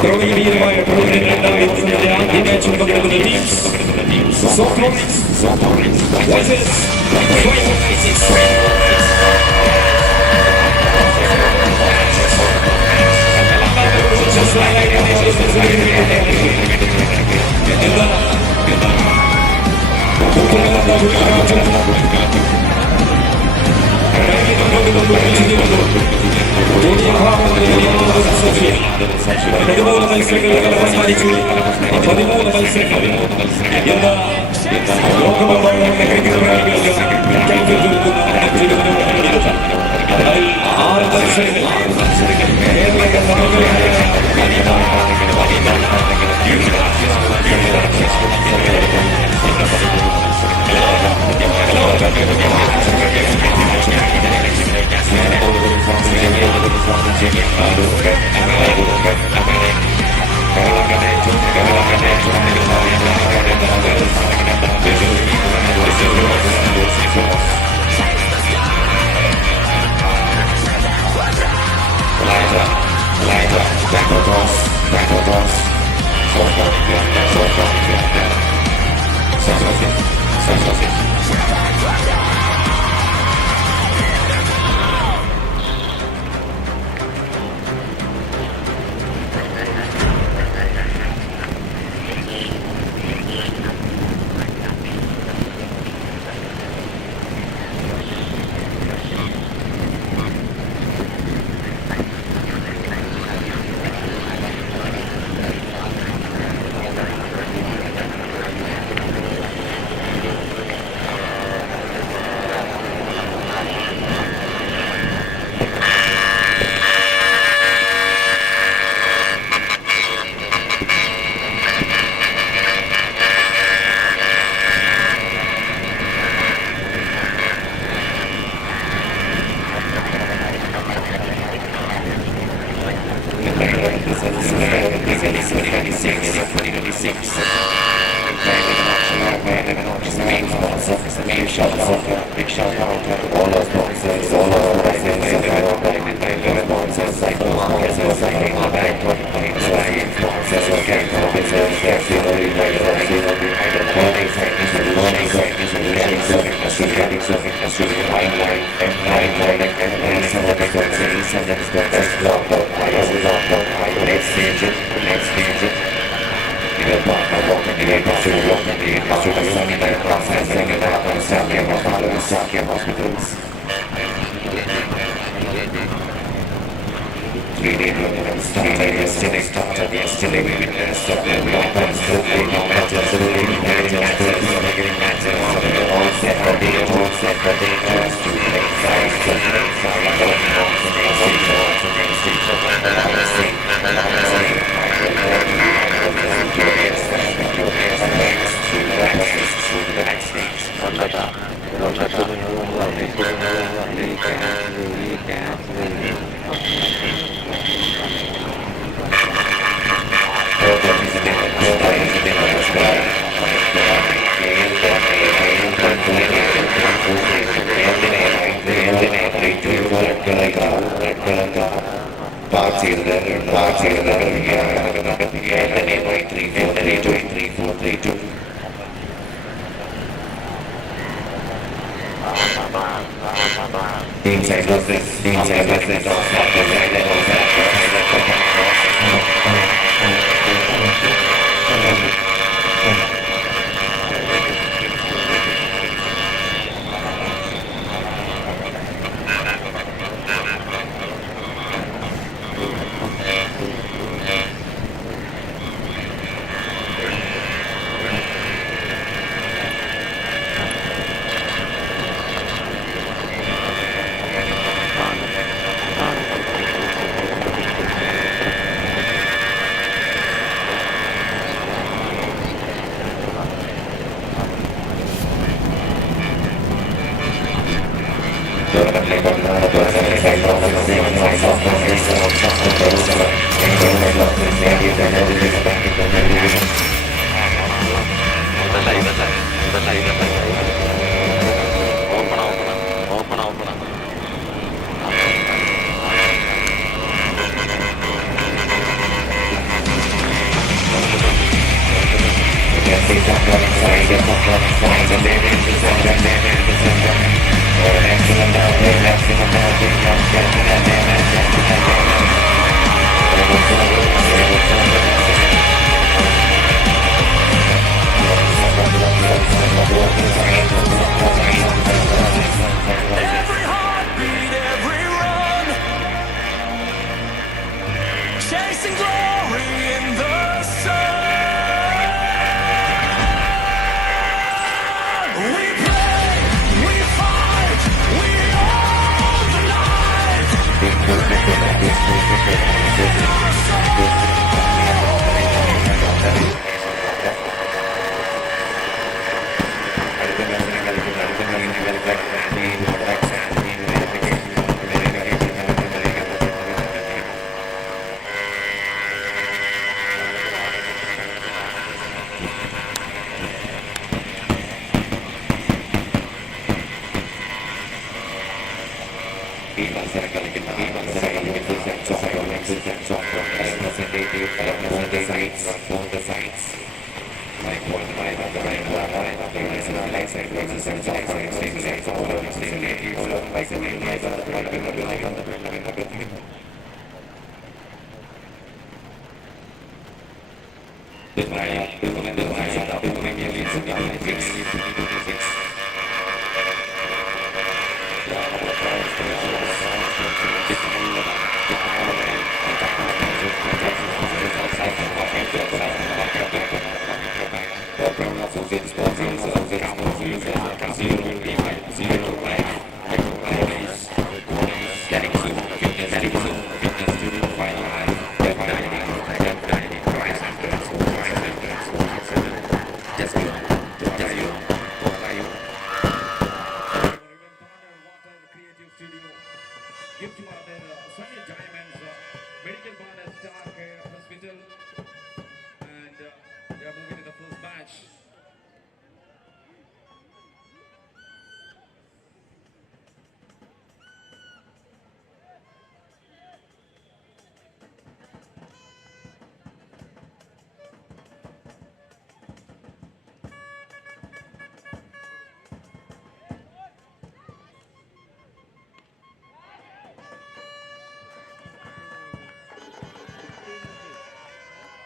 പ്രൗഢഗംഭീരമായ പ്രകടനങ്ങൾ ദിവസത്തിന്റെ ആദ്യ മാച്ചിൽ പങ്കെടുക്കുന്ന ടീംസ് പതിമൂന്ന് മത്സരങ്ങൾ അവസാനിച്ചു. 13 മത്സരങ്ങൾ ഇന്ന് ലോകമെമ്പാടുമുള്ള ക്രിക്കറ്റ് പ്രേമികൾക്ക് അതിൽ 6 മത്സരങ്ങൾ Every heartbeat, every run, chasing glory in the sun. We pray, we fight, we own the night. Our soul.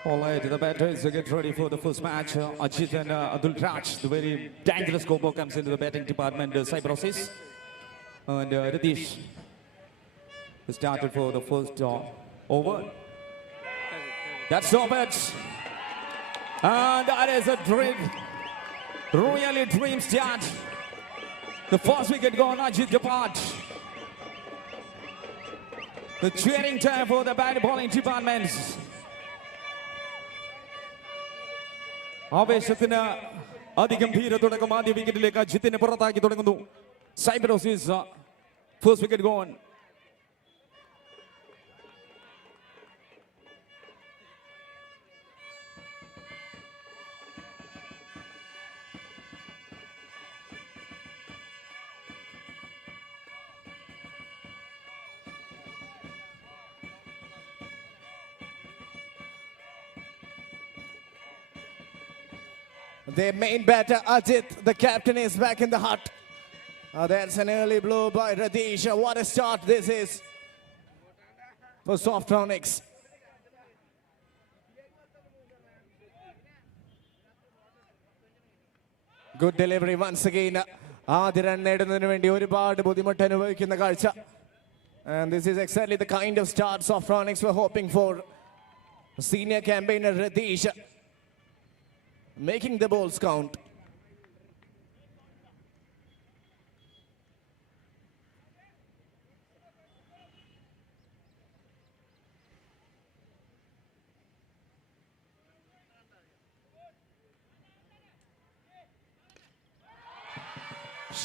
All right, the batters get ready for the first match. Ajit and Abdul Raj, the very dangerous combo comes into the batting department, Cyprosses. And Ritesh started for the first over. That's no match. And that is a dream, really dream start. The first wicket gone, Ajit Kapat. The cheering time for the batting bowling departments. ആവേശത്തിന് അതിഗംഭീര തുടക്കം ആദ്യ വിക്കറ്റിലേക്ക് അജിത്തിനെ പുറത്താക്കി തുടങ്ങുന്നു. സൈപ്രോസിസ് first wicket gone. Their main batter, Ajit, the captain, is back in the hut. That's an early blow by Radish. What a start this is for Softronics. Good delivery once again. ആദ്യ run നേടുന്നതിന് വേണ്ടി ഒരുപാട് ബുദ്ധിമുട്ട് അനുഭവിക്കുന്ന കാഴ്ച. And this is exactly the kind of start Softronics were hoping for. Senior campaigner Radish making the balls count.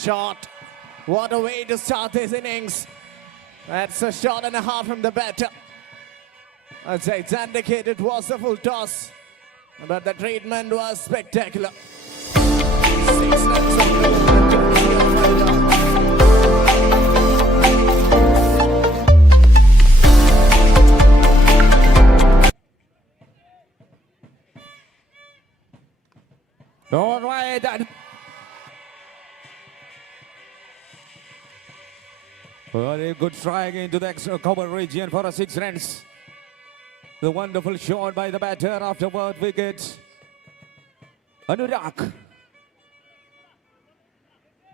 Shot. What a way to start this innings. That's a shot and a half from the batter. As it's indicated, it was a full toss. But the treatment was spectacular. 6 runs on the All right, Very good strike into the extra cover region for a 6 runs. The wonderful shot by the batter afterward wicket. Anurag.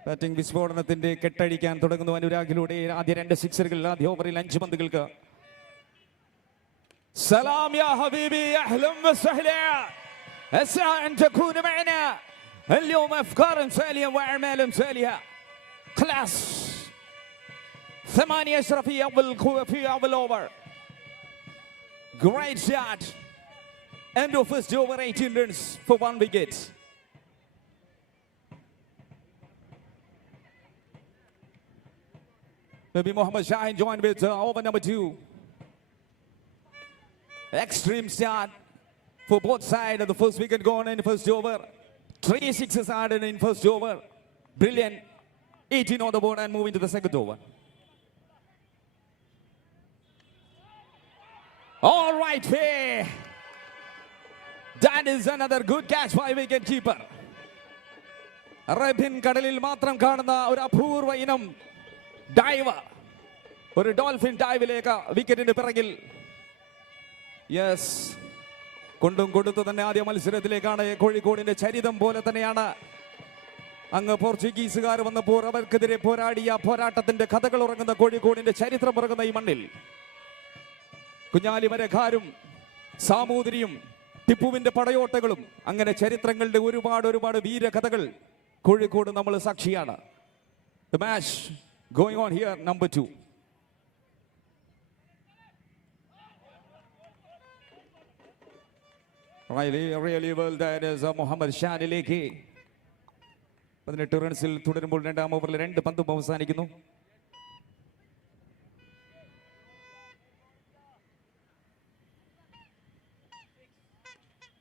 Batting വിസ്ഫോടനത്തിന്റെ കെട്ടടിക്കാൻ തുടങ്ങുന്നു അനുരാഗിലൂടെ ആദ്യ 2 സിക്സറുകൾ ആദ്യ ഓവറിൽ 5 പന്തുകൾക്ക്. سلام يا حبيبي اهلا وسهلا اسعى ان تكون معنا اليوم افكار مثاليه واعمال مثاليه كلاس 8 في اول اوفر. Great shot. End of first over, 18 runs for 1 wicket. Maybe Mohammad Shaheen joined with over number 2. Extreme start for both sides of the first wicket gone in first over. 3 sixes added in first over. Brilliant. 18 on the board and moving to the second over. All right, hey. That is another good catch by wicket keeper. Arabin Kadalil Matram Karna or Apurva Inam diver. Or a dolphin dive leka wicket in the Paragil. Yes. കൊണ്ടും കൊടുത്തു തന്നെ ആദ്യ മത്സരത്തിലേക്കാണ് കോഴിക്കോടിന്റെ ചരിതം പോലെ തന്നെയാണ് അങ്ങ് പോർച്ചുഗീസുകാർ വന്നപ്പോൾ അവർക്കെതിരെ പോരാടിയ പോരാട്ടത്തിന്റെ കഥകൾ ഉറങ്ങുന്ന കോഴിക്കോടിന്റെ ചരിത്രം ഉറങ്ങുന്ന ഈ മണ്ണിൽ കുഞ്ഞാലിമരക്കാരും സാമൂതിരിയും ടിപ്പുവിന്റെ പടയോട്ടകളും അങ്ങനെ ചരിത്രങ്ങളുടെ ഒരുപാട് വീരകഥകൾ കോഴിക്കോട് നമ്മൾ സാക്ഷിയാണ്. The match going on here, number 2. Really well, that is Mohammad Shaheen. 18 റൺസിൽ തുടരുമ്പോൾ രണ്ടാം ഓവറിൽ 2 പന്തും അവസാനിക്കുന്നു.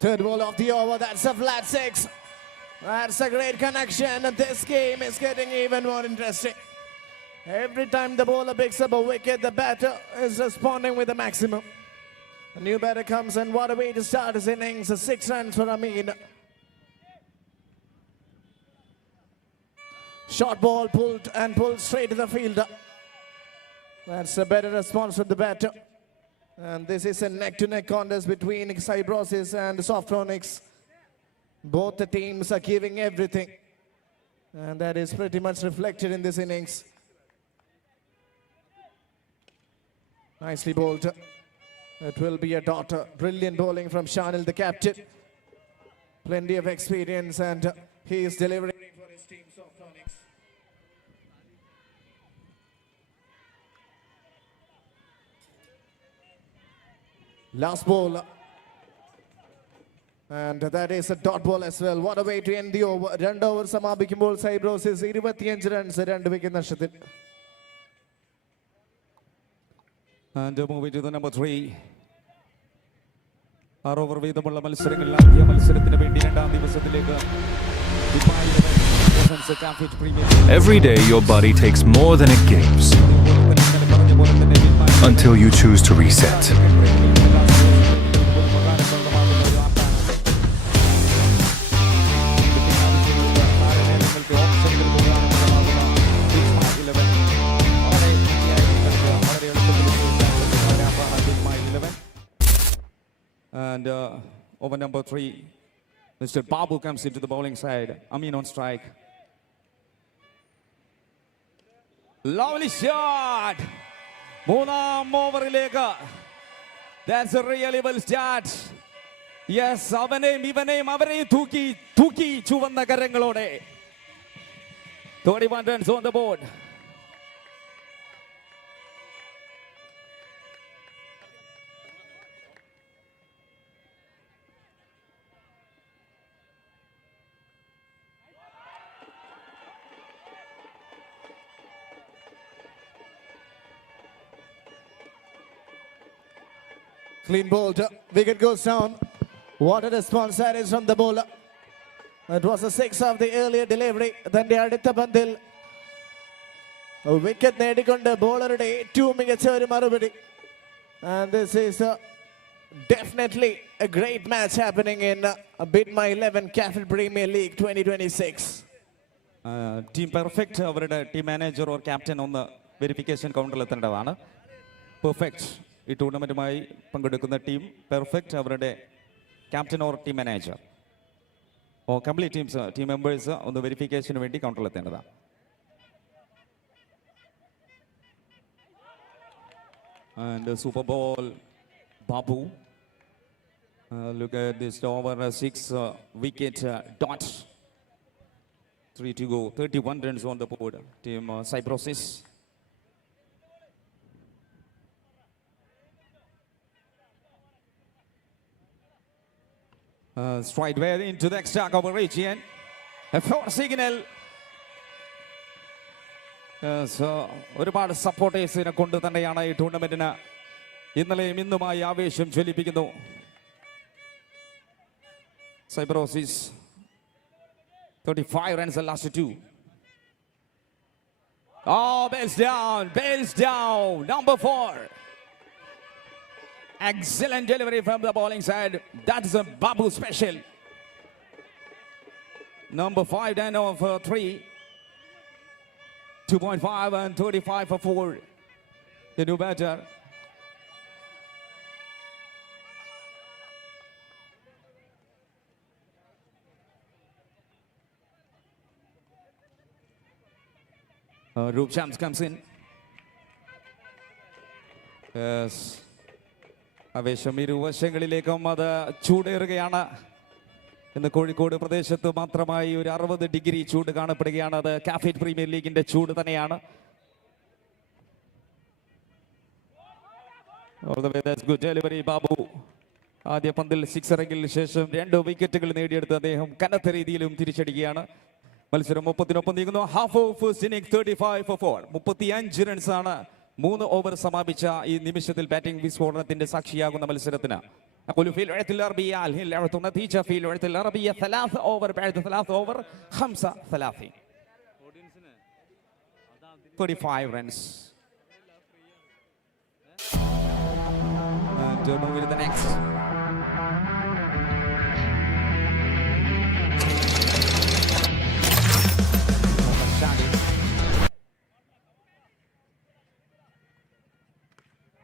Third ball of the over, that's a flat 6. That's a great connection, and this game is getting even more interesting. Every time the bowler picks up a wicket, the batter is responding with the maximum. A new batter comes, and what a way to start his innings. 6 runs for Amin. Short ball pulled straight to the fielder. That's a better response from the batter. And this is a neck-to-neck contest between Cybrosis and Softronics. Both the teams are giving everything. And that is pretty much reflected in this innings. Nicely bowled. It will be a dot. Brilliant bowling from Shanil, the captain. Plenty of experience, and he is delivering for his team, Softronics. Last ball. And that is a dot ball as well. What a way to end the over. 2 overs സമാപിക്കുമ്പോൾ Cybrosis 25 runs 2 wicket നഷ്ടത്തിൽ. And moving to the number 3. 6 over വീതമുള്ള മത്സരങ്ങളിൽ ആദ്യ മത്സരത്തിന് വേണ്ടി രണ്ടാം ദിവസത്തിലേക്ക് Cafit Premier League. Every day your body takes more than it gives until you choose to reset. And over number 3, Mr. Babu comes into the bowling side. Amin on strike. Lovely shot. മൂന്നാം ഓവറിലേക്ക്. That's a really well start. Yes, അവനെയും ഇവനെയും അവരെയും തൂക്കി ചുവന്ന കരങ്ങളോടെ. 31 runs on the board. Clean bowled. Wicket goes down. What a response that is from the bowler. It was a 6 of the earlier delivery. Then the അടുത്ത പന്തിൽ wicket നേടിക്കൊണ്ട് ബോളറുടെ ഏറ്റവും മികച്ച ഒരു മറുപടി. And this is definitely a great match happening in Bid My 11 Cafit Premier League 2026. Team perfect. അവരുടെ team manager or captain ഒന്ന് verification കൗണ്ടറിൽ എത്തേണ്ടതാണ്. പെർഫെക്റ്റ് ഈ ടൂർണമെൻറ്റുമായി പങ്കെടുക്കുന്ന ടീം പെർഫെക്റ്റ് അവരുടെ ക്യാപ്റ്റൻ ഓർ ടീം മാനേജർ ഓ കംപ്ലീറ്റ് ടീം മെമ്പേഴ്സ് ഒന്ന് വെരിഫിക്കേഷന് വേണ്ടി കൗണ്ടറിൽ എത്തേണ്ടതാണ്. And Super Bowl Babu. Look at this over 6 wicket dot. 3 to go. 31 runs on the board. Team Cyprus. Straight way into the extra cover region. A four signal. ഒരുപാട് സപ്പോർട്ടേഴ്സിനെ കൊണ്ട് തന്നെയാണ് ഈ ടൂർണമെന്റിന് ഇന്നലെയും ഇന്നുമായി ആവേശം ജ്വലിപ്പിക്കുന്നു. Cyprus 35 runs the last two. Oh, bells down, number 4. Excellent delivery from the bowling side. That is a Babu special. Number 5 down of 3. 2.5 and 35 for 4. They do better. Roop Shams comes in. Yes. ആവേശം ഇരുവശങ്ങളിലേക്കും അത് ചൂടേറുകയാണ്. ഇന്ന് കോഴിക്കോട് പ്രദേശത്ത് മാത്രമായി ഒരു 60 degree ചൂട് കാണപ്പെടുകയാണ്. അത് കാഫിറ്റ് premier ലീഗിന്റെ ചൂട് തന്നെയാണ്. Good delivery Babu. ആദ്യ പന്തിൽ സിക്സറെങ്കിൽ ശേഷം 2 വിക്കറ്റുകൾ നേടിയെടുത്ത് അദ്ദേഹം കനത്ത രീതിയിലും തിരിച്ചടിക്കുകയാണ്. മത്സരം 30-നൊപ്പം നീങ്ങുന്നു. Half of first innings 35 for 4. 35 റൺസാണ് 3 ഓവർ സമാപിച്ച ഈ നിമിഷത്തിൽ ബാറ്റിംഗ് വിസ്ഫോടനത്തിന്റെ സാക്ഷിയാകുന്ന മത്സരത്തിന്. أقول في الوقت الأربعاء الهلال النتيجة في الوقت الأربعاء 3 أوفر بعد 3 أوفر 35 35 runs. And moving to the next.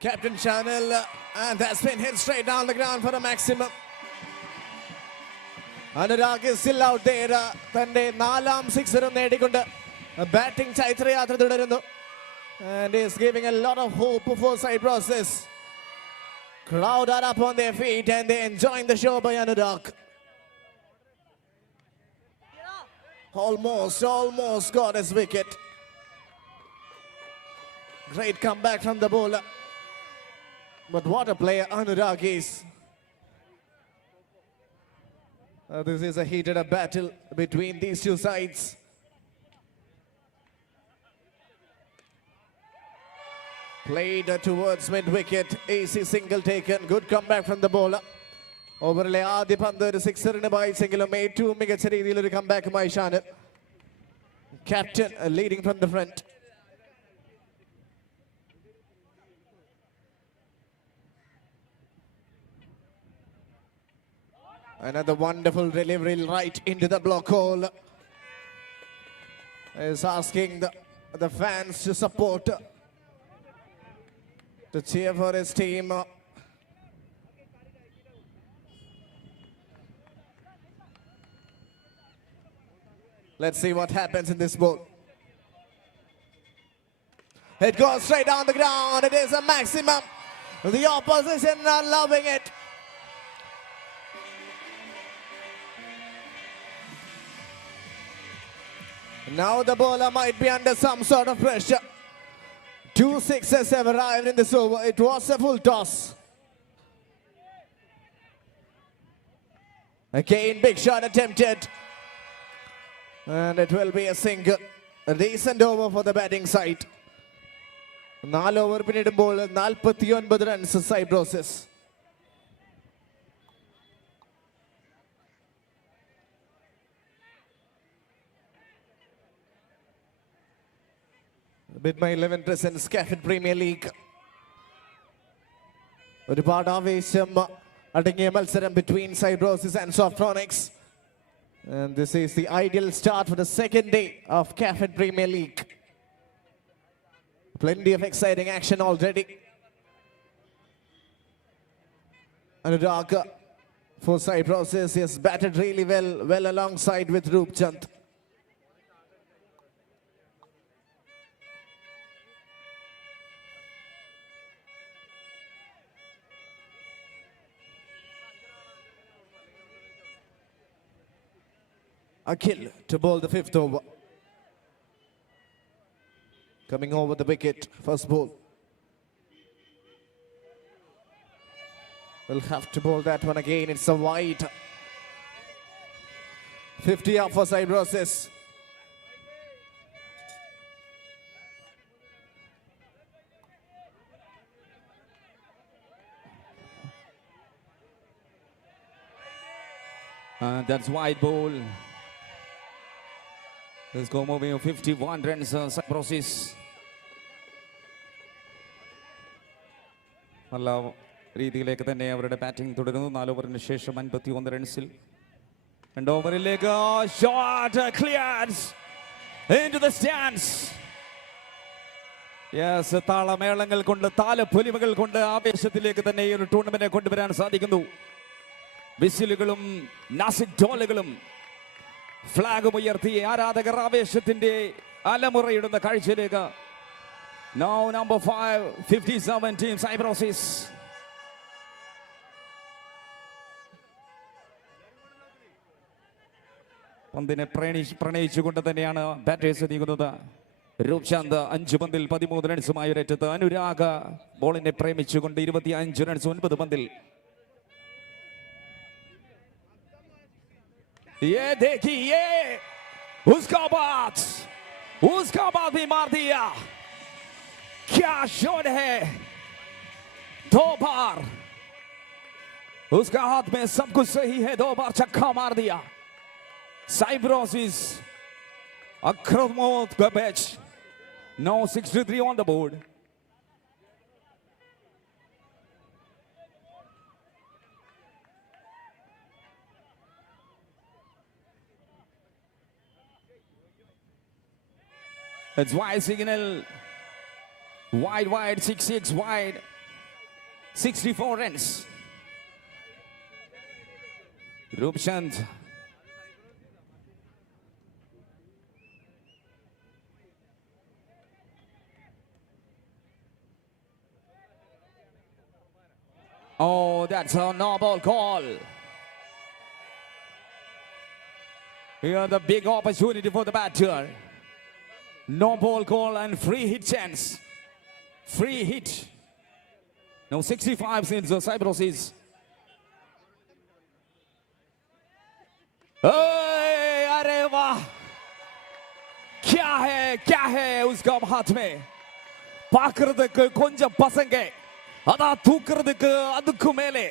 Captain Channel, and that's been hit straight down the ground for a maximum. Anurag is still out there. Tande 4ാം സിക്സറും നേടിക്കൊണ്ട് batting ചൈത്രയാത്ര തുടരുന്നു. And is giving a lot of hope for Cyprus. Crowd are up on their feet and they enjoying the show by Anurag. Almost got his wicket. Great comeback from the bowler. But what a player Anurag is. This is a heated battle between these two sides. Played towards mid-wicket. AC single taken. Good comeback from the bowler. ഓവറിലെ ആദ്യ പന്ത് ഒരു സിക്സറിന് വായിച്ചെങ്കിലും ഏറ്റവും മികച്ച രീതിയിൽ ഒരു കംബാക്കുമായിട്ടാണ് captain leading from the front. Another wonderful delivery right into the block hole. Is asking the fans to support, to cheer for his team. Let's see what happens in this ball. It goes straight down the ground. It is a maximum. The opposition are loving it. Now the bowler might be under some sort of pressure. 2 sixes have arrived in this over. It was a full toss. Again, big shot attempted. And it will be a single. A decent over for the batting side. 4 over പിന്നിടുമ്പോൾ 49 runs Cyprus. With my 11 presents Cafit Premier League. ഒരുപാട് ആവേശം അടങ്ങിയ മത്സരം between Cyprus and Softronics. And this is the ideal start for the second day of Cafit Premier League. Plenty of exciting action already. Anurag for Cyprus has batted really well alongside with Roopchand. Akhil to bowl the fifth over. Coming over the wicket, first ball. We'll have to bowl that one again. It's a wide. 50 up for Cyprus. And that's wide ball. Let's go moving 51 runs, Cyprus. നല്ല രീതിയിലേക്ക് തന്നെ അവരുടെ batting തുടരുന്നു. 4 ഓവറിന് ശേഷം 51 റൺസിൽ 2 ഓവറിലേക്ക് shot clears into the stands. Yes, താളമേളങ്ങൾ കൊണ്ട് താലപ്പൊലിമകൾ കൊണ്ട് ആവേശത്തിലേക്ക് തന്നെ ഈ ഒരു ടൂർണമെന്റിനെ കൊണ്ടുവരാൻ സാധിക്കുന്നു. വിസിലുകളും നാസിക് ഡോലുകളും ഫ്ലാഗും ഉയർത്തി ആരാധകർ ആവേശത്തിന്റെ അലമുറയിടുന്ന കാഴ്ചയിലേക്ക്. Now number 5, 57 team Cyprus. പന്തിനെ പ്രണയിച്ചുകൊണ്ട് തന്നെയാണ് ബാറ്റേഴ്സ് നീങ്ങുന്നത്. രൂപ്ചന്ദ് 5 പന്തിൽ 13 റൺസുമായി ഒരറ്റത്ത്. അനുരാഗ ബോളിനെ പ്രേമിച്ചുകൊണ്ട് 25 റൺസ് 9 പന്തിൽ. ये देखिए उसका बात भी मार दिया. क्या शॉट है, 2 बार उसका हाथ में सब कुछ सही है, 2 बार छक्का मार दिया. Cyprus Akramot Gabech now 63 on the board. It's wide signal. Wide, 6-6 wide. 64 runs. Roopchand. Oh, that's a no ball call. Here the big opportunity for the batter. No ball call and free hit chance. Free hit. Now 65 since Cyprus is. अरे वाह, क्या है उसका हाथ में. பார்க்கிறதுக்கு கொஞ்சம் பசங்க, அதா தூக்குறதுக்கு அதுக்கு மேலே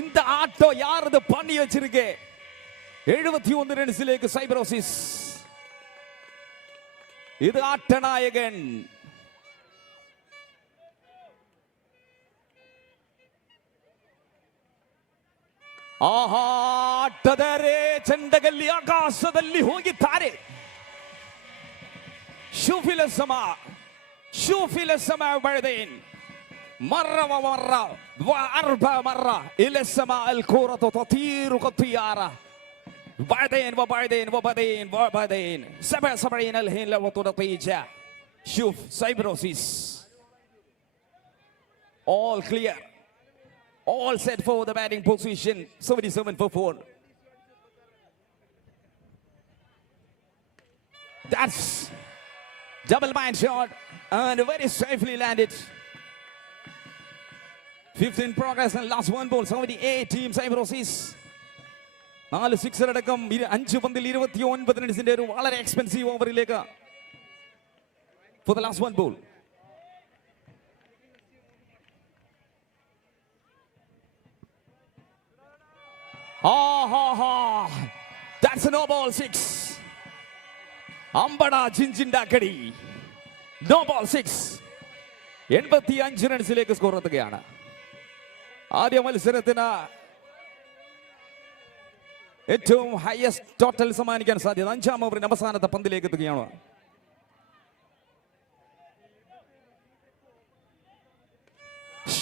இந்த ஆட்டோ யார் இது பண்ணி வச்சிருக்கு. 71 ரன்ஸிലേക്ക് Cyprus. ഇത് ആട്ടനായകൻ. ಆಹಾ, ಆಟದರೆ ಚೆಂಡಗಲ್ಲಿ ಆಕಾಶದಲ್ಲಿ ಹೋಗಿದ್ದಾರೆ. شوفي السماء بعدين مرة وأربع مرة إلى السماء الكرة تطير كالطيارة. وبعدين 77 الحين لو نتيجة. شوف Cyprus all clear, all set for the batting position. 77 for 4. That's double bind shot and very safely landed. 15 progress and last one ball. 78 team Cyprus. 4 sixer അടക്കം 5 പന്തിൽ 29 റൺസിന്റെ ഒരു വളരെ expensive ഓവറിലേക്ക് for the last one ball. That's a no ball 6. അമ്പട ജിഞ്ചിണ്ടാക്കടി. No ball 6. 85 റൺസിലേക്ക് score എത്തുകയാണ്. ആദ്യ മത്സരത്തിന് ഏറ്റവും ഹയസ്റ്റ് ടോട്ടൽ സമ്മാനിക്കാൻ സാധ്യത. 5-ാം ഓവറിന്റെ അവസാനത്തെ പന്തിലേക്ക് എത്തുകയാണ്.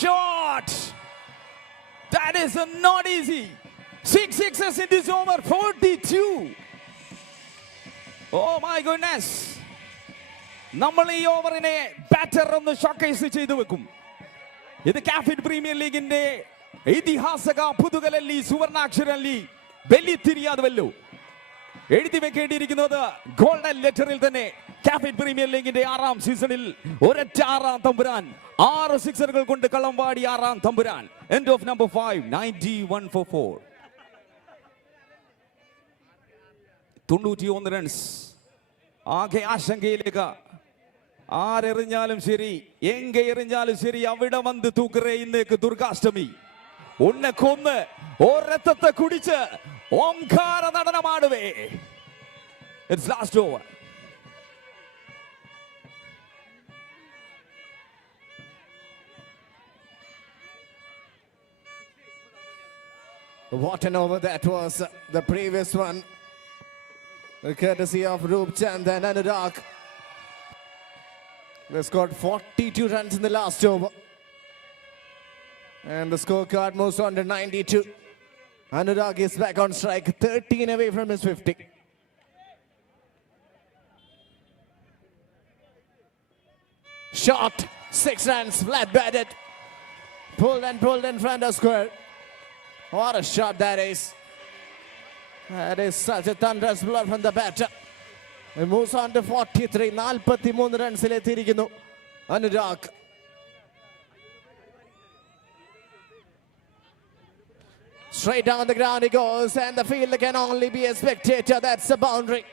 shot! That is not easy. 6 sixes in this over, 42. Oh my goodness. നമ്മൾ ഈ ഓവറിനെ ബാറ്റർ ഒന്ന് ഷോക്കേസ് ചെയ്തു വെക്കും. ഇത് കാഫിറ്റ് പ്രീമിയർ ലീഗിന്റെ ഇതിഹാസക പുതുകലല്ലി സുവർണാക്ഷരല്ലി വെള്ളിത്തിരിയാതുവല്ലോ. എഴുതി വെക്കേണ്ടിയിരിക്കുന്നത് ഗോൾഡൻ ലെറ്ററിൽ തന്നെ. കാഫിറ്റ് പ്രീമിയർ ലീഗിന്റെ 6ാം സീസണിൽ ഒരൊറ്റ 6ാം തമ്പുരാൻ 6 സിക്സറുകൾ കൊണ്ട് കളം പാടി 6ാം തമ്പുരാൻ. End of number 5, 91 for 4. 91 runs. ആകെ ആശങ്കയിലേക്ക്. ആരെറിഞ്ഞാലും ശരി, എങ്ക എറിഞ്ഞാലും ശരി, അവിടെ വന്ന് തൂക്കറേ ഇന്നേക്ക് ദുർഗാഷ്ടമി. ഉന്നെ കൊന്ന് ഒരത്തത്തെ കുടിച്ച് ഓംകാര നടനമാടുവേ. It's last over. What an over that was. The previous one, courtesy of Roop Chand and Anurag. They scored 42 runs in the last over. And the scorecard moves on to 92. Anurag is back on strike, 13 away from his 50. Shot, 6 runs, flat batted. Pulled in front of square. What a shot that is. That is such a thunderous blow from the batter. It moves on to 43. 43 റൺസിലെത്തിയിരിക്കുന്നു Anurag. Straight down the ground he goes, and the fielder can only be a spectator. That's a boundary.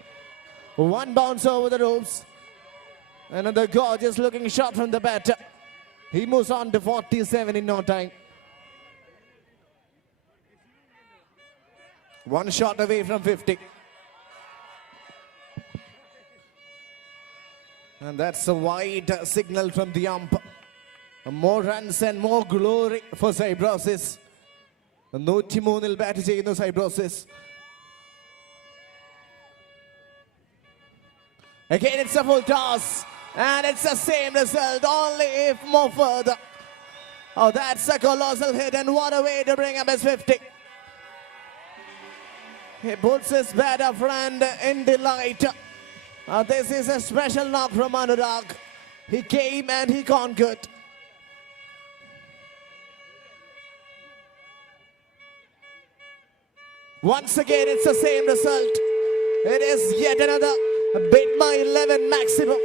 One bounce over the ropes. Another gorgeous looking shot from the batter. He moves on to 47 in no time. One shot away from 50. And that's a wide signal from the ump. More runs and more glory for Cybrosis. 103-ൽ bat ചെയ്യുന്നു Cybrosis. Again it's a full toss. And it's the same result, only if more further. Oh, that's a colossal hit, and what a way to bring up his 50. He puts his batter friend in delight. This is a special knock from Anurag. He came and he conquered. Once again, it's the same result. It is yet another bid by 11 maximum.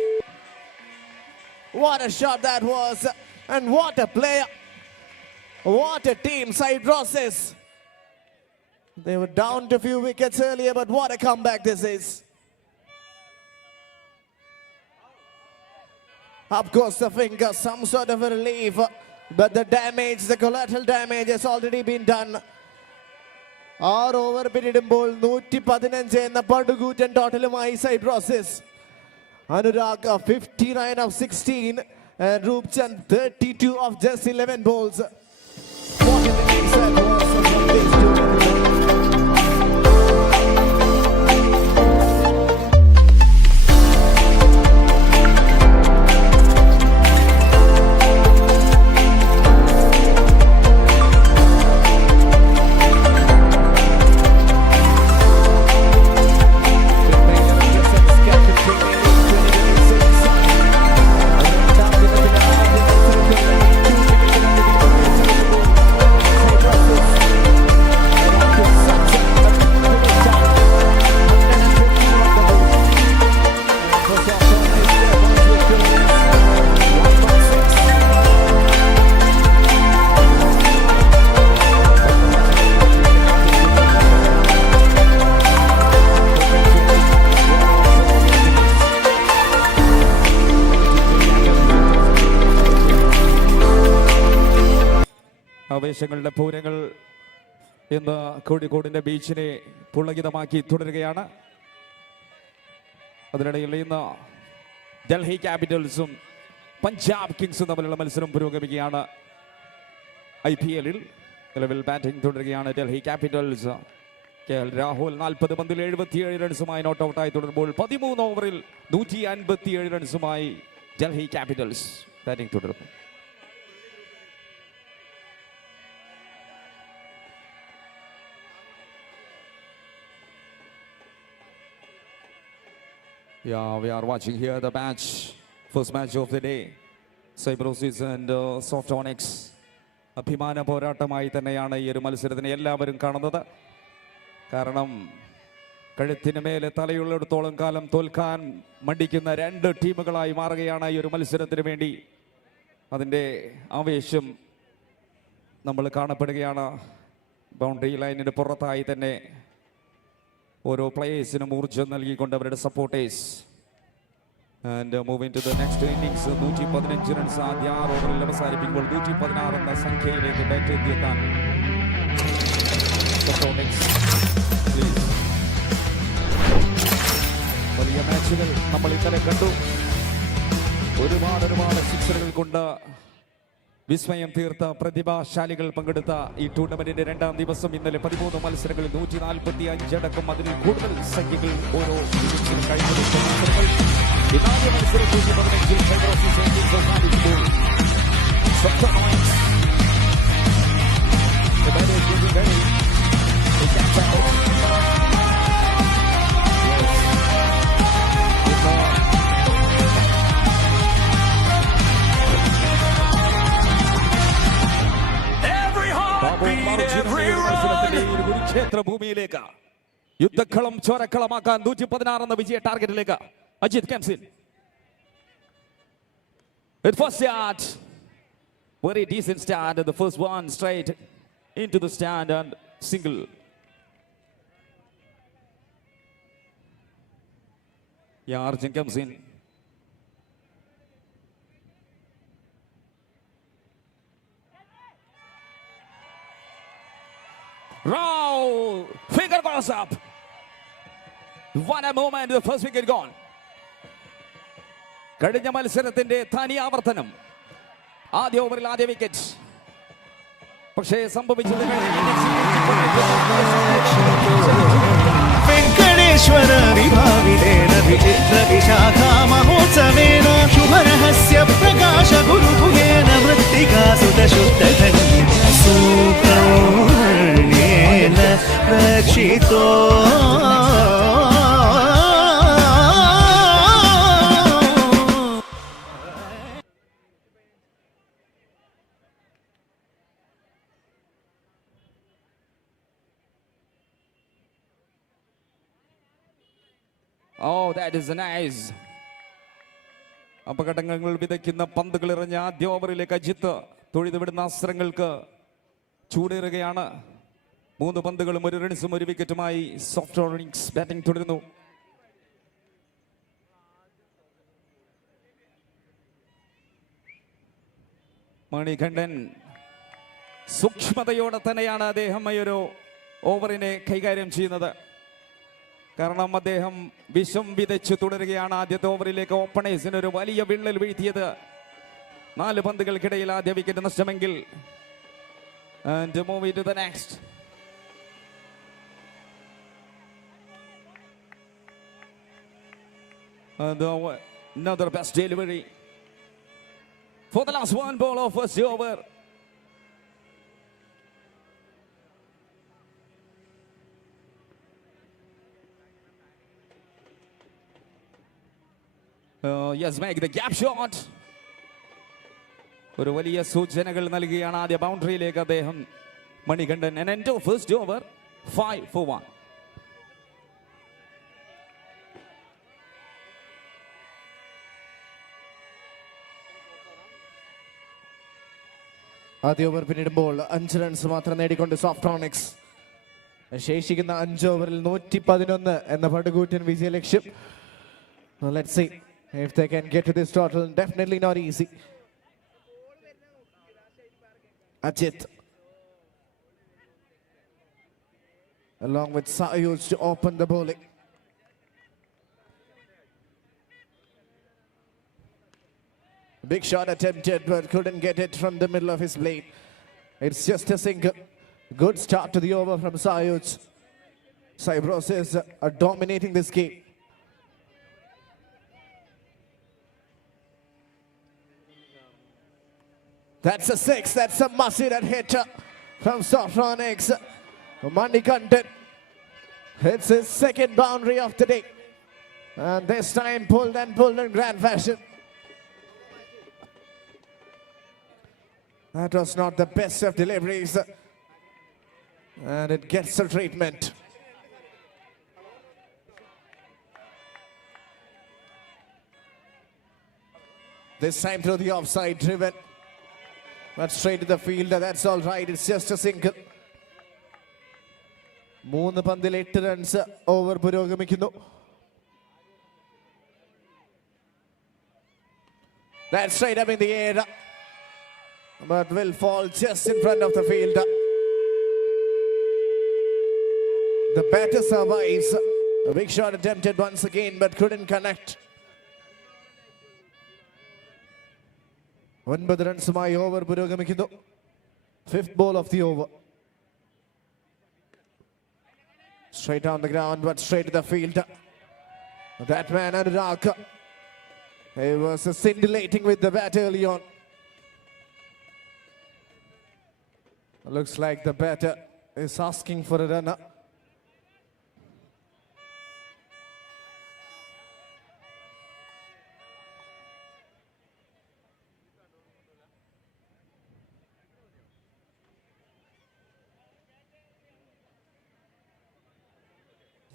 What a shot that was, and what a player. What a team, Cybrosis. They were down to a few wickets earlier, but what a comeback this is. Of course, the finger, some sort of a relief, but the damage, the collateral damage has already been done. 6 over പിന്നിടുമ്പോൾ 115 എന്ന പടുകൂറ്റൻ ടോട്ടലുമായി Cybrosis. Anurag 59 of 16 and Roop Chand 32 of just 11 balls. What an innings that was from these two. ആവേശങ്ങളുടെ പൂരങ്ങൾ ഇന്ന് കോഴിക്കോടിന്റെ ബീച്ചിനെ പുളകിതമാക്കി തുടരുകയാണ്. അതിനിടയിൽ ഇന്ന് ഡൽഹി ക്യാപിറ്റൽസും പഞ്ചാബ് കിങ്സും തമ്മിലുള്ള മത്സരം പുരോഗമിക്കുകയാണ്. IPL-ൽ നിലവിൽ ബാറ്റിംഗ് തുടരുകയാണ് ഡൽഹി ക്യാപിറ്റൽസ്. KL രാഹുൽ 40 പന്തിൽ 77 റൺസുമായി നോട്ട് ഔട്ടായി തുടരുമ്പോൾ 13 ഓവറിൽ 157 റൺസുമായി ഡൽഹി ക്യാപിറ്റൽസ് ബാറ്റിംഗ് തുടരുന്നു. Yeah, we are watching here the match, first match of the day. Cybrosis and Softonics. അഭിമാന പോരാട്ടമായി തന്നെയാണ് ഈ ഒരു മത്സരത്തിനെ എല്ലാവരും കാണുന്നത്. കാരണം കഴുത്തിന് മേലെ തലയുള്ളിടത്തോളം കാലം തോൽക്കാൻ മടിക്കുന്ന രണ്ട് ടീമുകളായി മാറുകയാണ് ഈ ഒരു മത്സരത്തിന് വേണ്ടി. അതിൻ്റെ ആവേശം നമ്മൾ കാണപ്പെടുകയാണ്. ബൗണ്ടറി ലൈനിന് പുറത്തായി തന്നെ ഓരോ പ്ലേയേഴ്സിനും ഊർജ്ജം നൽകിക്കൊണ്ട് അവരുടെ supporters. And moving to the next innings, 115 runs ആദ്യ 6 ഓവറിൽ അവസാനിപ്പിക്കുമ്പോൾ 116 എന്ന സംഖ്യയിലേക്ക് ബാറ്റ് എത്തിയെത്താൻ വലിയ മാച്ചുകൾ നമ്മൾ ഇന്നലെ കണ്ടു. ഒരുപാട് സിക്സറുകൾ കൊണ്ട് വിസ്മയം തീർത്ത പ്രതിഭാശാലികൾ പങ്കെടുത്ത ഈ ടൂർണമെന്റിന്റെ രണ്ടാം ദിവസം ഇന്നലെ 13 മത്സരങ്ങളിൽ 145 അടക്കം അതിൽ കൂടുതൽ സംഖ്യകൾ ഓരോ ഇന്നിംഗ്സിലും കഴിഞ്ഞെടുത്ത മത്സരങ്ങൾ. ഇതാദ്യ മത്സരം 115 ഫൈബ്രോസിസ് ഇന്നിംഗ്സ് അവസാനിക്കുമ്പോൾ കുരുക്ഷേത്ര ഭൂമിയിലേക്ക് യുദ്ധക്കളം ചോരക്കളമാക്കാൻ 116 എന്ന വിജയ ടാർഗറ്റിലേക്ക് Ajith കംസിൻ. With first start, very decent start, the first one straight into the stand and single. Yeah, Arjun comes in. Row, finger goes up. What a moment, the first wicket gone. കഴിഞ്ഞ മത്സരത്തിന്റെ തനി ആവർത്തനം. ആദ്യ ഓവറിൽ ആദ്യ വിക്കറ്റ്. പക്ഷേ സംഭവിച്ചത് വെങ്കടേശ്വര വിഭാവിലേന വിചിത്ര വിശാഖാ മഹോത്സവേന ശുഭരഹസ്യ പ്രകാശ ഗുരുഭുഗേന മൃത്തികാ സുതശുദ്ധ സൂത്രേണ രക്ഷിതോ. Oh, that is nice. അപകടങ്ങൾ വിതയ്ക്കുന്ന പന്തുകൾ എറിഞ്ഞ ആദ്യ ഓവറിലേക്ക് അജിത്ത് തൊഴുതുവിടുന്ന അസ്ത്രങ്ങൾക്ക് ചൂടേറുകയാണ്. 3 പന്തുകളും 1 റൺസും 1 വിക്കറ്റുമായി സോഫ്റ്റോണിക്സ് ബാറ്റിംഗ് തുടരുന്നു. മണികണ്ഠൻ സൂക്ഷ്മതയോടെ തന്നെയാണ് അദ്ദേഹം ഈ ഒരു ഓവറിനെ കൈകാര്യം ചെയ്യുന്നത്. കാരണം അദ്ദേഹം വിഷം വിതച്ചു തുടരുകയാണ്. ആദ്യത്തെ ഓവറിലേക്ക് ഓപ്പണേഴ്സിന് ഒരു വലിയ വിള്ളൽ വീഴ്ത്തിയത്. 4 പന്തുകൾക്കിടയിൽ ആദ്യ wicket നഷ്ടമെങ്കിൽ. And moving to the next. And another best delivery for the last one ball of first over. Yes, make the gap shot. ഒരു വലിയ സൂചനകൾ നൽകുകയാണ് ആദ്യ ബൗണ്ടറിയിലേക്ക് അദ്ദേഹം Manikandan. And end of first over, 5 for 1. ആദ്യ ഓവർ പിന്നിടുമ്പോൾ 5 റൺസ് മാത്രം നേടിക്കൊണ്ട് സോഫ്റ്റോണിക്സ് ശേഷിക്കുന്ന 5 ഓവറിൽ 111 എന്ന പടുകൂറ്റൻ വിജയലക്ഷ്യം. Let's see if they can get to this total. Definitely not easy. Ajit along with Sayuj to open the bowling. Big shot attempted but couldn't get it from the middle of his blade. It's just a single. Good start to the over from Sayuj. Cybrosis are dominating this game. That's a 6. That's a must-hit hit from Softonics. Manikanthan hits his second boundary of the day. And this time pulled in grand fashion. That was not the best of deliveries. And it gets the treatment. This time through the offside driven. But straight to the fielder. That's all right. It's just a single. 3 പന്തിൽ 8 runs over പുരോഗമിക്കുന്നു. That's straight up in the air. But will fall just in front of the fielder. The batter survives. A big shot attempted once again but couldn't connect. 9 റൺസുമായി over പുരോഗമിക്കുന്നു. 5th ball of the over. Straight on the ground but straight to the fielder. That man Anurag. He was scintillating with the bat early on. Looks like the batter is asking for a runner.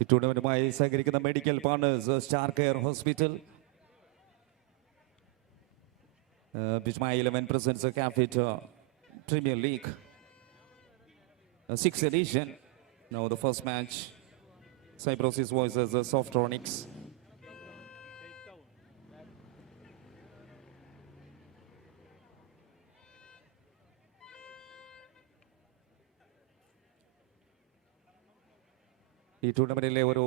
ഈ ടൂർണമെന്റുമായി സഹകരിക്കുന്ന medical partners star care hospital, which my 11 presents a Cafit Premier League 6th edition. Now the first match, Cyprus versus Softronics. ഈ ടൂർണമെന്റിലെ ഒരു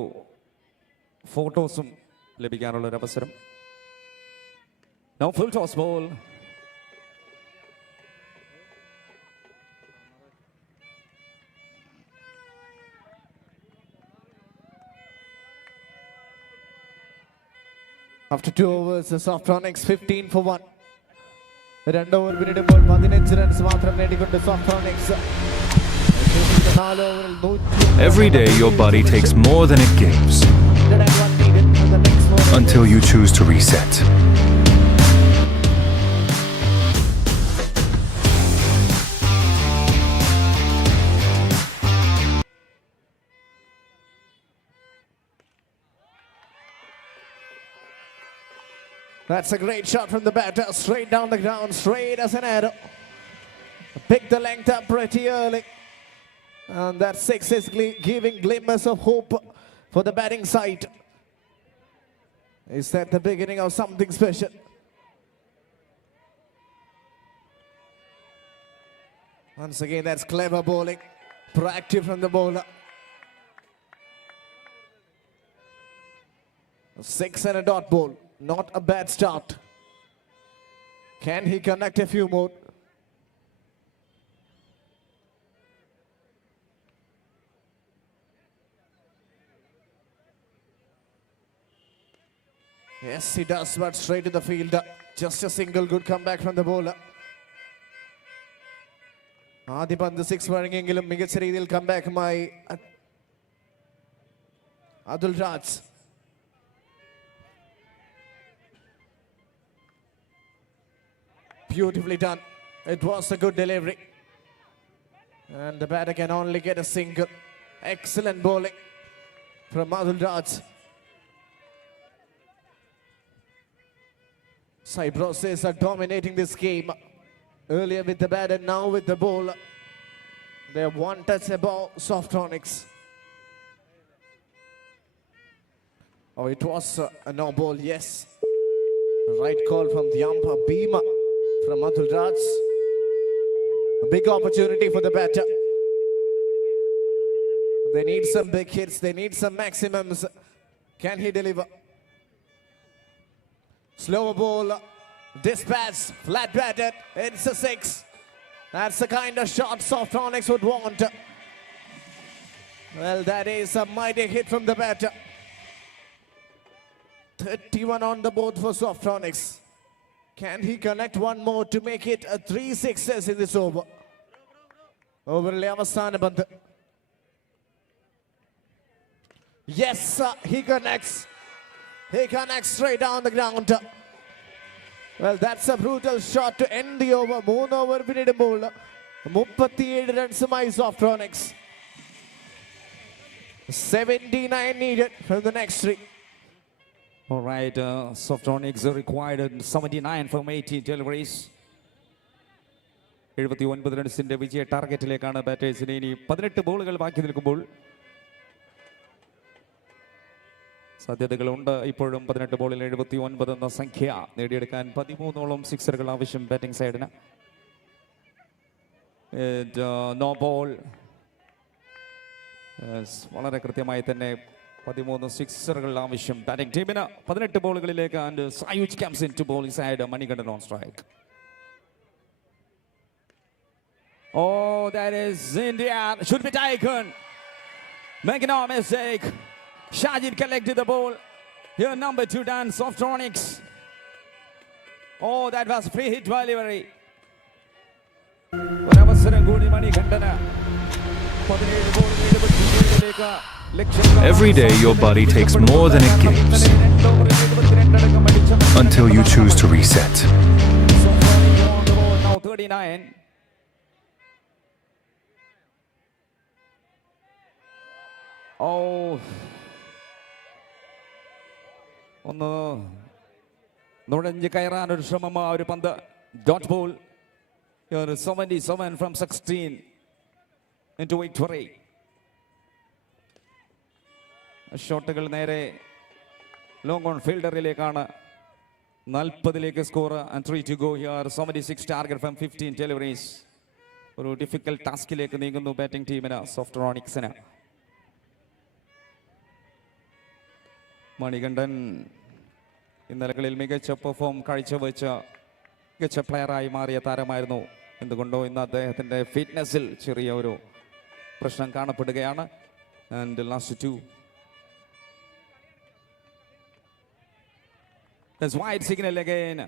ഫോട്ടോസും ലഭിക്കാനുള്ള ഒരു അവസരം. Now full toss ball. After 2 overs, the Softronics 15 for 1. 2 over പിന്നിടുമ്പോൾ 15 runs മാത്രം നേടിക്കൊണ്ട് Softronics. Every day your body takes more than it gives until you choose to reset. That's a great shot from the batter, straight down the ground, straight as an arrow. Picked the length up pretty early. And that 6 is giving glimmers of hope for the batting side. Is that the beginning of something special? Once again, that's clever bowling. Proactive from the bowler. 6 and a dot ball. Not a bad start. Can he connect a few more? Yes, he does, but straight to the fielder. Just a single good comeback from the bowler. ആദ്യ പന്ത് 6 വഴങ്ങിയെങ്കിലും മികച്ച രീതിയിൽ കംബാക്കുമായി Atul Raj. Beautifully done. It was a good delivery. And the batter can only get a single. Excellent bowling from Adul Raj. Cyprus are dominating this game. Earlier with the batter, now with the bowler. They're one touch above Softronics. Oh, it was a no ball, yes. Right call from the umpire, Bhima from Adul Raj. A big opportunity for the batter. They need some big hits, they need some maximums. Can he deliver? Slower ball, dispatch, flat batted, it's a 6. That's the kind of shot Softronics would want. Well, that is a mighty hit from the batter. 31 on the board for Softronics. Can he connect one more to make it a 3 sixes in this over? Overle avasana panthu. Yes, he connects. He connects straight down the ground. Well, that's a brutal shot to end the over. 3 over പിന്നിടുമ്പോൾ 37 റൺസുമായി Softronics. 79 needed from the next 3. All right, Softronics required 79 from 18 deliveries. 79 റൺസിന്റെ വിജയ ടാർഗറ്റിലേക്കാണ് ബാറ്റേഴ്സിന് ഇനി 18 ബോളുകൾ ബാക്കി നിൽക്കുമ്പോൾ സാധ്യതകളുണ്ട്. ഇപ്പോഴും 18 ബോളിൽ 79 എന്ന സംഖ്യ നേടിയെടുക്കാൻ 13ഓളം സിക്സറുകൾ ആവശ്യം ബാറ്റിംഗ് സൈഡിന്. No ball. വളരെ കൃത്യമായി തന്നെ 13 സിക്സറുകൾ ആവശ്യം ബാറ്റിംഗ് ടീമിന്. 18 ബോളുകളിലേക്ക് and Sayuj comes in to bowl side. Manikandan on strike. Oh, that is India. Should be taken. Making no mistake. Shajid collected the ball. Here number 2 done. Softronics. Oh, that was free hit delivery. ഒരവസരം കൂടി മണികണ്ഠന്. 17 ബോളിൽ 77ലേക്ക് ലക്ഷ്യം. Every day your body takes more than it gives until you choose to reset. Softronics on the ball now 39. Oh. ഒന്ന് നുഴഞ്ഞ് കയറാൻ ഒരു ശ്രമം. ആ ഒരു പന്ത് dot ball. 77 from 16 into victory. ഷോട്ടുകൾ നേരെ ലോങ് ഓൺ ഫീൽഡറിലേക്കാണ്. 40ലേക്ക് score and 3 to go here. 76 target from 15 deliveries. ഒരു ഡിഫിക്കൽട്ട് ടാസ്കിലേക്ക് നീങ്ങുന്നു ബാറ്റിംഗ് ടീമിന്, സോഫ്റ്റ്രോണിക്സിന്. മണികണ്ഠൻ ഇന്നലകളിൽ മികച്ച പെർഫോം കാഴ്ചവെച്ച മികച്ച പ്ലെയറായി മാറിയ താരമായിരുന്നു. എന്തുകൊണ്ടോ ഇന്ന് അദ്ദേഹത്തിൻ്റെ ഫിറ്റ്നസിൽ ചെറിയ ഒരു പ്രശ്നം കാണപ്പെടുകയാണ്. And last 2. That's wide signal again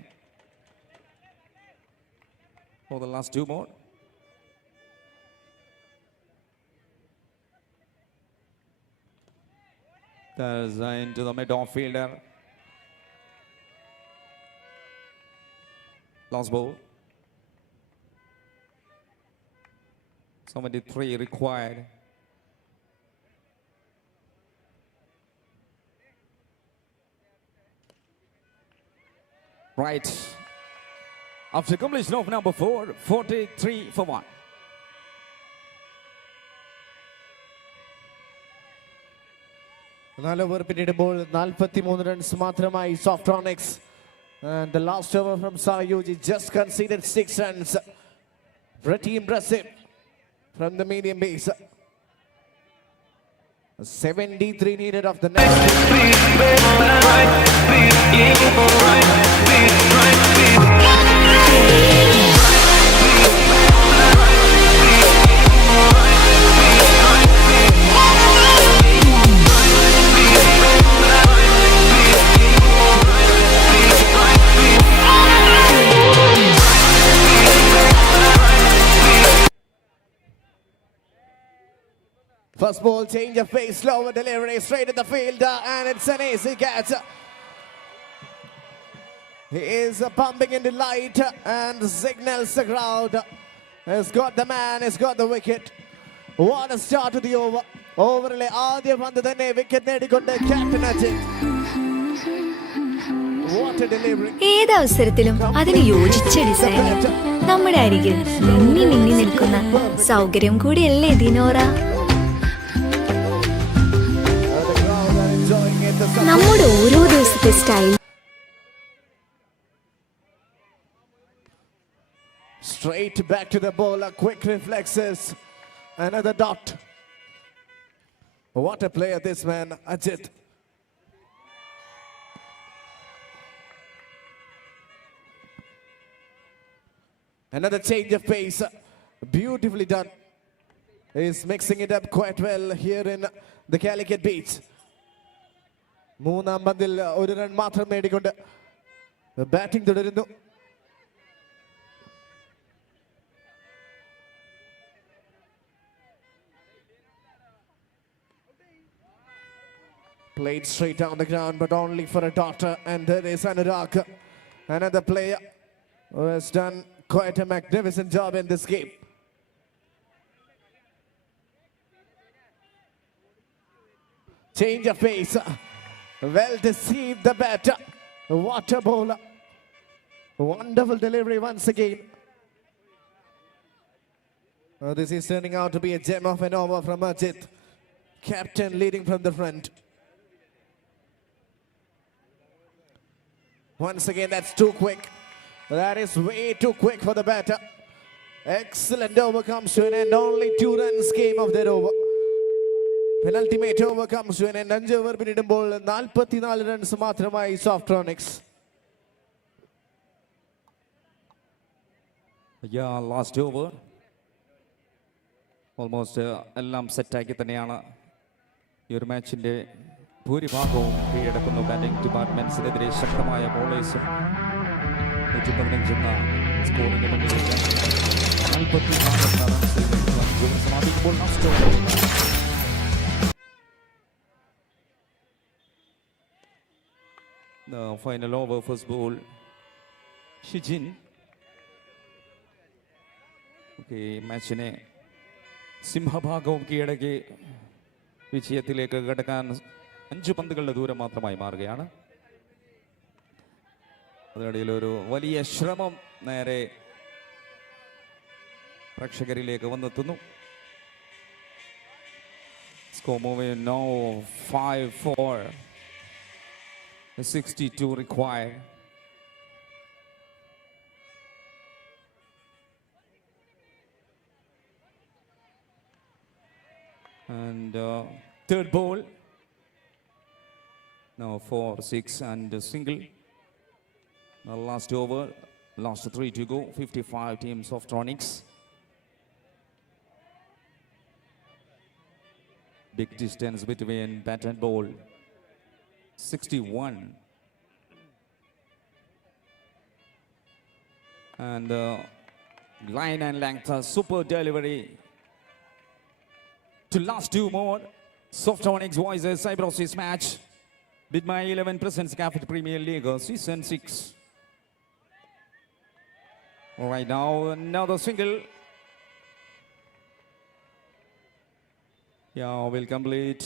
for the last 2 more. That's into the mid off fielder. Last ball. 73 required. Right. After completion of number 4, 43 for 1. over പിന്നിടുമ്പോൾ 43 runs മാത്രമായി Softronics. And the last over from Sayuji just conceded 6 runs. Pretty impressive from the medium base. 73 needed of the next. First ball, change of pace, slower delivery, straight at the field, and it's an easy catch. He is pumping in the light and signals the crowd. He's got the man, he's got the wicket. What a start to the over. Overle ആദ്യ പന്ത് തന്നെ wicket നേടിക്കൊണ്ട് captain Ajith. What a delivery. ഏതവസരത്തിലും അതിന് യോജിച്ച design നമ്മുടെ അരികിൽ മിന്നി മിന്നി നിൽക്കുന്ന സൗകര്യം കൂടിയല്ലേ ദിനോറ. നമ്മുടെ ഓരോ ദിവസത്തെ style. Straight back to the bowler, quick reflexes. Another dot. What a player this man, Ajit. Another change of pace. Beautifully done. He's mixing it up quite well here in the Calicut Beach. മൂന്നാം പന്തിൽ 1 run മാത്രം നേടിക്കൊണ്ട് batting തുടരുന്നു. Played straight down the ground, but only for a daughter. And there is Anurag, another player who has done quite a magnificent job in this game. Change of pace. Well deceived the batter. What a bowler. Wonderful delivery once again. This is turning out to be a gem of an over from Ajit. Captain leading from the front. Once again, that's too quick. That is way too quick for the batter. Excellent over comes to an end. Only 2 runs came of that over. Penultimate over comes to an end. 5 over പിന്നിടുമ്പോൾ 44 runs മാത്രമായി Softronics. Yeah, last over. Almost എല്ലാം സെറ്റാക്കി തന്നെയാണ് ഈ ഒരു മാച്ചിൻ്റെ ഭൂരിഭാഗവും കീഴടക്കുന്നു. Batting ഡിപ്പാർട്ട്മെൻറ്റ്സിനെതിരെ ശക്തമായ ബോളേഴ്സും 115 എന്ന സ്കോറിന് മുന്നിലേക്ക് 44 റൺസിൽ സമാപിക്കുമ്പോൾ നഷ്ടം. The final over, first ball, Shijin. Okay, മാച്ചിനെ സിംഹഭാഗവും കീഴടക്കി വിജയത്തിലേക്ക് കടക്കാൻ 5 പന്തുകളുടെ ദൂരം മാത്രമായി മാറുകയാണ്. അതിനിടയിൽ ഒരു വലിയ ശ്രമം നേരെ പ്രേക്ഷകരിലേക്ക് വന്നെത്തുന്നു. Score moving now 5-4. 62 required. And third ball. Now 4-6 and a single. Last over, last 3 to go. 55 teams of Softronics. Big distance between bat and ball. 61. And line and length, super delivery. To last 2 more. Softronics Voices Cybrosis match. Bid my 11 presents Cafit Premier League Season 6. All right, now another single. Yeah, will complete.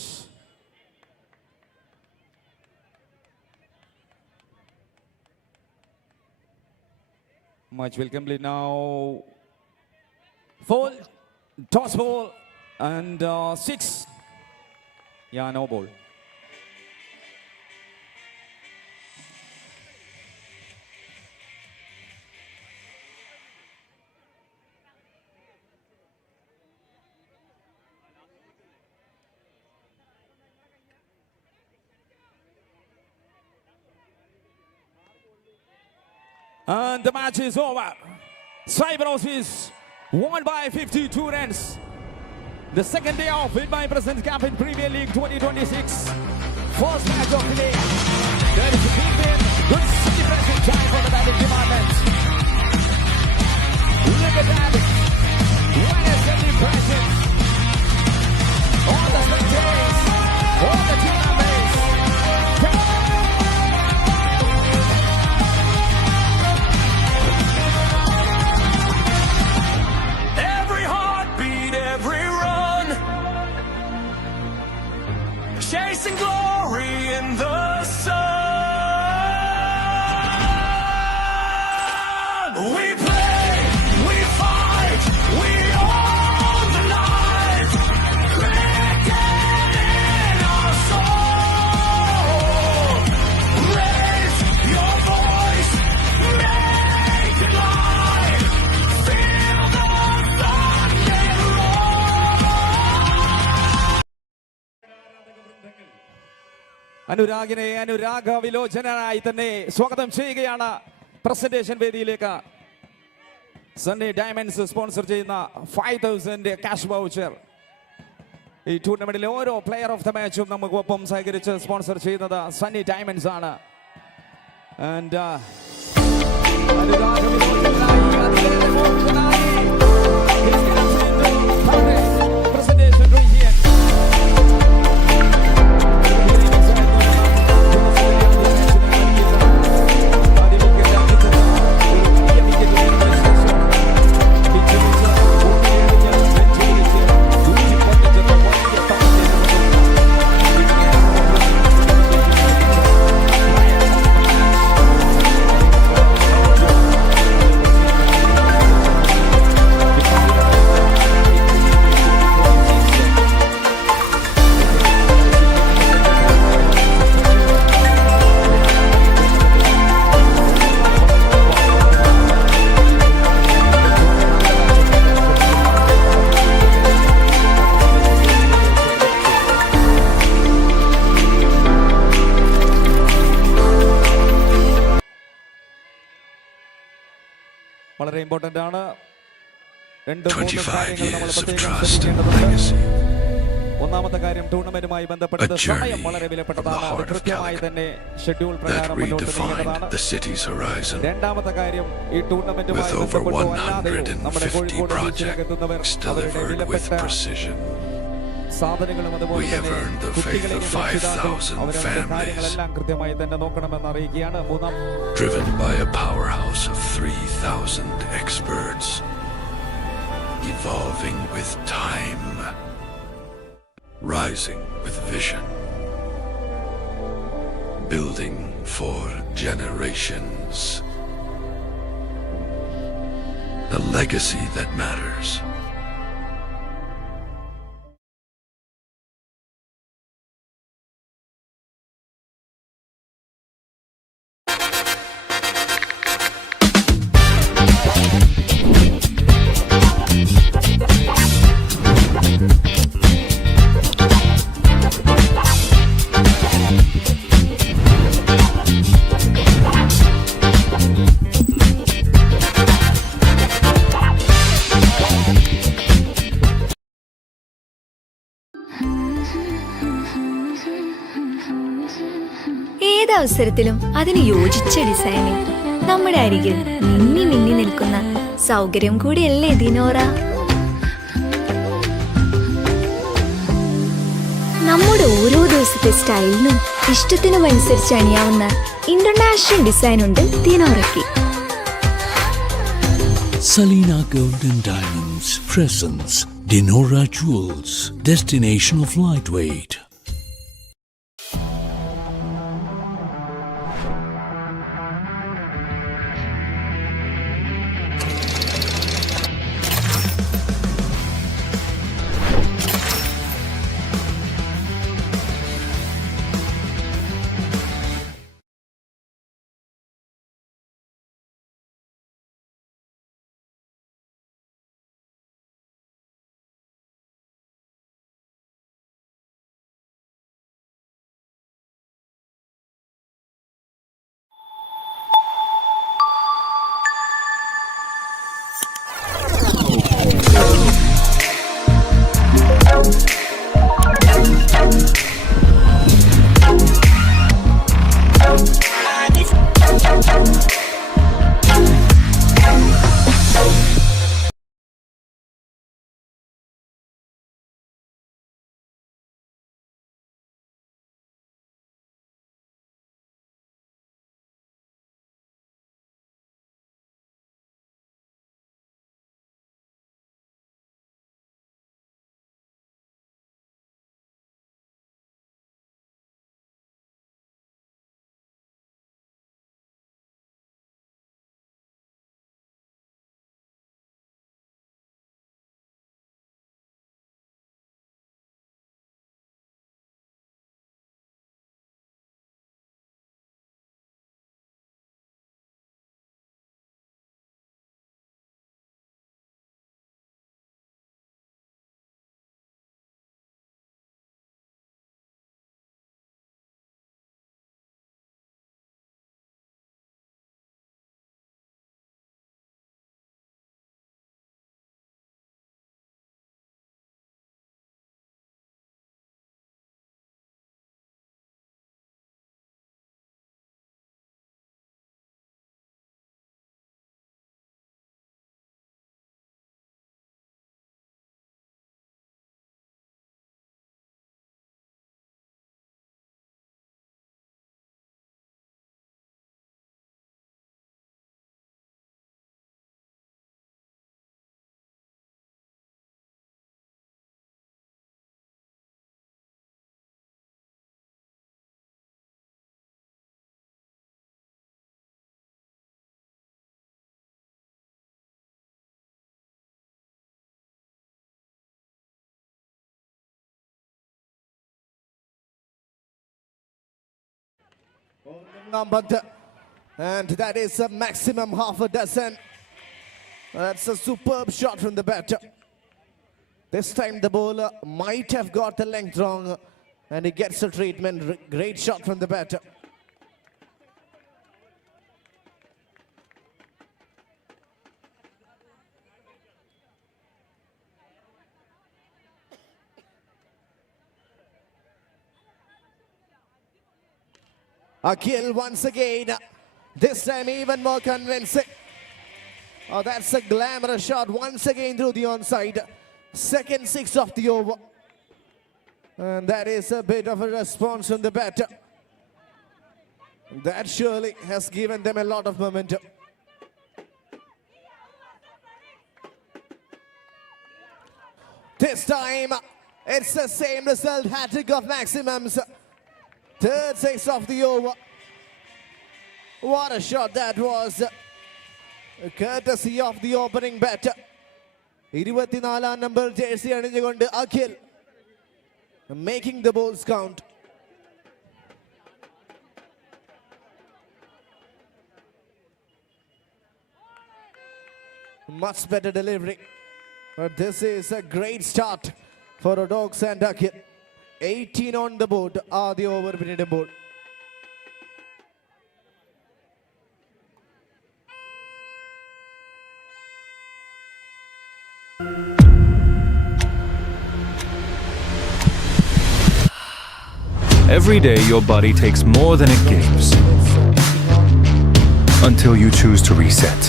Match will complete now. Full toss ball and 6. Yeah, no ball. And the match is over. Cybrosis won by 52 runs. The second day of Bid My Presents Cafit Premier League 2026. First match of the day. There is a big win. Good city present time for the batting department. Look at that. What a city present. All the spectators. All the team members. Chasing glory in the sun. We play, we fight, we own the night. Cricket in our soul. Raise your voice, make it live. Feel the thunder roll. അനുരാഗിനെ അനുരാഗ വിലോചനായി തന്നെ സ്വാഗതം ചെയ്യുകയാണ് presentation വേദിയിലേക്ക്. Sunny diamonds sponsor ചെയ്യുന്ന 5000 cash voucher. ഈ ടൂർണമെന്റിലെ ഓരോ player of the മാച്ചും നമുക്കൊപ്പം സഹകരിച്ച് സ്പോൺസർ ചെയ്യുന്നത് സണ്ണി ഡയമണ്ട്സ് ആണ്. And Anuraga വിലോചനായി presentation region. Important ആണ്. 2-3 കാര്യങ്ങൾ നമ്മൾ 25 years of പ്രത്യേകം trust and ശ്രദ്ധിക്കേണ്ടതുണ്ട്. legacy. ഒന്നാമത്തെ കാര്യം ടൂർണമെന്റുമായി ബന്ധപ്പെട്ടത് സമയം വളരെ വിലപ്പെട്ടതാണ്. അത് കൃത്യമായി തന്നെ ഷെഡ്യൂൾ That പ്രകാരം മുന്നോട്ട് നീങ്ങേണ്ടതാണ്. redefined the city's horizon. രണ്ടാമത്തെ കാര്യം ഈ ടൂർണമെന്റുമായി With over ബന്ധപ്പെട്ടോ അല്ലാതെയോ നമ്മുടെ 150 കോഴിക്കോട് ബീച്ചിലേക്ക് എത്തുന്നവർ projects അവരുടെ delivered with വിലപ്പെട്ട precision. സാധനങ്ങളും അതുപോലെ We have തന്നെ earned the faith കുട്ടികളെയും of രക്ഷിതാക്കളും 5,000 അവരവരുടെ families. കാര്യങ്ങളെല്ലാം കൃത്യമായി തന്നെ നോക്കണമെന്ന് അറിയിക്കുകയാണ്. Driven by a powerhouse of 3,000 experts. Evolving with time. Rising with vision. Building for generations. A legacy that matters. ഏതവസരത്തിലും അതിന് യോജിച്ച ഡിസൈനിൽ നമ്മുടെ അരികിൽ മിന്നി മിന്നി നിൽക്കുന്ന സൗകര്യം കൂടിയല്ലേ ദിനോറ. നമ്മുടെ ഓരോ ദിവസത്തെ സ്റ്റൈലിനും ഇഷ്ടത്തിനും അനുസരിച്ച് അണിയാവുന്ന ഇന്റർനാഷണൽ ഡിസൈൻ ഉണ്ട് ദിനോറയ്ക്ക്. Salina Gold and Diamonds presents Dinora Jewels, destination of lightweight. And that is a maximum half a dozen. That's a superb shot from the batter. This time the bowler might have got the length wrong and he gets a treatment. Great shot from the batter. Akhil once again. This time even more convincing. Oh, that's a glamorous shot once again through the onside. Second six of the over. And that is a bit of a response from the batter. That surely has given them a lot of momentum. This time, it's the same result, hat-trick of maximums. Third six of the over. What a shot that was. Courtesy of the opening batter. 24 number jersey അണിഞ്ഞുകൊണ്ട് Akhil making the balls count. Much better delivery. But this is a great start for the Dogs and Akhil. 18 on the board. ആദ്യ over പിന്നിടുമ്പോൾ Every day your body takes more than it gives. Until you choose to reset.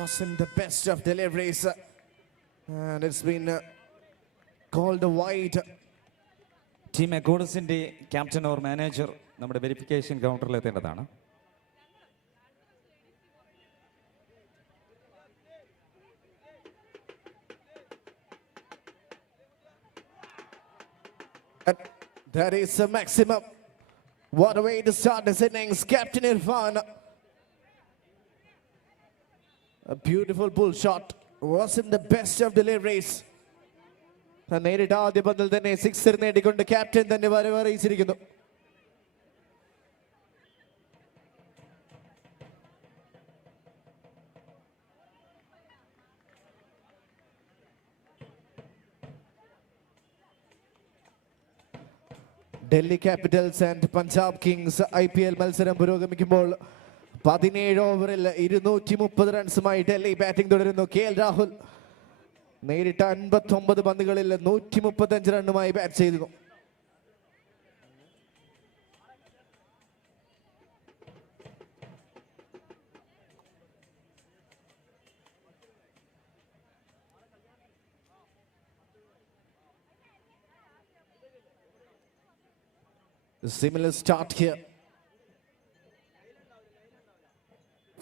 Wasn't the best of deliveries. And it's been called a wide. Team അക്കോഡസിന്റെ captain or manager നമ്മുടെ verification കൗണ്ടറിൽ എത്തേണ്ടതാണ്. That is a maximum. What a way to start this innings. Captain Irfan. A beautiful pull shot. Wasn't the best of deliveries. നേരിട്ട് ആദ്യ പന്തിൽ തന്നെ sixer നേടിക്കൊണ്ട് captain തന്നെ വരവ് അറിയിച്ചിരിക്കുന്നു. Delhi Capitals and Punjab Kings IPL മത്സരം പുരോഗമിക്കുമ്പോൾ 17 ഓവറിൽ 230 റൺസുമായി ഡൽഹി ബാറ്റിംഗ് തുടരുന്നു. KL രാഹുൽ നേരിട്ട് 59 പന്തുകളിൽ 135 റണ്ണുമായി ബാറ്റ് ചെയ്തു. Similar start here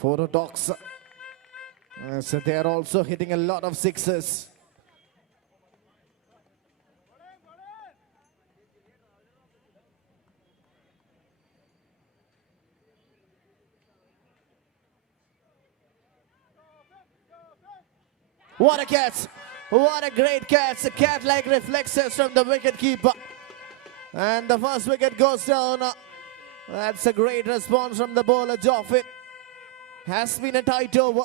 for the Dogs. So they are also hitting a lot of sixes. What a catch! What a great catch! A cat-like reflexes from the wicket-keeper. And the first wicket goes down. That's a great response from the bowler. Joffin has been a tight over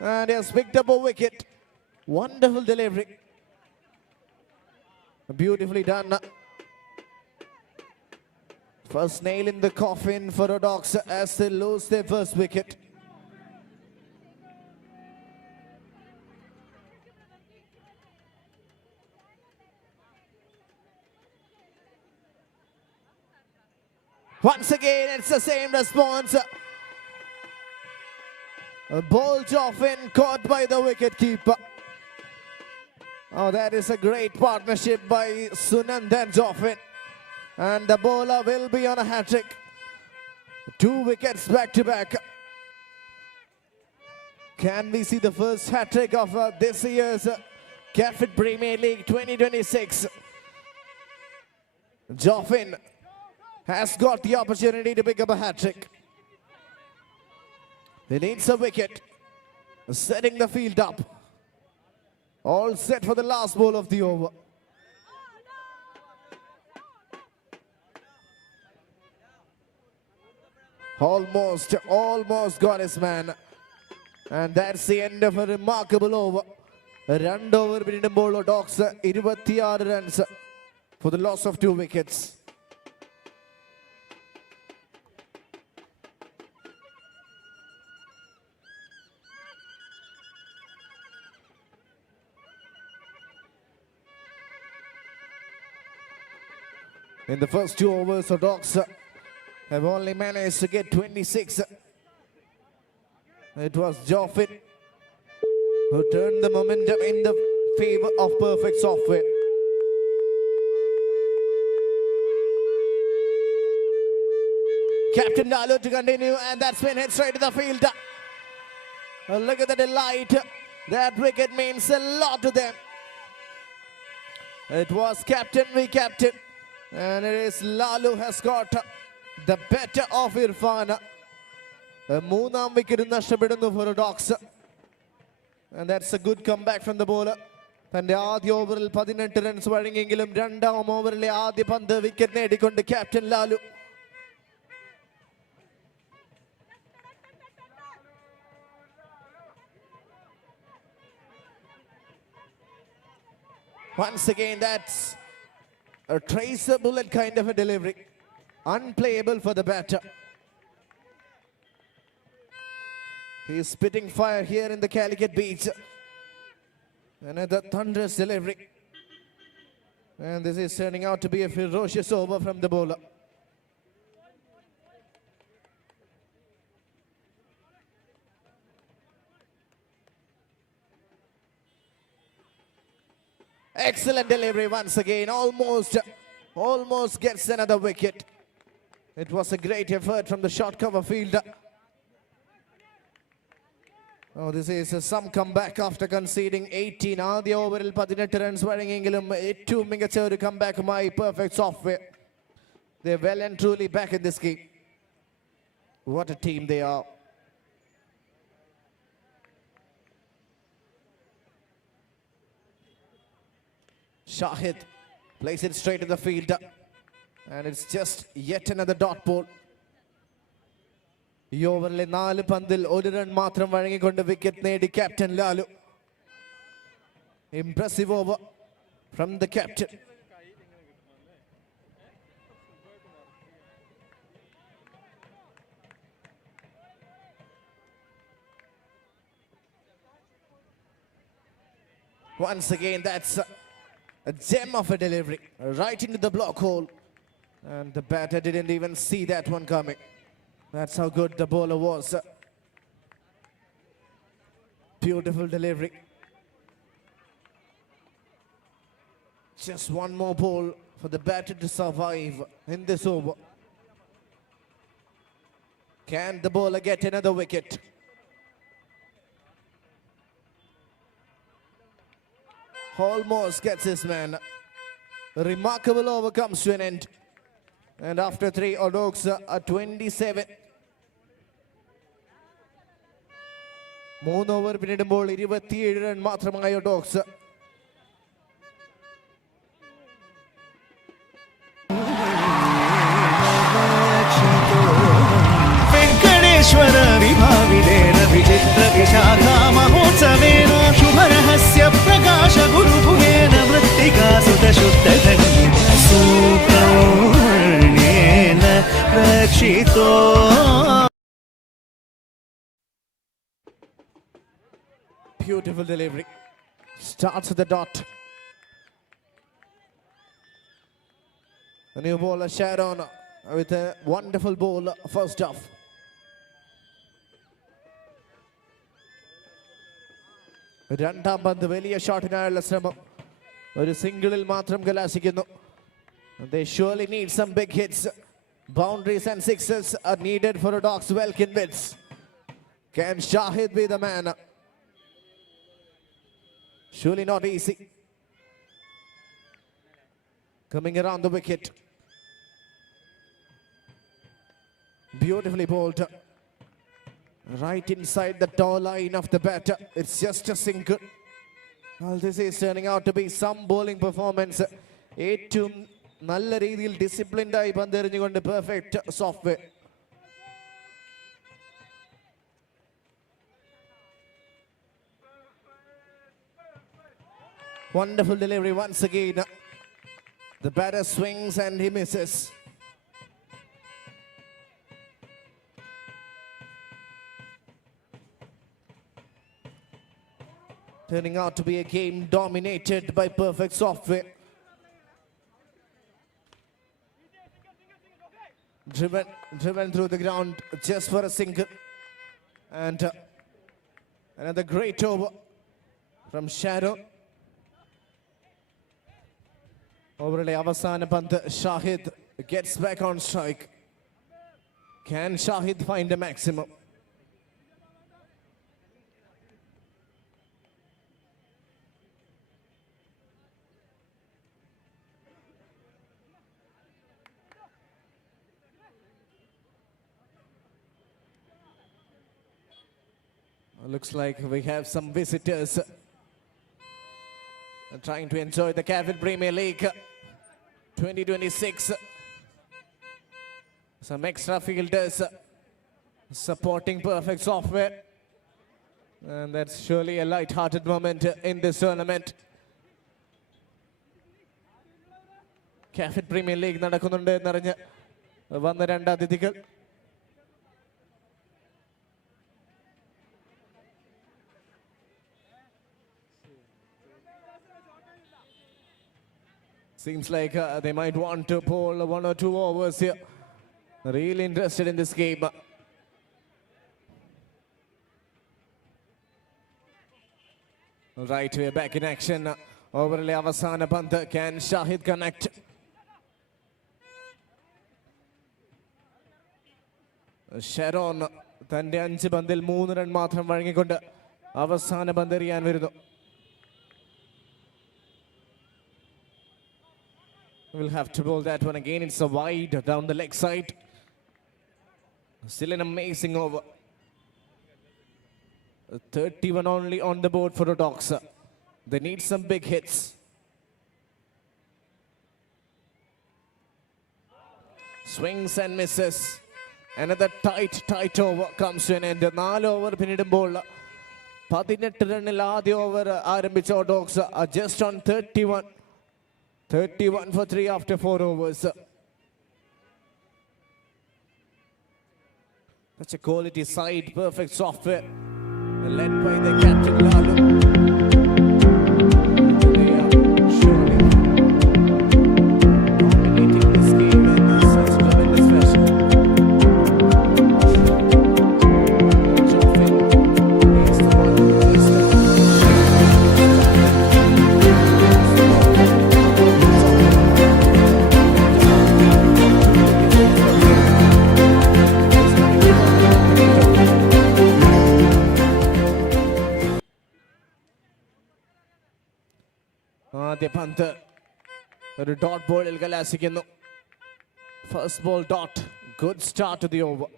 and has picked up a wicket. Wonderful delivery. Beautifully done. First nail in the coffin for the Dogs as they lose their first wicket. Once again, it's the same response. A ball Joffin caught by the wicket-keeper. Oh, that is a great partnership by Sunand and Joffin. And the bowler will be on a hat-trick. 2 wickets back-to-back. Can we see the first hat-trick of this year's Cafit Premier League 2026? Joffin has got the opportunity to pick up a hat-trick. He needs a wicket, setting the field up. All set for the last ball of the over. Almost got his man. And that's the end of a remarkable over. 2 over പിന്നിടുമ്പോൾ Dogs 26 runs for the loss of 2 wickets. In the first 2 overs, the Dogs have only managed to get 26. It was Cafit who turned the momentum in the favor of perfect software. Captain Lalu to continue, and that's been hit straight to the field. Look at the delight. That wicket means a lot to them. It was captain v captain, and it is Lalu has got the better of Irfan. മൂന്നാം wicket നഷ്ടപ്പെടുന്നു for the Dogs. And that's a good comeback from the bowler. തന്റെ ആദ്യ ഓവറിൽ 18 runs വഴങ്ങിയെങ്കിലും രണ്ടാം ഓവറിലെ ആദ്യ പന്ത് wicket നേടിക്കൊണ്ട് captain Lalu. Once again, that's a tracer bullet kind of a delivery. Unplayable for the batter. He is spitting fire here in the Calicut beach. Another thunderous delivery. And this is turning out to be a ferocious over from the bowler. Excellent delivery once again. Almost gets another wicket. It was a great effort from the short cover fielder. Oh, this is some comeback after conceding 18. ആദ്യ ഓവറിൽ 18 runs വഴങ്ങിയെങ്കിലും ഏറ്റവും മികച്ച ഒരു കംബാക്കുമായി perfect software. They're well and truly back in this game. What a team they are. Shahid plays it straight to the fielder, and it's just yet another dot ball. ഈ ഓവറിലെ 4 പന്തിൽ 1 run മാത്രം വഴങ്ങിക്കൊണ്ട് wicket നേടി captain Lalu. Impressive over from the captain. Once again, that's a gem of a delivery right into the block hole, and the batter didn't even see that one coming. That's how good the bowler was. Beautiful delivery. Just one more ball for the batter to survive in this over. Can the bowler get another wicket? Almost gets his man. A remarkable over comes to an end. And after 3, Dogs are 27. 3 over പിന്നിടുമ്പോൾ 27 run മാത്രമായ Dogs. Venkateshwara विभाविदेन विचित्र विशाखा महोत्सवेन शुभरहस्य प्रकाश गुरुभुवेन मृत्तिका सुतशुद्धधन्येन सूत्रवर्णेन रक्षितो. Beautiful delivery. Starts at the dot. The new bowler Sharon with a wonderful ball first off. രണ്ടാം പന്ത് വലിയ ഷോട്ടിനായുള്ള ശ്രമം ഒരു സിംഗിളിൽ മാത്രം കലാശിക്കുന്നു. They surely need some big hits. Boundaries and sixes are needed for a Dogs welcome wins. Can Shahid be the man? Surely not easy. Coming around the wicket. Beautifully bowled. Right inside the toe line of the batter. It's just a single. Well, this is turning out to be some bowling performance. ഏറ്റവും നല്ല രീതിയിൽ disciplined ആയി പന്തെറിഞ്ഞുകൊണ്ട് perfect software. Wonderful delivery once again. The batter swings and he misses. Turning out to be a game dominated by perfect software. Driven through the ground just for a single. And another great over from Shadow. Overly avasana pant, Shahid gets back on strike. Can Shahid find a maximum? Looks like we have some visitors trying to enjoy the Cafit Premier League 2026. Some extra fielders supporting perfect software. And that's surely a light-hearted moment in this tournament. Cafit Premier League നടക്കുന്നുണ്ട് എന്നറിഞ്ഞ് വന്ന രണ്ട് അതിഥികൾ. Seems like they might want to pull 1 or 2 overs here. Really interested in this game. Right, we're back in action. Overly avasana pant. Can Shahid connect? Sharon തന്റെ 5 പന്തിൽ 3 run മാത്രം വഴങ്ങിക്കൊണ്ട് അവസാന പന്ത് എറിയാൻ വരുന്നു. We'll have to bowl that one again. It's a wide down the leg side. Still an amazing over. 31 only on the board for the Dogs. They need some big hits. Swings and misses. Another tight over comes to an end. 4 over പിന്നിടുമ്പോൾ 18 റണ്ണിൽ ആദ്യ over ആരംഭിച്ച Dogs are just on 31. 31 for 3 after 4 overs. Such a quality side, perfect software. Led by the captain Lalu. They are surely dominating this game in such tremendous fashion. Joffin is the one who is ആദ്യ പന്ത് ഒരു dot ബോളിൽ കലാശിക്കുന്നു. First ball dot. Good start to the over.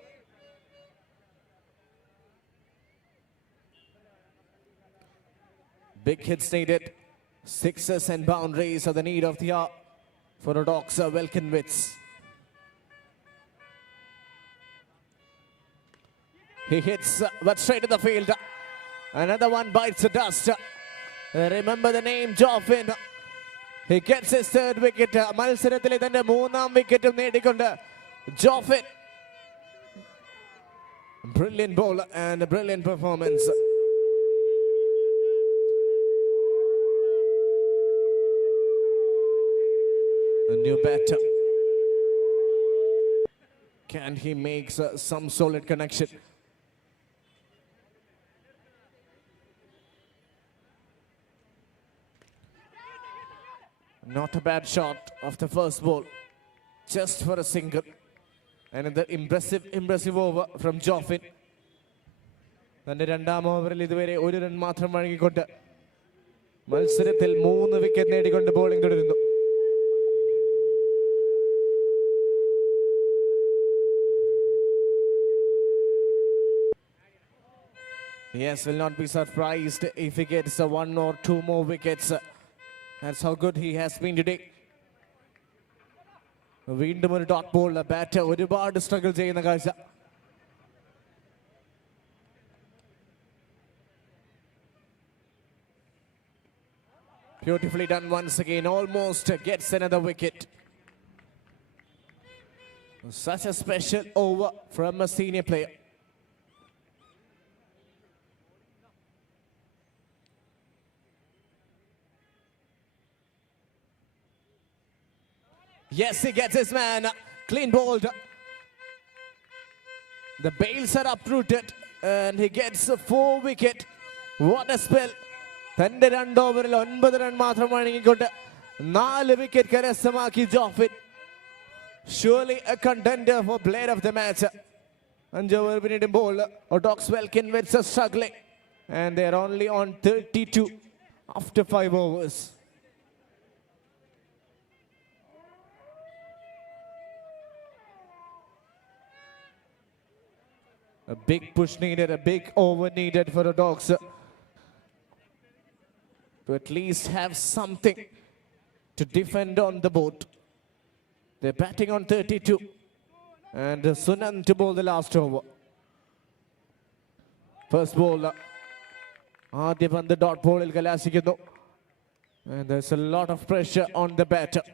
Big hits needed. Sixes and boundaries are the need of the hour for the Dogs. Welcome wits. He hits but straight to the field. Another one bites the dust. Remember the name, Joffin. He gets his 3rd wicket. മത്സരത്തിലെ തന്റെ 3ാം വിക്കറ്റും നേടിക്കൊണ്ട് Joffin. Brilliant bowler and a brilliant performance. A new batter. Can he make some solid connection? Not a bad shot of the first ball, just for a single. Another impressive over from Joffin. തന്റെ 2ാം ഓവറിൽ ഇതുവരെ 1 run മാത്രം വഴങ്ങിക്കൊണ്ട് മത്സരത്തിൽ 3 wicket നേടിക്കൊണ്ട് bowling തുടരുന്നു. Yes, will not be surprised if he gets 1 or 2 more wickets. That's how good he has been today. വീണ്ടും ഒരു dot ball. Bat ഒരുപാട് struggle ചെയ്യുന്ന കാഴ്ച. Beautifully done once again. Almost gets another wicket. Such a special over from a senior player. Yes, he gets his man. Clean bowled. The bails are uprooted and he gets a 4 wicket. What a spell. തന്റെ 2 ഓവറിൽ 9 run മാത്രം വഴങ്ങിക്കൊണ്ട് 4 wicket കരസ്ഥമാക്കി Jofin. Surely a contender for player of the match. 5 over പിന്നിടുമ്പോൾ Odox Welkin are struggling and they are only on 32 after 5 overs. A big push needed, a big over needed for the Dogs to at least have something to defend on the board. They're batting on 32 and Sunan to bowl the last over. First bowler ആദ്യം പന്ത് dot ബോളിൽ കലാശിക്കുന്നു and there's a lot of pressure on the batter.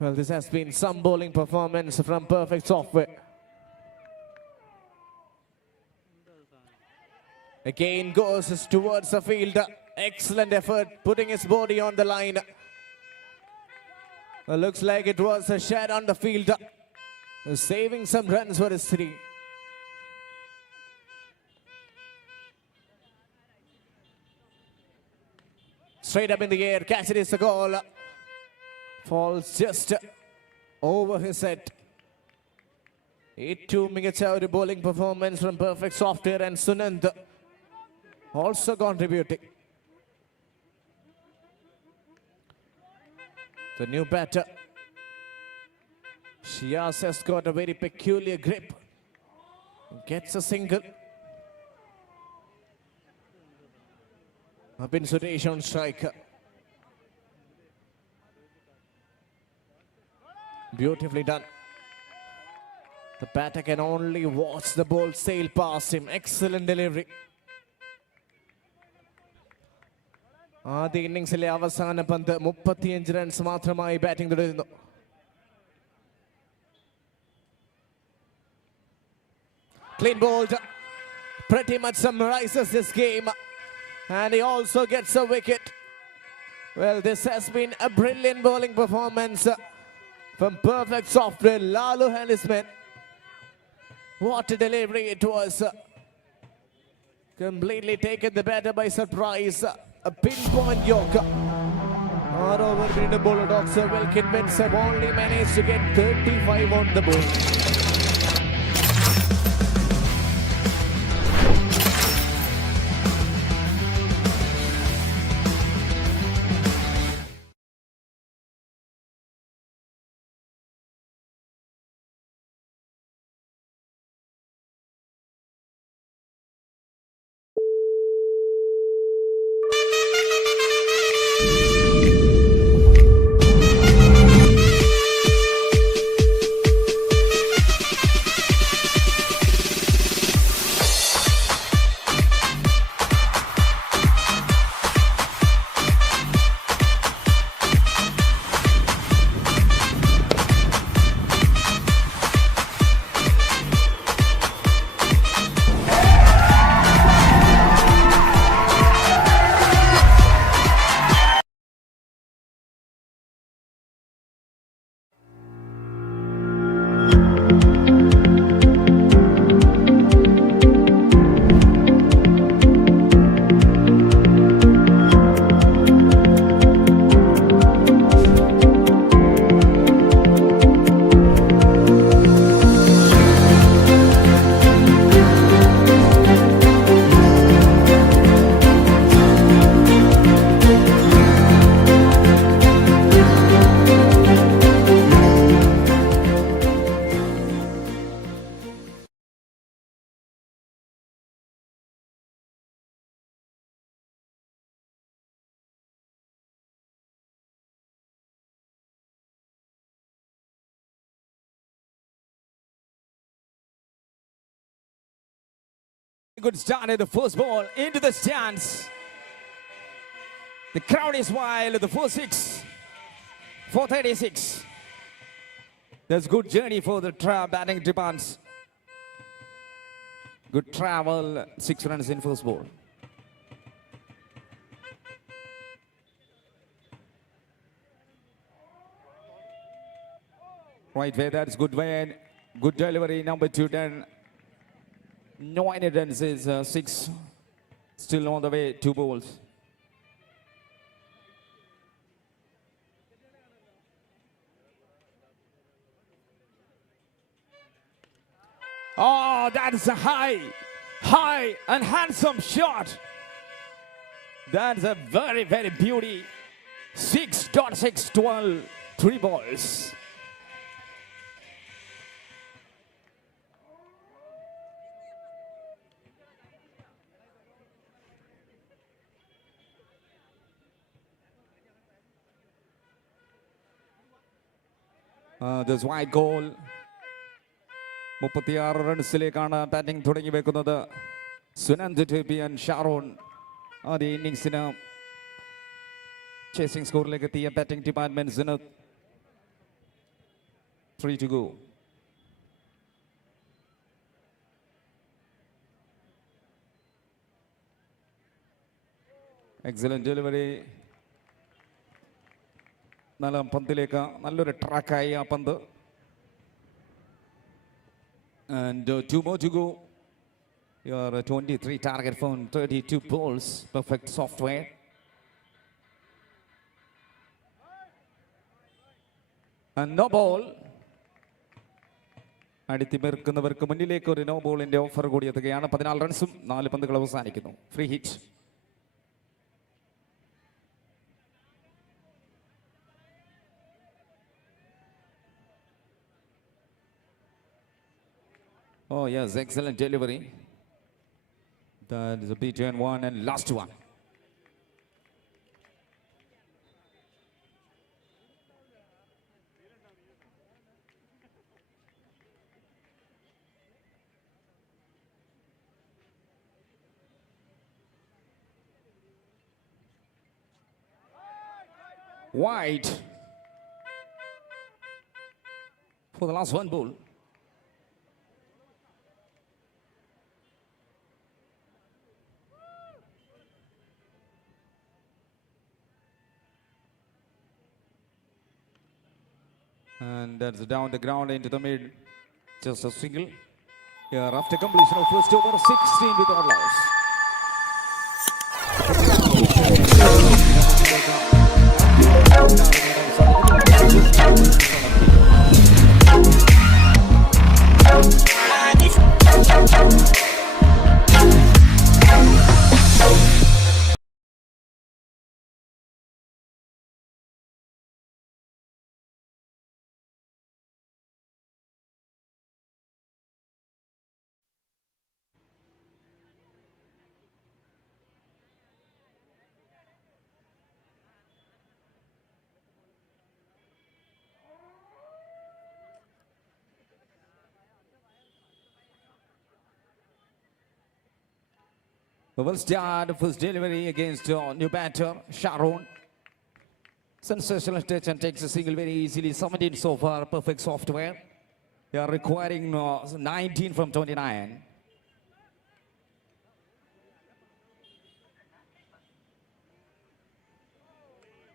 Well, this has been some bowling performance from Perfect Software. Again goes towards the fielder. Excellent effort, putting his body on the line. Looks like it was a shot on the fielder. Saving some runs for his 3. Straight up in the air, catch it is a goal. Falls just over his head. 8-2 മികച്ച ഒരു bowling performance from Perfect Software and Sunand also contributing. The new batter, Shiaz has got a very peculiar grip. Gets a single. Abin Suresh on strike. Beautifully done. The batter can only watch the ball sail past him. Excellent delivery. ആദ്യ ഇന്നിംഗ്സിലെ അവസാന പന്ത് 35 runs മാത്രമായി batting തുടരുന്നു. Clean bowled. Pretty much summarizes this game. And he also gets a wicket. Well, this has been a brilliant bowling performance from Perfect Software. Lalu and his men. What a delivery it was. Completely taken the batter by surprise. A pinpoint yorker. Our over the bowler Odox Welkin have only managed to get 35 on the board. Good start at the first ball into the stands. The crowd is wild. The 4-6. 436. That's good journey for the batting demands. Good travel. 6 runs in first ball. Right way, that's good way. Good delivery, number 2 10. 9 runs is 6. Still on the way, 2 balls. Oh, that is a high and handsome shot. That's a very, very beauty. 6.6, 12, 3 balls. This wide goal. 36 റൺസിലേക്കാണ് batting തുടങ്ങി വെക്കുന്നത് Sunand ടെപി and Sharon. ആദ്യ ഇന്നിംഗ്സിന് chasing സ്കോറിലേക്ക് എത്തിയ batting ഡിപ്പാർട്ട്മെന്റ്സിന് 3 to go. Excellent delivery. നല്ല പന്തിലേക്ക് നല്ലൊരു ട്രാക്കായി ആ പന്ത്. And 2 more to go. Your 23 target from 32 balls. Perfect software. And no ball. അടിത്തിമേർക്കുന്നവർക്ക് മുന്നിലേക്ക് ഒരു നോ ബോളിന്റെ ഓഫർ കൂടി എത്തുകയാണ്. 14 റൺസും 4 പന്തുകൾ അവസാനിക്കുന്നു. Free hit. Oh yes, excellent delivery. That is a between 1 and last one. Wide for the last one ball. And that's down the ground into the mid. Just a single. Here after completion of first over, 16 without loss. We will start the first delivery against new batter, Sharon. Sensational touch and takes a single very easily. 17 so far, perfect software. They are requiring 19 from 29.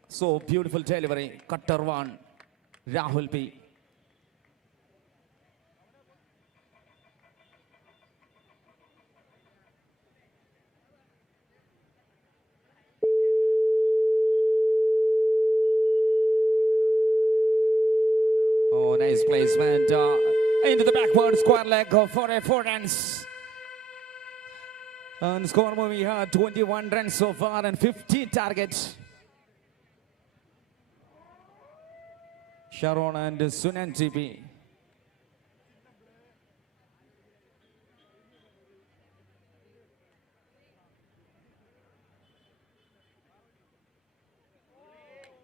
So beautiful delivery, cutter one, Rahul P. Oh, nice placement into the backward square leg for a 4 runs. And score we had 21 runs so far and 15 targets. Sharon and Sunan TP.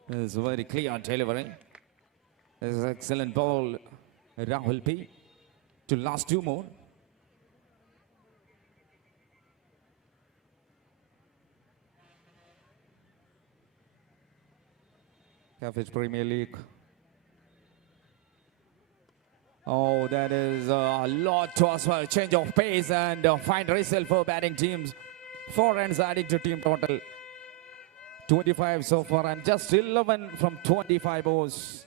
This is very clear delivery. This is excellent ball, Rahul P. To last 2 more. Cafit Premier League. Oh, that is a lot to as well. Change of pace and fine result for batting teams. 4 runs adding to team total. 25 so far and just 11 from 25 balls.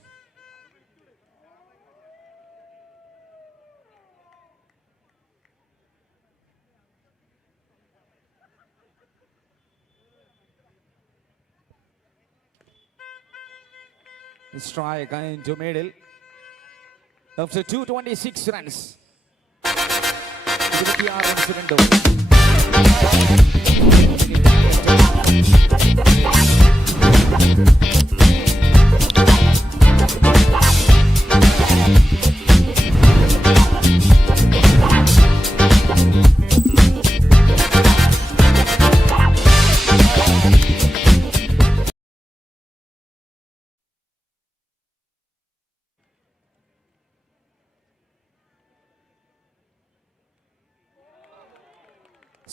Strike into middle. After 226 runs. 26 runs window.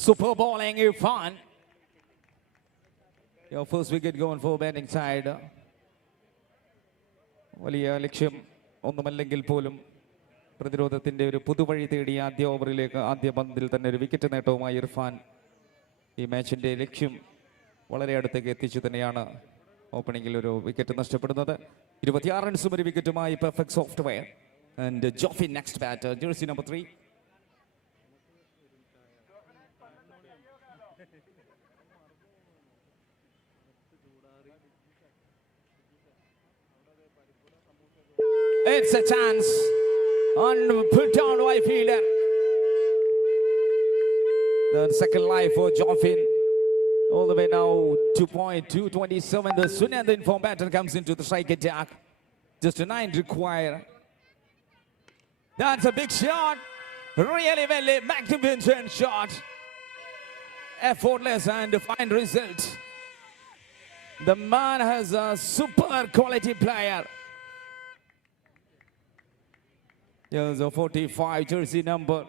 Super bowling, Irfan. Your first wicket going for batting side. വലിയ ലക്ഷ്യം ഒന്നുമല്ലെങ്കിൽ പോലും പ്രതിരോധത്തിന്റെ ഒരു പുതുവഴി തേടി ആദ്യ ഓവറിലേക്ക് ആദ്യ പന്തിൽ തന്നെ ഒരു വിക്കറ്റ് നേട്ടവുമായി ഇർഫാൻ ഈ മാച്ചിന്റെ ലക്ഷ്യം വളരെ അടുത്തേക്ക് എത്തിച്ചു തന്നെയാണ് ഓപ്പണിംഗിൽ ഒരു വിക്കറ്റ് നഷ്ടപ്പെടുന്നത് 26 റൺസും ഒരു വിക്കറ്റുമായി perfect software and Jofi next batter jersey number 3. It's a chance on put down wide fielder. The second life for Joffin. All the way now 2.227. The Sunanda informed batter comes into the strike attack. Just a 9 require. That's a big shot. Really well magnificent shot. Effortless and fine result. The man has a super quality player. There's a 45 jersey number.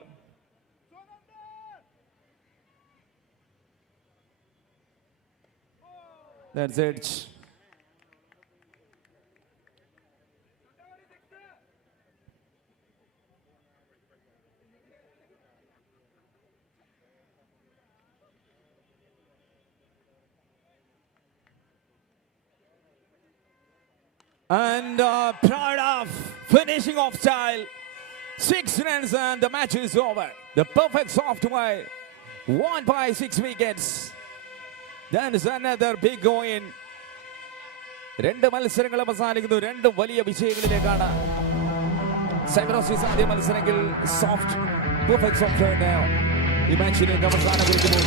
That's it. And proud of finishing off style. 6 runs and the match is over. The perfect software won by 6 wickets. Then is another big win. രണ്ട് മത്സരങ്ങൾ അവസാനിക്കുന്നു. രണ്ടും വലിയ വിജയങ്ങളിലേക്കാണ്. സൈബറോസിസ് ആദ്യ മത്സരത്തിൽ soft perfect software ഈ മാച്ചിലേക്ക് അവസാനം കുറിക്കുന്നു.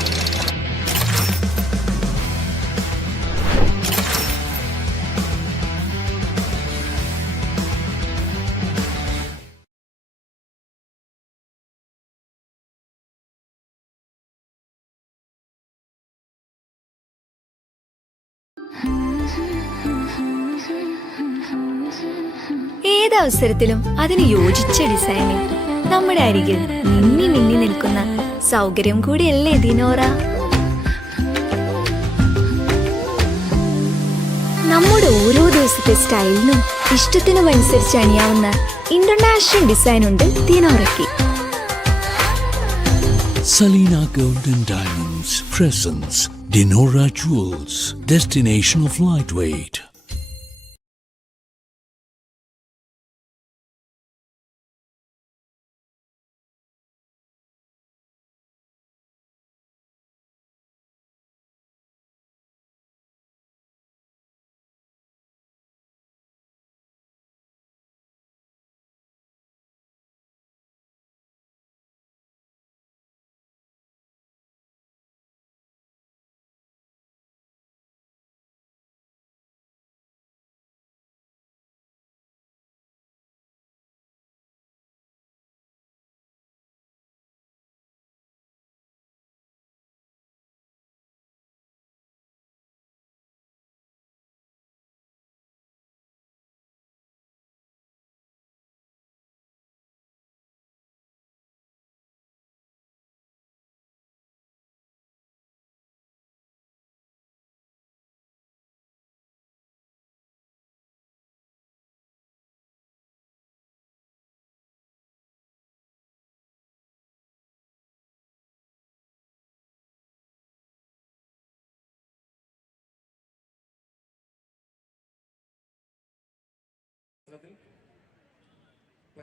ഏതവസരത്തിലും അതിന് യോജിച്ച ഡിസൈനിൽ നമ്മുടെ അരികിൽ മിന്നി മിന്നി നിൽക്കുന്ന സൗകര്യം കൂടിയല്ലേ ദിനോറ. നമ്മുടെ ഓരോ ദിവസത്തെ സ്റ്റൈലിനും ഇഷ്ടത്തിനും അനുസരിച്ച് അണിയാവുന്ന ഇന്റർനാഷണൽ ഡിസൈൻ ഉണ്ട് ദിനോറയ്ക്ക്. Salina Gold and Diamonds presents Dinora Jewels, destination of lightweight.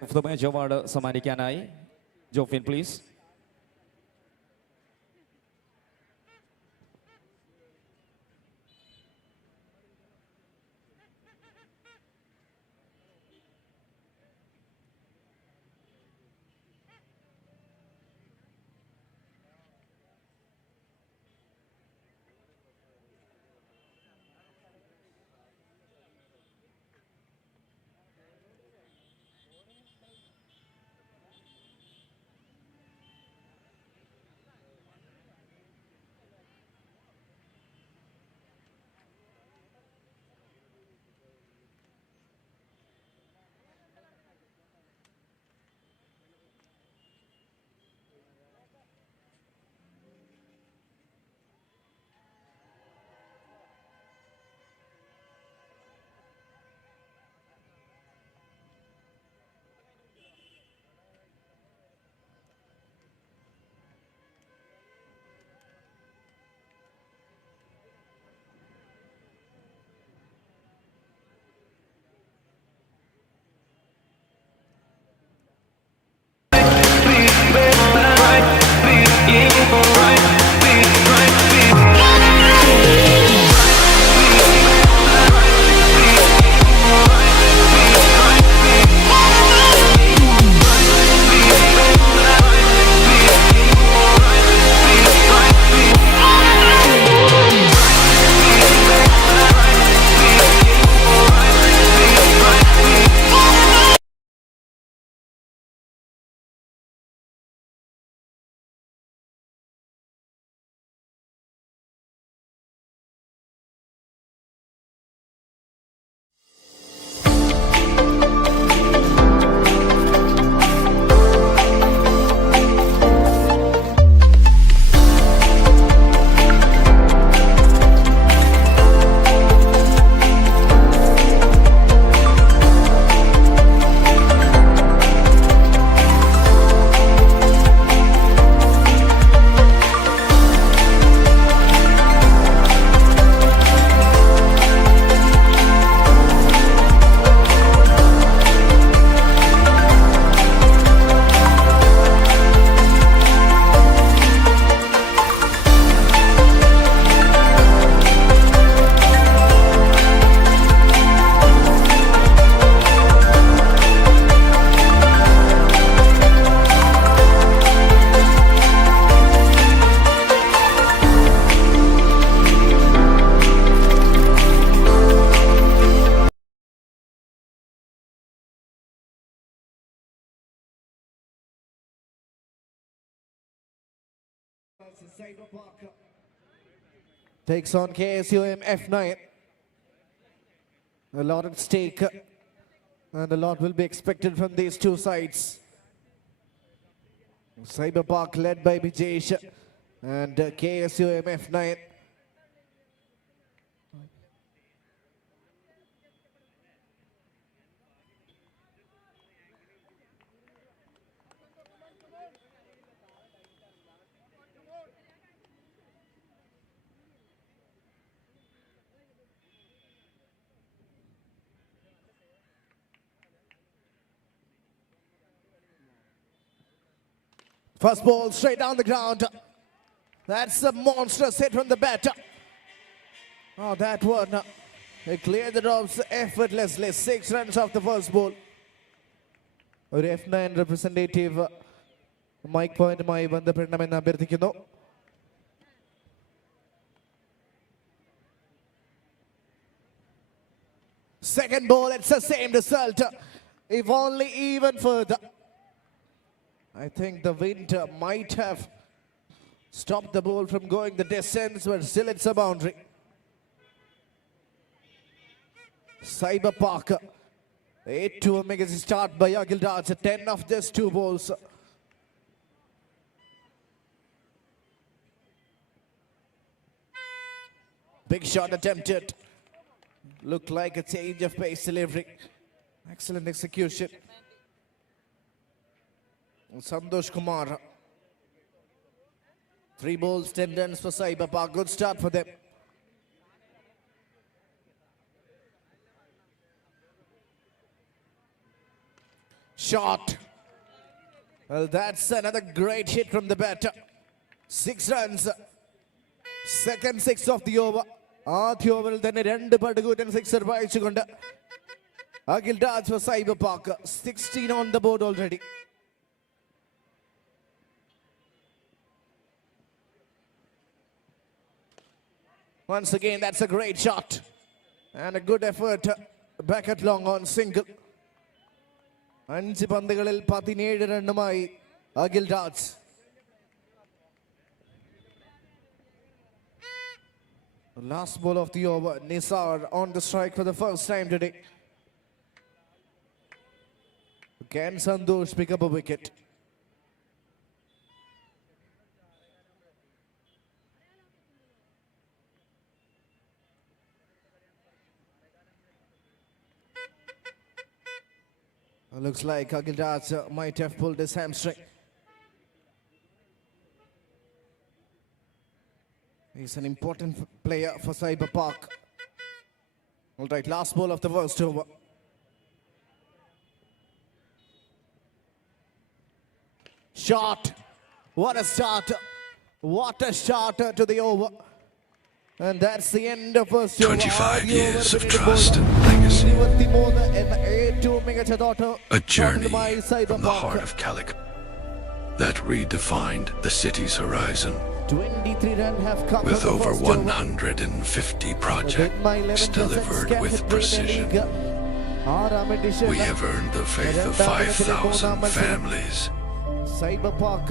Of the match award സമ്മാനിക്കാനായി Jofin please. Takes on KSUM F9. A lot at stake, and a lot will be expected from these two sides. Cyber Park led by Bijesh and KSUM F9. First ball straight down the ground. That's a monstrous hit from the batter. Oh, that one. He cleared the drops effortlessly. 6 runs off the first ball. ഒരു F9 representative mic പോയിന്റുമായി ബന്ധപ്പെടണമെന്ന് അഭ്യർത്ഥിക്കുന്നു. Second ball, it's the same result. If only even further. I think the wind might have stopped the ball from going the distance, but still it's a boundary. Cyber Park, 8-2 makes a start by Agilraj, 10 of just 2 balls. Big shot attempted. Looked like a change of pace delivery. Excellent execution. Santosh Kumar. 3 balls, 10 runs for Cyber Park. Good start for them. Shot. Well, that's another great hit from the batter. 6 runs. Second 6 of the over. ആദ്യ ഓവറിൽ തന്നെ 2 പടുകൂറ്റൻ sixer വായിച്ചുകൊണ്ട് Akhil Raj for Cyber Park. 16 on the board already. Once again, that's a great shot. And a good effort back at long on single. 5 പന്തുകളിൽ 17 റണ്ണുമായി Akhil Raj. Last ball of the over, Nisar on the strike for the first time today. Can Santosh pick up a wicket? Looks like Akhil Raj might have pulled his hamstring. He's an important player for Cyber Park. All right, last ball of the first over. Shot. What a start. What a shot to the over. And that's the end of first over. 25 years of trust and legacy. A journey from the heart of Calicut that redefined the city's horizon. 23 runs have come With from the over first over. 150 projects delivered with precision, we have earned the faith of 5,000 families, Cyber Park.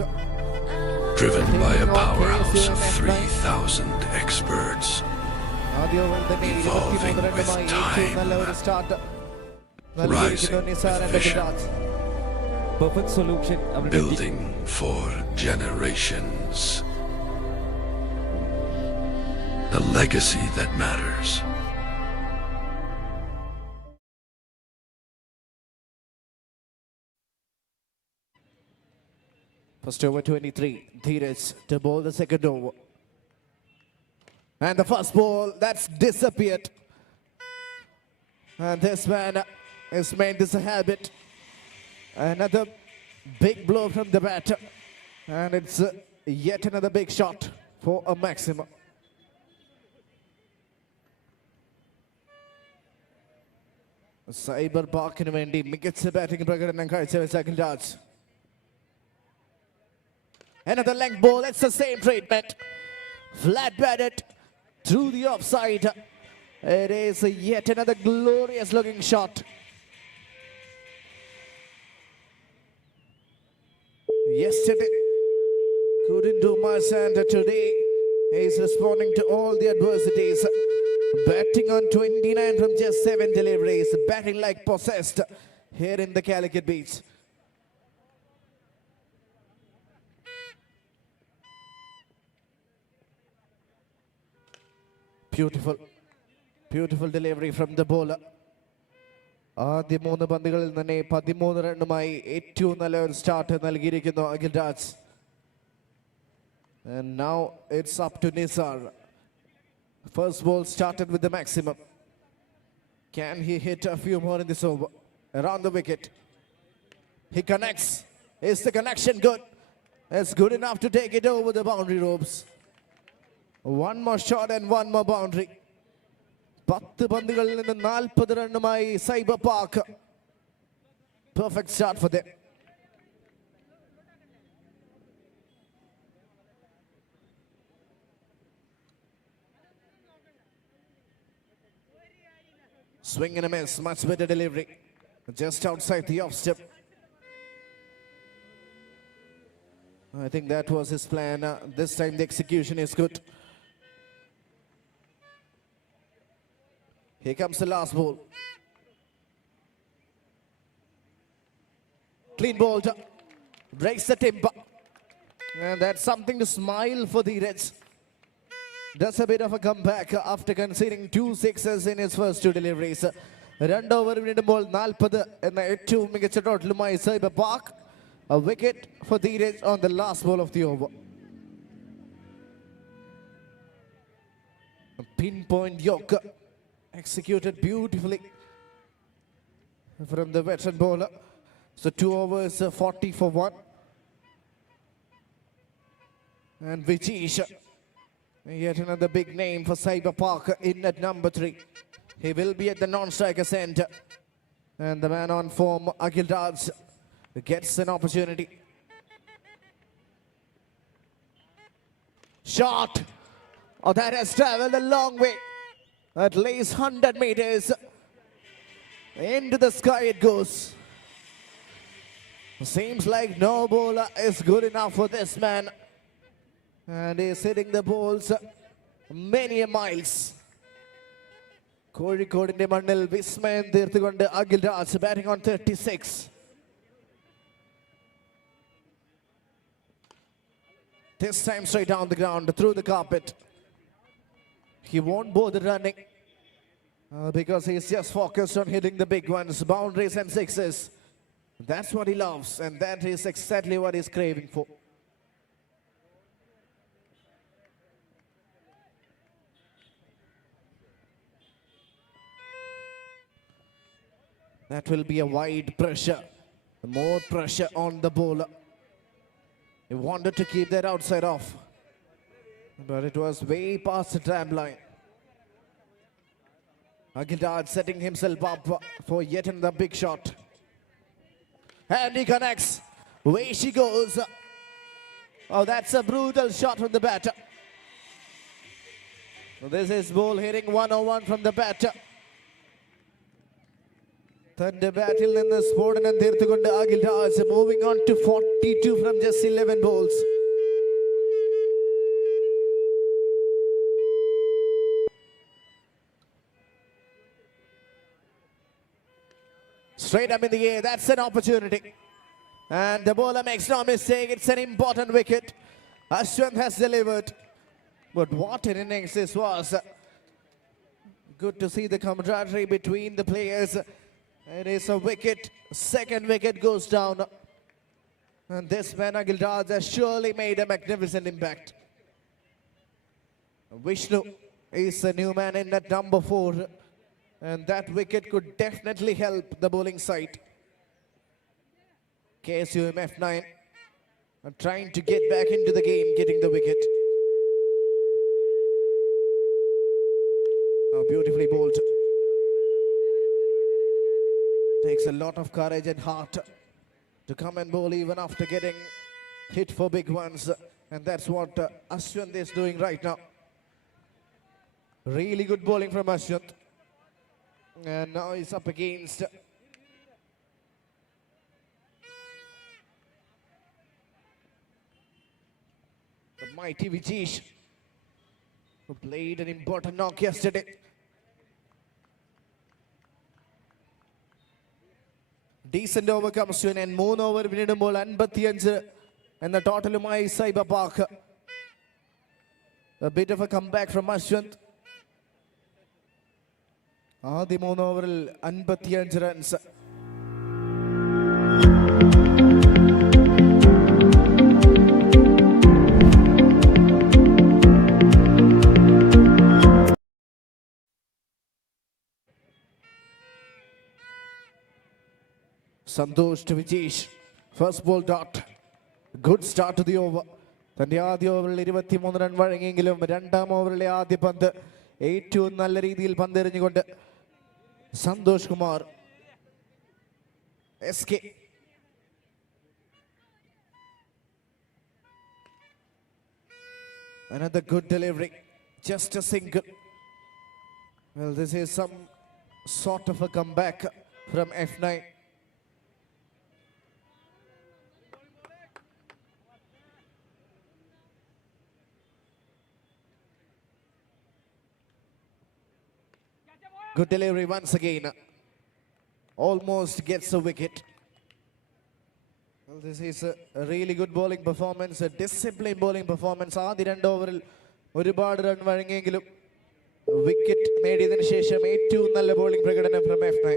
driven by a powerhouse of 3,000 experts, evolving with time, rising with vision, Perfect solution. building for generations. A legacy that matters. First over 23, Dheeraj to bowl the second over. And the first ball, that's disappeared. And this man has made this a habit. Another big blow from the batter. And it's yet another big shot for a maximum. Cyber Parkinu വേണ്ടി മികച്ച batting പ്രകടനം കാഴ്ചവെച്ച Akhil Raj. Another length ball, it's the same treatment. Flat batted through the offside. It is yet another glorious looking shot. Yesterday couldn't do much, and today he's responding to all the adversities. Batting on 29 from just 7 deliveries, batting like possessed here in the Calicut Beach. Beautiful, beautiful delivery from the bowler. ആദ്യ 3 പന്തുകളിൽ തന്നെ 13 റണ്ണുമായി ഏറ്റവും നല്ല ഒരു start നൽകിയിരിക്കുന്നു Akhil Raj. And now it's up to Nisar. First ball started with the maximum. Can he hit a few more in this over? Around the wicket. He connects. Is the connection good? It's good enough to take it over the boundary ropes. One more shot and one more boundary. 10 പന്തുകളിൽ നിന്ന് 40 റണ്ണുമായി Cyber Park. Perfect start for them. Swing and a miss, much better delivery. Just outside the off step. I think that was his plan. This time the execution is good. Here comes the last ball. Clean ball. Breaks the timber. And that's something to smile for the Reds. Does a bit of a comeback after conceding 2 sixes in his first 2 deliveries. 2 over വീണ്ടുമ്പോൾ 40 എന്ന ഏറ്റവും മികച്ച ടോട്ടലുമായി Cyber Park. A wicket for Dheeraj on the last ball of the over. A pinpoint yorker executed beautifully from the veteran bowler. So 2 overs, 40 for 1. And Vijish, yet another big name for Cyber Park in at number 3. He will be at the non-striker center. And the man on form, Akhil Raj, gets an opportunity. Shot. Oh, that has traveled a long way. At least 100 meters. Into the sky it goes. Seems like no bowler is good enough for this man. And he's hitting the balls many miles. Kozhikode മണ്ണിൽ വിസ്മയം തീർത്തുകൊണ്ട് Akhil Raj batting on 36. This time straight down the ground, through the carpet. He won't bother running because he's just focused on hitting the big ones, boundaries and sixes. That's what he loves, and that is exactly what he's craving for. That will be a wide pressure, more pressure on the bowler. He wanted to keep that outside off, but it was way past the trap line. Akhil Raj setting himself up for yet another big shot. And he connects. Away she goes. Oh, that's a brutal shot from the batter. This is ball hitting 101 from the batter. തന്റെ ബാറ്റിൽ നിന്ന് സ്ഫോടനം തീർത്തുകൊണ്ട് Akhil Raj moving on to 42 from just 11 balls. Straight up in the air, that's an opportunity. And the bowler makes no mistake, it's an important wicket. Ashwin has delivered. But what an innings this was. Good to see the camaraderie between the players. It is a wicket, second wicket goes down. And this man, Akhil Raj, has surely made a magnificent impact. Vishnu is the new man in at number 4. And that wicket could definitely help the bowling side. KSUM F9 are trying to get back into the game, getting the wicket. Oh, beautifully bowled. Takes a lot of courage and heart to come and bowl even after getting hit for big ones. And that's what Ashwin is doing right now. Really good bowling from Ashwin. And now he's up against the mighty Vijish, who played an important knock yesterday. Decent over comes to an end. 3 over പിന്നിടുമ്പോൾ 55 എന്ന ടോട്ടലുമായി Cyber Park. A bit of a comeback from Ashwant. ആദ്യ 3 ഓവറിൽ 55 runs. Santosh to Vijesh. First ball dot. Good start to the over. തന്റെ ആദ്യ ഓവറിൽ 23 run വഴങ്ങിയെങ്കിലും രണ്ടാം ഓവറിലെ ആദ്യ പന്ത് ഏറ്റവും നല്ല രീതിയിൽ പന്തെറിഞ്ഞുകൊണ്ട് Santhosh Kumar SK. Another good delivery. Just a single. Well, this is some sort of a comeback from F9. Good delivery once again. Almost gets a wicket. Well, this is a really good bowling performance, a disciplined bowling performance. ആദ്യ 2 ഓവറിൽ ഒരുപാട് run വഴങ്ങിയെങ്കിലും wicket നേടിയതിനു ശേഷം ഏറ്റവും നല്ല bowling പ്രകടനം from F9.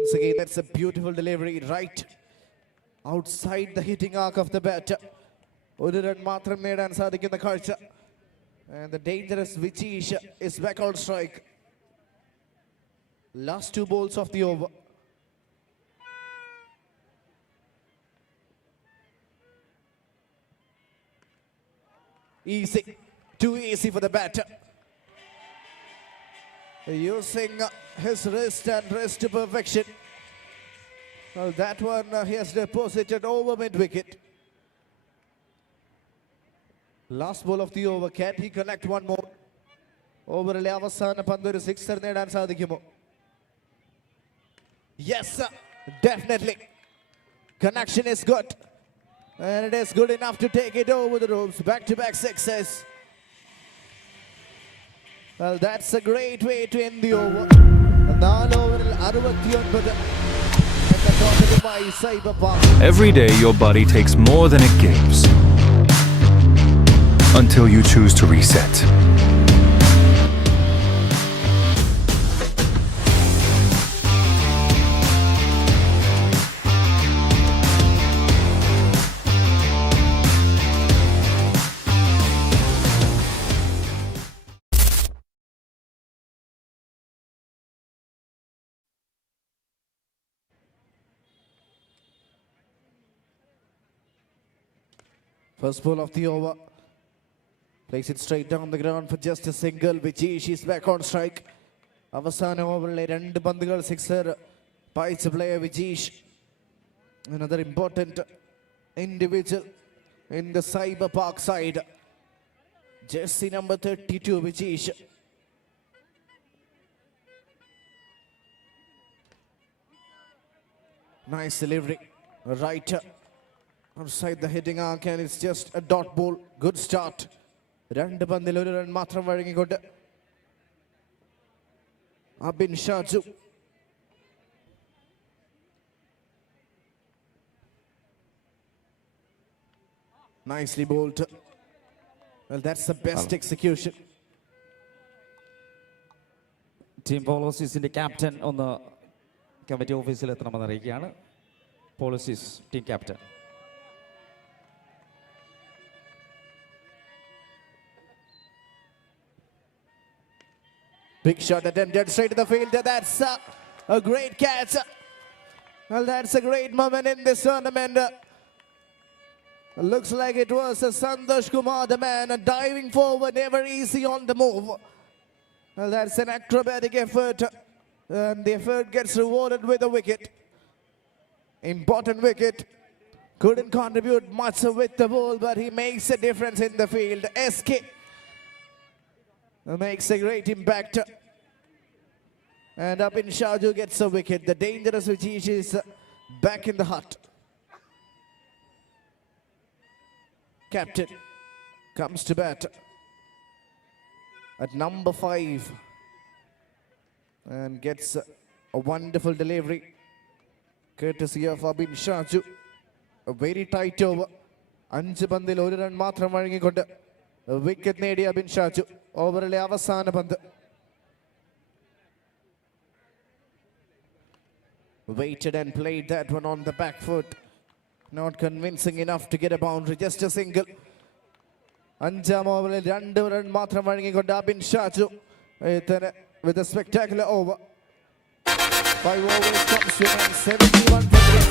Once again, that's a beautiful delivery right outside the hitting arc of the batter. ഒരു run മാത്രം നേടാൻ സാധിക്കുന്ന കാഴ്ച. And the dangerous Vijish is back on strike. Last 2 balls of the over. Easy. Too easy for the batter. Using his wrist and wrist to perfection. Well, that one he has deposited over mid-wicket. Last ball of the over. Can he connect one more? Over അവസാന പന്ത് ഒരു sixer നേടാൻ സാധിക്കുമോ? Yes, sir. Definitely. Connection is good. And it is good enough to take it over the ropes. Back-to-back sixes. Well, that's a great way to end the over. 4 ഓവറിൽ 69 എന്ന ടോട്ടലുമായി Cyber Park. Every day your body takes more than it gives. Until you choose to reset. First ball of the over. Plays it straight down the ground for just a single. Vijesh is back on strike. അവസാന ഓവറിലെ 2 പന്തുകൾ sixer പായിച്ച player Vijesh. Another important individual in the Cyber Park side. Jersey number 32 Vijesh. Nice delivery. Right outside the hitting arc, and it's just a dot ball. Good start. 2 പന്തിൽ 1 run മാത്രം വഴങ്ങിക്കൊണ്ട് Abin Shaju. Nicely bowled. Well, that's the best execution. Team പോളിസീസിന്റെ captain ഒന്ന് committee ഓഫീസിൽ എത്തണമെന്ന് അറിയിക്കുകയാണ്. Policies team captain. Big shot attempted straight to the field. That's a great catch. Well, that's a great moment in this tournament. Looks like it was Santosh Kumar, the man, diving forward, never easy on the move. Well, that's an acrobatic effort. And the effort gets rewarded with a wicket. Important wicket. Couldn't contribute much with the ball, but he makes a difference in the field. SK makes a great impact. And Abin Shaju gets a wicket. The dangerous Vijesh is back in the hut. Captain comes to bat at number 5 and gets a wonderful delivery courtesy of Abin Shaju. A very tight over. 5 പന്തിൽ 1 run മാത്രം വഴങ്ങിക്കൊണ്ട് wicket നേടിയ അബിൻ ഷാജു. ഓവറിലെ അവസാന പന്ത്. Waited and played that one on the back foot. Not convincing enough to get a boundary. Just a single. 5 ഓവറിൽ 2 run മാത്രം വഴങ്ങിക്കൊണ്ട് Abin Shaju with a spectacular over. 5 overs comes to 71 for the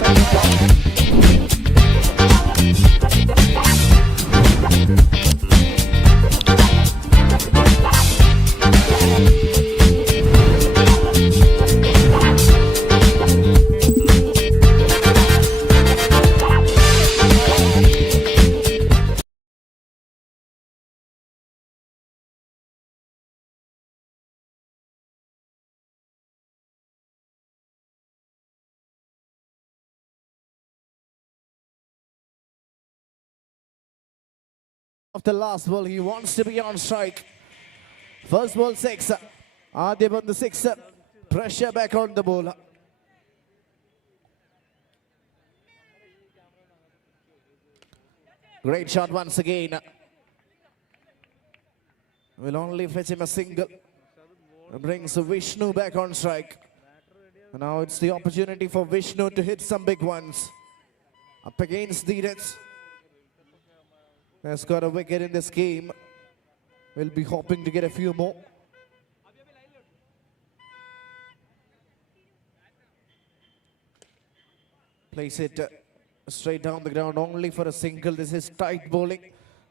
of the last ball. He wants to be on strike. First ball 6. Adib on the 6. Pressure back on the bowler. Great shot once again. Will only fetch him a single. Brings Vishnu back on strike. Now it's the opportunity for Vishnu to hit some big ones. Up against Dheeraj. Has got a wicket in this game. We'll be hoping to get a few more. Place it straight down the ground only for a single. This is tight bowling.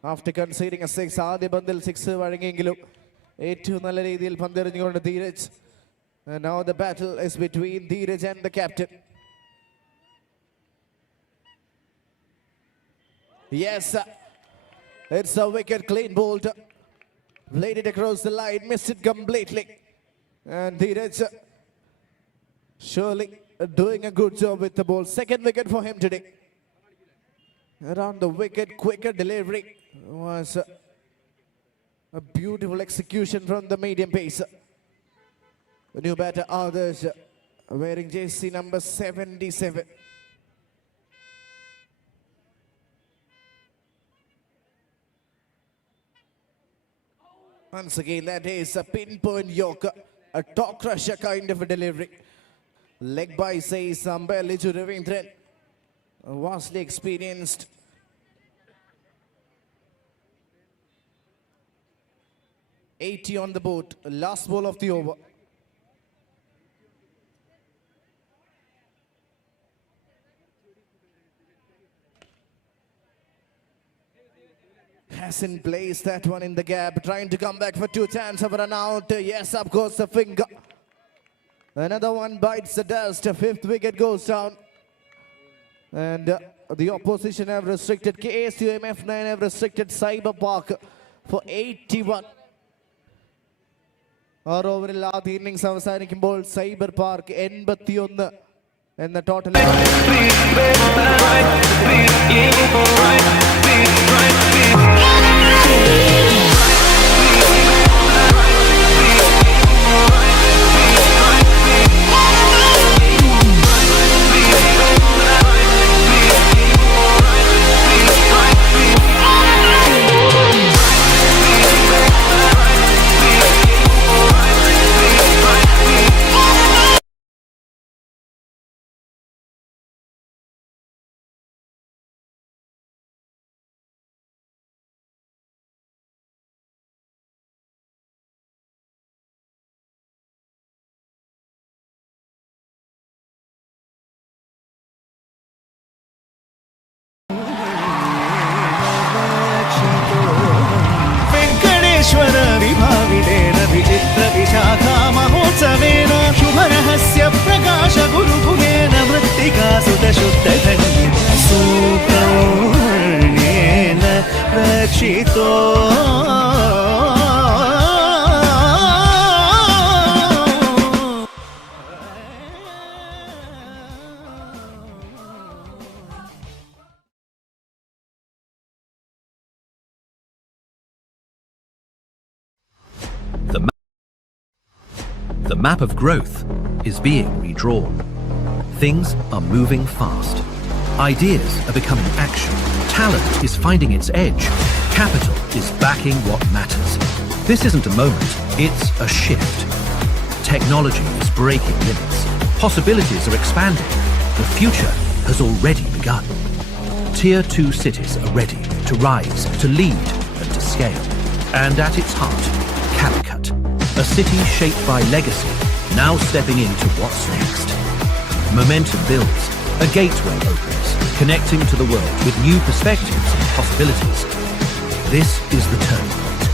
After conceding a 6, ആദ്യ പന്തിൽ 6 വഴങ്ങിയെങ്കിലും ഏറ്റവും നല്ല രീതിയിൽ പന്തെറിഞ്ഞുകൊണ്ട് Dheeraj. And now the battle is between Dheeraj and the captain. Yes, it's a wicket, clean bowled. Played it across the line, missed it completely. And Dheeraj surely doing a good job with the ball. Second wicket for him today. Around the wicket, quicker delivery. Was a beautiful execution from the medium pace. The new batter Adarsh wearing jersey number 77. Once again, that is a pinpoint yorker, a top crusher kind of a delivery. Leg by says umpire Liju Ravindran, vastly experienced. $80 on the board, last ball of the over. Hasn't placed that one in the gap, trying to come back for 2 chances of a run out. Yes, of course, a finger. Another one bites the dust. 5th wicket goes down. And the opposition have restricted, KSUMF9 have restricted Cyber Park for 81. Our overall ആദ്യ innings അവസാനിക്കുമ്പോൾ cyber park 81 എന്ന total. Venkateshwara विभावितेन विचित्र विशाखा महोत्सवेन शुभरहस्य प्रकाश गुरुगुहेन मृत्तिका सुतशुद्धधन्येन सुब्रह्मण्येन रक्षितो. The map of growth is being redrawn. Things are moving fast. Ideas are becoming action. Talent is finding its edge. Capital is backing what matters. This isn't a moment, it's a shift. Technology is breaking limits. Possibilities are expanding. The future has already begun. Tier 2 cities are ready to rise, to lead, and to scale. And at its heart, Calicut. A city shaped by legacy, now stepping into what's next. Momentum builds, a gateway opens, connecting to the world with new perspectives and possibilities. This is the turning point,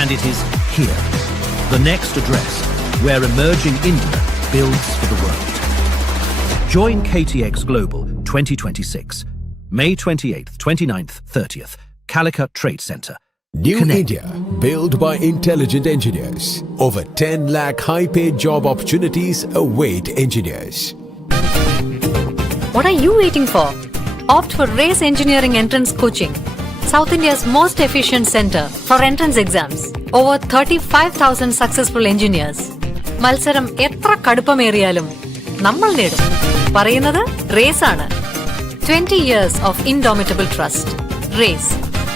and it is here, the next address, where emerging India builds for the world. Join KTX Global 2026, May 28th, 29th, 30th, Calicut Trade Center. New Connect. India, built by intelligent engineers. Over 10 lakh high-paid job opportunities await engineers. What are you waiting for? Opt for Race Engineering Entrance Coaching, South India's most efficient center for entrance exams. Over 35,000 successful engineers. മത്സരം എത്ര കടുപ്പമേറിയാലും നമ്മൾ നേടും. പറയുന്നത് raise ആണ്. 20 years of indomitable trust. Race,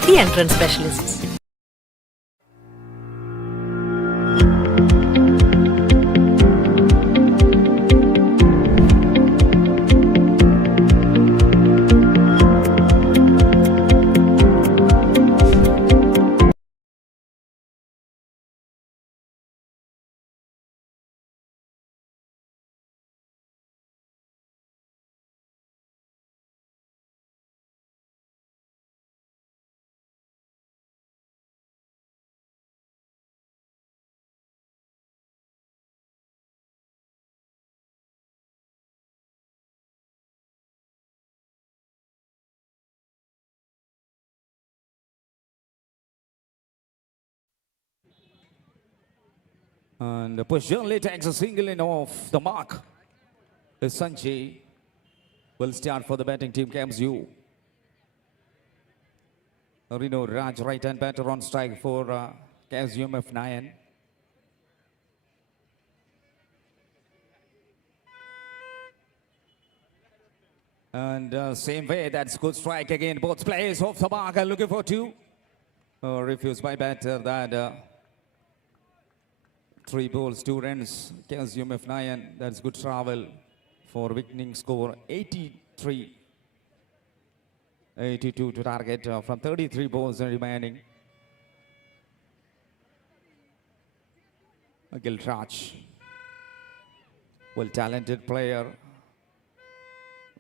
the entrance specialists. And Pushali takes a single in off the mark. Sanjay will start for the batting team, KMSU. Rino Raj, right-hand batter on strike for KMSU F9. And same way, that's good strike again. Both players off the mark and looking for two. Refused by batter that 3 balls, 2 runs. KMSU F9, that's good travel for winning score 82 to target from 33 balls remaining. Gilraj, well-talented player.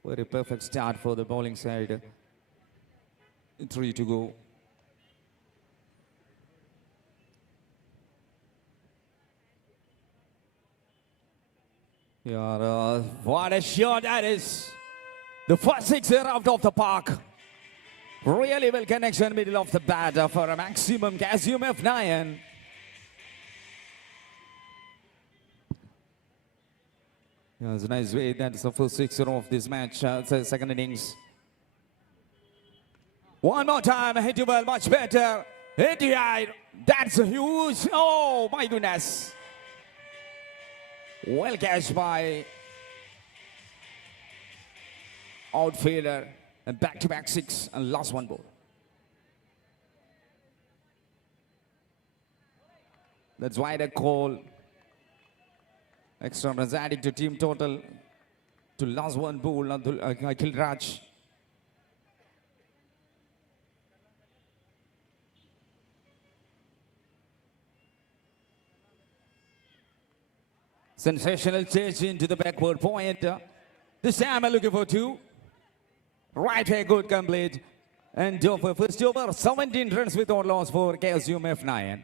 Very perfect start for the bowling side. 3 to go. Yeah, what a shot that is. The first sixer out of the park. Really well connection middle of the bat for a maximum KMSU F9. Yeah, it's a nice way. That's the first sixer of this match. It's the second innings. One more time. Hit you well, much better. Hit you high. That's a huge. Oh my goodness. Well catch by outfielder. And back-to-back 6 and last 1 ball. That's why they call extra runs adding to team total to last 1 ball. Gilraj. Sensational chase into the backward point. This time I'm looking for 2. Right here, good complete. And over first over, 17 runs without loss for KMSU F9.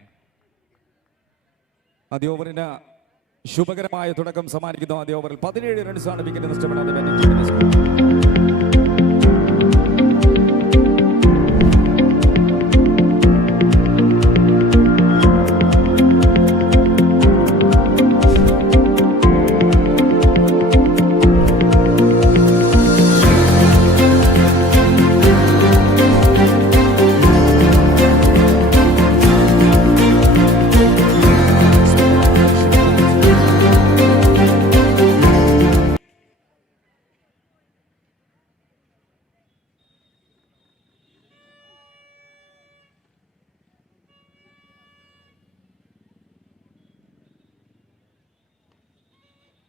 The over in a Shubhagarmaya Tudakam Samarikidon, the over 17 runs on the wicket in the batting team.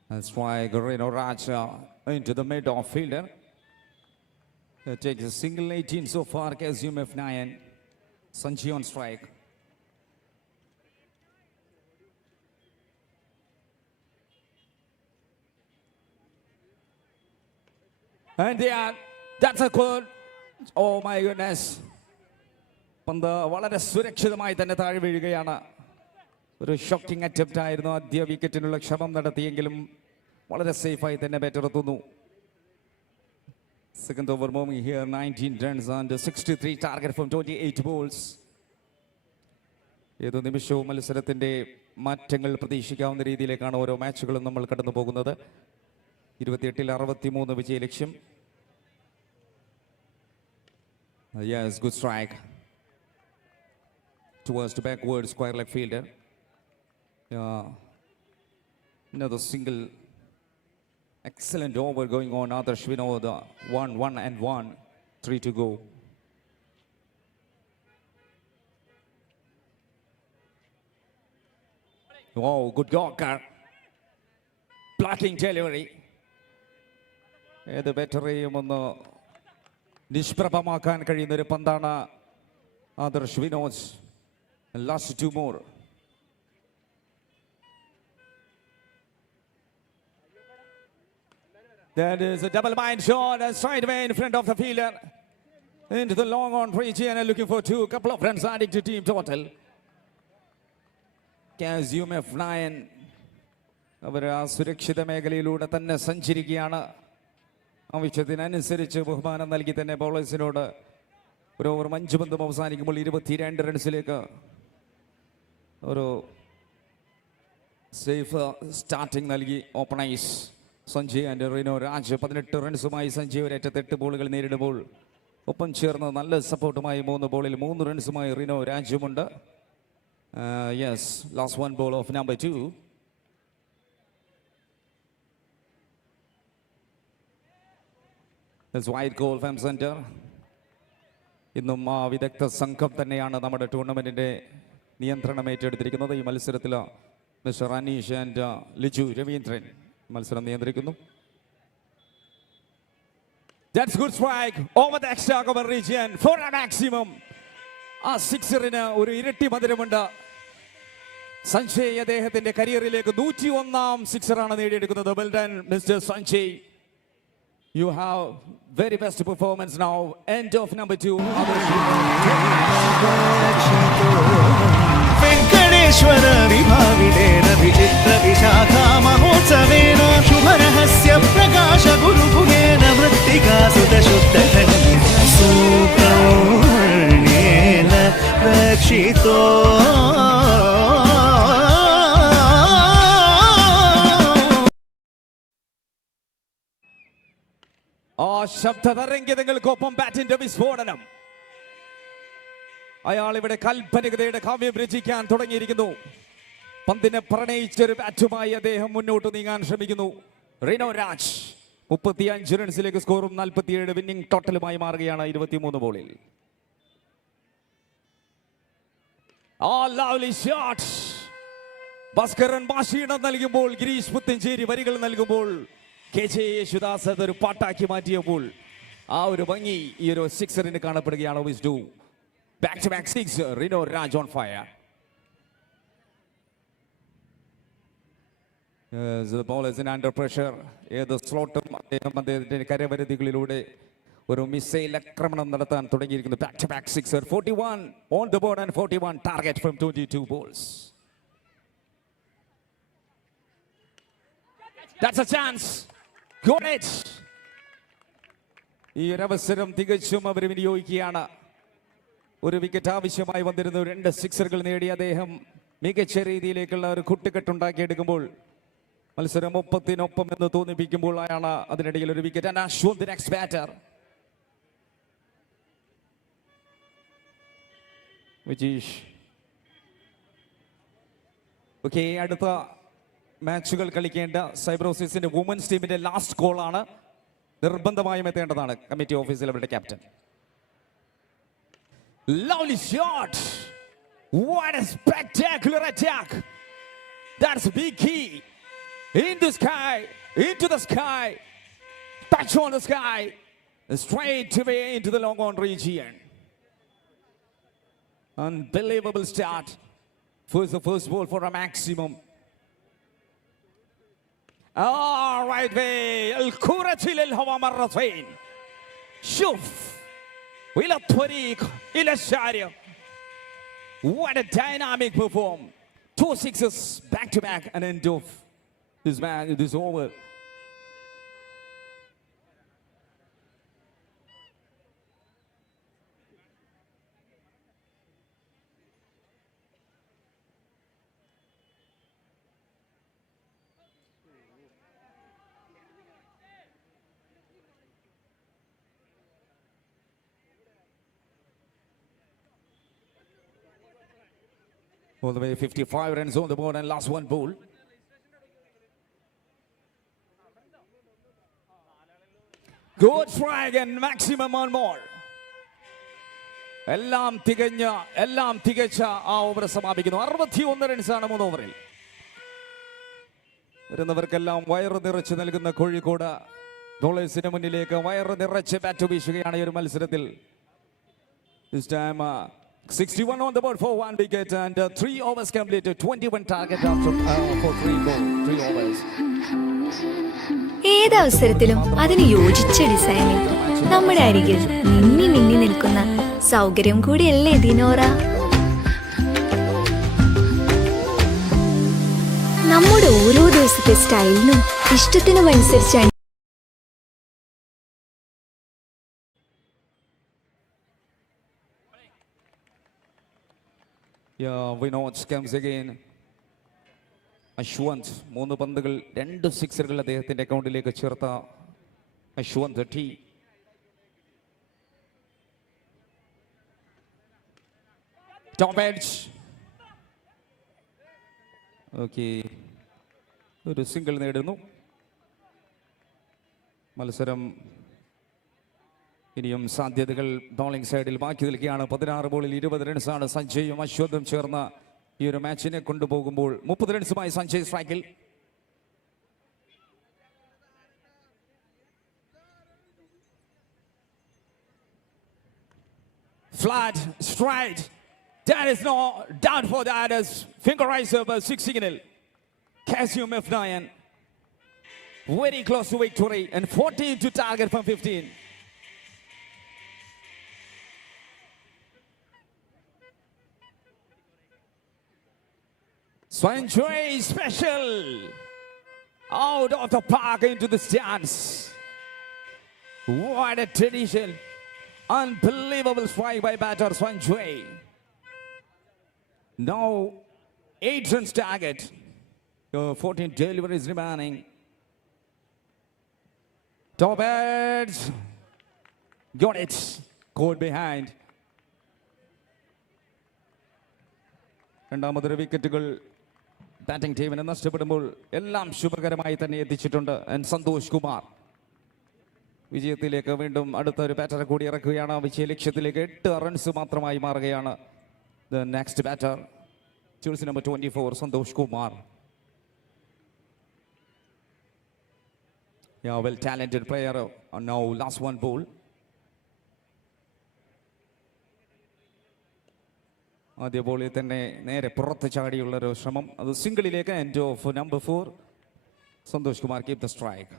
That's why Rino Raj into the mid-off fielder. Takes a single 18 so far, KMSU F9. Sanjay on strike. And that's a good. Oh my goodness. പന്ത് വളരെ സുരക്ഷിതമായി തന്നെ താഴെ വീഴുകയാണ്. ഒരു shocking attempt ആയിരുന്നു. ആദ്യ വിക്കറ്റിനുള്ള ശ്രമം നടത്തിയെങ്കിലും വളരെ സേഫായി തന്നെ ബാറ്റർ എത്തുന്നു. Second over moving here, 19 runs on the 63 target from 28 balls. ഏതു നിമിഷവും മത്സരത്തിന്റെ മാറ്റങ്ങൾ പ്രതീക്ഷിക്കാവുന്ന രീതിയിലേക്കാണ് ഓരോ മാച്ചുകളും നമ്മൾ കടന്നു പോകുന്നത്. 28-ൽ 63 വിജയ ലക്ഷ്യം. Yes, good strike. Towards the backward square leg fielder. Another single. Excellent over going on. Adarsh Vinod, 1 and 1, 3 to go. Oh, good Yorker. Blocking delivery. The batteryയും ഒന്ന് നിഷ്പ്രഭമാക്കാൻ കഴിയുന്ന ഒരു പന്താണ് Adarsh Vinod. Last 2 more. That is a double bind shot and straight away in front of the fielder. Into the long on region and looking for 2. Couple of runs adding to team total. KMSU F9. അവർ ആ സുരക്ഷിത മേഖലയിലൂടെ തന്നെ സഞ്ചരിക്കുകയാണ്. ആവശ്യത്തിനനുസരിച്ച് ബഹുമാനം നൽകി തന്നെ ബൗളേഴ്സിനോട് ഒരു over 5 പന്തും അവസാനിക്കുമ്പോൾ 22 റൺസിലേക്ക് ഒരു സേഫ് സ്റ്റാർട്ടിംഗ് നൽകി ഓപ്പണേഴ്സ് സഞ്ജയ് ആൻഡ് റിനോ രാജ് 18 റൺസുമായി സഞ്ജയ് ഒരേറ്റത്ത് 8 ബോളുകൾ നേരിടുമ്പോൾ ഒപ്പം ചേർന്ന് നല്ല സപ്പോർട്ടുമായി 3 ബോളിൽ 3 റൺസുമായി റിനോ രാജുമുണ്ട്. Yes, last 1 ball of number 2. White goal farm centre. ഇന്നും ആ വിദഗ്ധ സംഘം തന്നെയാണ് നമ്മുടെ ടൂർണമെന്റിന്റെ നിയന്ത്രണം ഏറ്റെടുത്തിരിക്കുന്നത്. ഈ മത്സരത്തിൽ മിസ്റ്റർ അനീഷ് ആൻഡ് ലിജു രവീന്ദ്രൻ മത്സരം നിയന്ത്രിക്കുന്നു. That's good strike over the extra cover region for a maximum. ആ സിക്സറിന് ഒരു ഇരട്ടി മധുരമുണ്ട്. സഞ്ജയ് അദ്ദേഹത്തിന്റെ കരിയറിലേക്ക് 101ാം സിക്സറാണ് നേടിയെടുക്കുന്നത്. Well done mister Sanjay. You have very best performance now. End of number 2. Venkateshwara विभाविदेन विचित्र विशाखा महोत्सवेन शुभरहस्य प्रकाश गुरुगुहेन मृत्तिका सुतशुद्धखण्डित सूत्रवर्णेन रक्षितो ആ ശബ്ദതരംഗിതങ്ങൾക്കൊപ്പം ബാറ്റിന്റെ വിസ്ഫോടനം. അയാൾ ഇവിടെ കാൽപ്പനികതയുടെ കാവ്യം രചിക്കാൻ തുടങ്ങിയിരിക്കുന്നു. പന്തിനെ പ്രണയിച്ചൊരു ബാറ്റുമായി അദ്ദേഹം മുന്നോട്ട് നീങ്ങാൻ ശ്രമിക്കുന്നു. റിനോ രാജ് 35 റൺസിലേക്ക് സ്കോറും 47 വിന്നിംഗ് ടോട്ടലുമായി മാറുകയാണ് 23 ബോളിൽ. ഭാസ്കരൻ ഭാഷീണം നൽകുമ്പോൾ, ഗിരീഷ് പുത്തഞ്ചേരി വരികൾ നൽകുമ്പോൾ, KJ യേശുദാസ് അതൊരു പാട്ടാക്കി മാറ്റിയപ്പോൾ ആ ഒരു ഭംഗി ഈ ഒരു സിക്സറിന് കാണപ്പെടുകയാണ്. വിസ് do back to back six. Rino Raj on fire. The ball is in under pressure. The slot അദ്ദേഹത്തിന്റെ കരപരിധികളിലൂടെ ഒരു മിസൈൽ ആക്രമണം നടത്താൻ തുടങ്ങിയിരിക്കുന്നു. Back to back sixer. 41 on the board and 41 target from 22 balls. That's a chance. Got it. ഈ ഒരു അവസരം തികച്ചും അവർ വിനിയോഗിക്കുകയാണ്. ഒരു വിക്കറ്റ് ആവശ്യമായി വന്നിരുന്നു. 2 സിക്സറുകൾ നേടി അദ്ദേഹം മികച്ച രീതിയിലേക്കുള്ള ഒരു കുട്ടിക്കെട്ടുണ്ടാക്കിയെടുക്കുമ്പോൾ മത്സരം ഒപ്പത്തിനൊപ്പം എന്ന് തോന്നിപ്പിക്കുമ്പോൾ ആണ് അതിനിടയിൽ ഒരു wicket. And Ashwanth the next batter. Vijeesh. Okay, അടുത്ത മാച്ചുകൾ കളിക്കേണ്ട സൈബ്രോസിന്റെ വുമൻസ് ടീമിന്റെ ലാസ്റ്റ് കോളാണ്. നിർബന്ധമായും എത്തേണ്ടതാണ് കമ്മിറ്റി ഓഫീസിൽ അവരുടെ captain. Lovely shot. What a spectacular attack. That's big key. In the sky, into the sky, touch on the sky, straight away into the long on region. Unbelievable start. The first ball for a maximum. All right way. الكرة للهواء مرتين. شوف. إلى الطريق إلى الشارع. What a dynamic perform. 2 sixes back to back and end of this match, this over. All the way 55 runs on the board and last 1 ball. Good strike and maximum on more. എല്ലാം തികച്ച ആ over സമാപിക്കുന്നു. 61 റൺസാണ് 3 ഓവറിൽ. വരുന്നവർക്കെല്ലാം വയറ് നിറച്ച് നൽകുന്ന കോഴിക്കോട് ബോളേഴ്സിന് മുന്നിലേക്ക് വയറ് നിറച്ച് ബാറ്റ് വീശുകയാണ് ഈ ഒരു മത്സരത്തിൽ. This time 61 on the board for 1 wicket and 3 overs completed. 21 target after for 3 overs. ഏത് അവസരത്തിലും അതിന് യോജിച്ച ഡിസൈനിൽ നമ്മുടെ അരികിൽ മിന്നി മിന്നി നിൽക്കുന്ന സൗകര്യം കൂടിയല്ലേ ദിനോറ. നമ്മുടെ ഓരോ ദിവസത്തെ സ്റ്റൈലിനും ഇഷ്ടത്തിനും അനുസരിച്ചാണ്. Yeah, Vinod comes again. Ashwanth 3 പന്തുകൾ 2 സിക്സറുകൾ അദ്ദേഹത്തിന്റെ അക്കൗണ്ടിലേക്ക് ചേർത്ത Ashwanth T. Top edge. Okay, ഒരു സിംഗിൾ നേടുന്നു. മത്സരം ഇനിയും സാധ്യതകൾ ബൗളിംഗ് സൈഡിൽ ബാക്കി നിൽക്കുകയാണ്. 16 ബോളിൽ 20 റൺസാണ് സഞ്ജയും അശ്വന്തും ചേർന്ന ഈ ഒരു മാച്ചിനെ കൊണ്ടുപോകുമ്പോൾ 30 റൺസുമായി സഞ്ജയ് സ്ട്രൈക്കിൽ. Flat, straight. There is no doubt for that as fingerizer by 6 signal. Calcium F9. Very close to victory and 14 to target from 15. Sanjay special. Out of the park into the stands. What a tradition. Unbelievable strike by batter Sanjay. Now 8 runs target. 14 deliveries remaining. Top edge. Got it. Caught behind. രണ്ടാമതൊരു വിക്കറ്റുകൾ batting ടീമിന് നഷ്ടപ്പെടുമ്പോൾ എല്ലാം ശുഭകരമായി തന്നെ എത്തിച്ചിട്ടുണ്ട്. സന്തോഷ് കുമാർ വിജയത്തിലേക്ക് വീണ്ടും അടുത്ത ഒരു ബാറ്ററെ കൂടി ഇറക്കുകയാണ്. വിജയ ലക്ഷ്യത്തിലേക്ക് 8 റൺസ് മാത്രമായി മാറുകയാണ്. The next batter, jersey number 24, Santosh Kumar. Yeah, well talented player. Now last one ball. ആദ്യ ബോളിൽ തന്നെ നേരെ പുറത്ത് ചാടിയുള്ളൊരു ശ്രമം. അത് സിംഗിളിലേക്ക്. End of number 4. Santhosh Kumar keep the strike.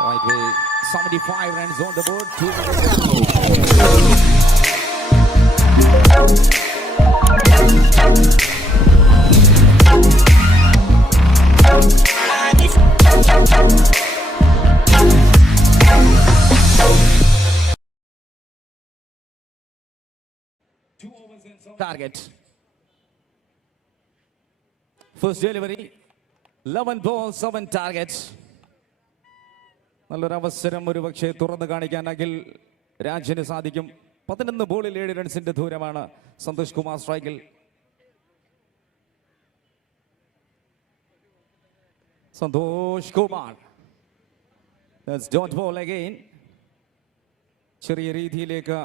Right way, 75 runs on the board. 2 minutes. Target. First delivery. 11 balls, 7 targets. നല്ലൊരു അവസരം ഒരു പക്ഷേ തുറന്നു കാണിക്കാൻ അഖിൽ രാജിന് സാധിക്കും. 11 ബോളിൽ 7 റൺസിന്റെ ദൂരമാണ്. സന്തോഷ് കുമാർ സ്ട്രൈക്കിൽ. Santhosh Kumar. That's dot ball again. ചെറിയ രീതിയിലേക്ക്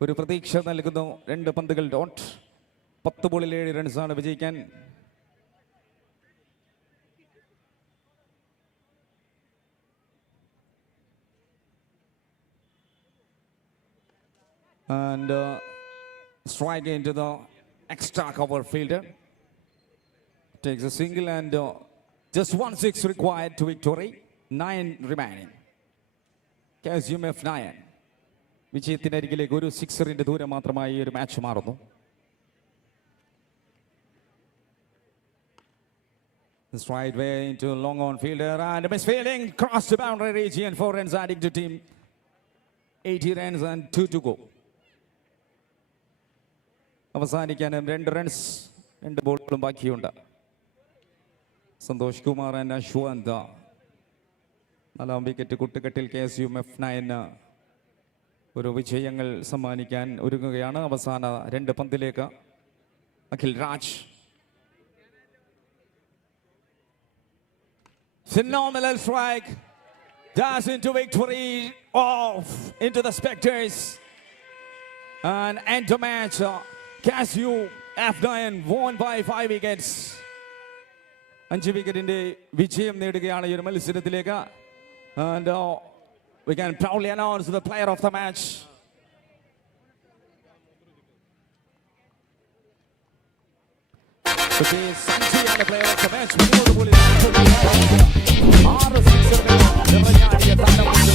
ഒരു പ്രതീക്ഷ നൽകുന്നു. 2 പന്തുകൾ ഡോട്ട്. 10 ബോളിൽ 7 റൺസാണ് വിജയിക്കാൻ. And strike into the extra cover fielder. Takes a single and just 1 6 required to victory. 9 remaining. Calcium F9. വിജയത്തിനരികിലേക്ക് ഒരു 6 ദൂരം മാത്രമായി ഒരു മാച്ച് മാറുന്നു. The stride way into long on fielder and a misfielding. Cross the boundary region. 4 runs adding to team. 80 runs and 2 to go. അവസാനിക്കാനും 2 runs 2 ബോളുകളും ബാക്കിയുണ്ട്. Santhosh Kumar and Ashwanth. 4ാം wicket കൂട്ടുകെട്ടിൽ KSU F9 ഒരു വിജയങ്ങൾ സമ്മാനിക്കാൻ ഒരുങ്ങുകയാണ്. അവസാന 2 പന്തിലേക്ക് Akhil Raj. Phenomenal strike. That's into victory. Off into the spectators. And end the match. KSU F9 won by 5 wickets. 5 വിക്കറ്റിന്റെ വിജയം നേടുകയാണ് ഈ ഒരു മത്സരത്തിലേക്ക്. And we can proudly announce the player of the match. Okay, Sanjay ആണ് player of the match. മുന്നോട്ട് ആറ് സിക്സറുകൾ നിറഞ്ഞാടിയ താരമുണ്ട്.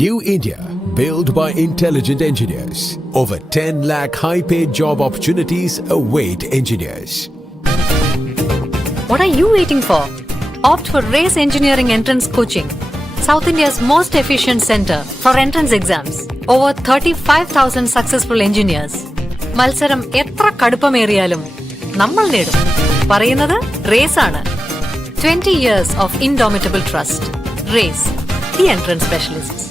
New India, built by intelligent engineers. Over 10 lakh high-paid job opportunities await engineers. What are you waiting for? Opt for Race Engineering Entrance Coaching, South India's most efficient center for entrance exams. Over 35,000 successful engineers. മത്സരം എത്ര കടുപ്പമേറിയാലും നമ്മൾ നേടും. പറയുന്നത് raise ആണ്. 20 years of indomitable trust. Race, the entrance specialists.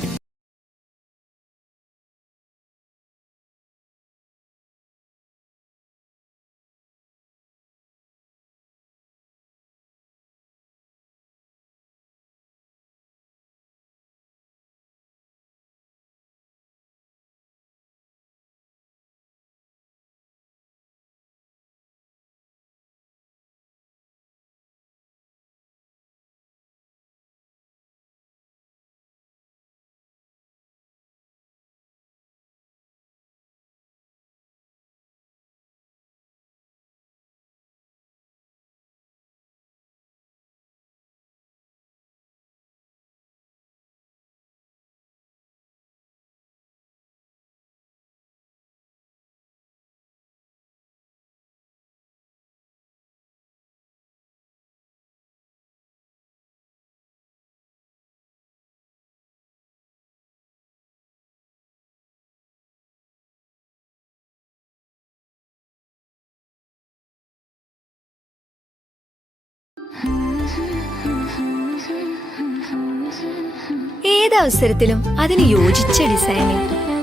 ഏതവസരത്തിലും അതിന് യോജിച്ച ഡിസൈനിൽ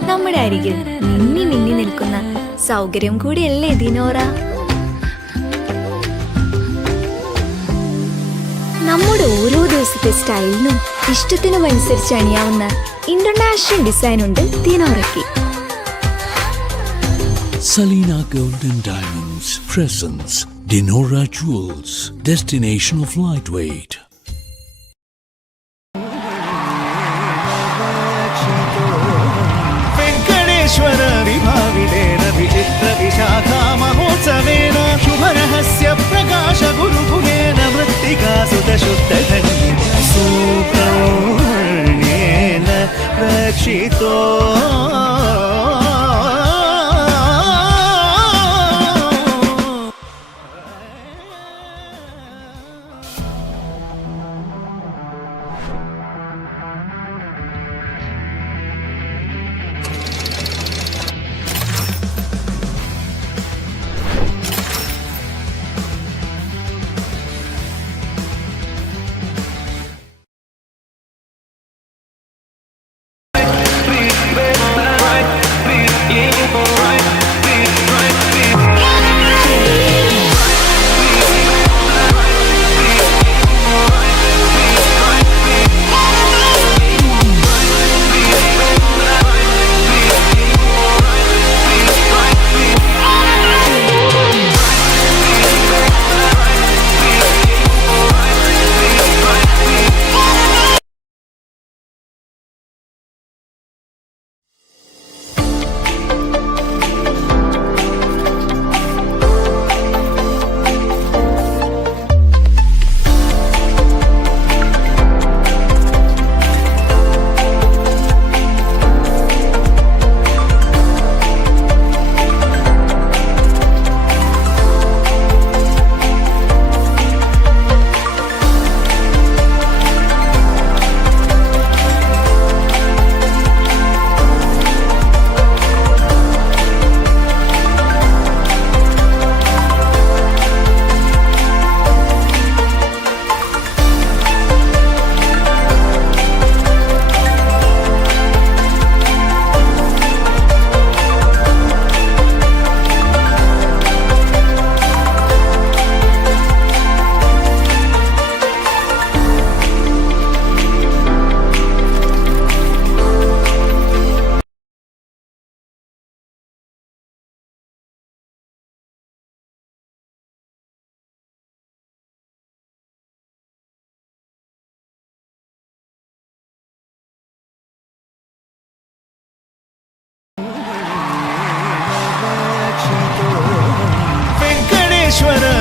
നമ്മുടെ അരികിൽ മിന്നി മിന്നി നിൽക്കുന്ന സൗകര്യം കൂടിയല്ലേ ദിനോറ. നമ്മുടെ ഓരോ ദിവസത്തെ സ്റ്റൈലിനും ഇഷ്ടത്തിനും അനുസരിച്ച് അണിയാവുന്ന ഇന്റർനാഷണൽ ഡിസൈൻ ഉണ്ട് ദിനോറയ്ക്ക്. Salina Gold and Diamonds presents Dinora Jewels, destination of lightweight. Venkateshwara विभावितेन विचित्र विशाखा महोत्सवेन शुभरहस्य प्रकाश गुरुकुलेन मृत्तिका सुतशुद्धधन्येन सुब्रह्मण्येन रक्षितो.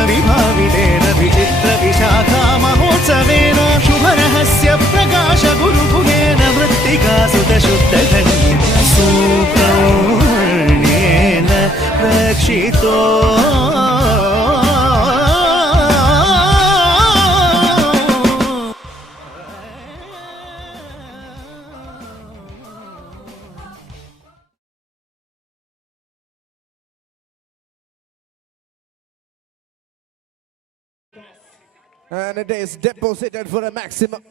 विभावितेन विचित्र विशाखा महोत्सवेन शुभरहस्य प्रकाश गुरुकुलेन मृत्तिका सुत And it is deposited for a maximum.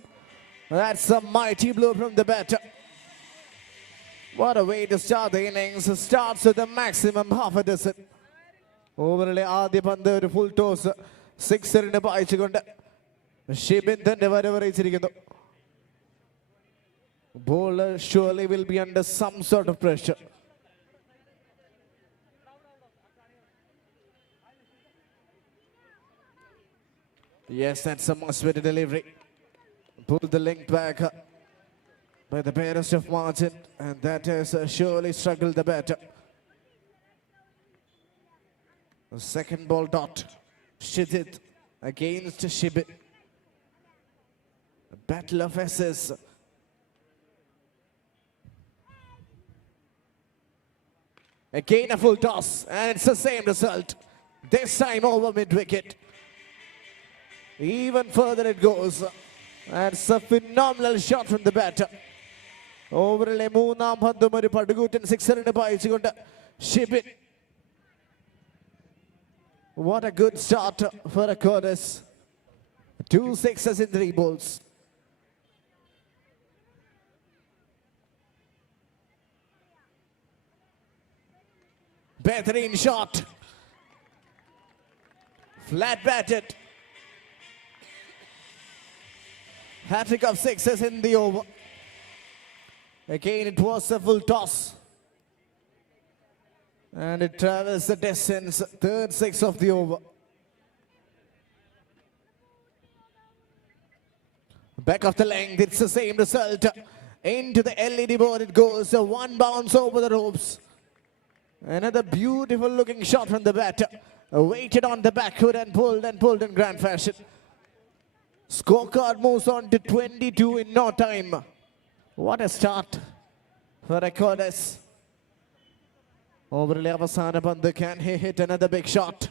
That's a mighty blow from the batter. What a way to start the innings. Starts with a maximum half a dozen. ഓവറിലെ ആദ്യ പന്ത് ഒരു full toss സിക്സറിന് പായിച്ചുകൊണ്ട് Shibin തന്റെ വരവറിയിച്ചിരിക്കുന്നു. Bowler surely will be under some sort of pressure. Yes, that's a must-win delivery. Pull the length back by the barest of margin, and that has surely struggled the batter. The second ball dot. Shidit against Shibit. A battle of S's. Again a full toss, and it's the same result. This time over mid-wicket. Even further it goes. That's a phenomenal shot from the batter. ഓവറിലെ മൂന്നാം പന്തും ഒരു പടുകൂറ്റൻ സിക്സറിന് പായിച്ചുകൊണ്ട് Shibin. What a good start for a Curtis. 2 sixes in 3 balls. Bettering shot. Flat batted. Hat-trick of sixes in the over. Again, it was a full toss. And it travels the distance. Third six of the over. Back of the length, it's the same result. Into the LED board it goes. One bounce over the ropes. Another beautiful looking shot from the batter. Waited on the backward and pulled in grand fashion. Scorecard moves on to 22 in no time. What a start for Recordes. Overly avasana panthu, can he hit another big shot?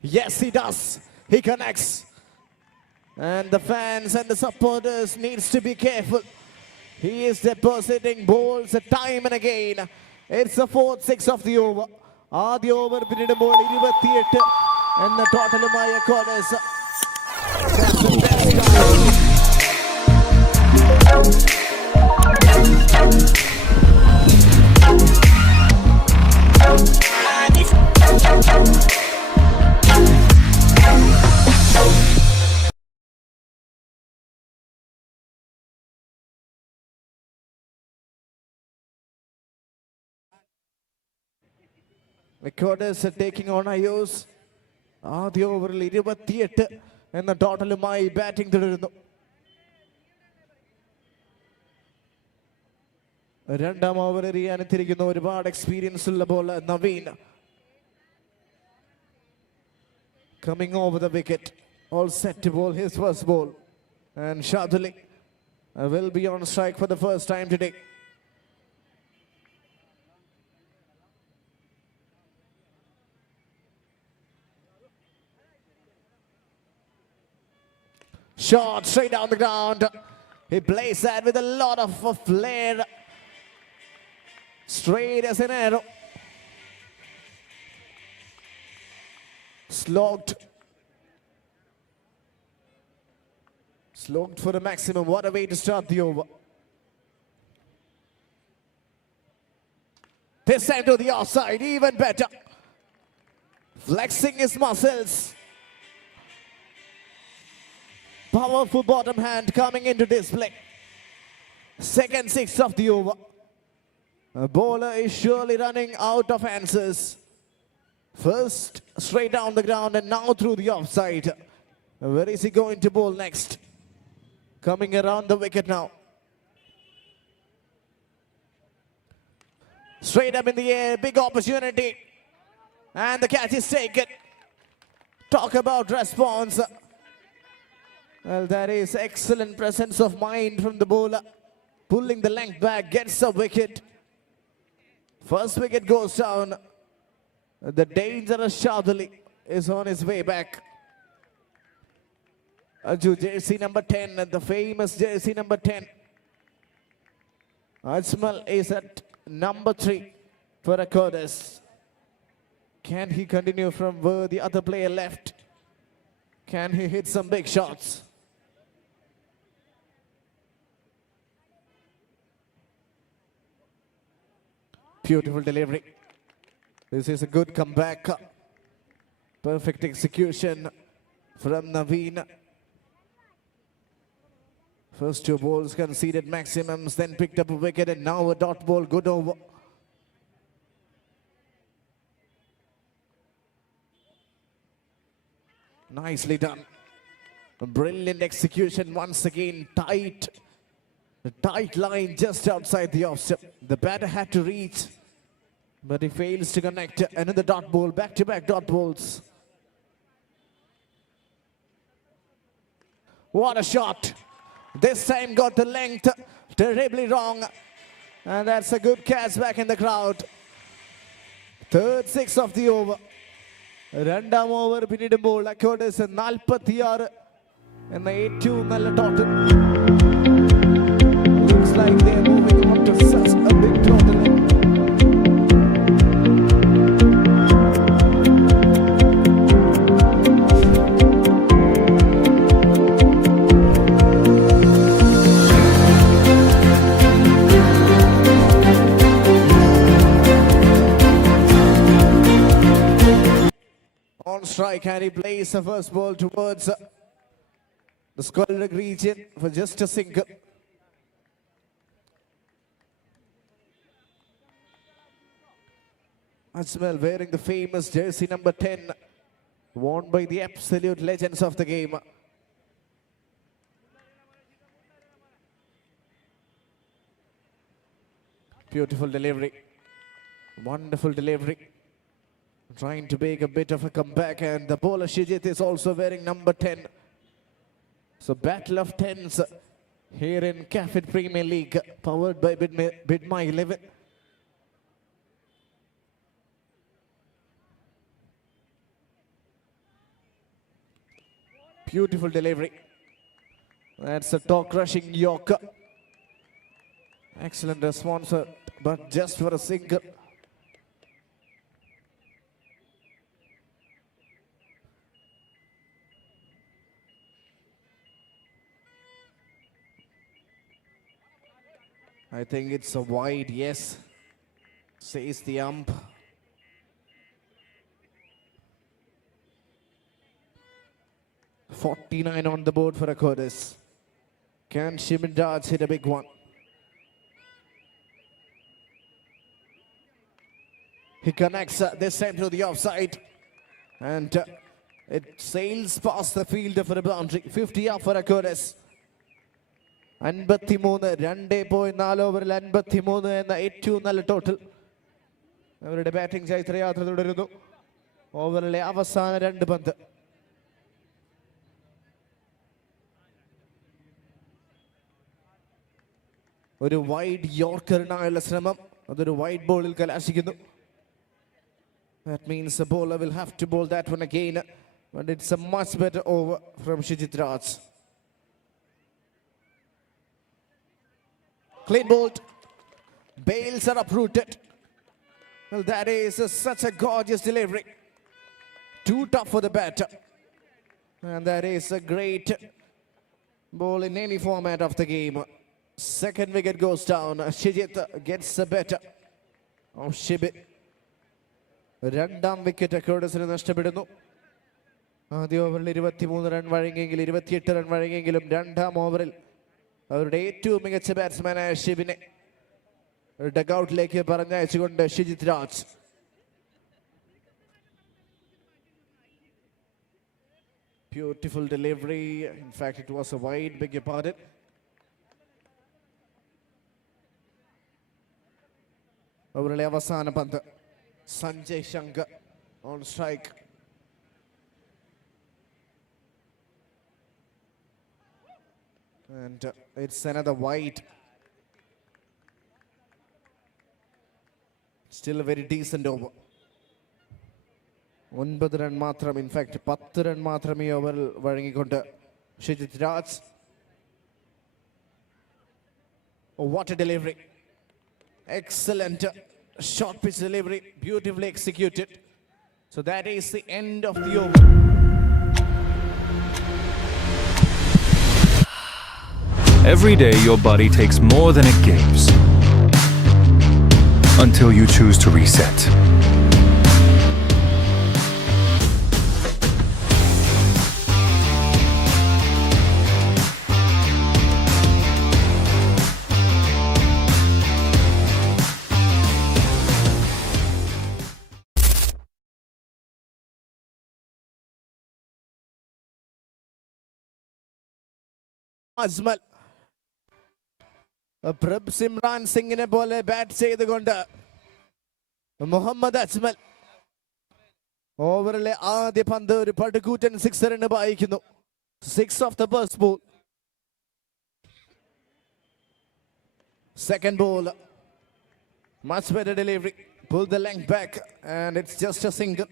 Yes, he does. He connects. And the fans and the supporters needs to be careful. He is depositing balls time and again. It's the 4th 6 of the over. ആദ്യ over പിന്നിടുമ്പോൾ 28 എന്ന ടോട്ടലുമായ Recordes. Recordes taking on IOs. ആദ്യ ഓവറിൽ 28 എന്ന ടോട്ടലുമായി batting തുടരുന്നു. രണ്ടാം over എറിയാനെത്തിരിക്കുന്ന ഒരുപാട് experience ഉള്ള ball Naveen. Coming over the wicket, all set to bowl his first ball. And Shaduli will be on strike for the first time today. Shot straight down the ground. He plays that with a lot of flair. Straight as an arrow. Slogged. Slogged for the maximum. What a way to start the over. This time to the offside, even better. Flexing his muscles. Powerful bottom hand coming into display. Second 6 of the over. A bowler is surely running out of answers. First straight down the ground and now through the offside. Where is he going to bowl next? Coming around the wicket now. Straight up in the air, big opportunity. And the catch is taken. Talk about response. Well, that is excellent presence of mind from the bowler. Pulling the length back, gets a wicket. First wicket goes down. The dangerous Shaduli is on his way back. Jersey number 10, the famous jersey number 10. Ajmal is at number 3 for Recordes. Can he continue from where the other player left? Can he hit some big shots? Beautiful delivery. This is a good comeback. Perfect execution from Naveen. First 2 balls conceded maximums, then picked up a wicket, and now a dot ball, good over. Nicely done. A brilliant execution once again. Tight. A tight line just outside the off step. The batter had to reach, but he fails to connect. Another dot ball, back-to-back dot balls. What a shot. This time got the length terribly wrong. And that's a good catch back in the crowd. Third 6 of the over. രണ്ടാം over പിന്നിടുമ്പോൾ അക്കോർഡേഴ്സ് 46 എന്ന ഏറ്റവും നല്ല total. Looks like they are moving on to such a big total. On strike, and he plays the first ball towards the square region for just a single. Ajmal wearing the famous jersey number 10, worn by the absolute legends of the game. Beautiful delivery. Wonderful delivery. Trying to make a bit of a comeback, and the bowler Shijit is also wearing number 10. So battle of 10s here in Cafit Premier League, powered by Bidma 11. Beautiful delivery. That's a toe-crushing Yorker. Excellent response, but just for a single. I think it's a wide, yes, says the ump. .49 on the board for Akodis. Can Shimindaj hit a big one? He connects this time to the offside, and it sails past the fielder for a boundary. 50 up for Akodis. 53 2.4 ഓവറിൽ 53 എന്ന ഏറ്റവും നല്ല total. അവരുടെ batting ചൈത്രയാത്ര തുടരുന്നു. ഓവറിലെ അവസാന 2 പന്ത്. ഒരു വൈഡ് യോർക്കറിനായുള്ള ശ്രമം, അതൊരു വൈഡ് ബോളിൽ കലാശിക്കുന്നു. That means the bowler will have to bowl that one again, but it's a much better over from Shijit Raj. Clean bowled. Bails are uprooted. Well, that is such a gorgeous delivery. Too tough for the batter. And that is a great ball in any format of the game. Second wicket goes down. Shijit gets the better of Shibit. രണ്ടാം wicket അക്കോർഡസിന് നഷ്ടപ്പെടുന്നു. ആദ്യ ഓവറിൽ 23 run വഴങ്ങിയെങ്കിൽ 28 run വഴങ്ങിയെങ്കിലും രണ്ടാം ഓവറിൽ അവരുടെ ഏറ്റവും മികച്ച ബാറ്റ്സ്മാനായ ഷിബിനെ ഡഗൌട്ടിലേക്ക് പറഞ്ഞയച്ചുകൊണ്ട് Shijith Raj. Beautiful delivery. In fact, it was a wide, beg your pardon. ഓവറിലെ അവസാന പന്ത്. Sanjay Shankar on strike. And it's another wide. Still a very decent over. 9 run matram, in fact 10 run matrame over vazhangikondu Shijit Raj. Oh, what a delivery. Excellent short pitch delivery, beautifully executed. So that is the end of the over. Every day your body takes more than it gives. Until you choose to reset. Azmal. Prabh Simran സിംഗിനെ പോലെ bat ചെയ്തുകൊണ്ട് മുഹമ്മദ് അജ്മൽ ഓവറിലെ ആദ്യ പന്ത് ഒരു പടുകൂറ്റൻ സിക്സറിന് വായിക്കുന്നു. 6 of the first ball. Second ball, much better delivery, pull the length back and it's just a single.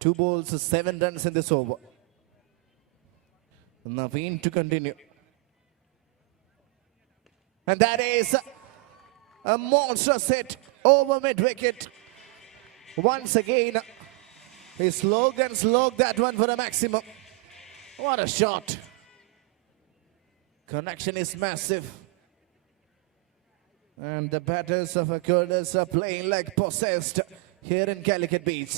2 balls, 7 runs in this over. Naveen to continue. And that is a monstrous hit over mid-wicket. Once again, he slogged and slogged that one for a maximum. What a shot. Connection is massive. And the batters of Akurdas are playing like possessed here in Calicut Beach.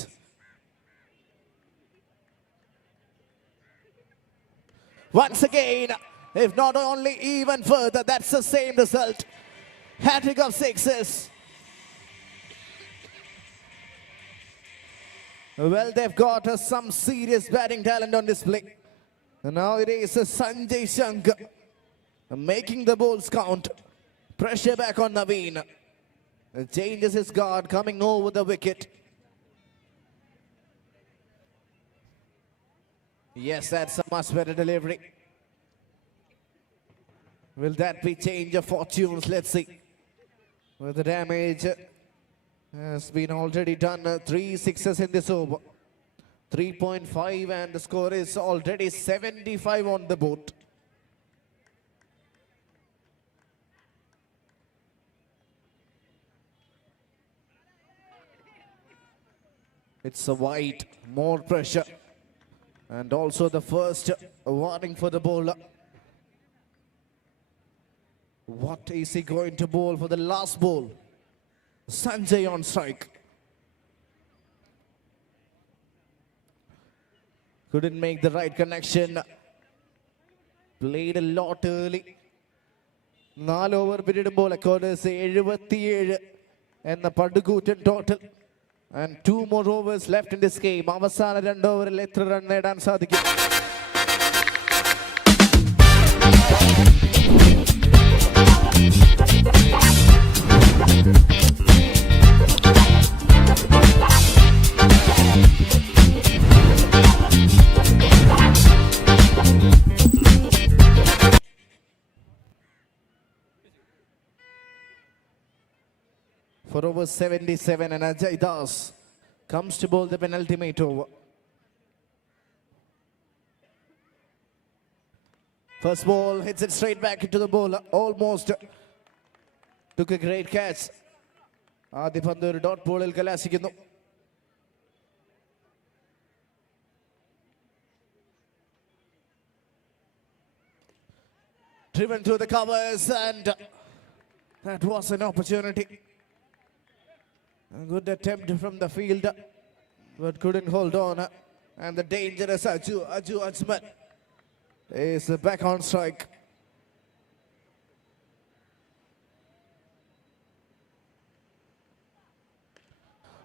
Once again, if not only even further, that's the same result. Hat-trick of sixes. Well, they've got some serious batting talent on display. And now it is Sanjay Shankar making the balls count. Pressure back on Naveen. Changes his guard, coming over the wicket. Yes, that's a much better delivery. Will that be change of fortunes? Let's see. Well, the damage has been already done. 3 sixes in this over. 3.5 and the score is already 75 on the board. It's a wide, more pressure. And also the first warning for the bowler. What is he going to bowl for the last ball? Sanjay on strike. Couldn't make the right connection. Played a lot early. 4 over പിന്നിടുമ്പോൾ Akurdas 77 എന്ന പടുകൂറ്റൻ total. And 2 more overs left in this game. അവസാന 2 ഓവറിൽ എത്ര run നേടാൻ സാധിക്കും? For over 77 and Ajay Das comes to bowl the penultimate over. First ball hits it straight back into the bowler. Almost took a great catch. ആദ്യ പന്ത് ഒരു dot ബോളിൽ കലാശിക്കുന്നു. Driven through the covers and that was an opportunity. A good attempt from the fielder, but couldn't hold on. And the dangerous Aju Ajmal is back on strike.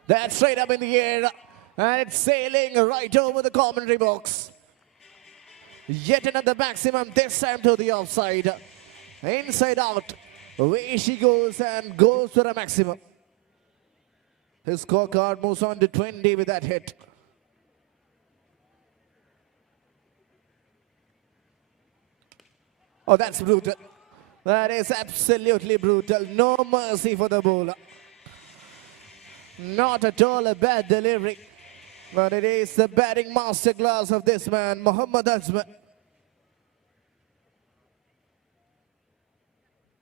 That's straight up in the air, and it's sailing right over the commentary box. Yet another maximum, this time to the offside. Inside out, away she goes and goes for a maximum. His scorecard moves on to 20 with that hit. Oh, that's brutal. That is absolutely brutal. No mercy for the bowler. Not at all a bad delivery. But it is the batting masterclass of this man, Muhammad Ajmal.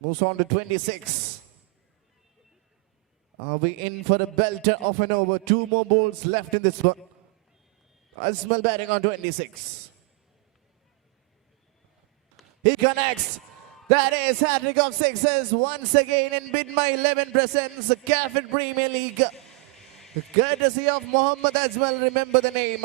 Moves on to 26. Are we in for a belter of an over? 2 more balls left in this one. Azmal batting on 26. He connects. That is hat-trick of sixes once again in Bid My 11 presents Cafit Premier League. Courtesy of Mohammad Azmal, remember the name.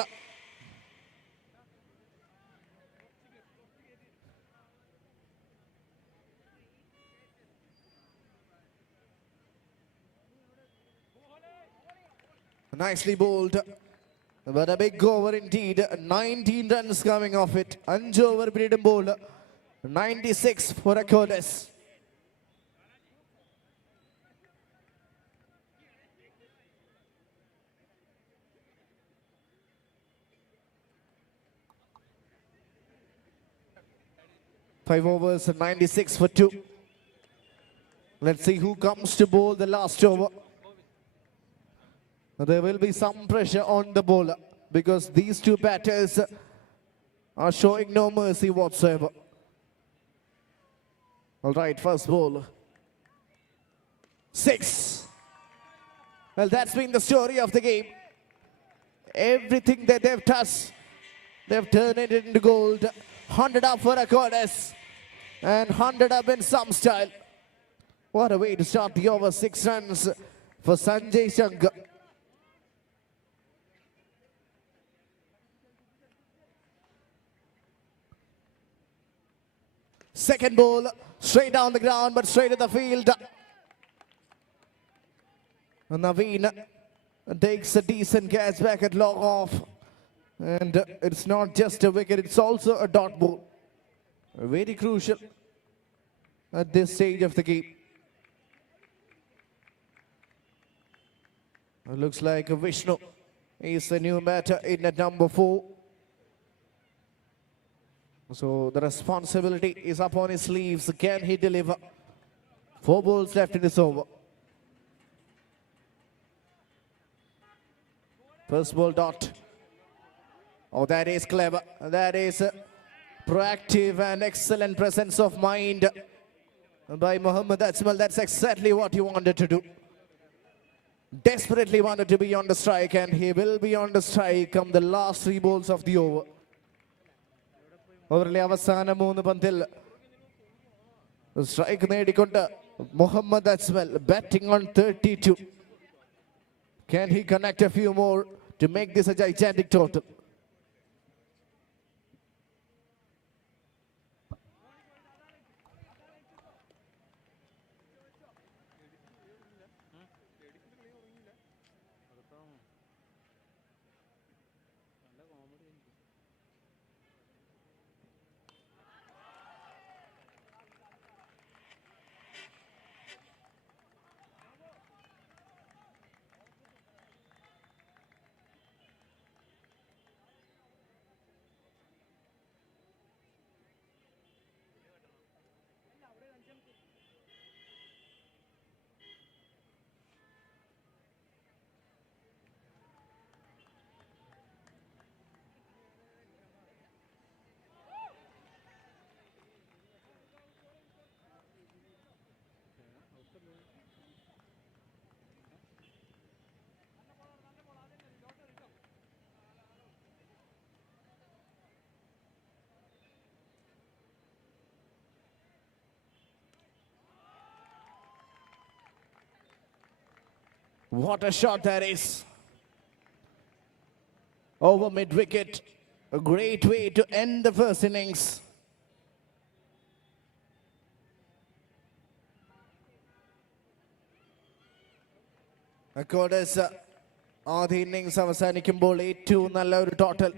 Nicely bowled, but a big over indeed. 19 runs coming off it. 5 over period bowled. 96 for Accordes. Five overs, 96 for 2. Let's see who comes to bowl the last over. There will be some pressure on the bowler because these 2 batters are showing no mercy whatsoever. All right, first ball. 6. Well, that's been the story of the game. Everything that they've touched, they've turned it into gold. 100 up for Accordes and 100 up in some style. What a way to start the over. 6 runs for Sanjay Shankar. Second ball, straight down the ground, but straight to the field. Naveen takes a decent catch back at long off. And it's not just a wicket, it's also a dot ball. Very crucial at this stage of the game. It looks like Vishnu is the new batter in at number 4. So the responsibility is up on his sleeves. Can he deliver? 4 balls left in this over. First ball dot. Oh, that is clever. That is a proactive and excellent presence of mind by Mohammad Azmal. That's exactly what he wanted to do. Desperately wanted to be on the strike, and he will be on the strike come the last 3 balls of the over. ഓവറിലെ അവസാന 3 പന്തിൽ strike നേടിക്കൊണ്ട് Muhammad Asmal batting on 32. Can he connect a few more to make this a gigantic total? What a shot that is. Over mid-wicket. A great way to end the first innings. Accordes ആദ്യ innings അവസാനിക്കുമ്പോൾ ഏറ്റവും നല്ല ഒരു total.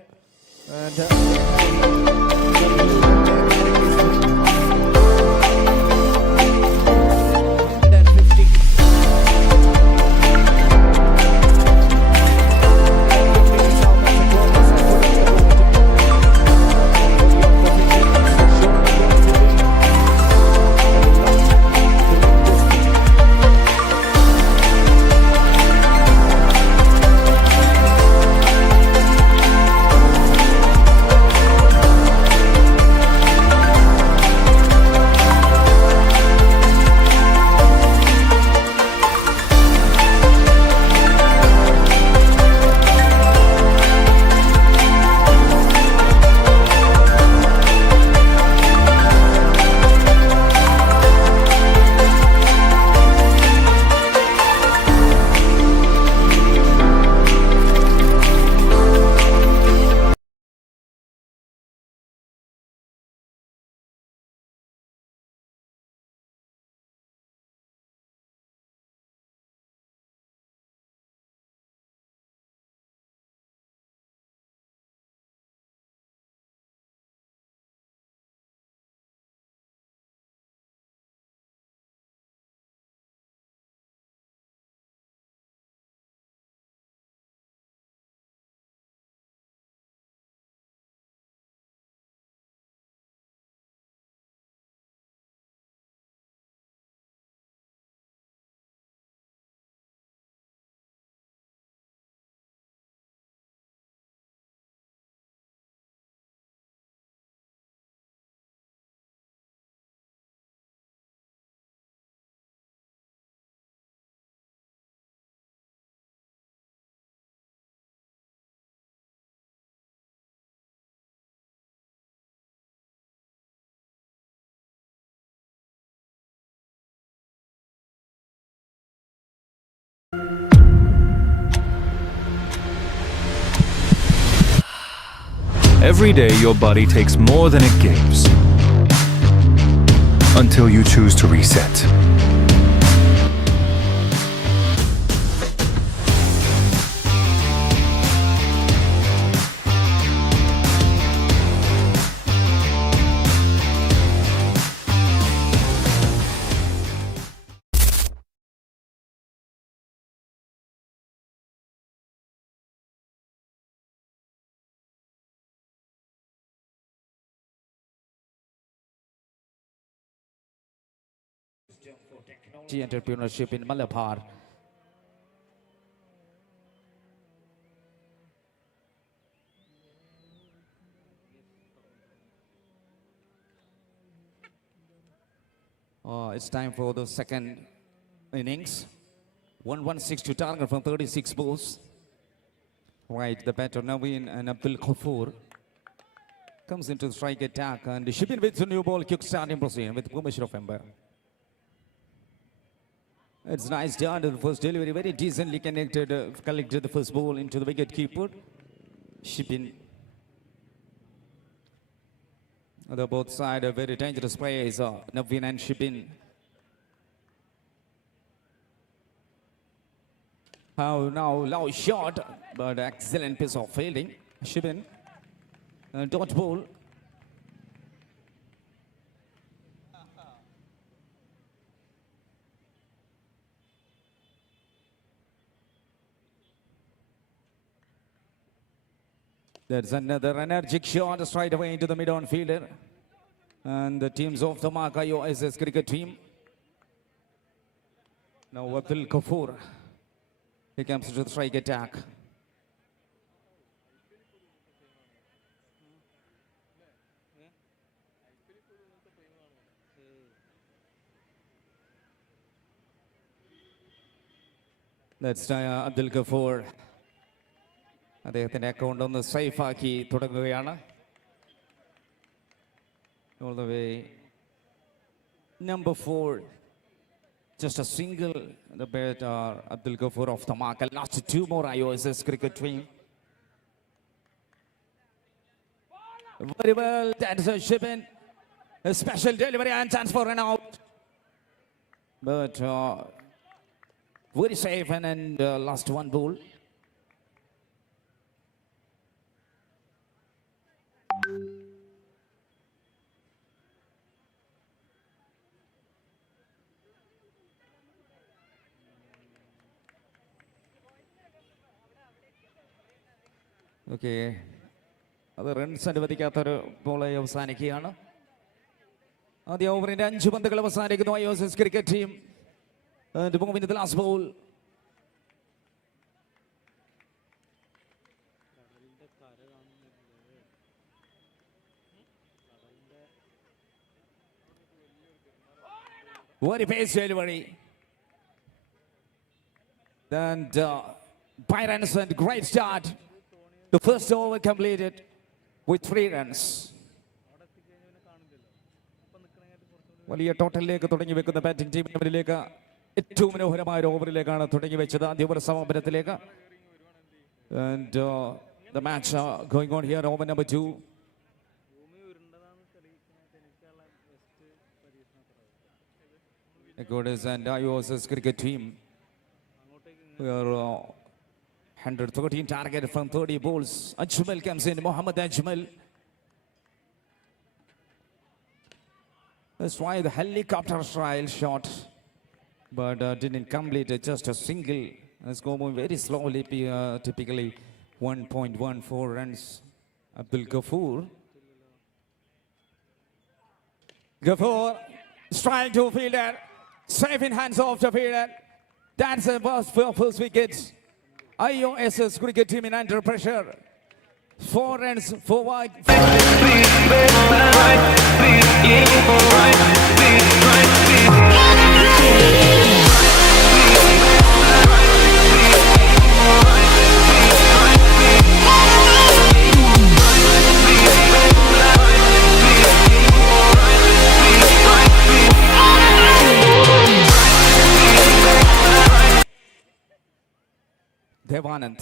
Every day, your body takes more than it gives. Until you choose to reset. Entrepreneurship in Malabar. It's time for the second innings. 116 to target from 36 balls. Right, the batter Naveen and Abdul Khafoor comes into the strike attack, and Shibin with the new ball, quick starting proceeding with permission of umpire. It's nice done to the first delivery, very decently collected the first ball into the wicket keeper. Shibin. The both side are very dangerous players, Naveen and Shibin. Now low shot, but excellent piece of fielding. Shibin, dodge ball. There's another energetic shot straight away into the mid-on fielder. And the team's off the mark, IOSS cricket team. Now Abdul Khafoor. He comes to the strike attack. That's Abdul Khafoor. അദ്ദേഹത്തിൻ്റെ account ഒന്ന് സേഫാക്കി തുടങ്ങുകയാണ്. All the way. Number 4. Just a single. The batter Abdul Khafoor off the mark. Last 2 more IOSS cricket team. Very well. That's a Shibin. A special delivery and chance for an out. But very safe and last 1 ball. Okay, അത് runs അനുവദിക്കാത്തൊരു ബോളായി അവസാനിക്കുകയാണ്. ആദ്യ ഓവറിന്റെ 5 പന്തുകൾ അവസാനിക്കുന്നു. IOSS cricket team moving to the last ball. Very pace delivery. And Byron's and great start. The first over completed with 3 runs. വലിയ ടോട്ടലിലേക്ക് തുടങ്ങി വെക്കുന്ന batting ടീമിലേക്ക് ഏറ്റവും മനോഹരമായ ഒരു ഓവറിലേക്കാണ് തുടങ്ങി വെച്ചത് ആദ്യ over സമാപനത്തിലേക്ക്. And the match going on here, over number 2. Echoes and IOSS cricket team. We are 113 target from 30 balls. Ajmal comes in, Mohammad Ajmal. That's why the helicopter style shot, but didn't complete it, just a single. Let's go moving very slowly, typically 1.14 runs. Abdul Khafoor. Khafoor, strike to fielder, safe in hands of the fielder. That's the first wicket. IOSS cricket team in under pressure. 4 runs, 4 wide. Devanand.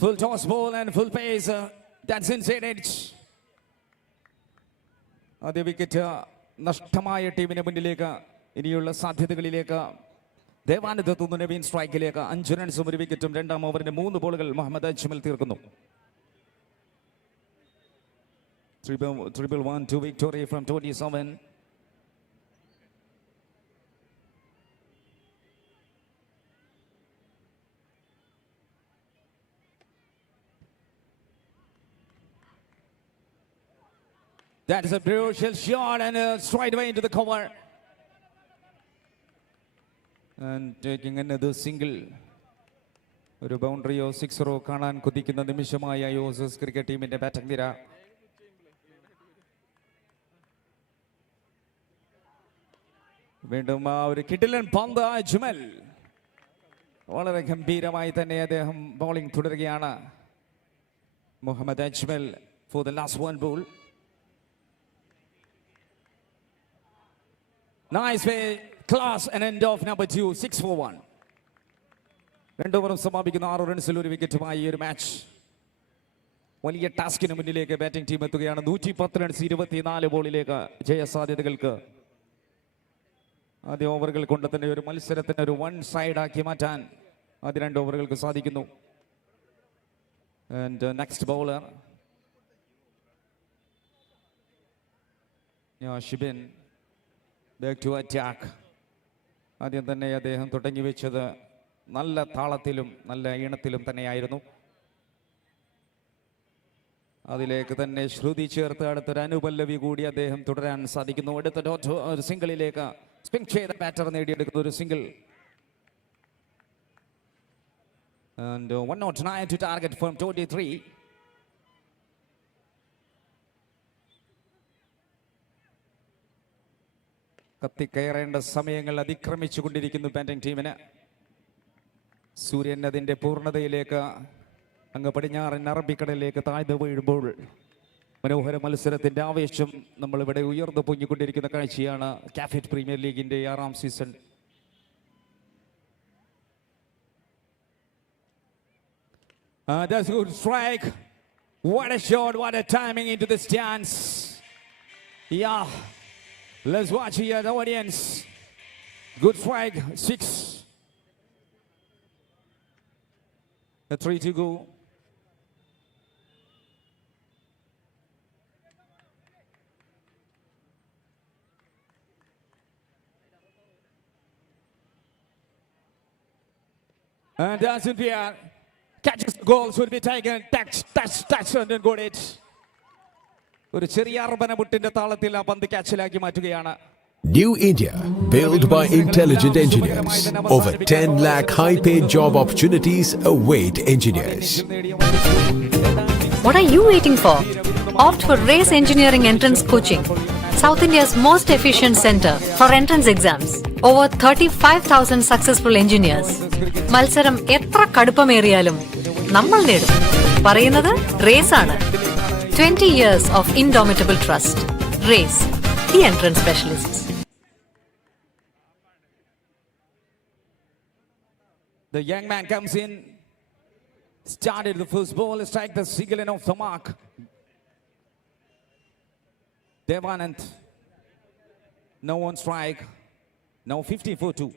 Full toss ball and full pace. That's inside edge. ആദ്യ wicket നഷ്ടമായ ടീമിന് മുന്നിലേക്ക് ഇനിയുള്ള സാധ്യതകളിലേക്ക് ദേവാനന്ദ് എത്തുന്നു. നവീൻ സ്ട്രൈക്കിലേക്ക് 5 റൺസും 1 വിക്കറ്റും. രണ്ടാം ഓവറിന് 3 ബോളുകൾ മുഹമ്മദ് അജ്മൽ തീർക്കുന്നു. 3-1 victory from 27. That is a brutal shot and straight away into the cover. And taking another single. ഒരു ബൗണ്ടറിയോ സിക്സറോ കാണാൻ കൊതിക്കുന്ന നിമിഷമായ യോസസ് ക്രിക്കറ്റ് ടീമിന്റെ ബാറ്റിംഗ് നിര. വീണ്ടും ആ ഒരു കിടിലൻ പന്ത് അജ്മൽ. വളരെ ഗംഭീരമായി തന്നെ അദ്ദേഹം ബൗളിംഗ് തുടരുകയാണ്. Muhammad Ajmal for the last one ball. Nice way, class and end of number 2, 6 for 1. 2 ഓവറും സമാപിക്കുന്ന 6 റൺസിൽ 1 വിക്കറ്റുമായി ഈ ഒരു മാച്ച്. വലിയ ടാസ്കിന് മുന്നിലേക്ക് ബാറ്റിംഗ് ടീം എത്തുകയാണ്. 110 റൺസ് 24 ബോളിലേക്ക് ജയസാധ്യതകൾക്ക്. ആദ്യ ഓവറുകൾ കൊണ്ട് തന്നെ ഒരു മത്സരത്തിന് ഒരു വൺ സൈഡ് ആക്കി മാറ്റാൻ ആദ്യ 2 ഓവറുകൾക്ക് സാധിക്കുന്നു. And next bowler Shibin. Back to attack. ആദ്യം തന്നെ അദ്ദേഹം തുടങ്ങി വെച്ചത് നല്ല താളത്തിലും നല്ല ഈണത്തിലും തന്നെയായിരുന്നു. അതിലേക്ക് തന്നെ ശ്രുതി ചേർത്ത് അടുത്തൊരു അനുപല്ലവി കൂടി അദ്ദേഹം തുടരാൻ സാധിക്കുന്നു. അടുത്ത ഒരു സിംഗിളിലേക്ക് സ്പിൻ ചെയ്ത ബാറ്റർ നേടിയെടുക്കുന്ന ഒരു single. And 109 to target from 23. കത്തിക്കയറേണ്ട സമയങ്ങൾ അതിക്രമിച്ചു കൊണ്ടിരിക്കുന്നു ബാറ്റിംഗ് ടീമിന്. സൂര്യൻ അതിൻ്റെ പൂർണ്ണതയിലേക്ക് അങ്ങ് പടിഞ്ഞാറൻ അറബിക്കടലിലേക്ക് താഴ്ന്നു വീഴുമ്പോൾ മനോഹര മത്സരത്തിൻ്റെ ആവേശം നമ്മളിവിടെ ഉയർന്നു പൊങ്ങിക്കൊണ്ടിരിക്കുന്ന കാഴ്ചയാണ് കാഫിറ്റ് പ്രീമിയർ ലീഗിൻ്റെ 6ാം season. That's a good strike. What a shot, what a timing into the stands. Yeah. Let's watch here, the audience. Good strike, 6. A 3 to go. And that's in the air. Catches the goals would be taken. Touch, and then got it. ഒരു ചെറിയ അർബനമുട്ടിന്റെ താളത്തിൽ ആ പന്ത് ക്യാച്ചിലാക്കി മാറ്റുകയാണ്. New India, built by intelligent engineers. Over 10 lakh high-paid job opportunities await engineers. What are you waiting for? Opt for Race Engineering Entrance Coaching, South India's most efficient center for entrance exams. Over 35,000 successful engineers. മത്സരം എത്ര കടുപ്പമേറിയാലും നമ്മൾ നേടും. പറയുന്നത് raise ആണ്. 20 years of indomitable trust. Race, the entrance specialists. The young man comes in, started the first ball, strike the single and off the mark. Devanand, no one strike, now 50 for 2.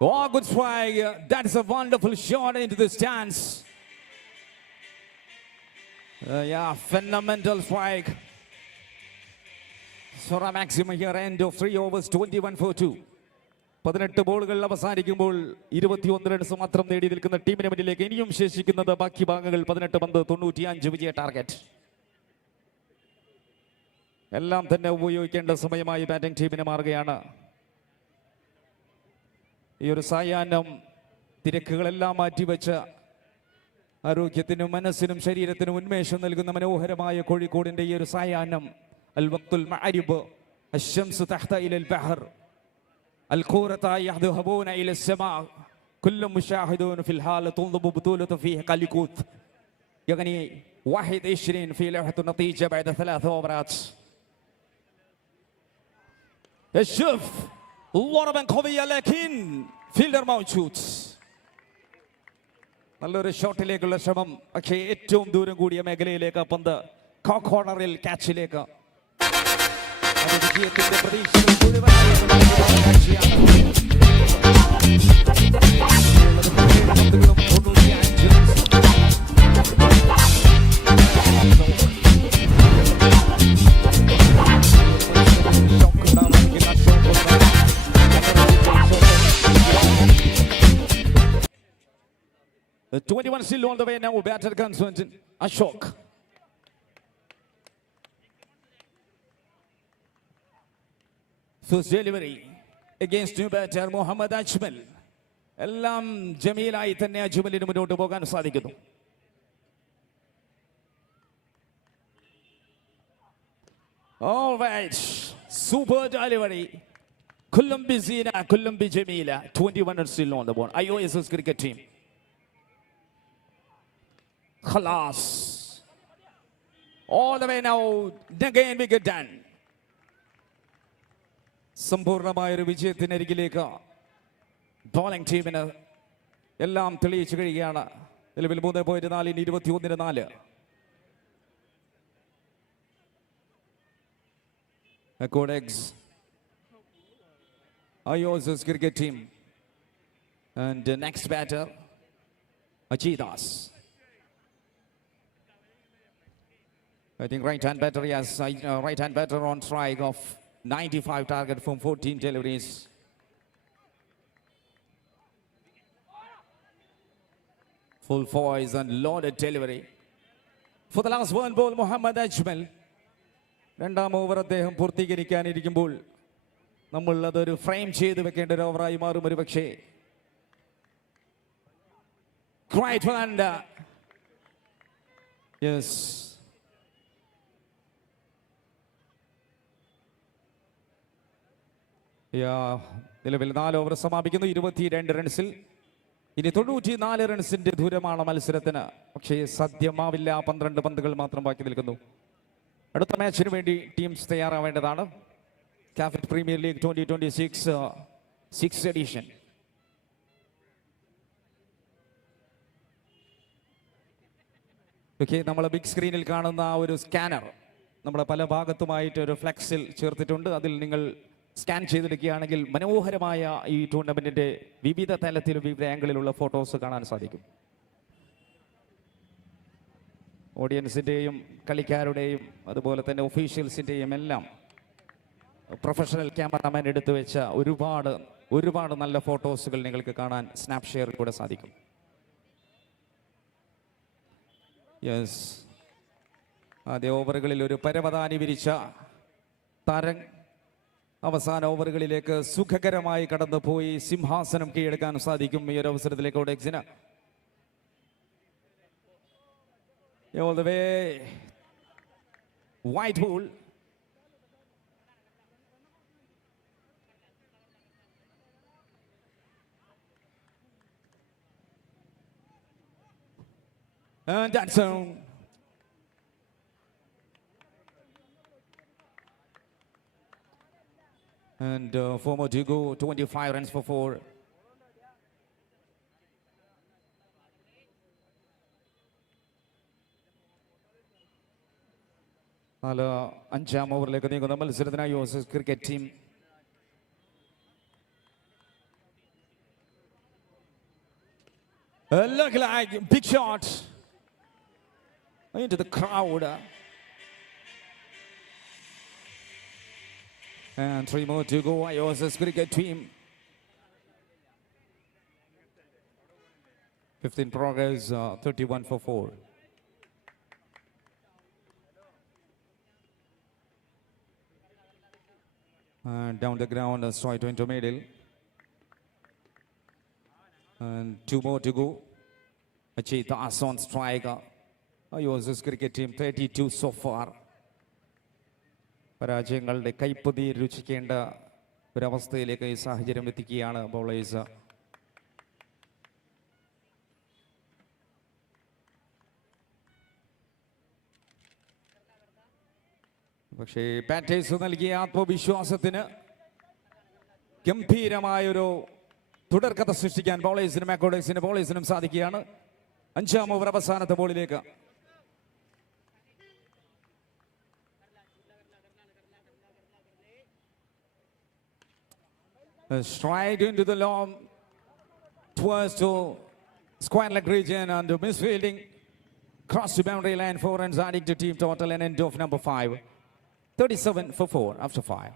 Oh, good strike. That is a wonderful shot into the stands. Yeah, phenomenal strike. Sora maximum here, end of 3 overs, 21 for 2. 18 ബോളുകൾ അവസാനിക്കുമ്പോൾ 21 runs മാത്രം നേടി നിൽക്കുന്ന ടീമിന് മുന്നിലേക്ക് ഇനിയും ശേഷിക്കുന്നത് ബാക്കി ഭാഗങ്ങൾ 18 പന്ത് 95 വിജയ ടാർഗറ്റ്. എല്ലാം തന്നെ ഉപയോഗിക്കേണ്ട സമയമായി ബാറ്റിംഗ് ടീമിന് മാറുകയാണ്. ഈ ഒരു സായാഹ്നം തിരക്കുകളെല്ലാം മാറ്റിവെച്ച് ആരോഗ്യത്തിനും മനസ്സിനും ശരീരത്തിനും ഉന്മേഷം നൽകുന്ന മനോഹരമായ കോഴിക്കോടിന്റെ ഈ ഒരു സായാഹ്നം. അൽ വഖ്തുൽ മഅരിബ് അശ്ശംസു തഹ്ത ഇലൽ ബഹർ الكورة يذهبون إلى السماء كل مشاهدون في الحال تطلب بطولة فيه كاليكوت يعني 21 في لوحة النتيجة بعد 3 أوفرات. شوف ورا قوية لكن فيلدر موجود. നല്ലൊരു ഷോട്ടിലേക്കുള്ള ശ്രമം. പക്ഷേ ഏറ്റവും ദൂരം കൂടിയ മേഖലയിലേക്ക് പന്ത് കോർണറിൽ ക്യാച്ചിലേക്ക്. വിജയത്തിന്റെ പ്രതീക്ഷകൾ The 21 still on the way now. Batter comes Ashok. First delivery against new batter Muhammad Ajmal. എല്ലാം ജമീലായി തന്നെ അജ്മലിന് മുന്നോട്ട് പോകാൻ സാധിക്കുന്നു. All right, super delivery. Kulumbi Zina, Kulumbi Jamila. 21 are still on the board. IOS's cricket team. Khalas. All the way now. Again we get done. സമ്പൂർണമായ ഒരു വിജയത്തിനരികിലേക്ക് bowling ടീമിന് എല്ലാം തെളിയിച്ചു കഴിയുകയാണ്. നിലവിൽ 3.4 21-4. Codex IOS's cricket team and the next batter Achidas. I think right-hand batter has right-hand batter on strike of 95 target from 14 deliveries. Full voice and loaded delivery. For the last one ball, Muhammad Ajmal. രണ്ടാം over അദ്ദേഹം പൂർത്തീകരിക്കാനിരിക്കുമ്പോൾ നമ്മൾ അതൊരു frame ചെയ്ത് വെക്കേണ്ട ഒരു ഓവറായി മാറും ഒരു പക്ഷേ. Great one. Yes. നിലവിൽ 4 ഓവർ സമാപിക്കുന്നു 22 റൺസിൽ. ഇനി 94 റൺസിന്റെ ദൂരമാണ് മത്സരത്തിന്. പക്ഷേ സാധ്യമാവില്ല. 12 പന്തുകൾ മാത്രം ബാക്കി നിൽക്കുന്നു. അടുത്ത മാച്ചിന് വേണ്ടി ടീംസ് തയ്യാറാവേണ്ടതാണ്. Cafit premier league 2026 6th edition. Okay, നമ്മൾ ബിഗ് സ്ക്രീനിൽ കാണുന്ന ആ ഒരു സ്കാനർ നമ്മുടെ പല ഭാഗത്തുമായിട്ട് ഒരു ഫ്ലെക്സിൽ ചേർത്തിട്ടുണ്ട്. അതിൽ നിങ്ങൾ സ്കാൻ ചെയ്തെടുക്കുകയാണെങ്കിൽ മനോഹരമായ ഈ ടൂർണമെന്റിന്റെ വിവിധ തലത്തിലും വിവിധ ആംഗിളിലുള്ള ഫോട്ടോസ് കാണാൻ സാധിക്കും. ഓഡിയൻസിൻ്റെയും കളിക്കാരുടെയും അതുപോലെ തന്നെ ഒഫീഷ്യൽസിൻ്റെയും എല്ലാം പ്രൊഫഷണൽ ക്യാമറാമാൻ എടുത്തു വെച്ച ഒരുപാട് നല്ല ഫോട്ടോസുകൾ നിങ്ങൾക്ക് കാണാൻ സ്നാപ്ഷെയറിൽ കൂടെ സാധിക്കും. യെസ്, ആദ്യ ഓവറുകളിൽ ഒരു പരവതാനി വിരിച്ച താരം അവസാന ഓവറുകളിലേക്ക് സുഖകരമായി കടന്നുപോയി സിംഹാസനം കീഴടക്കാൻ സാധിക്കും. ഈ ഒരു അവസരത്തിലേക്ക് ഓഡെക്സിന് all the way white ball. And that's and former Dugo 25 runs for 4. അഞ്ചാം ഓവറിലേക്ക് നീങ്ങുന്ന മത്സരത്തിനായി IOS cricket team. Look like big shot into the crowd. And 3 more to go. IOS cricket team. 15 progress, 31 for 4. And down the ground, straight into middle. And 2 more to go. Achitas on strike. IOS cricket team 32 so far. പരാജയങ്ങളുടെ കൈപ്പതി രുചിക്കേണ്ട ഒരവസ്ഥയിലേക്ക് ഈ സാഹചര്യം എത്തിക്കുകയാണ് bowlers. പക്ഷേ batters നൽകിയ ആത്മവിശ്വാസത്തിന് ഗംഭീരമായൊരു തുടർക്കഥ സൃഷ്ടിക്കാൻ ബോളേഴ്സിനും അക്കോഡേഴ്സിനും ബോളേഴ്സിനും സാധിക്കുകയാണ്. 5ാം over അവസാനത്തെ ബോളിലേക്ക്. Straight into the long towards to square leg region and misfielding. Cross to boundary line, 4 runs adding to team total and end of number 5. 37 for 4 after 5.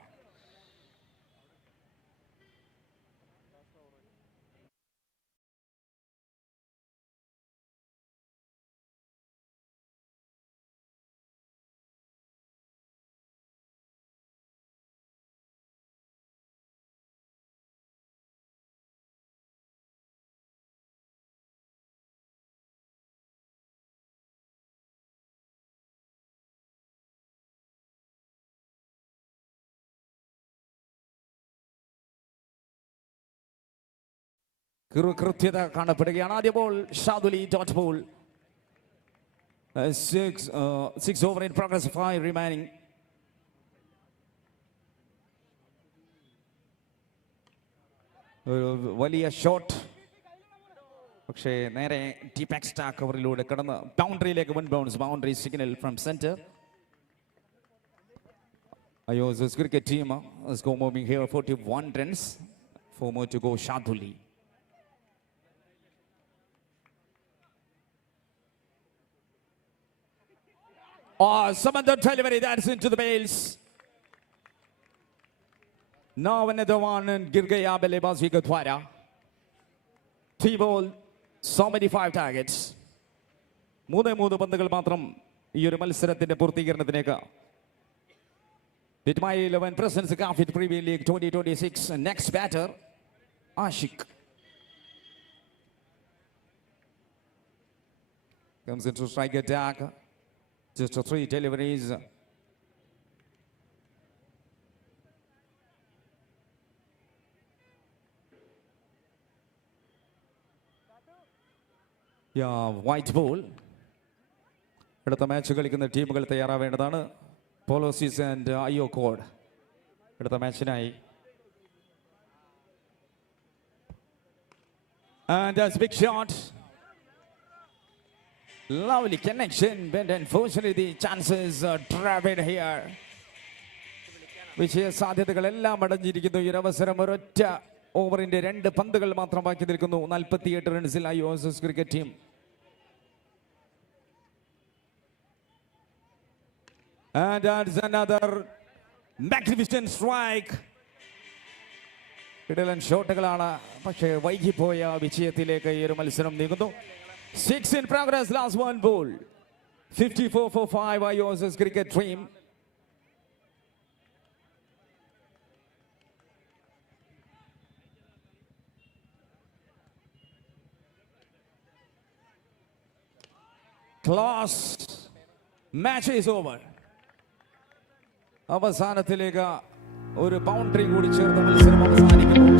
കൃത്യത കാണപ്പെടുകയാണ്. ആദ്യ ball Shaduli dot ball. 6 over in progress, 5 remaining. ഒരു വലിയ shot, പക്ഷേ നേരെ deep extra കവറിലൂടെ കടന്ന് ബൗണ്ടറിയിലേക്ക് one bounce. Boundary signal from centre. Ayoz's cricket team is go moving here 41 runs. 4 more to go. Shaduli. Samantha delivery, that's into the bails. Now another one and Girgaya Belebazi Gatwara. 3 ball, so many 5 targets. മൂന്ന് പന്തുകൾ മാത്രം ഈ ഒരു മത്സരത്തിന്റെ പൂർത്തീകരണത്തിലേക്ക്. With my 11 presence, Cafit Premier League 2026. Next batter, Ashik. Comes into strike attack. Just 3 deliveries. Yeah, white ball. അടുത്ത match കളിക്കുന്ന ടീമുകൾ തയ്യാറാവേണ്ടതാണ്. പോലോസിസ് and അയ്യോ കോഡ് അടുത്ത മാച്ചിനായി. And that's big shot. Lovely connection, but unfortunately the chances are trapped here. വിജയ സാധ്യതകളെല്ലാം അടഞ്ഞിരിക്കുന്നു ഈ ഒരു അവസരം. ഒരൊറ്റ ഓവറിന്റെ 2 പന്തുകൾ മാത്രം ബാക്കി നിൽക്കുന്നു. 48 റൺസിൽ IOS cricket team. And that's another magnificent strike. കിടലൻ ഷോട്ടുകളാണ്, പക്ഷേ വൈകിപ്പോയ വിജയത്തിലേക്ക് ഈ ഒരു മത്സരം നീങ്ങുന്നു. 6 in progress, last 1 ball. 54 for 5, iOS cricket team. Close. Match is over. അവസാനത്തിലേക്ക് ഒരു ബൗണ്ടറി കൂടി ചേർന്ന് മത്സരം അവസാനിക്കുന്നു.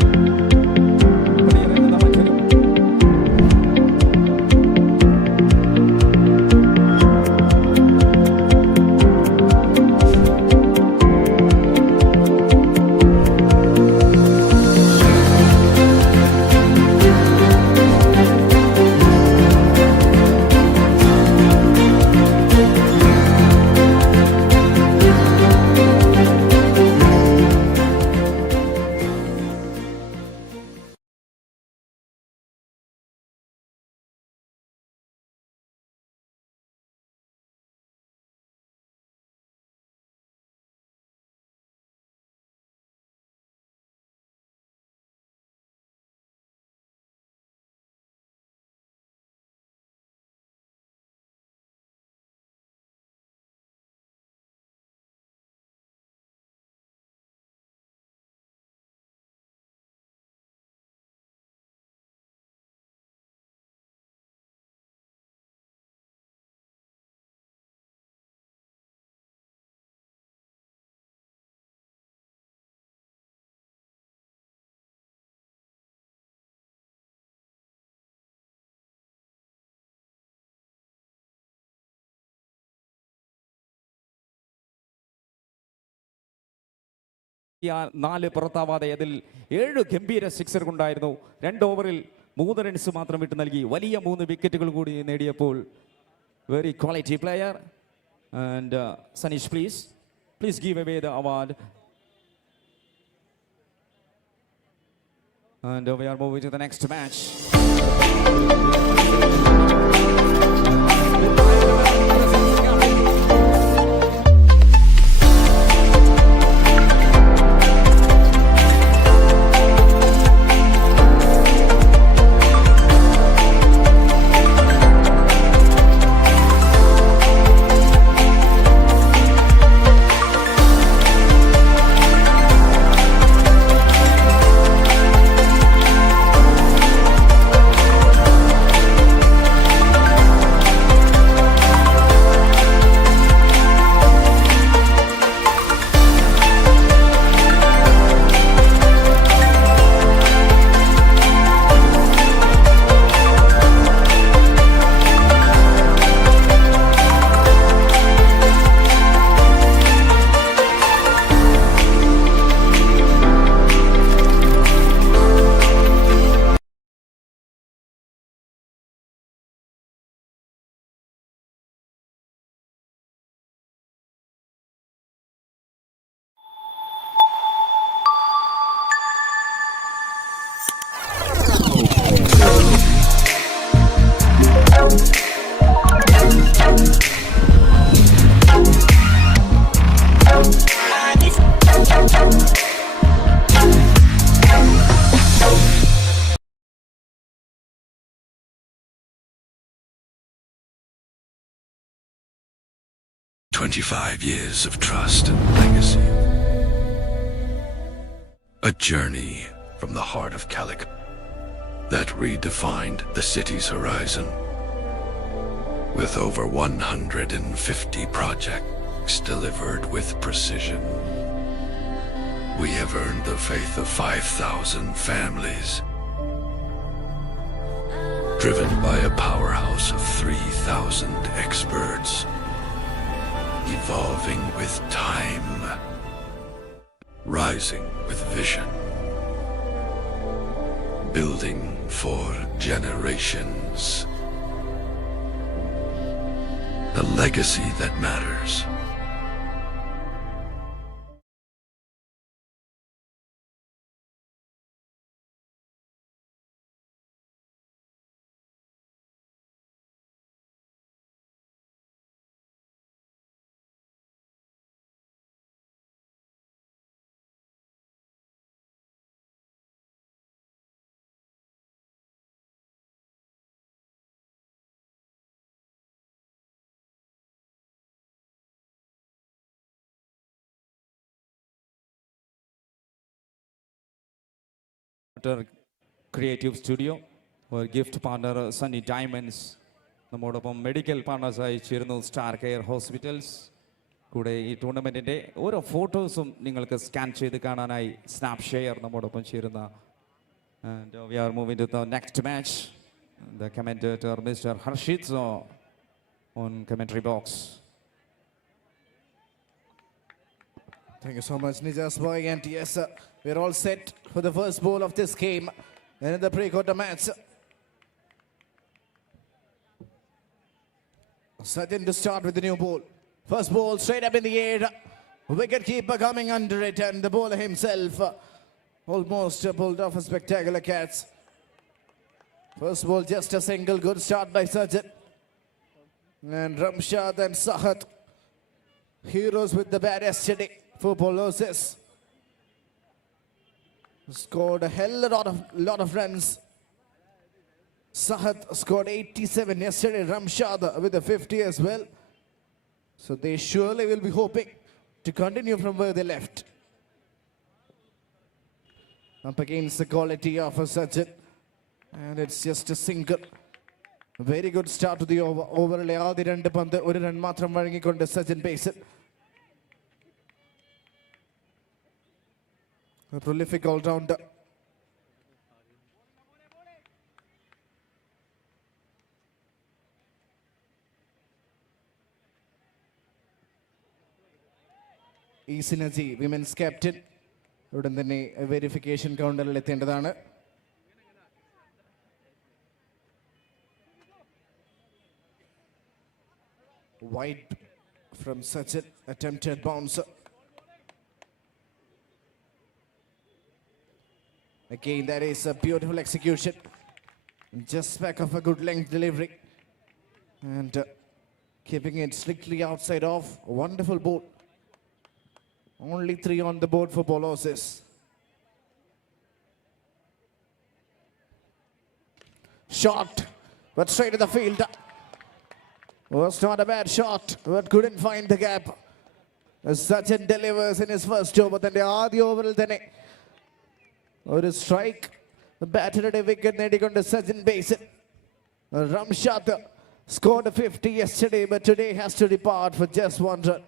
4 പുറത്താവാതെ അതിൽ 7 ഗംഭീര സിക്സർ കൊണ്ടായിരുന്നു. 2 ഓവറിൽ 3 റൺസ് മാത്രം വിട്ട് നൽകി. വലിയ 3 വിക്കറ്റുകൾ കൂടി നേടിയപ്പോൾ very quality player. And Saneesh please give away the award. And we are moving to the next match. 25 years of trust and legacy. A journey from the heart of Calic that redefined the city's horizon. With over 150 projects delivered with precision, we have earned the faith of 5,000 families, driven by a powerhouse of 3,000 experts, evolving with time, rising with vision, building for generations. The legacy that matters. Creative Studio, our gift partner Sunny Diamonds, നമ്മോടൊപ്പം medical പാർട്ണേഴ്സായി ചേരുന്നു star care hospitals. കൂടെ ഈ ടൂർണമെൻറ്റിൻ്റെ ഓരോ ഫോട്ടോസും നിങ്ങൾക്ക് scan ചെയ്ത് കാണാനായി snap share നമ്മോടൊപ്പം ചേരുന്ന. And we are moving to the next match. The commentator Mr. Harshit on commentary box. Thank you so much, Nijas boy. And yes, we're all set for the first ball of this game and in the pre-quarter match. Sachin to start with the new ball. First ball straight up in the air. Wicket keeper coming under it, and the bowler himself almost pulled off a spectacular catch. First ball just a single. Good start by Sachin. And Ramshad and Sahat, heroes with the bat yesterday for bowlers. Scored a lot of runs. Sahat scored 87 yesterday. Ramshad with a 50 as well. So they surely will be hoping to continue from where they left. Up against the quality of Sachin. And it's just a single. Very good start to the over. Overall, ആദ്യ 2 പന്ത് 1 run മാത്രം വഴങ്ങിക്കൊണ്ട് Sachin pacer. A prolific all-rounder. E Synergy, women's captain. ഉടൻ തന്നെ verification കൗണ്ടറിൽ എത്തേണ്ടതാണ്. Wide from Sachin, attempted bounce. Again, that is a beautiful execution. Just back of a good length delivery. And keeping it strictly outside of. Wonderful ball. Only 3 on the board for Bolosis. Shot, but straight to the field. Was not a bad shot, but couldn't find the gap. Sachin delivers in his first over. Then the Adi over then or a strike. The batter at a wicket നേടിക്കൊണ്ട് Sachin Basin. Ramshat scored a 50 yesterday, but today has to depart for just 1 run.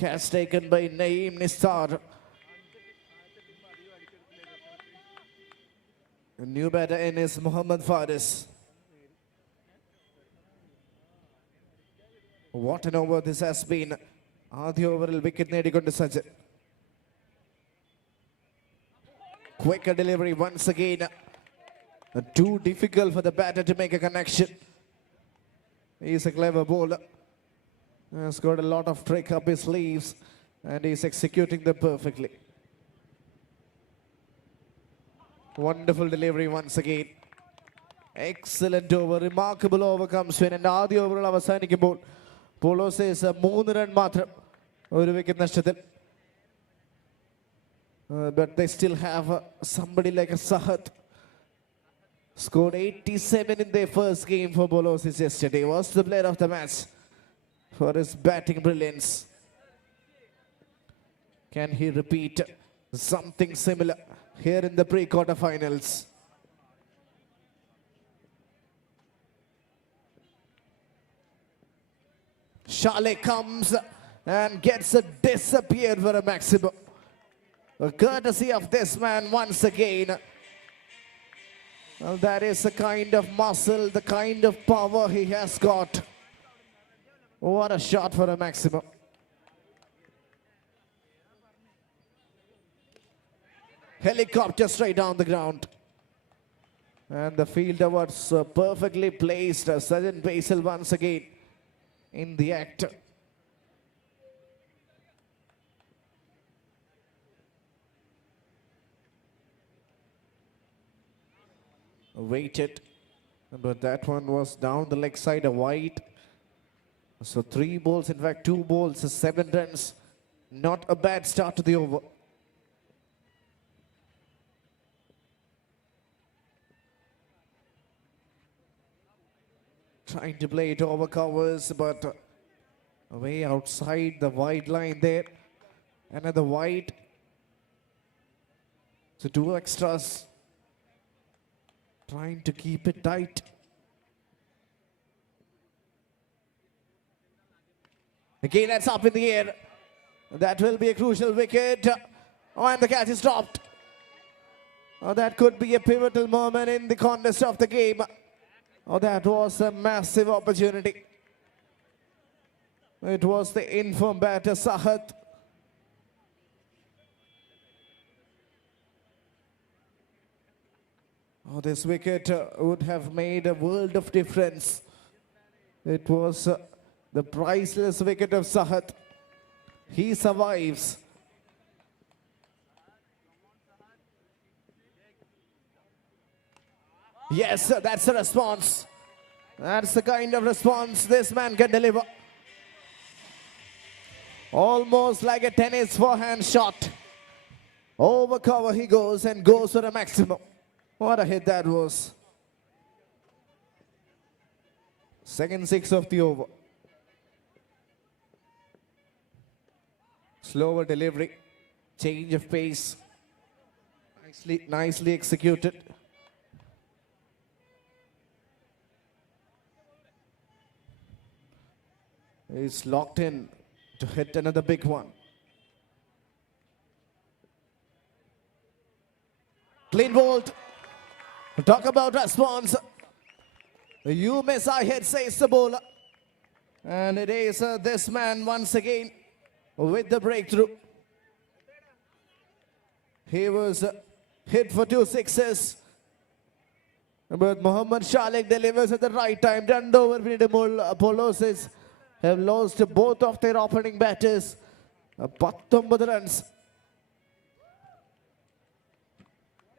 Catch taken by Naeem Nisar. A new batter in is Muhammad Faris. What an over this has been. Adi overall wicket നേടിക്കൊണ്ട് Sachin. Quicker delivery once again. Too difficult for the batter to make a connection. He's a clever bowler. Has got a lot of trick up his sleeves and he's executing them perfectly. Wonderful delivery once again. Excellent over. Remarkable over comes in. And Adi over അവസാനിക്കുമ്പോൾ Polo says 3 run മാത്രം ഒരു wicket നഷ്ടത്തിൽ. But they still have somebody like a Sahat. Scored 87 in their first game for Bolosis yesterday. Was the player of the match for his batting brilliance. Can he repeat something similar here in the pre-quarterfinals? Shale comes and gets a disappeared for a maximum. A courtesy of this man once again. Well, that is the kind of muscle, the kind of power he has got. What a shot for a maximum. Helicopter straight down the ground. And the fielder was perfectly placed. Sachin Basil once again in the act. Waited, but that one was down the leg side, a wide. So 3 balls, in fact 2 balls, 7 runs. Not a bad start to the over. Trying to play it over covers, but way outside the wide line there. Another wide. So 2 extras. Trying to keep it tight. Again, that's up in the air. That will be a crucial wicket. Oh, and the catch is dropped. Oh, that could be a pivotal moment in the contest of the game. Oh, that was a massive opportunity. It was the informed batter, Sahat. Oh, this wicket would have made a world of difference. It was the priceless wicket of Sahat. He survives. Yes, that's the response. That's the kind of response this man can deliver. Almost like a tennis forehand shot. Over cover he goes and goes for a maximum. What a hit that was. Second 6 of the over. Slower delivery. Change of pace. Nicely executed. He's locked in to hit another big one. Clean bowled. Talk about response. You miss, I hit, says the bowler. And it is this man once again with the breakthrough. He was hit for 2 sixes. But Mohammad Shalik delivers at the right time. Run over Polosis have lost both of their opening batters. 19 runs.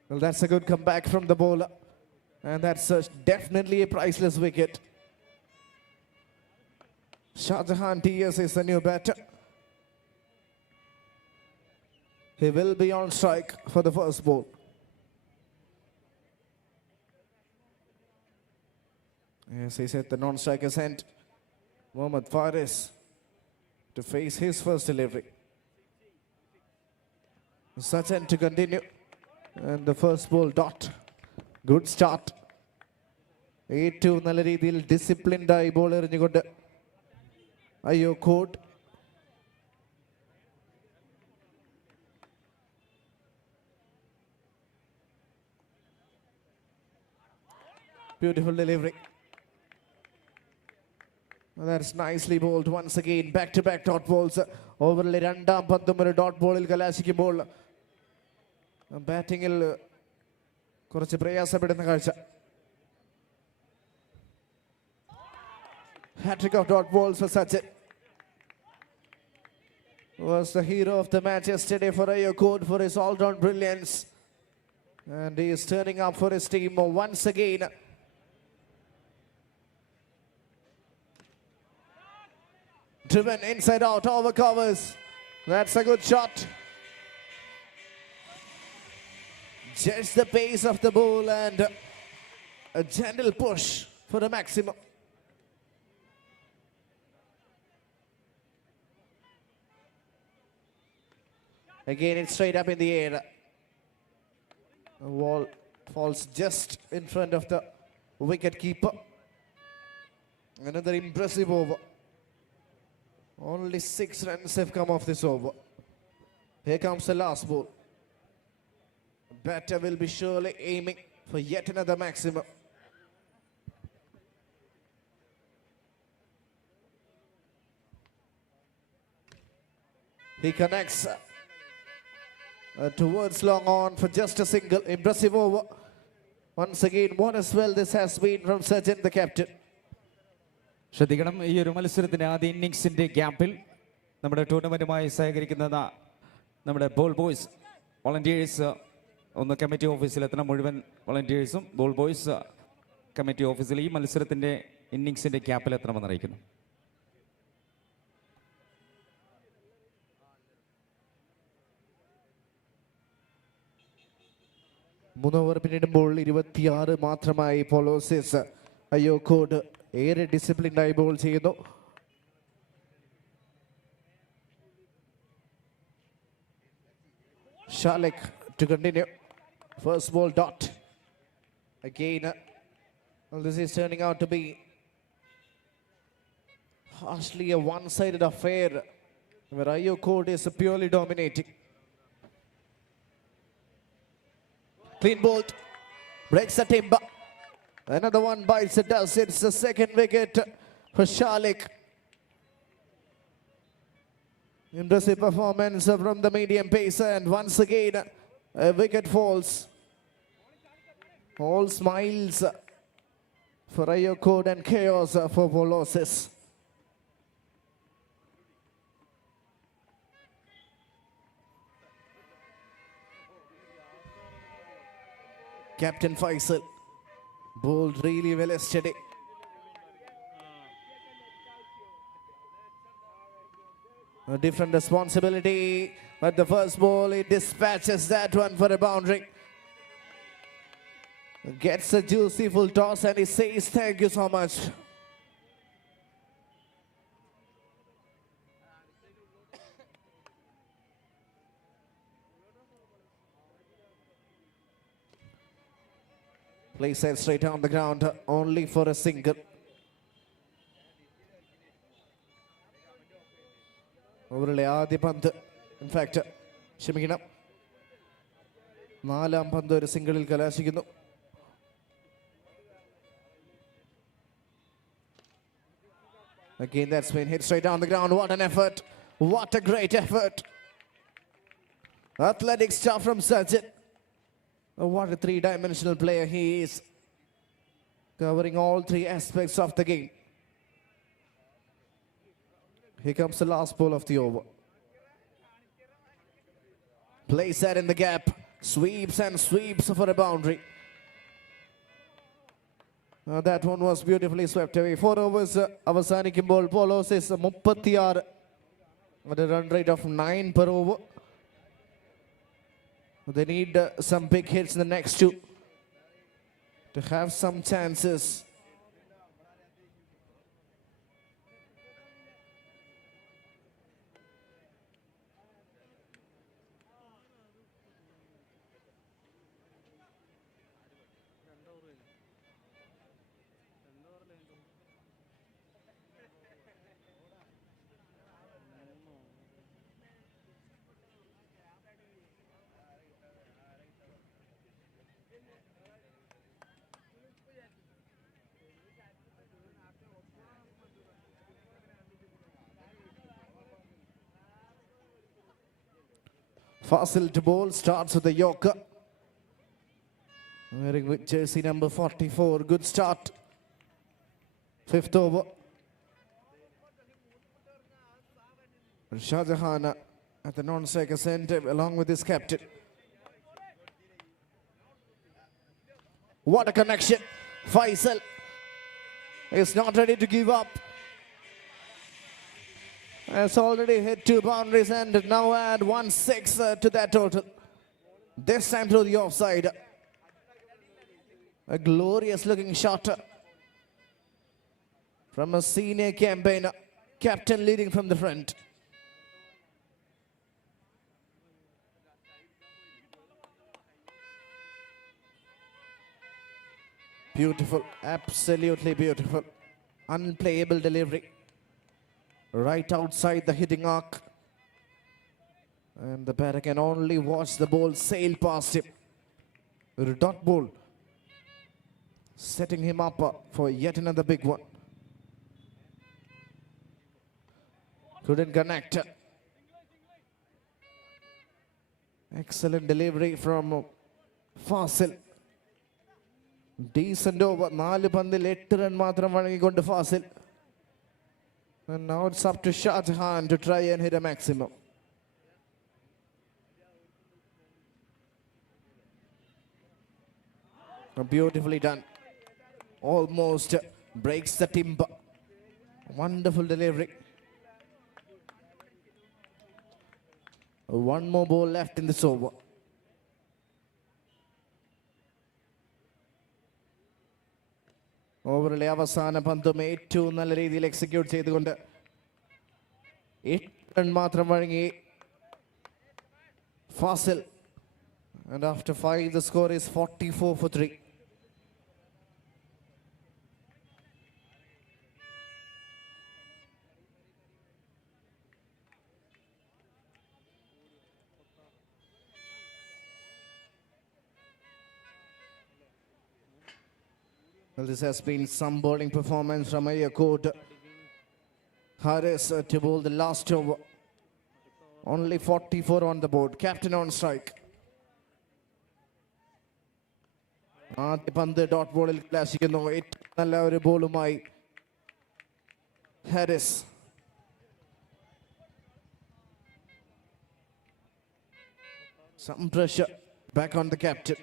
Well, that's a good comeback from the bowler. And that's definitely a priceless wicket. Shahjahan TS is the new batter. He will be on strike for the first ball. Yes, he said the non-striker sent Mohammad Faris to face his first delivery. Sachin to continue. And the first ball dot. Good start. 8-2 നല്ല രീതിയിൽ disciplined ആയി ball എറിഞ്ഞുകൊണ്ട് അയ്യോക്കോട് beautiful delivery. That's nicely bowled once again. Back-to-back dot balls. Overall, രണ്ടാം പന്തും ഒരു dot ബോളിൽ കലാശിക്കുമ്പോൾ ബാറ്റിംഗിൽ കുറച്ച് പ്രയാസപ്പെടുന്ന കാഴ്ച. Hat-trick of dot balls for Sachin. Was the hero of the match yesterday for Ayokode for his all-round brilliance. And he is turning up for his team once again. Driven inside out, over covers. That's a good shot. Just the pace of the ball and a gentle push for the maximum. Again, it's straight up in the air. The ball falls just in front of the wicket keeper. Another impressive over. Only 6 runs have come off this over. Here comes the last ball. Batter will be surely aiming for yet another maximum. He connects towards long on for just a single. Impressive over. Once again, what a spell this has been from Sachin, the captain. ശ്രദ്ധിക്കണം, ഈ ഒരു മത്സരത്തിൻ്റെ ആദ്യ ഇന്നിങ്സിൻ്റെ ഗ്യാപ്പിൽ നമ്മുടെ ടൂർണമെൻറ്റുമായി സഹകരിക്കുന്ന നമ്മുടെ ball boys volunteers ഒന്ന് കമ്മിറ്റി ഓഫീസിലെത്തണം. മുഴുവൻ വോളണ്ടിയേഴ്സും ബോൾ ബോയ്സ് കമ്മിറ്റി ഓഫീസിൽ ഈ മത്സരത്തിൻ്റെ ഇന്നിങ്സിൻ്റെ ഗ്യാപ്പിൽ എത്തണമെന്ന് അറിയിക്കുന്നു. 3 ഓവർ പിന്നിടുമ്പോൾ 26 മാത്രമായി പോളോസിസ് അയ്യോക്കോട് ഏറെ ഡിസിപ്ലിൻഡായി ബോൾ ചെയ്യുന്നു. Shalik to continue. First ball dot. Again, well, this is turning out to be harshly a one-sided affair where Ayokode is purely dominating. Clean bowled. Breaks the timber. Another one bites the dust. It's the second wicket for Shalik. Impressive performance from the medium pacer, and once again a wicket falls. All smiles for Ayokode and chaos for Polosis. Captain Faisal bowled really well yesterday. A different responsibility, but the first ball, he dispatches that one for a boundary. Gets a juicy full toss and he says, thank you so much. Plays it straight on the ground, only for a single. ഓവറിലെ ആദ്യ പന്ത്, in fact ക്ഷമിക്കണം, 4ാം പന്ത് ഒരു സിംഗിളിൽ കലാശിക്കുന്നു. Again, that's been hit straight down the ground. What an effort. What a great effort. Athletic stuff from Sajid. Oh, what a three-dimensional player he is. Covering all three aspects of the game. Here comes the last ball of the over. Plays that in the gap. Sweeps and sweeps for a boundary. That one was beautifully swept away. 4 overs അവസാനിക്കുമ്പോൾ പോലോസിസ് 36 at a run rate of 9 per over. They need some big hits in the next two to have some chances. Fasil to bowl, starts with the Yorker. Wearing with jersey number 44. Good start. 5th over. Shah Jahan at the non-striker centre along with his captain. What a connection. Faisal is not ready to give up. Has already hit 2 boundaries and now add 1-6 to that total. This time through the offside. A glorious looking shot from a senior campaigner. Captain leading from the front. Beautiful, absolutely beautiful. Unplayable delivery. Right outside the hitting arc. And the batter can only watch the ball sail past him. A dot ball. Setting him up for yet another big one. Couldn't connect. Excellent delivery from Fasil. Decent over. 4 പന്തിൽ 8 run മാത്രം വഴങ്ങിക്കൊണ്ട് Fasil. And now it's up to Shah Jahan to try and hit a maximum. Beautifully done. Almost breaks the timber. Wonderful delivery. One more ball left in this over. ഓവറിലെ അവസാന പന്തും ഏറ്റവും നല്ല രീതിയിൽ execute ചെയ്തുകൊണ്ട് 8 run മാത്രം വഴങ്ങി Fazil. And after 5 the score is 44 for 3. Well, this has been some bowling performance from Ayakod. Harris to bowl the last over. Only 44 on the board. Captain on strike. ആദ്യ പന്ത് ഡോട്ട് ബോളിൽ ക്ലാശിക്കുന്നു. ഏറ്റവും നല്ല ഒരു ബോളുമായി Haris. Some pressure back on the captain.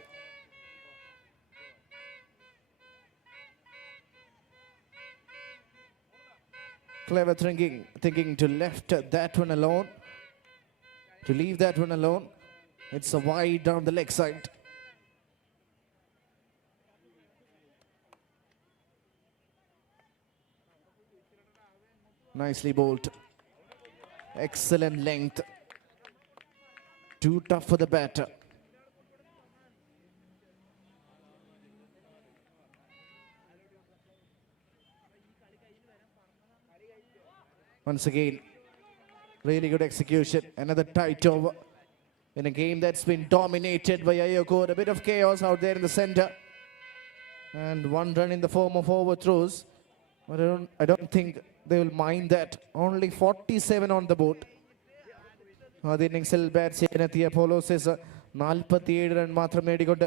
Clever thinking to left that one alone, to leave that one alone. It's a wide down the leg side. Nicely bowled. Excellent length. Too tough for the batter. Once again, really good execution. Another tight over in a game that's been dominated by Ayakod. A bit of chaos out there in the center. And 1 run in the form of overthrows. But I don't think they will mind that. Only 47 on the board. ആദ്യ ഇന്നിംഗ്സിൽ bat ചെയ്യാനെത്തിയ പോലോസിസ് 47 run മാത്രം നേടിക്കൊണ്ട്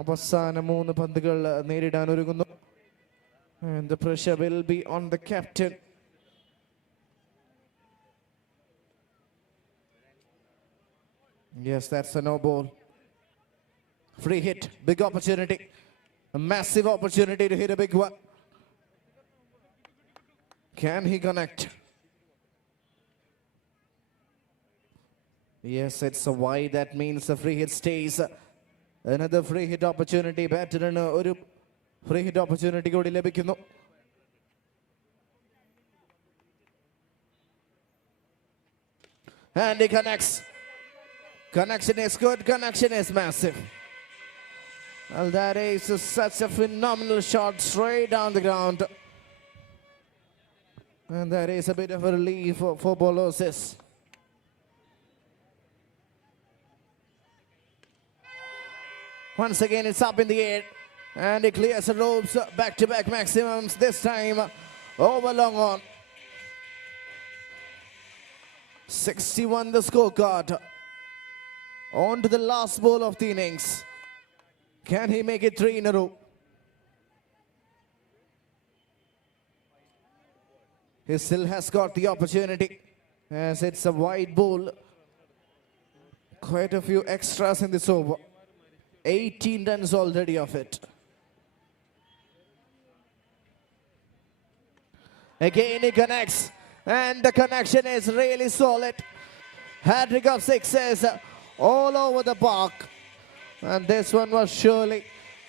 അവസാന 3 പന്തുകൾ നേരിടാൻ ഒരുങ്ങുന്നു. And the pressure will be on the captain. Yes, that's a no ball. Free hit, big opportunity. A massive opportunity to hit a big one. Can he connect? Yes, it's a wide. That means the free hit stays. Another free hit opportunity. Batsman oru free hit opportunity kodi labikkunnu. And he connects. Connection is good. Connection is massive. Well, that is such a phenomenal shot straight down the ground. And that is a bit of a relief for Bolosis. Once again, it's up in the air. And he clears the ropes. Back-to-back maximums. This time over long on. 61 the scorecard. On to the last ball of the innings. Can he make it 3 in a row? He still has got the opportunity as it's a wide ball. Quite a few extras in this over. 18 runs already of it. Again he connects and the connection is really solid. Hat-trick of sixes all over the park. And this one was surely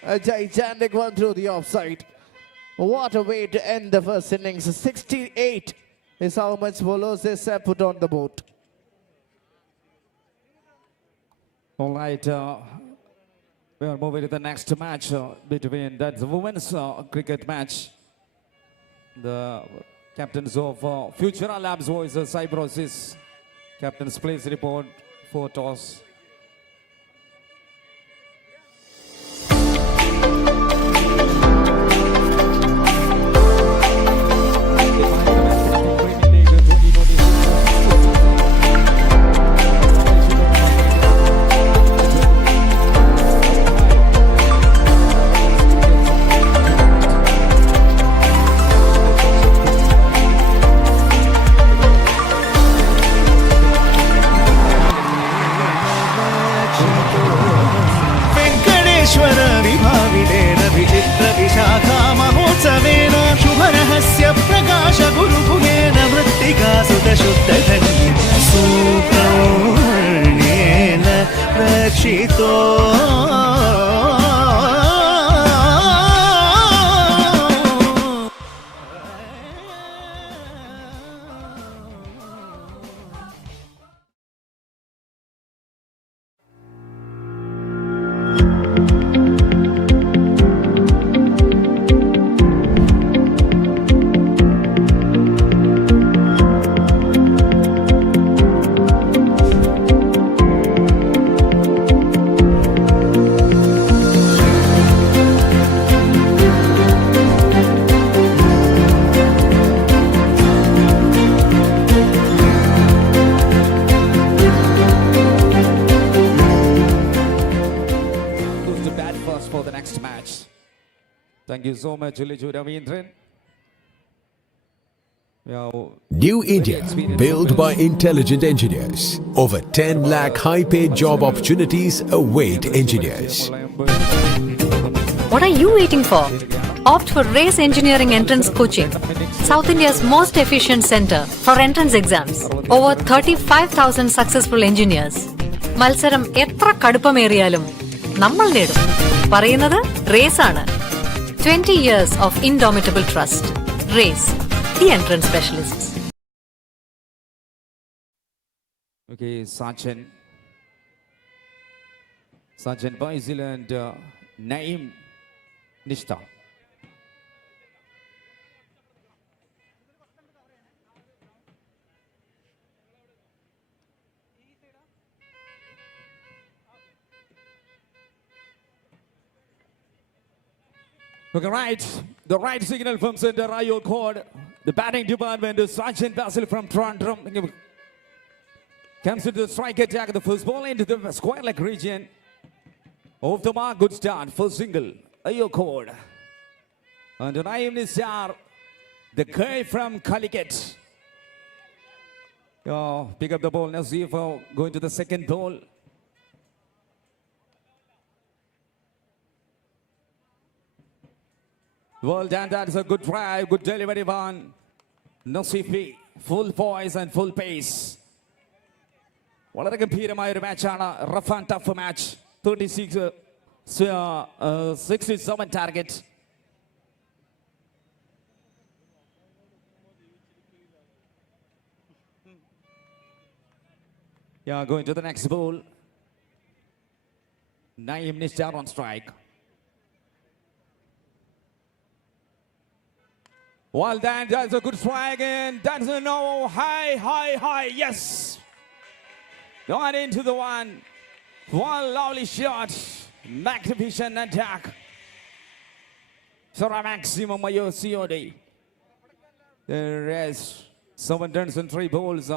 a gigantic one through the offside. What a way to end the first innings. 68 is how much Bolosis put on the board. All right, we are moving to the next match between that's the women's cricket match. The captains of Futura Labs versus Cybrosis. Captains, please report for toss. Vishakha महोत्सवेन शुभरहस्य प्रकाश गुरुगुहेन मृत्तिका सुतशुद्धधन्य सूत्रौर्ण्येन रक्षितो Thank you so much, Liju Ravindran. New India, built by intelligent engineers. Over 10 lakh high-paid job opportunities await engineers. What are you waiting for? Opt for Race Engineering Entrance Coaching, South India's most efficient center for entrance exams. Over 35,000 successful engineers. മത്സരം എത്ര കടുപ്പമേറിയാലും നമ്മൾ നേടും. പറയുന്നത് raise ആണ്. 20 years of indomitable trust. Race, the entrance specialists. Okay, Sachin Baizil and Naeem Nishta. Okay, right. The right signal from center, Ayo Cord. The batting department is Sachin Basil from Toronto. Comes into the strike attack. The first ball into the square leg region. Off the mark, good start. First single. Ayo Code. And Naim Nisar, the guy from Calicut. Pick up the ball. Nazif going to the second ball. Well done. That's a good drive. Good delivery one. Nasifi. Full poise and full pace. വളരെ ഗംഭീരമായ ഒരു മാച്ചാണ്. Rough and tough match. 67 target. Yeah, going to the next ball. Naim Nisjar on strike. Well, that's a good strike, and that's a no. High. Yes. Going into the one. One lovely shot. Magnificent attack. For a maximum of your COD. There is 7 turns and 3 balls.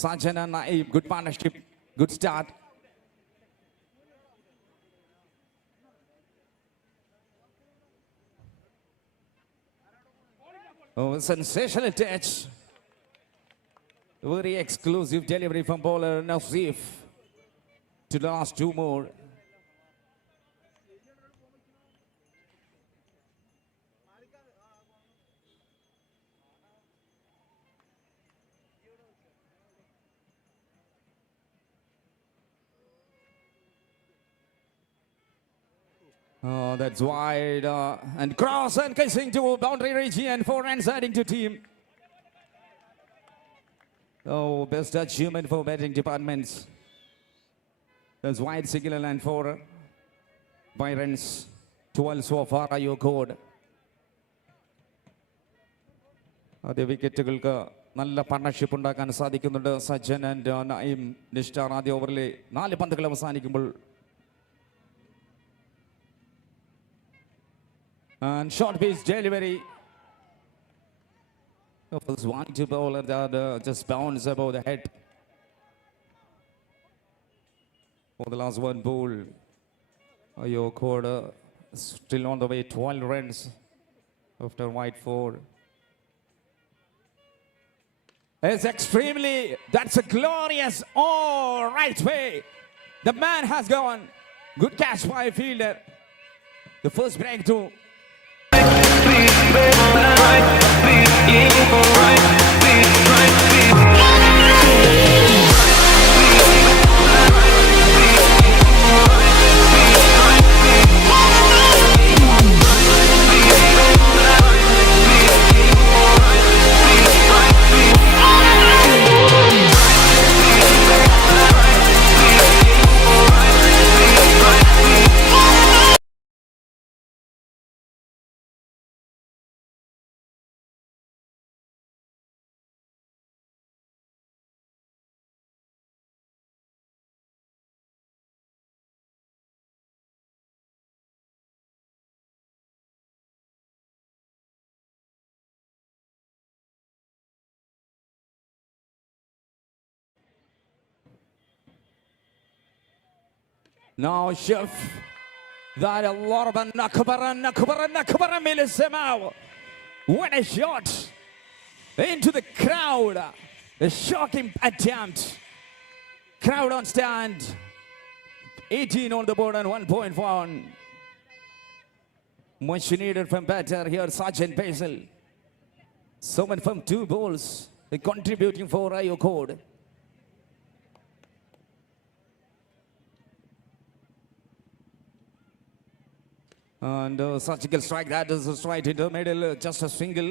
Sajan and Naib, good partnership. Good start. Oh, sensational touch. Very exclusive delivery from bowler Nasif to the last 2 more. Oh, that's wide and cross and kissing to boundary region. 4 runs adding to team. Oh, best achievement for batting departments. That's wide signal and 4 by runs. 12 so far. Ayo Code. The wicketകൾക്ക് നല്ല partnership ഉണ്ടാക്കാൻ സാധിക്കുന്നുണ്ട്. Sajjan and നഈം നിഷ്ഠാർ ആദ്യ ഓവറിലെ 4 പന്തുകൾ അവസാനിക്കുമ്പോൾ. And short pitch delivery. First 1-2 bowler that just bounced above the head. For the last 1 ball, Ayo Code still on the way. 12 runs after wide 4. It's that's a glorious right way. The man has gone. Good catch by a fielder. The first breakthrough. Now Chef, that a lot of Nakbara Milisema. What a shot into the crowd. A shocking attempt. Crowd on stand. 18 on the board and 1.1. Much needed from batter here, Sergeant Basil. Someone from 2 balls contributing for Ayo Code. And surgical strike, that is a strike into the middle, just a single.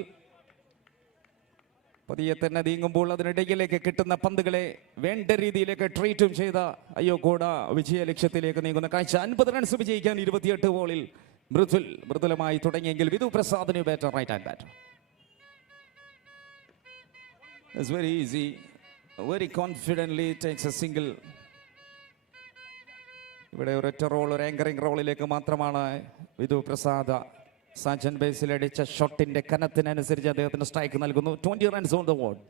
പതിയെ തന്നെ നീങ്ങുമ്പോൾ അതിനിടയിലേക്ക് കിട്ടുന്ന പന്തുകളെ വേണ്ട രീതിയിലേക്ക് ട്രീറ്റും ചെയ്ത അയ്യോ കോട വിജയ ലക്ഷ്യത്തിലേക്ക് നീങ്ങുന്ന കാഴ്ച. 50 റൺസ് വിജയിക്കാൻ 28 ബോളിൽ മൃദുലമായി തുടങ്ങിയെങ്കിൽ വിധു പ്രസാദിന് batter, right hand batter. It's very easy, very confidently takes a single. ഇവിടെ ഒരൊറ്റ റോൾ, ഒരു ആങ്കറിംഗ് റോളിലേക്ക് മാത്രമാണ് വിധു പ്രസാദ്. സാജൻ ബേസിൽ അടിച്ച ഷോട്ടിന്റെ കനത്തിനനുസരിച്ച് അദ്ദേഹത്തിന് സ്ട്രൈക്ക് നൽകുന്നു. 20 runs on the board.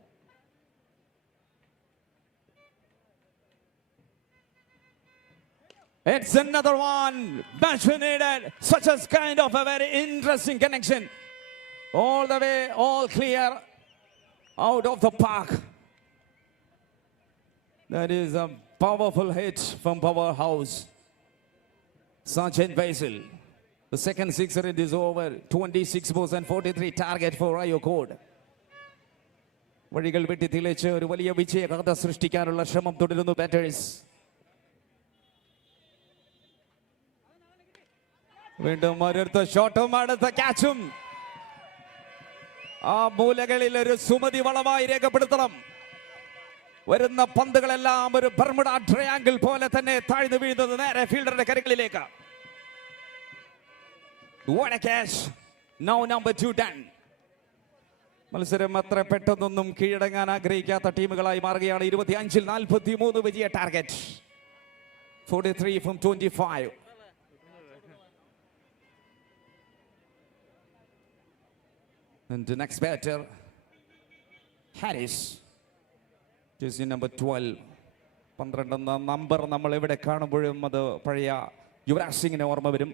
It's another one. Match needed. Such a kind of a very interesting connection. All the way, all clear. Out of the park. That is a powerful hit from Powerhouse. Sergeant Basil. The second sixer in this over. 26 balls and 43 target for Rayo Code. വഴികൾ വെട്ടി തിളച്ച് ഒരു വലിയ വിജയകഥ സൃഷ്ടിക്കാനുള്ള ശ്രമം തുടരുന്നു batters. വീണ്ടും ഒരടുത്ത ഷോട്ടും അടുത്ത ക്യാച്ചും. ആ മൂലകളിൽ ഒരു സുമതി വളമായി രേഖപ്പെടുത്തണം. വരുന്ന പന്തുകളെല്ലാം ഒരു ബർമുഡ ട്രയാങ്കിൾ പോലെ തന്നെ താഴ്ന്നു വീഴുന്നത് നേരെ ഫീൽഡറുടെ കരങ്ങളിലേക്ക്. What a catch. Now number 2 done. മത്സരം അത്ര പെട്ടെന്നൊന്നും കീഴടങ്ങാൻ ആഗ്രഹിക്കാത്ത ടീമുകളായി മാറുകയാണ്. 25-ൽ 43 വിജയ target. 43 from 25. And the next batter, Harris. Jersey number 12. 12 എന്ന നമ്പർ നമ്മൾ എവിടെ കാണുമ്പോഴും അത് പഴയ യുവരാജ് സിംഗിനെ ഓർമ്മ വരും.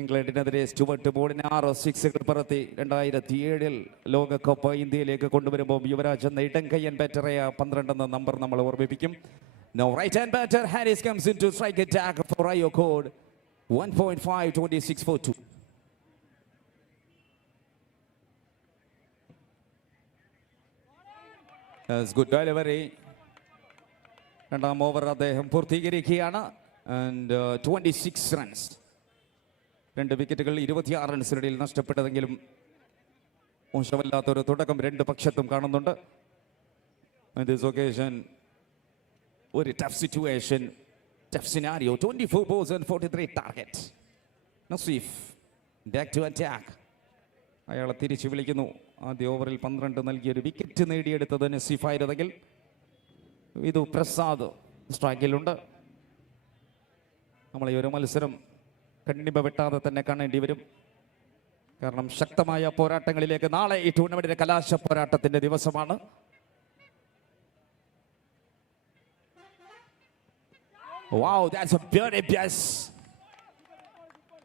ഇംഗ്ലണ്ടിനെതിരെ സ്റ്റുവർട്ട് ബോർഡിന് 6 സിക്സുകൾ പറത്തി 2007 ലോകകപ്പ് ഇന്ത്യയിലേക്ക് കൊണ്ടുവരുമ്പോൾ യുവരാജ് എന്ന ഇടംകയ്യൻ ബാറ്ററായ 12 എന്ന നമ്പർ നമ്മൾ ഓർമ്മിപ്പിക്കും. Now right hand batter Harris comes into strike attack for Rayo Code. 1.5, 26 for 2. That's good delivery. രണ്ടാം ഓവർ അദ്ദേഹം പൂർത്തീകരിക്കുകയാണ്. And 26 runs. 2 വിക്കറ്റുകൾ 26 റൺസിനിടയിൽ നഷ്ടപ്പെട്ടതെങ്കിലും മോശമല്ലാത്തൊരു തുടക്കം രണ്ട് പക്ഷത്തും കാണുന്നുണ്ട്. In this occasion, ഒരു tough situation, tough scenario. 24 balls and 43 targets. Nasif, back to attack. അയാളെ തിരിച്ചു വിളിക്കുന്നു. ആദ്യ ഓവറിൽ 12 നൽകിയൊരു വിക്കറ്റ് നേടിയെടുത്തത് നസീഫായിരുന്നെങ്കിൽ ഇത് പ്രസാദ് സ്ട്രൈക്കിലുണ്ട്. നമ്മൾ ഈ ഒരു മത്സരം കണ്ണിമ വെട്ടാതെ തന്നെ കാണേണ്ടി വരും. കാരണം ശക്തമായ പോരാട്ടങ്ങളിലേക്ക് നാളെ ഈ ടൂർണമെന്റിന്റെ കലാശ പോരാട്ടത്തിന്റെ ദിവസമാണ്. Wow, that's a beauty pass.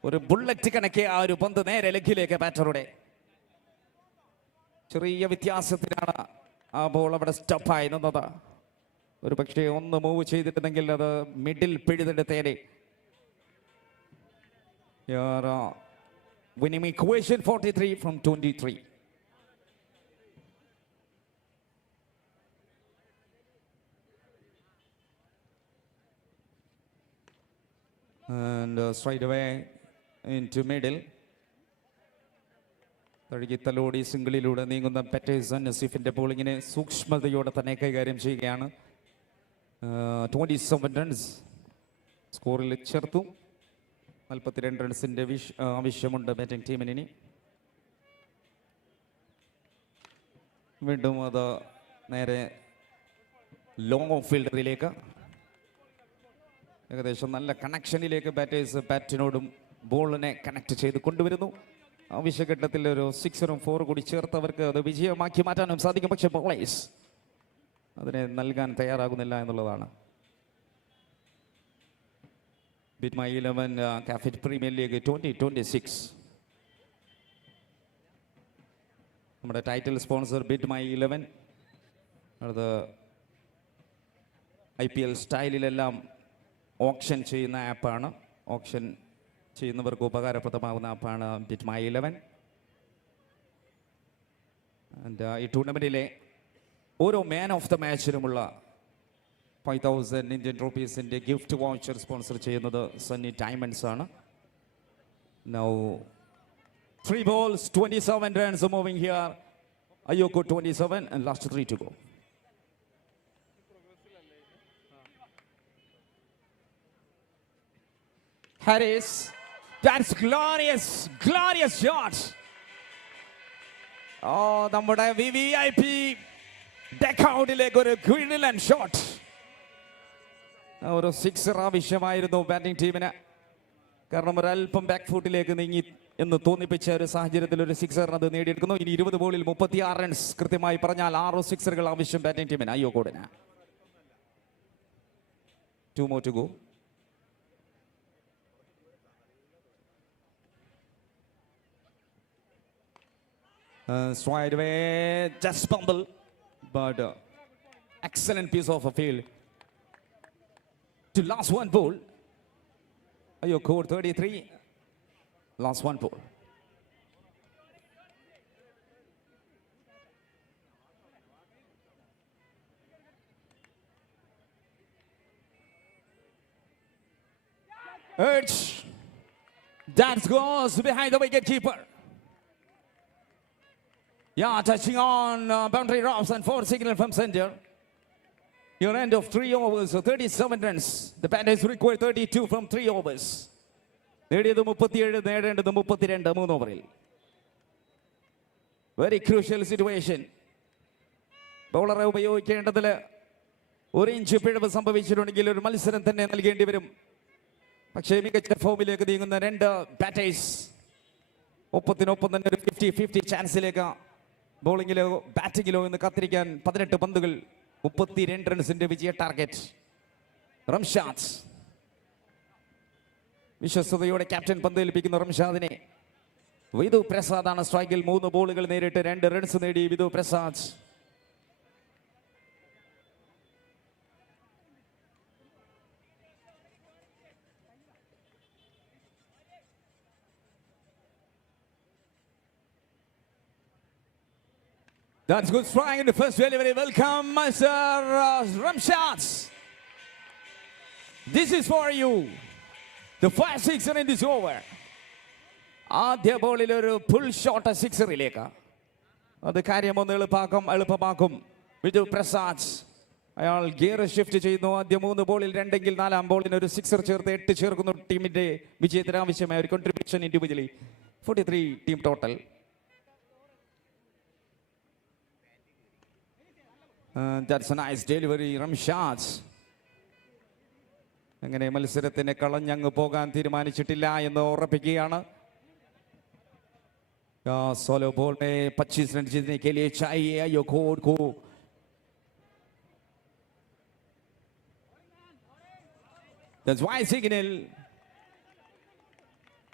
ഒരു ബുള്ളറ്റ് കണക്കെ ആ ഒരു പന്ത് നേരെ ലെഗിലേക്ക് ബാറ്ററുടെ. ചെറിയ വ്യത്യാസത്തിലാണ് ആ ബോൾ അവിടെ സ്റ്റപ്പായി നിന്നത്. ഒരു പക്ഷേ ഒന്ന് മൂവ് ചെയ്തിട്ടുണ്ടെങ്കിൽ അത് middle പിഴുതെടുത്തേനെ. Winning equation 43 from 23. And straight away into middle. തഴുകിത്തലോടി സിംഗിളിലൂടെ നീങ്ങുന്ന പെറ്റേഴ്സൺ നസീഫിന്റെ ബോളിങ്ങിനെ സൂക്ഷ്മതയോടെ തന്നെ കൈകാര്യം ചെയ്യുകയാണ്. 27 റൺസ് സ്കോറിൽ ചേർത്തു. 42 റൺസിന്റെ ആവശ്യമുണ്ട് ബാറ്റിംഗ് ടീമിന്. വീണ്ടും അത് നേരെ ലോങ് ഓഫ് ഫീൽഡറിലേക്ക്, ഏകദേശം നല്ല കണക്ഷനിലേക്ക് ബാറ്റേഴ്സ് ബാറ്റിനോടും ബോളിനെ കണക്ട് ചെയ്ത് കൊണ്ടുവരുന്നു. ആവശ്യഘട്ടത്തിൽ ഒരു 6ഉം 4 കൂടി ചേർത്തവർക്ക് അത് വിജയമാക്കി മാറ്റാനും സാധിക്കും. പക്ഷേ ബോളേഴ്സ് അതിനെ നൽകാൻ തയ്യാറാകുന്നില്ല എന്നുള്ളതാണ്. Bid My 11 Cafit Premier League 2026. നമ്മുടെ ടൈറ്റിൽ സ്പോൺസർ Bid My 11. അത് IPL സ്റ്റൈലിലെല്ലാം ഓപ്ഷൻ ചെയ്യുന്ന ആപ്പാണ്. ഓപ്ഷൻ ചെയ്യുന്നവർക്ക് ഉപകാരപ്രദമാകുന്ന ആപ്പാണ് Bid My 11. ഈ ടൂർണമെന്റിലെ ഓരോ മാൻ ഓഫ് ദ മാച്ചിനുമുള്ള 5,000 Indian rupees-ന്റെ ഗിഫ്റ്റ് വൗച്ചർ സ്പോൺസർ ചെയ്യുന്നത് സണ്ണി ഡയമണ്ട്സ് ആണ്. Now 3 balls, 27 runs are moving here. Ayoko 27 and last 3 to go. Harris, that's glorious shot. Oh, നമ്മുടെ VVIP ഡെക്കൗണ്ടിലേക്ക് ഒരു ഗ്രിഡിലൻ ഷോട്ട്. ഒരു 6 ആവശ്യമായിരുന്നു ബാറ്റിംഗ് ടീമിന്. കാരണം ഒരല്പം ബാക്ക് ഫുട്ടിലേക്ക് നീങ്ങി എന്ന് തോന്നിപ്പിച്ച ഒരു സാഹചര്യത്തിൽ ഒരു 6 അത് നേടിയെടുക്കുന്നു. ഇനി 20 ബോളിൽ 36 റൺസ്, കൃത്യമായി പറഞ്ഞാൽ 6 സിക്സറുകൾ ആവശ്യം ബാറ്റിംഗ് ടീമിന്. അയ്യോ കോഡിന്. 2 more to go. Straight away, just fumble, but excellent piece of a field. To last one ball. Your code 33. Last one ball. Urge. That goes behind the wicket keeper. Yeah, touching on boundary ropes and 4 signal from center. Your end of 3 overs, so 37 runs. The batters require 32 from 3 overs. നേടിയത് 37, നേടേണ്ടത് 32 3 ഓവറിൽ. Very crucial situation. ബൗളറെ ഉപയോഗിക്കേണ്ടതിൽ 1 inch പിഴവ് സംഭവിച്ചിട്ടുണ്ടെങ്കിൽ ഒരു മത്സരം തന്നെ നൽകേണ്ടി വരും. പക്ഷേ മികച്ച ഫോമിലേക്ക് നീങ്ങുന്ന 2 ബാറ്റേഴ്സ് ഒപ്പത്തിനൊപ്പം തന്നെ ഒരു 50-50 ചാൻസിലേക്ക് ബോളിങ്ങിലോ ബാറ്റിങ്ങിലോ എന്ന് കാത്തിരിക്കാൻ 18 പന്തുകൾ 32 റൺസിന്റെ വിജയ ടാർഗറ്റ്. റംഷാദ് വിശ്വസ്തയോടെ ക്യാപ്റ്റൻ പന്തേൽപ്പിക്കുന്ന റംഷാദിനെ വിധു പ്രസാദാണ് സ്ട്രൈക്കിൽ 3 ബോളുകൾ നേരിട്ട് 2 റൺസ് നേടി Vidhu Prasad. That's good strike in the first delivery. Welcome, Mr. Ramshad. This is for you. The first sixer in this over. ആദ്യ ബോളിൽ ഒരു ഫുൾ ഷോട്ട് സിക്സറിലേക്ക്. അത് കാര്യമൊന്ന് എളുപ്പമാക്കും വിധു പ്രസാദ്. അയാൾ ഗിയർ ഷിഫ്റ്റ് ചെയ്യുന്നു. ആദ്യ 3 ബോളിൽ 2 എങ്കിൽ 4-ാം ബോളിന് ഒരു സിക്സർ ചേർത്ത് 8 ചേർക്കുന്നു. ടീമിന്റെ വിജയത്തിന് ആവശ്യമായ ഒരു contribution individually 43 team total. That's a nice delivery, Ramshad. അങ്ങനെ മത്സരത്തിന് കളഞ്ഞങ്ങ് പോകാൻ തീരുമാനിച്ചിട്ടില്ല എന്ന് ഉറപ്പിക്കുകയാണ്. सोलो बॉल में 25 रन जीतने के लिए चाहिए यो कोड को. That's wide signal.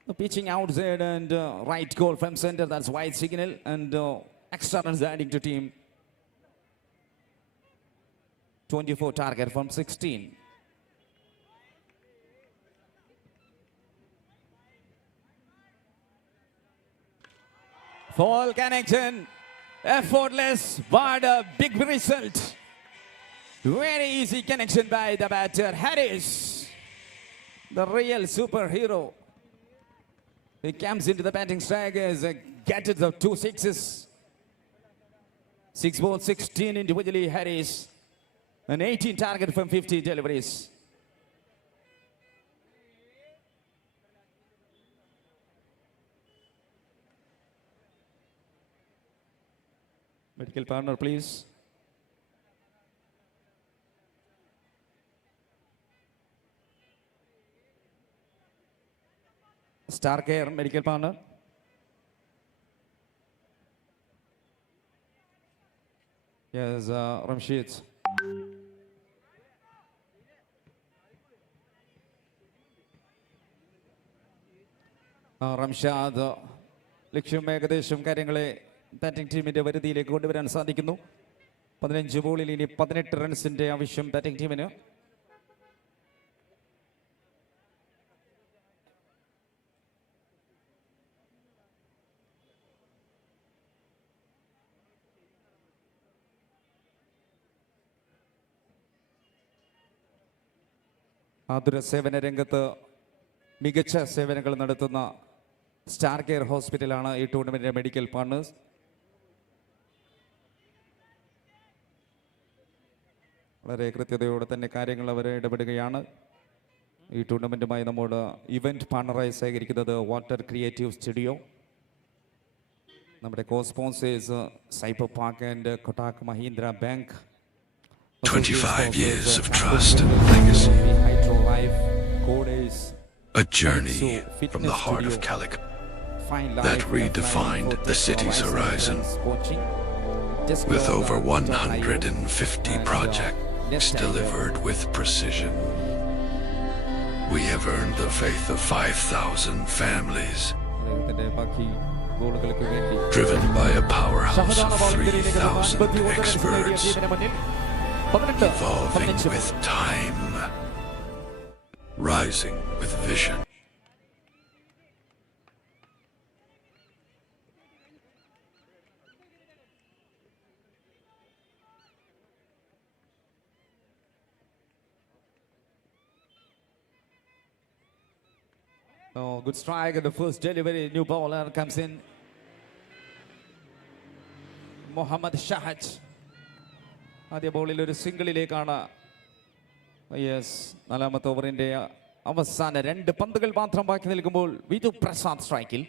The pitching outside and right goal from center. That's wide signal and extra runs adding to team. 24 target from 16. Full connection, effortless, but a big result. Very easy connection by the batter, Harris, the real superhero. He comes into the batting strike as gets the 2 sixes. 6 balls, 16 individually, Harris. An 18 target from 50 deliveries. Medical partner, please. Star Care, medical partner. Yes, Ramshid. Ramshad ലക്ഷ്യം ഏകദേശം കാര്യങ്ങളെ batting ടീമിന്റെ വരുതിയിലേക്ക് കൊണ്ടുവരാൻ സാധിക്കുന്നു. 15 ബോളിൽ ഇനി 18 റൺസിന്റെ ആവശ്യം batting ടീമിന്. ആതുര സേവന രംഗത്ത് മികച്ച സേവനങ്ങൾ നടത്തുന്ന സ്റ്റാർ കെയർ ഹോസ്പിറ്റലാണ് ഈ ടൂർണമെന്റിന്റെ മെഡിക്കൽ പാർട്ണേഴ്സ്. വളരെ കൃത്യതയോടെ തന്നെ കാര്യങ്ങൾ അവർ ഇടപെടുകയാണ്. ഈ ടൂർണമെന്റുമായി നമ്മോട് ഇവന്റ് പാർട്ണറായി സഹകരിക്കുന്നത് വാട്ടർ ക്രിയേറ്റീവ് സ്റ്റുഡിയോ. നമ്മുടെ കോ sponsors cyber park and Kotak Mahindra bank. 25 years of trust and legacy. A journey from the heart of Calicut that redefined the city's horizon. With over 150 projects delivered with precision, we have earned the faith of 5,000 families Driven by a powerhouse of 3,000 experts, evolving with time, rising with vision. Oh, good strike at the first delivery. New bowler comes in. Mohammad Shahaj. ആദ്യ ബോളിൽ ഒരു സിംഗിളിലേക്കാണ്. Yes, നാലാമത്തെ ഓവറിന്റെ അവസാന 2 പന്തുകൾ മാത്രം ബാക്കി നിൽക്കുമ്പോൾ വിധു പ്രസാദ് സ്ട്രൈക്കിൽ.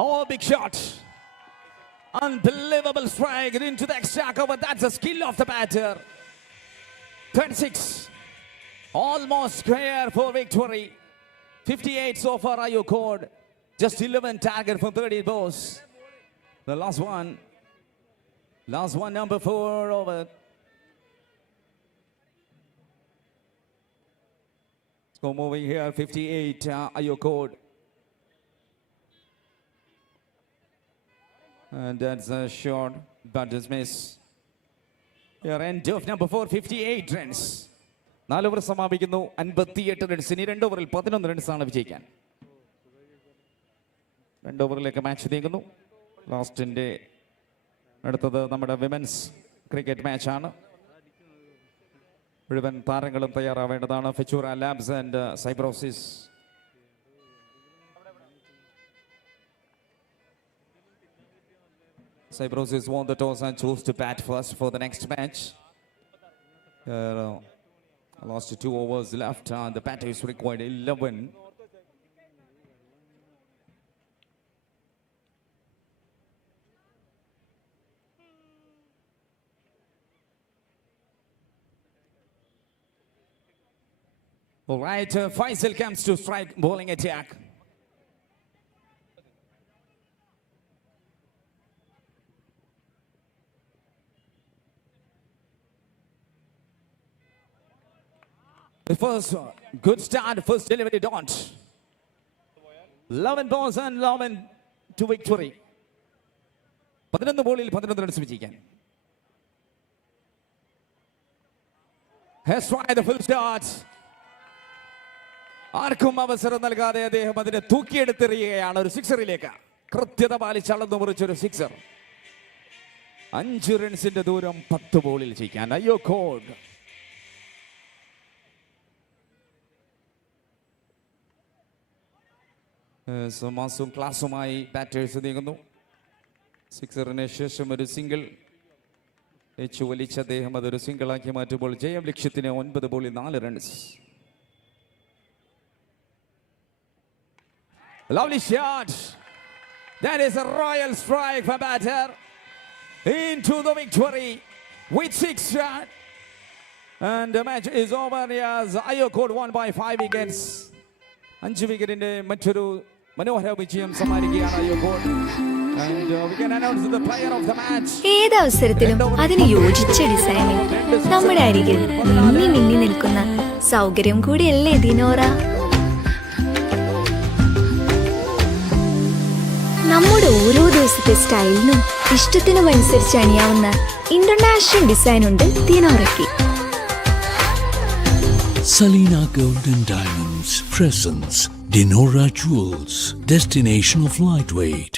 Oh, big shot. Unbelievable strike into the extra cover. That's the skill of the batter. 36. Almost clear for victory. 58 so far are your code. Just 11 target from 30 balls. The last one. Last one, number 4 over. Let's go moving here. 58 are your code. And that's a short, but dismiss. Your end of number 4, 58 runs. 4 over സമാപിക്കുന്നു. 58 റൺസിന് 2 ഓവറിൽ 11 റൺസാണ് വിജയിക്കാൻ. 2 ഓവറിലേക്ക് match നീങ്ങുന്നു. ലാസ്റ്റിന്റെ അടുത്തത് നമ്മുടെ women's cricket മാച്ചാണ്. മുഴുവൻ താരങ്ങളും തയ്യാറാവേണ്ടതാണ്. Future Labs and Cybrosis. Cybrosis won the toss and chose to bat first for the next match. Last 2 overs left. The batters required 11. All right, Faisal comes to strike bowling attack. The first good start, first delivery don't. 11 balls and 11 to victory. 11 ബോളിൽ 11 runs വിജയിക്കാൻ. Has tried the full start. ആർക്കും അവസരം നൽകാതെ അദ്ദേഹം അതിനെ തൂക്കിയെടുത്തെറിയുകയാണ് ഒരു സിക്സറിലേക്ക്. കൃത്യത പാലിച്ച് അളന്നു മുറിച്ചൊരു സിക്സർ. 5 റൺസിന്റെ ദൂരം 10 ബോളിൽ ജയിക്കാൻ. അയ്യോ കോഡ്. മാസും ക്ലാസുമായി ബാറ്റേഴ്സ് നീങ്ങുന്നു. സിക്സറിന് ശേഷം ഒരു സിംഗിൾ വലിച്ച അദ്ദേഹം അതൊരു സിംഗിളാക്കി മാറ്റുമ്പോൾ ജയം ലക്ഷ്യത്തിന് 9 ബോളിൽ 4 runs. Lovely shot. That is a royal strike for batter into the victory with 6 shot. And the match is over as Ayokod won by 5 wickets. 5 വിക്കറ്റിന്റെ മറ്റൊരു മനോഹര വിജയം സമ്മാനിക്കുകയാണ് Ayokod. And we can announce the player of the match. ഏത് അവസരത്തിലും അതിന് യോജിച്ച ഡിസൈനിൽ നമ്മുടെ അരികിൽ മിന്നി മിന്നി നിൽക്കുന്ന സൗകര്യം കൂടിയല്ലേ ദിനോറ. നമ്മുടെ ഓരോ ദിവസത്തെ സ്റ്റൈലിനും ഇഷ്ടത്തിനും അനുസരിച്ച് അണിയാവുന്ന ഇന്റർനാഷണൽ ഡിസൈൻ ഉണ്ട് ദിനോറയ്ക്ക്. Salina Golden Diamonds presents Dinora Jewels, destination of lightweight.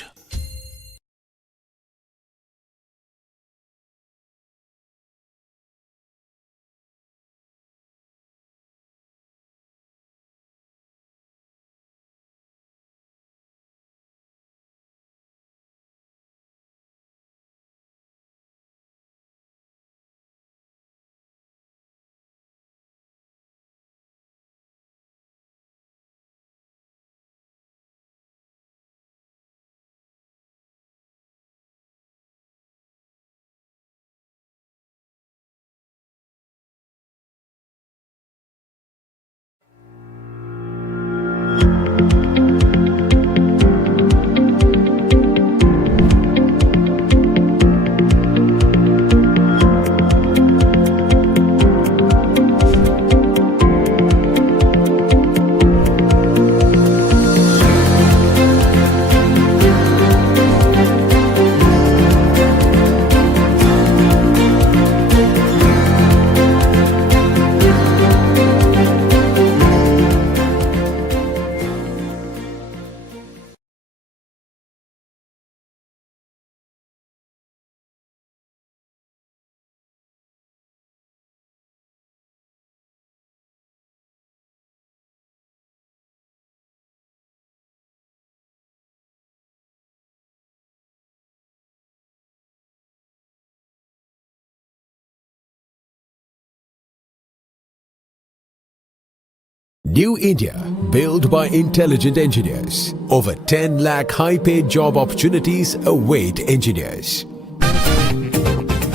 New India, built by intelligent engineers. Over 10 lakh high-paid job opportunities await engineers.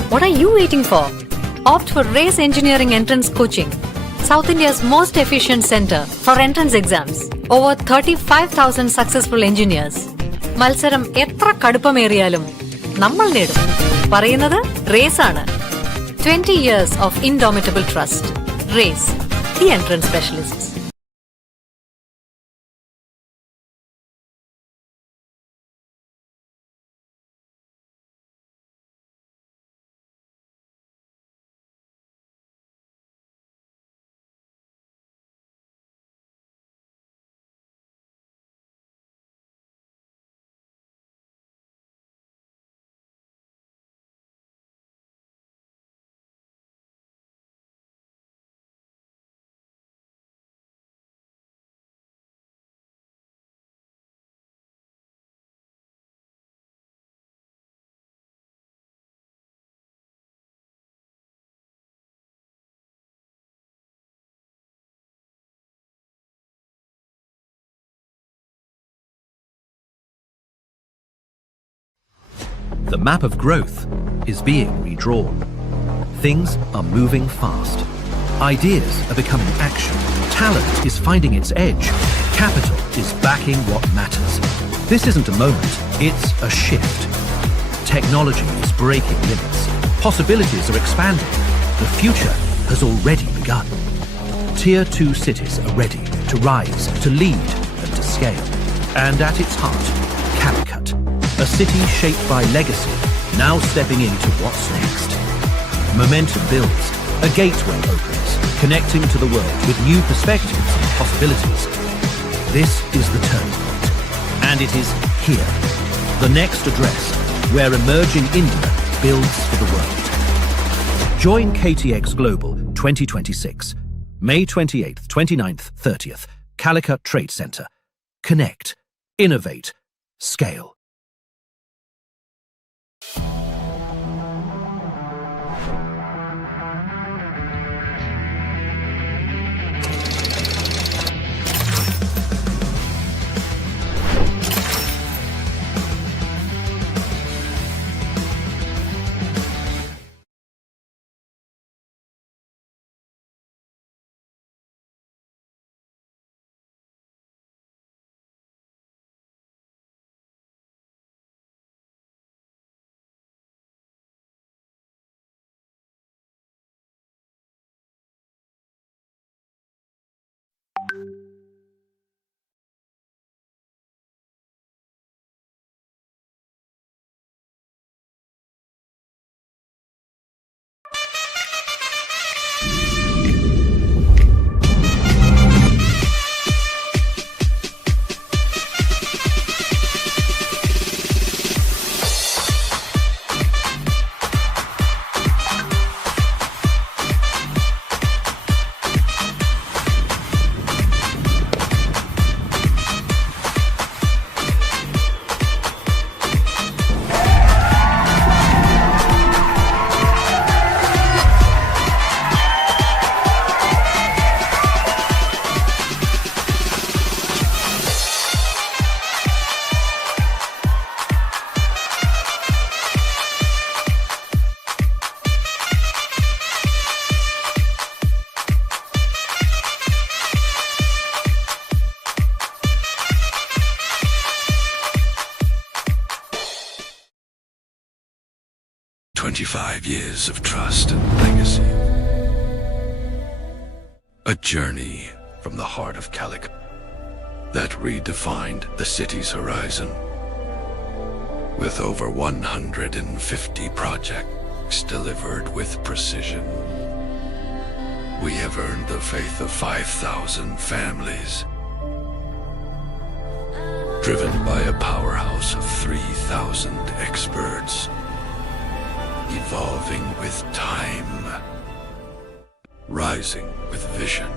What are you waiting for? Opt for Race Engineering Entrance Coaching, South India's most efficient center for entrance exams. Over 35,000 successful engineers. മത്സരം എത്ര കടുപ്പമേറിയാലും നമ്മൾ നേടും. പറയുന്നത് raise ആണ്. 20 years of indomitable trust. Race, the entrance specialists. The map of growth is being redrawn. Things are moving fast. Ideas are becoming action. Talent is finding its edge. Capital is backing what matters. This isn't a moment, it's a shift. Technology is breaking limits. Possibilities are expanding. The future has already begun. Tier 2 cities are ready to rise, to lead, and to scale. And at its heart, Calicut, a city shaped by legacy, now stepping into what's next. Momentum builds, a gateway opens, connecting to the world with new perspectives and possibilities. This is the turning point, and it is here, the next address, where emerging India builds for the world. Join KTX Global 2026, May 28th, 29th, 30th, Calicut Trade Center. Connect, innovate, scale. Years of trust and legacy. A journey from the heart of Calicut that redefined the city's horizon. With over 150 projects delivered with precision, we have earned the faith of 5,000 families. Driven by a powerhouse of 3,000 experts. Evolving with time, rising with vision,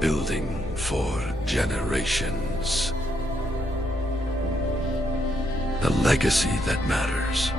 building for generations. The legacy that matters.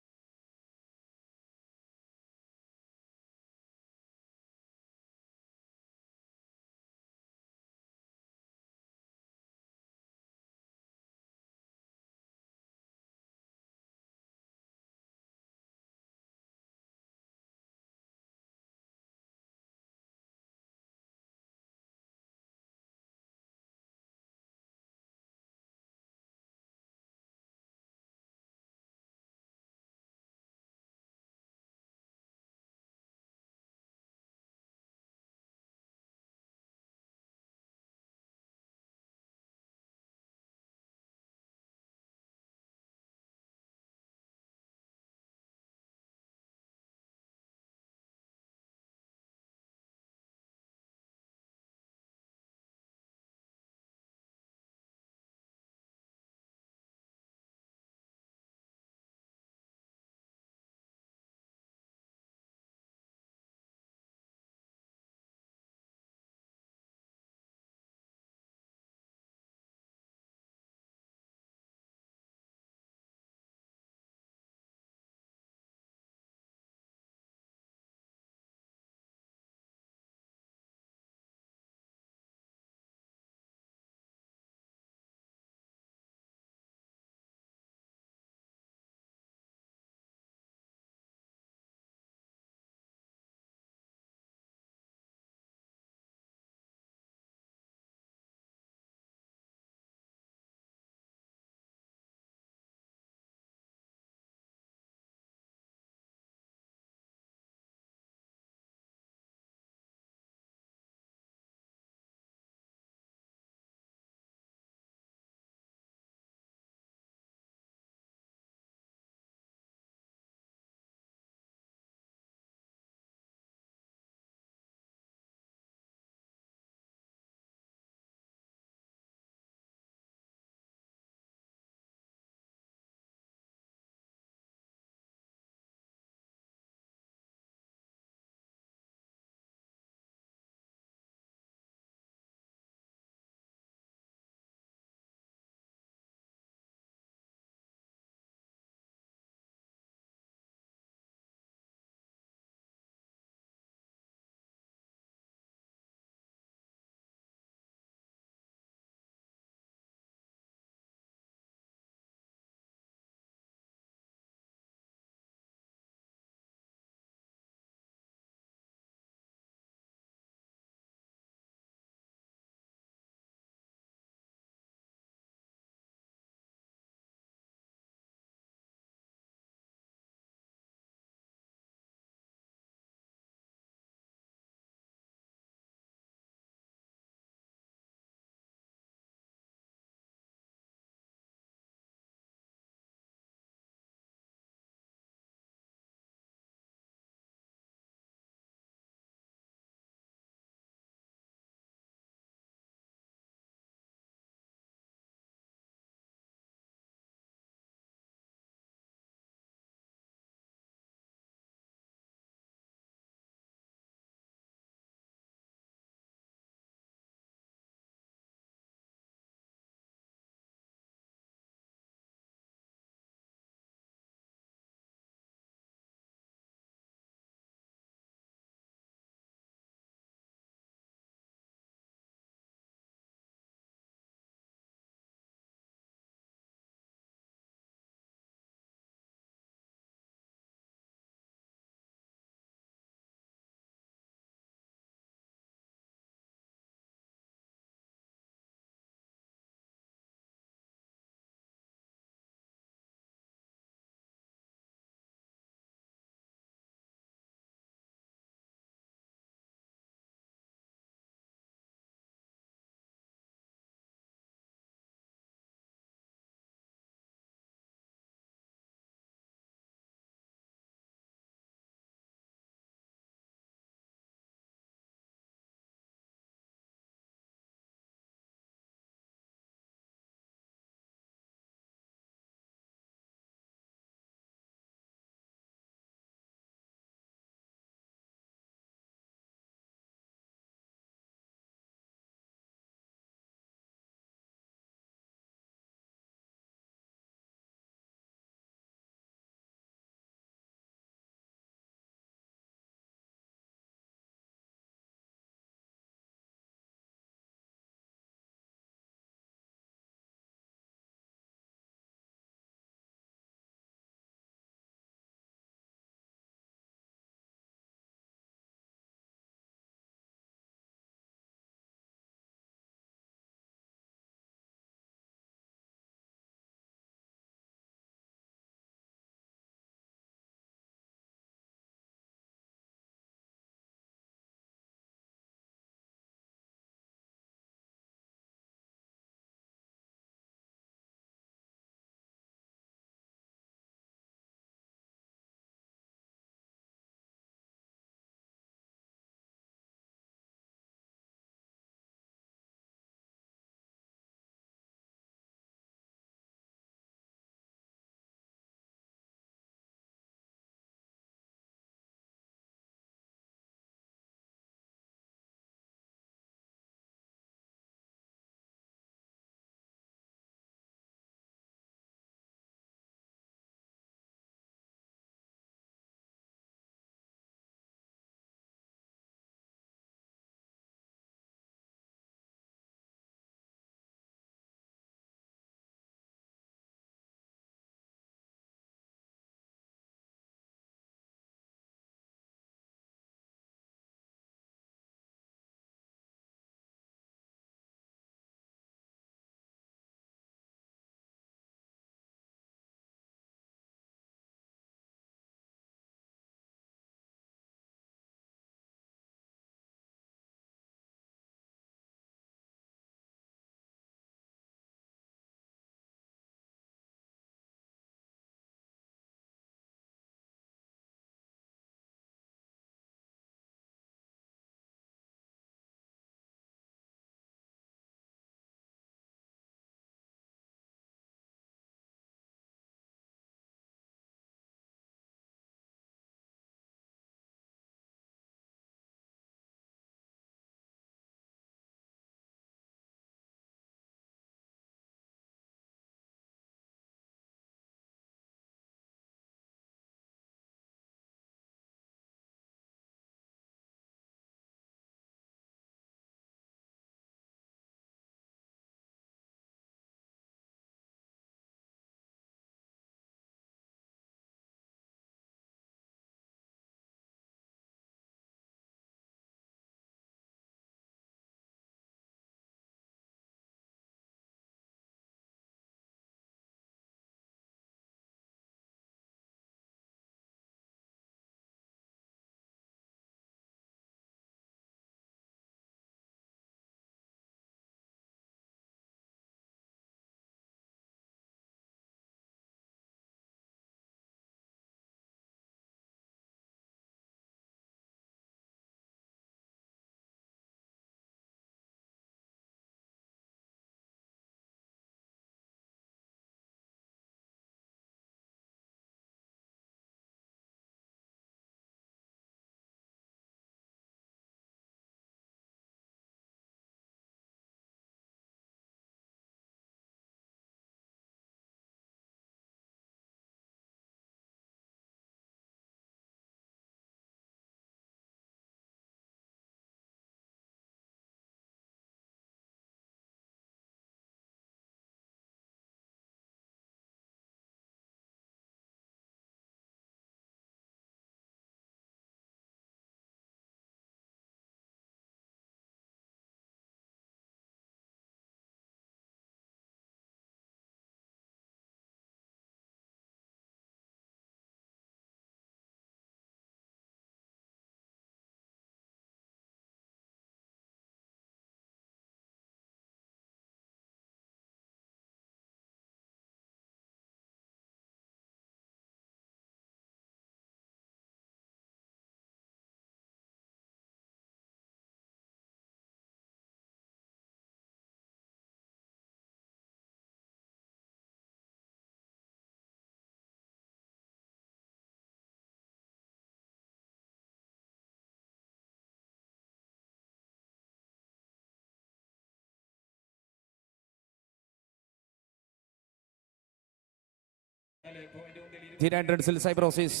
റൺസിൽ Cybrosys.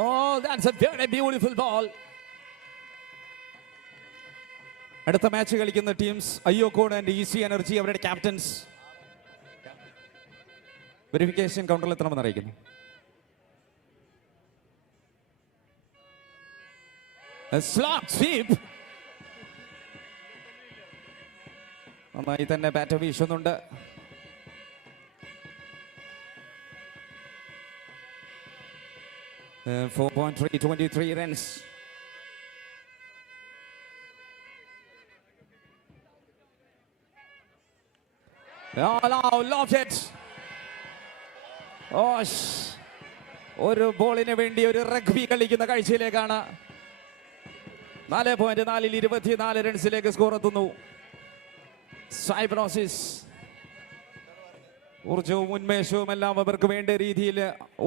Oh, that's a very beautiful ball. അടുത്ത match കളിക്കുന്ന teams അയ്യോക്കോൺ and easy energy അവരുടെ captains verification കൗണ്ടറിൽ എത്തണമെന്ന് അറിയിക്കുന്നു. Slot sweep. നന്നായി തന്നെ bat വീശുന്നുണ്ട്. Uh, 4.323 runs. Loved it. ഒരു ബോളിന് വേണ്ടി ഒരു റഗ്ബി കളിക്കുന്ന കാഴ്ചയിലേക്കാണ്. 4.4 24 റൺസിലേക്ക് സ്കോർ എത്തുന്നു. സൈബ്രോസിസ് ഊർജവും ഉന്മേഷവും എല്ലാം അവർക്ക് വേണ്ട രീതിയിൽ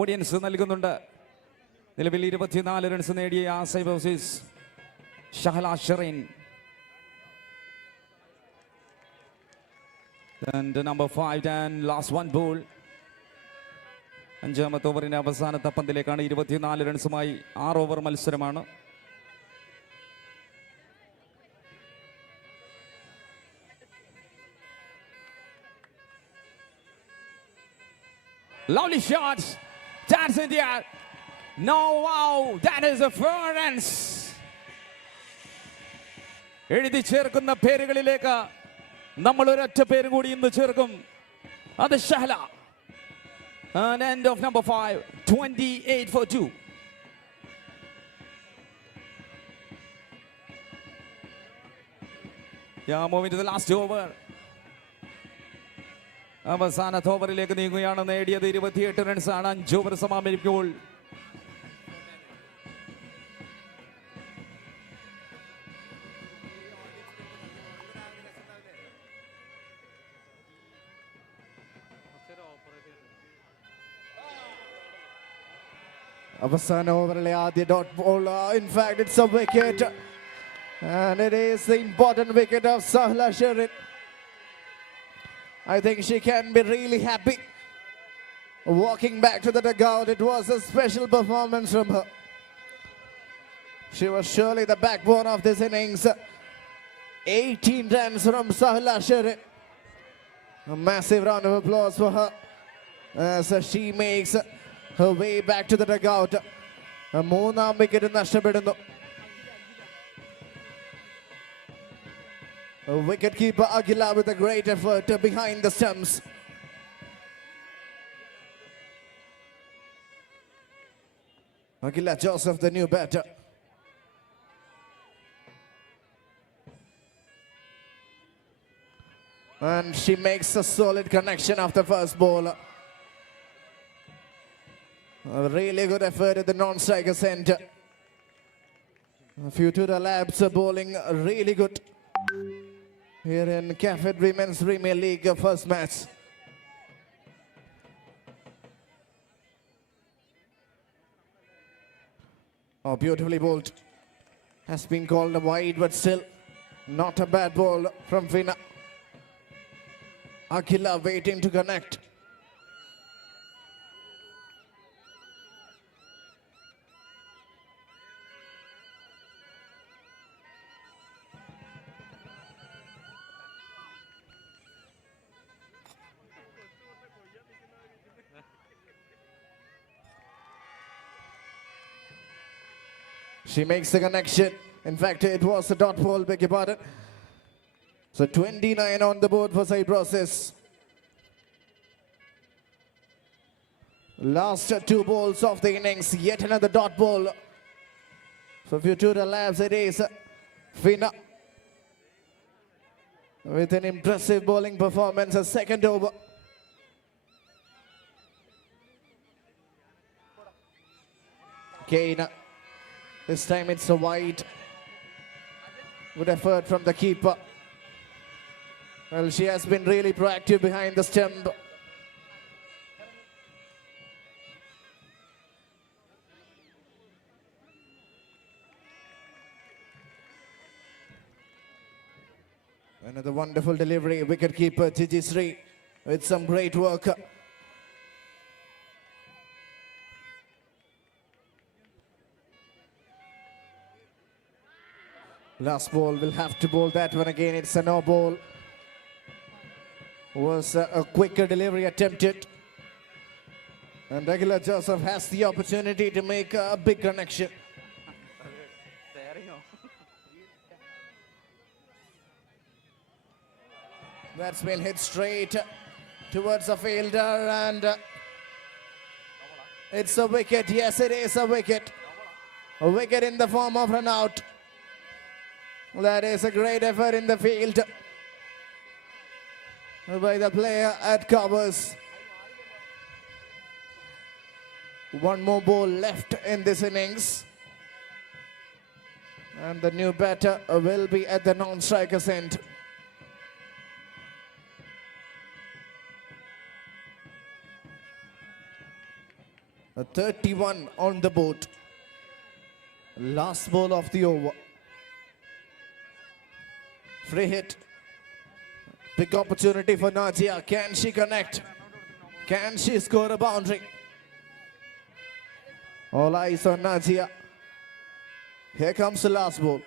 ഓഡിയൻസ് നൽകുന്നുണ്ട്. നിലവിൽ 24 റൺസ് നേടിയ Cybrosys Shahala Shereen. And number 5 and last one ball. അഞ്ചാമത്തെ ഓവറിന്റെ അവസാനത്തെ പന്തിലേക്കാണ്. 24 റൺസുമായി 6 ഓവർ മത്സരമാണ്. Lovely shots. That's in the air. No, wow, that is a 4 runs. എഴുതി ചേർക്കുന്ന പേരുകളിലേക്ക് നമ്മൾ ഒരൊറ്റ പേര് കൂടി ഇന്ന് ചേർക്കും. അത് Shahala. An end of number 5, 28 for 2. Yeah, moving to the last over. അവസാനത്തെ ഓവറിലേക്ക് നീങ്ങുകയാണ്. നേടിയത് 28 റൺസാണ് 5 ഓവർ സമാപിക്കുമ്പോൾ. അവസാന ഓവറിലെ ആദ്യ dot ball. In fact, it's a wicket. And it is the important wicket of Sahla Sherin. I think she can be really happy. Walking back to the dugout, it was a special performance from her. She was surely the backbone of this innings. 18 runs from Sahla Sherin. A massive round of applause for her as she makes her way back to the dugout. മൂന്നാം wicket നഷ്ടപ്പെടുന്നു. Wicket keeper Aguila with a great effort behind the stumps. Aguila Joseph, the new batter. And she makes a solid connection after first ball. A really good effort at the non-striker center. Futura Labs are bowling really good here in Cafit Premier League first match. Oh, beautifully bowled. Has been called a wide, but still not a bad ball from Fina. Aguila waiting to connect. She makes the connection. In fact, it was a dot ball, beg your pardon. So 29 on the board for Cyprus. Last 2 balls of the innings, yet another dot ball. For Futura Labs, it is Fina with an impressive bowling performance, a second over. Kane. This time it's a wide. Good effort from the keeper. Well, she has been really proactive behind the stump. Another wonderful delivery. Wicketkeeper Gigi Sri with some great work. Last ball will have to bowl that one again. It's a no ball. Was a quicker delivery attempted. And regular Joseph has the opportunity to make a big connection. That's been hit straight towards the fielder, and it's a wicket. Yes, it is a wicket. A wicket in the form of run out. That is a great effort in the field by the player at covers. One more ball left in this innings. And the new batter will be at the non-striker's end. A 31 on the board. Last ball of the over. Free hit. Big opportunity for Najia. Can she connect? Can she score a boundary? All eyes on Najia. Here comes the last ball.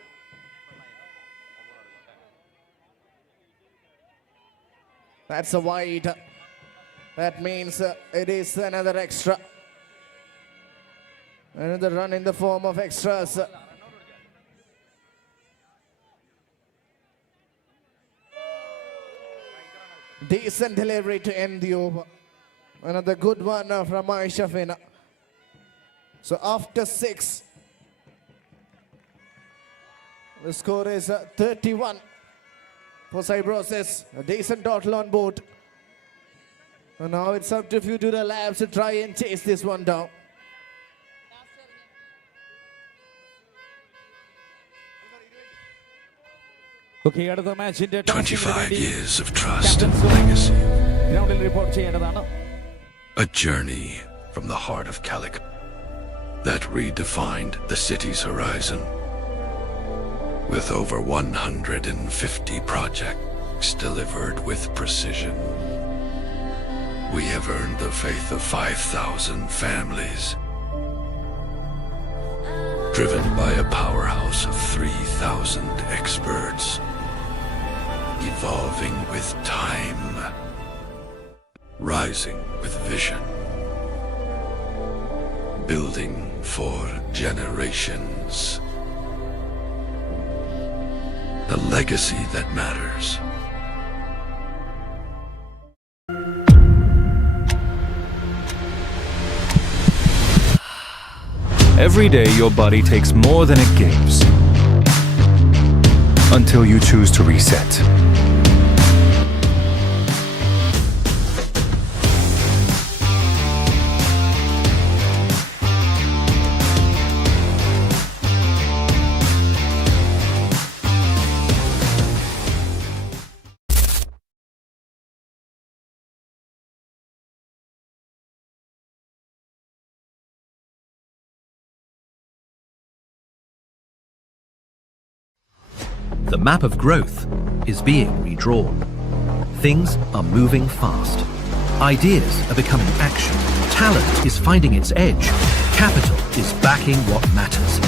That's a wide. That means it is another extra. Another run in the form of extras. Decent delivery to end the over. Another good one from Aisha Fina. So after 6, the score is 31 for Cybrosis. A decent total on board. And now it's up to Futura Labs to try and chase this one down. Okay, അടുത്ത മാച്ചിന്റെ 25 years of trust and legacy. ഗ്രൗണ്ടിൽ report ചെയ്യേണ്ടതാണ്. A journey from the heart of Calicut that redefined the city's horizon. With over 150 projects delivered with precision, we have earned the faith of 5,000 families. Driven by a powerhouse of 3,000 experts. Evolving with time. Rising with vision. Building for generations. The legacy that matters. Every day your body takes more than it gives. Until you choose to reset. The map of growth is being redrawn. Things are moving fast. Ideas are becoming action. Talent is finding its edge. Capital is backing what matters.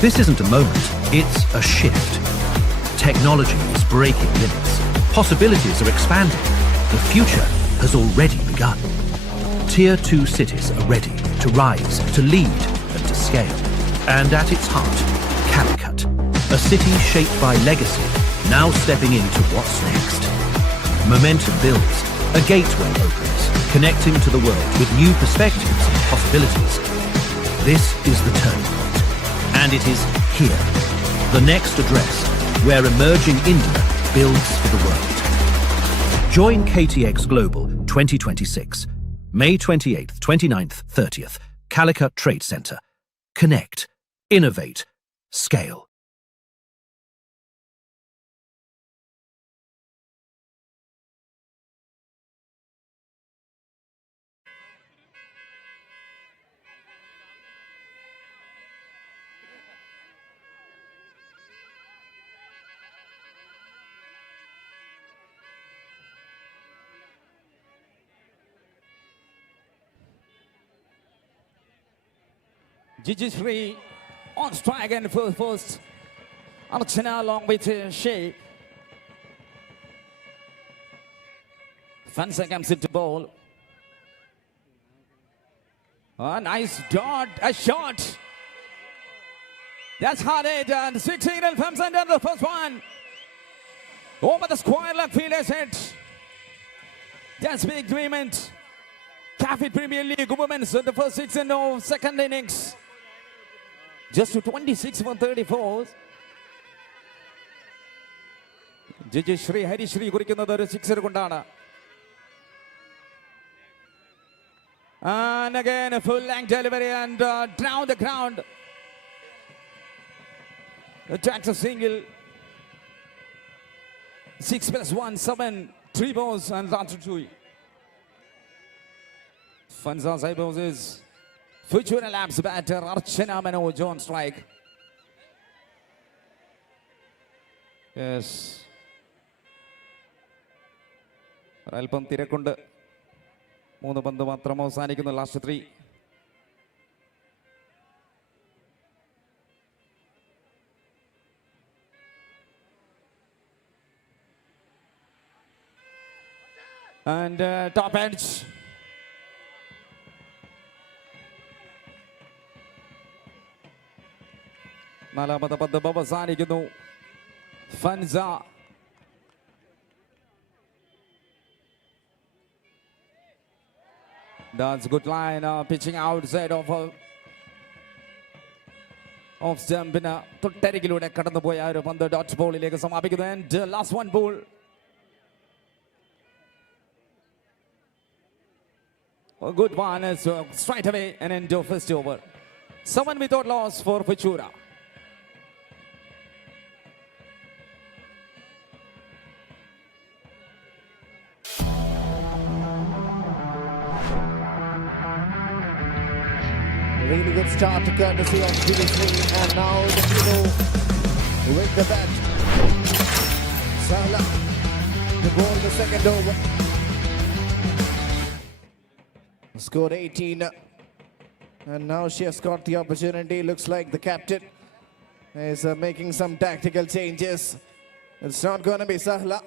This isn't a moment, it's a shift. Technology is breaking limits. Possibilities are expanding. The future has already begun. Tier 2 cities are ready to rise, to lead, and to scale. And at its heart, Calicut. A city shaped by legacy, now stepping into what's next. Momentum builds, a gateway opens, connecting to the world with new perspectives and possibilities. This is the turning point, and it is here, the next address, where emerging India builds for the world. Join KTX Global 2026, May 28th, 29th, 30th, Calicut Trade Center. Connect, innovate, scale. Jijishree on strike and first. Archana along with Shay. Fansa comes into ball. A nice dot, a shot. That's hard hit and 16 and Famsa under the first one. Over the square left field is hit. That's big agreement. Cafit Premier League Women's the first 6 and of second innings. Just to 26 for 34. Jijishree Harishri kuriക്കുന്നത് ഒരു sixer കൊണ്ടാണ്. And again a full length delivery and down the ground. Attacks a single. 6 plus 1, 7, 3 balls and Ratatouille. Fansa Saibos is Futura Labs batter Archana Manoj on strike. Yes. അല്പം തിരക്കുണ്ട്. 3 പന്ത് മാത്രം അവസാനിക്കുന്നു last 3. And top edge. നാലാമത്തെ പന്ത് അവസാനിക്കുന്നു. ഫൻസ That's good line, pitching outside of stump. പിന്നെ തൊട്ടരികിലൂടെ കടന്നുപോയ ഒരു പന്ത് ഡോട്ട് ബോളിലേക്ക് സമാപിക്കുന്നു. And last one ball. A good one is straight away and end of first over. 7 without loss for Futura. Really good start courtesy of Jijishree, and now the hero with the bat. Sahla to bowl the second over. Scored 18, and now she has got the opportunity. Looks like the captain is making some tactical changes. It's not going to be Sahla.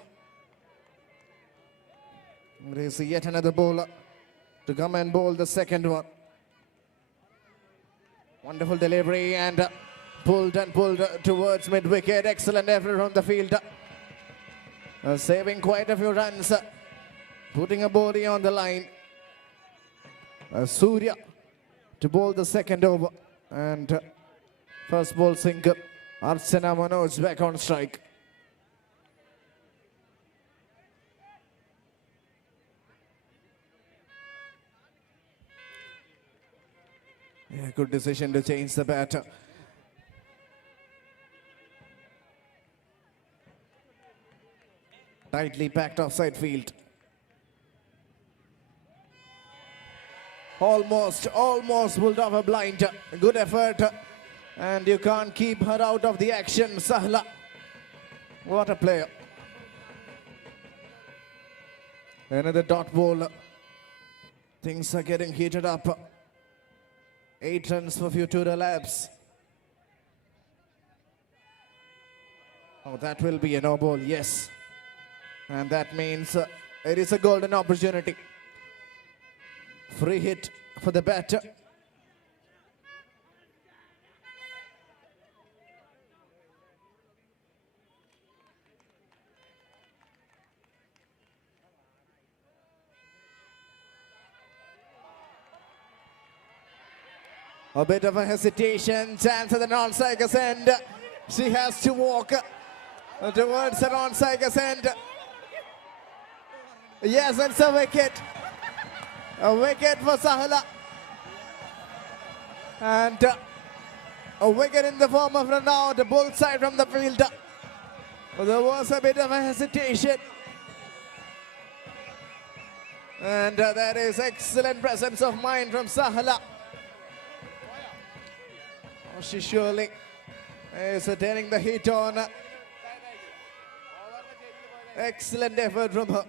There is yet another bowler to come and bowl the second one. Wonderful delivery and pulled towards mid-wicket. Excellent effort from the fielder. Saving quite a few runs. Putting a body on the line. Surya to bowl the second over. And first ball single. Archana Manoj back on strike. Yeah, good decision to change the batter. Tightly packed offside field. Almost pulled off a blind. Good effort. And you can't keep her out of the action. Sahla. What a player. Another dot ball. Things are getting heated up. 8 runs for Futura Labs. Oh, that will be a no ball, yes. And that means it is a golden opportunity. Free hit for the batter. A bit of a hesitation, chance at the non-Cycus end. She has to walk towards the non-Cycus end. Yes, it's a wicket. A wicket for Sahla. And a wicket in the form of Ranao, the bullseye from the fielder. There was a bit of a hesitation. And that is excellent presence of mind from Sahla. She surely is turning the heat on. Excellent effort from her.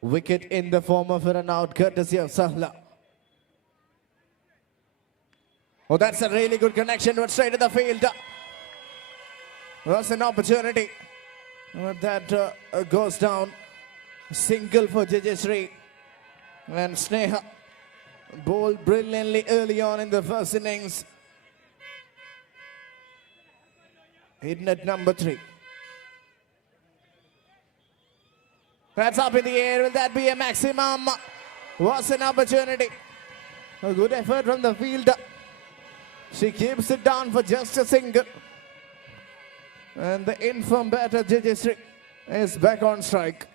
Wicket in the form of a run out courtesy of Sahla. Oh, that's a really good connection, but straight to the field. That's an opportunity. But that goes down. Single for Jajeshri. And Sneha bowled brilliantly early on in the first innings. Hidden at number 3. That's up in the air. Will that be a maximum? Was an opportunity. A good effort from the fielder. She keeps it down for just a single. And the infirm batter Jajeshri is back on strike.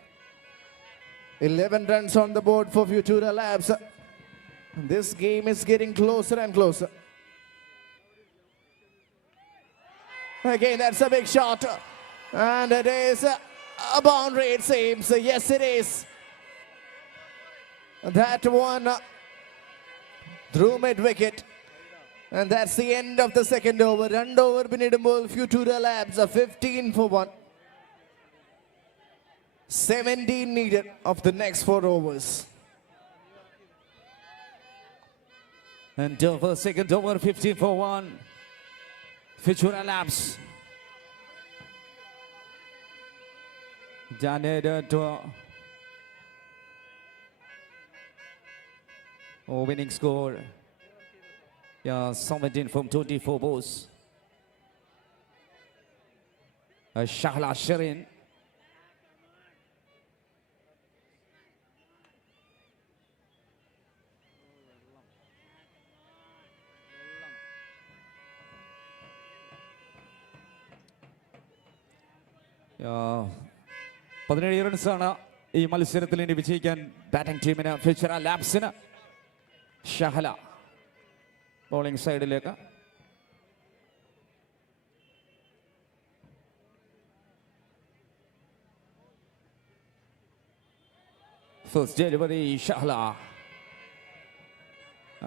11 runs on the board for Futura Labs. This game is getting closer and closer. Again, that's a big shot. And it is a boundary, it seems. Yes, it is. That one through mid-wicket. And that's the end of the second over. Run over Binidambol Futura Labs, 15 for 1. 17 needed of the next 4 overs. And over second over, 15 for 1. Futura Labs. Janet to winning score. Yeah, 17 from 24 balls. Shahla Shirin. Yeah. 17 റൺസാണ് ഈ മത്സരത്തിൽ ഇനി വിജയിക്കാൻ batting ടീമിന് future ലാബ്സിന്. Shahala bowling സൈഡിലേക്ക്. First delivery Shahala.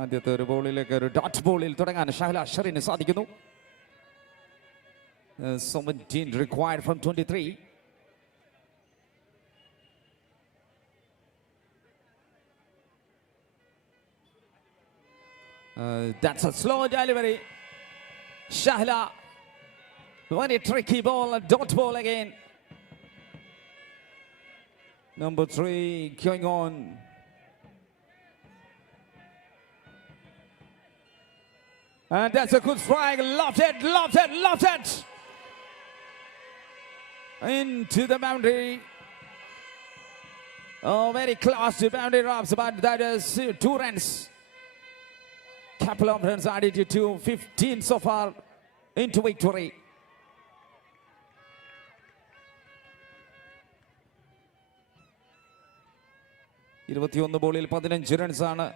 ആദ്യത്തെ ഒരു ബോളിലേക്ക് ഒരു ഡോട്ട് ബോളിൽ തുടങ്ങാൻ ഷഹല ഷറിന് സാധിക്കുന്നു. 17 required from 23. That's a slow delivery. Shahla, very tricky ball, a dot ball again. Number 3 going on. And that's a good strike. Loved it, loved it, loved it. Into the boundary. Oh, very close to boundary drops, but that is 2 runs. Couple of runs added to 15 so far into victory. ബോളിൽ 15 റൺസാണ്.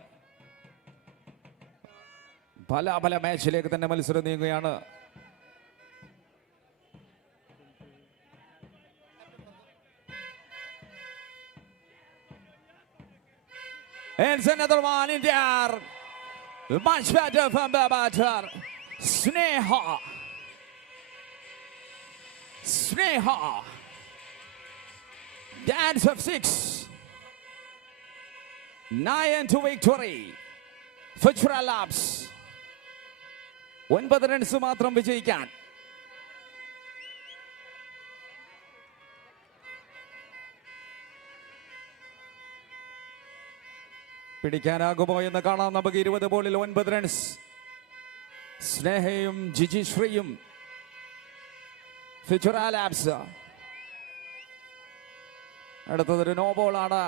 പല മാച്ചിലേക്ക് തന്നെ മത്സരം നീങ്ങുകയാണ്. And another one in there. Much better from the batter. Sneha. Sneha. Dance of 6. 9 to victory. Futura Labs. 9 runs മാത്രം വിജയിക്കാൻ. പിടിക്കാനാകുമോ എന്ന് കാണാം നമുക്ക്. 20 ബോളിൽ 9 റൺസ്. സ്നേഹയും ജിജിശ്രീയും ഫ്യൂച്ചർ ലാബ്സ്. അടുത്തതൊരു നോ ബോളാണ്.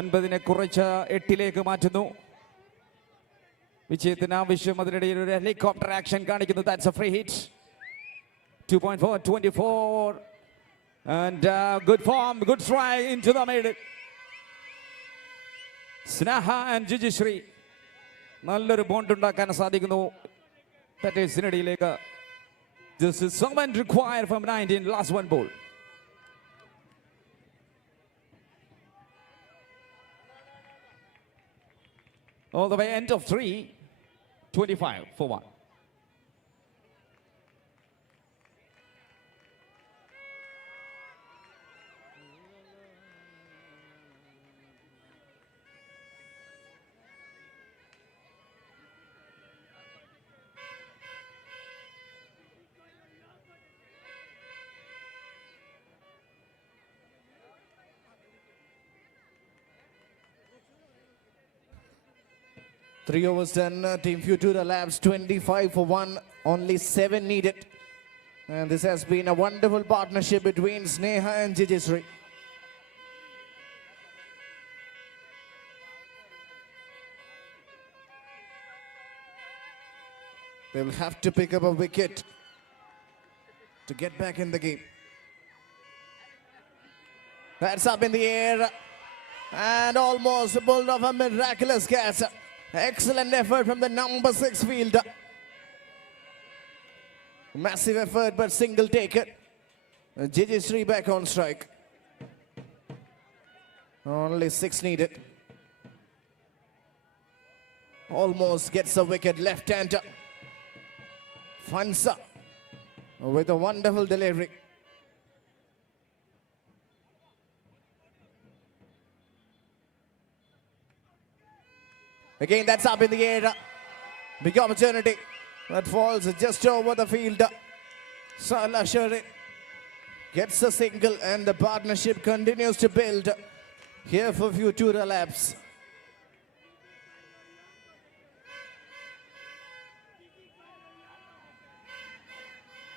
9 കുറച്ച് 8 മാറ്റുന്നു. വിജയത്തിന് ആവശ്യം. അതിനിടയിൽ ഒരു ഹെലികോപ്റ്റർ ആക്ഷൻ കാണിക്കുന്നു. That's a free hit. 2.4, 24. And good form, good strike into the middle. Sneha and Jijishri നല്ലൊരു ബോണ്ട് ഉണ്ടാക്കാൻ സാധിക്കുന്നു ബാറ്റേഴ്സിനിടയിലേക്ക്. This is someone required from 19, last 1 ball. All the way end of 3, 25 for 1. 3 overs done. Team Futura Labs 25 for 1. Only 7 needed. And this has been a wonderful partnership between Sneha and Jijisri. They will have to pick up a wicket to get back in the game. That's up in the air and almost pulled off a miraculous catch. Excellent effort from the number 6 fielder. Massive effort but single taken. Jijisri back on strike. Only 6 needed. Almost gets a wicket, left-hander. Fansa with a wonderful delivery. Again, that's up in the air. Big opportunity. That falls just over the fielder. Salah Shari gets a single and the partnership continues to build here for Futura Labs.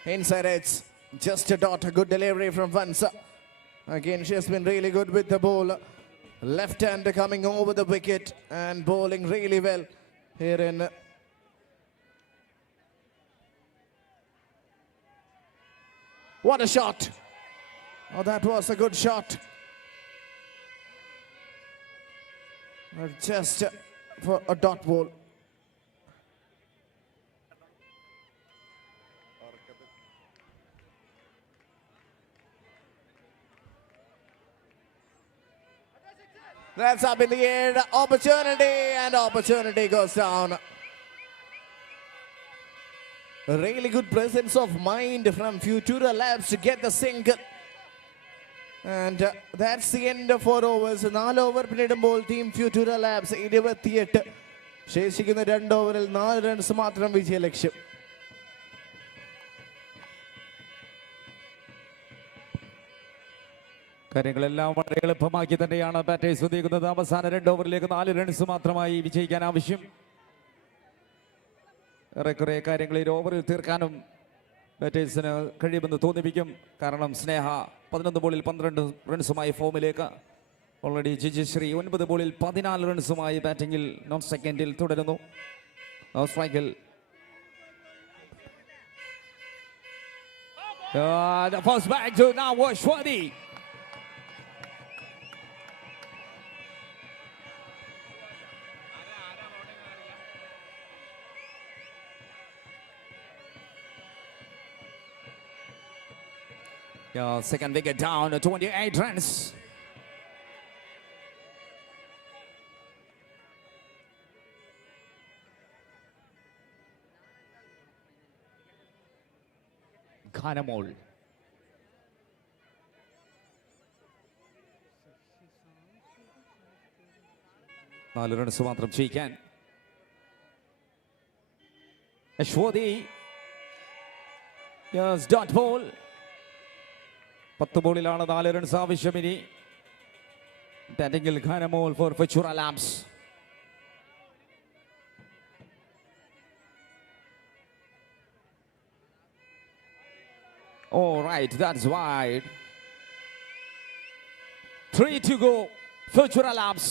Inside edge, just a dot, a good delivery from Vansa. Again, she has been really good with the ball. Left hander coming over the wicket and bowling really well here in what a shot. Oh, that was a good shot. Just for a dot ball. That's up in the air, opportunity, and opportunity goes down. A really good presence of mind from Futura Labs to get the single. And that's the end of 4 overs. 4 over പിന്നിടുമ്പോൾ team Futura Labs 28. ശേഷിക്കുന്ന 2 ഓവറിൽ 4 runs മാത്രം വിജയലക്ഷ്യം. കാര്യങ്ങളെല്ലാം വളരെ എളുപ്പമാക്കി തന്നെയാണ് batters ഉദ്ദേശിക്കുന്നത്. അവസാന 2 ഓവറിലേക്ക് 4 റൺസ് മാത്രമായി വിജയിക്കാൻ ആവശ്യം. ഏറെക്കുറെ കാര്യങ്ങൾ ഈ ഓവറിൽ തീർക്കാനും ബാറ്റേഴ്സിന് കഴിയുമെന്ന് തോന്നിപ്പിക്കും. കാരണം സ്നേഹ 11 ബോളിൽ 12 റൺസുമായി ഫോമിലേക്ക്. ഓൾറെഡി ജിജിശ്രീ 9 ബോളിൽ 14 റൺസുമായി ബാറ്റിംഗിൽ നോൺ സെക്കൻഡിൽ തുടരുന്നു. സ്ട്രൈക്കിൽ the first back to now Ashwadi. Second wicket down, 28 runs. Ghanamol. നാല് റൺസ് മാത്രം ജയിക്കാൻ. Aswathy dot ball. 10 ബോളിലാണ് 4 റൺസ് ആവശ്യം. ഇനി ബാറ്റിംഗിൽ Ghanamol four Futura Labs. All right, that's wide. 3 to go. Futura Labs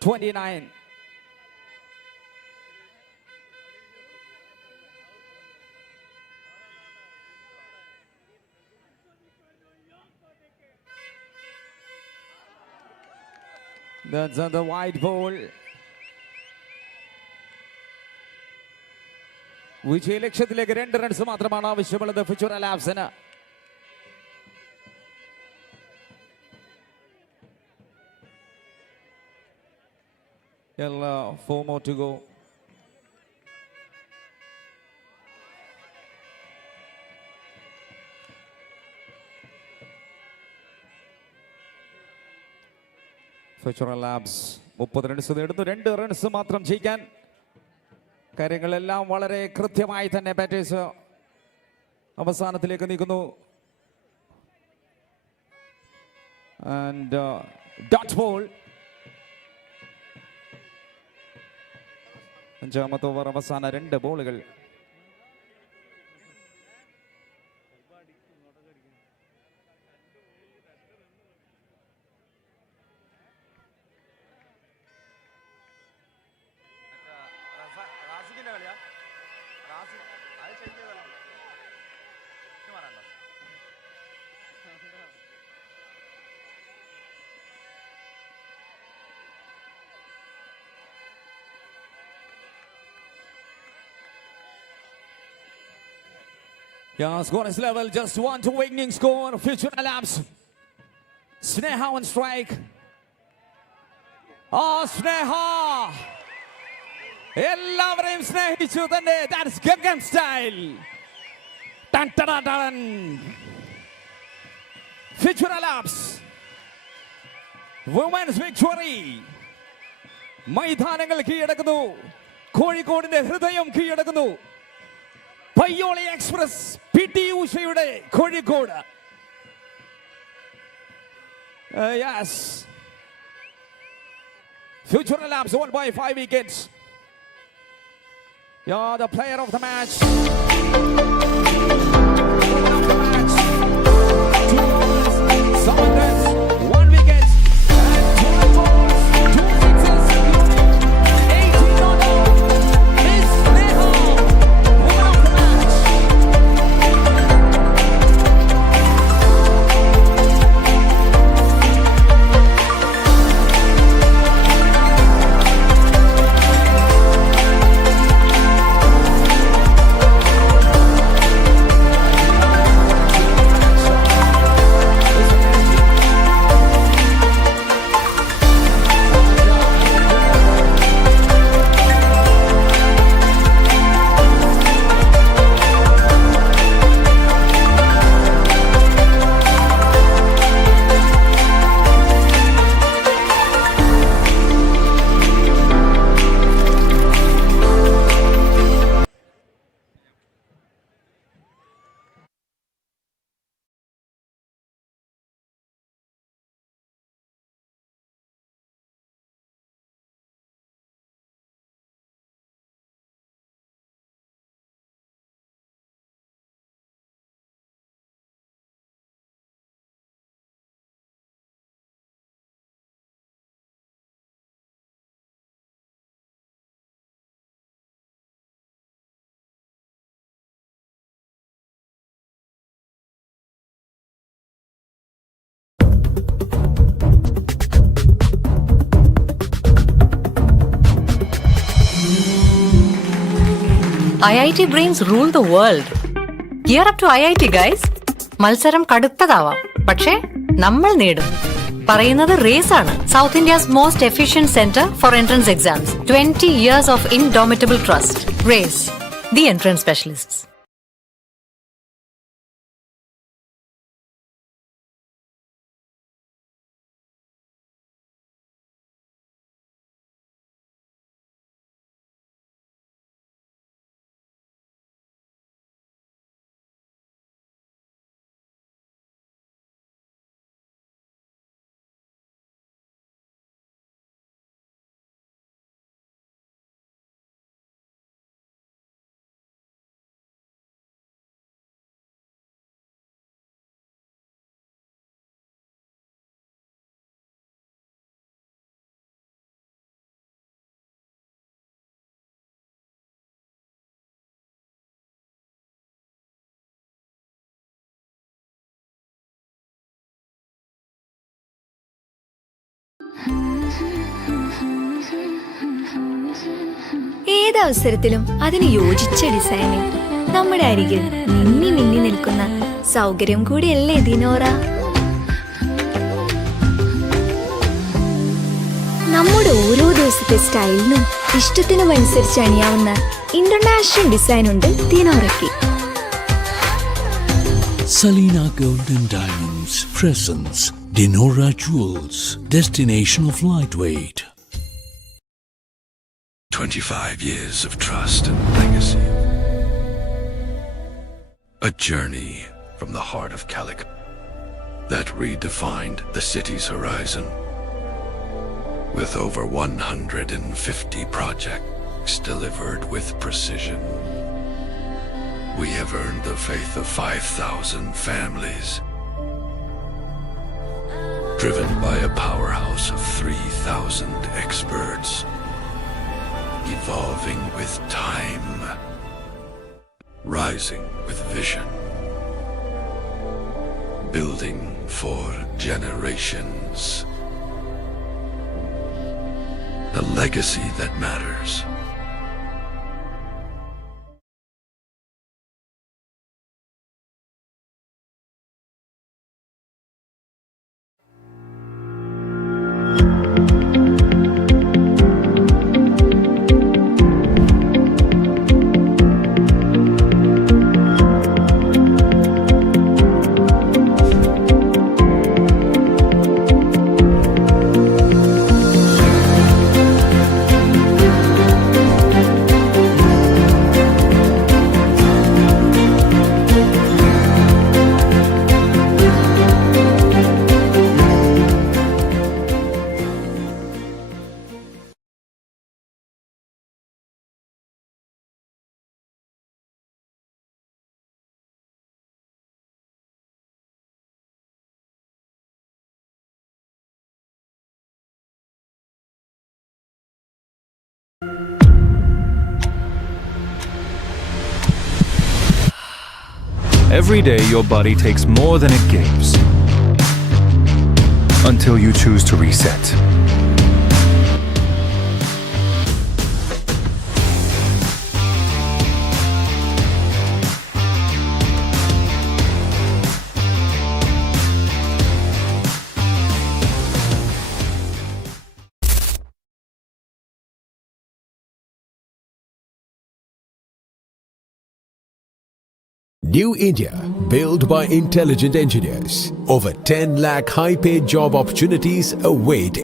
29. That's on the wide ball. വിജയ ലക്ഷ്യത്തിലേക്ക് 2 runs മാത്രമാണ് ആവശ്യമുള്ളത് Futura Labsന്. Yalla, 4 more to go. Futura Labs 30 runs നേടുന്നു. 2 റൺസ് മാത്രം ജയിക്കാൻ. കാര്യങ്ങളെല്ലാം വളരെ കൃത്യമായി തന്നെ ബാറ്റേഴ്സ് അവസാനത്തിലേക്ക് നീക്കുന്നു. And dot ball. അഞ്ചാമത്തെ ഓവർ അവസാന 2 ബോളുകൾ. Yeah, score is level, just 1 to winning score. Future Labs. Sneha on strike. Oh, Sneha! എല്ലാവരെയും സ്നേഹിച്ചു തന്നെ. That's Gangnam Style. Tan tan tan. Future Labs. Women's victory. മൈതാനങ്ങൾ കീഴടക്കുന്നു. കോഴിക്കോടിന്റെ ഹൃദയം കീഴടക്കുന്നു. പയ്യോളി എക്സ്പ്രസ് PT ഉഷയുടെ കോഴിക്കോട്. Yes. Future Labs won by 5 wickets. Yeah, the player of the match. IIT brains rule the world. Gear up to IIT, guys. മത്സരം കടുത്തതാവാം, പക്ഷേ നമ്മൾ നേടും. പറയുന്നത് റേസ് ആണ്. South India's most efficient centre for entrance exams. 20 years of indomitable trust. Race, the entrance specialists. ഏതവസരത്തിലും അതിന് യോജിച്ച ഡിസൈനിൽ നമ്മുടെ അരികിൽ മിന്നി മിന്നി നിൽക്കുന്ന സൗകര്യം കൂടിയല്ലേ ദിനോറ. നമ്മുടെ ഓരോ ദിവസത്തെ സ്റ്റൈലിനും ഇഷ്ടത്തിനും അനുസരിച്ച് അണിയാവുന്ന ഇന്റർനാഷണൽ ഡിസൈൻ ഉണ്ട് ദിനോറയ്ക്ക്. Salina Gold and Diamonds presents Dinora Jewels, destination of lightweight. 25 years of trust and legacy. A journey from the heart of Calicut that redefined the city's horizon. With over 150 projects strikes delivered with precision. We have earned the faith of 5,000 families, driven by a powerhouse of 3,000 experts, evolving with time, rising with vision, building for generations. A legacy that matters. Every day your body takes more than it gives. Until you choose to reset. New India, built by intelligent engineers. Over 10 lakh high-paid job opportunities await.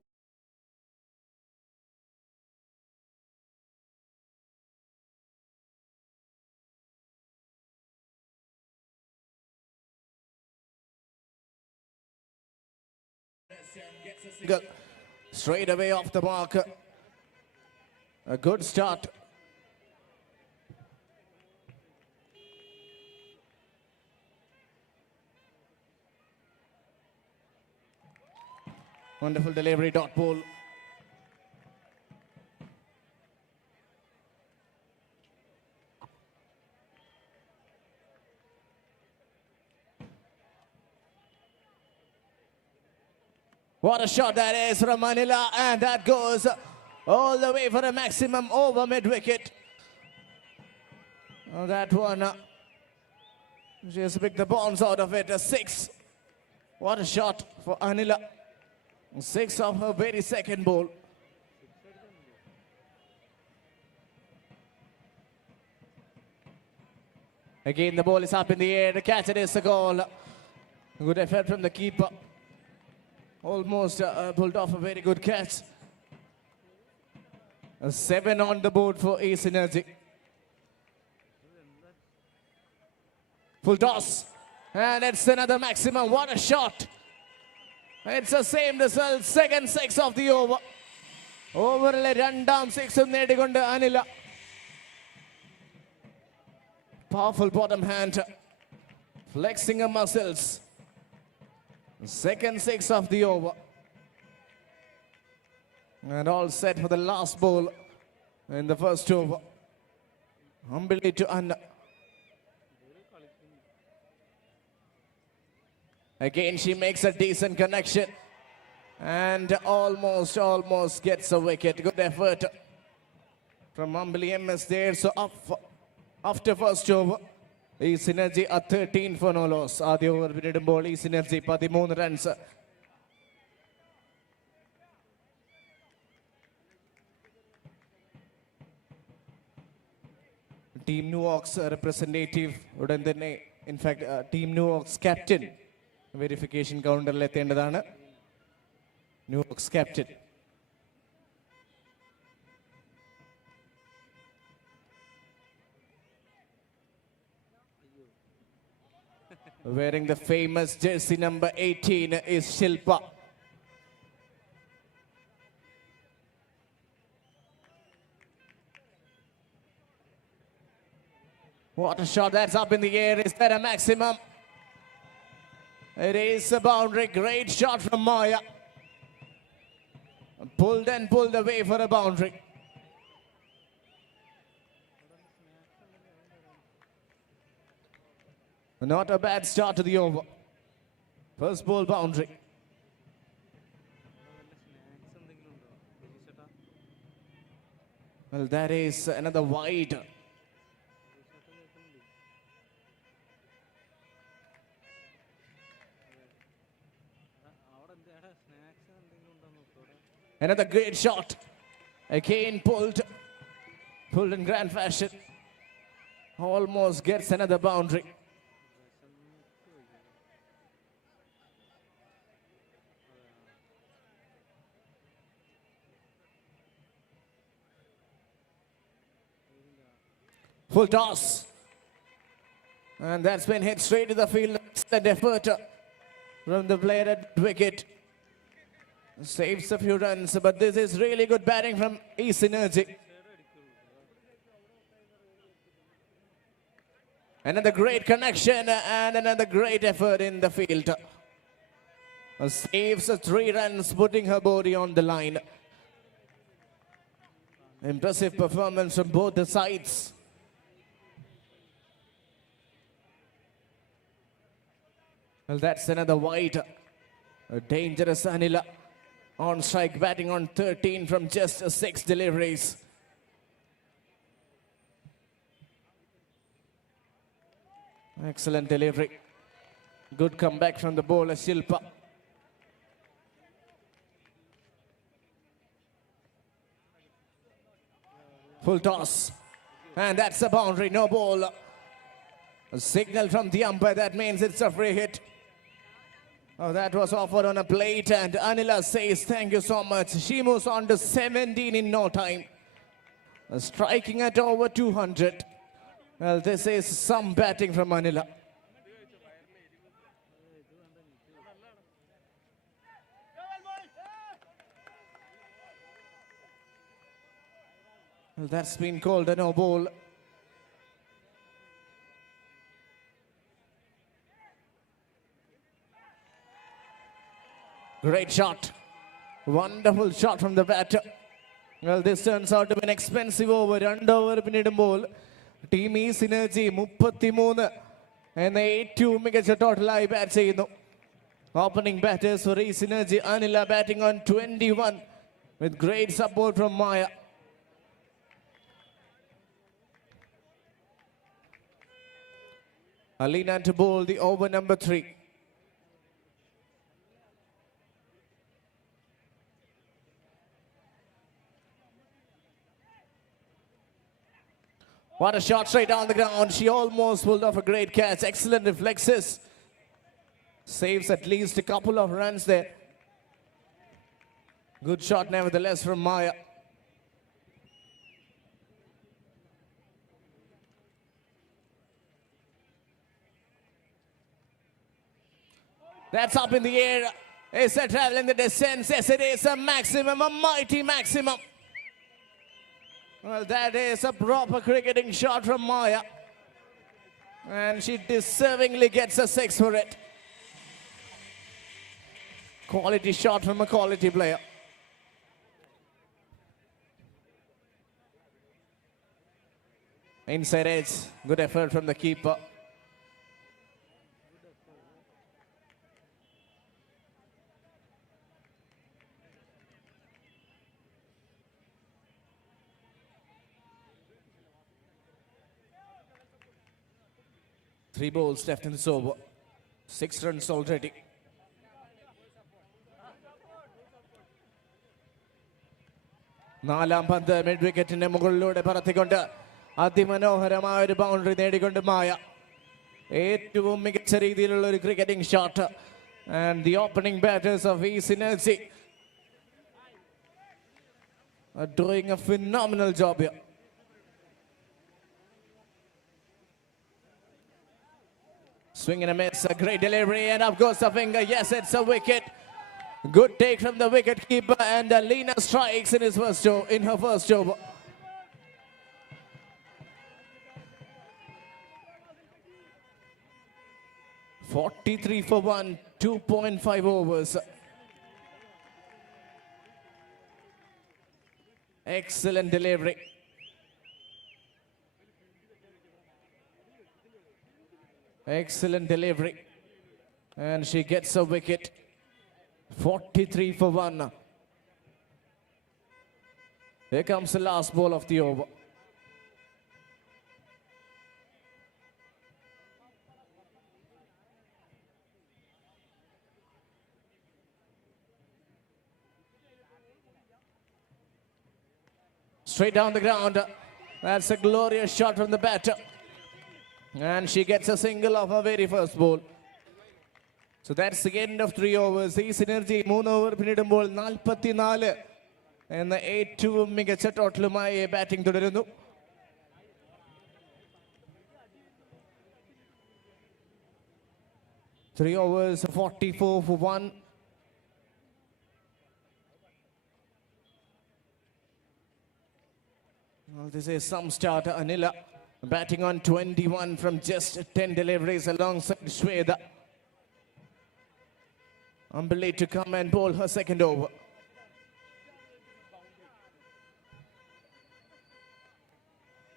Straight away off the mark. A good start. Wonderful delivery, dot ball. What a shot that is from Manila, and that goes all the way for a maximum over mid-wicket. Oh, that one, just picked the bounce out of it, a 6. What a shot for Anila. 6 of her very second ball. Again, the ball is up in the air. The catch, it is a goal. Good effort from the keeper. Almost pulled off a very good catch. A 7 on the board for Ace Energy. Full toss. And it's another maximum. What a shot. It's the same result. Second 6 of the over. Overle random 6 നേടിക്കൊണ്ട് Anila. Powerful bottom hand. Flexing her muscles. Second 6 of the over. And all set for the last ball in the first over. Humbly to Anna. Again, she makes a decent connection. And almost gets a wicket. Good effort from Humbly MS there. So up after first over. ഈ synergy 13 for no loss. ആദ്യ over പിന്നിടുമ്പോൾ ഈ synergy 13 runs. Team ന്യൂയോർക്സ് representative ഉടൻ തന്നെ in fact team ന്യൂയോർക്സ് captain verification കൗണ്ടറിൽ എത്തേണ്ടതാണ്. ന്യൂയോർക്സ് captain. Wearing the famous jersey number 18 is Shilpa. What a shot, that's up in the air. Is that a maximum? It is a boundary. Great shot from Maya. Pulled and pulled away for a boundary. Not a bad start to the over. First ball boundary. Well, that is another wide. Another great shot. Again pulled in grand fashion. Almost gets another boundary. Full toss. And that's been hit straight to the field. It's the effort from the player at wicket. Saves a few runs, but this is really good batting from East Energy. Another great connection and another great effort in the field. Saves 3 runs, putting her body on the line. Impressive performance from both the sides. Well, that's another wide. A dangerous Anila. On strike, batting on 13 from just 6 deliveries. Excellent delivery. Good comeback from the bowler, Shilpa. Full toss. And that's a boundary, no ball. A signal from the umpire, that means it's a free hit. Oh, that was offered on a plate, and Anila says thank you so much. She moves on to 17 in no time. Striking at over 200. Well, this is some batting from Anila. Well, that's been called a no ball. Great shot. Wonderful shot from the batter. Well, this turns out to be an expensive over. 2 over പിന്നിടുമ്പോൾ team ഈ synergy 33 എന്ന ഏറ്റവും മികച്ച ടോട്ടലായി bat ചെയ്യുന്നു. Opening batters for East Energy, Anila batting on 21 with great support from Maya. Alina to bowl the over number 3. What a shot straight down the ground. She almost pulled off a great catch. Excellent reflexes. Saves at least a couple of runs there. Good shot nevertheless from Maya. That's up in the air. Is it traveling the distance? Yes, it is a maximum, a mighty maximum. Well, that is a proper cricketing shot from Maya. And she deservingly gets a 6 for it. Quality shot from a quality player. Inside edge. Good effort from the keeper. Three balls left in this over. 6 runs already. നാലാം പന്ത് mid വിക്കറ്റിന്റെ മുകളിലൂടെ പറത്തിക്കൊണ്ട് അതിമനോഹരമായ ഒരു boundary നേടിക്കൊണ്ട് മായ. ഏറ്റവും മികച്ച രീതിയിലുള്ള ഒരു cricketing shot. And the opening batters of East Energy are doing a phenomenal job here. Swing and a miss, a great delivery, and of course a finger. Yes, it's a wicket. Good take from the wicket keeper, and Lena strikes in her first over. 43 for 1, 2.5 overs. Excellent delivery. Excellent delivery. And she gets a wicket. 43 for 1. Here comes the last ball of the over. Straight down the ground. That's a glorious shot from the batter. And she gets a single of her very first ball. So that's the end of 3 overs. ഈ synergy 3 over പിന്നിടുമ്പോൾ 44 എന്ന ഏറ്റവും മികച്ച ടോട്ടലുമായി batting തുടരുന്നു. Three overs, 44 for 1. Well, this is some start. Anila batting on 21 from just 10 deliveries alongside Shweta. Ambili to come and bowl her second over.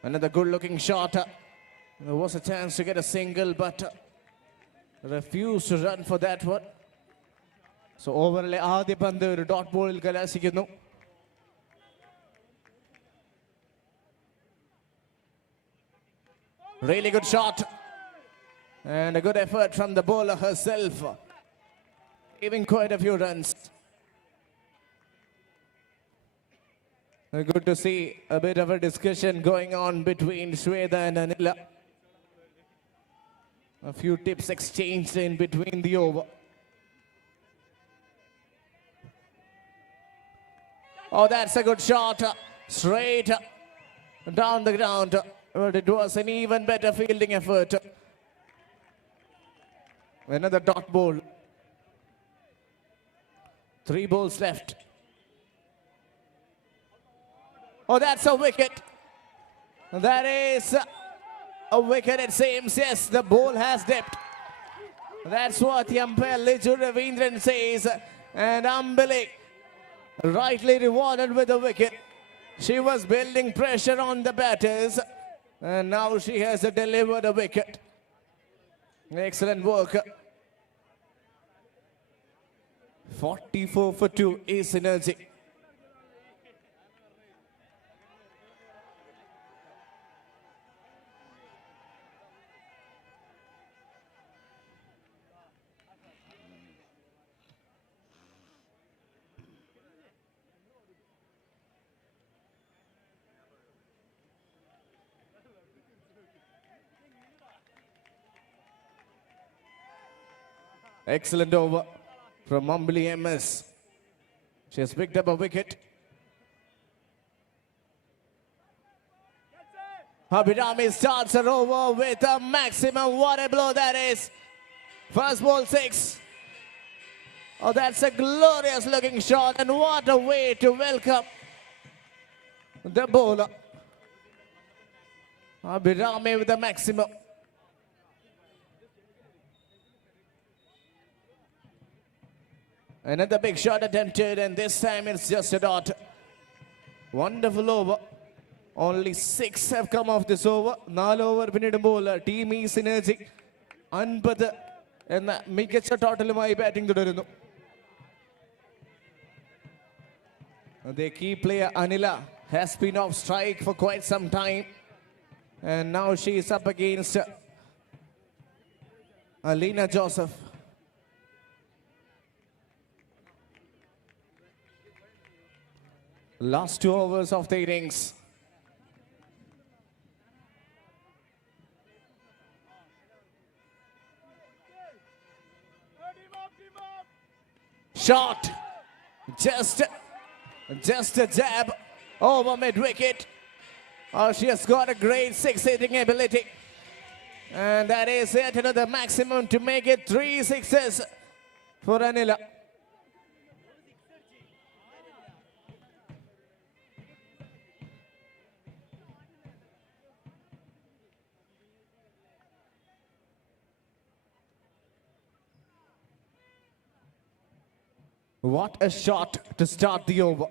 Another good-looking shot. There was a chance to get a single, but refused to run for that one. So overle ആദ്യ പന്ത് ഒരു dot ബോളിൽ കലാശിക്കുന്നു. Really good shot. And a good effort from the bowler herself. Giving quite a few runs. Good to see a bit of a discussion going on between Shweta and Anila. A few tips exchanged in between the over. Oh, that's a good shot. Straight down the ground. But it was an even better fielding effort. Another dot ball. 3 balls left. Oh, that's a wicket. That is a wicket, it seems. Yes, the ball has dipped. That's what the umpire Liju Ravindran says. And Ambili rightly rewarded with a wicket. She was building pressure on the batters. And now she has delivered a wicket. Excellent work. 44 for 2 is synergy. Excellent over from Mumbly MS. She has picked up a wicket. Abhirami starts her over with a maximum. What a blow that is. First ball 6. Oh, that's a glorious looking shot. And what a way to welcome the bowler. Abhirami with a maximum. Another big shot attempted, and this time it's just a dot. Wonderful over. Only 6 have come off this over. 4 over പിന്നിടുമ്പോൾ team ഈ synergy 50 എന്ന മികച്ച ടോട്ടലുമായി batting തുടരുന്നു. The key player Anila has been off strike for quite some time, and now she is up against Alina Joseph. Last 2 overs of the innings. Shot. Just a jab over mid-wicket. Oh, she has got a great 6-hitting ability. And that is yet another maximum to make it 3 sixes for Anila. What a shot to start the over.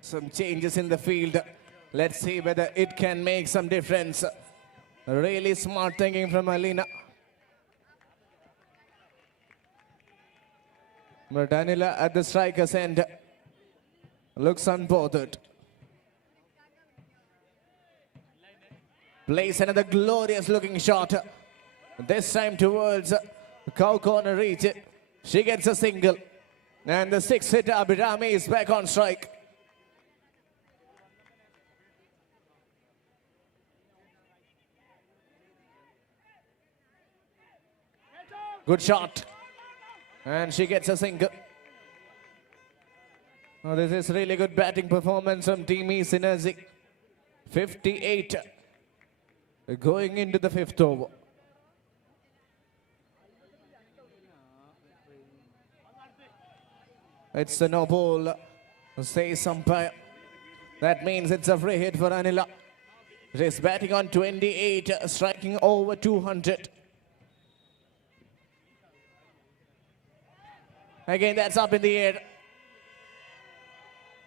Some changes in the field. Let's see whether it can make some difference. Really smart thinking from Alina. But Anila at the striker's end looks unbothered. Plays another glorious looking shot. This time towards cow corner reach. She gets a single. And the sixth hitter Abhirami is back on strike. Good shot. And she gets a single. Oh, this is really good batting performance from Team E Synergy. 58 going into the fifth over. It's a no ball, says umpire. That means it's a free hit for Anila. She's batting on 28, striking over 200. Again, that's up in the air.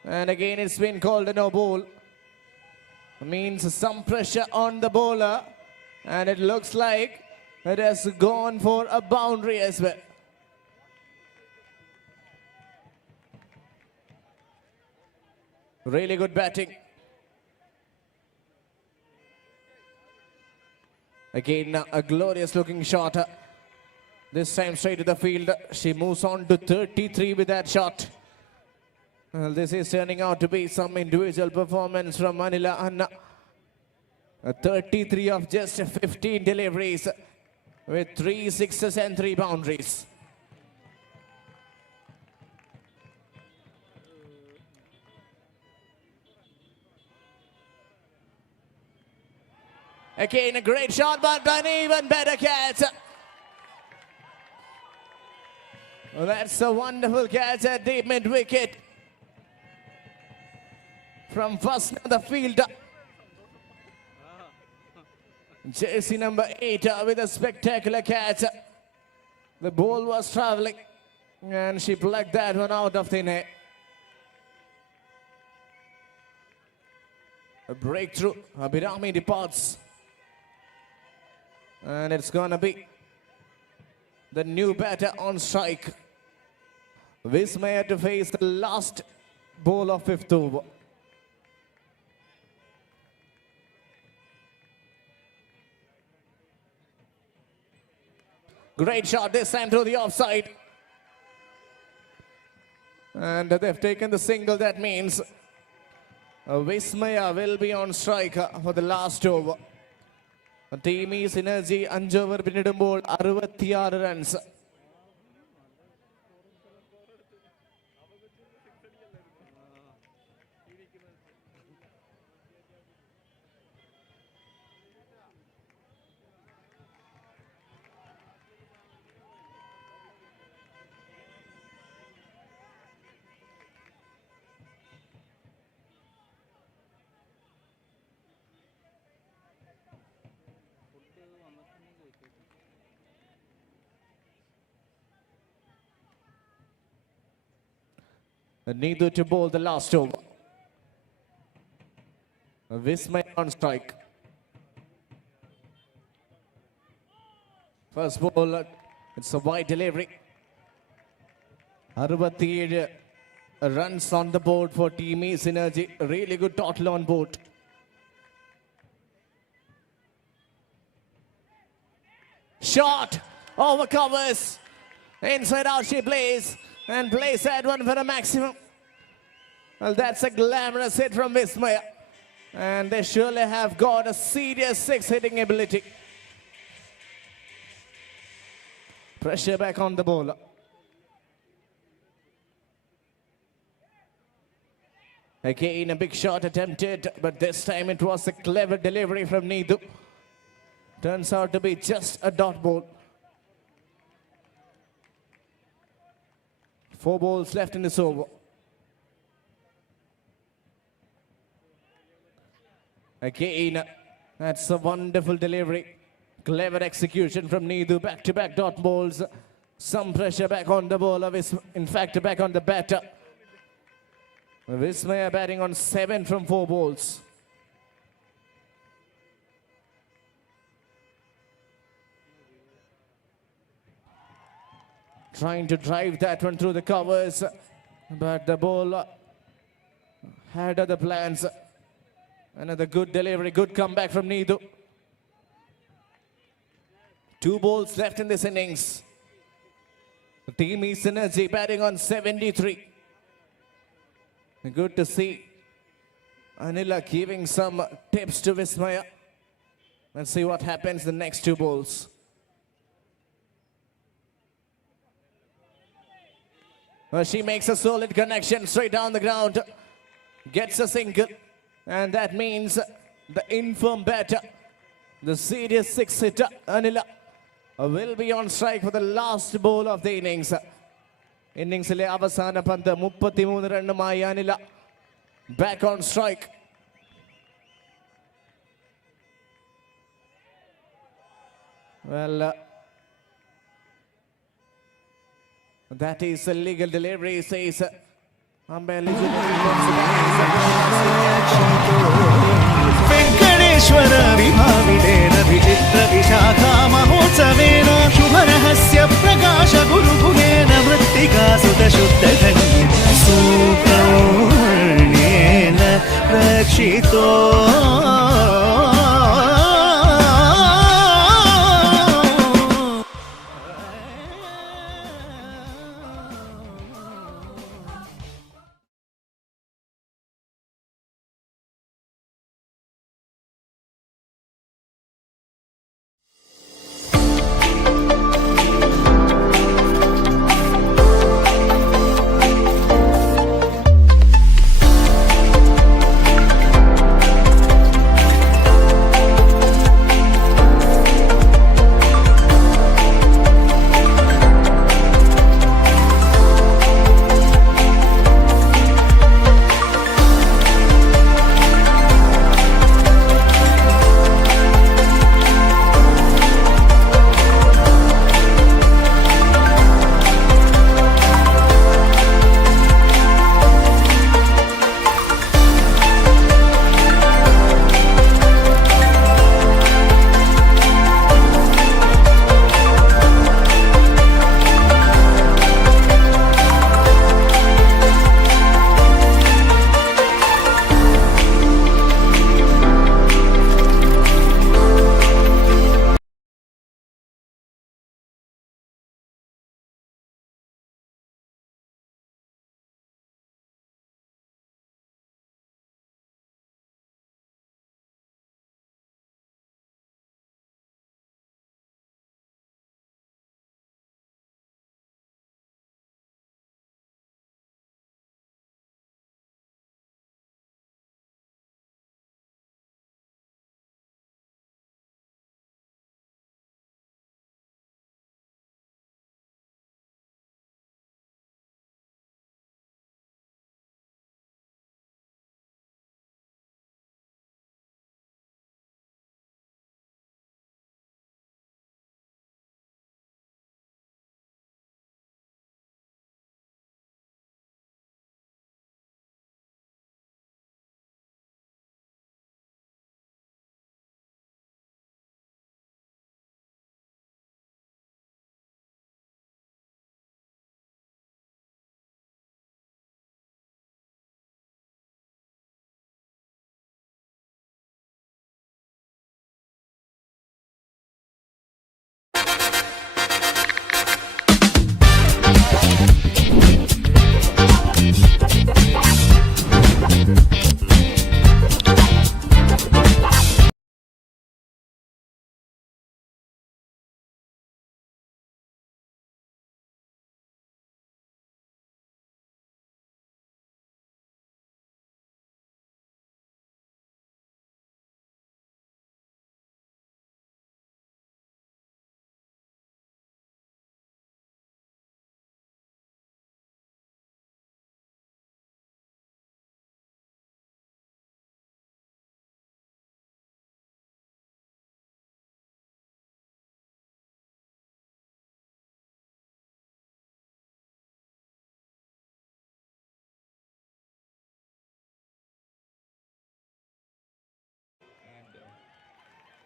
And again, it's been called a no ball. Means some pressure on the bowler. And it looks like it has gone for a boundary as well. Really good batting. Again, a glorious looking shot. This time straight to the field. She moves on to 33 with that shot. Well, this is turning out to be some individual performance from Manila Anna. 33 of just 15 deliveries with 3 sixes and 3 boundaries. Again, a great shot, but an even better catch. Well, that's a wonderful catch at deep mid-wicket. From first the fielder. Jersey number 8 with a spectacular catch. The ball was traveling and she plucked that one out of thin air. A breakthrough. Abhirami departs. And it's gonna be the new batter on strike. Vismaya to face the last ball of fifth over. Great shot this time through the offside. And they've taken the single. That means Vismaya will be on strike for the last over. Team E Synergy 5 over പിന്നിടുമ്പോൾ 66 runs. Neither to bowl the last over. Vismaya on strike. First ball, it's a wide delivery. 67 runs on the board for Team E Synergy. Really good total on board. Shot over covers. Inside out she plays. And plays that one for a maximum. Well, that's a glamorous hit from Vismaya. And they surely have got a serious six hitting ability. Pressure back on the bowler. Again, a big shot attempted, but this time it was a clever delivery from Needu. Turns out to be just a dot ball. 4 balls left in this over. Again, that's a wonderful delivery. Clever execution from Needu. Back-to-back dot balls. Some pressure back on the bowler. In fact, back on the batter. Vismaya batting on 7 from 4 balls. Trying to drive that one through the covers, but the bowler had other plans. Another good delivery, good comeback from Needu. 2 balls left in this innings. The team is Synergy batting on 73. Good to see Anila giving some tips to Vismaya. Let's see what happens the next 2 balls. Well, she makes a solid connection straight down the ground. Gets a single. And that means the infirm batter, the serious 6-hitter, Anila, will be on strike for the last ball of the innings. Inningsile avasana panthu 33 റണ്ണുമായി Anila back on strike. Well, that is a legal delivery, says umpire. Venkateshwara विभावितेन विचित्र विशाखा महोत्सवेन शुभरहस्य प्रकाश गुरुभुवेन मृत्तिका सुतशुद्धधन्येन सूत्रवर्णेन रक्षितो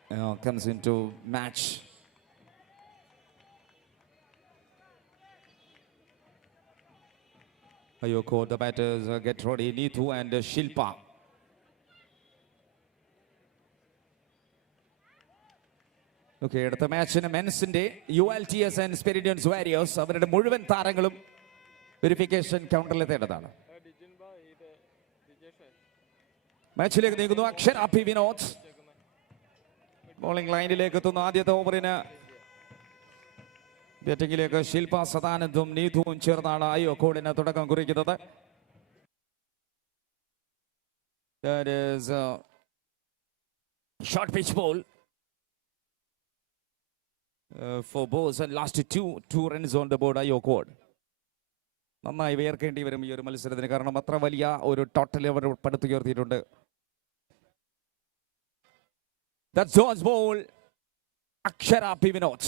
comes into match. Ayoko, the batters get ready. Neetu and Shilpa. Okay, അടുത്ത മാച്ചിന് മെൻസിന്റെ ULTS and സ്പിരിഡിയൻസ് warriors അവരുടെ മുഴുവൻ താരങ്ങളും verification കൗണ്ടറിലെത്തേണ്ടതാണ്. മാച്ചിലേക്ക് നീങ്ങുന്നു അക്ഷര P Vinod. Bowling ലൈനിലേക്ക് എത്തുന്നു. ആദ്യത്തെ ഓവറിന് ബാറ്റിംഗിലേക്ക് ശില്പ സദാനന്ദും നീതുവും ചേർന്നാണ് അയ്യോക്കോടിന് തുടക്കം കുറിക്കുന്നത്. That is a short pitch ball for balls and last two runs on the board. അയ്യോക്കോട് നന്നായി വേർക്കേണ്ടി വരും ഈ ഒരു മത്സരത്തിന്, കാരണം അത്ര വലിയ ഒരു ടോട്ടൽ അവർ പടുത്തുയർത്തിയിട്ടുണ്ട്. That's John's ball. Akshara P. Vinod.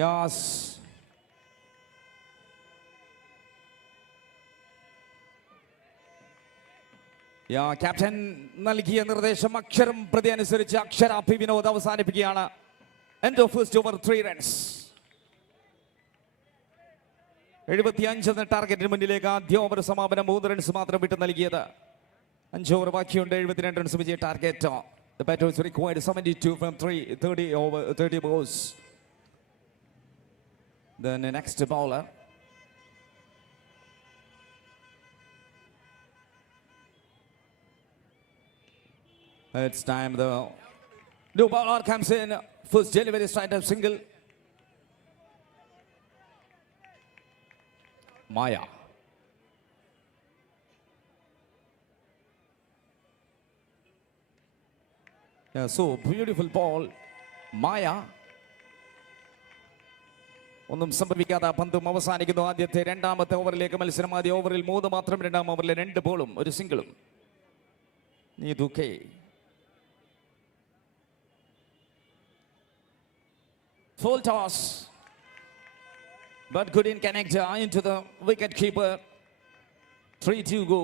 Yes. Captain നൽകിയ നിർദ്ദേശം അക്ഷരം പ്രതി അനുസരിച്ച് അക്ഷര പി വിനോദ് അവസാനിപ്പിക്കുകയാണ്. End of first over 3 runs. 75 എന്ന ടാർഗറ്റിന് മുന്നിലേക്ക് ആദ്യ ഓവർ സമാപനം 3 runs മാത്രം വിട്ട് നൽകിയത്. 5 ഓവർ ബാക്കിയുണ്ട്. 72 runs Vijaya target. The batters required 72 from 30 balls. Then the next bowler. It's time the new bowler comes in. First delivery straight up single. Maya. Yeah, so beautiful ball. Maya. ഒന്നും സംഭവിക്കാതെ പന്തും അവസാനിക്കുന്നു. ആദ്യത്തെ രണ്ടാമത്തെ ഓവറിലേക്ക് മത്സരം. ആദ്യ ഓവറിൽ 3 മാത്രം, രണ്ടാം ഓവറിലെ 2 ബോളും 1 സിംഗിളും. Neethu K. Full toss, but couldn't connect into the wicket keeper. 3-2 go.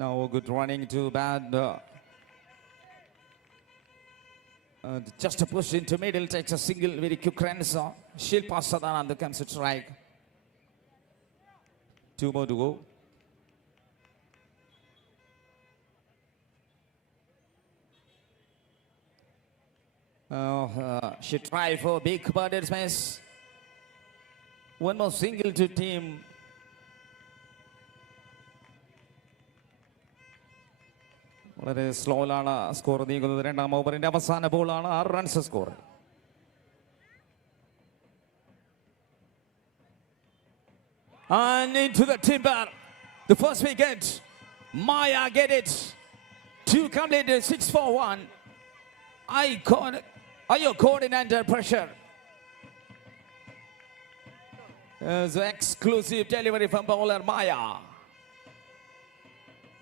Now good running to bad. Just a push into middle, takes a single, very quick runs. Shilpa Sadanand comes to strike. 2 more to go. She tried for big, but it's miss. One more single to team. വളരെ സ്ലോയിലാണ് score നീങ്ങുന്നത്. രണ്ടാം ഓവറിന്റെ അവസാന ബോളാണ്. 6 runs score. And into the timber. The first wicket. Maya get it. 2 completed, 6 for 1. Are you caught in under pressure? There's an exclusive delivery from bowler Maya.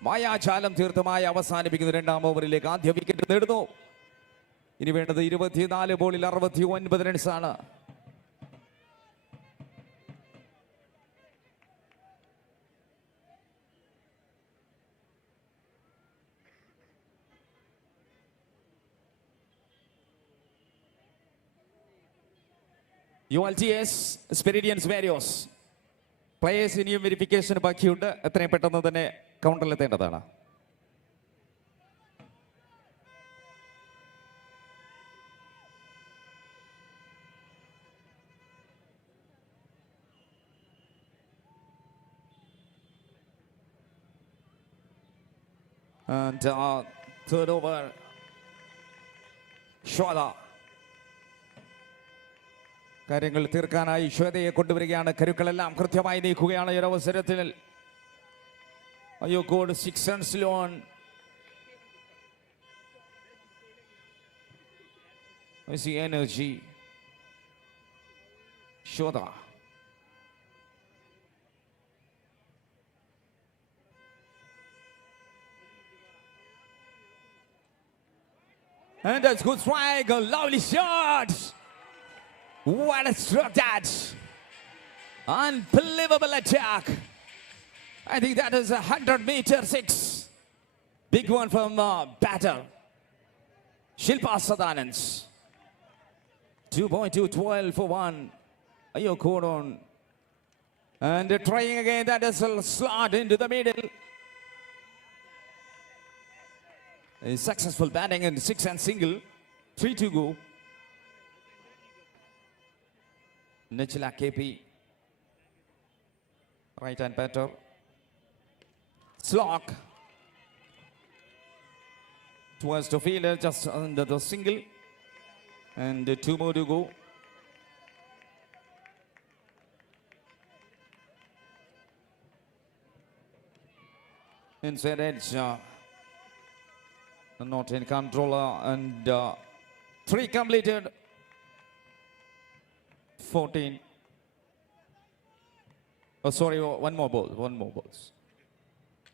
Maya ചാലം തീർത്തുമായി അവസാനിപ്പിക്കുന്ന രണ്ടാം ഓവറിലേക്ക് ആദ്യ wicket നേടുന്നു. ഇനി വേണ്ടത് 24 ബോളിൽ 69 റൺസാണ്. ULTS സ്പിരിഡിയൻസ് വാരിയേഴ്സ് പ്ലേയേഴ്സ് ഇനിയും verification ബാക്കിയുണ്ട്. എത്രയും പെട്ടെന്ന് തന്നെ കൗണ്ടറിലെത്തേണ്ടതാണ്. And third over, Shweta. കാര്യങ്ങൾ തീർക്കാനായി ശ്വേതയെ കൊണ്ടുവരികയാണ്. കരുക്കളെല്ലാം കൃത്യമായി നീക്കുകയാണ് ഈ അവസരത്തിൽ. അയ്യോക്കോട് 6 runs on. I see energy. Shweta. And that's good strike, a lovely shot. What a stroke that. Unbelievable attack. I think that is 100-meter six. Big one from batter. Shilpa Sadanand. 2.212 for one. Ayo Koron. And trying again, that is a slot into the middle. A successful batting and 6 and single. 3 to go. Nichila KP. Right hand batter. Slog. Towards the fielder, just under the single. And 2 more to go. Inside edge. Not in controller. And 3 completed. 14. Oh, sorry, one more ball.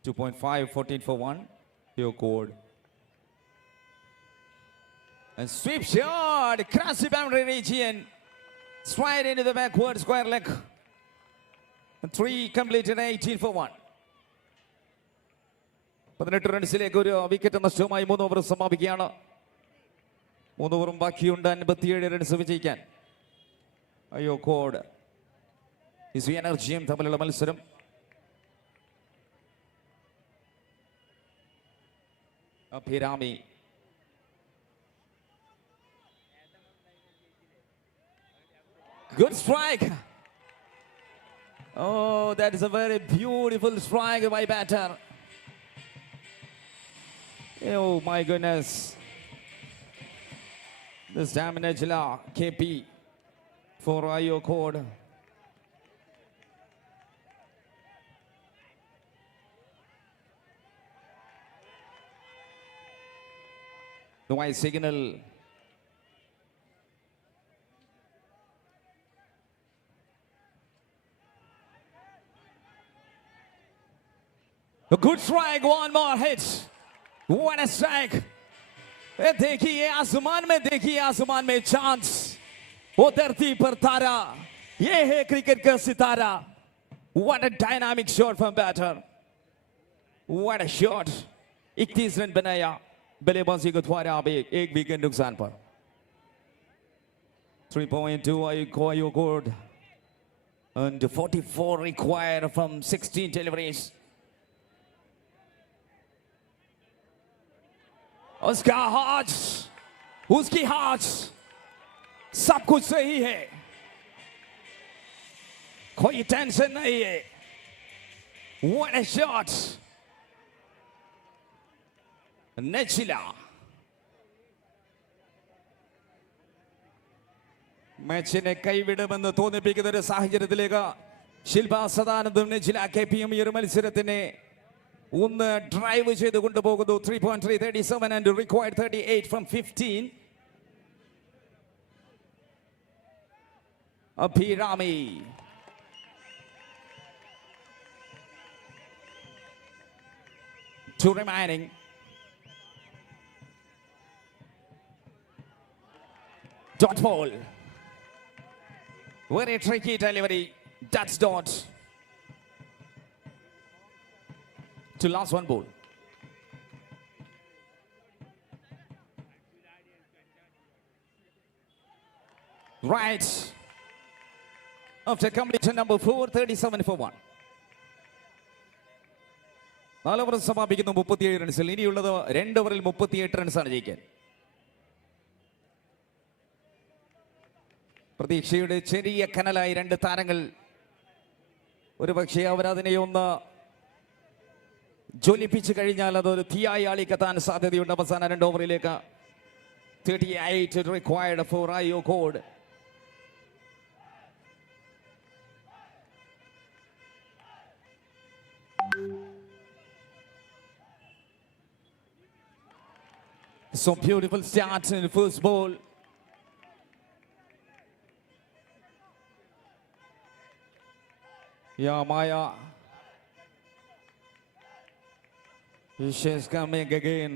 2.5, 14 for 1. Your code. And sweep shot. Cross the boundary region. Straight into the backward square leg. And 3 completed, 18 for 1. 18 റൺസിലേക്ക് ഒരു wicket നഷ്ടവുമായി 3 over സമാപിക്കുകയാണ്. 3 ഓവറും ബാക്കിയുണ്ട് 57 runs വിജയിക്കാൻ. അയ്യോ code is എനർജിയും തമ്മിലുള്ള മത്സരം. Abhirami good strike. Oh, that is a very beautiful strike by batter. Oh my goodness. This damage la KP for Ayo Code. The white signal. A good strike, one more hit. What a strike. देखिए आसमान में chance. वो धरती पर तारा. ये है cricket का सितारा. What a dynamic shot from batter. What a shot. 31 run बनाया. बल्लेबाजी को द्वारा अब एक विकेट नुकसान पर. 3.2 Ayo Code. And 44 required from 16 deliveries. उसका हाथ, उसकी हाथ, सब कुछ सही है. कोई टेंशन नहीं है. What a shot. Nichila. മാച്ചിനെ കൈവിടുമെന്ന് തോന്നിപ്പിക്കുന്ന ഒരു സാഹചര്യത്തിലേക്ക് ശിൽപ സദാനന്ദും നിഖില കെപിയും ഈ ഒരു മത്സരത്തിനെ ഒന്ന് ഡ്രൈവ് ചെയ്ത് കൊണ്ടുപോകുന്നു. 3.3, 37 and required 38 from 15. Abhirami. Two remaining. Dot ball. Very tricky delivery. That's dot. To last one ball. Right. After completion number 4, 37 for 1. 4 over സമാപിക്കുന്നു 37 റൺസിൽ. ഇനിയുള്ളത് 2 ഓവറിൽ 38 റൺസാണ് ജയിക്കാൻ. പ്രതീക്ഷയുടെ ചെറിയ കനലായി 2 താരങ്ങൾ. ഒരുപക്ഷെ അവരതിനെ ഒന്ന് ജ്വലിപ്പിച്ചു കഴിഞ്ഞാൽ അതൊരു തീയായി ആളിക്കത്താൻ സാധ്യതയുണ്ട്. അവസാന 2 ഓവറിലേക്ക് 38 required for Ayo Code. So beautiful start in the first ball. Yeah, Maya. She's coming again.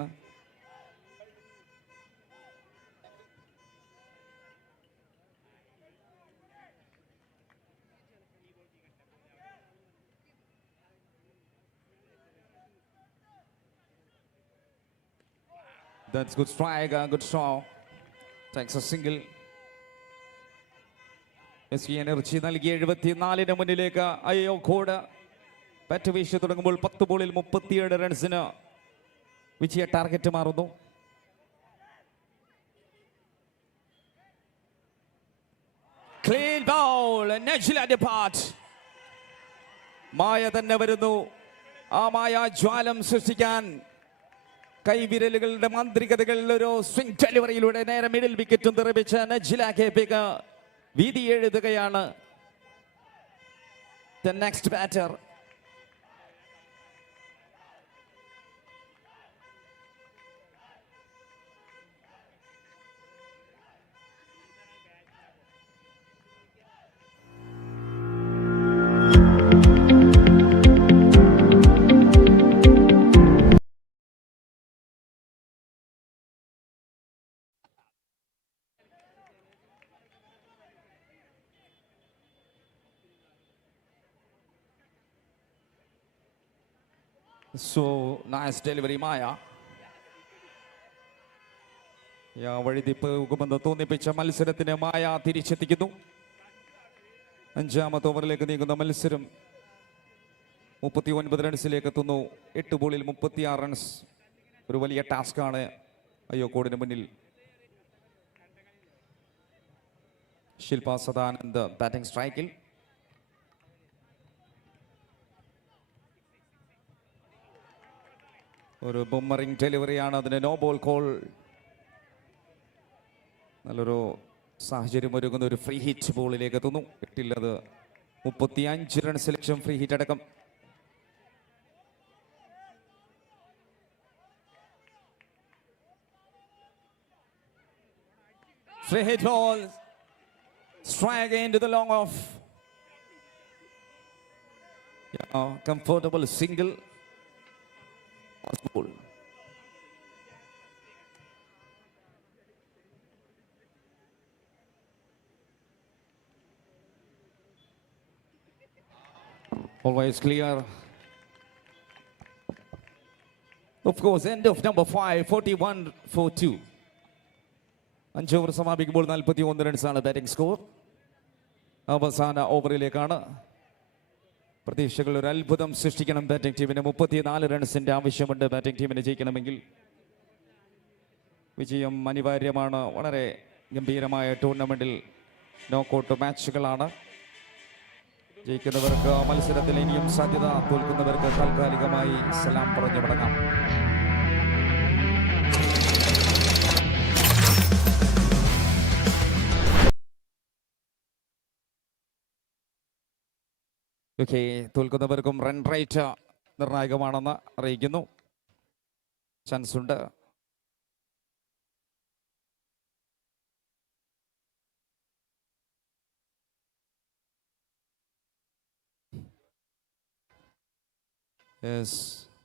That's good strike, good straw. Takes a single. Energy നൽകി 74 മുന്നിലേക്ക് അയ്യോ കോഡ് ബാറ്റ് വീശി തുടങ്ങുമ്പോൾ 10 ബോളിൽ 37 റൺസിന് വിജയ ടാർഗറ്റ് മാറുന്നു. Clean bowl, Najla depart. Maya തന്നെ വരുന്നു. ആ മായ ജ്വാലം സൃഷ്ടിക്കാൻ കൈവിരലുകളുടെ മാന്ത്രികതകളിൽ ഒരു സ്വിംഗ് ഡെലിവറിയിലൂടെ നേരെ മിഡിൽ വിക്കറ്റും തെറിപ്പിച്ച നജ്ല കേപ്പിക്ക് വീതി എഴുതുകയാണ്. The next batter. So nice delivery, Maya. വഴിതിപ്പ് ഉകുമെന്ന് തോന്നിപ്പിച്ച മത്സരത്തിന് മായ തിരിച്ചെത്തിക്കുന്നു. 5ാമത്തെ ഓവറിലേക്ക് നീങ്ങുന്ന മത്സരം 39 റൺസിലേക്ക് എത്തുന്നു. 8 ബോളിൽ 36 റൺസ്. ഒരു വലിയ ടാസ്കാണ് അയ്യോ കോഡിന് മുന്നിൽ. ശില്പ സദാനന്ദ് ബാറ്റിംഗ് സ്ട്രൈക്കിൽ. ഒരു ബൊമ്മറിംഗ് ഡെലിവറിയാണ്, അതിന് നോ ബോൾ കോൾ. നല്ലൊരു സാഹചര്യം ഒരുങ്ങുന്ന ഒരു ഫ്രീ ഹിറ്റ് ബോളിലേക്ക് എത്തുന്നു. കിട്ടില്ലത് 35 റൺസ് ലക്ഷ്യം ഫ്രീ ഹിറ്റ് അടക്കം. Free hit ball, strike into the long off. Comfortable single. Ball. Always clear. Of course, end of number 5, 41-42. 5 over സമാപിക്കുമ്പോൾ 41 റൺസാണ് ബാറ്റിംഗ് സ്കോർ. അവസാന ഓവറിലേക്കാണ്. പ്രതീക്ഷകൾ ഒരു അത്ഭുതം സൃഷ്ടിക്കണം ബാറ്റിംഗ് ടീമിന്. 34 റൺസിന്റെ ആവശ്യമുണ്ട് ബാറ്റിംഗ് ടീമിന് ജയിക്കണമെങ്കിൽ. വിജയം അനിവാര്യമാണ്. വളരെ ഗംഭീരമായ ടൂർണമെന്റിൽ നോക്കൌട്ട് മാച്ചുകളാണ്. ജയിക്കുന്നവർക്ക് മത്സരത്തിൽ ഇനിയും സാധ്യത, തോൽക്കുന്നവർക്ക് താൽക്കാലികമായി സലാം പറഞ്ഞു മടങ്ങാം. ഓക്കെ, തോൽക്കുന്നവർക്കും റൺ റേറ്റ് നിർണായകമാണെന്ന് അറിയിക്കുന്നു. ചാൻസ് ഉണ്ട്.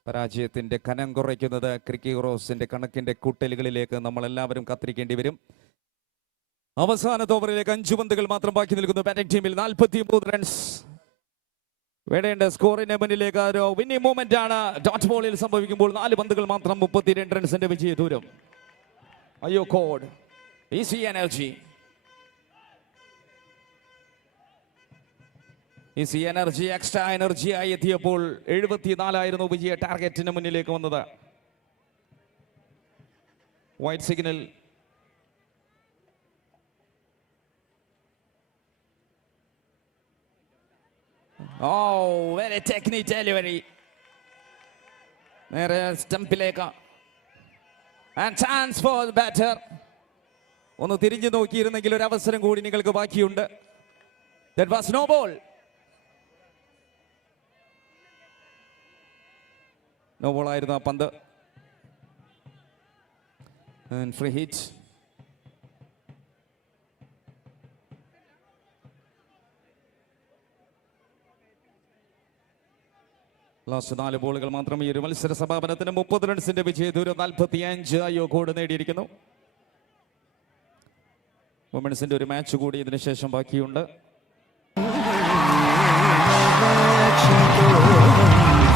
പരാജയത്തിന്റെ കനം കുറയ്ക്കുന്നത് ക്രിക്കി ഹീറോസിന്റെ കണക്കിന്റെ കൂട്ടലുകളിലേക്ക് നമ്മൾ എല്ലാവരും കാത്തിരിക്കേണ്ടി വരും. അവസാനത്തെ ഓവറിലേക്ക് 5 പന്തുകൾ മാത്രം ബാക്കി നിൽക്കുന്നു ബാറ്റിംഗ് ടീമിൽ. 43 റൺസ് വേടേണ്ട സ്കോറിന് മുന്നിലേക്ക് ഒരു വിന്നിംഗ് മൂവ്മെന്റ് ആണ് ഡോട്ട് ബോളിൽ സംഭവിക്കുമ്പോൾ. 4 പന്തുകൾ മാത്രം 32 റൺസിന്റെ വിജയ ദൂരം. അയ്യോ code, easy energy. Easy energy extra energy ആയി എത്തിയപ്പോൾ 74 വിജയ ടാർഗറ്റിന് മുന്നിലേക്ക് വന്നത്. Wide signal. Very technique delivery. നേരെ സ്റ്റംപിലേക്ക്. And chance for batter. ഒന്ന് തിരിഞ്ഞു നോക്കിയിരുന്നെങ്കിൽ ഒരു അവസരം കൂടി നിങ്ങൾക്ക് ബാക്കിയുണ്ട്. That was no ball. No ball ആയിരുന്നു ആ പന്ത്. Free hit. ലാസ്റ്റ് 4 ബോളുകൾ മാത്രം ഈ ഒരു മത്സര സമാപനത്തിന്. 30 റൺസിന്റെ വിജയ ദൂരം. 45 അയ്യോ കോഡ് നേടിയിരിക്കുന്നു. വുമൻസിന്റെ ഒരു മാച്ച് കൂടി ഇതിനു ശേഷം ബാക്കിയുണ്ട്.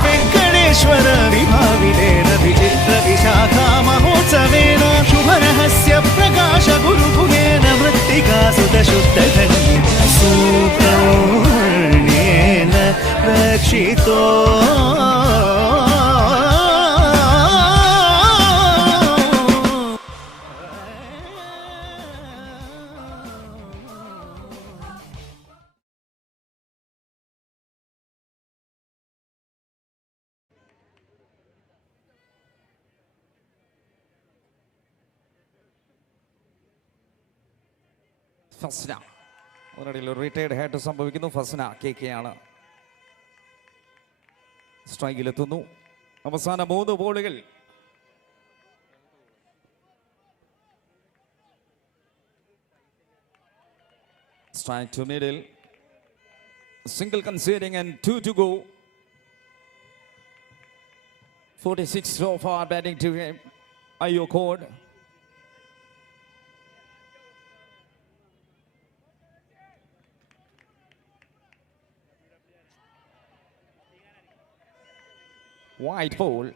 വെങ്കടേശ്വര വിഭാവിലേന വിചിത്ര വിശാഖാ മഹോത്സവേന शुद्धधन्यसूत्रण्येन रक्षितो ഫസ്ന ഒരിടയിൽ റിട്ടയർഡ് ഹെഡ് സംഭവിക്കുന്നു. ഫസ്ന KK ആണ് സ്ട്രൈക്കിലെത്തുന്നു. അവസാന 3 ബോളുകൾ. Strike to middle, single conceding and 2 to go. 46 so far batting to him. Ayo Code. White ball.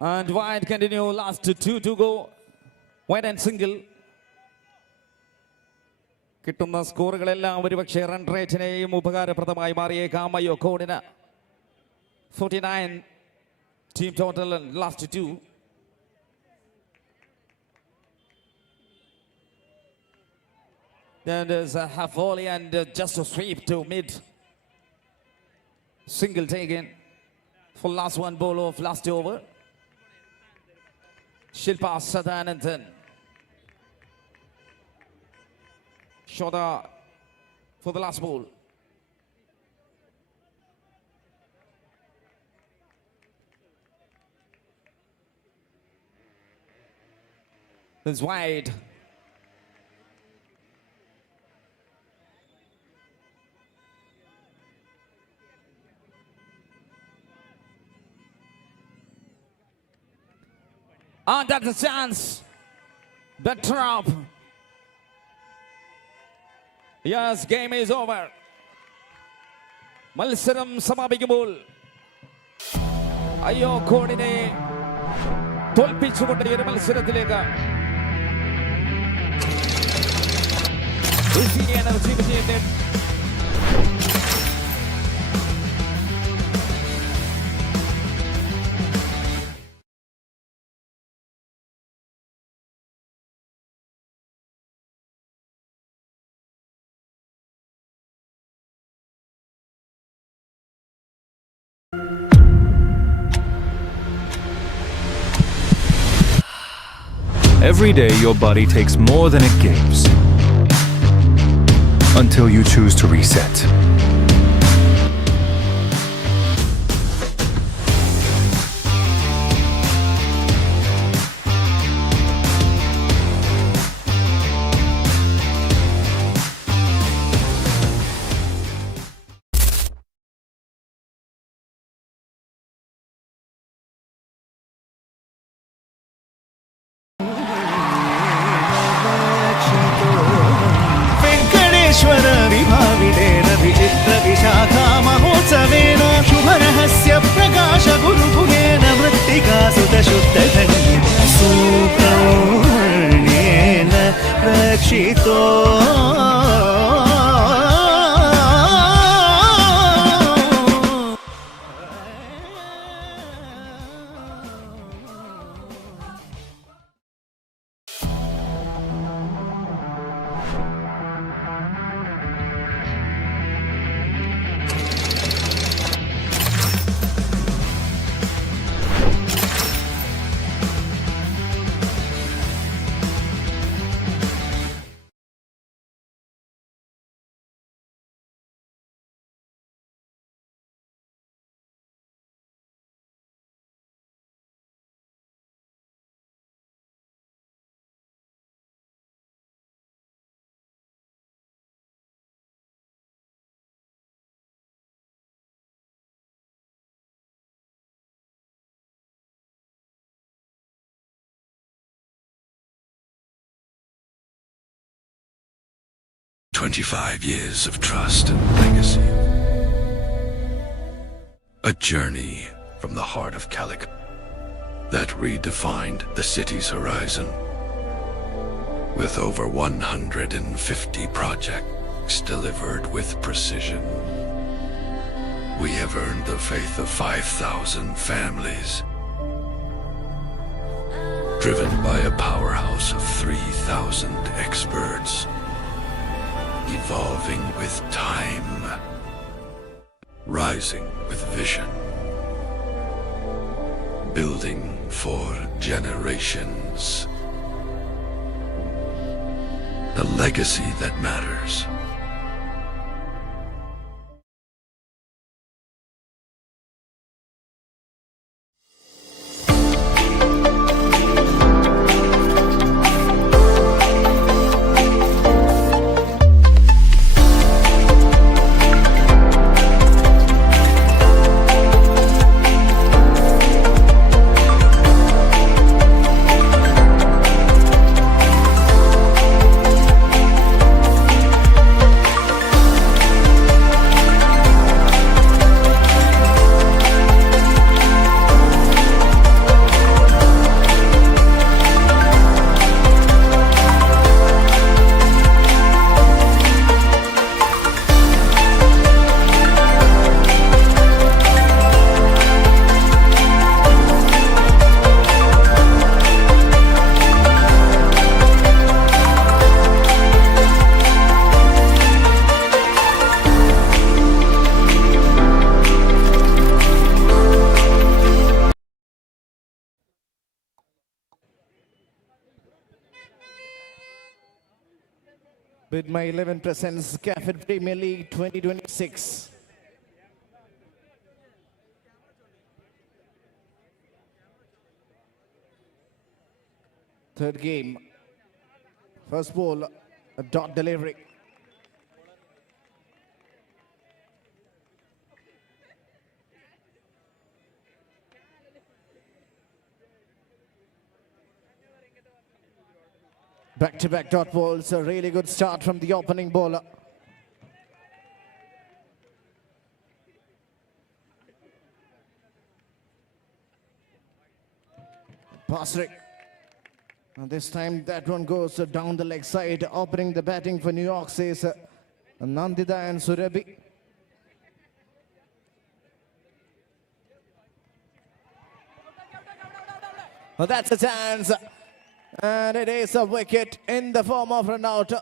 And wide continue, last 2 to go. Wide and single. കിട്ടുന്ന സ്കോറുകളെല്ലാം ഒരുപക്ഷെ റൺ റേറ്റിനെയും ഉപകാരപ്രദമായി മാറിയേക്കാം. അയ്യോ കോഡിന് 49 team total, last 2. Then there's a half volley and just a sweep to mid. Single taken for last 1 ball of last over. Shilpa Sadananthan. Shoda for the last ball. It's wide. And that's a chance. The trap. Yes, game is over. മത്സരം സമാപിക്കുമ്പോൾ അയ്യോ കോഡിനെ തോൽപ്പിച്ചുകൊണ്ട് ഈ ഒരു മത്സരത്തിലേക്ക് Every day your body takes more than it gives. Until you choose to reset. विभाविडेन विचित्रविशाखा महोत्सवेन शुभरहस्य प्रकाश गुरुगुहेन मृत्तिका सुतशुद्धधन्यसूत्रण्येन रक्षितो "25 years of trust and legacy. A journey from the heart of Calicut that redefined the city's horizon. With over 150 projects delivered with precision, we have earned the faith of 5,000 families, driven by a powerhouse of 3,000 experts, evolving with time, rising with vision, building for generations. A legacy that matters. Bid My 11 presents Cafit Premier League 2026. Third game. First ball, a dot delivery. Back-to-back dot balls, a really good start from the opening bowler. Pasrick. And this time that one goes down the leg side. Opening the batting for New York says Nandita and Surabhi. Well, that's a chance. And it is a wicket in the form of run out.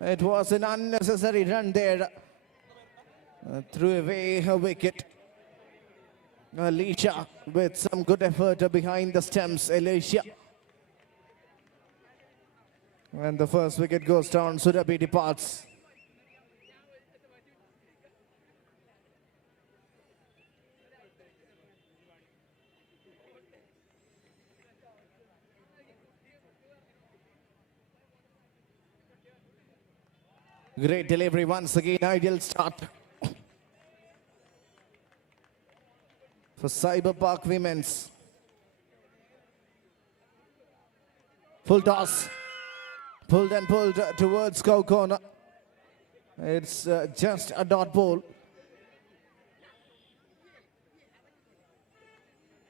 It was an unnecessary run there. Threw away a wicket. Alicia with some good effort behind the stumps. Alicia. When the first wicket goes down, Surabhi departs. Great delivery once again, ideal start for Cyber Park Women's. Full toss, pulled and pulled towards cow corner. It's just a dot ball.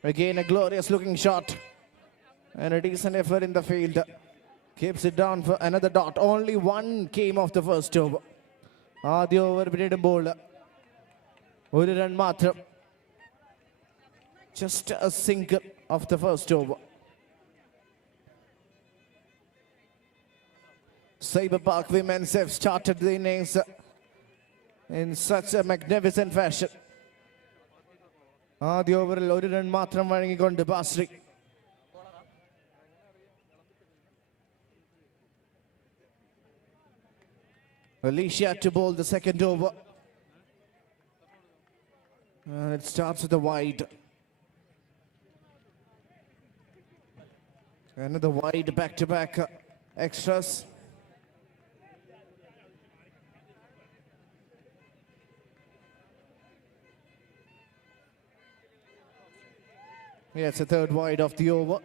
Again a glorious looking shot and a decent effort in the field. Keeps it down for another dot. Only one came off the first over. The over പിന്നീട് ball ഒരു run മാത്രം. Just a single of the first over. Cyber Park Women's have started the innings in such a magnificent fashion. The overall ഒരു run മാത്രം വഴങ്ങിക്കൊണ്ട് ബാസ്രി. Alicia to bowl the second over. And it starts with a wide. Another wide back-to-back extras. Yeah, it's a third wide of the over.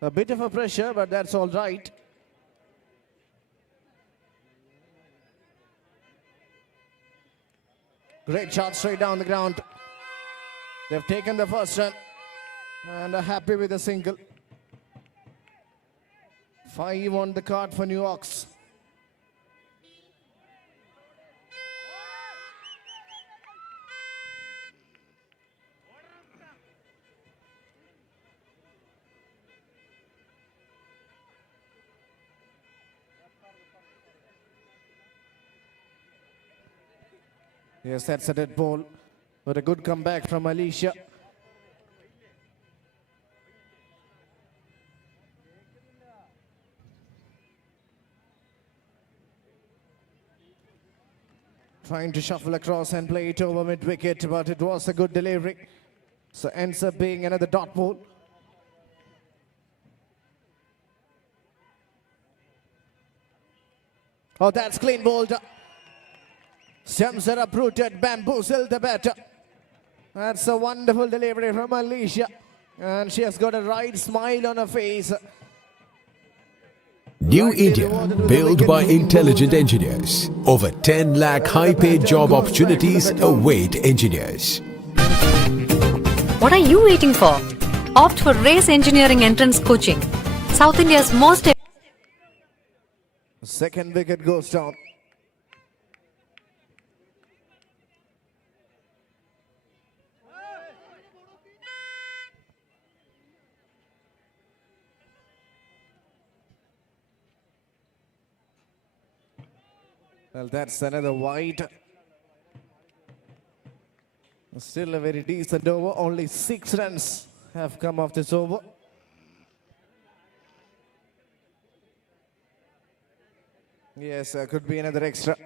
A bit of a pressure, but that's all right. Great shot straight down the ground. They've taken the first run and are happy with the single. 5 on the card for New Yorks. Yes, that's a dead ball. But a good comeback from Alicia. Trying to shuffle across and play it over mid-wicket, but it was a good delivery. So ends up being another dot ball. Oh, that's clean bowled. Stems are uprooted, bamboozled the batter. That's a wonderful delivery from Alicia. And she has got a right smile on her face. New India, built by intelligent engineers. Over 10 lakh high-paid job opportunities await engineers. What are you waiting for? Opt for Race Engineering Entrance Coaching, South India's most... Second wicket goes down. Well, that's another wide. Still a very decent over. Only 6 runs have come off this over. Yes, could be another extra.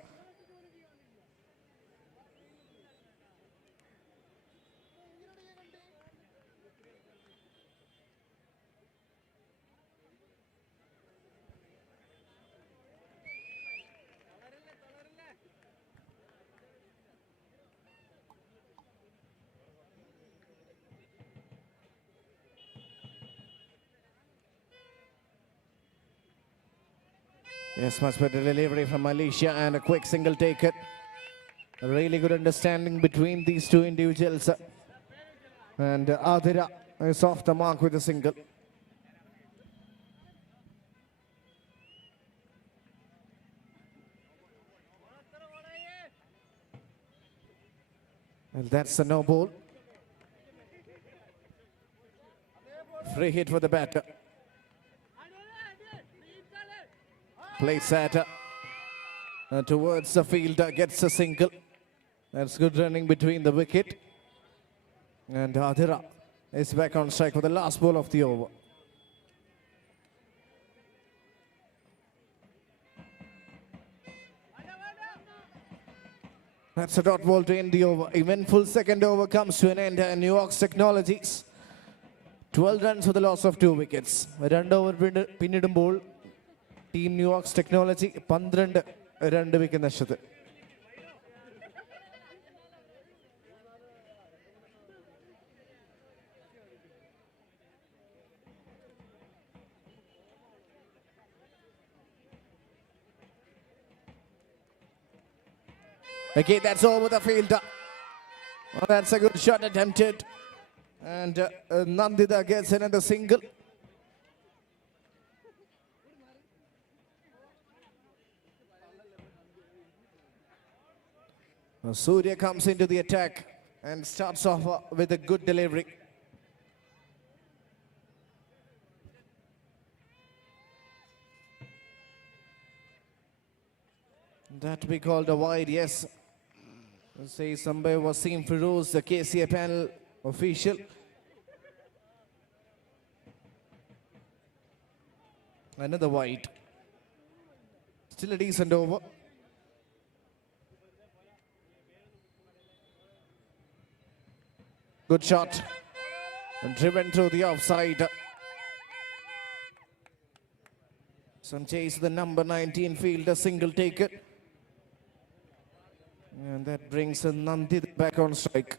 Yes, much better delivery from Alicia and a quick single taken. A really good understanding between these two individuals. And Adira is off the mark with a single. And that's a no ball. Free hit for the batter. Plays at towards the fielder, gets a single. That's good running between the wicket. And Adira is back on strike for the last ball of the over. That's a dot ball to end the over. Eventful second over comes to an end. And New York's Technologies, 12 runs for the loss of 2 wickets. 2 over പിന്നിടുമ്പോൾ Team New York's Technology 12 wicket നഷ്ടത്തിൽ. Okay, that's over the fielder. Well, that's a good shot attempted. And Nandita gets another single. Surya comes into the attack and starts off with a good delivery. That we called a wide, yes. Say somebody was seen Feroz, the KCA panel official. Another wide. Still a decent over. Good shot. And driven through the offside. Some chase the number 19 fielder, single taken. And that brings Nandita back on strike.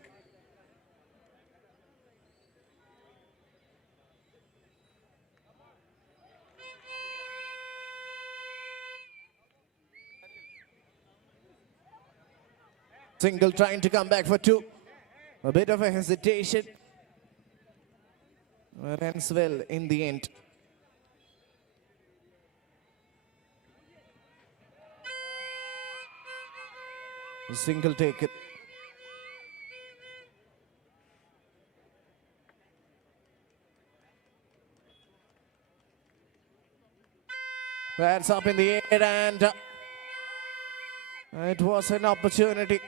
Single trying to come back for 2. A bit of a hesitation. But ends well in the end. A single taken. That's up in the air and it was an opportunity.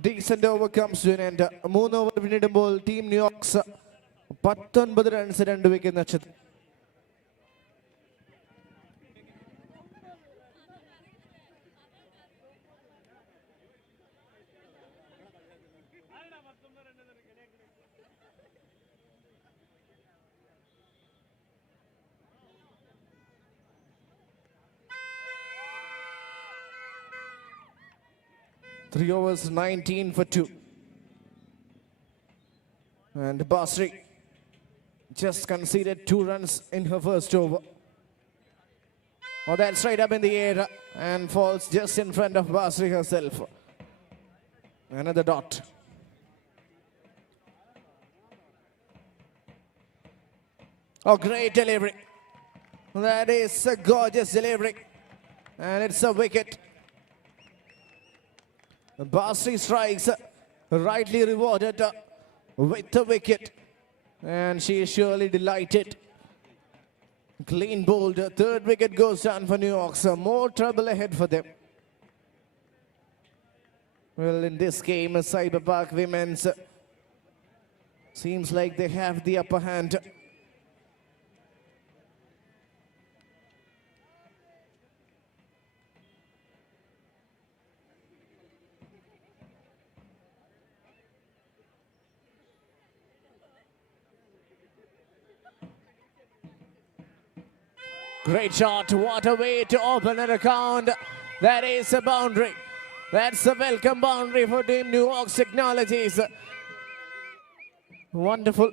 Decent over comes to an end. 3 over പിന്നിടുമ്പോൾ team New Yorks 19 runs 2 wicket നഷ്ടത്തിൽ. Three overs, 19 for 2. And Basri just conceded 2 runs in her first over. Oh, that's right up in the air and falls just in front of Basri herself. Another dot. Oh, great delivery. That is a gorgeous delivery. And it's a wicket. Basri strikes, rightly rewarded with the wicket. And she is surely delighted. Clean bowled. Third wicket goes down for New York. So more trouble ahead for them. Well, in this game, Cyber Park Women's seems like they have the upper hand. Great shot, what a way to open an account. That is a boundary. That's a welcome boundary for Team New York Technologies. Wonderful,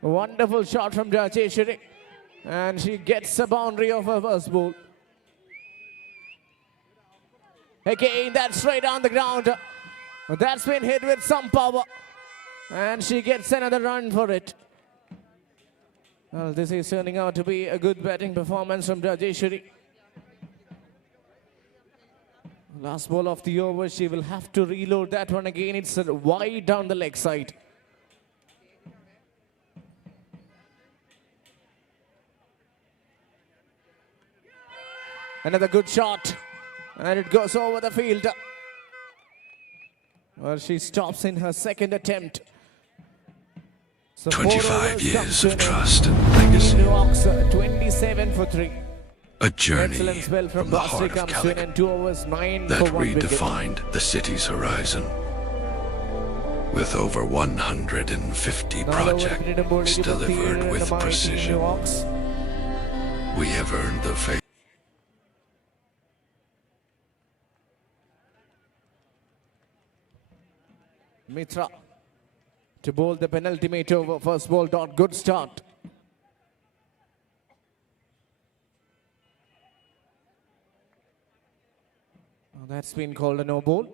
wonderful shot from Rajeshwari. And she gets a boundary of her first ball. Again, that's straight on the ground. That's been hit with some power. And she gets another run for it. Well, this is turning out to be a good batting performance from Rajeshwari. Last ball of the over, she will have to reload that one again. It's wide down the leg side. Another good shot. And it goes over the field. Well, she stops in her second attempt. So 25 years of trust and legacy. 27 for 3. A journey Excellent spell from the heart of Calicut and 2 overs, 9 that for 1 wicket. redefined the city's horizon. With over 150 projects delivered with precision, we have earned the faith. Mitra to bowl the penultimate over. First ball dot. Good start. Oh, that's been called a no ball.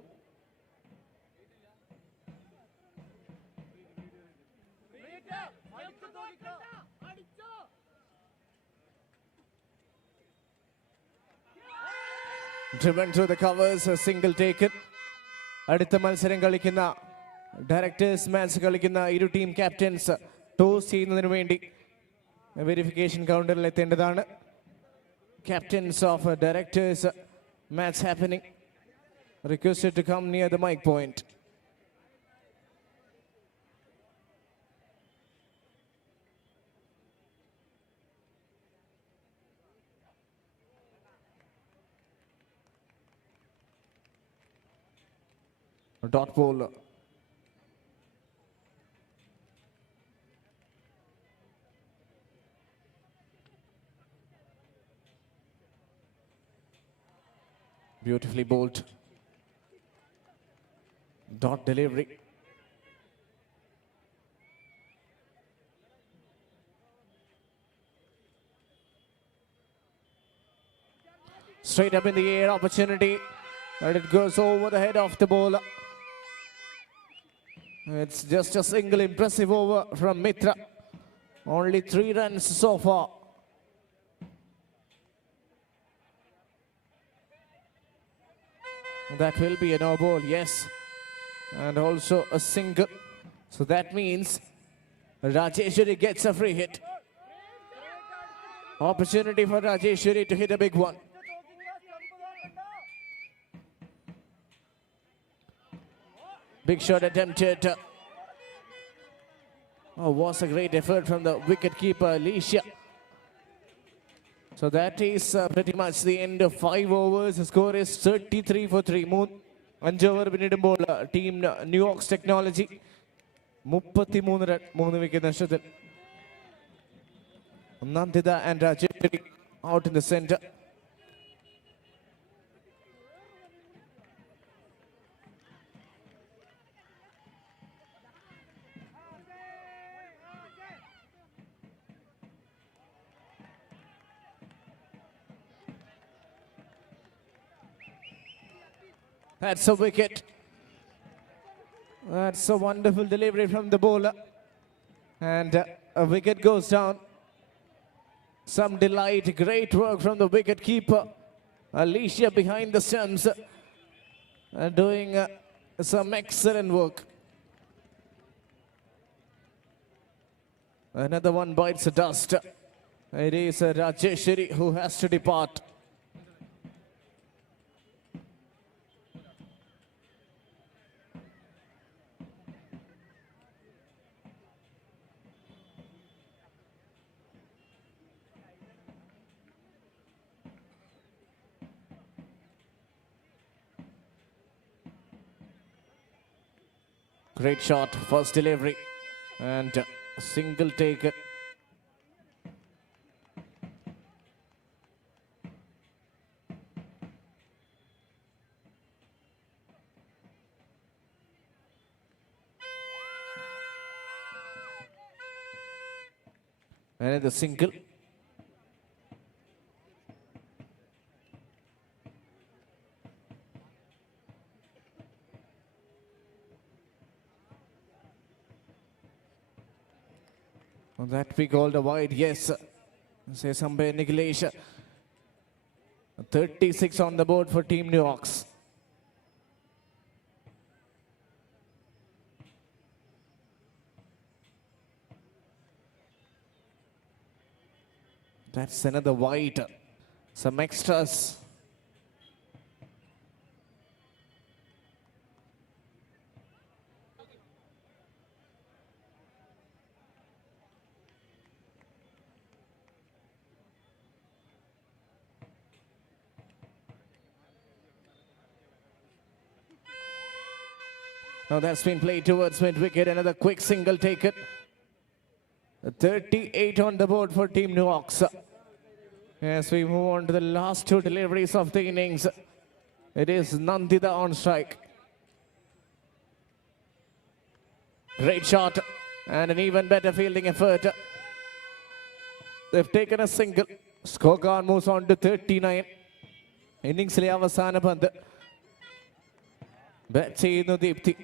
Driven through the covers, a single taken. അടുത്ത മത്സരം കളിക്കുന്ന directors match കളിക്കുന്ന ഇരു team captains toss ചെയ്യുന്നതിന് വേണ്ടി verification കൗണ്ടറിൽ എത്തേണ്ടതാണ്. Captains of directors match happening requested to come near the mic point. Dot ball. Beautifully bowled. Dot delivery. Straight up in the air, opportunity. And it goes over the head of the bowler. It's just a single impressive over from Mitra. Only 3 runs so far. That will be a no ball, yes. And also a single. So that means Rajeshwari gets a free hit. Opportunity for Rajeshwari to hit a big one. Big shot attempted. Oh, was a great effort from the wicket keeper, Alicia. So that is pretty much the end of 5 overs. The score is 33 for 3. 5 over പിന്നിടുമ്പോൾ team New York's Technology 33 run, 3 wicket നഷ്ടത്തിൽ. Nandita and Rajeshwari out in the center. That's a wicket. That's a wonderful delivery from the bowler. And a wicket goes down. Some delight, great work from the wicket keeper. Alicia behind the stumps, doing some excellent work. Another one bites the dust. It is Rajeshwari who has to depart. Great shot, first delivery, and a single take. Another single. That we called a wide, yes. Say somewhere Nigilesh. 36 on the board for Team New Yorks. That's another wide. Some extras. Now that's been played towards mid-wicket. Another quick single taken. 38 on the board for Team New Yorks. As we move on to the last 2 deliveries of the innings, it is Nandita on strike. Great shot and an even better fielding effort. They've taken a single. Scorecard moves on to 39. Inningsile avasana pand. Bat cheyunnu Deepthi.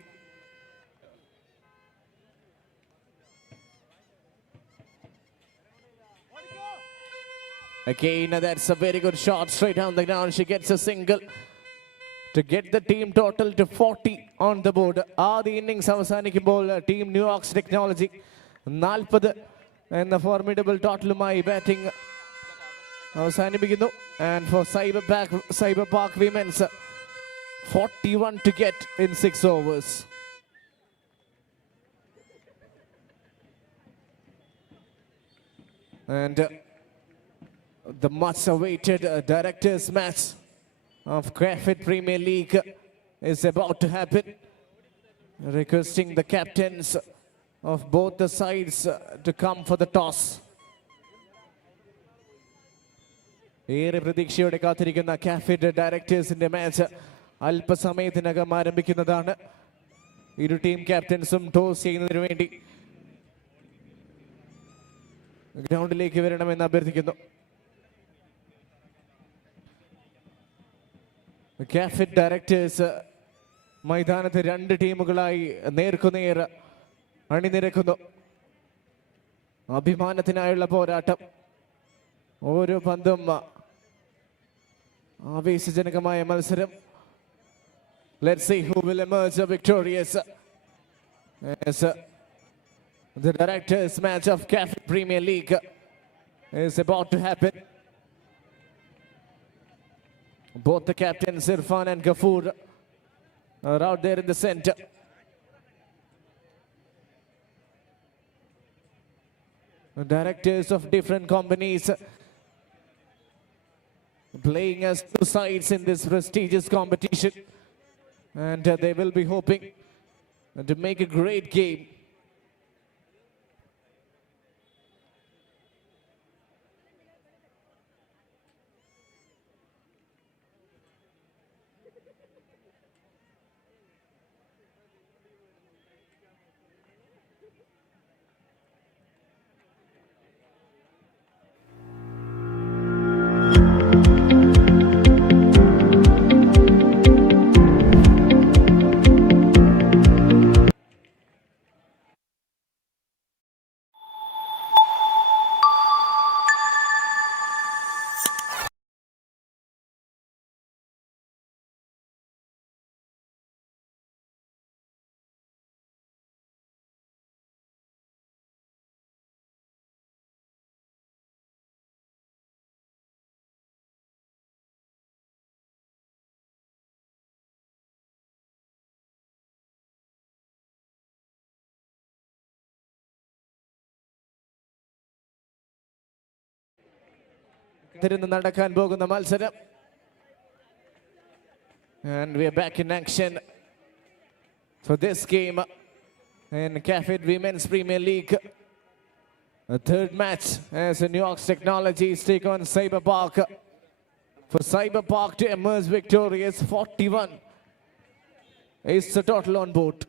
Again, that's a very good shot straight down the ground. She gets a single to get the team total to 40 on the board. The innings അവസാനിക്കുമ്പോൾ Team New York's Technology 40 എന്ന formidable totalumai batting അവസാനിപ്പിക്കുന്നു. And for Cyber Park Women's 41 to get in 6 overs. And the much awaited directors match of Cafit Premier League is about to happen. Requesting the captains of both the sides to come for the toss. ഏറെ പ്രതീക്ഷയോടെ കാത്തിരിക്കുന്ന കാഫിറ്റ് ഡയറക്ടേഴ്സിന്റെ match അല്പസമയത്തിനകം ആരംഭിക്കുന്നതാണ്. ഇരു team ക്യാപ്റ്റൻസും toss ചെയ്യുന്നതിന് വേണ്ടി ഗ്രൗണ്ടിലേക്ക് വരണമെന്ന് അഭ്യർത്ഥിക്കുന്നു. The Cafit directors മൈതാനത്ത് രണ്ട് ടീമുകളായി നേർക്കുനേർ അണിനിരക്കുന്നു. അഭിമാനത്തിനായുള്ള പോരാട്ടം. ഓരോ പന്തും ആവേശജനകമായ മത്സരം. Let's see who will emerge victorious as the directors match of Cafit Premier League is about to happen. Both the captains Irfan and Ghafoor are out there in the center. The directors of different companies playing as two sides in this prestigious competition, and they will be hoping to make a great game. നടക്കാൻ പോകുന്ന മത്സരം. And we are back in action for this game in Cafit Women's Premier League. A third match as New York's Technologies take on Cyber Park. For Cyber Park to emerge victorious, 41 is the total on board.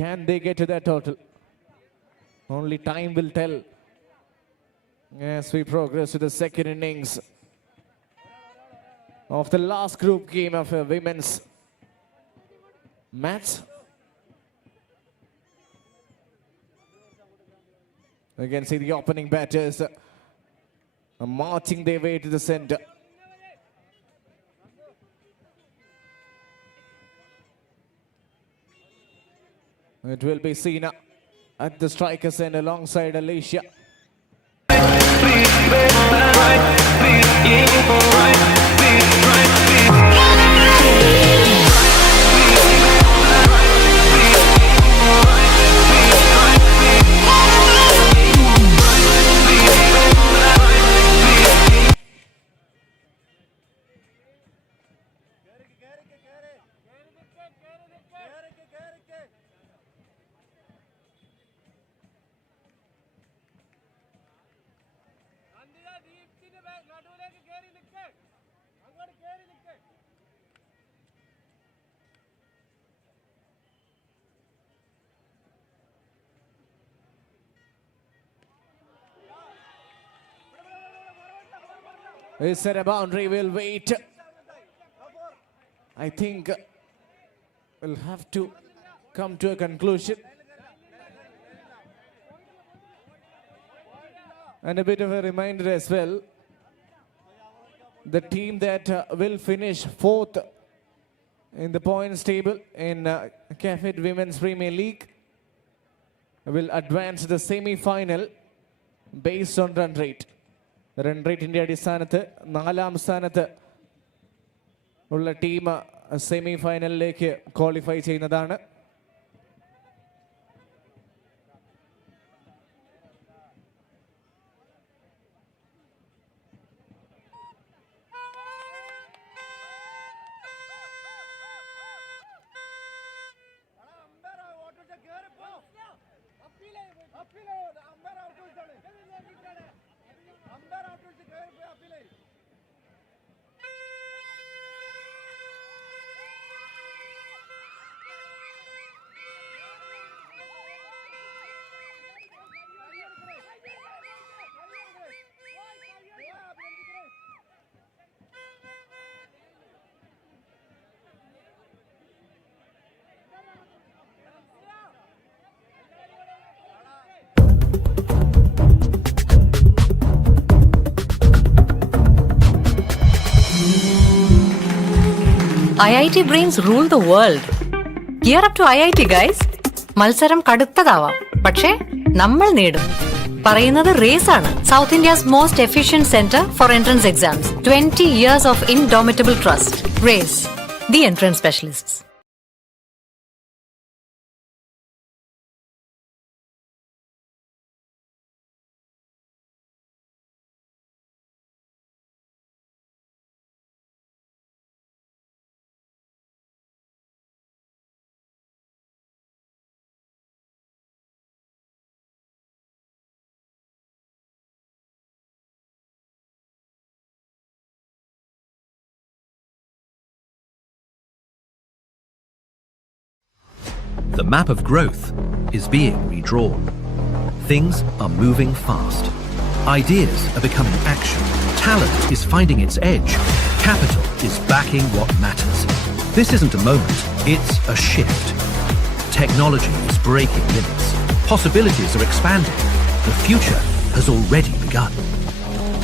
Can they get to that total? Only time will tell as we progress to the second innings of the last group game of a women's match. You can see the opening batters marching their way to the center. It will be seen at the striker's end alongside Alicia. Is there a boundary? We'll wait. I think we'll have to come to a conclusion. And a bit of a reminder as well. The team that will finish fourth in the points table in Cafit Women's Premier League will advance to the semi-final based on run rate. Run റേറ്റിൻ്റെ അടിസ്ഥാനത്ത് നാലാം സ്ഥാനത്ത് ഉള്ള team semi ഫൈനലിലേക്ക് qualify ചെയ്യുന്നതാണ്. IIT brains rule the world. Gear up to IIT, guys. മത്സരം കടുത്തതാവാം, പക്ഷേ നമ്മൾ നേടും. പറയുന്നത് റേസ് ആണ്. South India's most efficient centre for entrance exams. 20 years of indomitable trust. Race, the entrance specialists. The map of growth is being redrawn. Things are moving fast. Ideas are becoming action. Talent is finding its edge. Capital is backing what matters. This isn't a moment, it's a shift. Technology is breaking limits. Possibilities are expanding. The future has already begun.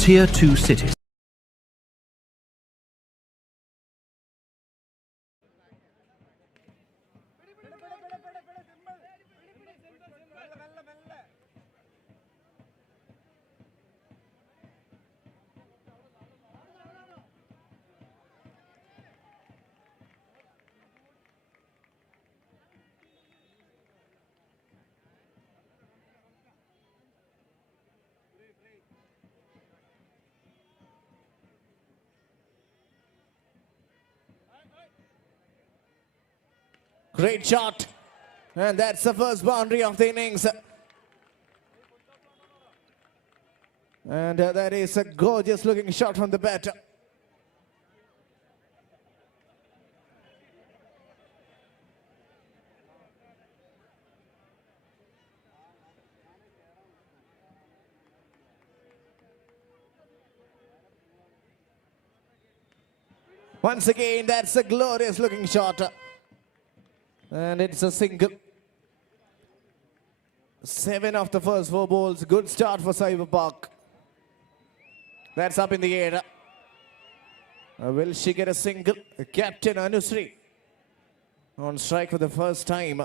Tier 2 cities. Great shot. And that's the first boundary of the innings. And that is a gorgeous looking shot from the batter. Once again, that's a glorious looking shot. And it's a single. 7 of the first 4 balls. Good start for Cyber Park. That's up in the air. Will she get a single? Captain Anusri on strike for the first time.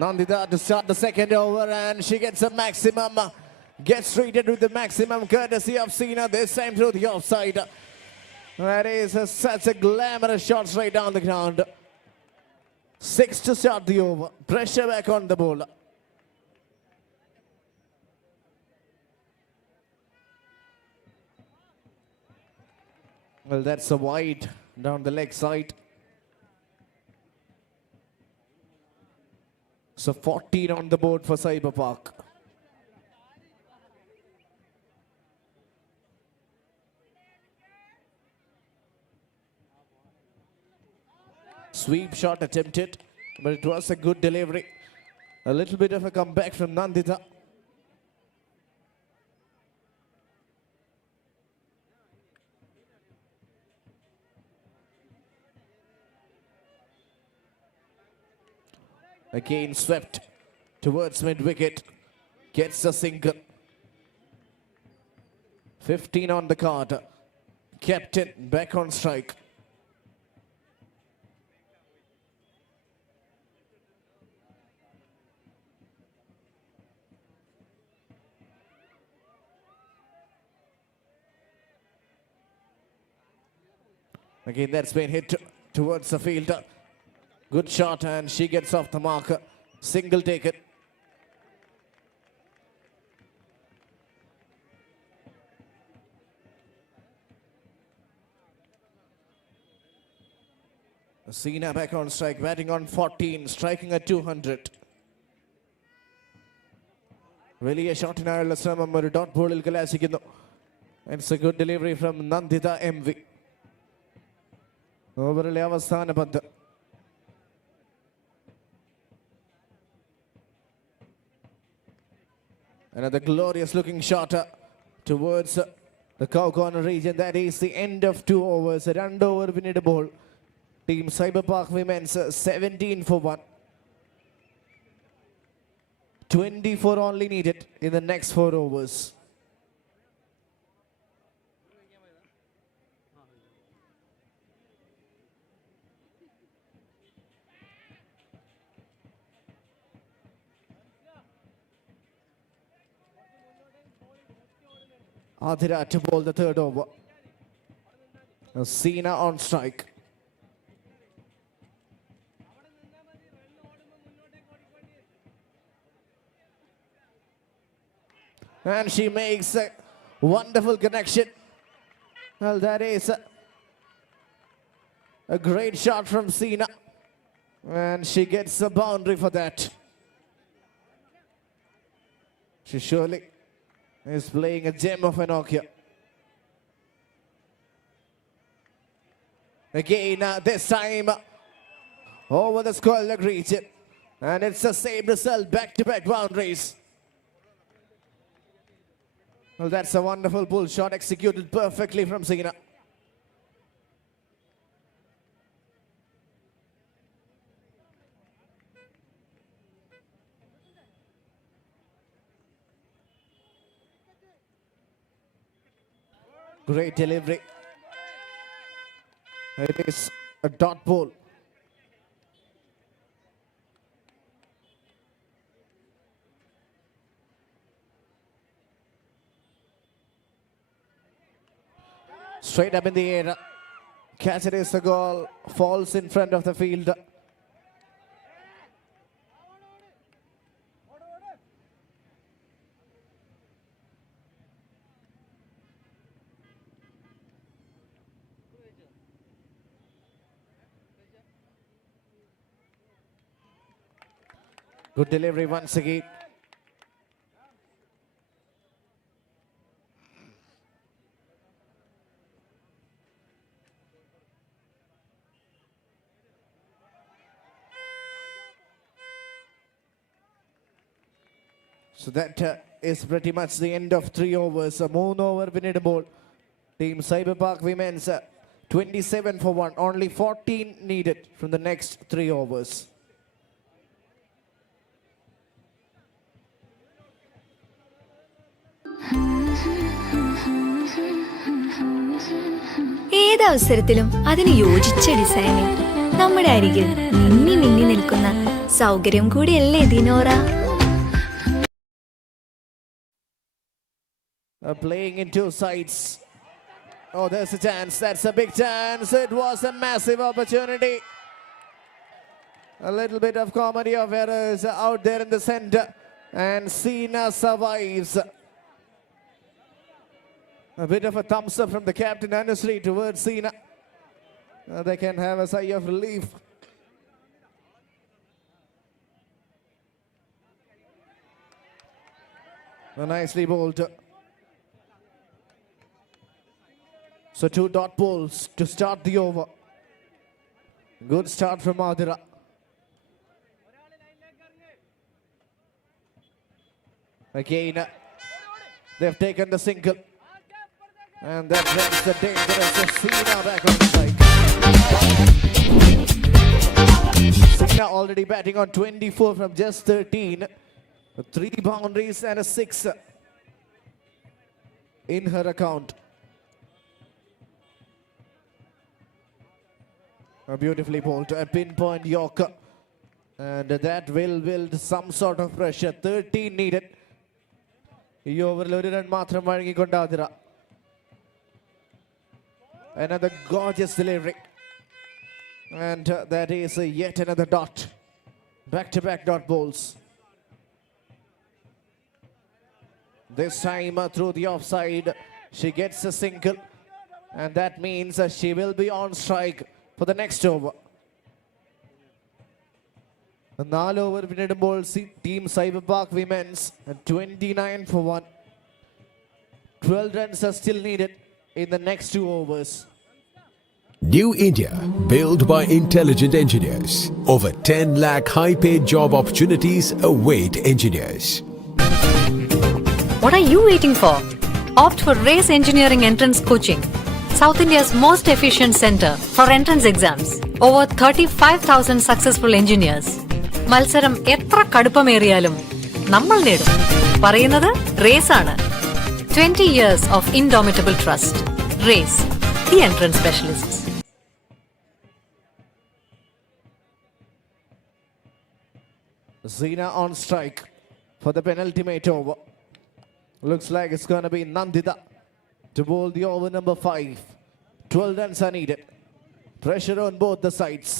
Nandita to start the second over, and she gets a maximum, gets treated with the maximum courtesy of Sina, this time through the offside. That is such a glamorous shot straight down the ground. 6 to start the over. Pressure back on the ball. Well, that's a wide down the leg side. So 14 on the board for Cyber Park. Sweep shot attempted, but it was a good delivery. A little bit of a comeback from Nandita. Again swept towards mid-wicket. Gets a single. 15 on the card. Captain back on strike. Again, that's been hit towards the fielder. Good shot, and she gets off the marker. Single taken. Sina back on strike, batting on 14, striking at 200. വലിയ ഷോട്ടിനായുള്ള ശ്രമം ഒരു dot ബോളിൽ കലാശിക്കുന്നു. It's a good delivery from Nandita MV. ഓവറിലെ അവസാന പന്ത്. Another glorious looking shot towards the cow corner region. That is the end of 2 overs. 2 over പിന്നീട് ball. Team Cyber Park Women's 17 for 1. 24 only needed in the next 4 overs. Adira to bowl the 3rd over. Sina on strike. And she makes a wonderful connection. Well, that is a great shot from Sina. And she gets a boundary for that. She surely is playing a gem of an knock here. Again, this time over the square region. And it's the same result, back-to-back boundaries. Well, that's a wonderful pull shot executed perfectly from Sina. Great delivery. It is a dot ball. Straight up in the air. Catch it is a goal. Falls in front of the field. Good delivery once again. So that is pretty much the end of 3 overs. A 3 over പിന്നീട് ball. Team Cyber Park Women's 27 for 1. Only 14 needed from the next 3 overs. ഏതവസരത്തിലും അതിന് യോജിച്ച ഡിസൈനിൽ നമ്മുടെ അരികിൽ മിന്നി മിന്നി നിൽക്കുന്ന സൗകര്യം കൂടിയല്ലേ ദിനോറ. Playing in 2 sides. Oh, there's a chance. That's a big chance. It was a massive opportunity. A little bit of comedy of errors out there in the center. And Sina survives. A bit of a thumbs up from the captain, honestly, towards Sina. They can have a sigh of relief. Nicely bowled. So 2 dot balls to start the over. Good start from Adira. Again, they've taken the single. And that brings the dangerous Sina back on strike. Sina already batting on 24 from just 13. 3 boundaries and a 6 in her account. A beautifully bowled, a pinpoint Yorker. And that will build some sort of pressure. 13 needed. ഈ ഓവറിൽ 1 run മാത്രം വഴങ്ങിക്കൊണ്ട് Athira. Another gorgeous delivery. And that is yet another dot. Back-to-back dot balls. This time through the offside, she gets a single. And that means she will be on strike for the next over. 4 over പിന്നിടുമ്പോൾ team Cyber Park Women's 29 for 1. 12 runs are still needed in the next 2 overs. New India, built by intelligent engineers. Over 10 lakh high-paid job opportunities await engineers. What are you waiting for? Opt for Race Engineering Entrance Coaching, South India's most efficient center for entrance exams. Over 35,000 successful engineers. മത്സരം എത്ര കടുപ്പമേറിയാലും നമ്മൾ നേടും. പറയുന്നത് raise ആണ്. 20 years of indomitable trust. Race, the entrance specialists. Zina on strike for the penultimate over. Looks like it's going to be Nandita to bowl the over number 5. 12 runs are needed. Pressure on both the sides.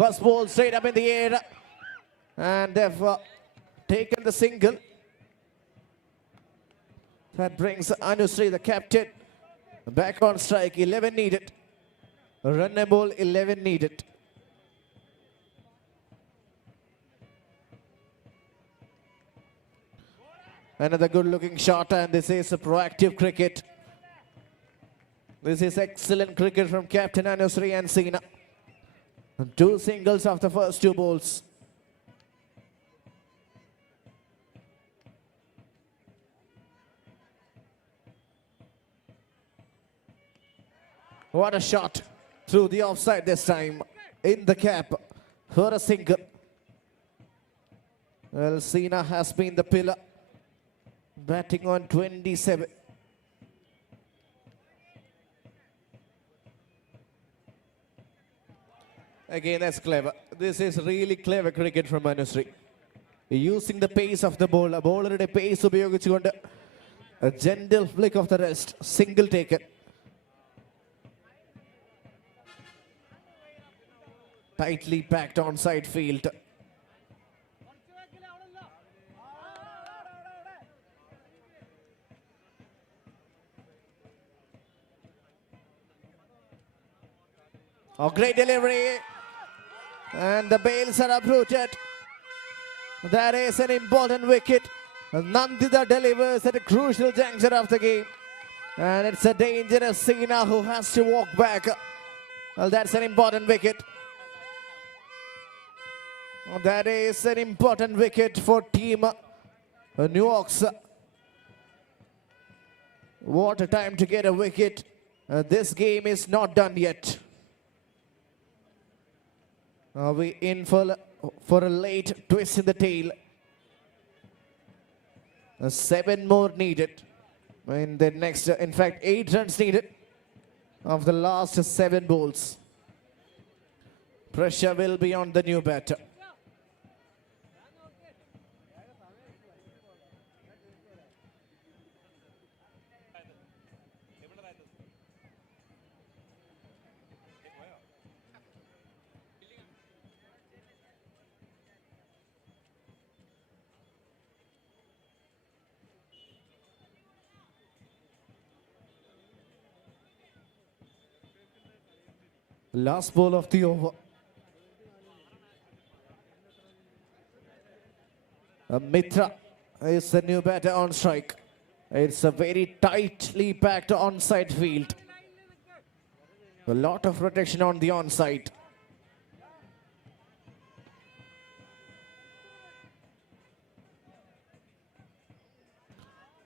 First ball straight up in the air. And they've taken the single. That brings Anusri, the captain, back on strike. 11 needed. Runnable 11 needed. Another good looking shot, and this is a proactive cricket. This is excellent cricket from Captain Anusri and Sina. 2 singles of the first 2 balls. What a shot through the offside this time. In the cap for a single. Well, Sina has been the pillar. Batting on 27. Again, that's clever. This is really clever cricket from Anusri. Using the pace of the bowler. Bowler pace ഉപയോഗിച്ചുകൊണ്ട് a gentle flick of the wrist. Single taken. Tightly packed onside field. Oh, great delivery. And the bails are uprooted. That is an important wicket. Nandita delivers at a crucial juncture of the game. And it's a dangerous Sina who has to walk back. Well, that's an important wicket. That is an important wicket for team New Yorks. What a time to get a wicket. This game is not done yet. Are we in for a late twist in the tail? 7 more needed. In the next, in fact, 8 runs needed of the last 7 balls. Pressure will be on the new batter. Last ball of the over. Mitra is the new batter on strike. It's a very tightly packed onside field. A lot of protection on the onside.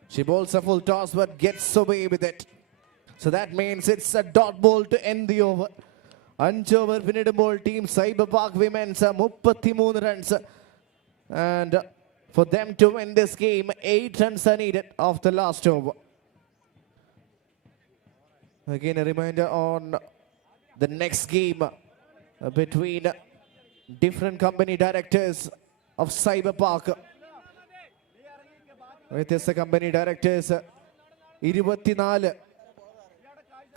She bowls a full toss but gets away with it. So that means it's a dot ball to end the over. 5 over പിന്നിടുമ്പോൾ team Cyber Park Women's 33 runs. And for them to win this game, 8 runs are needed of the last over. Again, a reminder on the next game between different company directors of Cyber Park. വ്യത്യസ്ത company directors 24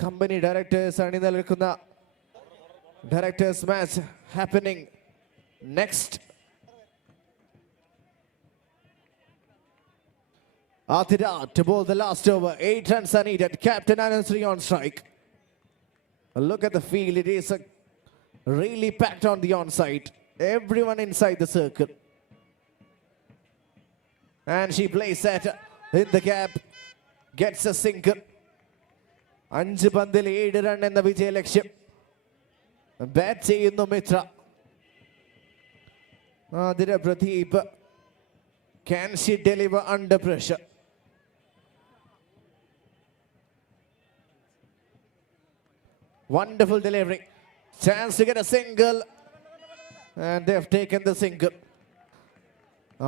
company directors അണിനിരക്കുന്ന directors match happening next. Athira to bowl the last over. 8 runs are needed. Captain Anusri on strike. Look at the field. It is really packed on the onside. Everyone inside the circle. And she plays that in the gap. Gets a single. 5 പന്തിൽ 7 run എന്ന വിജയ ലക്ഷ്യം. Bat ചെയ്യുന്നു Mitra. Athira Pradeep. Can she deliver under pressure? Wonderful delivery. Chance to get a single. And they have taken the single.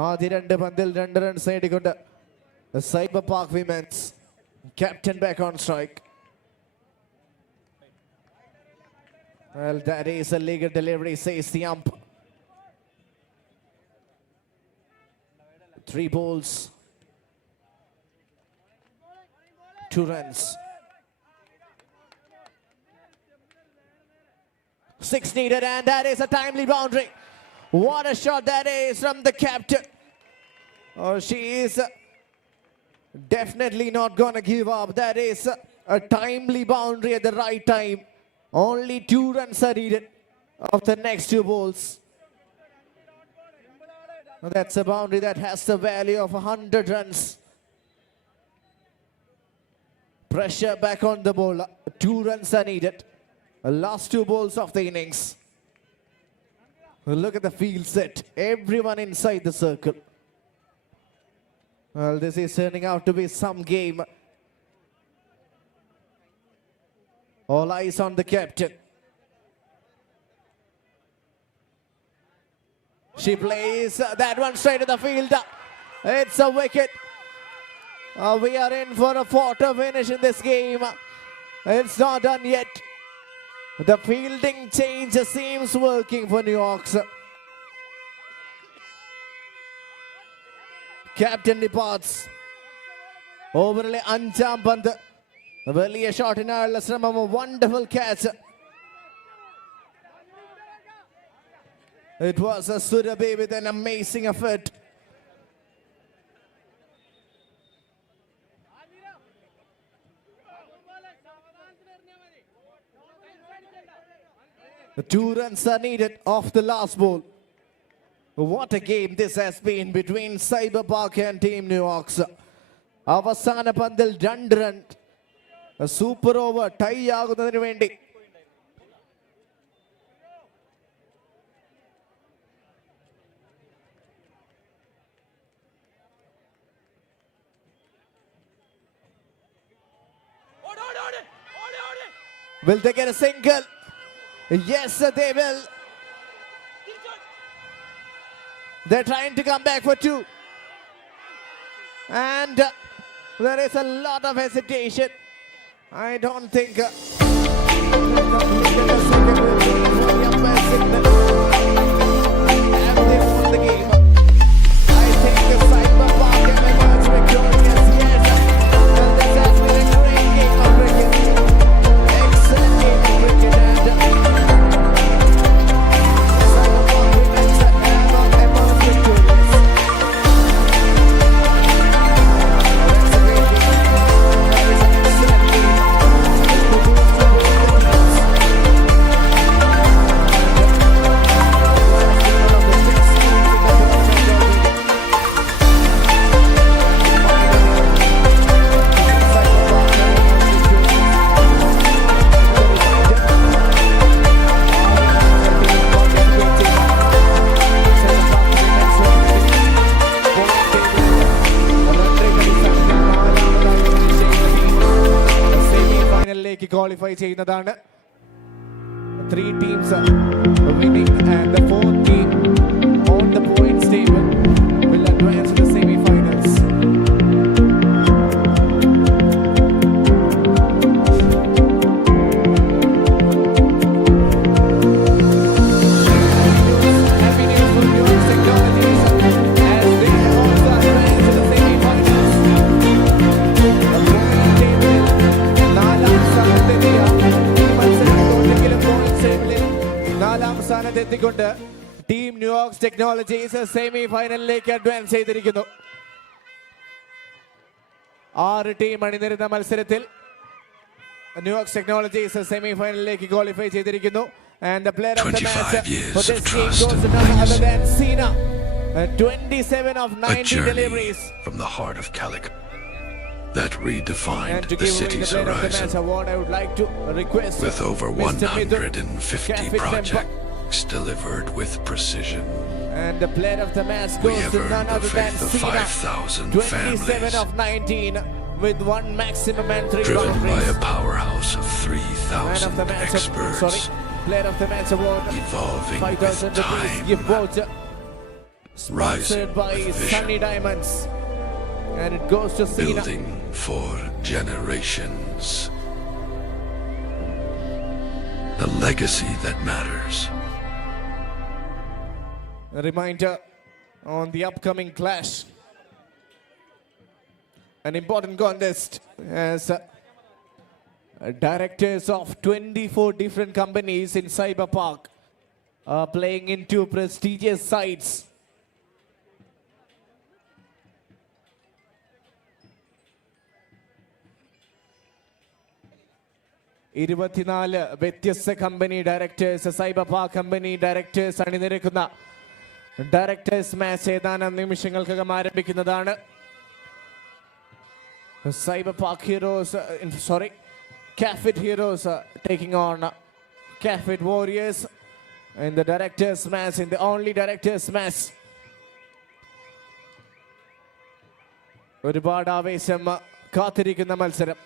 ആദ്യ 2 പന്തിൽ 2 runs നേടിക്കൊണ്ട് the Cyber Park Women's captain back on strike. Well, that is a legal delivery, says the ump. 3 balls, 2 runs. 6 needed, and that is a timely boundary. What a shot that is from the captain. Oh, she is definitely not going to give up. That is a timely boundary at the right time. Only 2 runs are needed of the next 2 balls. That's a boundary that has the value of 100 runs. Pressure back on the bowler. 2 runs are needed. The last 2 balls of the innings. Look at the field set. Everyone inside the circle. Well, this is turning out to be some game. All eyes on the captain. She plays that one straight to the field. It's a wicket. We are in for a quarter finish in this game. It's not done yet. The fielding change seems working for New York's. Captain departs. Overly 5 പന്ത്. വലിയ ഷോട്ടിനുള്ള ശ്രമം. Wonderful catch. It was a Surabhi with an amazing effort. The 2 runs are needed off the last ball. What a game this has been between Cyber Park and Team New York. അവസാന പന്തിൽ 2 run. Super over tie ആകുന്നതിന് വേണ്ടി. Will they get a single? Yes, they will. They're trying to come back for 2. And there is a lot of hesitation. I don't think they won the game. I think the Cyber Park can emerge victorious. Yes, and this has been a great game of cricket. Excellent game of cricket, and Cyber Park women's have emerged victorious. That's a great game. That is an excellent game. Qualify ചെയ്യുന്നതാണ്. 3 teams winning and the 4th team on the points table will advance to the semi-finals. Happy news for New York Technologies as they also advance to the semi-finals. The point table 4ാം സ്ഥാനത്തെത്തിയ നാലാം സ്ഥാനത്തെത്തിക്കൊണ്ട് team New York technologies semi ഫൈനലിലേക്ക് advance ചെയ്തിരിക്കുന്നു. 6 team അണിനിരുന്ന മത്സരത്തിൽ New York Technologies semi-finaliലേക്ക് qualify ചെയ്തിരിക്കുന്നു. And the player of the match 25 years for this of game trust goes to and none other legacy. than Cena. 27 of A 90 journey deliveries. from the heart of Calicut that redefined And to the give away the city's player of the match horizon. award, I would like to request With over Mr. Midun, 150 Cafit projects delivered with precision. And the player of the match We goes have to earned none the other than faith of Cena. 5,000 27 families, of 19 with one maximum and 3 driven by boundaries. a powerhouse of Man of the 3,000 match, experts, player of the match award, evolving with 5,000 rupees time, gift voucher, rising sponsored by with Sunny vision, Diamonds, and it goes to Cena. building for generations. A legacy that matters. A reminder on the upcoming clash. An important contest as directors of 24 different companies in Cyber Park are playing in 2 prestigious sites. ഇരുപത്തിനാല് വ്യത്യസ്ത company directors Cyber Park company directors അണിനിരക്കുന്ന directors match ഏതാനും നിമിഷങ്ങൾക്കകം ആരംഭിക്കുന്നതാണ്. Cyber Park Heroes, Cafit Heroes taking on Cafit Warriors in the directors match, in the only directors match. ഒരുപാട് ആവേശം കാത്തിരിക്കുന്ന മത്സരം.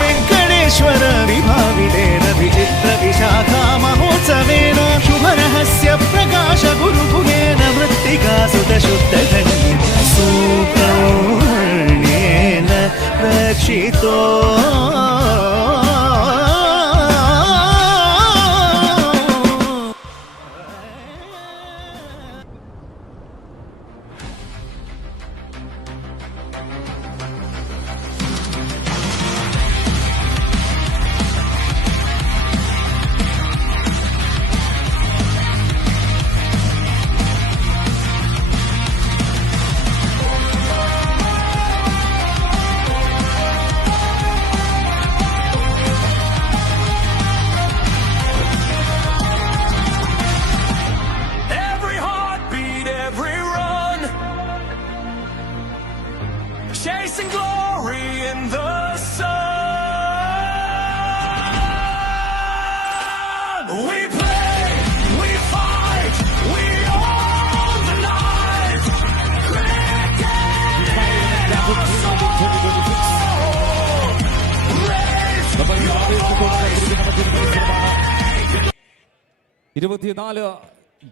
वेङ्कटेश्वर विभाविडेन विचित्र विशाखा महोत्सवेन शुभरहस्य प्रकाश गुरुगुहेन मृत्तिका सुतशुद्धखण्डित सूत्रौर्ण्येन रक्षितो Every heartbeat, every run, chasing glory in the sun. We play, we fight, we own the night. Cricket, our soul. Raise your voice. 24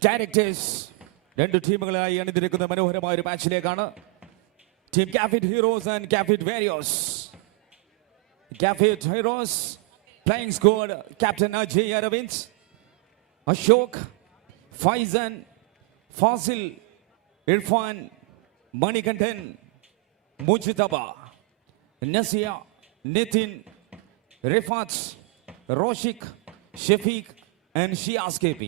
directors 2 ടീമുകളായി അണിനിരക്കുന്ന മനോഹരമായ ഒരു മാച്ചിലേക്കാണ്. ടീം Cafit Heroes and Cafit Warriors. Cafit Heroes playing squad: Captain Ajay Aravind, Ashok, Faizan, Fasil, Irfan, Manikandan, Mujtaba, Nasia, Nitin, Rifat, Roshik, Shafiq, and Shiaz KP.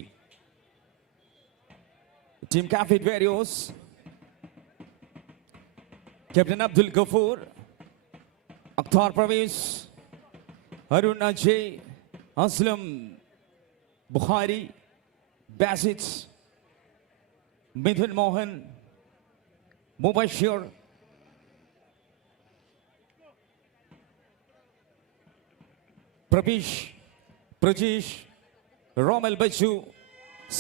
Team Cafit Warriors, Captain Abdul Ghafoor, Akhtar Pravesh, Harun Ajay, Aslam Bukhari, Basit, Mithun Mohan, Mubashir, Prajesh, Romal Bachu,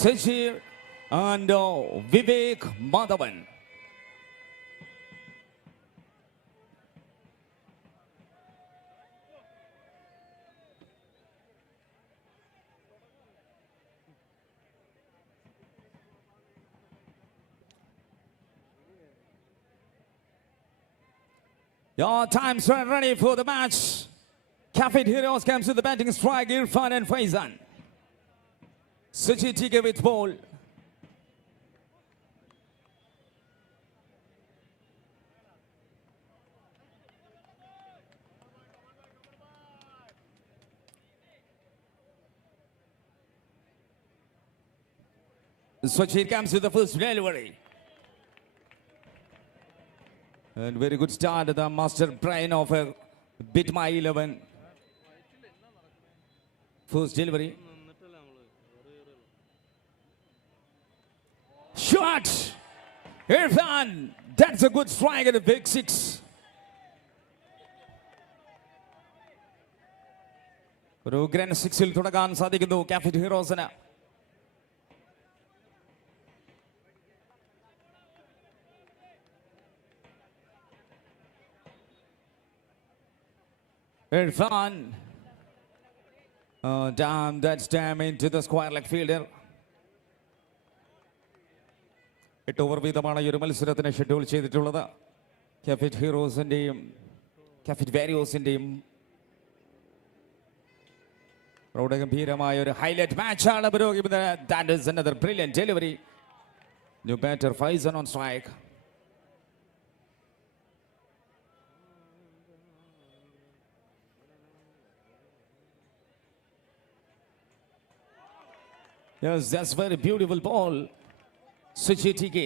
Sachir, and Vivek Madhavan. Your times are ready for the match. Cafit Heroes comes to the batting strike. Irfan and Faizan. Suchi TK with ball. Suchi comes with the first delivery. And very good start at the master brain of a bit my 11. First delivery. Shot! Irfan! That's a good strike at the big six. ഒരു grand സിക്സിൽ തുടങ്ങാൻ സാധിക്കുന്നു കാഫിറ്റ് ഹീറോസിന്. Irfan. Oh, damn, that's damn into the square leg fielder. 8 over വീതമാണ് ഈ ഒരു മത്സരത്തിന് schedule ചെയ്തിട്ടുള്ളത്. കാഫിറ്റ് ഹീറോസിൻ്റെയും കാഫിറ്റ് വാരിയോസിൻ്റെയും പ്രൗഢഗംഭീരമായ ഒരു ഹൈലൈറ്റ് മാച്ചാണ് പുരോഗമിക്കുന്നത്. That is another brilliant delivery. New batter Faizan on strike. Yes, that's very beautiful ball. Suchi TK.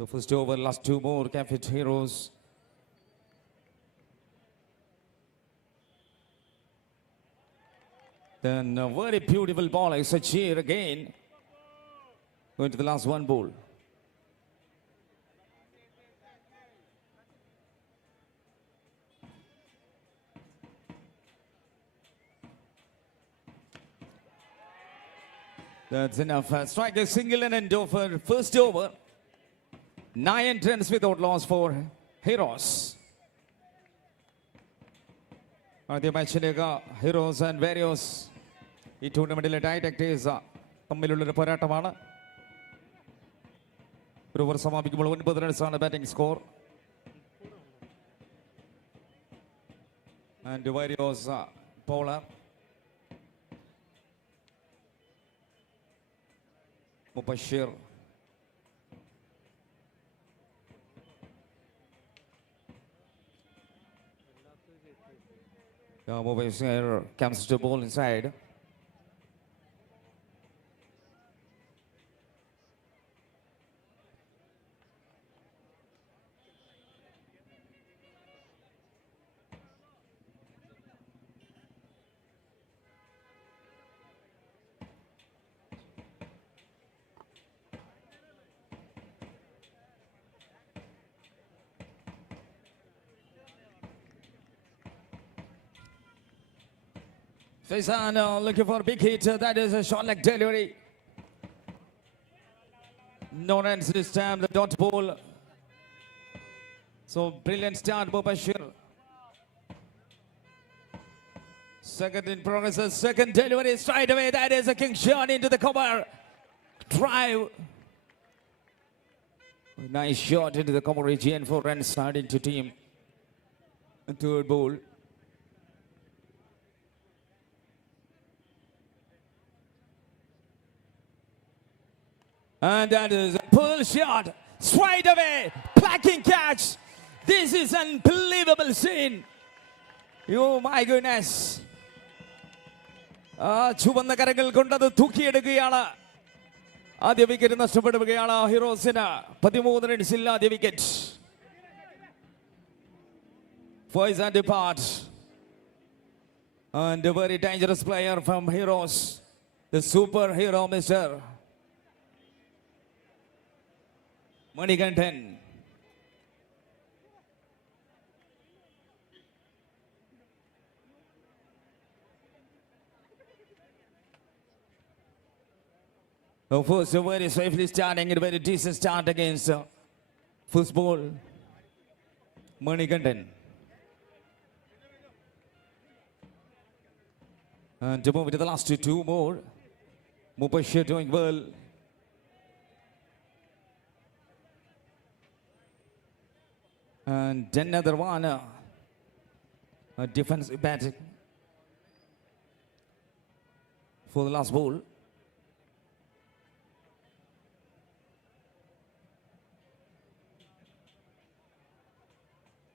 The first over, last 2 more Cafit Heroes. Then a very beautiful ball. Suchi again. Going to the last 1 ball. That's enough. Strike a single and end over first over. 9 runs without loss for Heroes. ആദ്യ മാച്ചിലേക്ക് heroes and വാരിയോസ് ഈ ടൂർണമെന്റിലെ directors തമ്മിലുള്ളൊരു പോരാട്ടമാണ്. ഒരു over സമാപിക്കുമ്പോൾ 9 റൺസാണ് batting score. And Warriors bowler Mubashir. Mubashir comes to ball inside. Faizan looking for a big hit. That is a short leg delivery. No runs this time. The dot ball. So brilliant start, Mubashir. Second in progress. Second delivery straight away. That is a king shot into the cover. Drive. Nice shot into the cover region for runs starting to team. Third ball. And that is a pull shot straight away. Backing catch. This is unbelievable scene. Oh my goodness. ചുവന്ന കരങ്ങൾ കൊണ്ടത് തൂക്കിയെടുക്കുകയാണ്. ആദ്യ wicket നഷ്ടപ്പെടുകയാണ് ഹീറോസിന്. 13 റൺസിൽ ആദ്യ wicket. Faizan departs. And a very dangerous player from Heroes. The superhero, Mr. Manikandan. Of course, a very safely starting and a very decent start against first ball, Manikandan. And to move into the last 2 more, Mubashir doing well. And another one, a defensive batting for the last ball.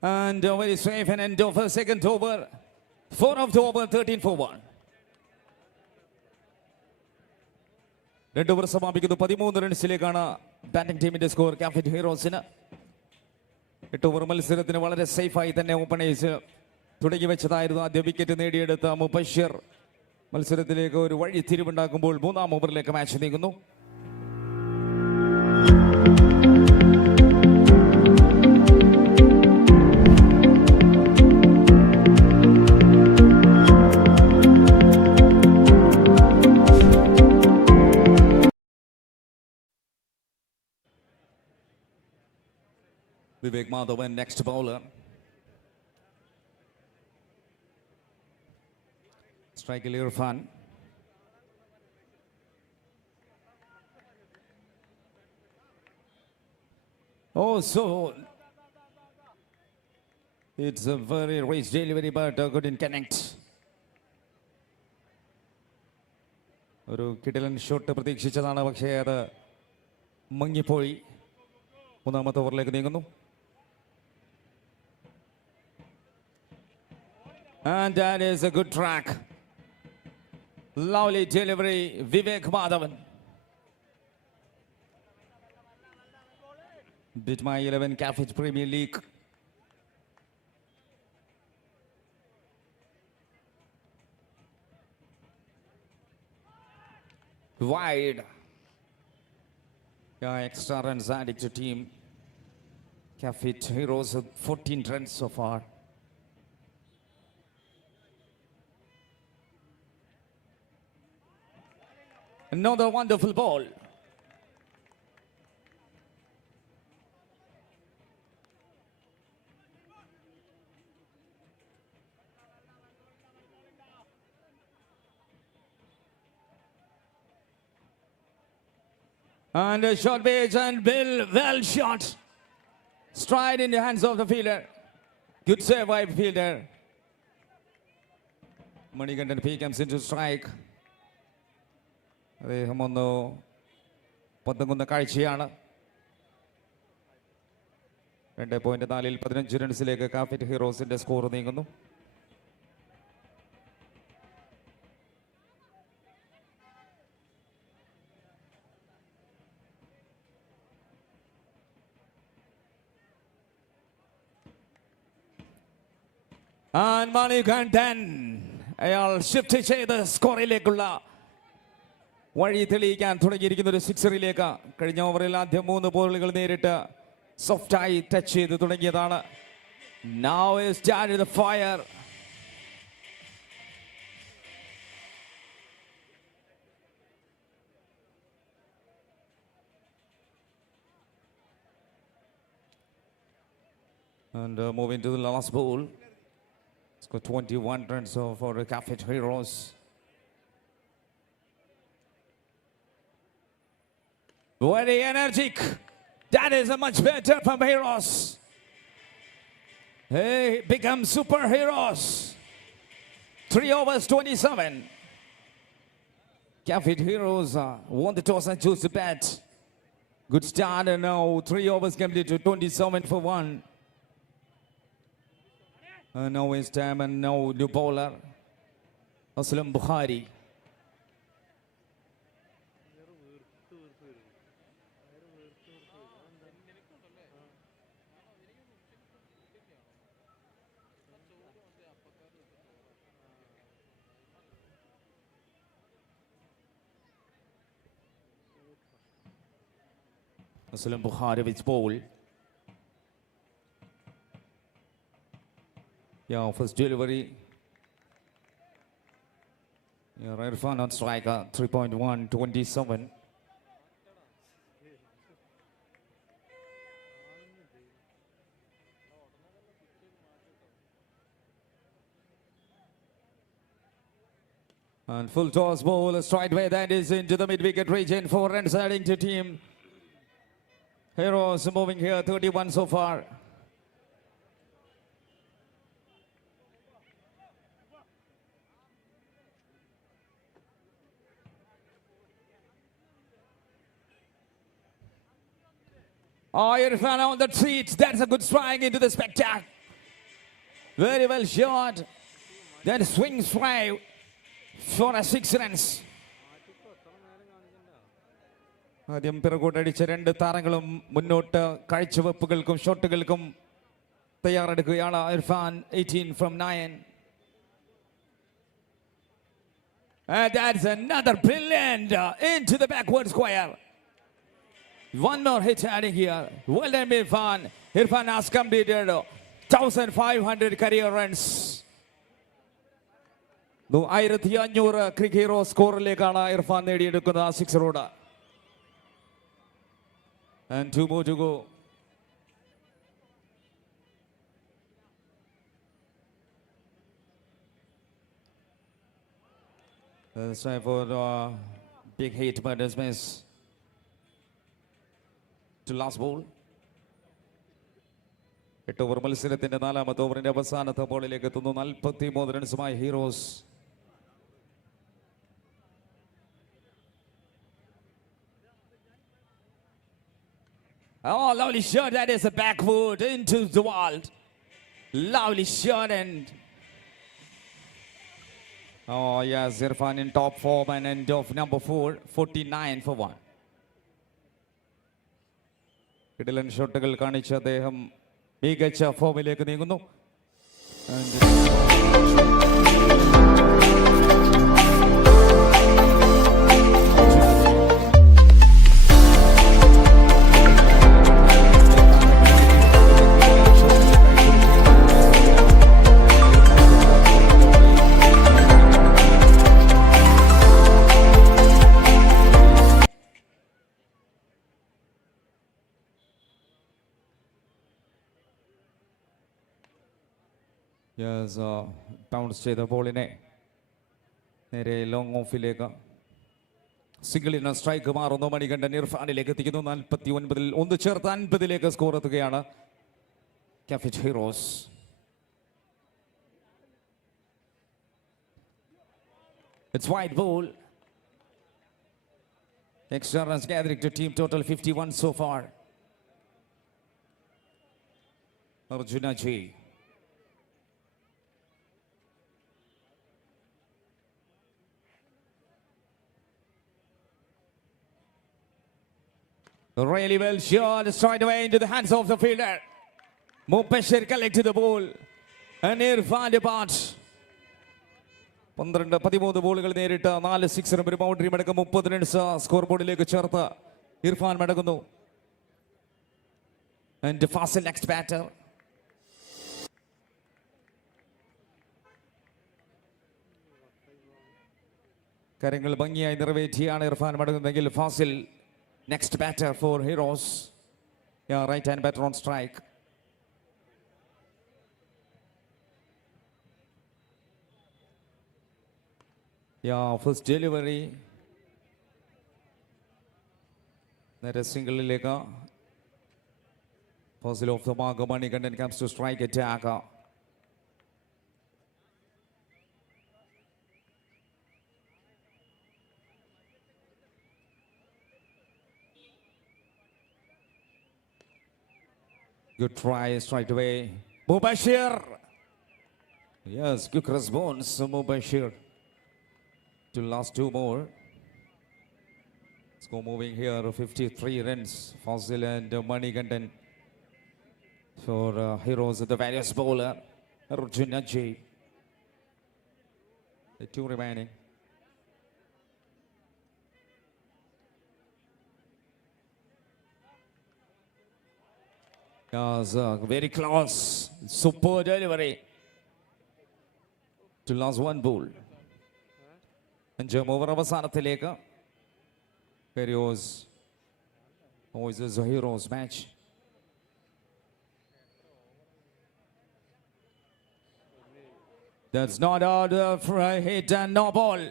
And very safe and end of a second over. 4 of the over, 13 for 1. 2 over സമാപിക്കുന്നു 13 റൺസിലേക്കാണ് batting ടീമിന്റെ score കാഫിറ്റ് ഹീറോസിന്. 8 over മത്സരത്തിന് വളരെ സേഫായി തന്നെ openers തുടങ്ങി വെച്ചതായിരുന്നു. ആദ്യ wicket നേടിയെടുത്ത മുബഷിർ മത്സരത്തിലേക്ക് ഒരു വഴി തിരിവുണ്ടാക്കുമ്പോൾ 3-ാം ഓവറിലേക്ക് മാച്ച് നീങ്ങുന്നു. Vivek Madhavan, next bowler. Striker Irfan. Oh, so it's a very race delivery, but couldn't connect. ഒരു കിടിലൻ ഷോട്ട് പ്രതീക്ഷിച്ചതാണ്, പക്ഷേ അത് മങ്ങിപ്പോയി. 3-ാമത്തെ ഓവറിലേക്ക് നീങ്ങുന്നു. And that is a good track. Lovely delivery, Vivek Madhavan. Bit my 11 Cafit Premier League. Wide. Yeah, extra runs added to team. Cafit Heroes 14 runs so far. Another wonderful ball. And a short pitch, and Bill, well shot. Stride in the hands of the fielder. Good save by fielder. Manikandan P comes into strike. അദ്ദേഹം ഒന്ന് പന്തുകുന്ന കാഴ്ചയാണ്. 2.4-ൽ 15 റൺസിലേക്ക് കാഫിറ്റ് ഹീറോസിന്റെ score നീങ്ങുന്നു. മണികണ്ഠൻ അയാൾ shift ചെയ്ത് സ്കോറിലേക്കുള്ള വഴി തെളിയിക്കാൻ തുടങ്ങിയിരിക്കുന്ന ഒരു സിക്സറിലേക്ക്. കഴിഞ്ഞ ഓവറിൽ ആദ്യ 3 ബോളുകൾ നേരിട്ട് സോഫ്റ്റായി ടച്ച് ചെയ്ത് തുടങ്ങിയതാണ്. Now he started the fire. And moving to the last ball. It's got 21 runs for the Cafit Heroes. Very energetic. That is a much better from Heroes. Hey, become superheroes. 3 overs, 27. Cafit Heroes won the toss and chose to bat. Good start, and now 3 overs completed to 27 for 1. Now it's time, and now new bowler, Aslam Bukhari. Aslam Bukhari with ball. Yeah, first delivery. Yeah, Irfan on striker, 3.1, 27. And full toss ball, straight away that is into the mid-wicket region. 4 runs adding to team. Heroes moving here, 31 so far. Irfan on the treat. That's a good strike into the spectacle. Very well shot. That swing strike for a 6 runs. ആദ്യം പിറകോട്ടടിച്ച രണ്ട് താരങ്ങളും മുന്നോട്ട് കാഴ്ചവെപ്പുകൾക്കും ഷോട്ടുകൾക്കും തയ്യാറെടുക്കുകയാണ്. Irfan 18 from 9. And that's another brilliant into the backward square. One more hit adding here. Well done, Irfan. Irfan has completed 1,500 career runs. 1500 cricket hero സ്കോറിലേക്കാണ് ഇർഫാൻ നേടിയെടുക്കുന്ന ആ സിക്സറോട്. And 2 more to go. It's time for big hit by dismiss to last ball. 8 over മത്സരത്തിന്റെ 4ാമത്തെ ഓവറിന്റെ അവസാനത്തെ ബോളിലേക്ക് എത്തുന്നു. 43 റൺസുമായി heroes. Oh, lovely shot. That is a backwood into the wall. Lovely shot and... Oh, yes, Irfan in top form and end of number 4, 49 for 1. കിടിലൻ ഷോട്ടുകൾ കാണിച്ച അദ്ദേഹം മികച്ച ഫോമിലേക്ക് നീങ്ങുന്നു. Yes, bounce ചെയ്ത ബോളിനെ നേരെ ലോങ് ഓഫിലേക്ക് സിംഗിളിന് സ്ട്രൈക്ക് മാറുന്നു. മണികണ്ഠൻ ഇർഫാനിലേക്ക് എത്തിക്കുന്നു. 49-ൽ 1 ചേർത്ത് 50ലേക്ക് സ്കോർ എത്തുകയാണ് കാഫിറ്റ് heroes. It's wide ball. Extra runs gathering to team total 51 so far. Arjuna G. Really well shot, straight away into the hands of the fielder. Mubashir collected the ball. And Irfan departs. 13 ബോളുകൾ നേരിട്ട് 4 സിക്സറും ഒരു ബൗണ്ടറിയും അടക്കം 30 runs score ബോർഡിലേക്ക് ചേർത്ത് ഇർഫാൻ മടങ്ങുന്നു. And Fasil next batter. കാര്യങ്ങൾ ഭംഗിയായി നിറവേറ്റിയാണ് Irfan മടങ്ങുന്നതെങ്കിൽ Fazil next batter for Heroes. Yeah, right hand batter on strike. Yeah, first delivery. That is single lega. Fazil off the mark. Manikandan comes to strike attack. Good try straight away. Mubashir. Yes, quick response. Mubashir to last 2 more. Let's go moving here. 53 runs. Fazil and Manikandan for Heroes at the various bowler. Arjuna J. The 2 remaining. Yes, very close. Super delivery to last 1 ball. And jump over അവസാനത്തിലേക്ക്. Heroes. Always is a Heroes match. That's not out for a hit and no ball.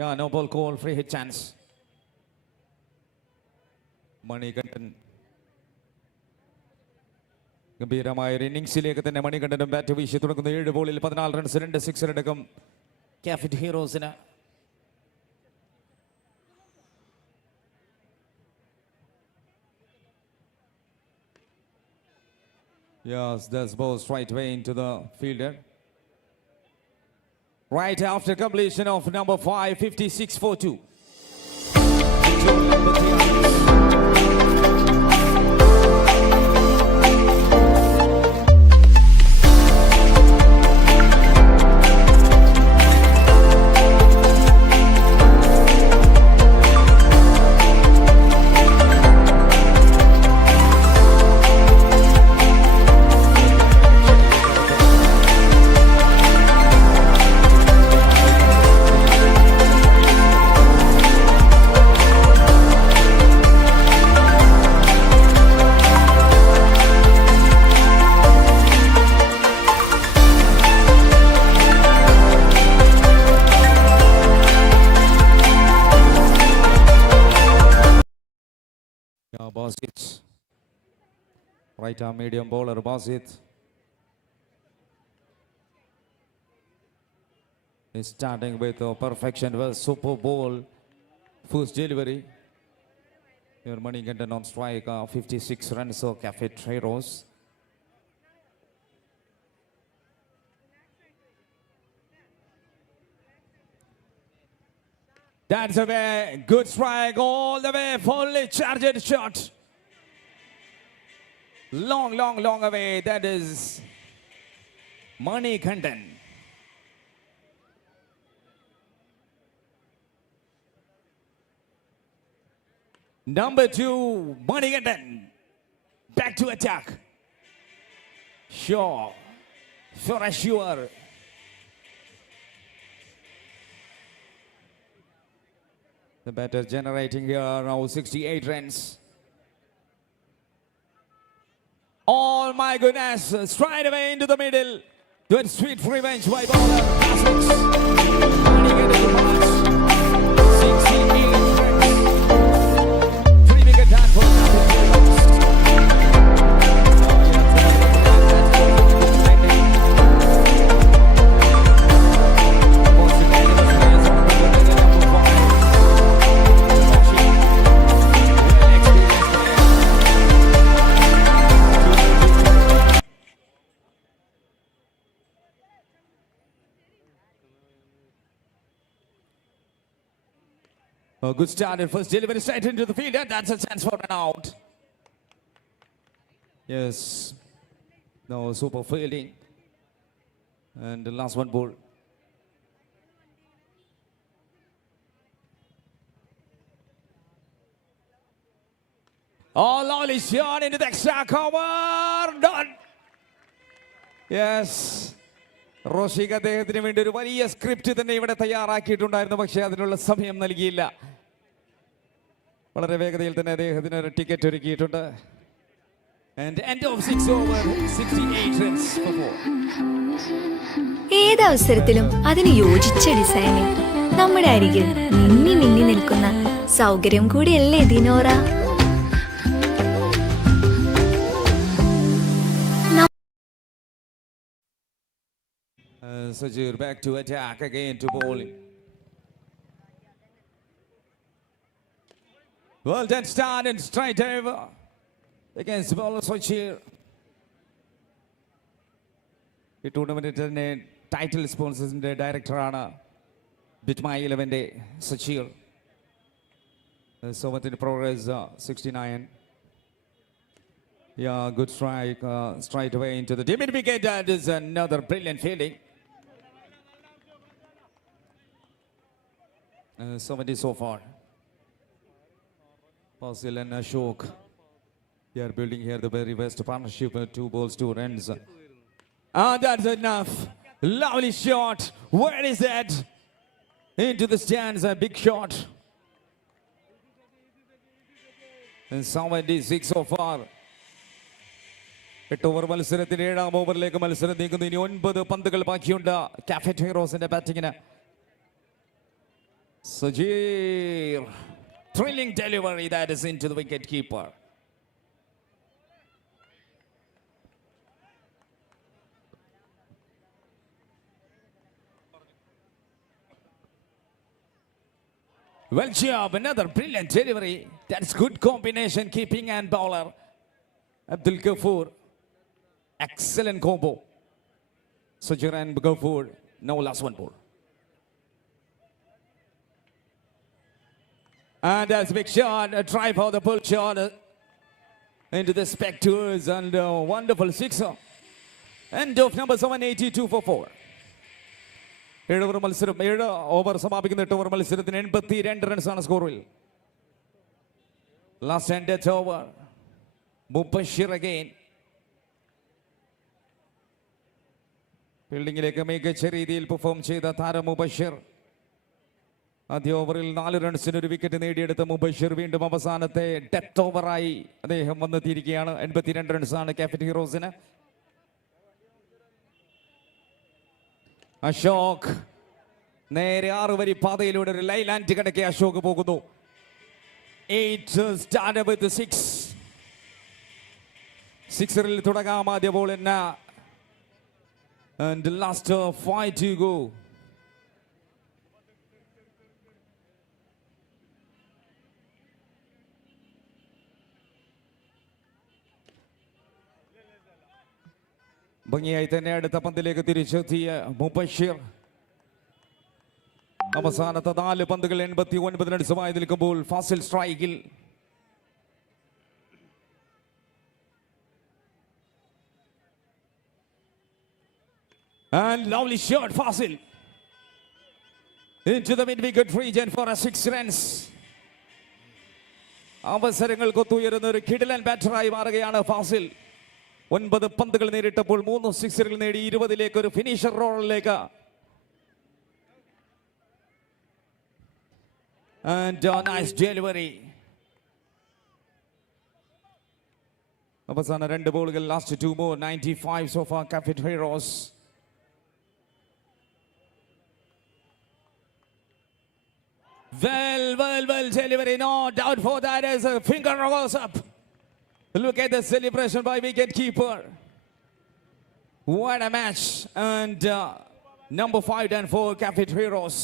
Yeah, no ball call, free hit chance. Manikandan ഗംഭീരമായ ഒരു ഇന്നിംഗ്സിലേക്ക് തന്നെ മണികണ്ഠനും bat വീശി തുടങ്ങുന്ന 7 ബോളിൽ 14 runs 2 sixer അടക്കം കാഫിറ്റ് ഹീറോസിന്. Yes, that's ball straight away into the fielder. Right after completion of number 5, 56-42. Basit. Right arm medium bowler Basit is starting with a perfection, well, super ball, first delivery. Your money getting on strike, 56 runs, so Cafit Heroes. That's a very good strike all the way, fully charged shot. Long away. That is Money Kandan. Number 2, Money Kandan. Back to attack. Sure as sure. The batter generating here now 68 runs. Oh my goodness, straight away into the middle. Good sweet revenge by bowler. Classics. A good start and first delivery straight into the field, and that's a chance for an out. Yes. No, super fielding. And the last one ball. Oh, lovely shot into the extra cover. Done. Yes. റോഷിക് അദ്ദേഹത്തിന് വേണ്ടി ഒരു വലിയ script തന്നെ ഇവിടെ തയ്യാറാക്കിയിട്ടുണ്ടായിരുന്നു, പക്ഷേ അതിനുള്ള സമയം നൽകിയില്ല. വളരെ വേഗതയിൽ തന്നെ അദ്ദേഹത്തിന് ഒരു ടിക്കറ്റ് ഒരുക്കിയിട്ടുണ്ട്. And end of 6 over, 68 runs for 4. ഏതവസരത്തിലും അതിന് യോജിച്ച ഡിസൈനിൽ നമ്മുടെ അരികിൽ മിന്നി നിൽക്കുന്ന സൗകര്യം കൂടിയല്ലേ ദിനോറ. Sajir back to attack again to bowling. Well done start and straight over against bowler Sajir. ഈ ടൂർണമെന്റിന്റെ ടൈറ്റിൽ സ്പോൺസേഴ്സിന്റെ ഡയറക്ടറാണ് ബിറ്റ്മൈ 11ന്റെ Sajeer. Somatin progress 69. Yeah, good strike straight away into the dim wicket. That is another brilliant fielding. 70 so far. Fasil and Ashok. They are building here the very best partnership with 2 balls, 2 runs. That's enough. Lovely shot. Where is that? Into the stands, a big shot. And 76 so far. 8 over മത്സരത്തിന് 7ാം ഓവറിലേക്ക് മത്സരം നീങ്ങുന്നു. ഇനി 9 പന്തുകൾ ബാക്കിയുണ്ട് കാഫറ്റ് ഹീറോസിന്റെ ബാറ്റിങ്ങിന്. Sajir, thrilling delivery that is into the wicket keeper. Well job, another brilliant delivery. That's good combination, keeping and bowler. Abdul Kafoor excellent combo. Sajir and go forward. Now last one ball. And that's a big shot, a try for the pull shot into the spectators, and a wonderful sixer. End of number 782 for 4. 7 over മത്സരം 7 over സമാപിക്കുന്ന 8 over മത്സരത്തിന് 82 റൺസാണ് സ്കോറിൽ. Last and death over. Mubashir again. ഫീൽഡിംഗിലേക്ക് മികച്ച രീതിയിൽ perform ചെയ്ത താരം മുബഷിർ. ആദ്യ ഓവറിൽ 4 റൺസിന് ഒരു വിക്കറ്റ് നേടിയെടുത്ത മുബഷിർ വീണ്ടും അവസാനത്തെ ഡെത്ത് ഓവറായി അദ്ദേഹം വന്നെത്തിയിരിക്കുകയാണ്. 82 റൺസാണ് കാഫിറ്റ് ഹീറോസിന്. അശോക് നേരെ 6 വരി പാതയിലൂടെ ഒരു ലൈലാൻഡ് കടക്കെ അശോക് പോകുന്നു. 8 started with the 6. സിക്സറിൽ തുടങ്ങാം ആദ്യ ബോളിന്. And the last 5 to go. ഭംഗിയായി തന്നെ അടുത്ത പന്തിലേക്ക് തിരിച്ചെത്തിയ മുബഷിർ. അവസാനത്തെ 4 പന്തുകൾ 89 റൺസുമായി നിൽക്കുമ്പോൾ ഫാസിൽ സ്ട്രൈക്കിൽ. And lovely shot, Fasil. Into the mid-wicket region for a 6 runs. അവസരങ്ങൾക്കൊത്തുയരുന്ന ഒരു കിടിലൻ ബാറ്ററായി മാറുകയാണ് ഫാസിൽ. 9 പന്തുകൾ നേരിട്ടപ്പോൾ 3 സിക്സറുകൾ നേടി 20ലേക്ക് ഒരു ഫിനിഷർ റോളിലേക്ക്. And a nice delivery. അവസാന 2 ബോളുകൾ, last 2 more, 95 so far Cafit Heroes. Well delivery, no doubt for that as a finger goes up. Look at the celebration by wicket keeper. What a match. And number 5 done for Cafit Heroes.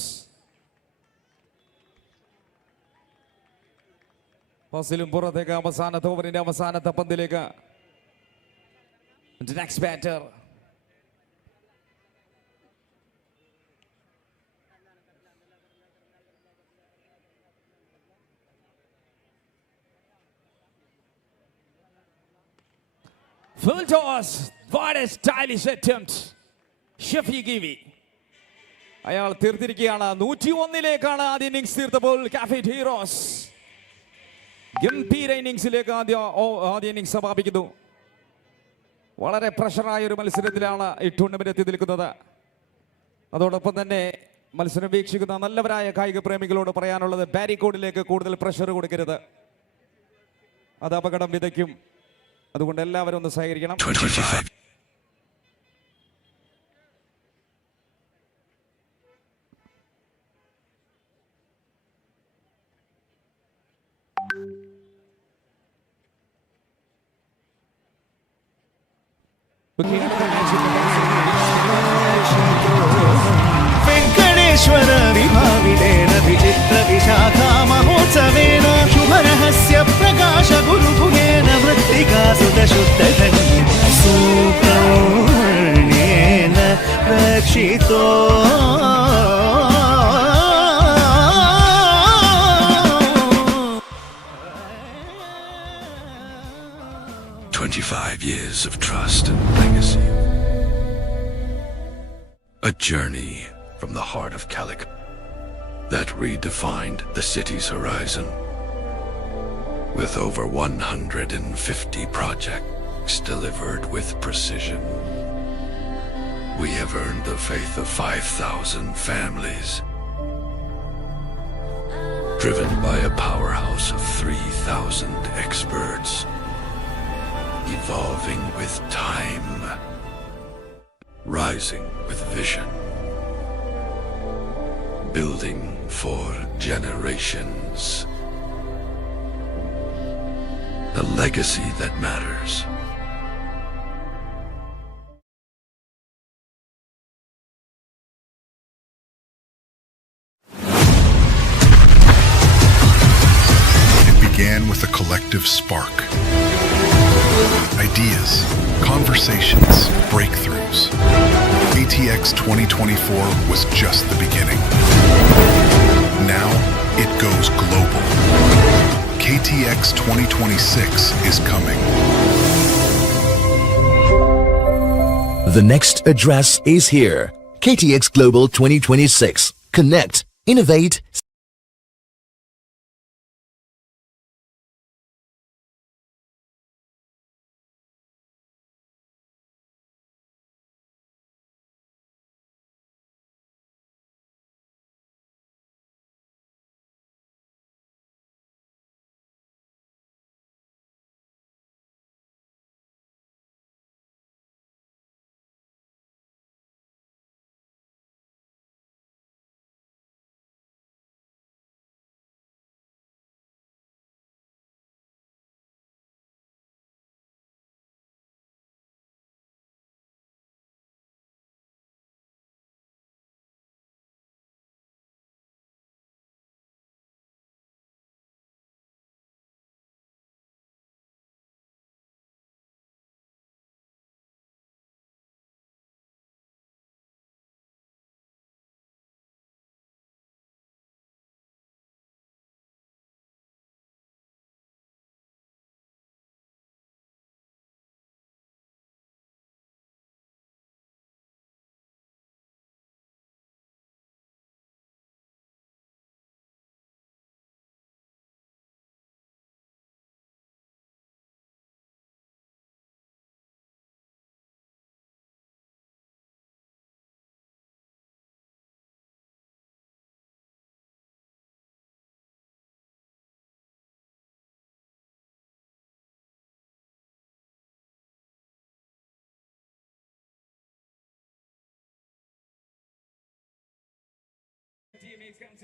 ഫാസിലും പുറത്തേക്ക് അവസാനത്തെ ഓവറിന്റെ അവസാനത്തെ പന്തിലേക്ക്. The next batter. Full toss. What a stylish attempt. Shafi ഗിവി അയാൾ തീർത്തിരിക്കുകയാണ്. 101ലേക്കാണ് ആദ്യ innings തീർത്തപ്പോൾ കാഫിറ്റ് heroes ഗംഭീര ഇന്നിംഗ്സിലേക്ക് ആദ്യ innings സമാപിക്കുന്നു. വളരെ പ്രഷറായ ഒരു മത്സരത്തിലാണ് ഈ ടൂർണമെന്റ് എത്തി നിൽക്കുന്നത്. അതോടൊപ്പം തന്നെ മത്സരം വീക്ഷിക്കുന്ന നല്ലവരായ കായിക പ്രേമികളോട് പറയാനുള്ളത് ബാരിക്കോഡിലേക്ക് കൂടുതൽ പ്രഷർ കൊടുക്കരുത്. അത് അപകടം വിതയ്ക്കും. അതുകൊണ്ട് എല്ലാവരും ഒന്ന് സഹകരിക്കണം. 25. वेङ्कटेश्वर विभावितेन विचित्र विशाखा महोत्सवेन शुभरहस्य प्रकाश गुरुभुगेन मृत्तिका सुतशुद्धधन्येन सूक्तौर्ण्येन रक्षितो 25 years of trust and legacy. A journey from the heart of Calicut that redefined the city's horizon. With over 150 projects delivered with precision, we have earned the faith of 5,000 families. Driven by a powerhouse of 3,000 experts, evolving with time, rising with vision, building for generations. A legacy that matters. It began with a collective spark. Ideas, conversations, breakthroughs. ATX 2024 was just the beginning. Now it goes global. KTX 2026 is coming. The next address is here. KTX Global 2026. Connect, innovate,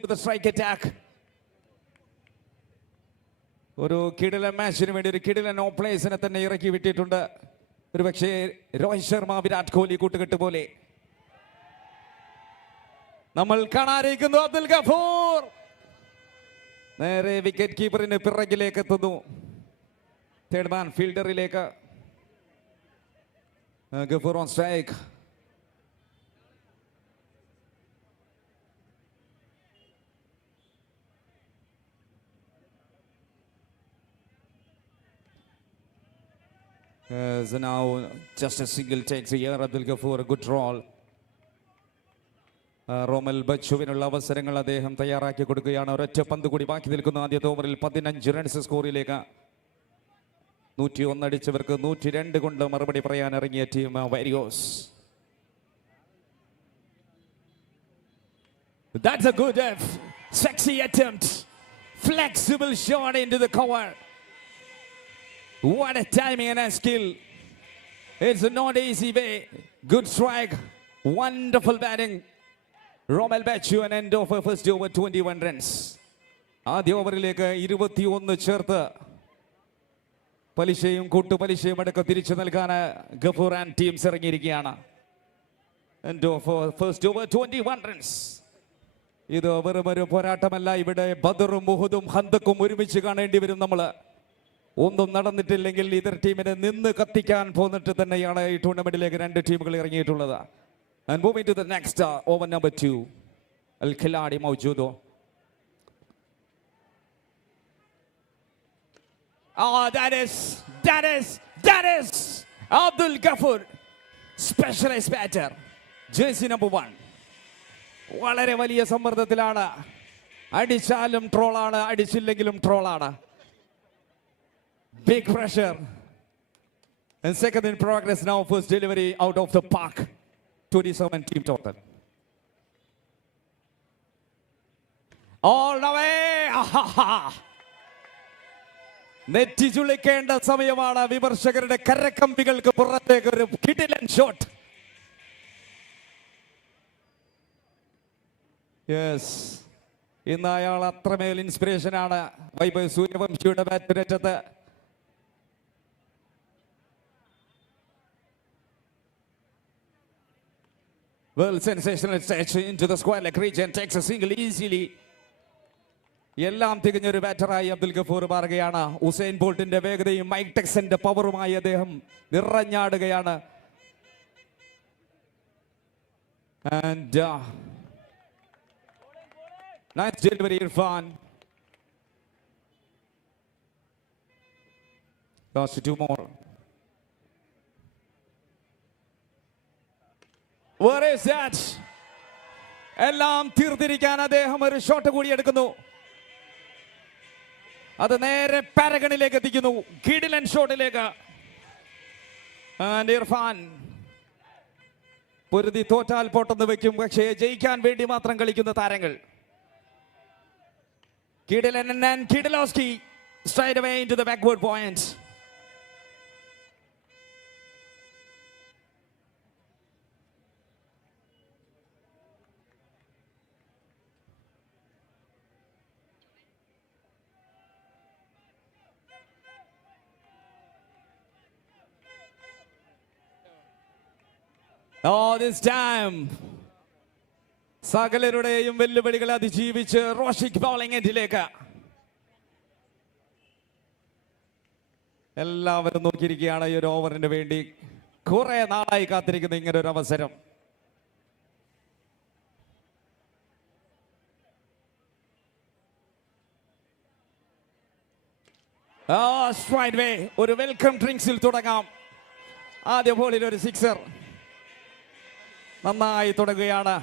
with the strike attack. ഒരു കിടിലൻ മാച്ചിന് വേണ്ടി ഒരു കിടിലൻ no പ്ലേസിനെ തന്നെ ഇറക്കി വിട്ടിട്ടുണ്ട്. ഒരു പക്ഷേ രോഹിത് ശർമ്മ, വിരാട് കോഹ്ലി കൂട്ടുകെട്ട് പോലെ. നമ്മൾ കാണാനിരിക്കുന്നു അബ്ദുൽ ഗഫൂർ നേരെ വിക്കറ്റ് കീപ്പറിന് പിറകിലേക്ക് എത്തുന്നു. തേർഡ് മാൻ ഫീൽഡറിലേക്ക്. Ghafoor on strike. So now just a single takes here. Abdul Ghafoor, a good roll. Romal ബച്ചുവിനുള്ള അവസരങ്ങൾ അദ്ദേഹം തയ്യാറാക്കി കൊടുക്കുകയാണ്. ഒരൊറ്റ പന്ത് കൂടി ബാക്കി നിൽക്കുന്ന ആദ്യത്തെ ഓവറിൽ 15 റൺസ് സ്കോറിലേക്ക്. 101 അടിച്ചവർക്ക് 102 കൊണ്ട് മറുപടി പറയാൻ ഇറങ്ങിയ team warriors. That's a good sexy attempt. Flexible shot into the cover. What a timing and a skill. It's not easy way. Good strike. Wonderful batting. Romel Bachu an end of first over 21 runs. ആദ്യ ഓവറിലേക്ക് 21 ചേർത്ത് പലിശയും കൂട്ടുപലിശയും അടക്കം തിരിച്ചു നൽകാൻ Ghafoor and teams ഇറങ്ങിയിരിക്കുകയാണ്. End of first over 21 runs. ഇത് വെറും ഒരു പോരാട്ടമല്ല. ഇവിടെ ബദറും മുഹദും ഹന്തക്കും ഒരുമിച്ച് കാണേണ്ടി വരും നമ്മൾ. ഒന്നും നടന്നിട്ടില്ലെങ്കിൽ ഇതർ ടീമിനെ നിന്ന് കത്തിക്കാൻ പോന്നിട്ട് തന്നെയാണ് ഈ ടൂർണമെന്റിലേക്ക് രണ്ട് ടീമുകൾ ഇറങ്ങിയിട്ടുള്ളത്. And moving to the next over number 2. Al Khiladi Mawjudo. Oh, that is Abdul Ghafoor, specialized batter, jersey number 1. വളരെ വലിയ സമ്മർദ്ദത്തിലാണ്. അടിച്ചാലും ട്രോളാണ്, അടിച്ചില്ലെങ്കിലും ട്രോളാണ്. Big pressure. And second in progress now. First delivery out of the park. 27 team total. All the way. നെറ്റി ചുളിക്കേണ്ട സമയമാണ്. വിമർശകരുടെ കരക്കമ്പികൾക്ക് പുറത്തേക്ക് ഒരു കിടിലൻ shot. Yes, ഇന്ന് അയാൾ അത്രമേൽ ഇൻസ്പിറേഷൻ ആണ്. Vaibhav സൂര്യവംശിയുടെ ബാറ്റിനറ്റത്ത്. Well, sensational touch into the square leg region, takes a single easily. എല്ലാം തികഞ്ഞൊരു ബാറ്ററായി അബ്ദുൽ ഗഫൂർ മാറുകയാണ്. ഉസൈൻ ബോൾട്ടിന്റെ വേഗതയും മൈക്ക് ടെക്സന്റെ പവറുമായി അദ്ദേഹം നിറഞ്ഞാടുകയാണ്. And nice delivery, Irfan. Last two more. What is that? എല്ലാം തീർത്തിരിക്കാൻ അദ്ദേഹം ഒരു ഷോട്ട് കൂടി എടുക്കുന്നു. അത് നേരെ പാരഗണിലേക്ക് എത്തിക്കുന്നു. കിടിലൻ ഷോട്ടിലേക്ക്. And Irfan പൊരുതി തോറ്റാൽ പോട്ടെന്ന് വെക്കും, പക്ഷേ ജയിക്കാൻ വേണ്ടി മാത്രം കളിക്കുന്ന താരങ്ങൾ. കിടിലൻ and Kidilowski straight away into the backward point. Oh, this time സകലരുടെയും വെല്ലുവിളികൾ അതിജീവിച്ച് റോഷിക് ബൗളിംഗ് എൻഡിലേക്ക്. എല്ലാവരും നോക്കിയിരിക്കുകയാണ് ഈ ഒരു ഓവറിന് വേണ്ടി. കുറെ നാളായി കാത്തിരിക്കുന്ന ഇങ്ങനെ ഒരു അവസരം. സ്ട്രൈറ്റ് വേ ഒരു വെൽക്കം ഡ്രിങ്ക്സിൽ തുടങ്ങാം. ആദ്യ ബോളിൽ ഒരു സിക്സർ. നന്നായി തുടങ്ങുകയാണ്.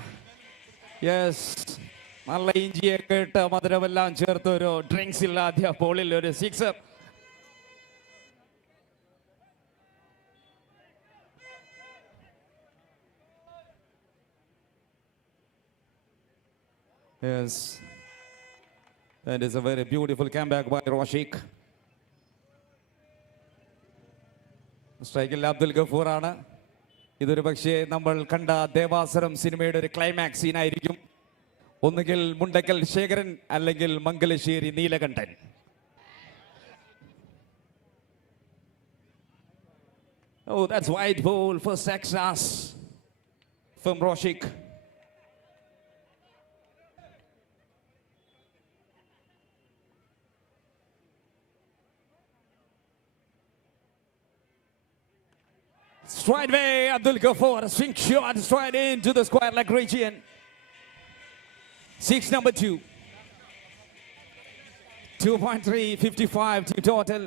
യെസ്, നല്ല ഇഞ്ചിയൊക്കെ ഇട്ട് മധുരമെല്ലാം ചേർത്ത് ഒരു ഡ്രിങ്ക്സിൽ ആദ്യ ബോളിൽ ഒരു sixer. Yes, that is a very beautiful comeback by Roshik. സ്ട്രൈക്കിൽ അബ്ദുൽ ഗഫൂർ ആണ്. ഇതൊരു പക്ഷേ നമ്മൾ കണ്ട ദേവാസുരം സിനിമയുടെ ഒരു ക്ലൈമാക്സ് സീനായിരിക്കും. ഒന്നുകിൽ മുണ്ടക്കൽ ശേഖരൻ അല്ലെങ്കിൽ Mangalassery Neelakantan. Oh, that's white ball for success from Roshik. Straight away, Abdul Ghaffar, swing shot straight into the square leg region. 6 number 2. 2.355 to total.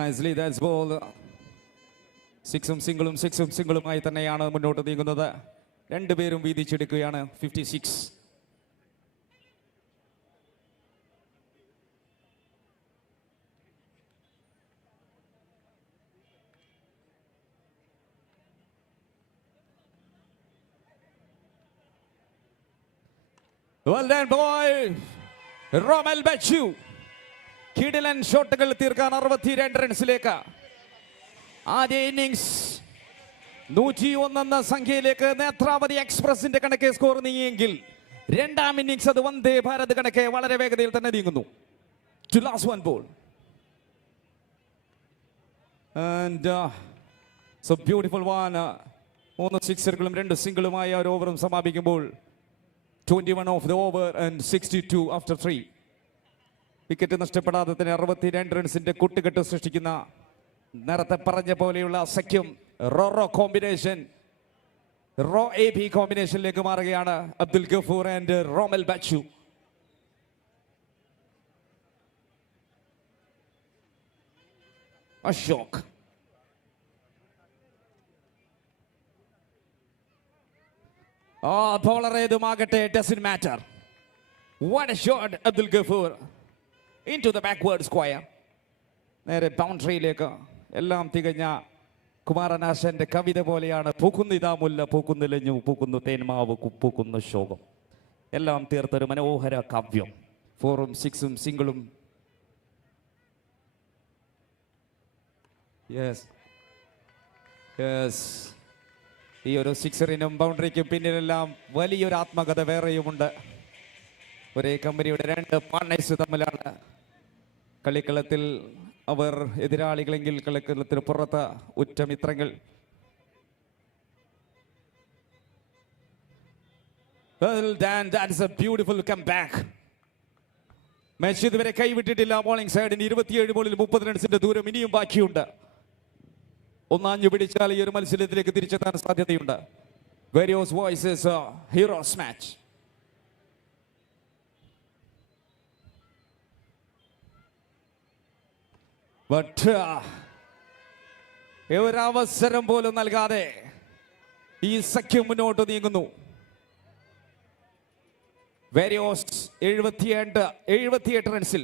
Nicely, that's ball. സിക്സും സിംഗിളുമായി തന്നെയാണ് മുന്നോട്ട് നീങ്ങുന്നത്. രണ്ടുപേരും വീതിച്ചെടുക്കുകയാണ്. 56. Well done, boy. Romel Bachu. കിടിലൻ ഷോട്ടുകൾ തീർക്കാൻ 62 റൺസിലേക്ക്. ആദ്യ innings 101 എന്ന സംഖ്യയിലേക്ക് നേത്രാവതി എക്സ്പ്രസിന്റെ കണക്കെ സ്കോർ നീങ്ങിയെങ്കിൽ രണ്ടാം ഇന്നിംഗ്സ് അത് വന്ദേ ഭാരത് കണക്കെ വളരെ വേഗതയിൽ തന്നെ നീങ്ങുന്നു. To last one ball. And so beautiful one. 3 സിക്സറുകളും 2 സിംഗിളുമായി ഒരു ഓവറും സമാപിക്കുമ്പോൾ 21 of the over and 62 after 3. Wicket നഷ്ടപ്പെടാതെ തന്നെ 62 റൺസിന്റെ കൂട്ടുകെട്ട് സൃഷ്ടിക്കുന്ന നേരത്തെ പറഞ്ഞ പോലെയുള്ള സഖ്യം റോ കോമ്പിനേഷൻ, റോ AP കോമ്പിനേഷനിലേക്ക് മാറുകയാണ്. അബ്ദുൽ ഗഫൂർ ആൻഡ് റോമൽ ബാച്ചു. അശോക്. ബോളർ ഏതുമാകട്ടെ, doesn't matter. What a shot, Abdul Ghaffar into the backward square. നേരെ ബൗണ്ടറിയിലേക്ക്. എല്ലാം തികഞ്ഞ കുമാരനാശന്റെ കവിത പോലെയാണ്. പൂക്കുന്നു ഇതാ മുല്ല, പൂക്കുന്നു ലഞ്ഞു, പൂക്കുന്നു തേന്മാവ്, പൂക്കുന്നു ശോകം. എല്ലാം തീർത്തൊരു മനോഹര കാവ്യം. 4ഉം 6ഉം സിംഗിളും. യെസ്, ഈ ഒരു സിക്സറിനും ബൗണ്ടറിക്കും പിന്നിലെല്ലാം വലിയൊരു ആത്മകഥ വേറെയുമുണ്ട്. ഒരേ കമ്പനിയുടെ 2 പാർട്ട്നേഴ്സ് തമ്മിലാണ് കളിക്കളത്തിൽ അവർ എതിരാളികളെങ്കിൽ കളിക്കളത്തിന് പുറത്ത് ഉറ്റമിത്രങ്ങൾ. Well, Dan, that is a beautiful comeback. Match ഇതുവരെ കൈവിട്ടിട്ടില്ല. ബോളിംഗ് സൈഡിന് 27 ബോളിൽ 30 റൺസിന്റെ ദൂരം ഇനിയും ബാക്കിയുണ്ട്. ഒന്നാഞ്ഞു പിടിച്ചാൽ ഈ ഒരു മത്സരത്തിലേക്ക് തിരിച്ചെത്താൻ സാധ്യതയുണ്ട്. Various voices, heroes match. But ഒരവസരം പോലും നൽകാതെ ഈ സഖ്യം മുന്നോട്ട് നീങ്ങുന്നു. വേരിയോസ് 78 റൺസിൽ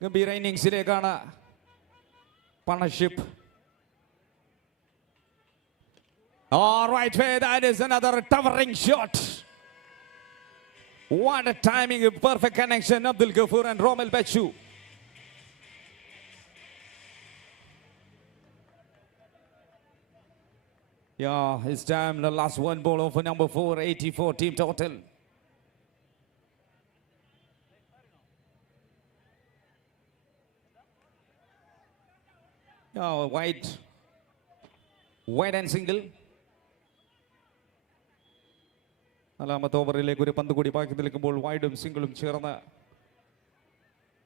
ഗംഭീര ഇന്നിംഗ്സിലേക്കാണ് partnership. All right, that is another towering shot. What a timing, a perfect connection. Abdul Ghafoor and Romel Bachu. Yeah, it's time. The last one ball of number 4, 84 team total. Yeah, wide and single. നാലാമത്തെ ഓവറിലേക്ക് ഒരു പന്ത് കൂടി ബാക്കി നിൽക്കുമ്പോൾ വൈഡും സിംഗിളും ചേർന്ന്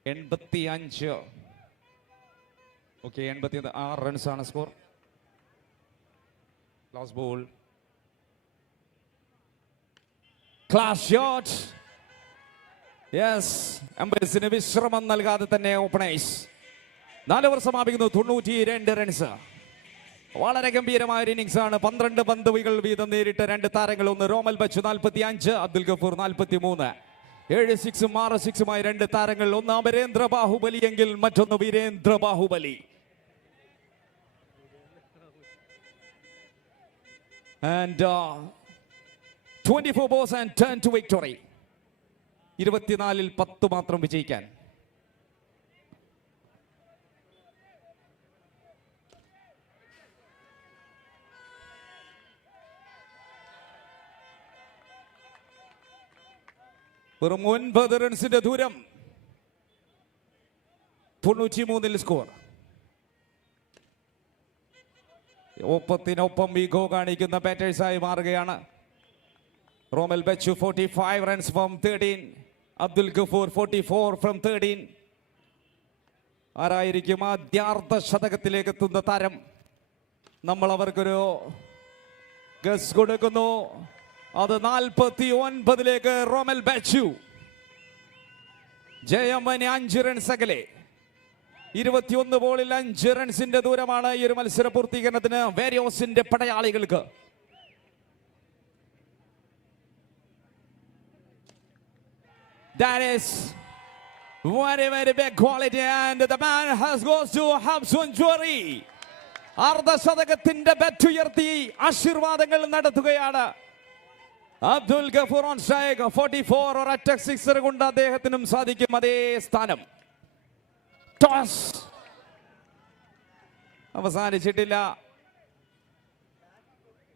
85. Okay, 86 റൺസാണ് score. Last ball. Class shot. Yes. അമ്പയർസിന് വിശ്രമം നൽകാതെ തന്നെ ഓപ്പണേഴ്സ് 4 ഓവർ സമാപിക്കുന്നു. 92 റൺസ്. വളരെ ഗംഭീരമായ ഒരു ഇന്നിംഗ്സ് ആണ്. 12 പന്തുകൾ വീതം നേരിട്ട 2 താരങ്ങൾ. ഒന്ന് റോമൽ ബച്ചു 45, അബ്ദുൽ ഗഫൂർ 43. 7 6ഉം 6 6ഉമായി 2 താരങ്ങൾ. ഒന്ന് അമരേന്ദ്ര ബാഹുബലി എങ്കിൽ മറ്റൊന്ന് Virendra Baahubali. And 24 balls and turn to victory. 24-ൽ 10 മാത്രം വിജയിക്കാൻ. വെറും 9 റൺസിന്റെ ദൂരം. 93-ൽ സ്കോർ. ഒപ്പത്തിനൊപ്പം ഈഗോ കാണിക്കുന്ന ബാറ്റേഴ്സായി മാറുകയാണ്. Rommel Bachchu 45 runs from 13. Abdul Gafoor 44 from 13. ആരായിരിക്കും ആദ്യാർദ്ധ ശതകത്തിലേക്ക് എത്തുന്ന താരം? നമ്മൾ അവർക്കൊരു ഗസ് കൊടുക്കുന്നു. അത് 49ലേക്ക് റോമൽ ബച്ചു. ജയമന് 5 റൺസ് അകലെ. 21 ബോളിൽ 5 റൺസിന്റെ ദൂരമാണ് ഈ ഒരു മത്സര പൂർത്തീകരണത്തിന് വേരിയോസിന്റെ പടയാളികൾക്ക്. That is very, very big quality and the man has goes to half century. അർദ്ധശതകത്തിന്റെ ബാറ്റ് ഉയർത്തി ആശീർവാദങ്ങൾ നടത്തുകയാണ് അബ്ദുൽ ഗഫൂർ. On strike 44. ഒരൊറ്റ സിക്സർ കൊണ്ട് അദ്ദേഹത്തിനും സാധിക്കും അതേ സ്ഥാനം. ടോസ് അവസാനിച്ചിട്ടില്ല.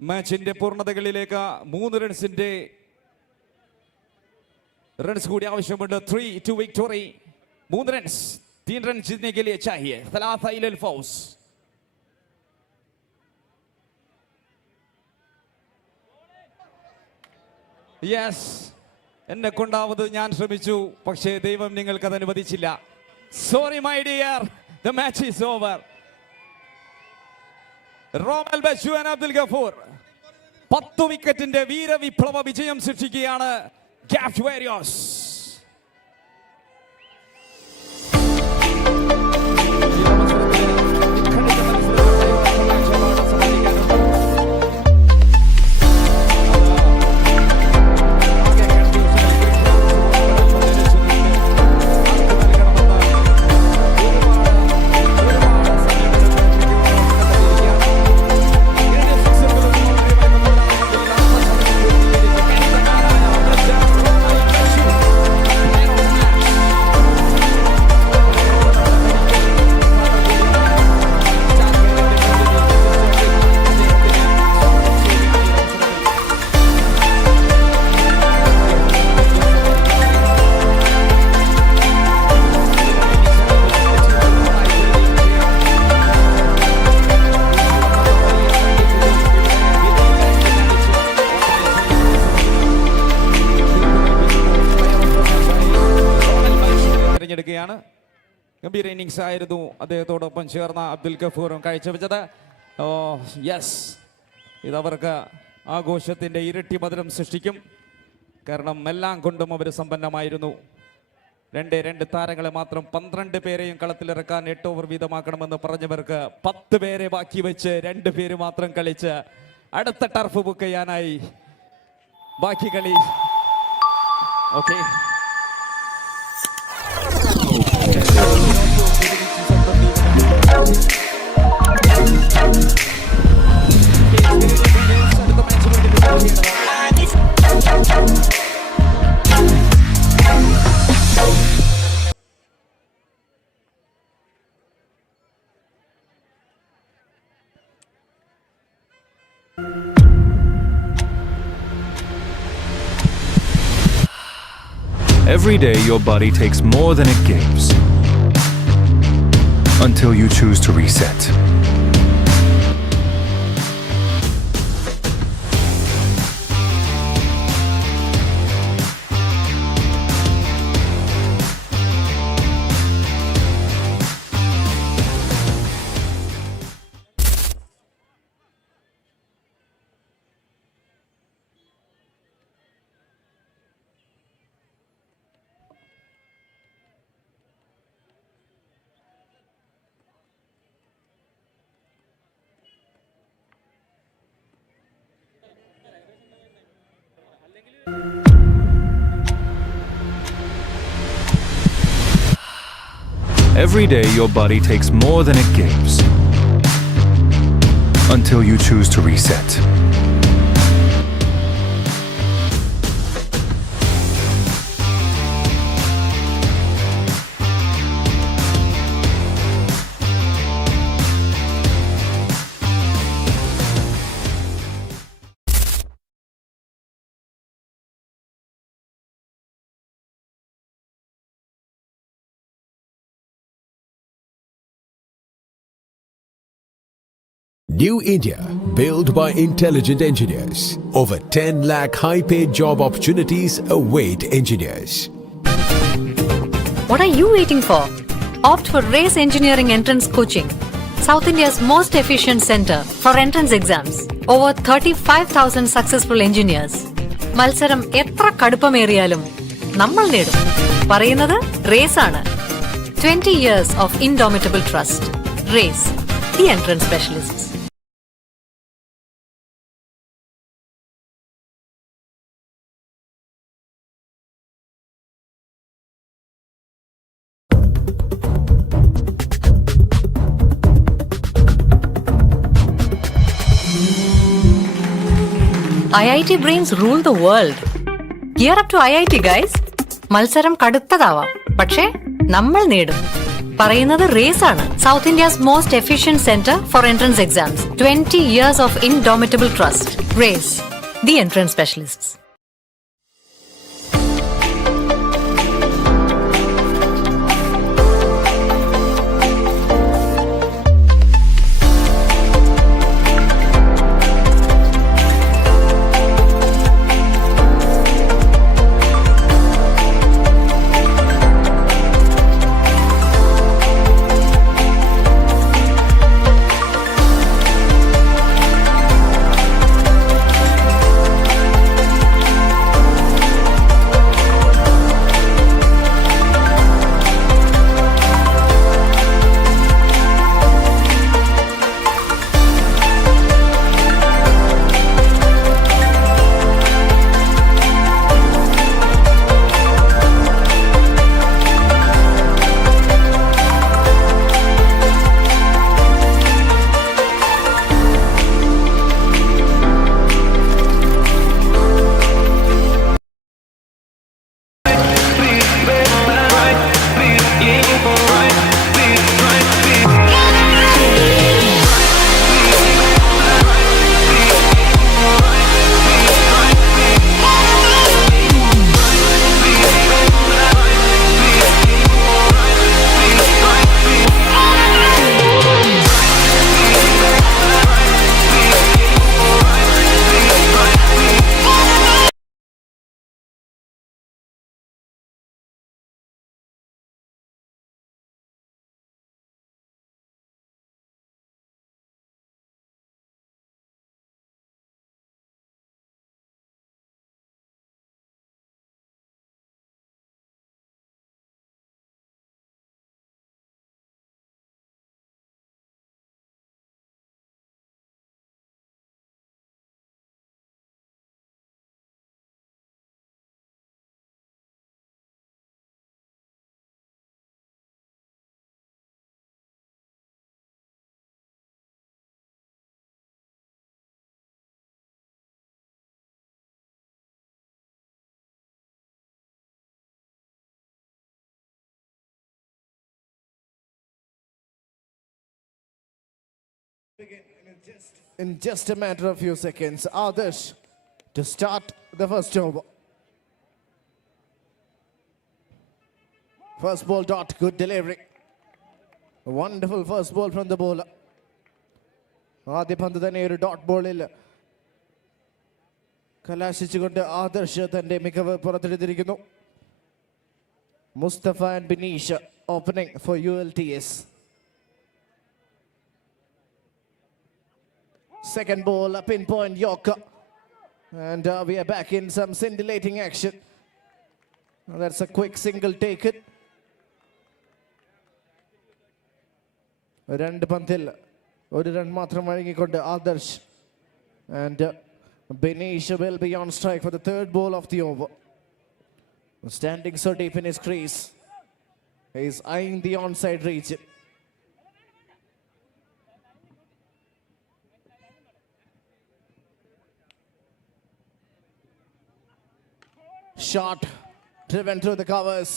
മാച്ചിന്റെ പൂർണ്ണതകളിലേക്ക് 3 റൺസിന്റെ റൺസ് കൂടി ആവശ്യമുണ്ട്. 3 to victory. 3 റൺസ് 3 रन जीतने के लिए चाहिए. 3 इला الفوز. യെസ്, എന്നെ കൊണ്ടാവത് ഞാൻ ശ്രമിച്ചു, പക്ഷേ ദൈവം നിങ്ങൾക്ക് അത് അനുവദിച്ചില്ല. Sorry my dear, the match is over. Rommel Bachchu and Abdul Gafoor 10 വിക്കറ്റിന്റെ വീരവിപ്ലവ വിജയം സൃഷ്ടിക്കുകയാണ് കാഫിറ്റ് വാരിയേഴ്സ്. വരികയാണ്. ഗംഭീര ഇന്നിങ്സ് ആയിരുന്നു അദ്ദേഹത്തോടൊപ്പം ചേർന്ന അബ്ദുൽ ഗഫൂറും കാഴ്ചവെച്ചത്. യെസ്, ഇതവർക്ക് ആഘോഷത്തിൻ്റെ ഇരട്ടി മധുരം സൃഷ്ടിക്കും. കാരണം എല്ലാം കൊണ്ടും അവർ സമ്പന്നമായിരുന്നു. 2 താരങ്ങളെ മാത്രം 12 പേരെയും കളത്തിലിറക്കാൻ 8 ഓവർ വീതമാക്കണമെന്ന് പറഞ്ഞവർക്ക് 10 പേരെ ബാക്കി വെച്ച് 2 പേര് മാത്രം കളിച്ച് അടുത്ത ടർഫ് ബുക്ക് ചെയ്യാനായി ബാക്കി കളി. Okay, Every day your body takes more than it gives until you choose to reset. Every day your body takes more than it gives until you choose to reset. New India, built by intelligent engineers. Over 10 lakh high-paid job opportunities await engineers. What are you waiting for? Opt for Race Engineering Entrance Coaching, South India's most efficient center for entrance exams. Over 35,000 successful engineers. മത്സരം എത്ര കടുപ്പമേറിയാലും നമ്മൾ നേടും. പറയുന്നത് raise ആണ്. 20 years of indomitable trust. Race, the entrance specialists. IIT brains rule the world. Gear up to IIT, guys. മത്സരം കടുത്തതാവാം, പക്ഷേ നമ്മൾ നേടും. പറയുന്നത് റേസ് ആണ്. South India's most efficient centre for entrance exams. 20 years of indomitable trust. Race, the entrance specialists. In just a matter of few seconds, Adarsh to start the first over. First ball dot, good delivery. A wonderful first ball from the bowler. ആദ്യ പന്ത് തന്നെ ഒരു dot ബോളിൽ കലാശിച്ചുകൊണ്ട് ആദർശ് തന്റെ മികവ് പുറത്തെടുത്തിരിക്കുന്നു. Mustafa and Bineesh opening for ULTS. Second ball, a pinpoint Yorker. And we are back in some scintillating action. That's a quick single taken. രണ്ട് പന്തിൽ ഒരു റൺ മാത്രം വഴങ്ങിക്കൊണ്ട് Adarsh. And Benish will be on strike for the third ball of the over. Standing so deep in his crease. He's eyeing the onside region. Shot driven through the covers.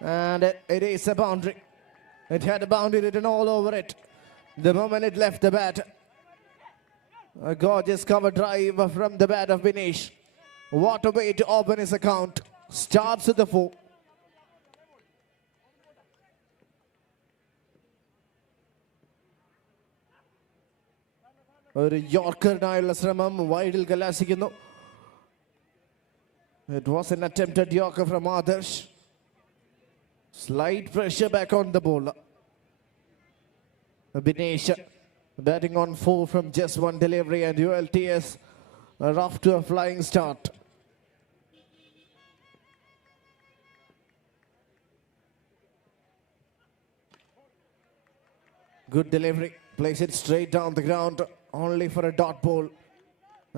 And it is a boundary. It had a boundary written all over it the moment it left the bat. A gorgeous cover drive from the bat of Benish. What a way to open his account. Starts with the 4. ഒരു യോർക്കറിനായുള്ള ശ്രമം വൈഡിൽ കലാശിക്കുന്നു. It was an attempted Yorker from Adarsh. Slight pressure back on the bowler. Benish batting on 4 from just one delivery, and ULTS are off to a flying start. Good delivery. Plays it straight down the ground, only for a dot ball.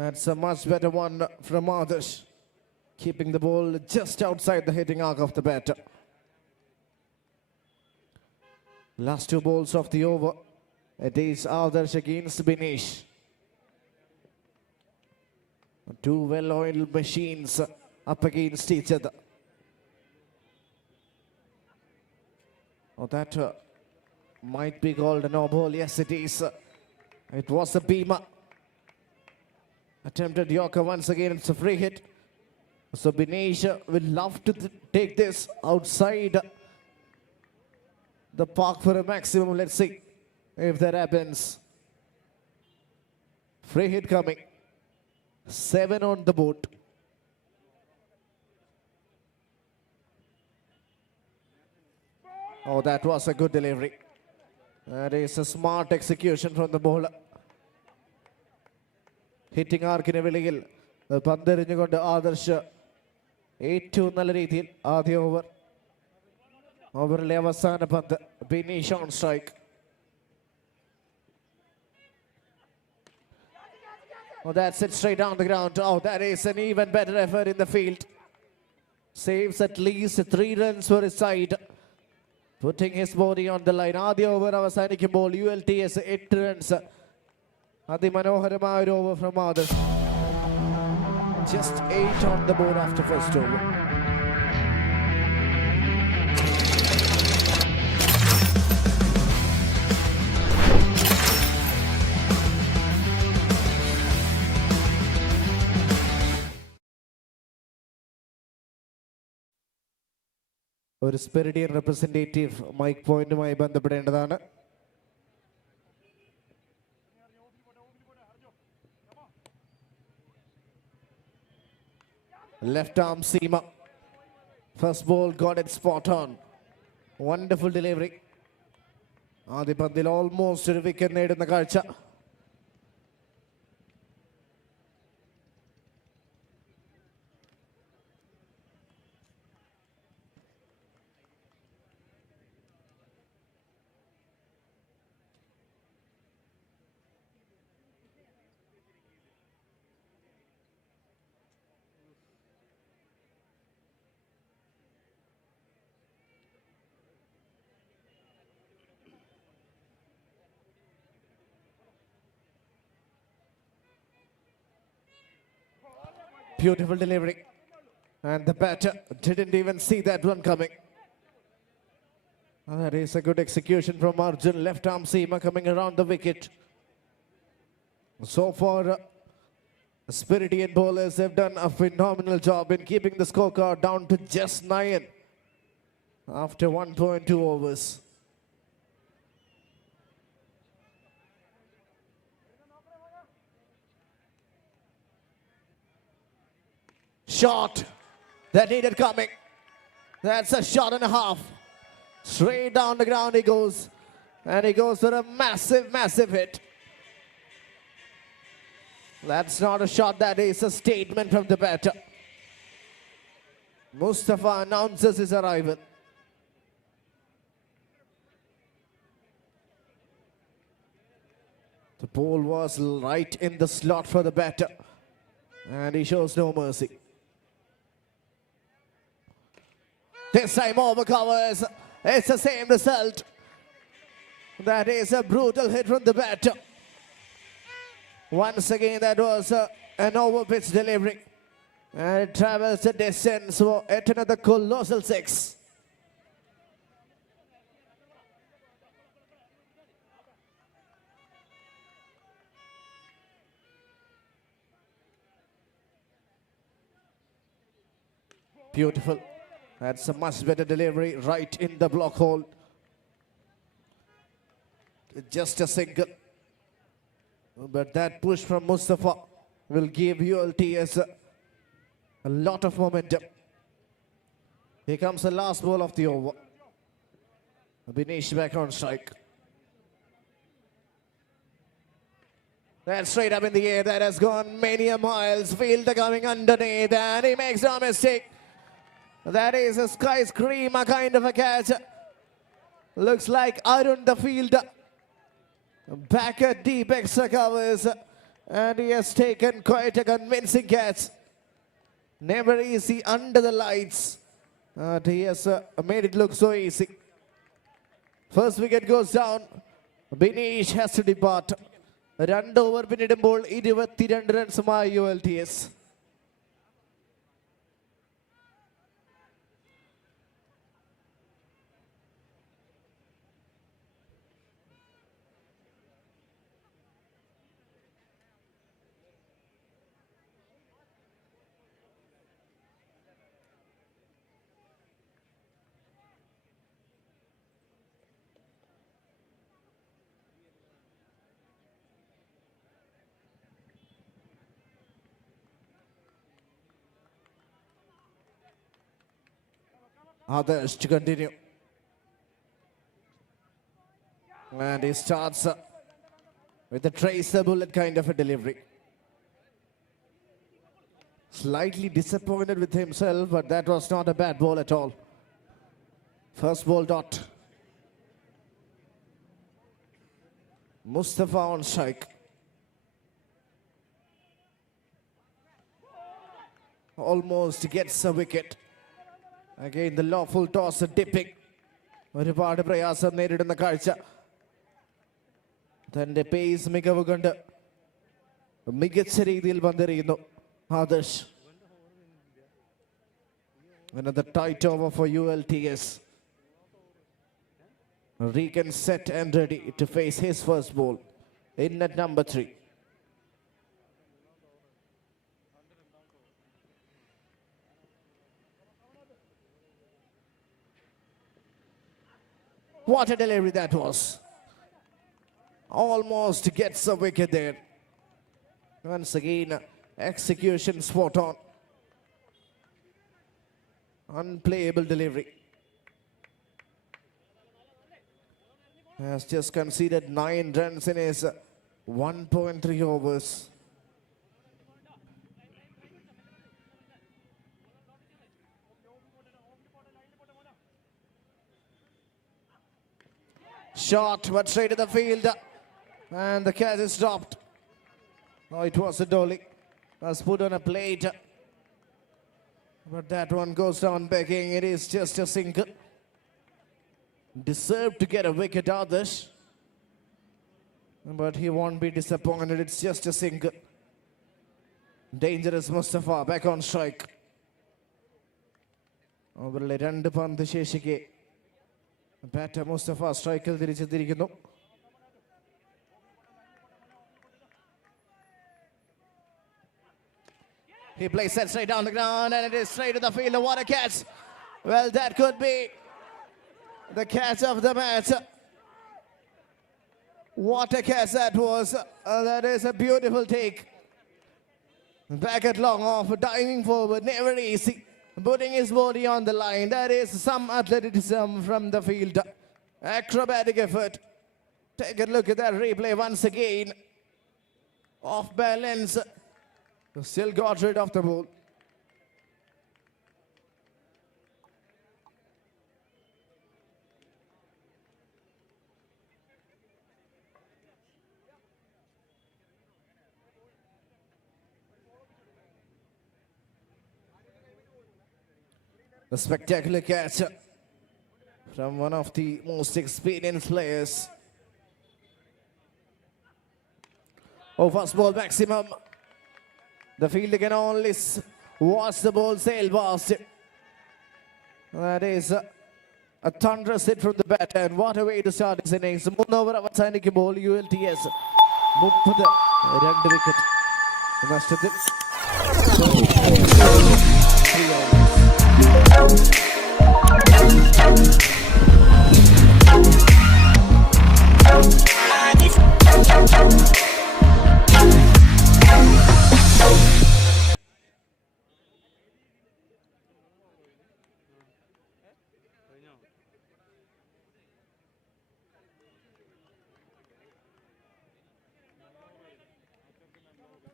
That's a much better one from Adarsh, keeping the ball just outside the hitting arc of the batter. Last two balls of the over. It is Adarsh against Benish. Two well-oiled machines up against each other. Oh, that might be called a no ball. Yes, it is. It was a beamer. Attempted Yorker once again. It's a free hit. So Benish will love to take this outside the park for a maximum. Let's see if that happens. Free hit coming. 7 on the board. Oh, that was a good delivery. That is a smart execution from the bowler. Hitting arcine വെളിയിൽ പന്തെറിഞ്ഞുകൊണ്ട് ആദർശ് ഏറ്റവും നല്ല രീതിയിൽ ആദ്യ over. ഓവറിലെ അവസാന പന്ത്. Benish on strike. Oh, that's it straight down the ground. Oh, that is an even better effort in the field. Saves at least 3 runs for his side, putting his body on the line. ആദ്യ over അവസാനിക്കുമ്പോൾ ULTS 8 runs. അതിമനോഹരമായ ഒരു over from Adarsh. Just 8 on the board after first over. ഒരു സ്പെറിഡിയൻ representative mic പോയിന്റുമായി ബന്ധപ്പെടേണ്ടതാണ്. Left arm seamer. First ball got it spot on. Wonderful delivery. ആദ്യ പന്തിൽ almost ഒരു wicket നേടുന്ന കാഴ്ച. Beautiful delivery. And the batter didn't even see that one coming. That is a good execution from Arjun. Left arm seamer coming around the wicket. So far, Spiridian bowlers have done a phenomenal job in keeping the scorecard down to just 9 after 1.2 overs. Shot that needed coming. That's a shot and a half. Straight down the ground he goes. And he goes for a massive, massive hit. That's not a shot, that is a statement from the batter. Mustafa announces his arrival. The ball was right in the slot for the batter. And he shows no mercy. This time overcovers. It's the same result. That is a brutal hit from the batter. Once again, that was an overpitch delivery. And it travels the distance for yet another colossal 6. Beautiful. That's a much better delivery right in the block hole. Just a single. But that push from Mustafa will give ULTS a lot of momentum. Here comes the last ball of the over. Binish back on strike. That's straight up in the air. That has gone many a miles. Fielder coming underneath and he makes no mistake. That is a skyscraper kind of a catch. Looks like Arun the fielder. Back at deep extra covers. And he has taken quite a convincing catch. Never easy under the lights. But he has made it look so easy. First wicket goes down. Binish has to depart. 2 over പിന്നിടുമ്പോൾ 22 റൺസുമായി ULTS. Others to continue. And he starts with a tracer bullet kind of a delivery. Slightly disappointed with himself, but that was not a bad ball at all. First ball dot. Mustafa on strike. Almost gets a wicket. Again, the lawful toss dipping. ഒരുപാട് പ്രയാസം നേരിടുന്ന കാഴ്ച. തന്റെ pace മികവ് കൊണ്ട് മികച്ച രീതിയിൽ പന്തെറിയുന്നു Adarsh. Another tight over for ULTS. Regan set and ready to face his first ball in at number 3. What a delivery that was. Almost gets a wicket there. Once again, execution spot on. Unplayable delivery. Has just conceded 9 runs in his 1.3 overs. Shot, but straight to the field. And the catch is dropped. Oh, it was a dolly. Was put on a plate. But that one goes down begging. It is just a single. Deserved to get a wicket, Adarsh. But he won't be disappointed. It's just a single. Dangerous Mustafa back on strike. Overle 2 പന്ത് ശേഷിക്കെ batter Mustafa സ്ട്രൈക്കിൽ തിരിച്ചെത്തിയിരിക്കുന്നു. He plays that straight down the ground and it is straight to the field. What a catch. Well, that could be the catch of the match. What a catch that was. That is a beautiful take. Back at long off, diving forward, never easy. Putting his body on the line. That is some athleticism from the field. Acrobatic effort. Take a look at that replay once again. Off balance. Still got rid of the ball. A spectacular catch from one of the most experienced players. Oh, first ball maximum. The fielder can only watch the ball sail past. That is a thunderous hit from the bat, and what a way to start his innings. 3 over അവസാനിക്കുമ്പോൾ ULTS 32 wicket നഷ്ടത്തിൽ.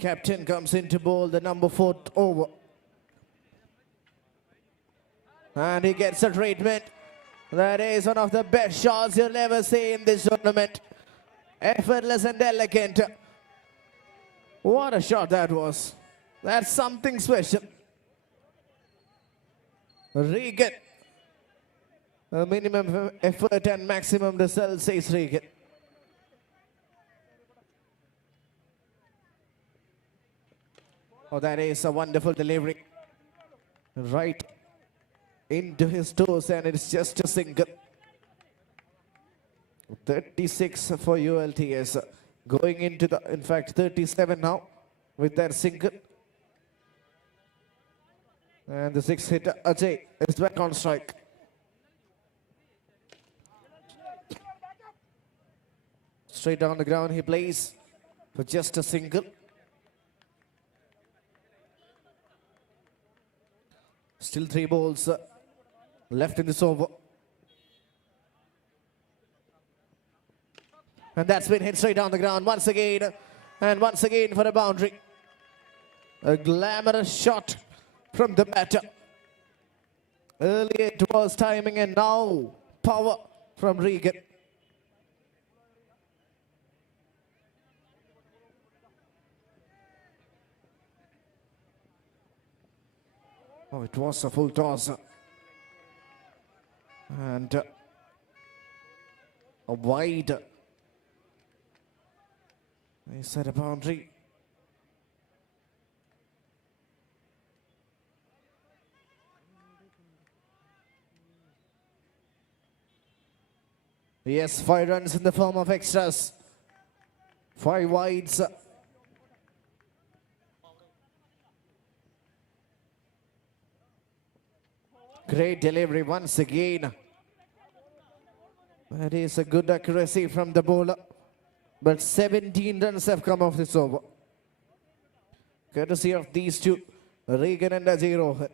Captain comes into bowl the number 4th over. And he gets a treatment. That is one of the best shots you'll ever see in this tournament. Effortless and elegant. What a shot that was. That's something special. Regan. A minimum effort and maximum result, says Regan. Oh, that is a wonderful delivery. Right into his toes, and it's just a single. 36 for ULTS. Going into the, in fact, 37 now with that single. And the 6th hitter, Ajay, is back on strike. Straight down the ground he plays for just a single. Still 3 balls left in this over. And that's been hit straight down the ground once again. And once again for a boundary. A glamorous shot from the batter. Earlier it was timing, and now power from Regan. Oh, it was a full toss. And a wide. He set a boundary. Yes, 5 runs in the form of extras. 5 wides. Great delivery once again. That is a good accuracy from the bowler. But 17 runs have come off this over. Courtesy of these two, Regan and Ajay Rohan.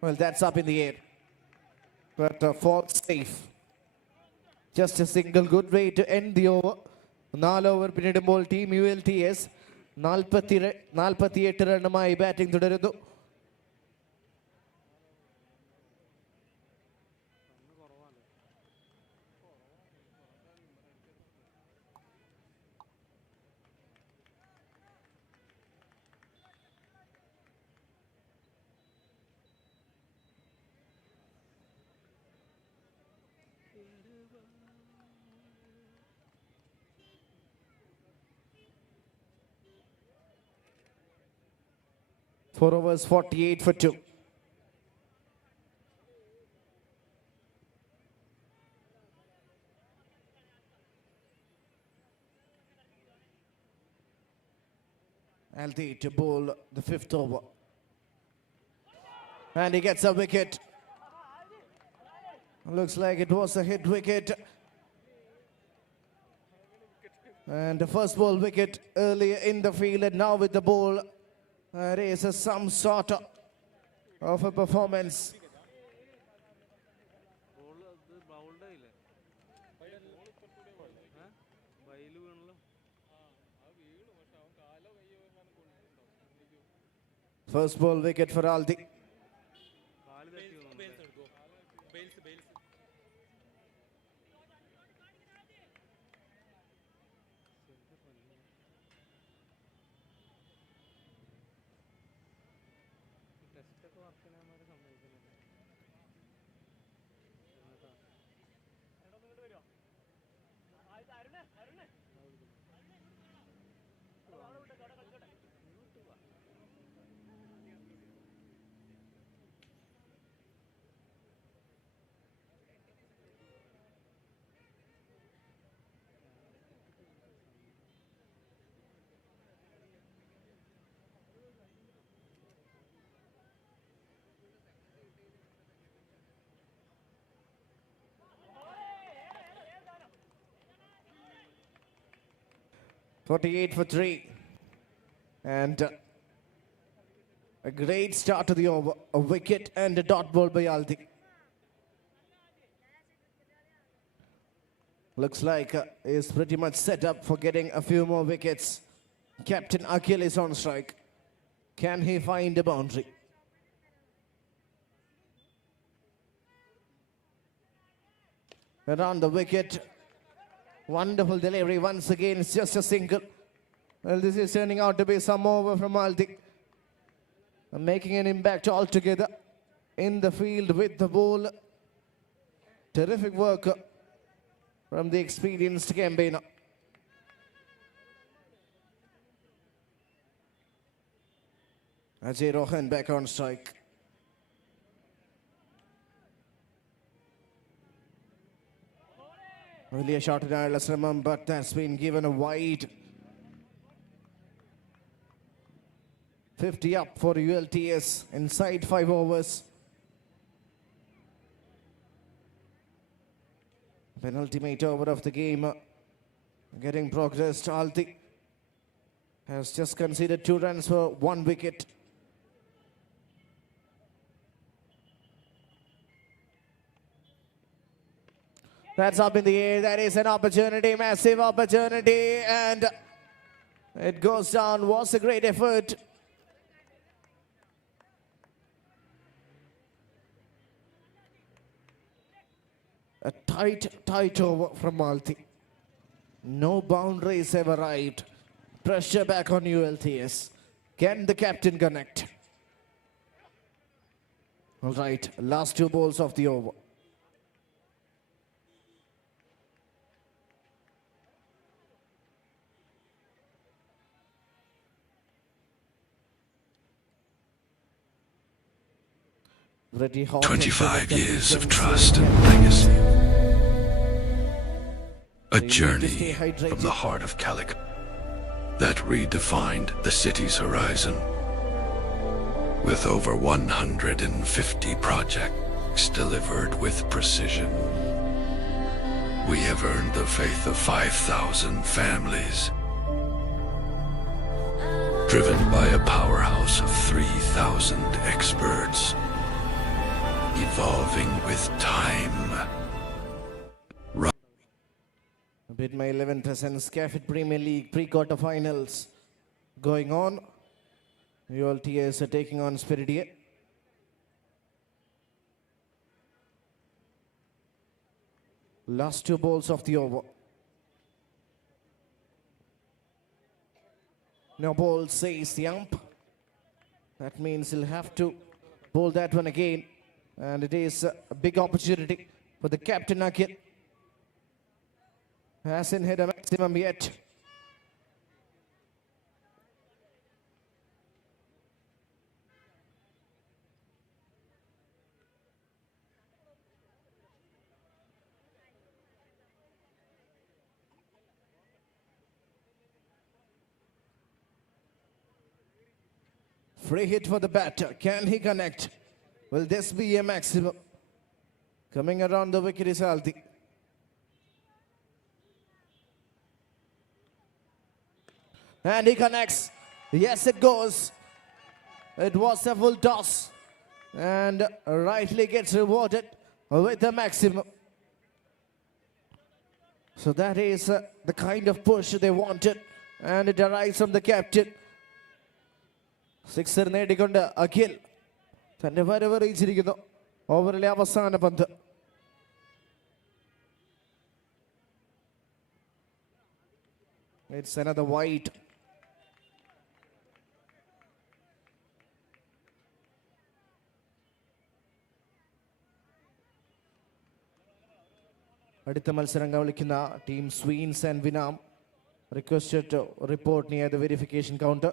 Well, that's up in the air. But falls safe. Just a single, good way to end the over. 4 over പിന്നിടുമ്പോൾ team ULTS 48 റണ്ണുമായി batting തുടരുന്നു. Four overs, 48 for 2. Aldi to bowl the 5th over. And he gets a wicket. Looks like it was a hit wicket. And the first ball wicket earlier in the field, and now with the ball, it is some sort of a performance. First ball wicket for Aldi. .48 for 3. And a great start to the over. A wicket and a dot ball by Aldi. Looks like he's pretty much set up for getting a few more wickets. Captain Akhil is on strike. Can he find a boundary? Around the wicket. Wonderful delivery once again. It's just a single. Well, this is turning out to be some over from Aldi. Making an impact altogether in the field with the ball. Terrific work from the experienced campaigner. Ajay Rohan back on strike. Really a shot in Ireland, but that's been given a wide. 50 up for ULTS inside 5 overs. Penultimate over of the game. Getting progress. Aldi has just conceded 2 runs for 1 wicket. That's up in the air. That is an opportunity, massive opportunity, and it goes down. Was a great effort. A tight over from Aldi. No boundaries have arrived. Pressure back on ULTS. Can the captain connect? All right, last 2 balls of the over. Pretty hot. 25 years of trust and legacy. A journey from the heart of Calicut that redefined the city's horizon. With over 150 projects delivered with precision, we have earned the faith of 5,000 families. Driven by a powerhouse of 3,000 experts, evolving with time. Bid my 11 presents Cafit Premier League pre-quarterfinals going on. ULTS are taking on Spiridia. Last 2 balls of the over. No ball, says the ump. That means he'll have to bowl that one again. And it is a big opportunity for the captain Akhil. Hasn't hit a maximum yet. Free hit for the batter. Can he connect? Will this be a maximum? Coming around the wicket is Aldi. And he connects. Yes, it goes. It was a full toss. And rightly gets rewarded with a maximum. So that is the kind of push they wanted. And it arrives from the captain. Sixer നേടിക്കൊണ്ട് അഖിൽ തന്റെ വരവ് അറിയിച്ചിരിക്കുന്നു. ഓവറിലെ അവസാന പന്ത്. It's another wide. അടുത്ത മത്സരം കളിക്കുന്ന team സ്വീൻസ് ആൻഡ് വിനാം requested to report near the verification counter.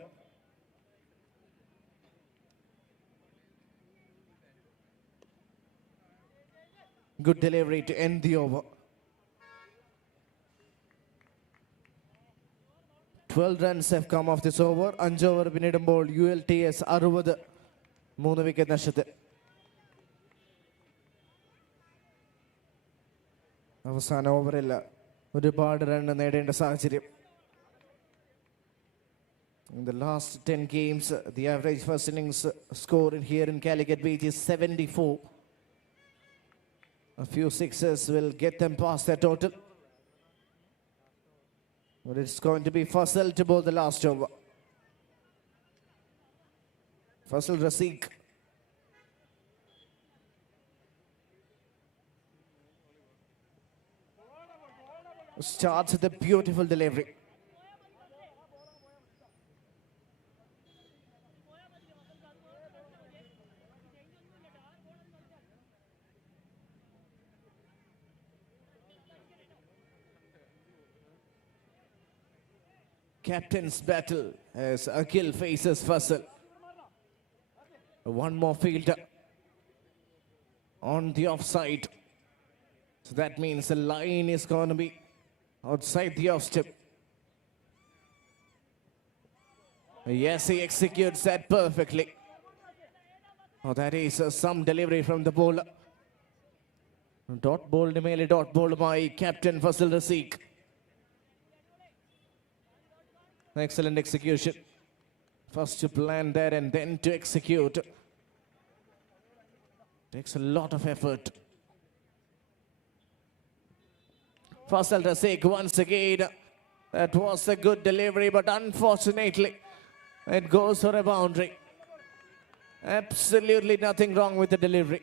Good delivery to end the over. 12 runs have come off this over. 5 over പിന്നിടുമ്പോൾ ULTS 60 3 വിക്കറ്റ് നഷ്ടത്തിൽ. അവസാന ഓവറിൽ ഒരുപാട് റൺ നേടേണ്ട സാഹചര്യം. In the last 10 games, the average first innings score in here in Calicut Beach is 74. A few sixes will get them past their total. But it's going to be Faisal to bowl the last over. Faisal Raseek. Starts with a beautiful delivery. Captain's battle as Akhil faces Faisal. One more fielder on the offside. So that means the line is going to be outside the off step. Yes, he executes that perfectly. Oh, that is some delivery from the bowler. Dot bowled merely dot bowled by Captain Faisal Raseek. Excellent execution. First to plan that and then to execute. Takes a lot of effort. Faisal Raseek once again. That was a good delivery, but unfortunately, it goes for a boundary. Absolutely nothing wrong with the delivery.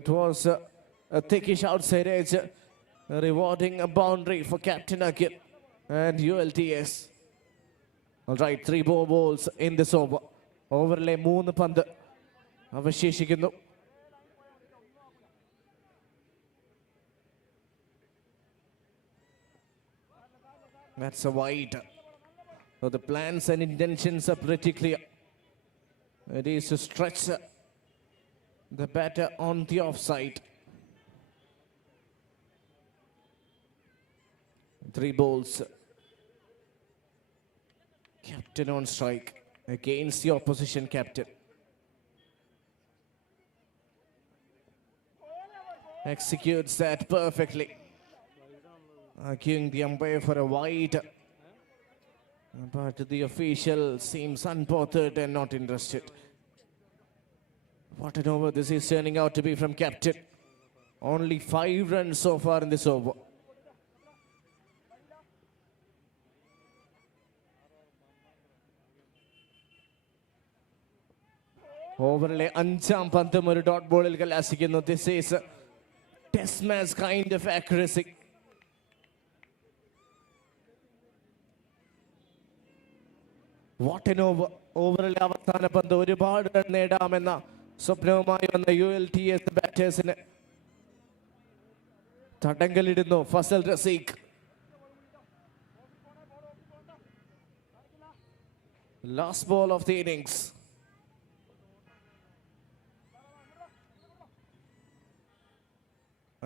It was a thickish outside edge, rewarding a boundary for Captain Akhil and ULTS. All right, 3 more balls in this over. Overlay 3 പന്ത് അവശേഷിക്കുന്നു. That's a wide. So the plans and intentions are pretty clear. It is to stretch the batter on the offside. 3 balls. Captain on strike against the opposition captain. Executes that perfectly. Arguing the umpire for a wide. But the official seems unbothered and not interested. What an over this is turning out to be from captain. Only 5 runs so far in this over. ഓവറിലെ 5ാം പന്തും ഒരു dot ബോളിൽ കലാശിക്കുന്നു. This is test match kind of accuracy. What an over. ഓവറിലെ അവസാന പന്ത് ഒരുപാട് run നേടാമെന്ന സ്വപ്നവുമായി വന്ന ULTS ബാറ്റേഴ്സിന് തടങ്കലിടുന്നു Fasal Raseeq. Last ball of the innings.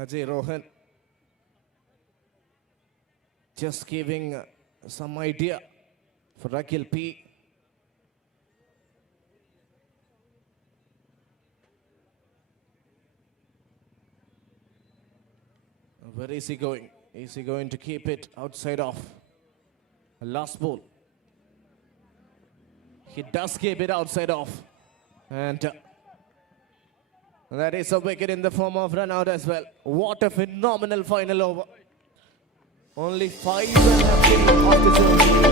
Ajay Rohan just giving some idea for Akhil P. Where is he going? Is he going to keep it outside off? Last ball. He does keep it outside off. And that is a wicket in the form of run out as well. What a phenomenal final over. Only 5 runs have been off the zone.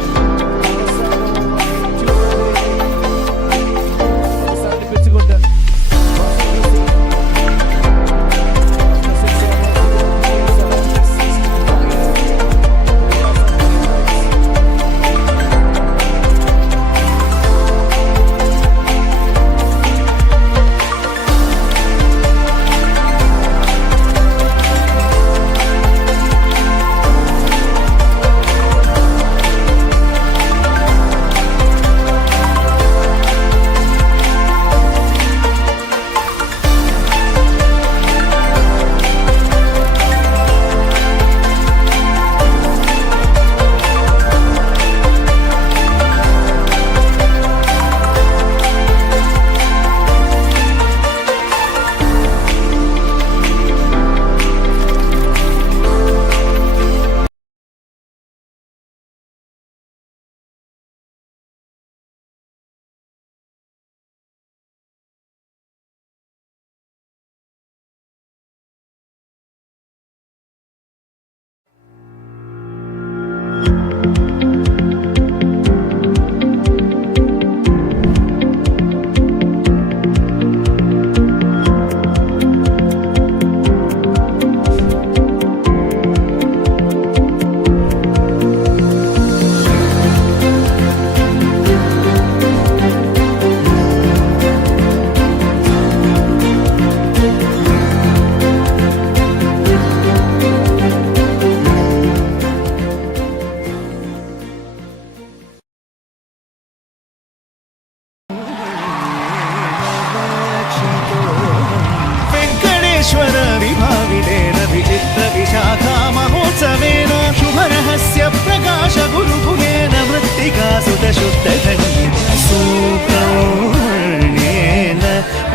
Venkateshwara विभावितेन विचित्रविशाखा महोत्सवेन शुभरहस्य प्रकाश गुरुगुहेन मृत्तिका सुतशुद्धखण्डित सूत्रौर्ण्येन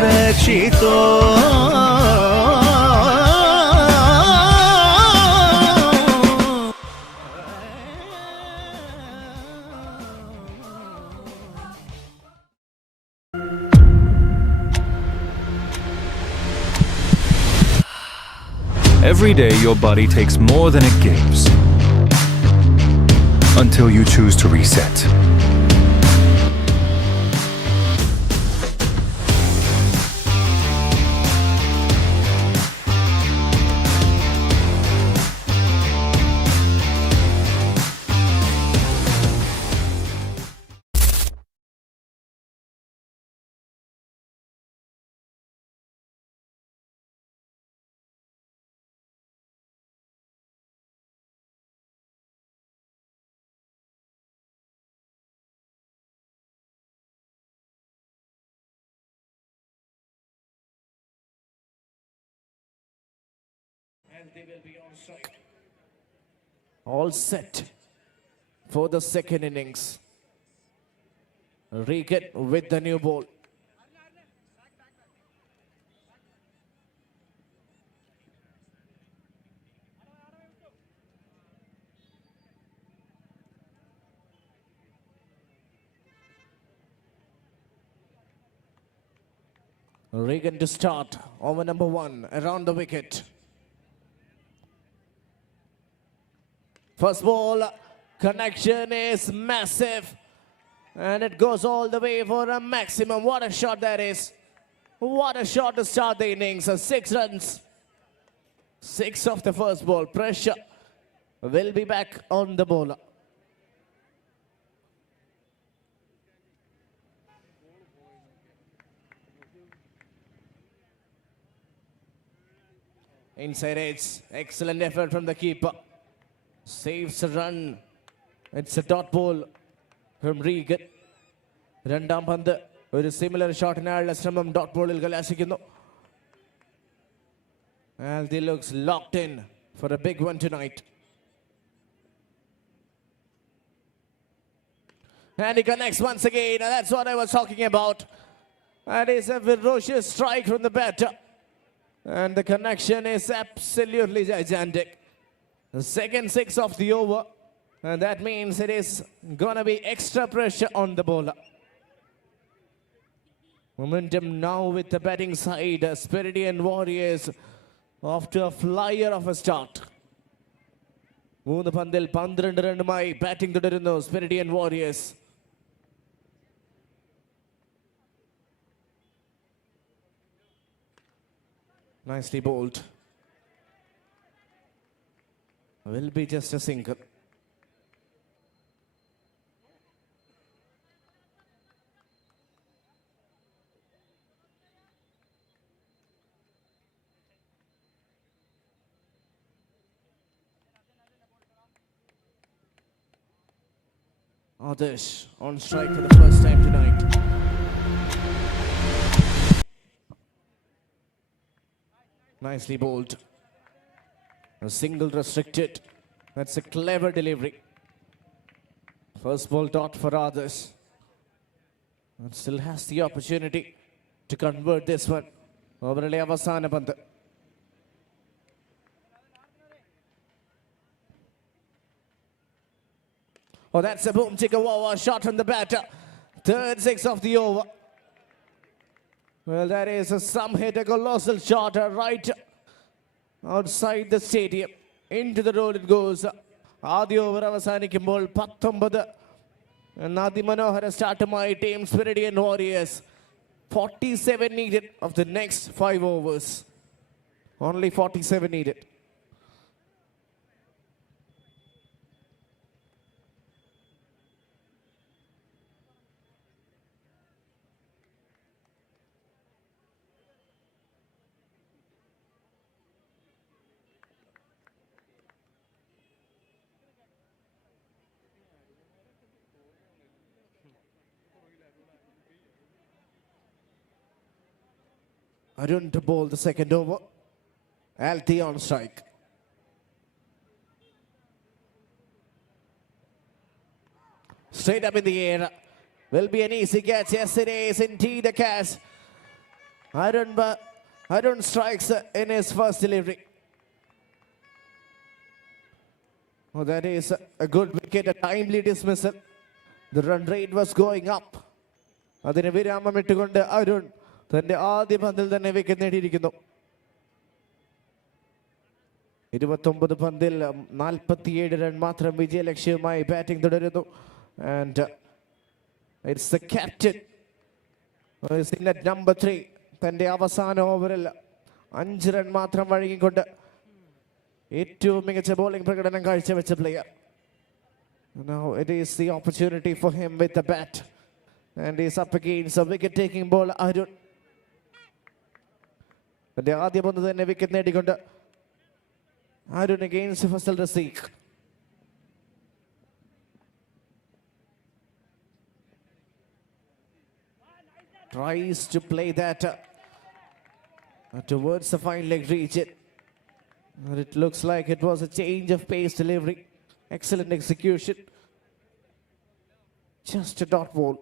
रक्षितो Every day your body takes more than it gives. Until you choose to reset. And they will be on strike. All set for the second innings. Regan with the new ball. Regan to start over number 1 around the wicket. First ball, connection is massive. And it goes all the way for a maximum. What a shot that is. What a shot to start the innings. 6 runs. 6 of the first ball. Pressure will be back on the bowler. Inside edge. Excellent effort from the keeper. Saves a run. It's a dot ball from Regan. Randam Pand. With a similar shot in Alastamam dot ball il Galasикину. Aldi looks locked in for a big one tonight. And he connects once again. And that's what I was talking about. That is a ferocious strike from the batter. And the connection is absolutely gigantic. The second six of the over. And that means it is gonna be extra pressure on the bowler. Momentum now with the batting side. Spiridian Warriors off to a flyer of a start. 3 പന്തിൽ 12 റണ്ണുമായി batting തുടരുന്നു Spiridian Warriors. Nicely bowled. Will be just a single. Adarsh on strike for the first time tonight. Nicely bowled. A single restricted. That's a clever delivery. First ball dot for Adarsh. And still has the opportunity to convert this one. Overle avasana panthu. Oh, that's a boom chicka wow shot from the batter. Third six of the over. Well, that is some hit, a colossal shot right outside the stadium. Into the road it goes. Adi over avasaniക്കുമ്പോൾ 19 അതിമനോഹര സ്റ്റാർട്ടുമായി team Spiridian Warriors. 47 needed of the next 5 overs. Only 47 needed. Arun to bowl the second over. Alti on strike. Straight up in the air. Will be an easy catch. Yes, it is indeed a catch. Arun strikes in his first delivery. Oh, that is a good wicket, a timely dismissal. The run rate was going up. അതിന് വിരാമം ഇട്ടുകൊണ്ട് അരുൺ തന്റെ ആദ്യ പന്തിൽ തന്നെ wicket നേടിയിരിക്കുന്നു. 29 പന്തിൽ 47 run മാത്രം വിജയലക്ഷ്യവുമായി batting തുടരുന്നു. And it's the captain is in at number 3. തന്റെ അവസാന ഓവറിൽ 5 റൺ മാത്രം വഴങ്ങിക്കൊണ്ട് ഏറ്റവും മികച്ച ബോളിംഗ് പ്രകടനം കാഴ്ചവെച്ച player. Now it is the opportunity for him with the bat. And he's up against a wicket-taking bowler, Arun. തന്റെ ആദ്യ പന്ത് തന്നെ wicket നേടിക്കൊണ്ട് Arun against Faisal Rafiq. Tries to play that towards the fine leg region. But it looks like it was a change of pace delivery. Excellent execution. Just a dot ball.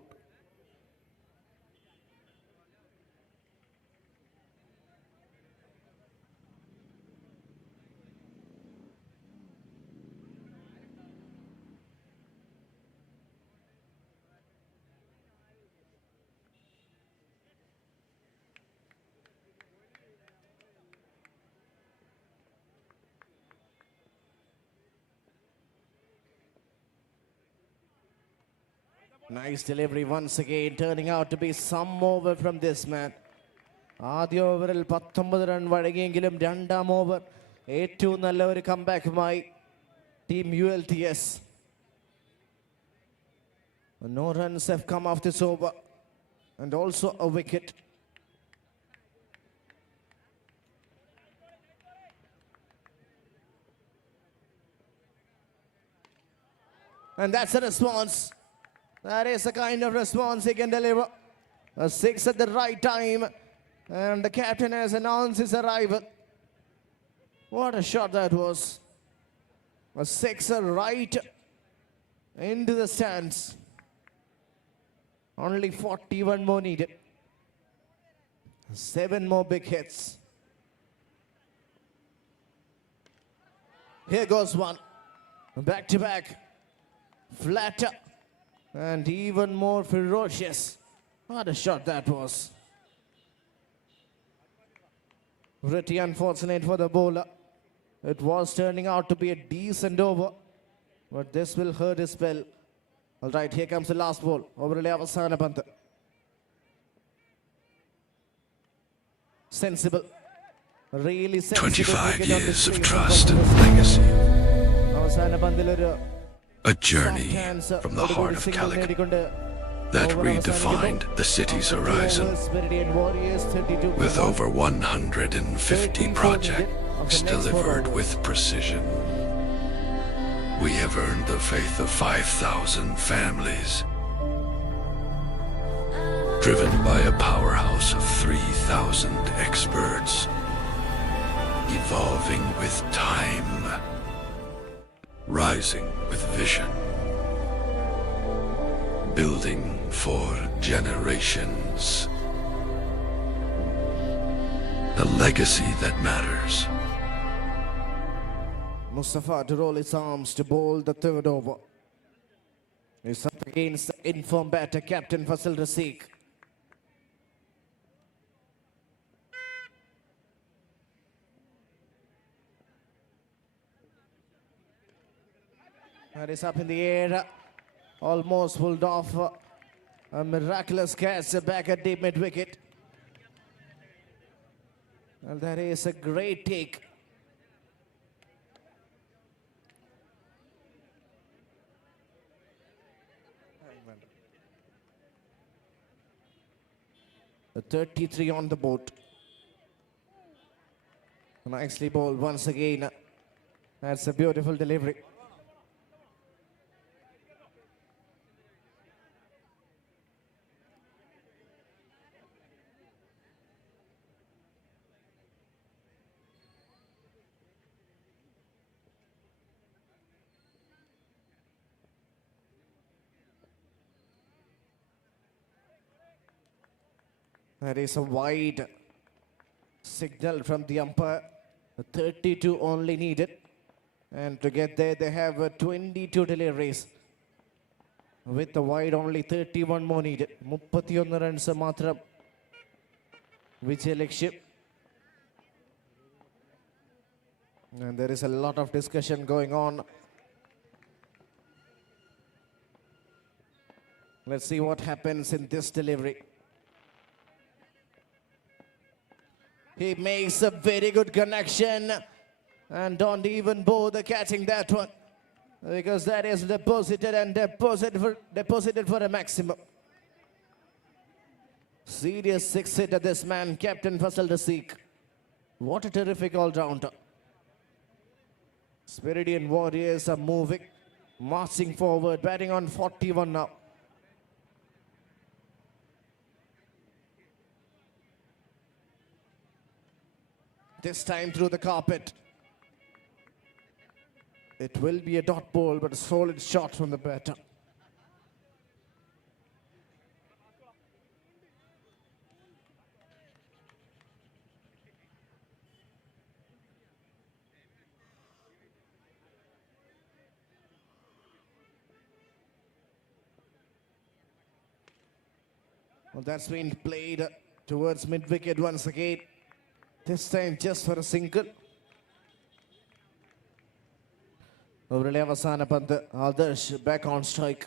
Nice delivery once again, turning out to be some over from this man. ആദ്യ ഓവറിൽ 19 run വഴങ്ങിയെങ്കിലും രണ്ടാം over ഏറ്റവും നല്ല ഒരു കംബാക്കുമായി team ULTS. No runs have come off this over and also a wicket. And that's a response. That is the kind of response he can deliver. A 6 at the right time. And the captain has announced his arrival. What a shot that was. A 6 right into the stands. Only 41 more needed. 7 more big hits. Here goes one. Back to back. Flatter. And even more ferocious. What a shot that was. Pretty unfortunate for the bowler. It was turning out to be a decent over. But this will hurt his spell. All right, here comes the last ball. Overle avasana panthu. Sensible. Really sensible. 25 years of trust and legacy. Avasana panthilu oru A journey from the heart of Calicut that redefined the city's horizon. With over 150 projects delivered with precision, we have earned the faith of 5,000 families, driven by a powerhouse of 3,000 experts, evolving with time, rising with vision, building for generations. A legacy that matters. Mustafa to roll his arms to bowl the third over. He's up against the informed batter, Captain Faisal Rafiq. That is up in the air. Almost pulled off a miraculous catch back at deep mid-wicket. And that is a great take. The 33 on the board. Nicely bowled once again. That's a beautiful delivery. That is a wide signal from the umpire. 32 only needed. And to get there, they have 22 deliveries. With the wide, only 31 more needed. 31 runs matram. Vijay. And there is a lot of discussion going on. Let's see what happens in this delivery. He makes a very good connection and don't even bother catching that one because that is deposited and deposited for a maximum. Serious six hit at this man, Captain Faisal Rafiq. What a terrific all-rounder. Spiridian Warriors are moving, marching forward, batting on 41 now. This time through the carpet. It will be a dot ball, but a solid shot from the batter. Well, that's been played towards mid-wicket once again. This time just for a single. Overle avasana panthu. Adarsh back on strike.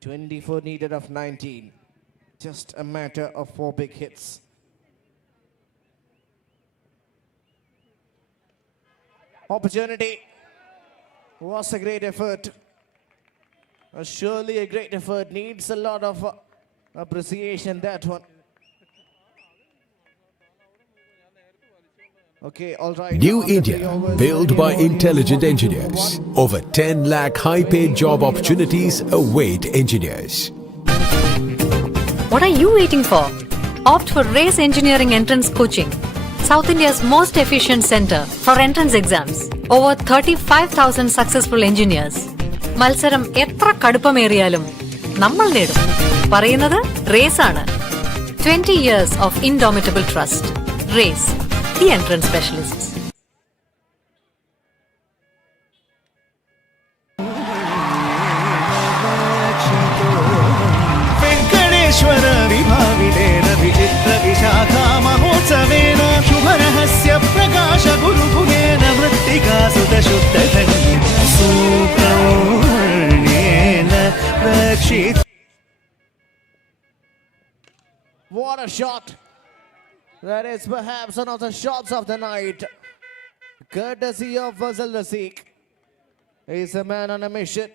24 needed of 19. Just a matter of 4 big hits. Opportunity. Was a great effort. Surely a great effort. Needs a lot of appreciation, that one. Okay, all right. New India, built by intelligent engineers. Over 10 lakh high-paid job opportunities await engineers. What are you waiting for? Opt for Race Engineering Entrance Coaching, South India's most efficient center for entrance exams. Over 35,000 successful engineers. മത്സരം എത്ര കടുപ്പമേറിയാലും നമ്മൾ നേടും. പറയുന്നത് raise ആണ്. 20 years of indomitable trust. Race, the entrance specialists. Rakshita What a shot. That is perhaps one of the shots of the night. Courtesy of Fazal Rafiq. He's a man on a mission.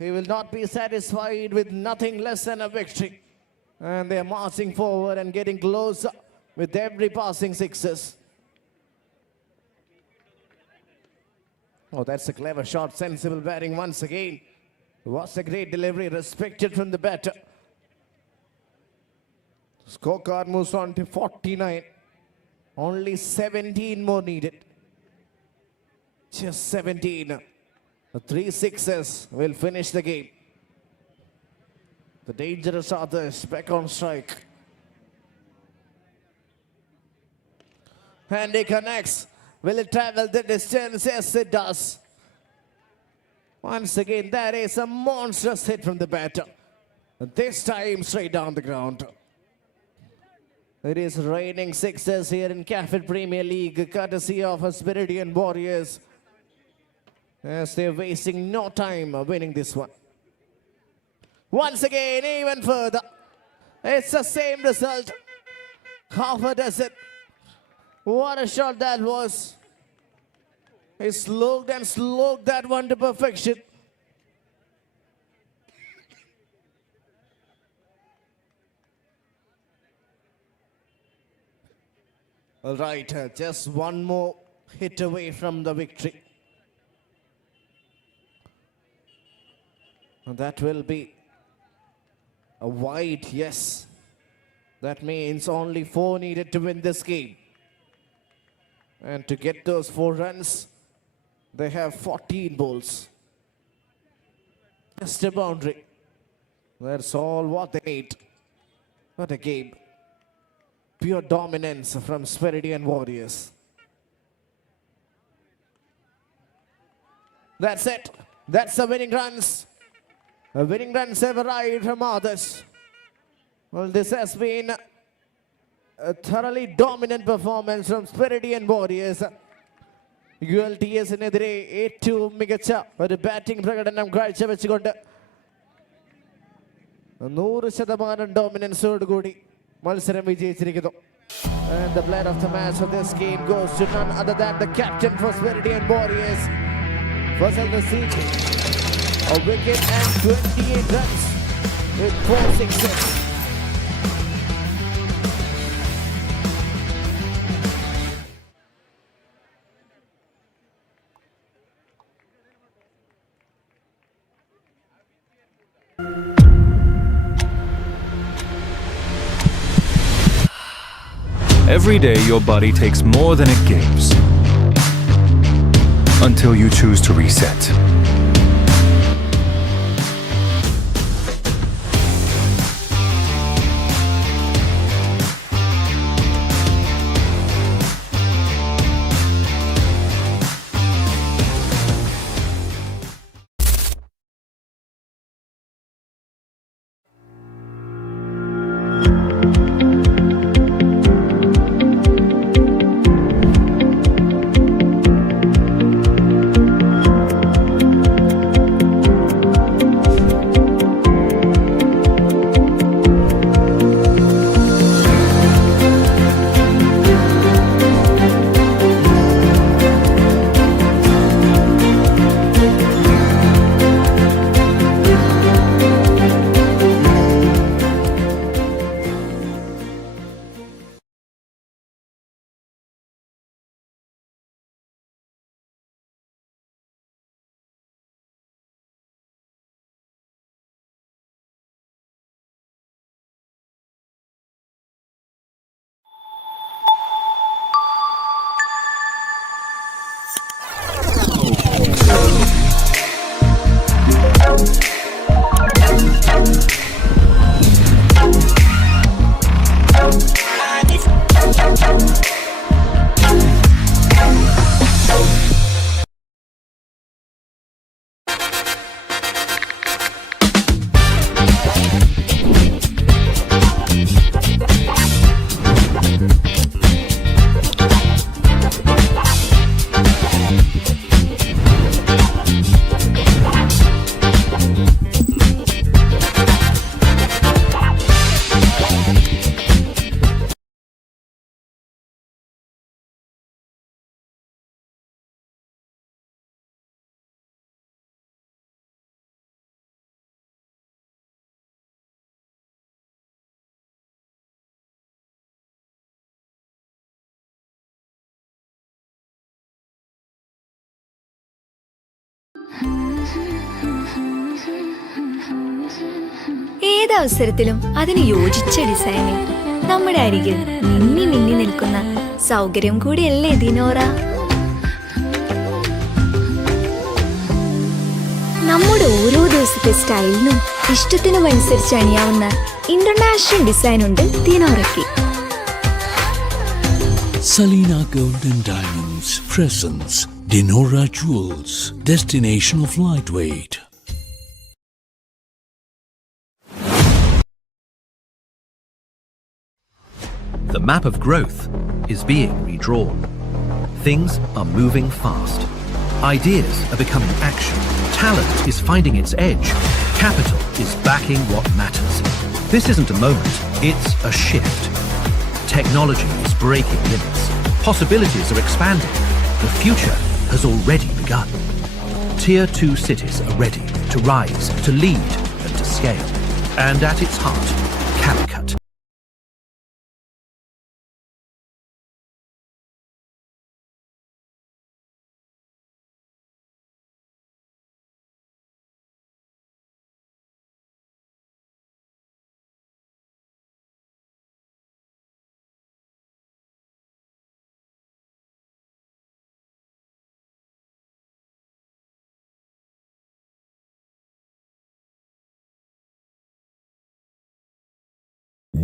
He will not be satisfied with nothing less than a victory. And they're marching forward and getting closer with every passing sixes. Oh, that's a clever shot. Sensible batting once again. Was a great delivery, respected from the batter. Scorecard moves on to 49. Only 17 more needed. Just 17. The 3 sixes will finish the game. The dangerous others back on strike. And he connects. Will it travel the distance? Yes, it does. Once again, that is a monstrous hit from the batter. This time straight down the ground. It is raining sixes here in Cafit Premier League, courtesy of Aspiridian Warriors, as they're wasting no time winning this one. Once again, even further. It's the same result. Half a dozen. What a shot that was. He slowed and slowed that one to perfection. All right, just one more hit away from the victory. And that will be a wide yes. That means only 4 needed to win this game. And to get those 4 runs, they have 14 balls. Just a boundary. That's all what they need. What a game. Pure dominance from Spiridian Warriors. That's it. That's the winning runs. The winning runs have arrived from others. Well, this has been a thoroughly dominant performance from Spiridian Warriors. ULTS-നെതിരെ ഏറ്റവും മികച്ച ഒരു batting പ്രകടനം കാഴ്ചവെച്ചുകൊണ്ട് 100% ഡോമിനൻസോടുകൂടി മത്സരം വിജയിച്ചിരിക്കുന്നു. And the player of the match of this game goes to none other than the captain for Spiridian Warriors, Fazal Rafiq. A wicket and 28 runs with 4 sixes. Every day your body takes more than it gives. Until you choose to reset. ഏതവസരത്തിലും അതിന് യോജിച്ച ഡിസൈനിൽ നമ്മുടെ അരികിൽ മിന്നി മിന്നി നിൽക്കുന്ന സൗകര്യം കൂടിയല്ലേ ദിനോറ. നമ്മുടെ ഓരോ ദിവസത്തെ സ്റ്റൈലിനും ഇഷ്ടത്തിനും അനുസരിച്ച് അണിയാവുന്ന ഇന്റർനാഷണൽ ഡിസൈൻ ഉണ്ട് ദിനോറയ്ക്ക്. Salina Gold and Diamonds presents Dinora Jewels, destination of lightweight. The map of growth is being redrawn. Things are moving fast. Ideas are becoming action. Talent is finding its edge. Capital is backing what matters. This isn't a moment, it's a shift. Technology is breaking limits. Possibilities are expanding. The future has already begun. Tier 2 cities are ready to rise, to lead and to scale. And at its heart, Calicut.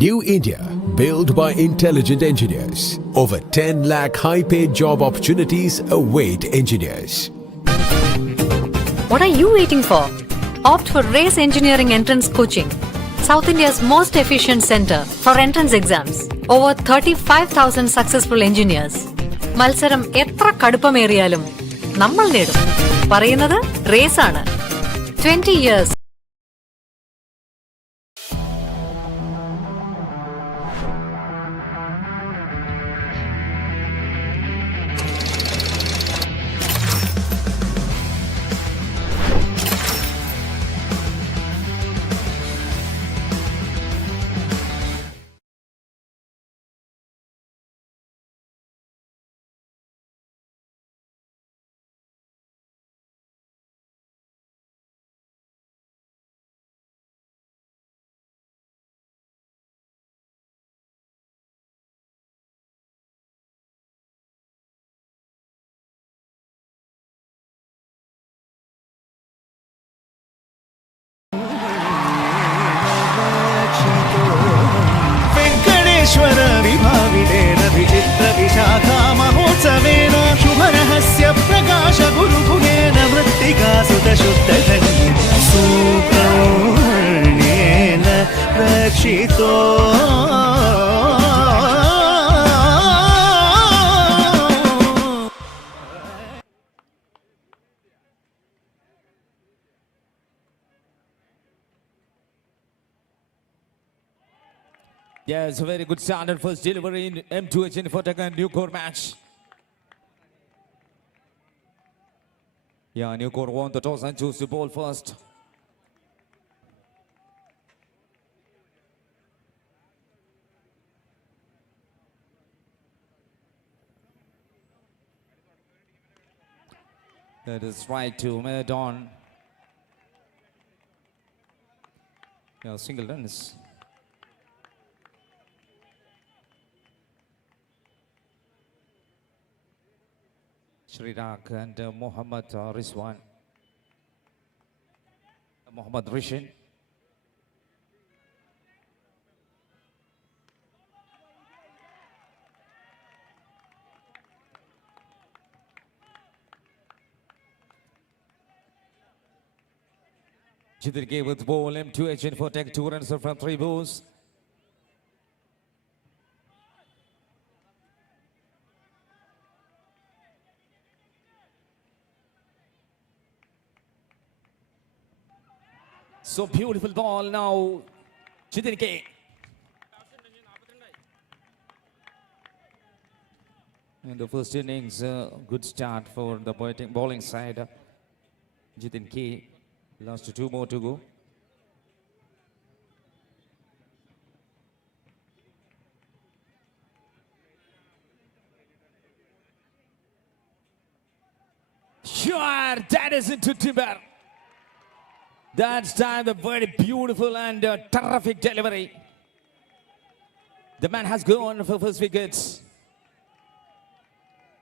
New India, built by intelligent engineers. Over 10 lakh high-paid job opportunities await engineers. What are you waiting for? Opt for Race Engineering Entrance Coaching, South India's most efficient center for entrance exams. Over 35,000 successful engineers. മത്സരം എത്ര കടുപ്പമേറിയാലും നമ്മൾ നേടും. പറയുന്നത് raise ആണ്. 20 years. Venkateshwara विभावितेन विचित्र विशाखा महोत्सवेन शुभरहस्य प्रकाश गुरुभुगेन मृत्तिका सुतशुद्धधन्येन सूत्रौर्ण्येन रक्षितो. Yes, a very good start and first delivery in M2H Infotech and New Core match. Yeah, New Core won the toss and chose to bowl first. That is right to Medon. Yeah, single runs. Shrirak and Mohammad Rizwan. Mohammad Rishin. Jidil gave with ball M2H Infotech 2 runs from 3 balls. So beautiful ball now, Jitin K. In the first innings, good start for the bowling side. Jitin K. Last 2 more to go. Sure, that is into timber. That's time the very beautiful and terrific delivery. The man has gone for first wickets.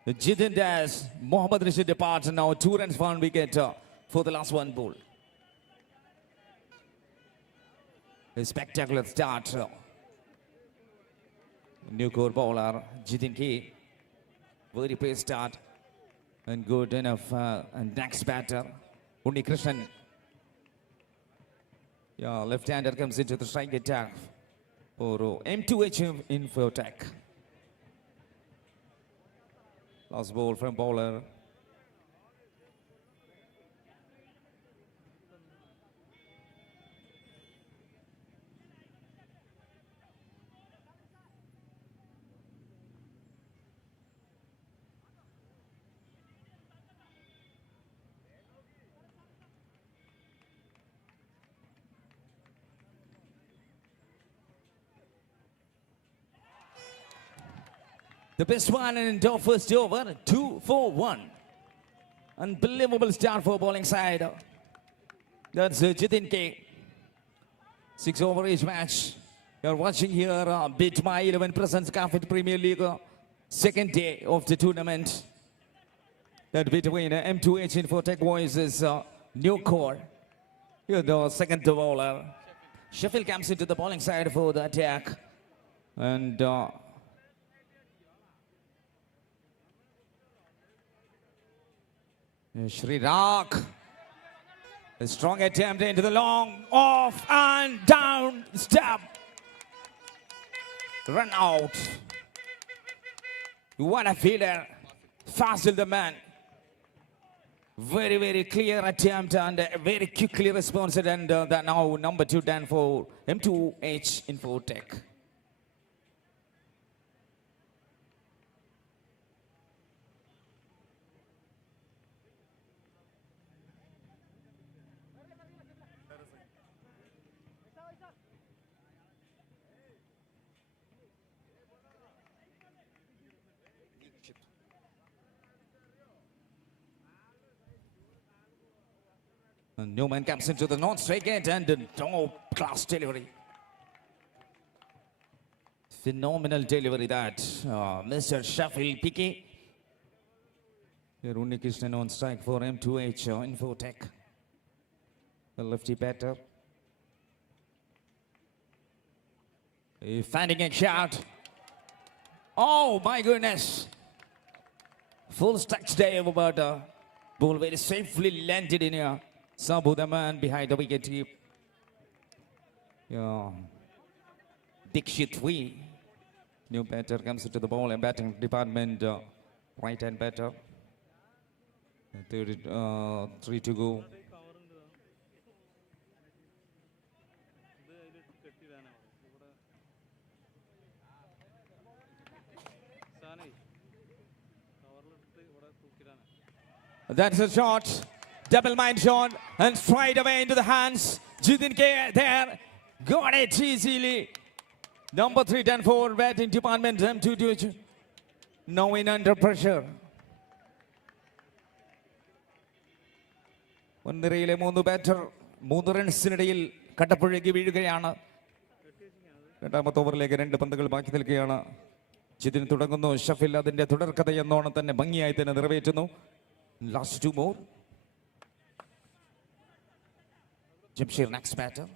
Jitin Das, Mohammad Rashid departs now 2 runs for 1 wicket for the last one ball. A spectacular start. New core bowler Jitin K. Very pace start and good enough. And next batter Uni Krishnan. Yeah, left-hander comes into the strike attack for M2H Infotech. Last ball from bowler. The best one in the first over, 2-4-1. Unbelievable start for bowling side. That's Jitin K. 6 over each match. You're watching here, Bit My 11 presents Cafit Premier League, second day of the tournament. That between M2H Infotech Voices New Core. Here the second bowler. Sheffield comes into the bowling side for the attack. And Shri Rak. A strong attempt into the long, off and down step. Run out. What a fielder. Fasil the man. Very, very clear attempt and very quickly responded. And that now number 2 10 for M2H Infotech. And Newman comes into the non-strike gate and class delivery. Phenomenal delivery that Mr. Sheffield PK. Here Uni Krishnan on strike for M2H Infotech. The lefty batter. Finding a shot. Oh my goodness. Full stretch day over, but ball very safely landed in here. Sabu the man behind the wicket keep. Yeah. Dikshit Wee. New batter comes into the ball and batting department. Right hand batter. 3 to go. That's a shot. Double mind shot and straight away into the hands. Jitin K there. Got it easily. Number 3 10 for batting department M2. Now in under pressure. ഒന്നിരയിലെ 3 batter 3 റൺസിനിടയിൽ കട്ടപ്പുഴയ്ക്ക് വീഴുകയാണ്. രണ്ടാമത്തെ ഓവറിലേക്ക് 2 പന്തുകൾ ബാക്കി നിൽക്കുകയാണ്. ജിതിൻ തുടങ്ങുന്നു. ഷഫിൽ അതിന്റെ തുടർക്കഥ എന്നോണം തന്നെ ഭംഗിയായി തന്നെ നിറവേറ്റുന്നു. Last 2 more. Jamshir next batter.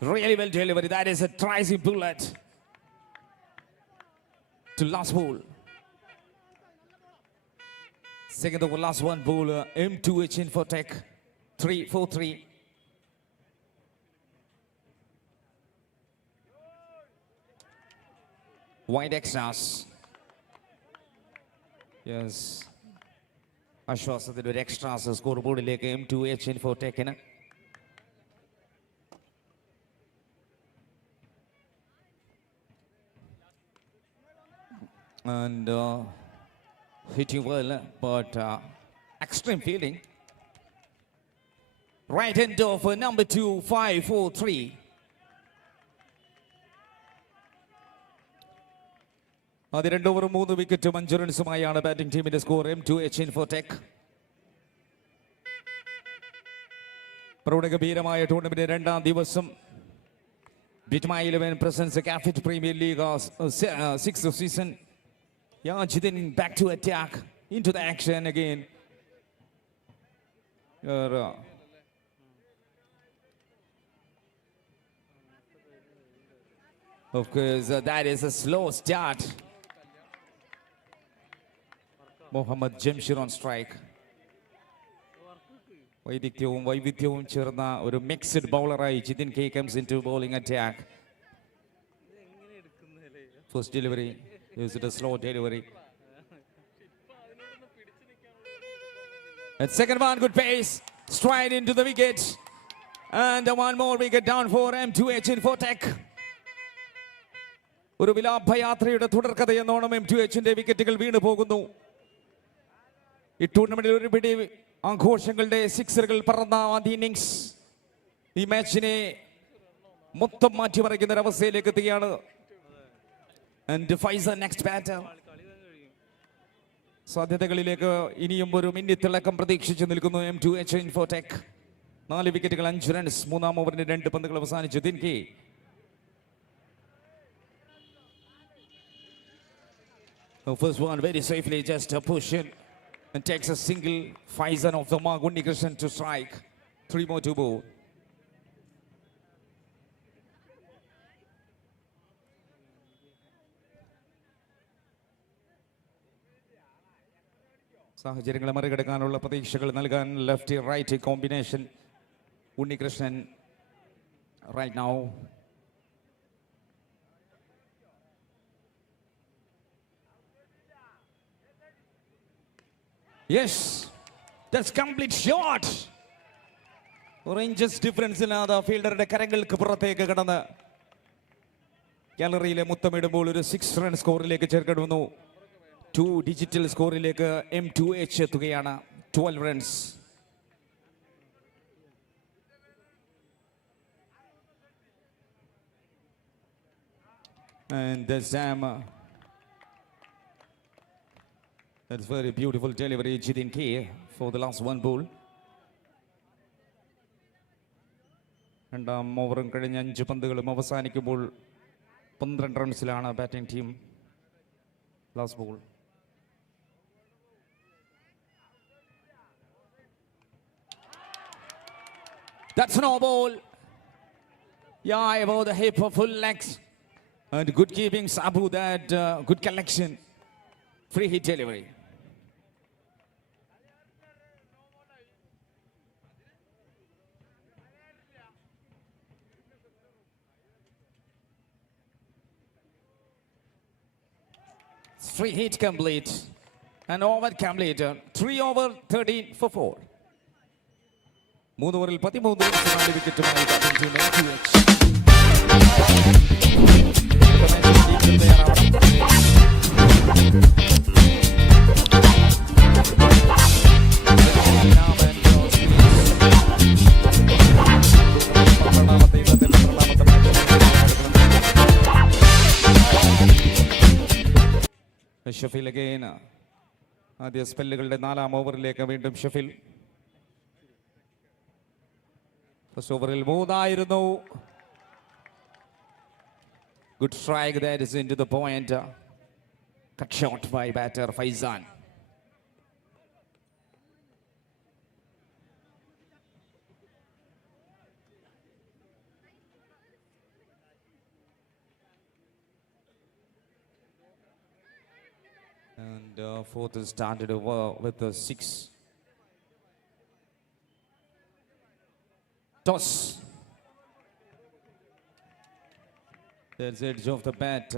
Really well delivered. That is a tricy bullet to last ball. Second over last one ball. M2H Infotech 3-4-3. Wide extras. Yes. ആശ്വാസത്തിൽ ഒരു എക്സ്ട്രാസ് സ്കോർ ബോർഡിലേക്ക് M2H Infotechന്. And hitting well, but extreme fielding. Right hand off for number 2, 5-4-3. ആദ്യ 2 ഓവറും 3 വിക്കറ്റും 5 റൺസുമായാണ് batting ടീമിന്റെ score. M2H Infotech. പ്രൗഢഗംഭീരമായ tournament രണ്ടാം ദിവസം. Beat My 11 presents the Cafit Premier League 6th season. Yeah, Jiten back to attack, into the action again. Of course, that is a slow start. Mohammad Jamshir on strike. വൈവിധ്യവും ചേർന്ന ഒരു mixed ബൗളറായി Jithin K comes into bowling attack. First delivery, is it a slow delivery? And second one, good pace, straight into the wicket. And one more wicket down for M2H Infotech. ഒരു വിലാപയാത്രയുടെ തുടർക്കഥയെന്നോണം M2Hന്റെ വിക്കറ്റുകൾ വീണു പോകുന്നു. ഈ ടൂർണമെന്റിൽ ഒരു പിടി ആഘോഷങ്ങളുടെ സിക്സറുകൾ പറന്ന ആദ്യ ഇന്നിംഗ്സ് ഈ മാച്ചിനെ മൊത്തം മാറ്റിമറിക്കുന്ന ഒരു അവസ്ഥയിലേക്ക് എത്തുകയാണ്. And Faisal next batter. സാധ്യതകളിലേക്ക് ഇനിയും ഒരു മിന്നിത്തിളക്കം പ്രതീക്ഷിച്ചു നിൽക്കുന്നു M2H Infotech. 4 വിക്കറ്റുകൾ 5 റൺസ്. 3-ാം ഓവറിന് 2 പന്തുകൾ അവസാനിച്ചു. ദിൻകി first one very safely, just a push in and takes a single. Faizan off the mark. Unnikrishnan to strike. 3 more to bowl. സാഹചര്യങ്ങളെ മറികടക്കാനുള്ള പ്രതീക്ഷകൾ നൽകാൻ left right combination Unnikrishnan right now. Yes, that's complete shot. Ranges difference ഇല്ലാതെ ഫീൽഡറുടെ കരങ്ങൾക്ക് പുറത്തേക്ക് കടന്ന് ഗാലറിയിലെ മുത്തമിടുമ്പോൾ ഒരു 6 run സ്കോറിലേക്ക് ചേർക്കപ്പെടുന്നു. 2 digital സ്കോറിലേക്ക് M2H എത്തുകയാണ്. 12 runs. And the Sam. That's very beautiful delivery, Jiten K, for the last one ball. രണ്ടാം ഓവറും കഴിഞ്ഞ 5 പന്തുകളും അവസാനിക്കുമ്പോൾ 12 റൺസിലാണ് batting team. Last ball. That's no ball. Yeah, above the hip of full legs. And good keeping, Sabu, that good collection. Free hit delivery. Free hit complete. And over complete. 3 over 13 for 4. 3 ഓവറിൽ 13 runs വിക്കറ്റുമായി batting team M2H. Shafeel again. ആദ്യ സ്പെല്ലുകളുടെ 4-ാം ഓവറിലേക്ക് വീണ്ടും Shafeel. First ഓവറിൽ 3 ആയിരുന്നു. Good strike that is into the point. Cut shot by batter Faizan. And fourth is started over with the 6. Toss. There's edge of the bat.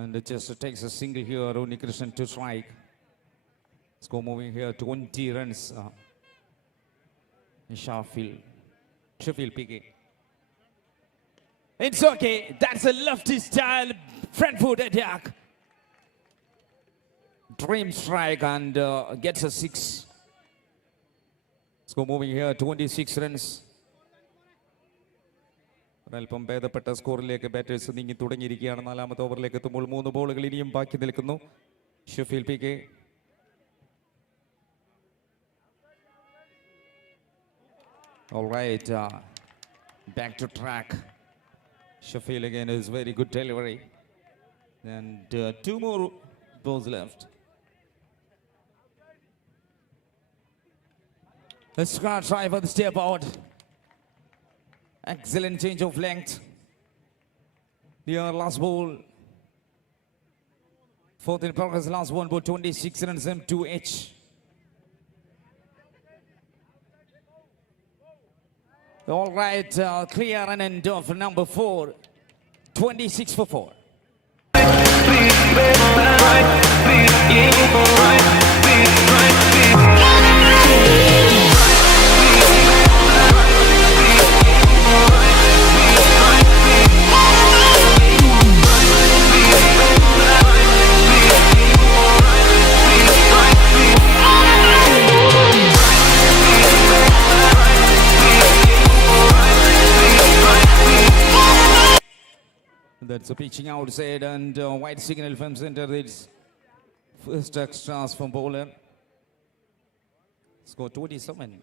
And it just takes a single here. Unnikrishnan to strike. Score moving here. 20 runs. Sheffield picking. It's okay. That's a lefty style front foot attack. Dream strike and gets a 6. Score moving here. 26 runs. ഒരല്പം ഭേദപ്പെട്ട സ്കോറിലേക്ക് batters നീങ്ങി തുടങ്ങിയിരിക്കുകയാണ്. നാലാമത്തെ ഓവറിലേക്ക് എത്തുമ്പോൾ 3 ബോളുകൾ ഇനിയും ബാക്കി നിൽക്കുന്നു. Shafeel P K all right, back to track. Shafil again is very good delivery, and 2 more balls left. A scratch try for the step out. Excellent change of length. The last ball, 4th in progress, last one ball, 26 runs, M2H. All right, clear and end of number 4, 26 for 4. That's a pitching outside, and white signal from center. It's first extras from bowler. Score 27.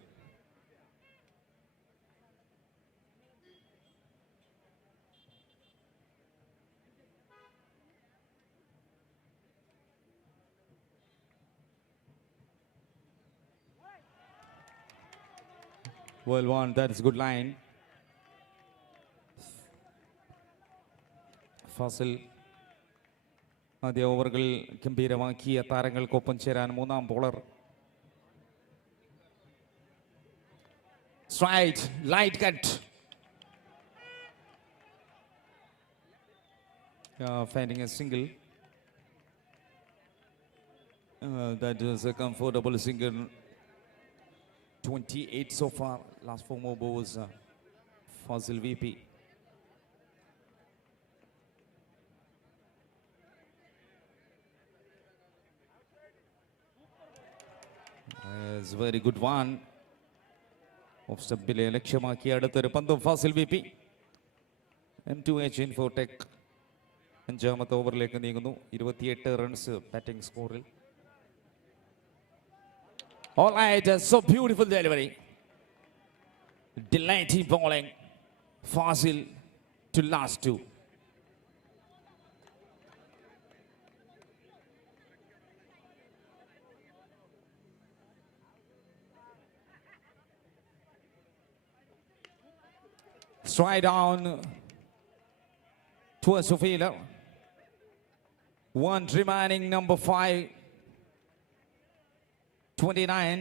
Well one, that's a good line. Fazil ആദ്യ ഓവറുകൾ ഗംഭീരമാക്കിയ താരങ്ങൾക്കൊപ്പം ചേരാൻ 3ാം bowler. Straight light cut, finding a single. That is a comfortable single. 28 so far. Last 4 more balls. Fazil VP. It's very good one. Off step ലക്ഷ്യമാക്കി അടുത്തൊരു പന്തും Fazil V P. M2H Infotech 5ാമത്തെ ഓവറിലേക്ക് നീങ്ങുന്നു. 28 റൺസ് ബാറ്റിംഗ് സ്കോറിൽ. All right, so beautiful delivery. Delighting bowling. Fazil to last 2. Straight down towards the fielder. 1 remaining, number 5. 29.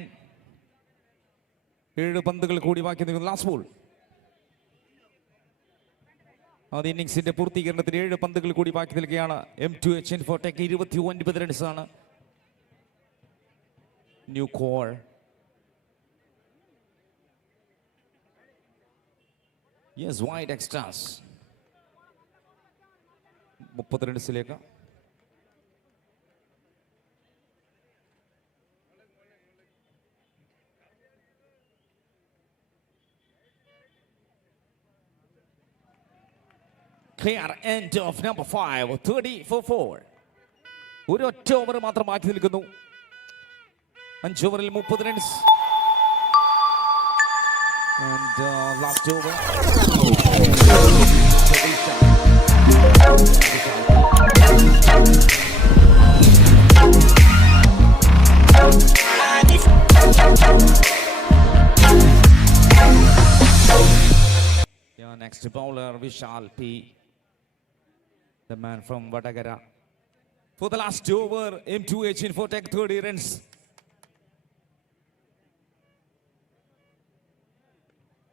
7 പന്തുകൾ കൂടി ബാക്കി നിൽക്കുന്നു. Last ball. ആദ്യ ഇന്നിംഗ്സിന്റെ പൂർത്തീകരണത്തിന് 7 പന്തുകൾ കൂടി ബാക്കി നിൽക്കുകയാണ്. M2H ഇൻഫോടെക് 29 റൺസാണ്. New core. Yes, wide extras. 30 റൺസിലേക്ക്. Clear end of number 5, 30 for 4. ഒരു ഒറ്റ ഓവർ മാത്രം ബാക്കി നിൽക്കുന്നു. 5 ഓവറിൽ 30 runs. And last over. Yeah, next bowler Vishal P, the man from Vadagara. For the last over, M2H Infotech 30 runs.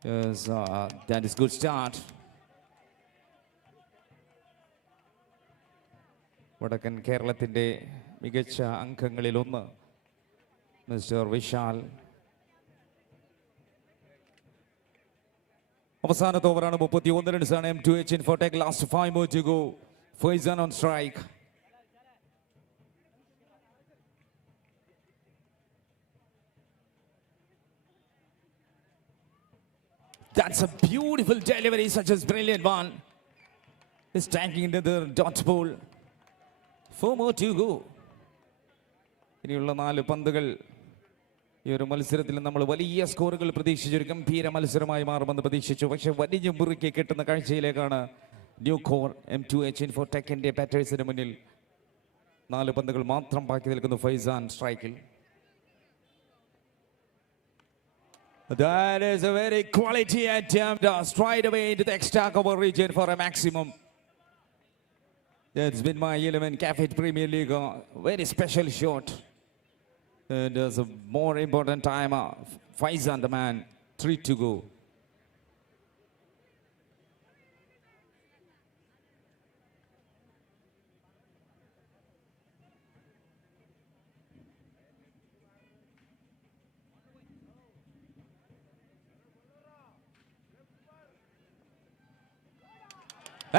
Yes, that is good start. വടക്കൻ കേരളത്തിൻ്റെ മികച്ച അംഗങ്ങളിലൊന്ന് mister Vishal. അവസാനത്തെ ഓവറാണ്. 31 റൺസാണ്. M2H Infotech. Last 5 more to go. Faizan on strike. That's a beautiful delivery, such a brilliant one. Is tanking into the dot ball. 4 more to go. ഇനിയുള്ള 4 പന്തുകൾ ഈ ഒരു മത്സരത്തിൽ നമ്മൾ വലിയ സ്കോറുകൾ പ്രതീക്ഷിച്ചു, ഒരു ഗംഭീര മത്സരമായി മാറുമെന്ന് പ്രതീക്ഷിച്ചു. പക്ഷേ വലിയ മുറുക്കി കിട്ടുന്ന കാഴ്ചയിലേക്കാണ് ന്യൂ കോർ M2H ഇൻഫോടെക്കിന്റെ ബാറ്റേഴ്സിന് മുന്നിൽ 4 പന്തുകൾ മാത്രം ബാക്കി നിൽക്കുന്നു. ഫൈസാൻ സ്ട്രൈക്കിൽ. That is a very quality attempt straight away into the extra cover region for a maximum. That's been my 11 Cafit Premier League. Very special shot. And there's a more important time. Faizan the man. 3 to go.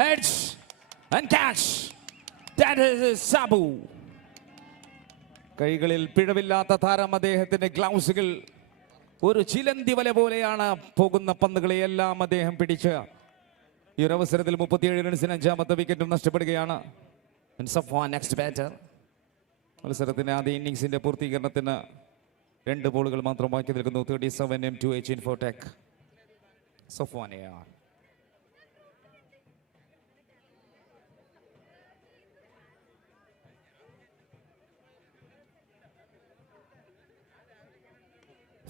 Edge and catch. That is Sabu. കൈകളിൽ പിഴവില്ലാത്ത താരം. അദ്ദേഹത്തിന്റെ ഗ്ലൗസുകൾ ഒരു ചിലന്തി വല പോലെയാണ്. പോകുന്ന പന്തുകളെയെല്ലാം അദ്ദേഹം പിടിച്ച് ഈ ഒരു അവസരത്തിൽ 37 റൺസിന് 5ാമത്തെ വിക്കറ്റും നഷ്ടപ്പെടുകയാണ്. Safwan next batter. മത്സരത്തിന്റെ ആദ്യ ഇന്നിംഗ്സിന്റെ പൂർത്തീകരണത്തിന് 2 ബോളുകൾ മാത്രം ബാക്കി നിൽക്കുന്നു. 37 M2H ഇൻഫോടെക്. സഫ്വാനെയാണ്.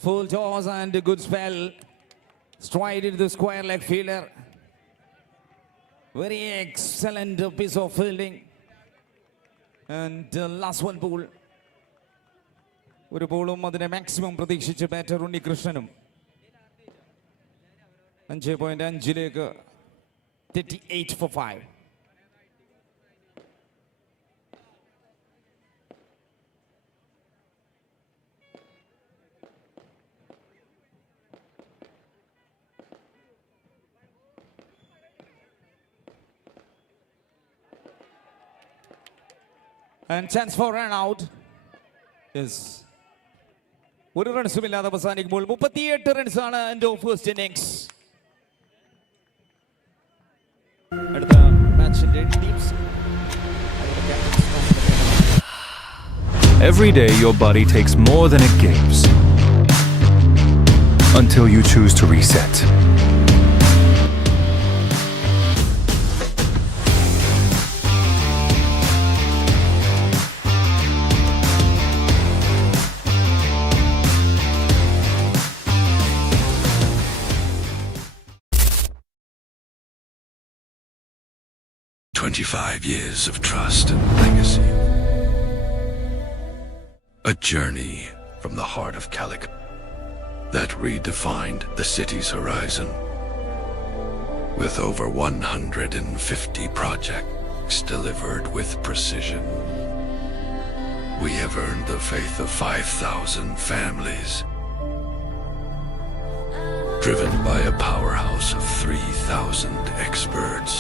Full toss and a good spell. Straight into the square leg fielder. Very excellent piece of fielding. And the last one ball. ഒരു ബോളും അതിനെ മാക്സിമം പ്രതീക്ഷിച്ച batter ഉണ്ണികൃഷ്ണനും. 5.5 38 for 5. And chance for run out. Yes. ഒരു റൺസും ഇല്ലാതെ അവസാനിക്കുമ്പോൾ 38 റൺസാണ് എൻ്റെ ഫസ്റ്റ് ഇന്നിംഗ്സ്. അടുത്ത മാച്ചിന്റെ teams. Every day your body takes more than it gives. Until you choose to reset. Years of trust and legacy. A journey from the heart of Calic that redefined the city's horizon. With over 150 projects delivered with precision, we have earned the faith of 5,000 families. Driven by a powerhouse of 3,000 experts.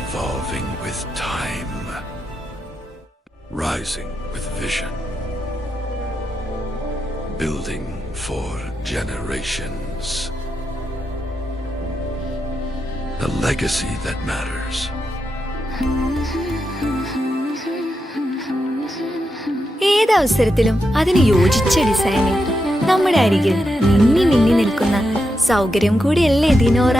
Evolving with time, rising with vision, building for generations. A legacy that matters. ഏതവസരത്തിലും അതിന് യോജിച്ച ഡിസൈനിൽ നമ്മുടെ അരികിൽ മിന്നി മിന്നി നിൽക്കുന്ന സൗകര്യം കൂടിയല്ലേ ദിനോറ.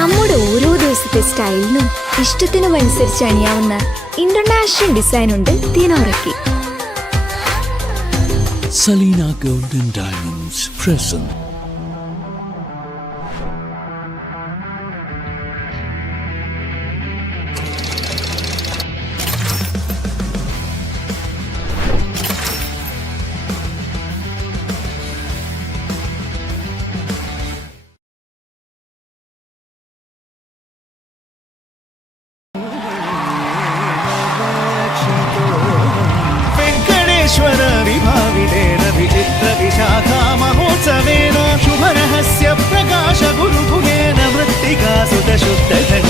നമ്മുടെ ഓരോ ദിവസത്തെ സ്റ്റൈലിനും ഇഷ്ടത്തിനും അനുസരിച്ച് അണിയാവുന്ന ഇന്റർനാഷണൽ ഡിസൈൻ ഉണ്ട് ദിനോറയ്ക്ക്. Salina Gold and Diamonds present. Venkateshwara विभावितेन विचित्र विशाखा महोत्सवेन शुभरहस्य प्रकाश गुरुभुगेन मृत्तिका सुतशुद्धधन्येन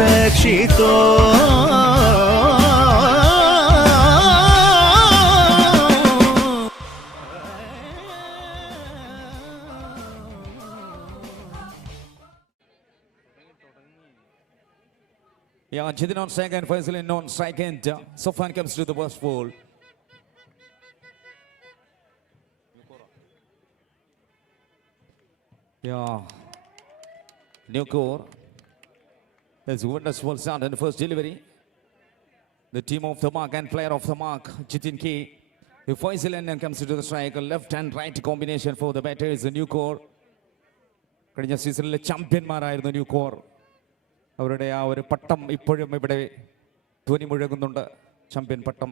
रक्षितो Yeah, Jidin on second, Faisal on second. Sofan comes to the first ball. Yeah. New core. There's wonderful sound in the first delivery. The team of the mark and player of the mark, Jitin K. If Faisal comes to the strike, a left and right combination for the batter is the new core. കഴിഞ്ഞ സീസണിലെ ചാമ്പ്യന്മാരായിരുന്നു new core. അവരുടെ ആ ഒരു പട്ടം ഇപ്പോഴും ഇവിടെ ധ്വനി മുഴങ്ങുന്നുണ്ട്, champion പട്ടം.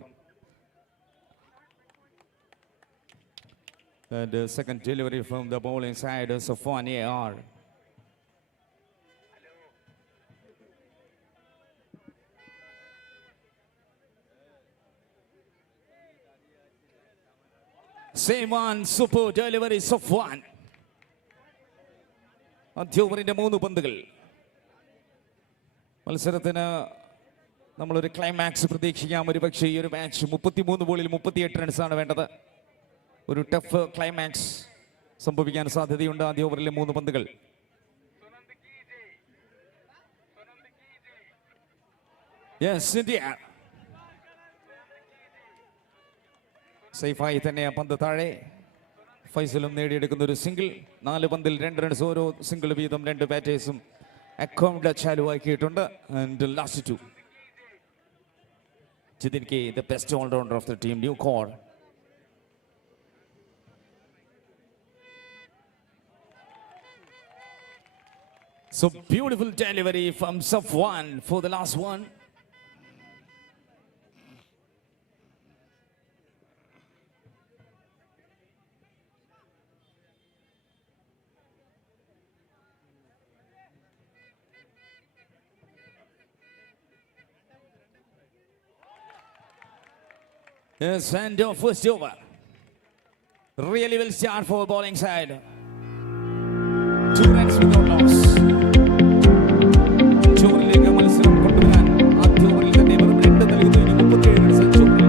And the second delivery from the bowling side is of 1 AR. Same one, super delivery of 1. അധ്യോവറിന്റെ 3 പന്തുകൾ. മത്സരത്തിന് നമ്മളൊരു ക്ലൈമാക്സ് പ്രതീക്ഷിക്കാം. ഒരു പക്ഷേ ഈ ഒരു മാച്ച് 33 ബോളിൽ 38 റൺസാണ് വേണ്ടത്. ഒരു ടഫ് ക്ലൈമാക്സ് സംഭവിക്കാൻ സാധ്യതയുണ്ട്. ആദ്യ ഓവറിലെ 3 പന്തുകൾ. യെസ്, ഇന്ത്യ സേഫായി തന്നെ ആ പന്ത് താഴെ. ഫൈസലും നേടിയെടുക്കുന്ന ഒരു സിംഗിൾ. 4 പന്തിൽ 2 റൺസ് ഓരോ സിംഗിൾ വീതം 2 ബാറ്റേഴ്സും അക്കൗണ്ട് ചാലുവാക്കിയിട്ടുണ്ട്. And last 2. Jithin K, the best all-rounder of the team, new core. So beautiful delivery from Safwan for the last one. Yes, and first over. Really will start for bowling side. 2 runs without loss. ചോറിലേക്ക് മത്സരം കൊണ്ടുവരാൻ ആദ്യ ഓവറിൽ തന്നെ വെറും 2 നൽകുന്നു. 37 runs ചോറിൽ.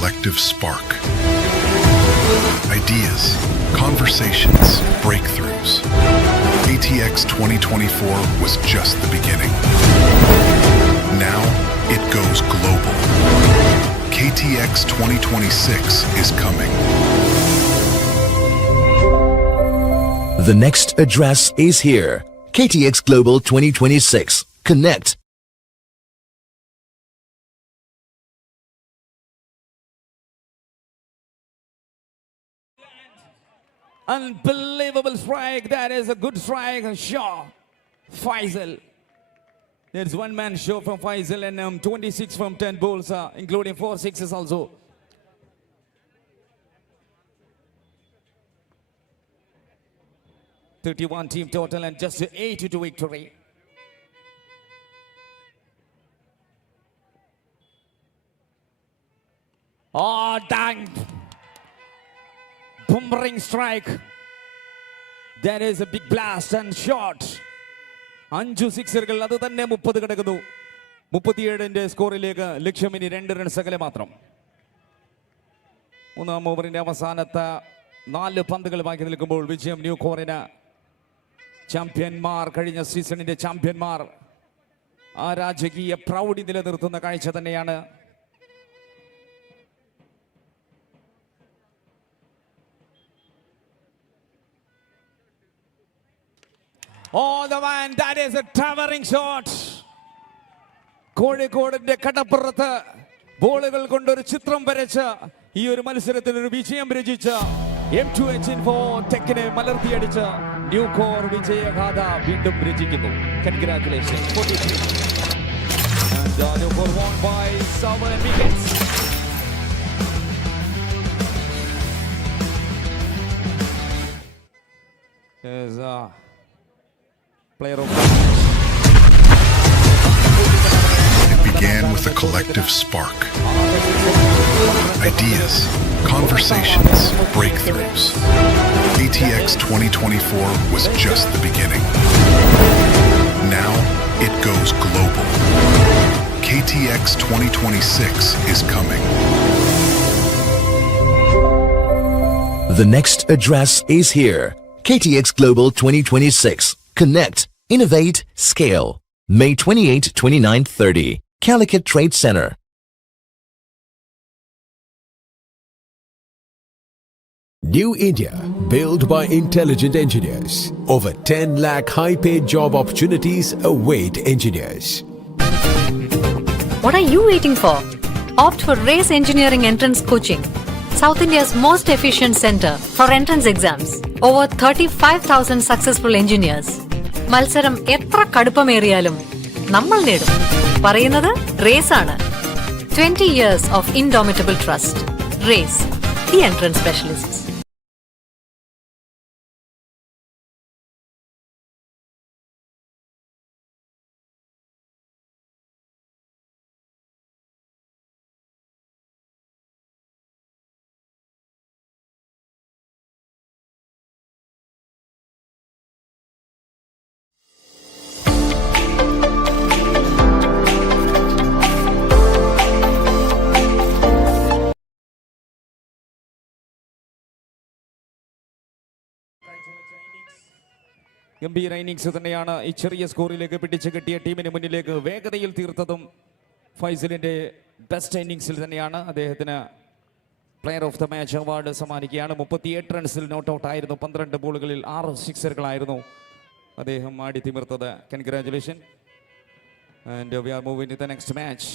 collective spark. Ideas, conversations, breakthroughs. ATX 2024 was just the beginning. Now it goes global. KTX 2026 is coming. The next address is here. KTX Global 2026. Connect. Unbelievable strike. That is a good strike. Shaw. Faisal. There's one man show from Faisal and 26 from 10 balls, including 4 sixes also. .31 team total and just 8 to victory. Oh, dang. Boomering strike. That is a big blast and shot. 5 സിക്സറുകൾ അത് തന്നെ 30 കിടക്കുന്നു. 37ന്റെ സ്കോറിലേക്ക് ലക്ഷ്യം ഇനി 2 runs അകലെ മാത്രം. മൂന്നാം ഓവറിന്റെ അവസാനത്തെ 4 പന്തുകൾ ബാക്കി നിൽക്കുമ്പോൾ വിജയം ന്യൂ കോറിന്. ചാമ്പ്യന്മാർ, കഴിഞ്ഞ സീസണിന്റെ ചാമ്പ്യന്മാർ ആ രാജകീയ പ്രൗഢി നിലനിർത്തുന്ന കാഴ്ച തന്നെയാണ്. Oh, the man, that is a towering shot. കോഴിക്കോടിന്റെ കടപ്പുറത്ത് ബോളുകൾ കൊണ്ടൊരു ചിത്രം വരച്ച ഈ ഒരു മത്സരത്തിൽ ഒരു വിജയം രചിച്ച M2H Info ടെക്കിനെ മലർത്തിയടിച്ച ന്യൂ കോർ വിജയഗാഥ വീണ്ടും രചിക്കുന്നു. Congratulations. 43. And the over won by 7 wickets. Is player of It began with a collective spark. Ideas, conversations, breakthroughs. ATX 2024 was just the beginning. Now it goes global. KTX 2026 is coming. The next address is here. KTX Global 2026. Connect, innovate, scale. May 28, 29, 30. Calicut Trade Center. New India, built by intelligent engineers. Over 10 lakh high-paid job opportunities await engineers. What are you waiting for? Opt for Race Engineering Entrance Coaching, South India's most efficient center for entrance exams. Over 35,000 successful engineers. മത്സരം എത്ര കടുപ്പമേറിയാലും നമ്മൾ നേടും. പറയുന്നത് raise ആണ്. 20 years of indomitable trust. Race, the entrance specialists. ഗംഭീര innings തന്നെയാണ് ഈ ചെറിയ സ്കോറിലേക്ക് പിടിച്ചു കെട്ടിയ ടീമിന് മുന്നിലേക്ക് വേഗതയിൽ തീർത്തതും ഫൈസലിന്റെ ബെസ്റ്റ് ഇന്നിംഗ്സിൽ തന്നെയാണ്. അദ്ദേഹത്തിന് player of the match award സമ്മാനിക്കുകയാണ്. 38 റൺസിൽ നോട്ട് ഔട്ട് ആയിരുന്നു. 12 ബോളുകളിൽ 6 സിക്സറുകളായിരുന്നു അദ്ദേഹം ആടി തിമിർത്തത്. Congratulation. And we are moving to the next match.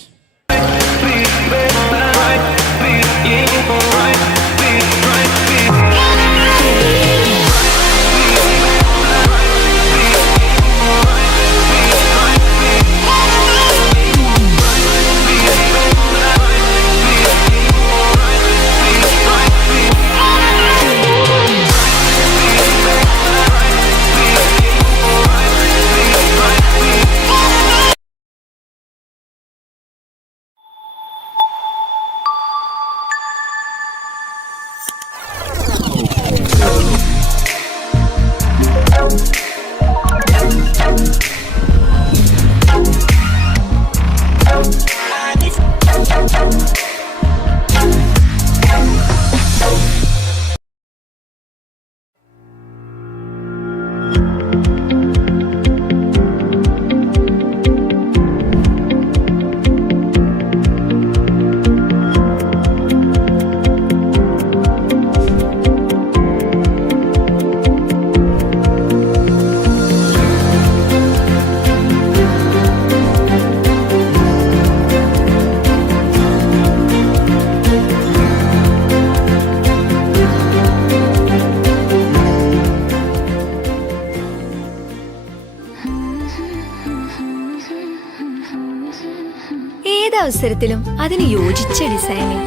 ഏതവസരത്തിലും അതിന് യോജിച്ച ഡിസൈനിൽ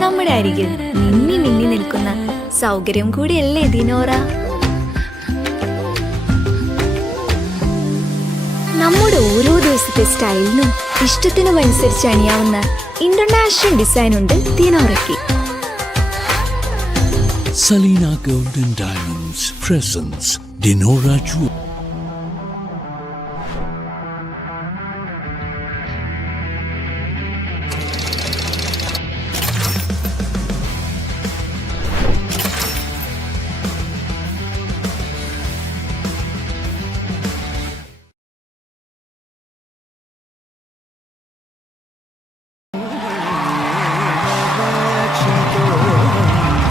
നമ്മുടെ അരികിൽ മിന്നി മിന്നി നിൽക്കുന്ന സൗകര്യം കൂടിയല്ലേ ദിനോറ. നമ്മുടെ ഓരോ ദിവസത്തെ സ്റ്റൈലിനും ഇഷ്ടത്തിനും അനുസരിച്ച് അണിയാവുന്ന ഇന്റർനാഷണൽ ഡിസൈൻ ഉണ്ട് ദിനോറയ്ക്ക്. Salina Gold and Diamonds presents Dinora Jewel.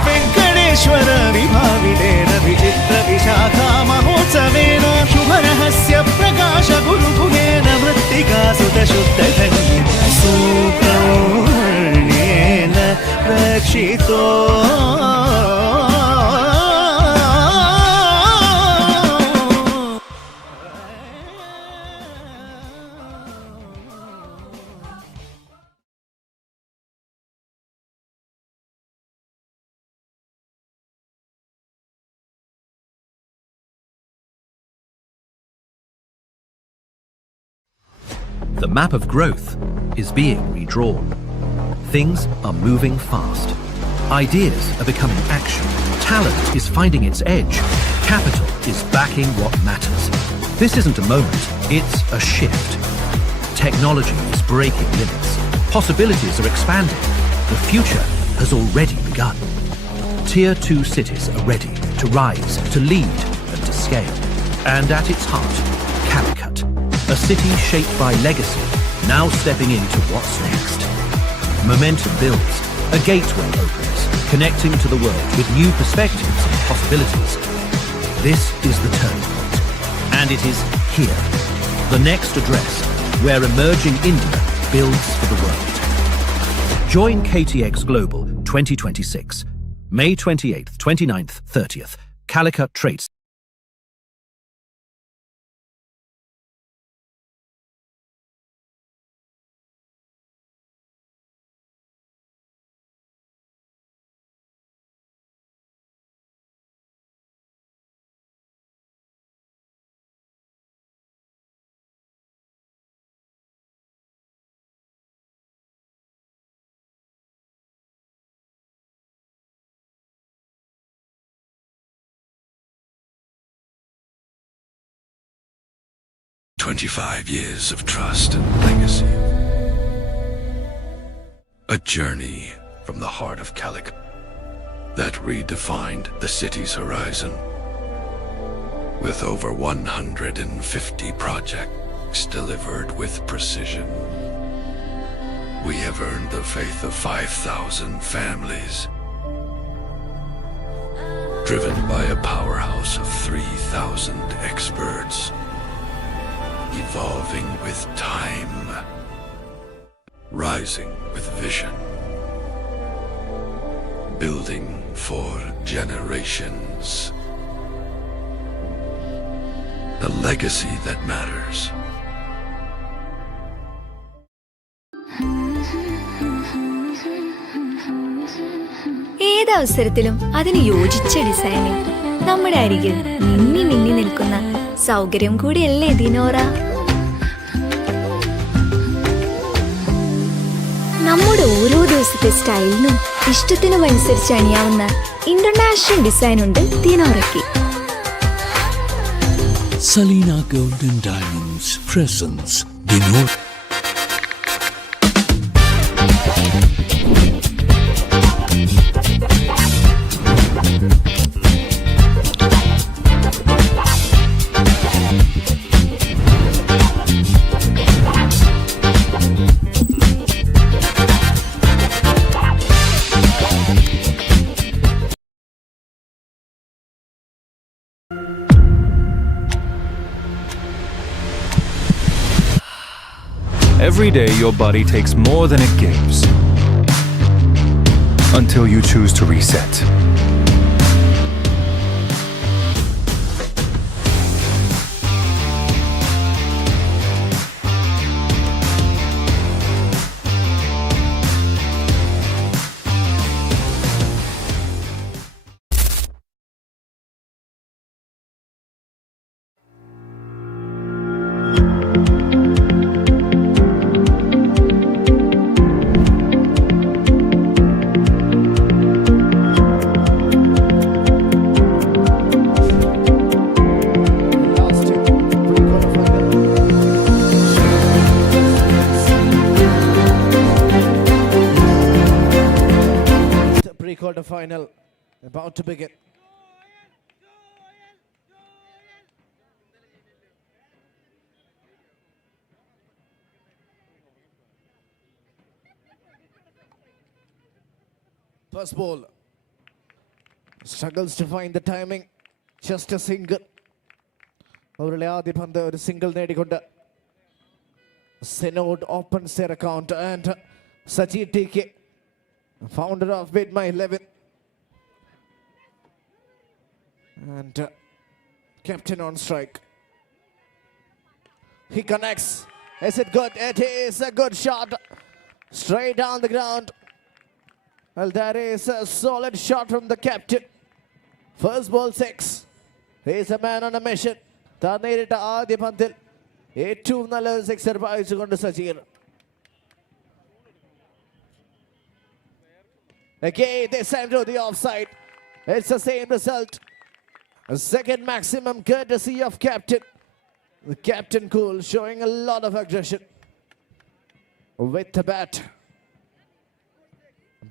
Venkateshwara विभावितेन विचित्र विशाखा महोत्सवेन शुभरहस्य प्रकाश गुरुगुहेन मृत्तिका सुतशुद्धधन्येन सुब्रह्मण्येन रक्षितो. The map of growth is being redrawn. Things are moving fast. Ideas are becoming action. Talent is finding its edge. Capital is backing what matters. This isn't a moment, it's a shift. Technology is breaking limits. Possibilities are expanding. The future has already begun. Tier 2 cities are ready to rise, to lead, and to scale. And at its heart, Calicut. A city shaped by legacy, now stepping into what's next. Momentum builds, a gateway opens, connecting to the world with new perspectives and possibilities. This is the turning point, and it is here, the next address, where emerging India builds for the world. Join KTX Global 2026, May 28th, 29th, 30th, Calicut Trades. "25 years of trust and legacy. A journey from the heart of Calicut that redefined the city's horizon. With over 150 projects delivered with precision, we have earned the faith of 5,000 families. Driven by a powerhouse of 3,000 experts, evolving with time, rising with vision, building for generations. A legacy that matters. ഏതവസരത്തിലും അതിന് യോജിച്ച ഡിസൈനിൽ നമ്മുടെ അരികിൽ മിന്നി മിന്നി നിൽക്കുന്ന സൗകര്യം കൂടിയല്ലേ ദിനോറ. നമ്മുടെ ഓരോ ദിവസത്തെ സ്റ്റൈലിനും ഇഷ്ടത്തിനും അനുസരിച്ച് അണിയാവുന്ന ഇന്റർനാഷണൽ ഡിസൈൻ ഉണ്ട് ദിനോറയ്ക്ക്. Salina Gold and Diamonds presents Dinora. Every day your body takes more than it gives. Until you choose to reset. quarter-final about to begin. First ball. Struggles to find the timing. Just a single. അവരുടെ ആദ്യ പന്ത് ഒരു single നേടിക്കൊണ്ട് Senod opens their account and Sajid TK, founder of Bid My 11 and captain on strike. He connects. Is it good? It is a good shot. Straight down the ground. Well, that is a solid shot from the captain. First ball 6. He's a man on a mission. താൻ നേരിട്ട ആദ്യ പന്തിൽ ഏറ്റവും നല്ല sixer വായിച്ചുകൊണ്ട് Sajeer. Again, they send to the offside. It's the same result. A second maximum courtesy of captain. The captain cool, showing a lot of aggression with the bat.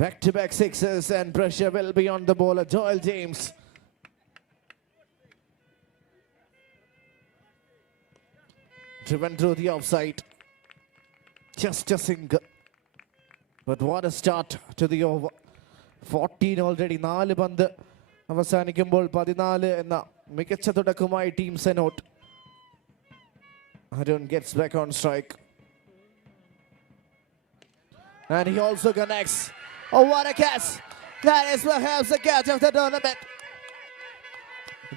Back-to-back sixes and pressure will be on the bowler, Joel James. Driven through the offside. Just a single. But what a start to the over. 14 already. 4 പന്ത് അവസാനിക്കുമ്പോൾ 14 എന്ന മികച്ച തുടക്കമായി team സെനോട്ട്. Arun gets back on strike. And he also connects. Oh, what a catch. That is perhaps the catch of the tournament.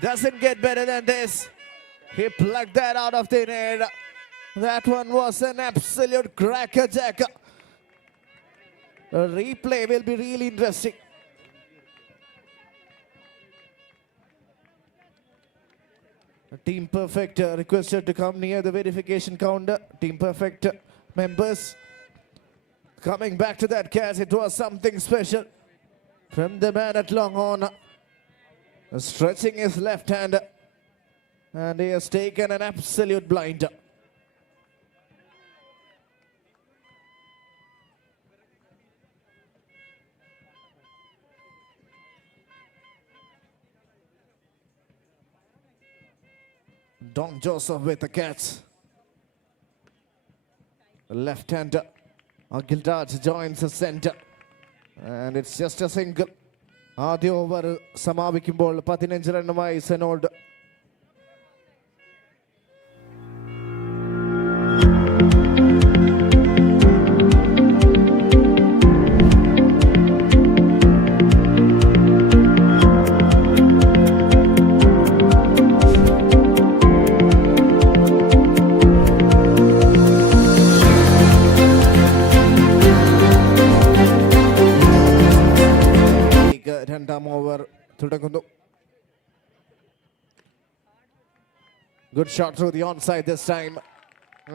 Doesn't get better than this. He plucked that out of thin air. That one was an absolute crackerjacker. The replay will be really interesting. Team Perfect requested to come near the verification counter. Team Perfect members coming back to that catch. It was something special from the man at long on. Stretching his left hand. And he has taken an absolute blinder. Don Joseph with the catch. Left-hander Agilraj joins the center. And it's just a single. ആദ്യ over സമാപിക്കുമ്പോൾ 15 റണ്ണുമായി സെനോൾഡ്. രണ്ടാം over തുടങ്ങുന്നു. Good shot through the onside this time.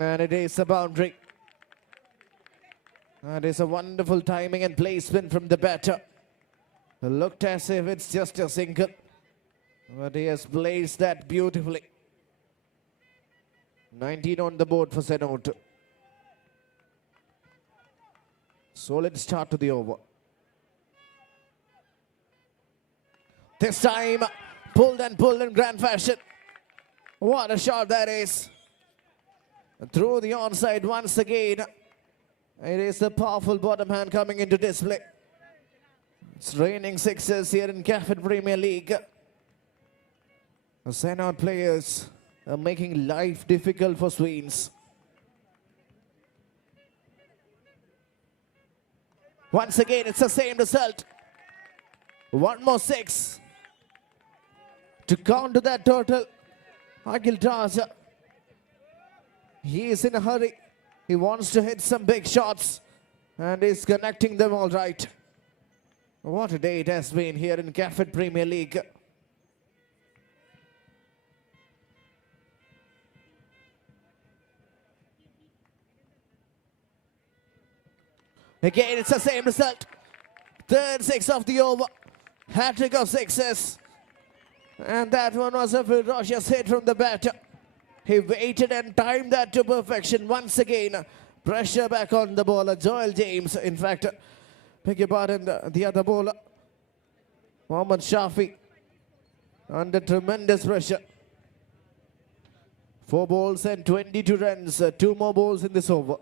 And it is a boundary. That is a wonderful timing and placement from the batter. It looked as if it's just a single. But he has placed that beautifully. 19 on the board for Senot. Solid start to the over. This time, pulled in grand fashion. What a shot that is. Through the onside once again. It is a powerful bottom hand coming into display. It's raining sixes here in Cafit Premier League. The Senat players are making life difficult for Sweens. Once again, it's the same result. One more six. To counter that total, Agilraj, he is in a hurry. He wants to hit some big shots and is connecting them all right. What a day it has been here in Cafit Premier League. Again, it's the same result. Third six of the over. Hat-trick of sixes. And that one was a ferocious hit from the batter. He waited and timed that to perfection. Once again, pressure back on the bowler, Joel James. In fact, beg your pardon, the other bowler. Mohammad Shafi under tremendous pressure. 4 balls and 22 runs. 2 more balls in this over.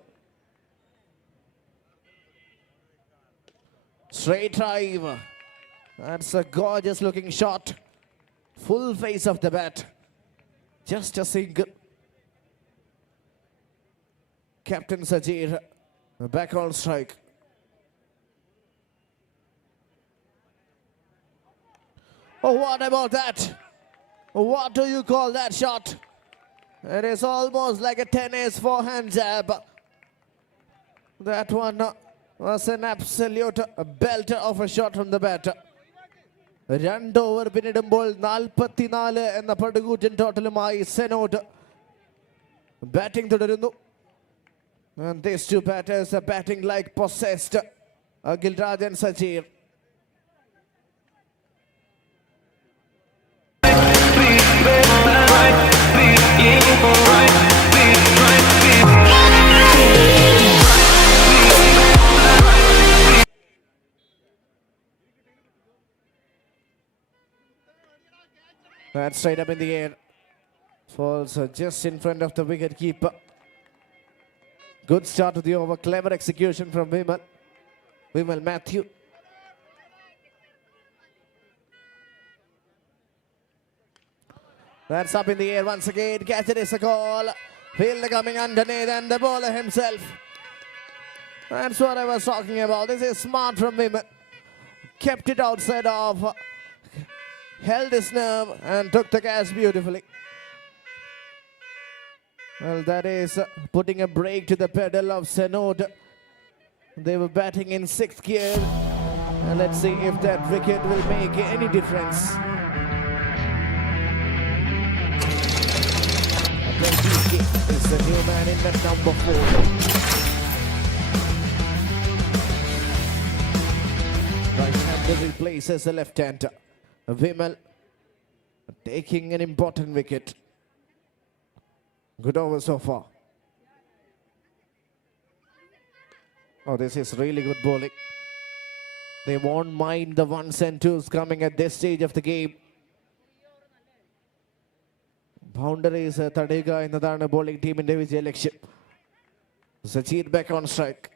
Straight drive. That's a gorgeous looking shot. Full face of the bat. Just a single. Captain Sajir back on strike. Oh, what about that? What do you call that shot? It is almost like a tennis forehand jab. That one was an absolute belter of a shot from the batter. 2 over പിന്നിടുമ്പോൾ 44 എന്ന പടുകൂറ്റൻ ടോട്ടലുമായി സെനോഡ് batting തുടരുന്നു. And these 2 batters are batting like possessed. Gilraj and Sajir. That's straight up in the air. Falls just in front of the wicket keeper. Good start to the over. Clever execution from Vimal. Vimal Matthew. That's up in the air once again. Catch it is a call. Fielder coming underneath and the bowler himself. That's what I was talking about. This is smart from Vimal. Kept it outside of. Held his nerve and took the catch beautifully. Well, that is putting a break to the pedal of Senod. They were batting in 6th gear. And let's see if that wicket will make any difference. Is the new man in that number 4. Right-hander replaces the left-hander. Vimal taking an important wicket. Good over so far. Oh, this is really good bowling. They won't mind the 1s and 2s coming at this stage of the game. Boundaries തടയുക എന്നതാണ് bowling ടീമിന്റെ വിജയ ലക്ഷ്യം. Sajir back on strike.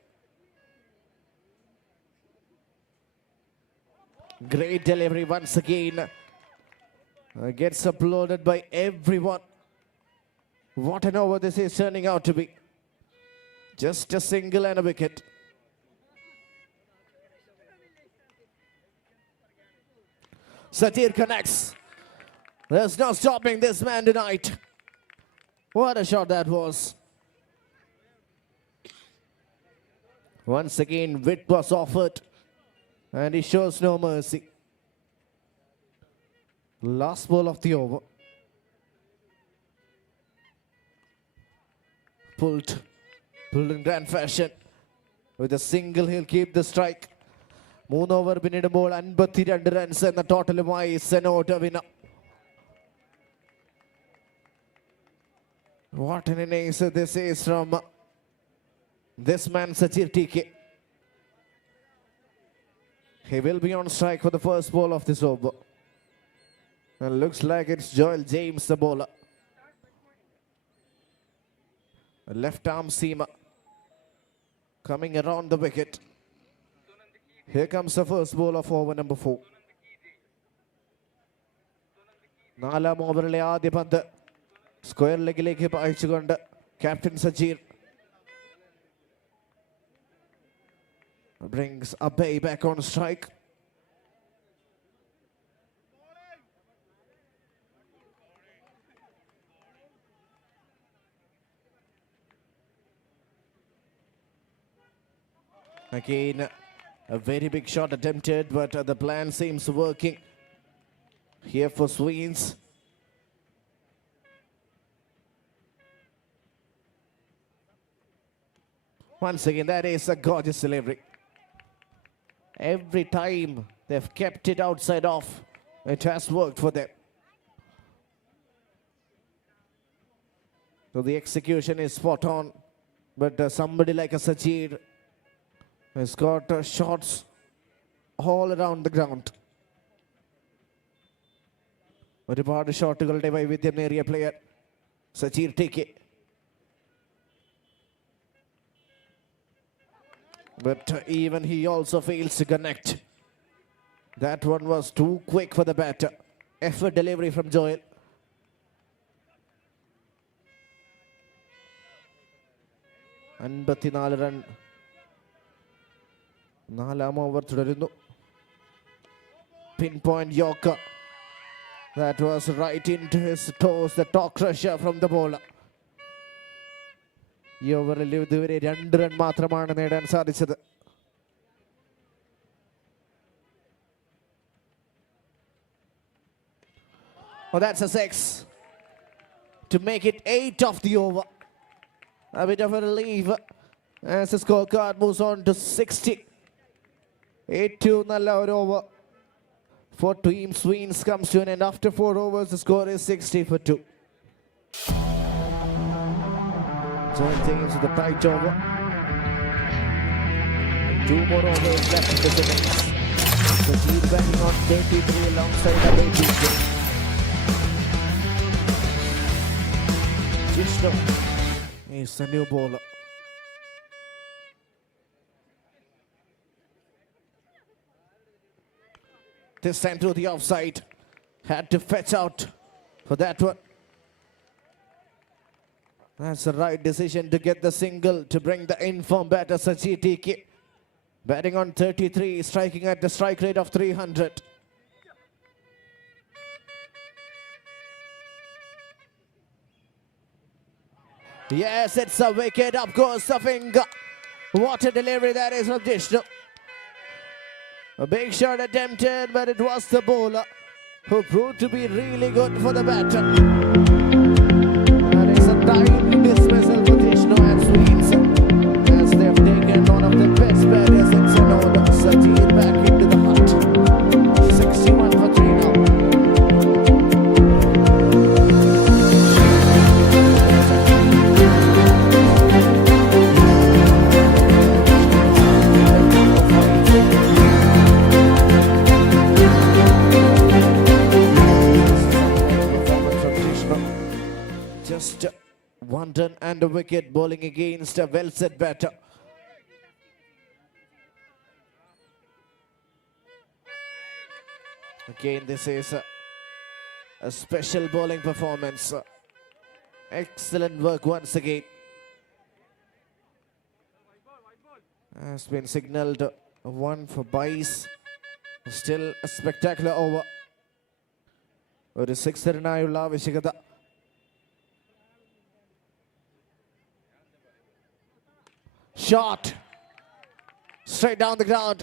Great delivery once again. Gets applauded by everyone. What an over this is turning out to be. Just a single and a wicket. Sajir connects. There's no stopping this man tonight. What a shot that was. Once again, wit was offered. And he shows no mercy. Last ball of the over. Pulled in grand fashion. With a single, he'll keep the strike. 3 over പിന്നിടുമ്പോൾ 52 runs എന്ന ടോട്ടലുമായി സെനോട്ട് winner. What an innings this is from this man Sajir TK. He will be on strike for the first ball of this over. And looks like it's Joel James, the bowler. A left arm seamer coming around the wicket. Here comes the first ball of over number 4. 4ാം ഓവറിലെ ആദ്യ പന്ത് square ലെഗിലേക്ക് അയച്ചുകൊണ്ട് captain Sajeer brings Abhay back on strike. Again, a very big shot attempted, but the plan seems working here for Sweens. Once again, that is a gorgeous delivery. Every time they've kept it outside off, it has worked for them. So the execution is spot on, but somebody like a Sajir has got shots all around the ground. ഒരുപാട് ഷോട്ടുകളുടെ വൈവിധ്യമേറിയ player Sajeer T K. But even he also fails to connect. That one was too quick for the batter. Effort delivery from Joel. അൻപത്തിനാല് run. 4ാം over തുടരുന്നു. Pinpoint Yorker. That was right into his toes. The toe crusher from the bowler. ഈ ഓവറിൽ ഇതുവരെ 2 run മാത്രമാണ് നേടാൻ സാധിച്ചത്. Oh, that's a 6 to make it 8 of the over. A bit of a relief as the scorecard moves on to 60. 8-2 nalla or over for Team Sweens comes to an end. After 4 overs, the score is 60 for 2. Join things with a tight over. 2 more overs left in the innings. So he's batting on 33 alongside the late. Jishno is the new bowler. This time to the offside. Had to fetch out for that one. That's the right decision to get the single to bring the in-form batter Sajid T.K. Batting on 33, striking at the strike rate of 300. Yes, it's a wicket. Up goes the finger. What a delivery that is from Jishnu. A big shot attempted, but it was the bowler who proved to be really good for the batter. That is a timely dismissal for Jishnu and Sweens, as they've taken one of the best batters in Sanoda. Sajid back into the hut. 61 for 3 now. Just 1 run and a wicket, bowling against a well-set batter. Again, this is a special bowling performance. Excellent work once again. Has been signalled 1 for Bice. Still a spectacular over. ഒരു 6 റണ്ണായുള്ള ആവശ്യകത. Shot straight down the ground.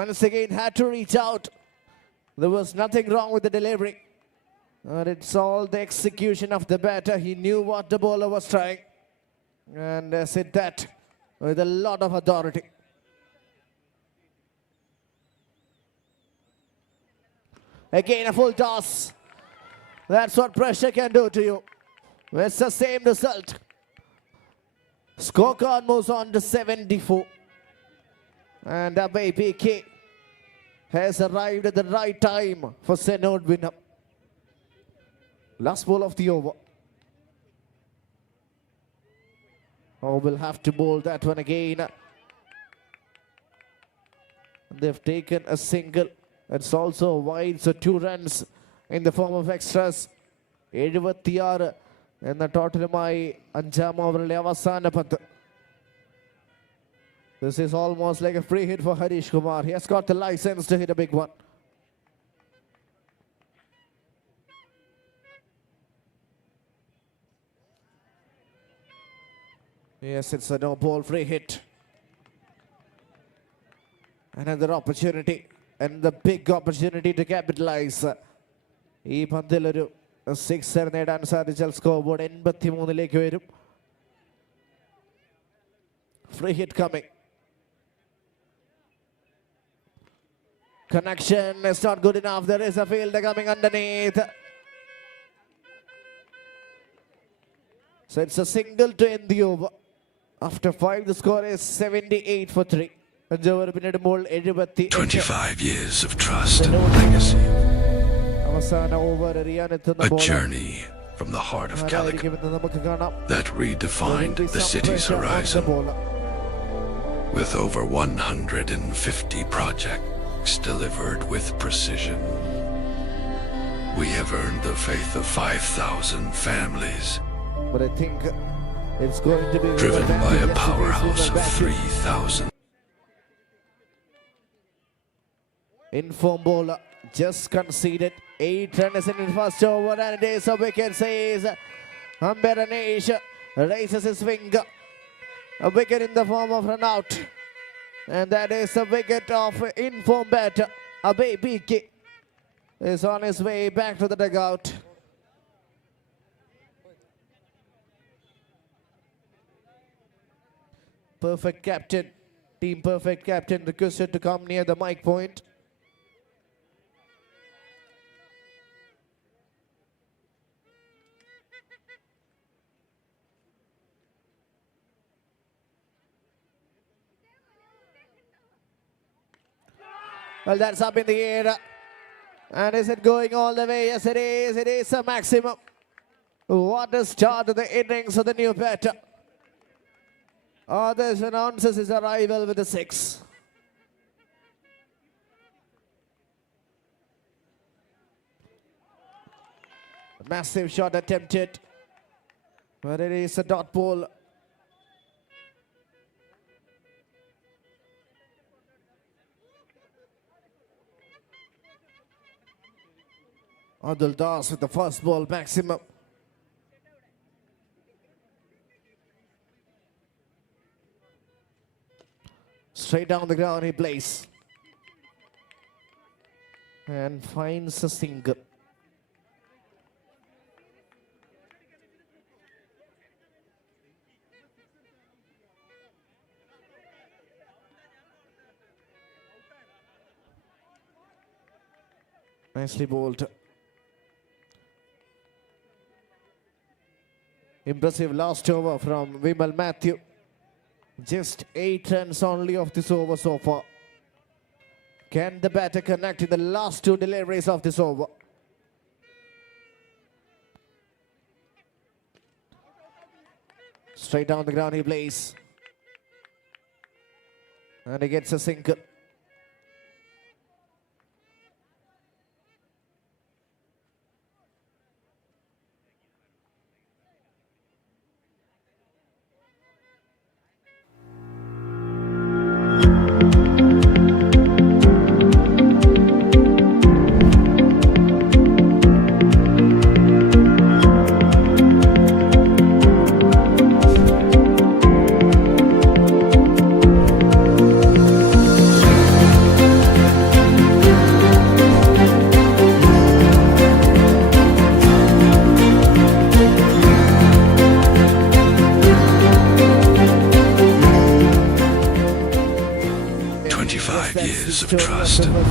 Once again had to reach out. There was nothing wrong with the delivery, but it's all the execution of the batter. He knew what the bowler was trying and said that with a lot of authority. Again a full toss. That's what pressure can do to you. It's the same result. Scorecard moves on to 74. And Abhay PK has arrived at the right time for Senod Winner. Last ball of the over. Oh, we'll have to bowl that one again. They've taken a single. It's also wide, so 2 runs in the form of extras. 76 എന്ന ടോട്ടലുമായി 5ാം ഓവറിലെ അവസാന 10. This is almost like a free hit for Harish Kumar. He has got the license to hit a big one. Yes, it's a no-ball free hit. Another opportunity, and the big opportunity to capitalize. ഈ പന്തിലൊരു 6 നേടാൻ സാധിച്ചാൽ score board 83 വരും. Free hit coming. Connection is not good enough. There is a fielder coming underneath. So it's a single to end the over. After 5, the score is 78 for 3. 25 years of trust and legacy. A journey from the heart of Calicut that redefined the city's horizon. With over 150 projects delivered with precision, we have earned the faith of 5,000 families. But I think it's going to be driven by a powerhouse of 3,000. Inform bowler just conceded 8 runs in the first over, and it is a wicket, says Amberanesh, raises his finger. A wicket in the form of run out, and that is a wicket of inform batter. Abhay BK is on his way back to the dugout. Perfect captain, team perfect captain requested to come near the mic point. Well, that's up in the air. And is it going all the way? Yes, it is. It is a maximum. What a start to the innings of the new batter. Others announces his arrival with a 6. A massive shot attempted, but it is a dot ball. Adul Das with the first ball maximum. Straight down the ground he plays. And finds a single. Nicely bowled. Impressive last over from Vimal Matthew. Just 8 runs only of this over so far. Can the batter connect in the last 2 deliveries of this over? Straight down the ground he plays. And he gets a single.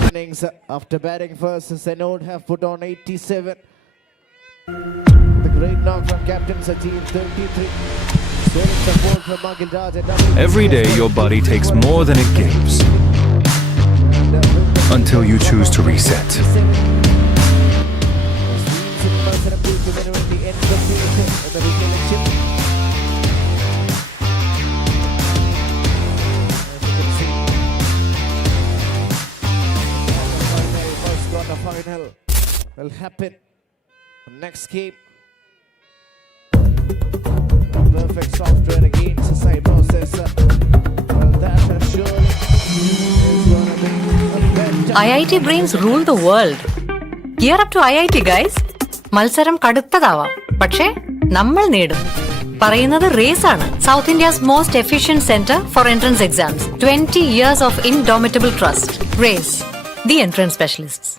Innings after batting first, Senod have put on 87. The great knock from Captain Sachin, 33. Solid support from Magil Raj. Every day your body takes more than it gives. Until you choose to reset. Final will happen next game. Perfect software against the side processor. Well, that surely is going to be a better. IIT brains rule the world. Gear up to IIT, guys. മത്സരം കടുത്തതാവാം, പക്ഷേ നമ്മൾ നേടും. പറയുന്നത് raise ആണ്. South India's most efficient center for entrance exams. 20 years of indomitable trust. Race, the entrance specialists.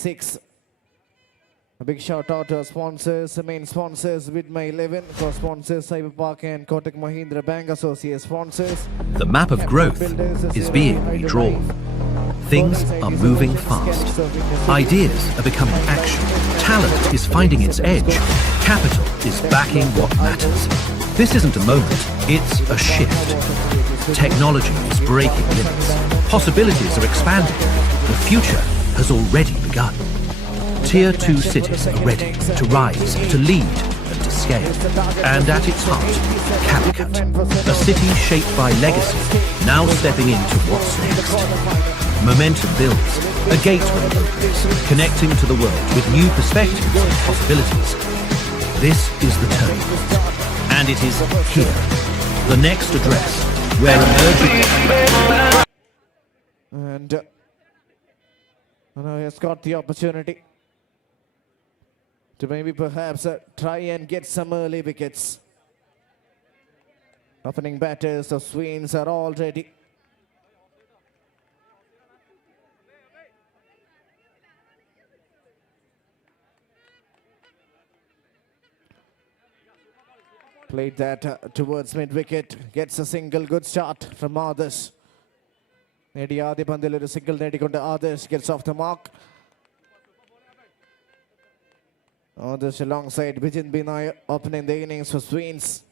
2026. A big shout out to our sponsors, the main sponsors with my 11, co-sponsors Cyber Park and Kotak Mahindra Bank Associate sponsors. The map of growth is being redrawn. Things are moving fast. Ideas are becoming action. Talent is finding its edge. Capital is backing what matters. This isn't a moment, it's a shift. Technology is breaking limits. Possibilities are expanding. The future has already begun. Tier 2 cities are ready to rise, to lead, and to scale. And at its heart, Calicut, a city shaped by legacy, now stepping into what's next. Momentum builds, a gateway opens, connecting to the world with new perspectives and possibilities. This is the turning point, and it is here, the next address, where emerging... And now he has got the opportunity to maybe perhaps try and get some early wickets. Opening batters, the Swains are all ready. Played that towards mid-wicket, gets a single, good start from Adarsh. Adi Pandil a single നേടിക്കൊണ്ട് Adarsh gets off the mark. Adarsh alongside Vijin Binay opening the innings for Swains.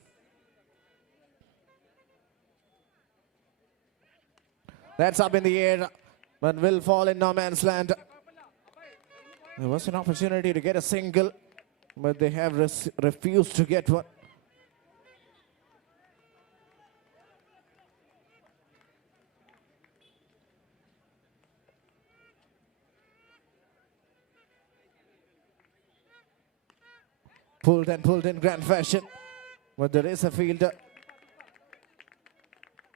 That's up in the air, but will fall in no man's land. There was an opportunity to get a single, but they have refused to get one. Pulled in grand fashion, but there is a fielder,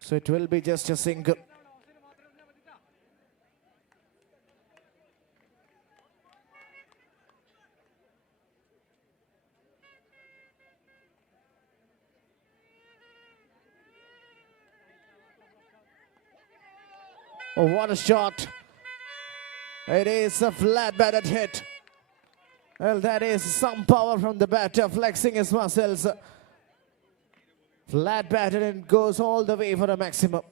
so it will be just a single. Oh, what a shot! It is a flat-batted hit. Well, that is some power from the batter, flexing his muscles. Flat batted and goes all the way for a maximum.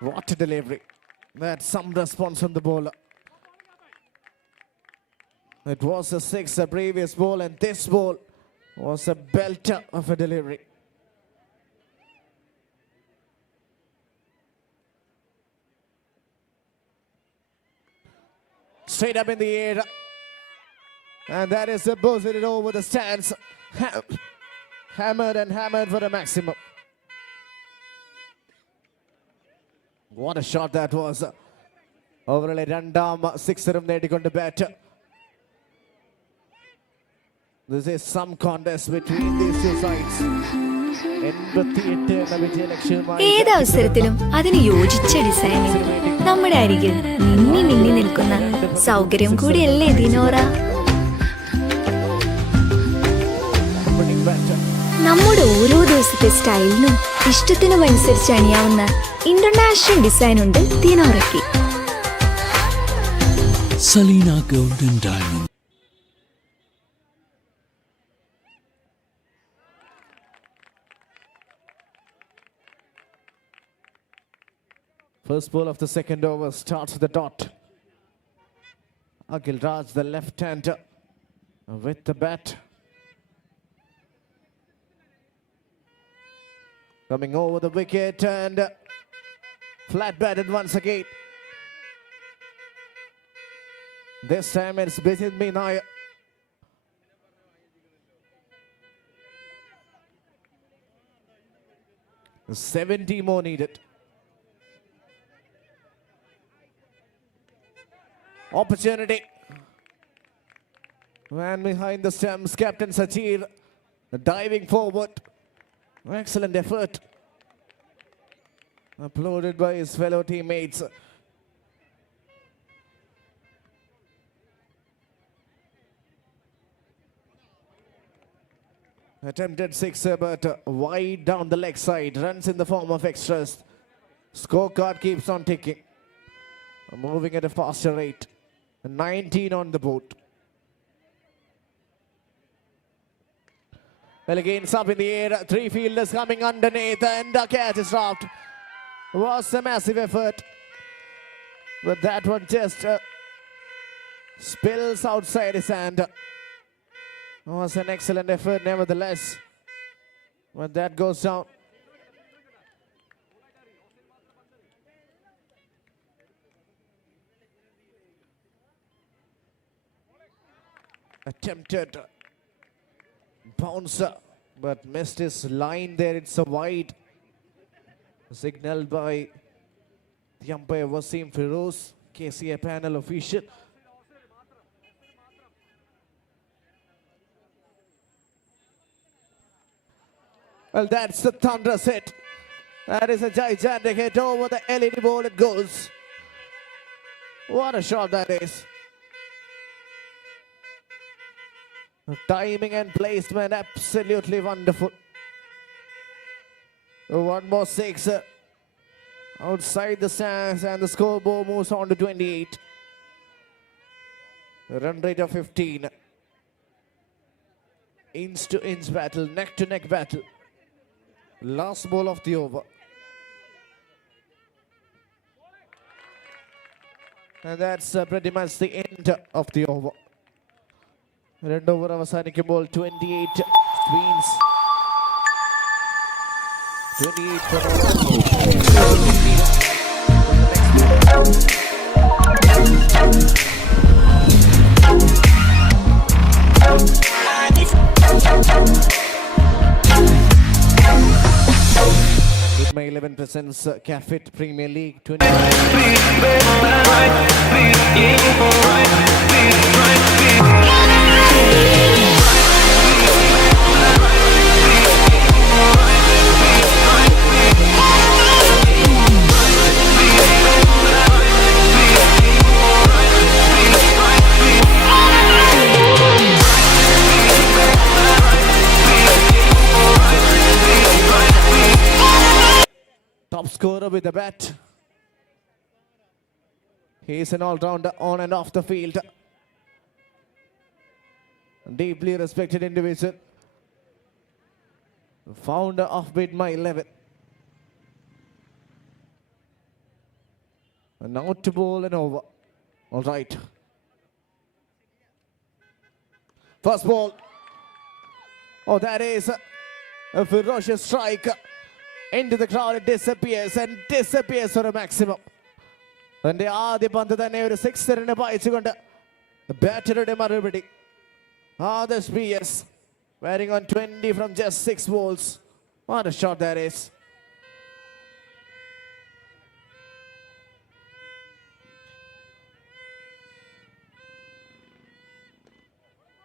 What a delivery. That's some response from the bowler. It was a six, the previous ball, and this ball was a belter of a delivery. Straight up in the air, and that is buzzed over the stands. Hammered and hammered for a maximum. What a shot that was. Overall, Randam sixerum നേടിക്കൊണ്ട് bat. This is some contest between these two sides. 88 എന്ന വിജയലക്ഷ്യവുമായി ഏതവസരത്തിലും അതിന് യോജിച്ച ഡിസൈനിൽ നമ്മുടെ അരികിൽ മിന്നി മിന്നി നിൽക്കുന്ന സൗകര്യം കൂടിയല്ലേ ദിനോറ. നമ്മുടെ ഓരോ ദിവസത്തെ സ്റ്റൈലിനും ഇഷ്ടത്തിനും അനുസരിച്ച് അണിയാവുന്ന ഇന്റർനാഷണൽ ഡിസൈൻ ഉണ്ട് ദിനോറയ്ക്ക്. Saleena golden diamond. First ball of the second over starts with the dot. Akhil Raj, the left-hander, with the bat. Coming over the wicket and flat-batted once again. This time it's Vijin Binay. $70 more needed. Opportunity. Man behind the stumps, Captain Sachir diving forward. Excellent effort. Applauded by his fellow teammates. Attempted sixer, but wide down the leg side. Runs in the form of extras. Scorecard keeps on ticking. Moving at a faster rate. 19 on the board. Well, again, it's up in the air. Three fielders coming underneath, and the catch is dropped. Was a massive effort. But that one just spills outside his hand. Was an excellent effort, nevertheless. But that goes down. Attempted bouncer, but missed his line there. It's a wide. Signaled by the umpire Wasim Firoz, KCA panel official. Well, that's the thunderous hit. That is a gigantic hit over the LED ball. It goes. What a shot that is. Timing and placement absolutely wonderful. One more six outside the stands, and the scoreboard moves on to 28. Run rate of 15. Inch to inch battle, neck to neck battle. Last ball of the over. And that's pretty much the end of the over. Red over അവസാനിക്കുമ്പോൾ 28 Queens. 28 With my 11 presents Cafit Premier League 20. Top scorer with the bat. He's an all-rounder on and off the field. Deeply respected individual. Founder of Bid My 11. And now to bowl and over. All right. First ball. Oh, that is a ferocious strike. Into the crowd, it disappears and disappears for a maximum. And the ആദ്യ പന്ത് തന്നെ ഒരു സിക്സറിനെ പായിച്ചുകൊണ്ട് ബാറ്ററുടെ മറുപടി. This PS wearing on 20 from just 6 balls. What a shot that is.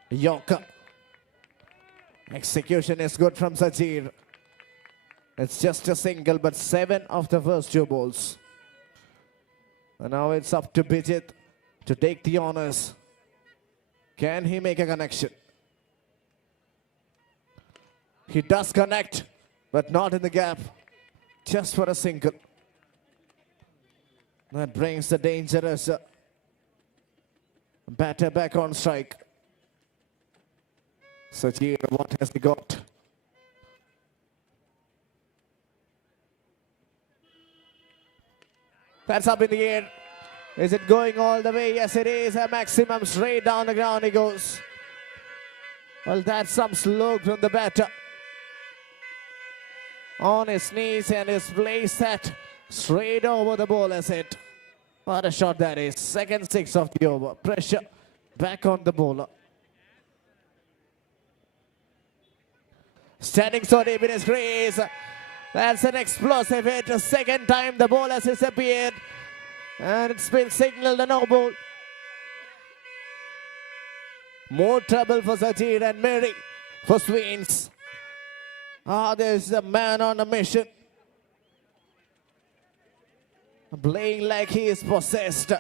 Yorker. Execution is good from Sajir. It's just a single, but 7 of the first 2 balls. And now it's up to Bijit to take the honors. Can he make a connection? He does connect, but not in the gap. Just for a single. That brings the dangerous batter back on strike. Sajir, what has he got? That's up in the air. Is it going all the way? Yes, it is. A maximum straight down the ground he goes. Well, that's some slope from the batter. On his knees, and his place that straight over the bowler's head. What a shot that is. Second 6 of the over. Pressure back on the bowler. Standing so deep in his crease. That's an explosive hit. The second time the ball has disappeared. And it's been signaled a no ball. More trouble for Sajid and Mary for Sweens. There's a man on a mission. Playing like he is possessed.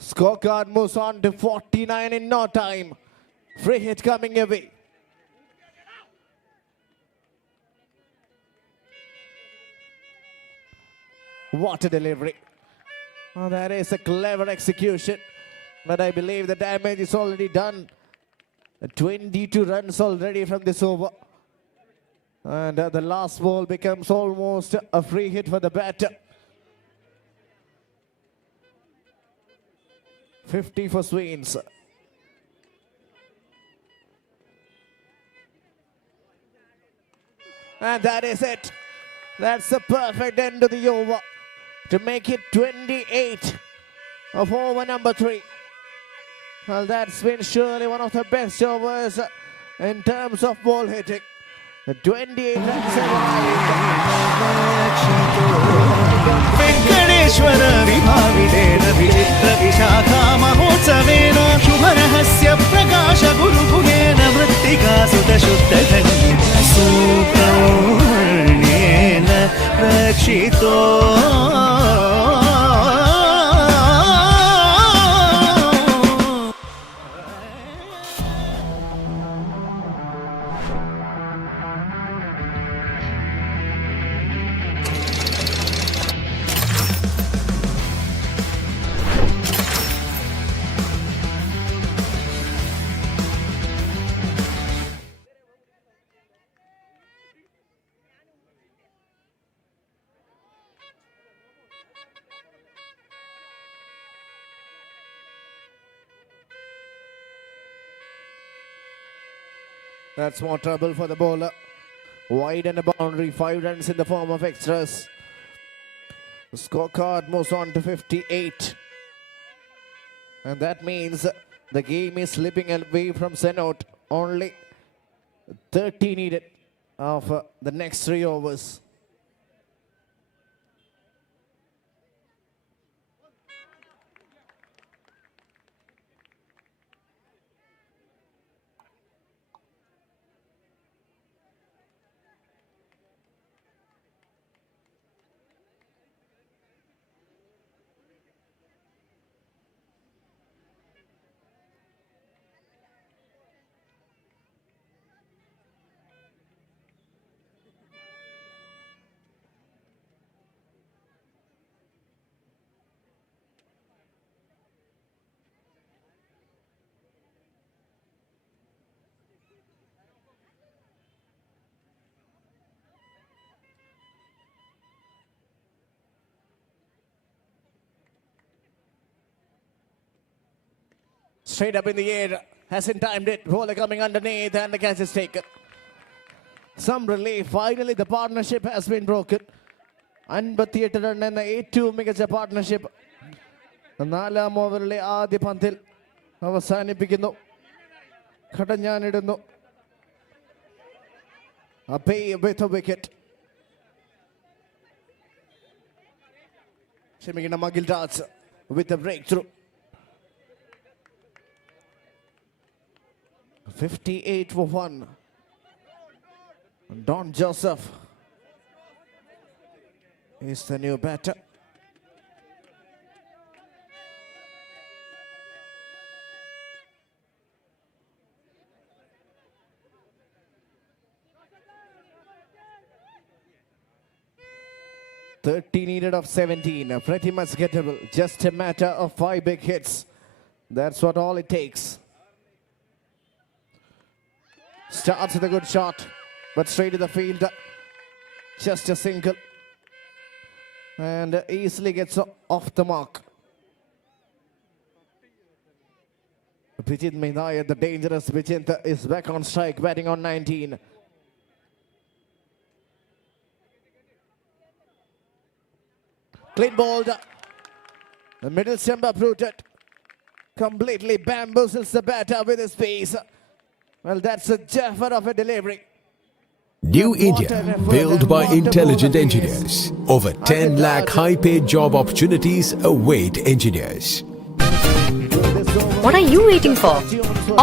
Scorecard moves on to 49 in no time. Free hit coming away. what a delivery. Oh, that is a clever execution. But I believe the damage is already done. 22 runs already from this over. And the last ball becomes almost a free hit for the batter. 50 for Swains. And that is it. That's a perfect end to the over to make it 28 of over number 3. Well, that's been surely one of the best overs in terms of ball hitting. The 28 runs Venkateshwara विभावितेन विचित्र विशाखा महोत्सवेन शुभरहस्य प्रकाश गुरुगुहेन मृत्तिका सुतशुद्धधन्येन सूत्रवर्णेन रक्षितो That's more trouble for the bowler. Wide and a boundary, 5 runs in the form of extras. The scorecard moves on to 58. And that means the game is slipping away from Senot. Only 30 needed of the next 3 overs. Straight up in the air, hasn't timed it. Bowler coming underneath and the catch is taken. Some relief. Finally, the partnership has been broken. 58 run എന്ന ഏറ്റവും മികച്ച partnership 4ാം ഓവറിലെ ആദ്യ പന്തിൽ അവസാനിപ്പിക്കുന്നു. ഘടഞ്ഞാനിടുന്നു. Apay with a wicket. ക്ഷമിക്കണം, മഗിൽ Raj with a breakthrough. 58 for 1. Don Joseph is the new batter. $30 needed of 17. Pretty much gettable. Just a matter of 5 big hits. That's what all it takes. Starts with a good shot, but straight to the field. Just a single. And easily gets off the mark. Vijit Mehnaya, the dangerous Vijit, is back on strike, batting on 19. Clean bowled. The middle stump uprooted. Completely bamboozles the batter with his pace. Well, that's a jaffer of a delivery. New India, built by intelligent engineers. Over 10 lakh high-paid job opportunities await engineers. What are you waiting for?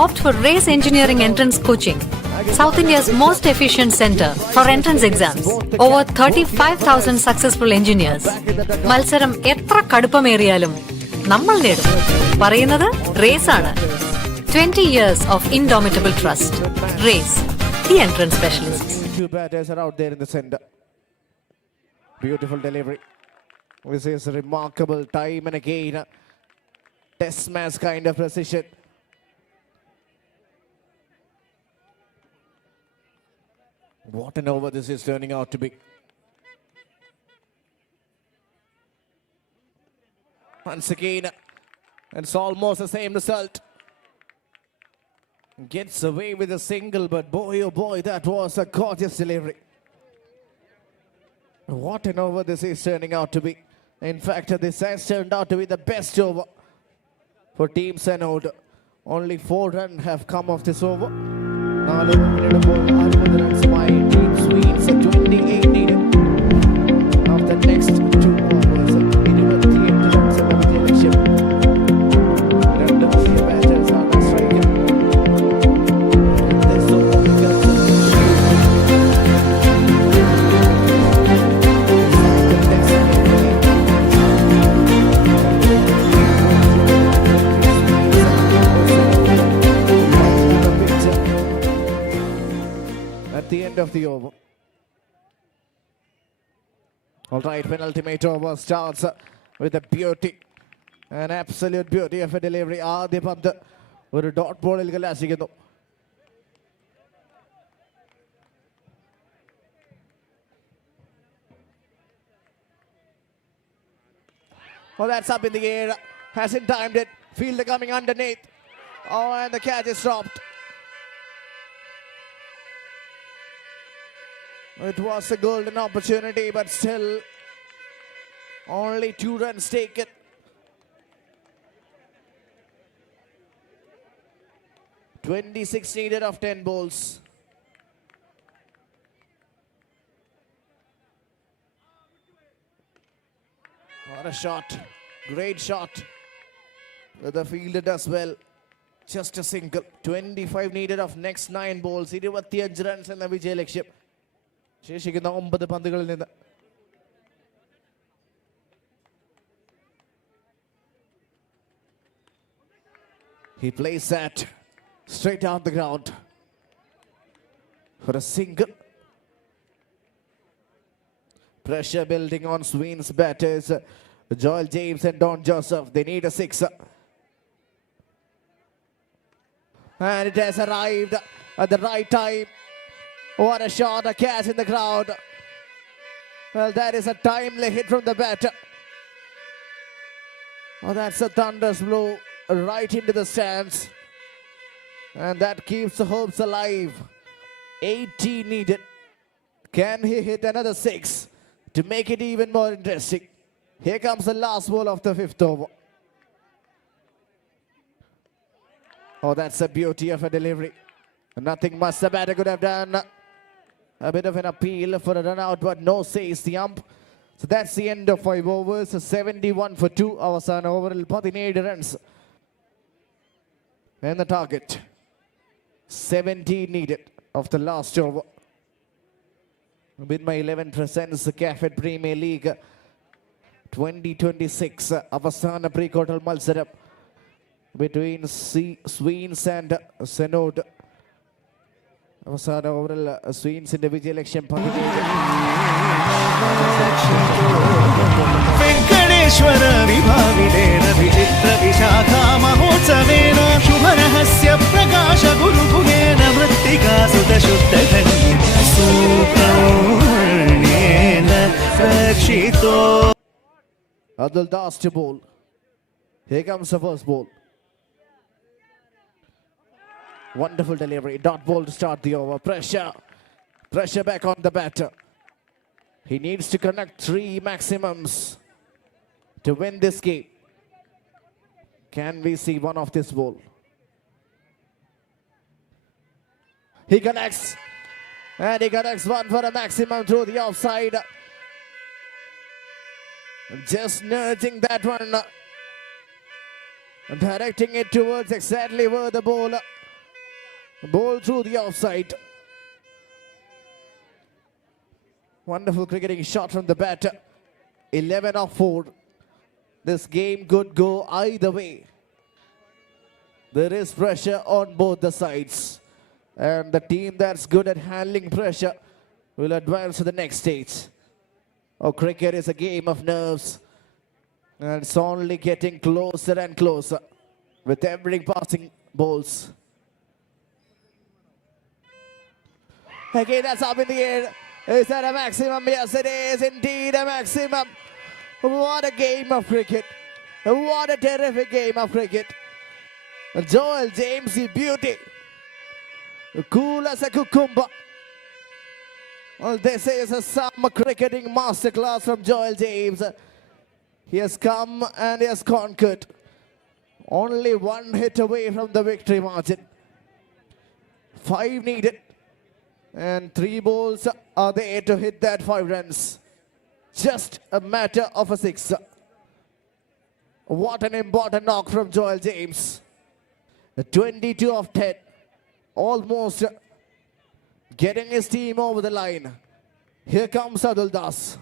Opt for Race Engineering Entrance Coaching, South India's most efficient center for entrance exams. Over 35,000 successful engineers. മത്സരം എത്ര കടുപ്പമേറിയാലും നമ്മൾ നേടും. പറയുന്നത് raise ആണ്. 20 years of indomitable trust. Race, the entrance specialists. 2 batters are out there in the center. Beautiful delivery. This is a remarkable time and again. Test match kind of precision. What an over this is turning out to be. Once again, it's almost the same result. Gets away with a single, but boy, oh boy, that was a gorgeous delivery. What an over this is turning out to be. In fact, this has turned out to be the best over for Team Senod. Only 4 runs have come off this over. 4 runs by Team Swedes, 28 needed. Of the next 2 overs, 28 runs in the election. And the batters are the striker. This over at the end of the over. All right, penultimate over starts with a beauty, an absolute beauty of a delivery. ആദ്യ പന്ത് ഒരു dot ബോളിൽ കലാശിക്കുന്നു. Oh, that's up in the air. Hasn't timed it. Fielder coming underneath. Oh, and the catch is dropped. It was a golden opportunity, but still only 2 runs taken. (26) needed of 10 balls. What a shot. Great shot. The fielder does well. Just a single. 25 needed of next 9 balls. 25 runs in the Vijay Lakshya. ശേഷിക്കുന്ന 9 പന്തുകളിൽ നിന്ന്. He plays that straight down the ground for a single. Pressure building on Sweens batters. Joel James and Don Joseph. They need a 6. And it has arrived at the right time. What a shot, a catch in the crowd. Well, that is a timely hit from the batter. Oh, that's a thunderous blow right into the stands. And that keeps the hopes alive. 80 needed. Can he hit another 6 to make it even more interesting? Here comes the last ball of the 5th over. Oh, that's a beauty of a delivery. Nothing much the batter could have done. A bit of an appeal for a run out, but no says the ump. So that's the end of 5 overs. 71 for 2. അവസാന ഓവറിൽ 17 runs. And the target. 70 needed of the last over. With my 11 presents the Cafit Premier League 2026. അവസാന pre-quarter മത്സരം between Sweens and Senod. അവസാന ഓവറിൽ സ്വീൻസിന്റെ വിജയലക്ഷ്യം 17. വെങ്കടേശ്വര വിഭാവിലേന വിചിത്ര വിശാഖാ മഹോത്സവേന ശുഭരഹസ്യ പ്രകാശ ഗുരുകുലേന മൃത്തികാ സുതശുദ്ധ സൂത്രേണ രക്ഷിതോ. Abdul Das to bowl. Here comes the first ball. Wonderful delivery. Dot ball to start the over. Pressure. Pressure back on the batter. He needs to connect 3 maximums to win this game. Can we see one of this ball? He connects. And he connects one for a maximum through the offside. Just nudging that one. Directing it towards exactly where the ball through the offside. Wonderful cricketing shot from the batter. 11 of 4. This game could go either way. There is pressure on both the sides. And the team that's good at handling pressure will advance to the next stage. Oh, cricket is a game of nerves. And it's only getting closer and closer with every passing balls. Again, that's up in the air. Is that a maximum? Yes, it is indeed a maximum. What a game of cricket. What a terrific game of cricket. Joel James, the beauty. Cool as a cucumber. Well, this is a summer cricketing masterclass from Joel James. He has come and he has conquered. Only one hit away from the victory margin. 5 needed. And 3 balls are there to hit that 5 runs. Just a matter of a 6. What an important knock from Joel James. 22 of 10. Almost getting his team over the line. Here comes Adul Das.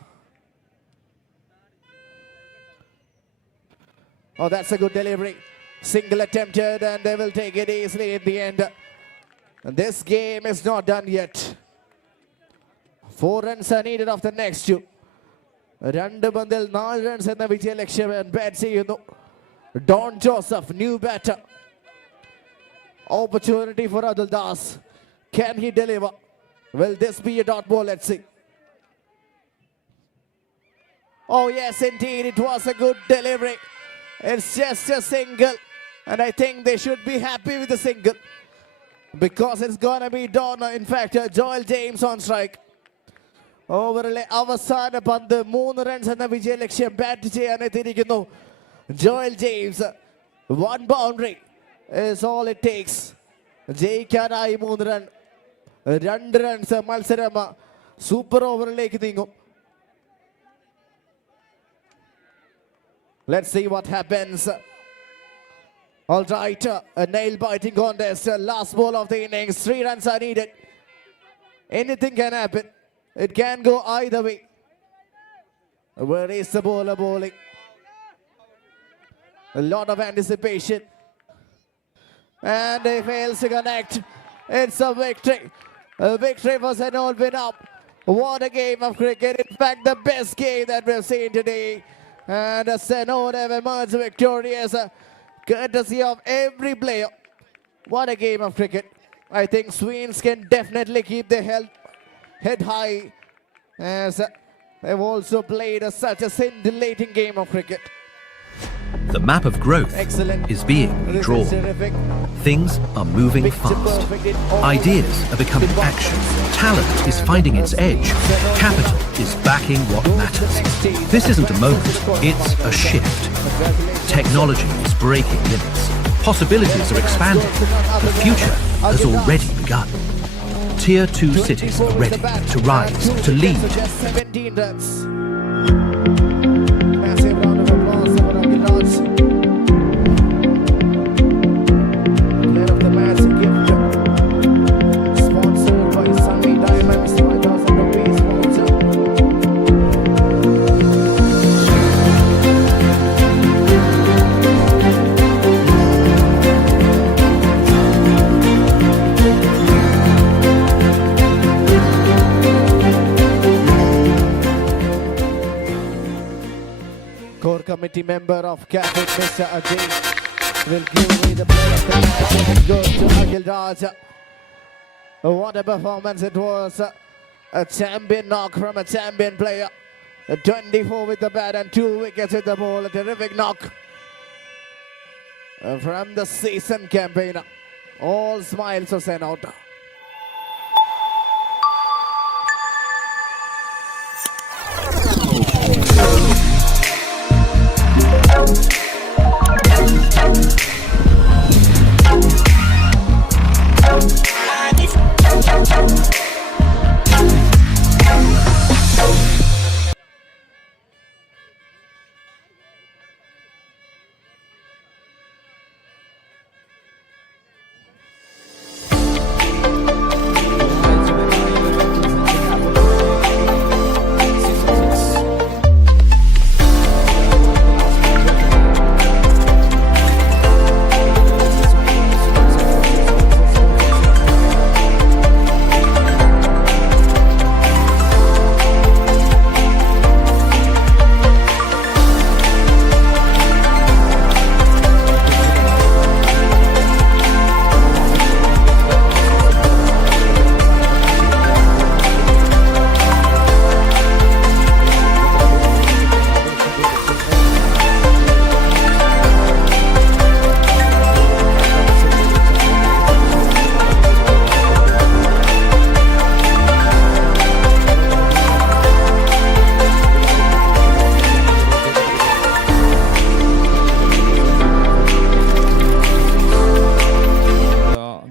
Oh, that's a good delivery. Single attempted and they will take it easily in the end. And this game is not done yet. 4 runs are needed of the next 2. 2 പന്തിൽ 4 runs എന്ന വിജയ ലക്ഷ്യം bat ചെയ്യുന്നു Don Joseph, new batter. Opportunity for Adul Das. Can he deliver? Will this be a dot ball? Let's see. Oh yes, indeed, it was a good delivery. It's just a single. And I think they should be happy with the single. Because it's going to be Don, in fact, Joel James on strike. ഓവറിലെ അവസാന പന്ത് 3 runs എന്ന വിജയ ലക്ഷ്യം bat ചെയ്യാൻ എത്തിയിരിക്കുന്നു Joel James 1 boundary is all it takes. ജയിക്കാനായി 3 run. 2 runs മത്സരം super ഓവറിലേക്ക് നീങ്ങും. Let's see what happens. All right, a nail-biting contest. Last ball of the innings. 3 runs are needed. Anything can happen. It can go either way. Where is the bowler bowling? A lot of anticipation. And he fails to connect. It's a victory. A victory for Senor Vinap. What a game of cricket. In fact, the best game that we've seen today. And Senor have emerged victorious. Courtesy of every player. What a game of cricket. I think Sweens can definitely keep their head high, as they've also played such a scintillating game of cricket. The map of growth is being redrawn. Things are moving fast. Ideas are becoming action. Talent is finding its edge. Capital is backing what matters. This isn't a moment, it's a shift. Technology is breaking limits. Possibilities are expanding. The future has already begun. Tier 2 cities are ready to rise, to lead. Just 17 runs. Massive round of applause for Abdul Raj. Player of the match gift. Sponsored by Sunny Diamonds, 5,000 rupees sponsor. Core committee member of Cafit, Mr. Ajay, will give me the player of the match and it goes to Akhil Raj. What a performance it was. A champion knock from a champion player. 24 with the bat and 2 wickets with the ball. A terrific knock from the seasoned campaigner. All smiles are sent out.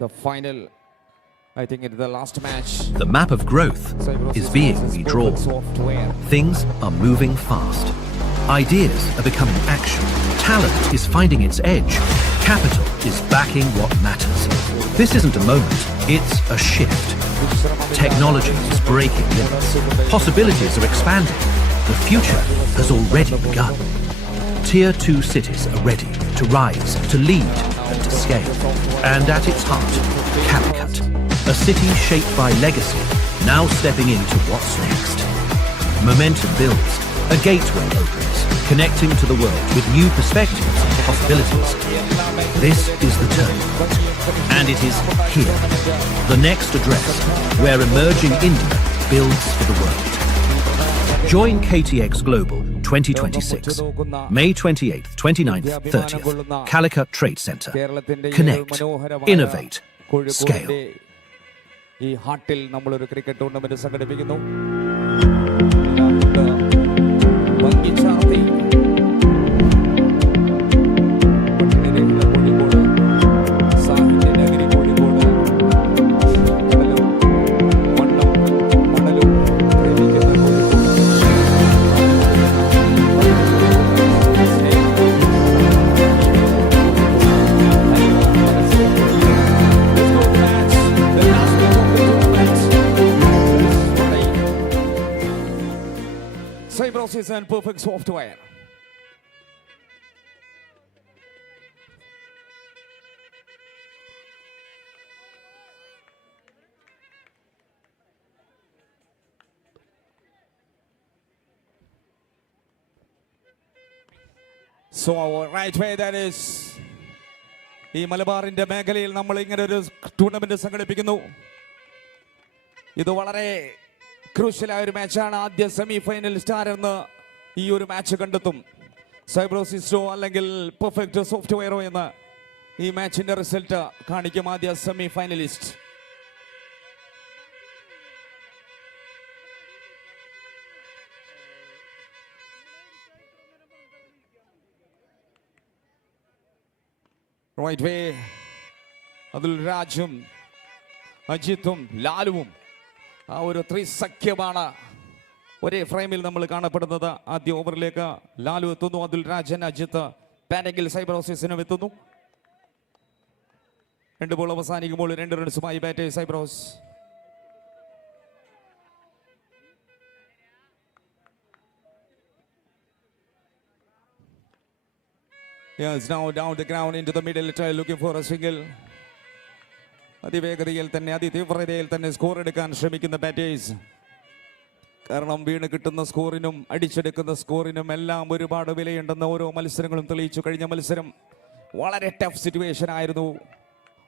the final, I think it's the last match. The map of growth is being redrawn. Things are moving fast. Ideas are becoming action. Talent is finding its edge. Capital is backing what matters. This isn't a moment, it's a shift. Technology is breaking limits. Possibilities are expanding. The future has already begun. Tier 2 cities are ready to rise, to lead, and to scale. And at its heart, Calicut, a city shaped by legacy, now stepping into what's next. Momentum builds, a gateway opens, connecting to the world with new perspectives and possibilities. This is the turn, and it is here, the next address, where emerging India builds for the world. Join KTX Global 2026, May 28th, 29th, 30th, Calicut Trade Center. Connect, innovate, scale. ഈ ഹാട്ടിൽ നമ്മളൊരു cricket tournament സംഘടിപ്പിക്കുന്നു. Cyberosys and perfect software. So right way that is ഈ മലബാറിന്റെ മേഖലയിൽ നമ്മൾ ഇങ്ങനെ ഒരു tournament സംഘടിപ്പിക്കുന്നു. ഇത് വളരെ ക്രൂഷ്യലായ ഒരു മാച്ചാണ്. ആദ്യ സെമി ഫൈനലിസ്റ്റ് ആരെന്ന് ഈ ഒരു മാച്ച് കണ്ടെത്തും. സൈബ്രോസിസ്റ്റോ അല്ലെങ്കിൽ പെർഫെക്റ്റ് സോഫ്റ്റ്വെയറോ എന്ന ഈ മാച്ചിന്റെ റിസൾട്ട് കാണിക്കും ആദ്യ സെമി ഫൈനലിസ്റ്റ്. റൈറ്റ് വേ അതിൽ രാജും അജിത്തും ലാലുവും ആ ഒരു ത്രിസഖ്യമാണ് ഒരേ ഫ്രെയിമിൽ നമ്മൾ കാണപ്പെടുന്നത്. ആദ്യ ഓവറിലേക്ക് ലാലു എത്തുന്നു, അതുൽ രാജൻ അജിത്ത് ബാറ്റിംഗിൽ സൈബ്രോസിനും എത്തുന്നു. 2 ബോൾ അവസാനിക്കുമ്പോൾ 2 റൺസുമായി bat സൈബ്രോസ്. Yes, now down the ground into the middle, try looking for a single. അതിവേഗതയിൽ തന്നെ അതിതീവ്രതയിൽ തന്നെ സ്കോർ എടുക്കാൻ ശ്രമിക്കുന്ന ബാറ്റേഴ്സ്. കാരണം വീണ് കിട്ടുന്ന സ്കോറിനും അടിച്ചെടുക്കുന്ന സ്കോറിനും എല്ലാം ഒരുപാട് വിലയുണ്ടെന്ന് ഓരോ മത്സരങ്ങളും തെളിയിച്ചു. കഴിഞ്ഞ മത്സരം വളരെ ടഫ് സിറ്റുവേഷൻ ആയിരുന്നു.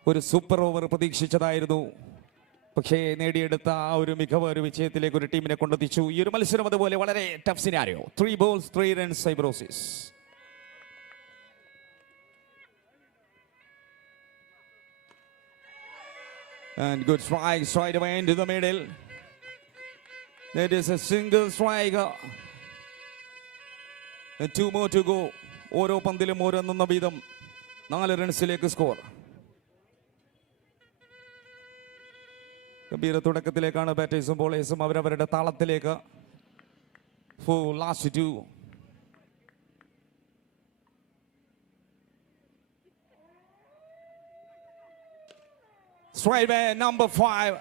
ഒരു സൂപ്പർ ഓവർ പ്രതീക്ഷിച്ചതായിരുന്നു. പക്ഷേ നേടിയെടുത്ത ആ ഒരു മികവ് ഒരു വിജയത്തിലേക്ക് ഒരു ടീമിനെ കൊണ്ടെത്തിച്ചു. ഈ ഒരു മത്സരം അതുപോലെ വളരെ tough scenario. 3 balls 3 runs Cybrosys. And good strike straight away into the middle. That is a single strike. And 2 more to go. ഓരോ പന്തിലും ഓരോന്നെന്ന വീതം 4 റൺസിലേക്ക് സ്കോർ. ഗംഭീര തുടക്കത്തിലേക്കാണ് ബാറ്റേഴ്സും ബോളേഴ്സും അവരവരുടെ താളത്തിലേക്ക്. For last 2. Straight away, number 5.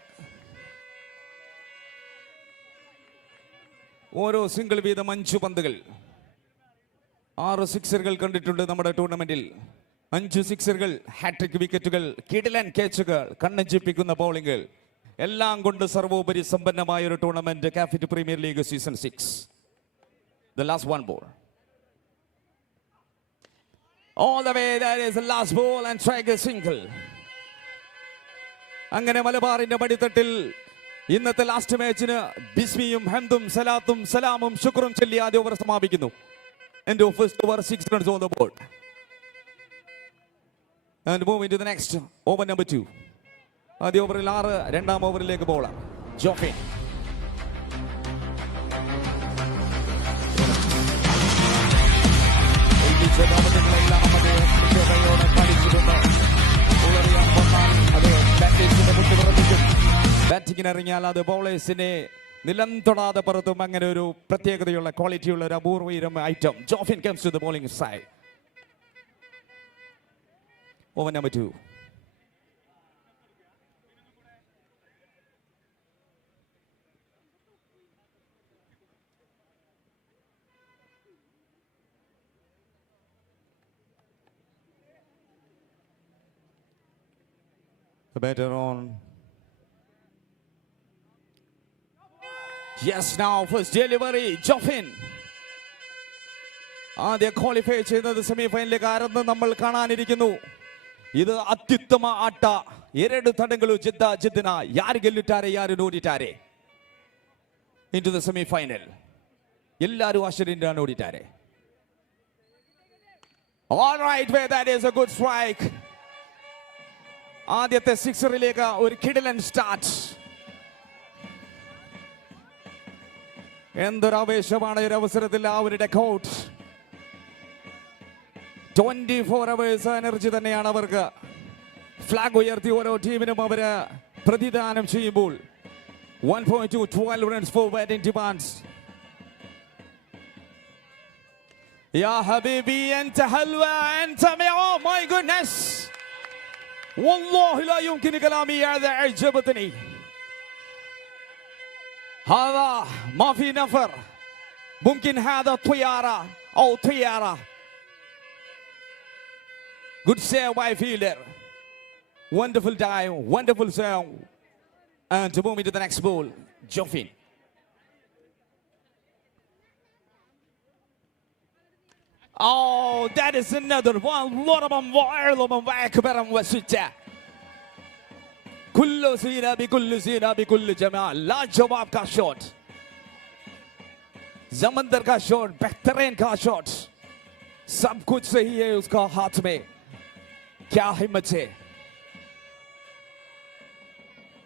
ഓരോ സിംഗിൾ വീതം 5 പന്തുകൾ. 6 സിക്സറുകൾ കണ്ടിട്ടുണ്ട് നമ്മുടെ ടൂർണമെന്റിൽ. 5 സിക്സറുകൾ, ഹാട്രിക് വിക്കറ്റുകൾ, കിടിലൻ ക്യാച്ചുകൾ, കണ്ണഞ്ചിപ്പിക്കുന്ന ബോളിംഗുകൾ, എല്ലാം കൊണ്ട് സർവോപരി സമ്പന്നമായ ഒരു tournament CAFIT premier league season 6. The last 1 ball. All the way, that is the last ball and strike a single. അങ്ങനെ മലബാറിന്റെ മടിത്തട്ടിൽ ഇന്നത്തെ ലാസ്റ്റ് മാച്ചിന് ബിസ്മിയും ഹംദും സലാത്തും സലാമും ശുക്രും ചൊല്ലി ആദ്യ ഓവർ സമാപിക്കുന്നു. End of first over, 6 runs on the board. And moving to the next over number 2. ആദ്യ ഓവറിൽ 6, രണ്ടാം ഓവറിലേക്ക് ബോളർ ജോഫിൻ. കളിച്ചിട്ടുണ്ട്. ബാറ്റിങ്ങിന് ഇറങ്ങിയാൽ അത് ബൗളേഴ്സിനെ നിലം തൊടാതെ പുറത്തും അങ്ങനെ ഒരു പ്രത്യേകതയുള്ള ക്വാളിറ്റിയുള്ള ഒരു അപൂർവ item. Jofin comes to the bowling side. Over number 2. The batter on. Yes, now first delivery, Joffin. ആദ്യം ക്വാളിഫൈ ചെയ്യുന്നത് സെമിഫൈനലിലേക്ക് ആരെന്ന് നമ്മൾ കാണാനിരിക്കുന്നു. ഇത് അത്യുത്തಮ ಆಟ. 2 ತಂಡಗಳು ಜಿದ್ದಿನ ಯಾರು ಗೆಲ್ಲುತ್ತಾರೆ ಯಾರು ನೋಡಿದ್ದಾರೆ into the semi-final. ಎಲ್ಲರೂ ಆಶ್ಚರ್ಯದಿಂದ ನೋಡಿದ್ದಾರೆ. All right, where that is a good strike. ആദ്യത്തെ സിക്സറിലേക്ക് ഒരു കിടിലൻ സ്റ്റാർട്ട്. എന്തൊരു ആവേശമാണ് ഒരു അവസരത്തിൽ ആ ഒരു ഡെക്കൗട്ട്. 24 hours എനർജി തന്നെയാണ് അവർക്ക്. ഫ്ലാഗ് ഉയർത്തി ഓരോ ടീമിനും അവര് പ്രതിദാനം ചെയ്യുമ്പോൾ 1.2 12 runs for batting demands. Ya habibi anta halwa anta oh my goodness. والله لا يمكن كلامي هذا أعجبتني. هذا ما في نفر ممكن هذا طيارة أو طيارة. Good save by fielder. Wonderful dive, wonderful save. And to move into the next ball, Joffin. Oh, that is another one. أكبر وستة. كل زينة بكل جمال. لا جواب का shot. समंदर का shot, बेहतरीन का shot. सब कुछ सही है उसका हाथ में. क्या हिम्मत है.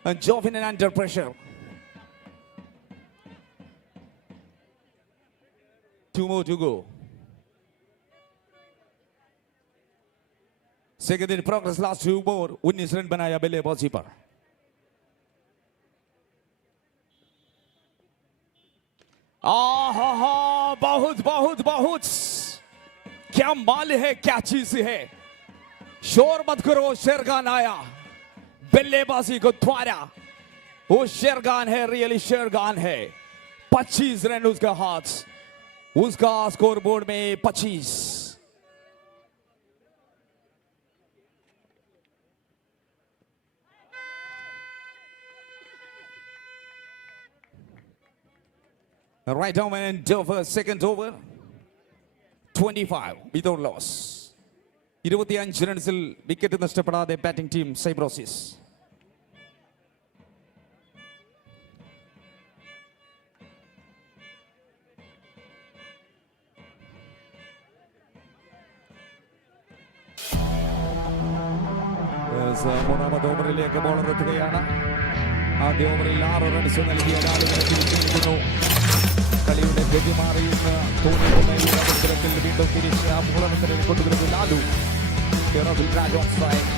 And Joffin under pressure. 2 more to go. Second in progress, last 2 more. 19 run बनाया बल्लेबाजी पर. बहुत क्या माल है, क्या चीज है. शोर मत करो, शेरगान आया बल्लेबाजी को द्वारा. वो शेरगान है, रियली शेरगान है. 25 रन उसका हाथ, उसका स्कोर बोर्ड में 25. Right on and over, second over, 25 without loss. 25 റൺസിൽ wicket നഷ്ടപ്പെടാതെ ബാറ്റിംഗ് ടീം സൈബ്രോസിസ്. മൂന്നാമത് ഓവറിലേക്ക് ബോളർ എത്തുകയാണ്. ആദ്യ ഓവറിൽ 6 റൺസ് നൽകിയ ലാലുവിനെ തിരിച്ചിരിക്കുന്നു. കളിയുടെ ഗതി മാറിയെന്ന് തോന്നിയിരുന്ന ഈ അവസരത്തിൽ വീണ്ടും തിരിച്ച് ആ ബോളറിനെ കൊണ്ടുവരുന്നു Lalu. Raj on strike.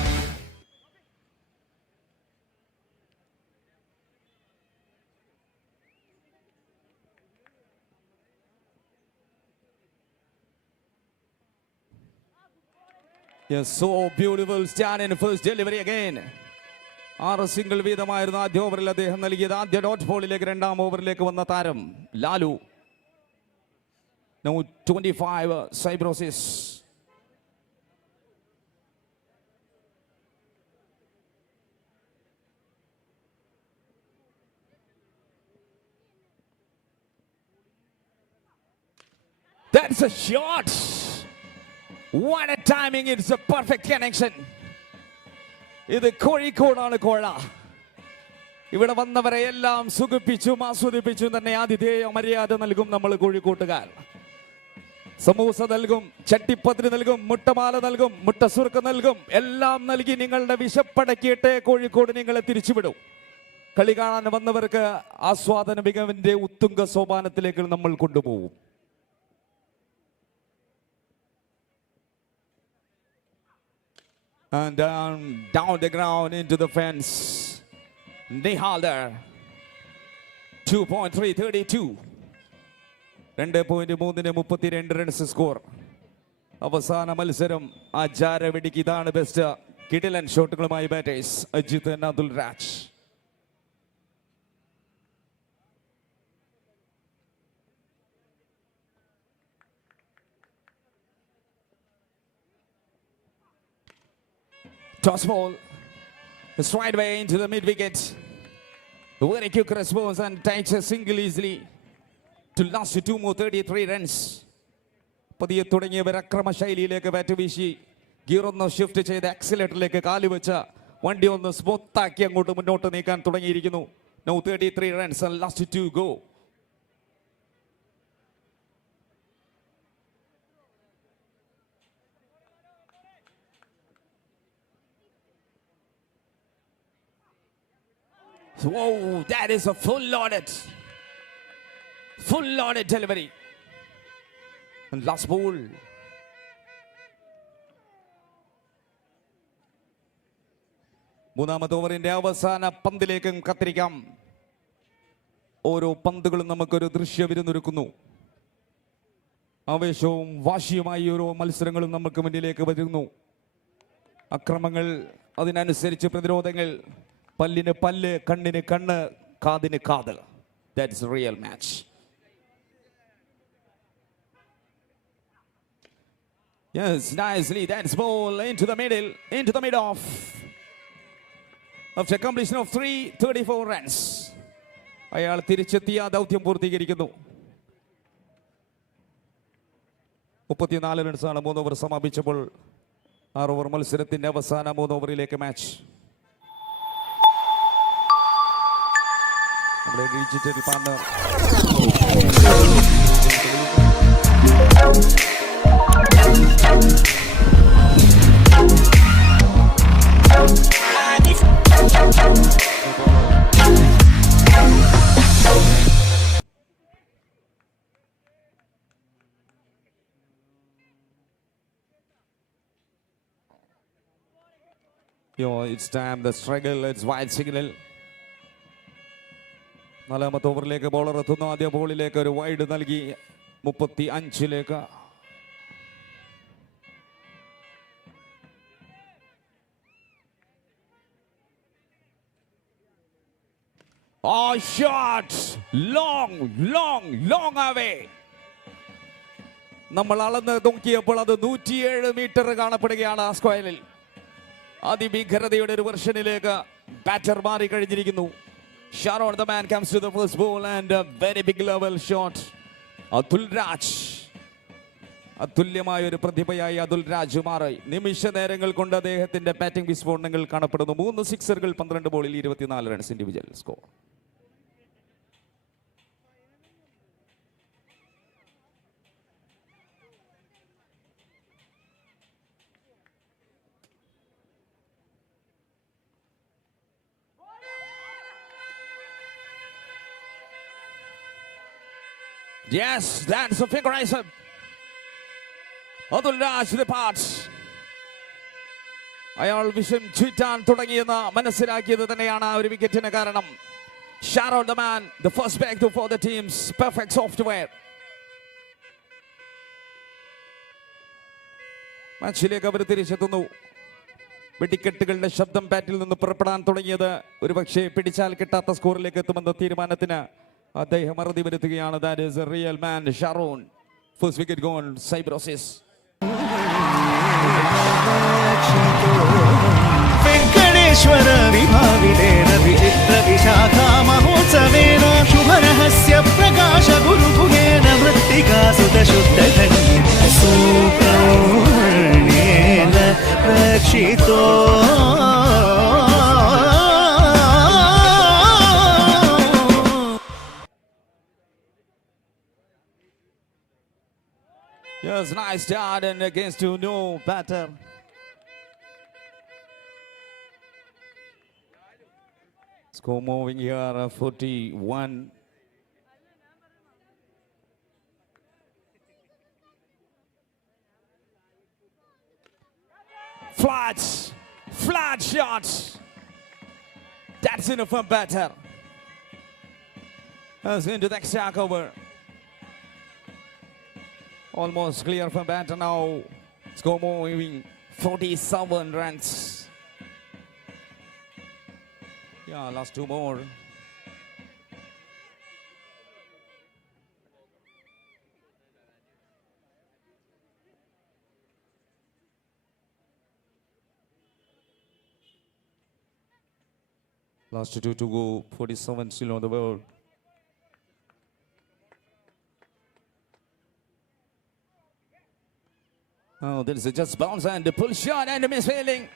Yes, so beautiful stand in first delivery again. 6 single വീതമായിരുന്നു ആദ്യ ഓവറിൽ അദ്ദേഹം നൽകിയത്. ആദ്യ ഡോട്ട് ബോളിലേക്ക് രണ്ടാം ഓവറിലേക്ക് വന്ന താരം Lalu. Now 25 Cybrosis. That's a shot. What a timing. It's a perfect connection. ഇത് കോഴിക്കോടാണ് കോഴ. ഇവിടെ വന്നവരെ എല്ലാം സുഖിപ്പിച്ചും ആസ്വദിപ്പിച്ചും തന്നെ ആതിഥേയ മര്യാദ നൽകും നമ്മൾ കോഴിക്കോട്ടുകാർ. സമൂസ നൽകും, ചട്ടിപ്പത്തിരി നൽകും, മുട്ടമാല നൽകും, മുട്ടസുർക്ക നൽകും, എല്ലാം നൽകി നിങ്ങളുടെ വിശപ്പടക്കിയിട്ട് കോഴിക്കോട് നിങ്ങളെ തിരിച്ചുവിടും. കളി കാണാൻ വന്നവർക്ക് ആസ്വാദന മികവിന്റെ ഉത്തുംഗ സോപാനത്തിലേക്ക് നമ്മൾ കൊണ്ടുപോകും. And down the ground into the fence. Nihalder. 2.332. 2.32 runs score. അവസാന മത്സരം ആചാരവെടിക്ക് ഇതാണ് ബെസ്റ്റ്. കിടിലൻ ഷോട്ടുകളുമായി batters Ajith and Athul Raj. Toss ball. Straight away into the mid wicket. Very quick response and takes a single easily to last 2 more 33 runs. പതിയെ തുടങ്ങിയവർ അക്രമ ശൈലിയിലേക്ക് bat വീശി ഗിയർ ഒന്ന് ഷിഫ്റ്റ് ചെയ്ത് ആക്സിലേറ്ററിലേക്ക് കാല് വെച്ച വണ്ടി ഒന്ന് സ്മൂത്താക്കി അങ്ങോട്ട് മുന്നോട്ട് നീക്കാൻ തുടങ്ങിയിരിക്കുന്നു. Now 33 runs and last 2 go. Whoa, that is a full loaded delivery. And last ball. മൂന്നാമത്തെ ഓവറിന്റെ അവസാന പന്തിലേക്കും കത്തിരിക്കാം. ഓരോ പന്തുകളും നമുക്കൊരു ദൃശ്യവിരുന്നൊരുക്കുന്നു. ആവേശവും വാശിയുമായി ഓരോ മത്സരങ്ങളും നമുക്ക് മുന്നിലേക്ക് വരുന്നു. അക്രമങ്ങൾ, അതിനനുസരിച്ച് പ്രതിരോധങ്ങൾ, പല്ലിന് പല്ല്, കണ്ണിന് കണ്ണ്, കാതിന് കാത്. That is a real match. Yes, nicely. That's ball into the mid off. After completion of 34 runs. അയാൾ തിരിച്ചെത്തിയ ദൗത്യം പൂർത്തീകരിക്കുന്നു. 34 റൺസാണ് 3 ഓവർ സമാപിച്ചപ്പോൾ. 6 ഓവർ മത്സരത്തിന്റെ അവസാന 3 ഓവറിലേക്ക് മാച്ച്. നമ്മുടെ digital partner it's time, the struggle, it's wide signal. നാലാമത്തെ ഓവറിലേക്ക് ബോളർ എത്തുന്നു. ആദ്യ ബോളിലേക്ക് ഒരു വൈഡ് നൽകി 35ലേക്ക്. Shot long away. നമ്മൾ അളന്ന് നോക്കിയപ്പോൾ അത് 107 മീറ്റർ കാണപ്പെടുകയാണ് ആ സ്ക്വയറിൽ. അതിഭീകരതയുടെ ഒരു വെർഷനിലേക്ക് ബാറ്റർ മാറി കഴിഞ്ഞിരിക്കുന്നു. Sharon, the man, comes to the first ball and a very big level shot. Atul Raj, അതുല്യമായ ഒരു പ്രതിഭയായി അതുൽ രാജ് മാറി. നിമിഷ നേരങ്ങൾ കൊണ്ട് അദ്ദേഹത്തിന്റെ ബാറ്റിംഗ് വിസ്ഫോടനങ്ങൾ കാണപ്പെടുന്നു. 3 സിക്സറുകൾ, 12 ബോളിൽ 24 runs individual score. Yes, that's a figurizer. Adul Raj departs. അയാൾ വിഷം ചുറ്റാൻ തുടങ്ങിയെന്ന് മനസ്സിലാക്കിയത് തന്നെയാണ് ആ ഒരു വിക്കറ്റിന് കാരണം. Sharon, the man, the first breakthrough for the team's perfect software. മാച്ചിലേക്ക് അവർ തിരിച്ചെത്തുന്നു. വെടിക്കെട്ടുകളുടെ ശബ്ദം ബാറ്റിൽ നിന്ന് പുറപ്പെടാൻ തുടങ്ങിയത് ഒരുപക്ഷെ പിടിച്ചാൽ കിട്ടാത്ത സ്കോറിലേക്ക് എത്തുമെന്ന തീരുമാനത്തിന് അദ്ദേഹം അറുതി വരുത്തുകയാണ്. That is a real man, Sharon. First wicket gone, Cybrosis. Venkateshwara विभाविनेन विचित्र विशाखा महोत्सवेन शुभरहस्य प्रकाश गुरुगुहेन मृत्तिका सुतशुद्धधन्येन सूक्ष्मेण रक्षितो. Yes, nice start and against to no batter. Score moving here, 41. Flat shots. That's enough for batter. That's into the extra cover. Almost clear for batter now. Score moving 47 runs. Yeah, last two more. Last two to go, 47 still on the board. Oh, there is a just bounce and a pull shot and a misfailing.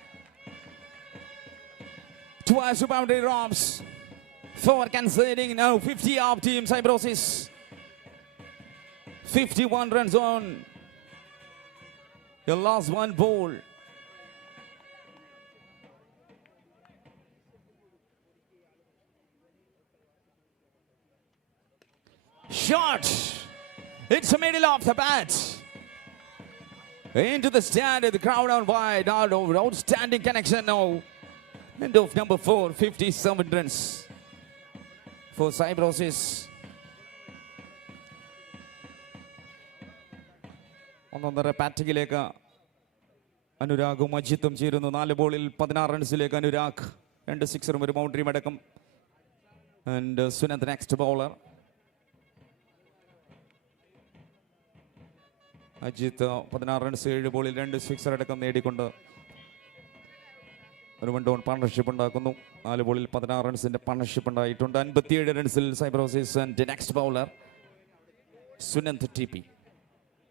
Twice to boundary robs. 4 conceding now 50 off team Cybrosis. 51 runs on. The last one ball. Shot. It's the middle of the bat. Into the stand, the crowd on wide. Outstanding connection now. End of number 4, 57 runs for Cybrosis. ഒന്നൊന്നര പാറ്റിക്കിലേക്ക് അനുരാഗും അജിത്തും ചേരുന്നു. 4 ബോളിൽ 16 റൺസിലേക്ക് അനുരാഗ്. 2 സിക്സറും ഒരു ബൗണ്ടറിയും അടക്കം. And Sunand, the next bowler. Ajith 16 runs 7 ബോളിൽ 2 sixer അടക്കം നേടിക്കൊണ്ട് ഒരു 1 down partnership ഉണ്ടാക്കുന്നു. 4 ബോളിൽ 16 റൺസിന്റെ പാർട്ണർഷിപ്പ് ഉണ്ടായിട്ടുണ്ട്. 57 റൺസിൽ Cybrosis. And next bowler Sunand T P.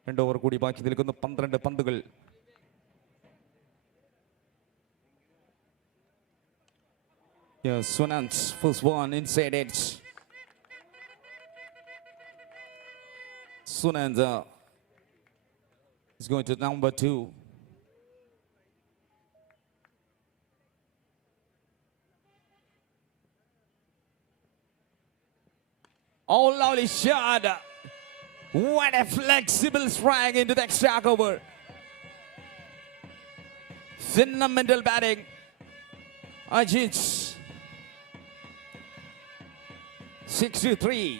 2 over കൂടി ബാക്കി നിൽക്കുന്നു. 12 പന്തുകൾ. Sunand, first one inside edge. Sunand is going to number 2. Oh, lovely shot. What a flexible strike into the extra cover. Phenomenal batting. Ajit. 6-3.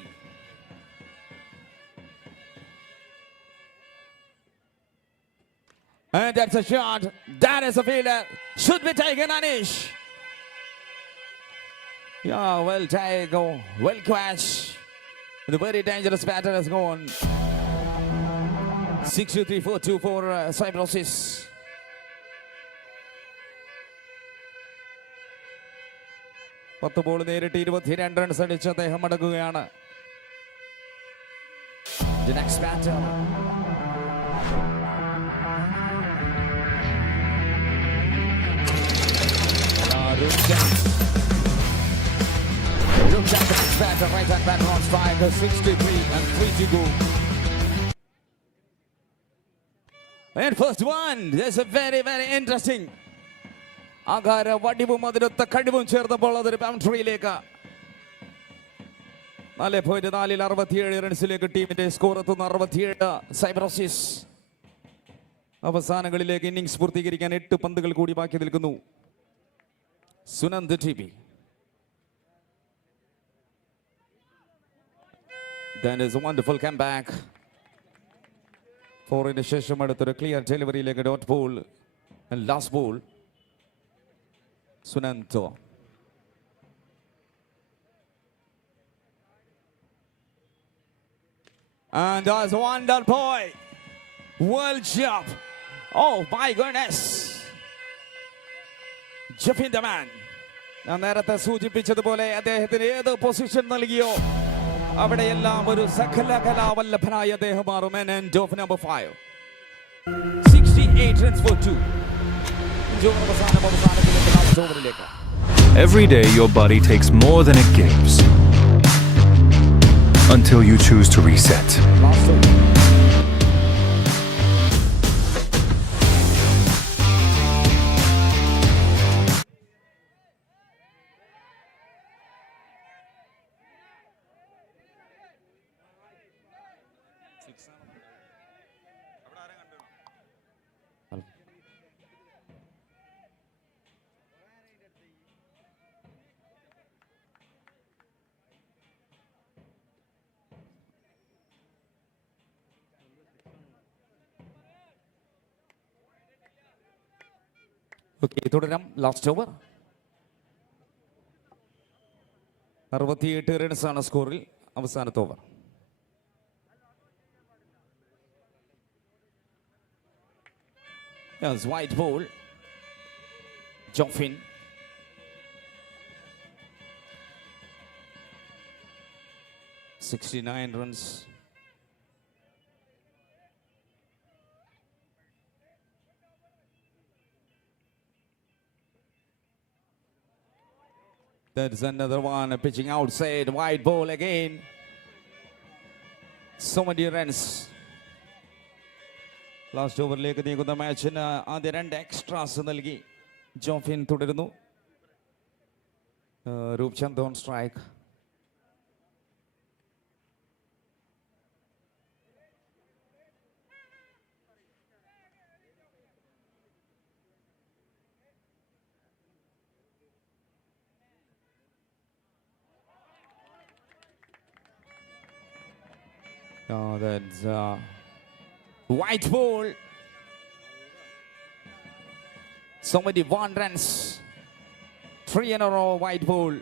And that's a shot. That is a fielder. Should be taken, Anish. Yeah, well taken. Well catch. The very dangerous batter has gone. 6-3, 4-2 for Cybrosis. പത്ത് ball നേരിട്ട് 22 runs അടിച്ച് അദ്ദേഹം മടങ്ങുകയാണ്. The next batter. Looks at the next batter, right hand batter on strike, 63 and 3 to go. And first one, there's a very, very interesting. ആകാര വടിവും അതിനൊത്ത കഴിവും ചേർന്നപ്പോൾ അതൊരു ബൗണ്ടറിയിലേക്ക്. 4.4 67 റൺസിലേക്ക് ടീമിന്റെ score എത്തുന്ന 67 Cybrosis. അവസാനങ്ങളിലേക്ക് innings പൂർത്തീകരിക്കാൻ 8 പന്തുകൾ കൂടി ബാക്കി നിൽക്കുന്നു. Sunand T P. That is a wonderful comeback. 4-ന് ശേഷം അടുത്തൊരു ക്ലിയർ ഡെലിവറിയിലേക്ക് dot ball. And last ball. Sunanto. And that's a wonder boy. World job. Oh my goodness. Jeffin the man. ഞാൻ നേരത്തെ സൂചിപ്പിച്ചതുപോലെ അദ്ദേഹത്തിന് ഏത് പൊസിഷൻ നൽകിയോ അവിടെയെല്ലാം ഒരു സകല കലാവല്ലഭനായ അദ്ദേഹം മാറും. End of number 5. 68 runs for 2. Every day your body takes more than it gives. Until you choose to reset. Okay, തുടരാം. ലാസ്റ്റ് ഓവർ 68 റൺസാണ് സ്കോറിൽ അവസാനത്തെ over. Yes, white ball. Joffin. $69 runs. That's another one pitching outside. White ball again. So many runs. Last ഓവറിലേക്ക് നീങ്ങുന്ന മാച്ചിന് ആദ്യ 2 extras നൽകി ജോഫിൻ തുടരുന്നു. Roopchand on strike. That's white ball. So many 1 runs. 3 in a row, white ball.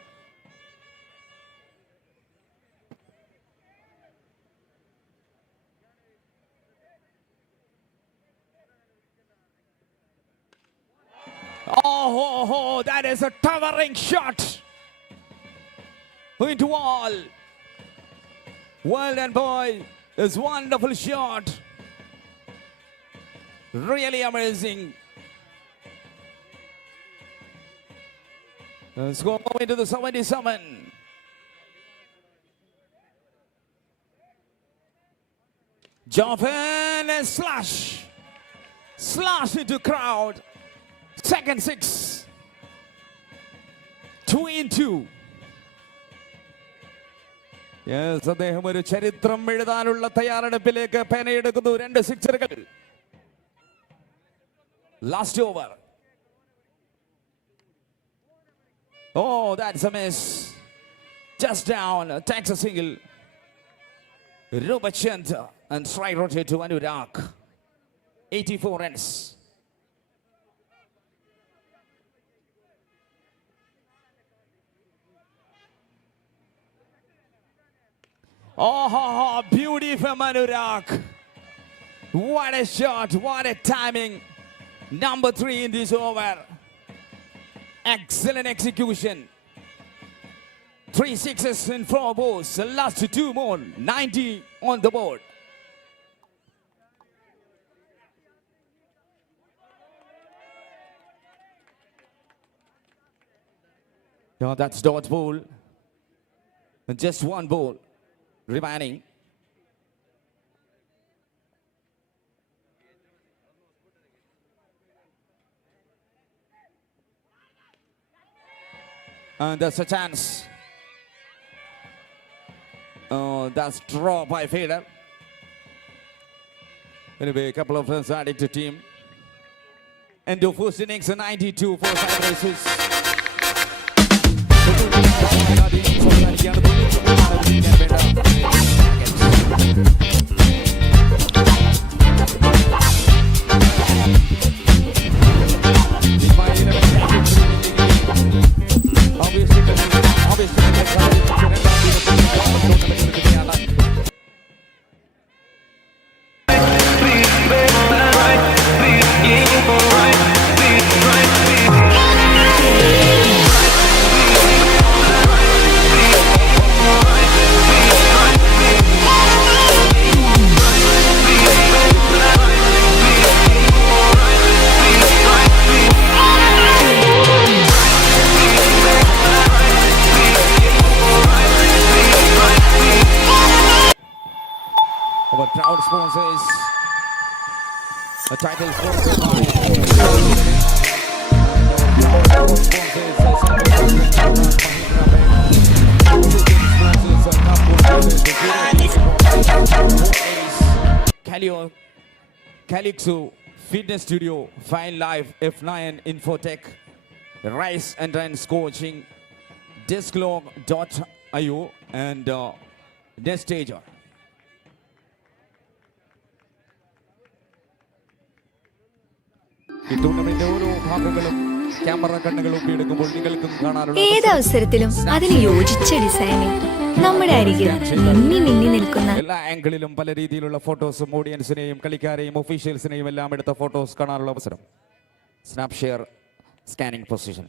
Oh, that is a towering shot. Into wall. Well done, boy. It's wonderful shot. Really amazing. Let's go into the 77. Joffin and slash. Slash into crowd. Second 6. 2-2. Yes, അദ്ദേഹം ഒരു ചരിത്രം എഴുതാനുള്ള തയ്യാറെടുപ്പിലേക്ക് പേനയെടുക്കുന്നു. 2 സിക്സറുകൾ. Last over. Oh, that's a miss. Just down. Takes a single. Rubachand and strike rotate to Anurag. 84 runs. Oh, beauty from Anurag. What a shot. What a timing. Number 3 in this over. Excellent execution. 3 sixes in 4 balls. The last 2 more. 90 on the board. Yeah, that's dodge ball. And just 1 ball remaining. And that's a chance. Oh, that's draw by Fader. Anyway, a couple of runs added to team. And the first innings, a 92 for 5 races. Our proud sponsors, a title sponsor Calixo Fitness Studio, Fine Life, F9 Infotech, Rice and Dance Coaching, Disclog.io and Nestager. ഈ tournament ഓരോ ഭാഗങ്ങളും camera കണ്ണുകൾ ഒപ്പിയെടുക്കുമ്പോൾ നിങ്ങൾക്കും കാണാനുള്ള ഏതവസരത്തിലും അതിന് യോജിച്ച designing നമ്മുടെ അരികിൽ മിന്നി മിന്നി നിൽക്കുന്ന എല്ലാ ആംഗിളിലും പല രീതിയിലുള്ള ഫോട്ടോസും ഓഡിയൻസിനെയും കളിക്കാരെയും ഒഫീഷ്യൽസിനെയും എല്ലാം എടുത്ത ഫോട്ടോസ് കാണാനുള്ള അവസരം. Snap share scanning position.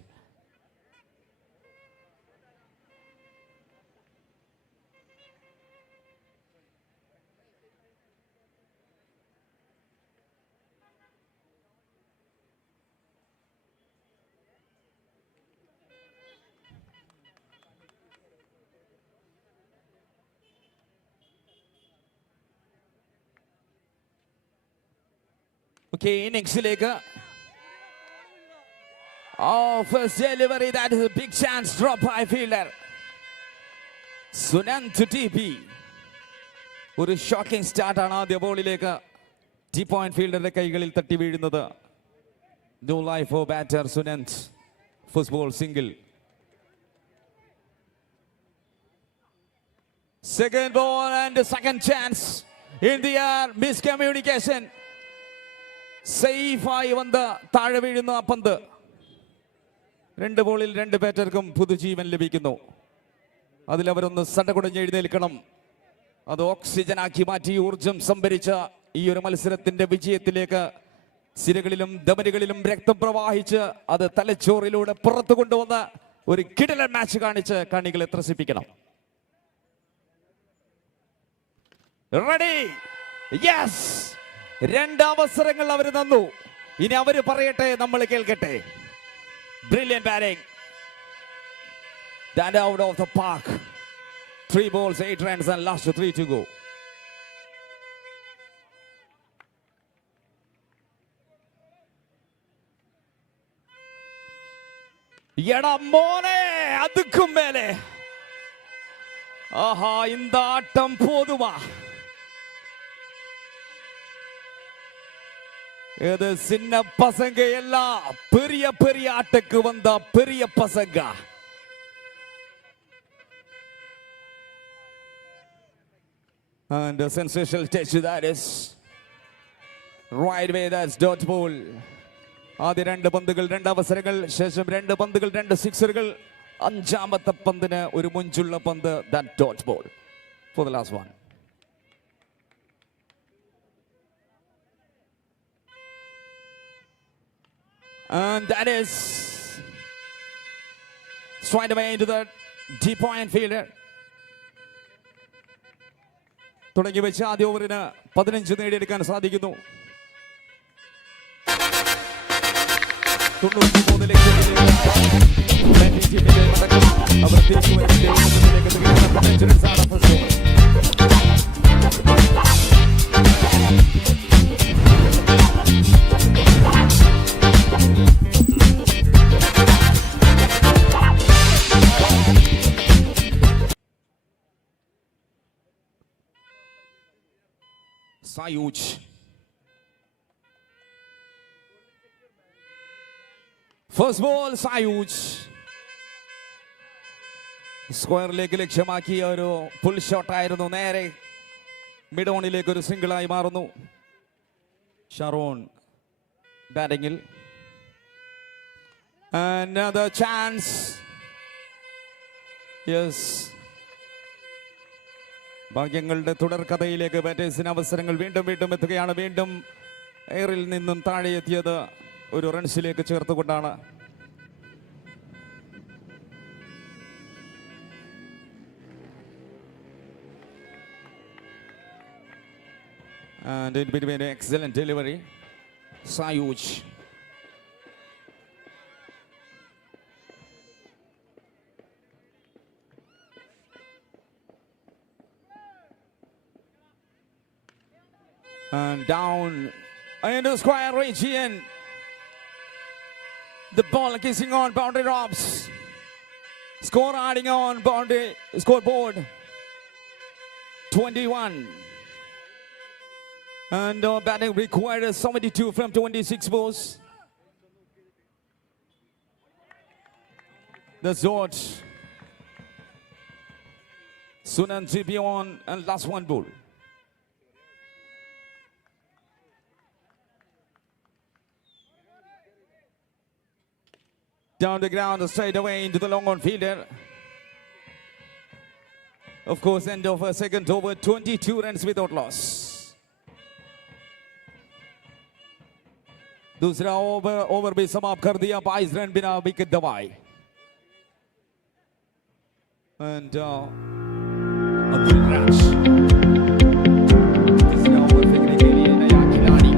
Okay, innings-ലേക്ക്. Oh, first delivery, that is a big chance drop by fielder. Sunant TP. ഒരു ഷോക്കിംഗ് സ്റ്റാർട്ടാണ് ആദ്യ ബോളിലേക്ക്. ടീ പോയിന്റ് ഫീൽഡറുടെ കൈകളിൽ തട്ടി വീഴുന്നത്. No life for batter Sunant. First ball single. Second ball and the second chance in the air. Miscommunication. സേഫായി വന്ന് താഴെ വീഴുന്ന പന്ത്. 2 ബോളിൽ 2 ബാറ്റർക്കും പുതുജീവൻ ലഭിക്കുന്നു. അതിലവരൊന്ന് സടകുടഞ്ഞ് എഴുന്നേൽക്കണം. അത് ഓക്സിജനാക്കി മാറ്റി ഊർജം സംഭരിച്ച ഈ ഒരു മത്സരത്തിന്റെ വിജയത്തിലേക്ക് സിരകളിലും ധമനികളിലും രക്തം പ്രവാഹിച്ച് അത് തലച്ചോറിലൂടെ പുറത്തു കൊണ്ടുവന്ന് ഒരു കിടിലൻ മാച്ച് കാണിച്ച് കണികളെ ത്രസിപ്പിക്കണം. റെഡി? യെസ്. 2 അവസരങ്ങൾ അവർ തന്നു. ഇനി അവർ പറയട്ടെ, നമ്മൾ കേൾക്കട്ടെ. Brilliant batting. That out of the park. 3 balls, 8 runs and last 3 to go. എടാ മോനെ, അതുക്കും മേലെ. ആഹാ, இந்த ஆட்டம் போதுமா? இது சின்ன பசங்க எல்லாம் பெரிய பெரிய ஆட்டுக்கு வந்த பெரிய பசங்க. And a sensational touch that is right way, that's dot ball. ആദ്യ 2 പന്തുകൾ 2 അവസരങ്ങൾ, ശേഷം 2 പന്തുകൾ 2 സിക്സറുകൾ. അഞ്ചാമത്തെ പന്തിന് ഒരു മുഞ്ചുള്ള പന്ത്, that dot ball for the last one. And that is straight away into the deep point fielder. തുടങ്ങി വെച്ച് ആദ്യ ഓവറിന് 15 നേടിയെടുക്കാൻ സാധിക്കുന്നു. 93 ലക്ഷത്തിലേക്ക് ബാറ്റിംഗ് ടീമിന്റെ മടക്കം. അവർ തിരിച്ചു Sayuj. First ball, Sayuj. സ്ക്വയറിലേക്ക് ലക്ഷ്യമാക്കിയ ഒരു പുൾ ഷോട്ട് ആയിരുന്നു. നേരെ മിഡ് ഓണിലേക്ക് ഒരു സിംഗിളായി മാറുന്നു. ഷാറോൺ ബാറ്റിംഗിൽ. Another chance. Yes. ഭാഗ്യങ്ങളുടെ തുടർക്കഥയിലേക്ക് ബാറ്റേഴ്സിന് അവസരങ്ങൾ വീണ്ടും വീണ്ടും എത്തുകയാണ്. വീണ്ടും എയറിൽ നിന്നും താഴെ എത്തിയത് ഒരു റൺസിലേക്ക് ചേർത്തുകൊണ്ടാണ്. And in between, excellent delivery. Sayuj. And down into square region. The ball kissing on boundary drops. Score adding on boundary scoreboard. 21. And batting required 72 from 26 balls. The Zord. Sunan TP on and last 1 ball. Down the ground, straight away into the long on fielder. Of course, end of a second over, 22 runs without loss. दूसरा over भी समाप्त कर दिया, 22 run बिना wicket दबाए. And Abdul राज तीसरा over फेंकने के लिए नया खिलाड़ी.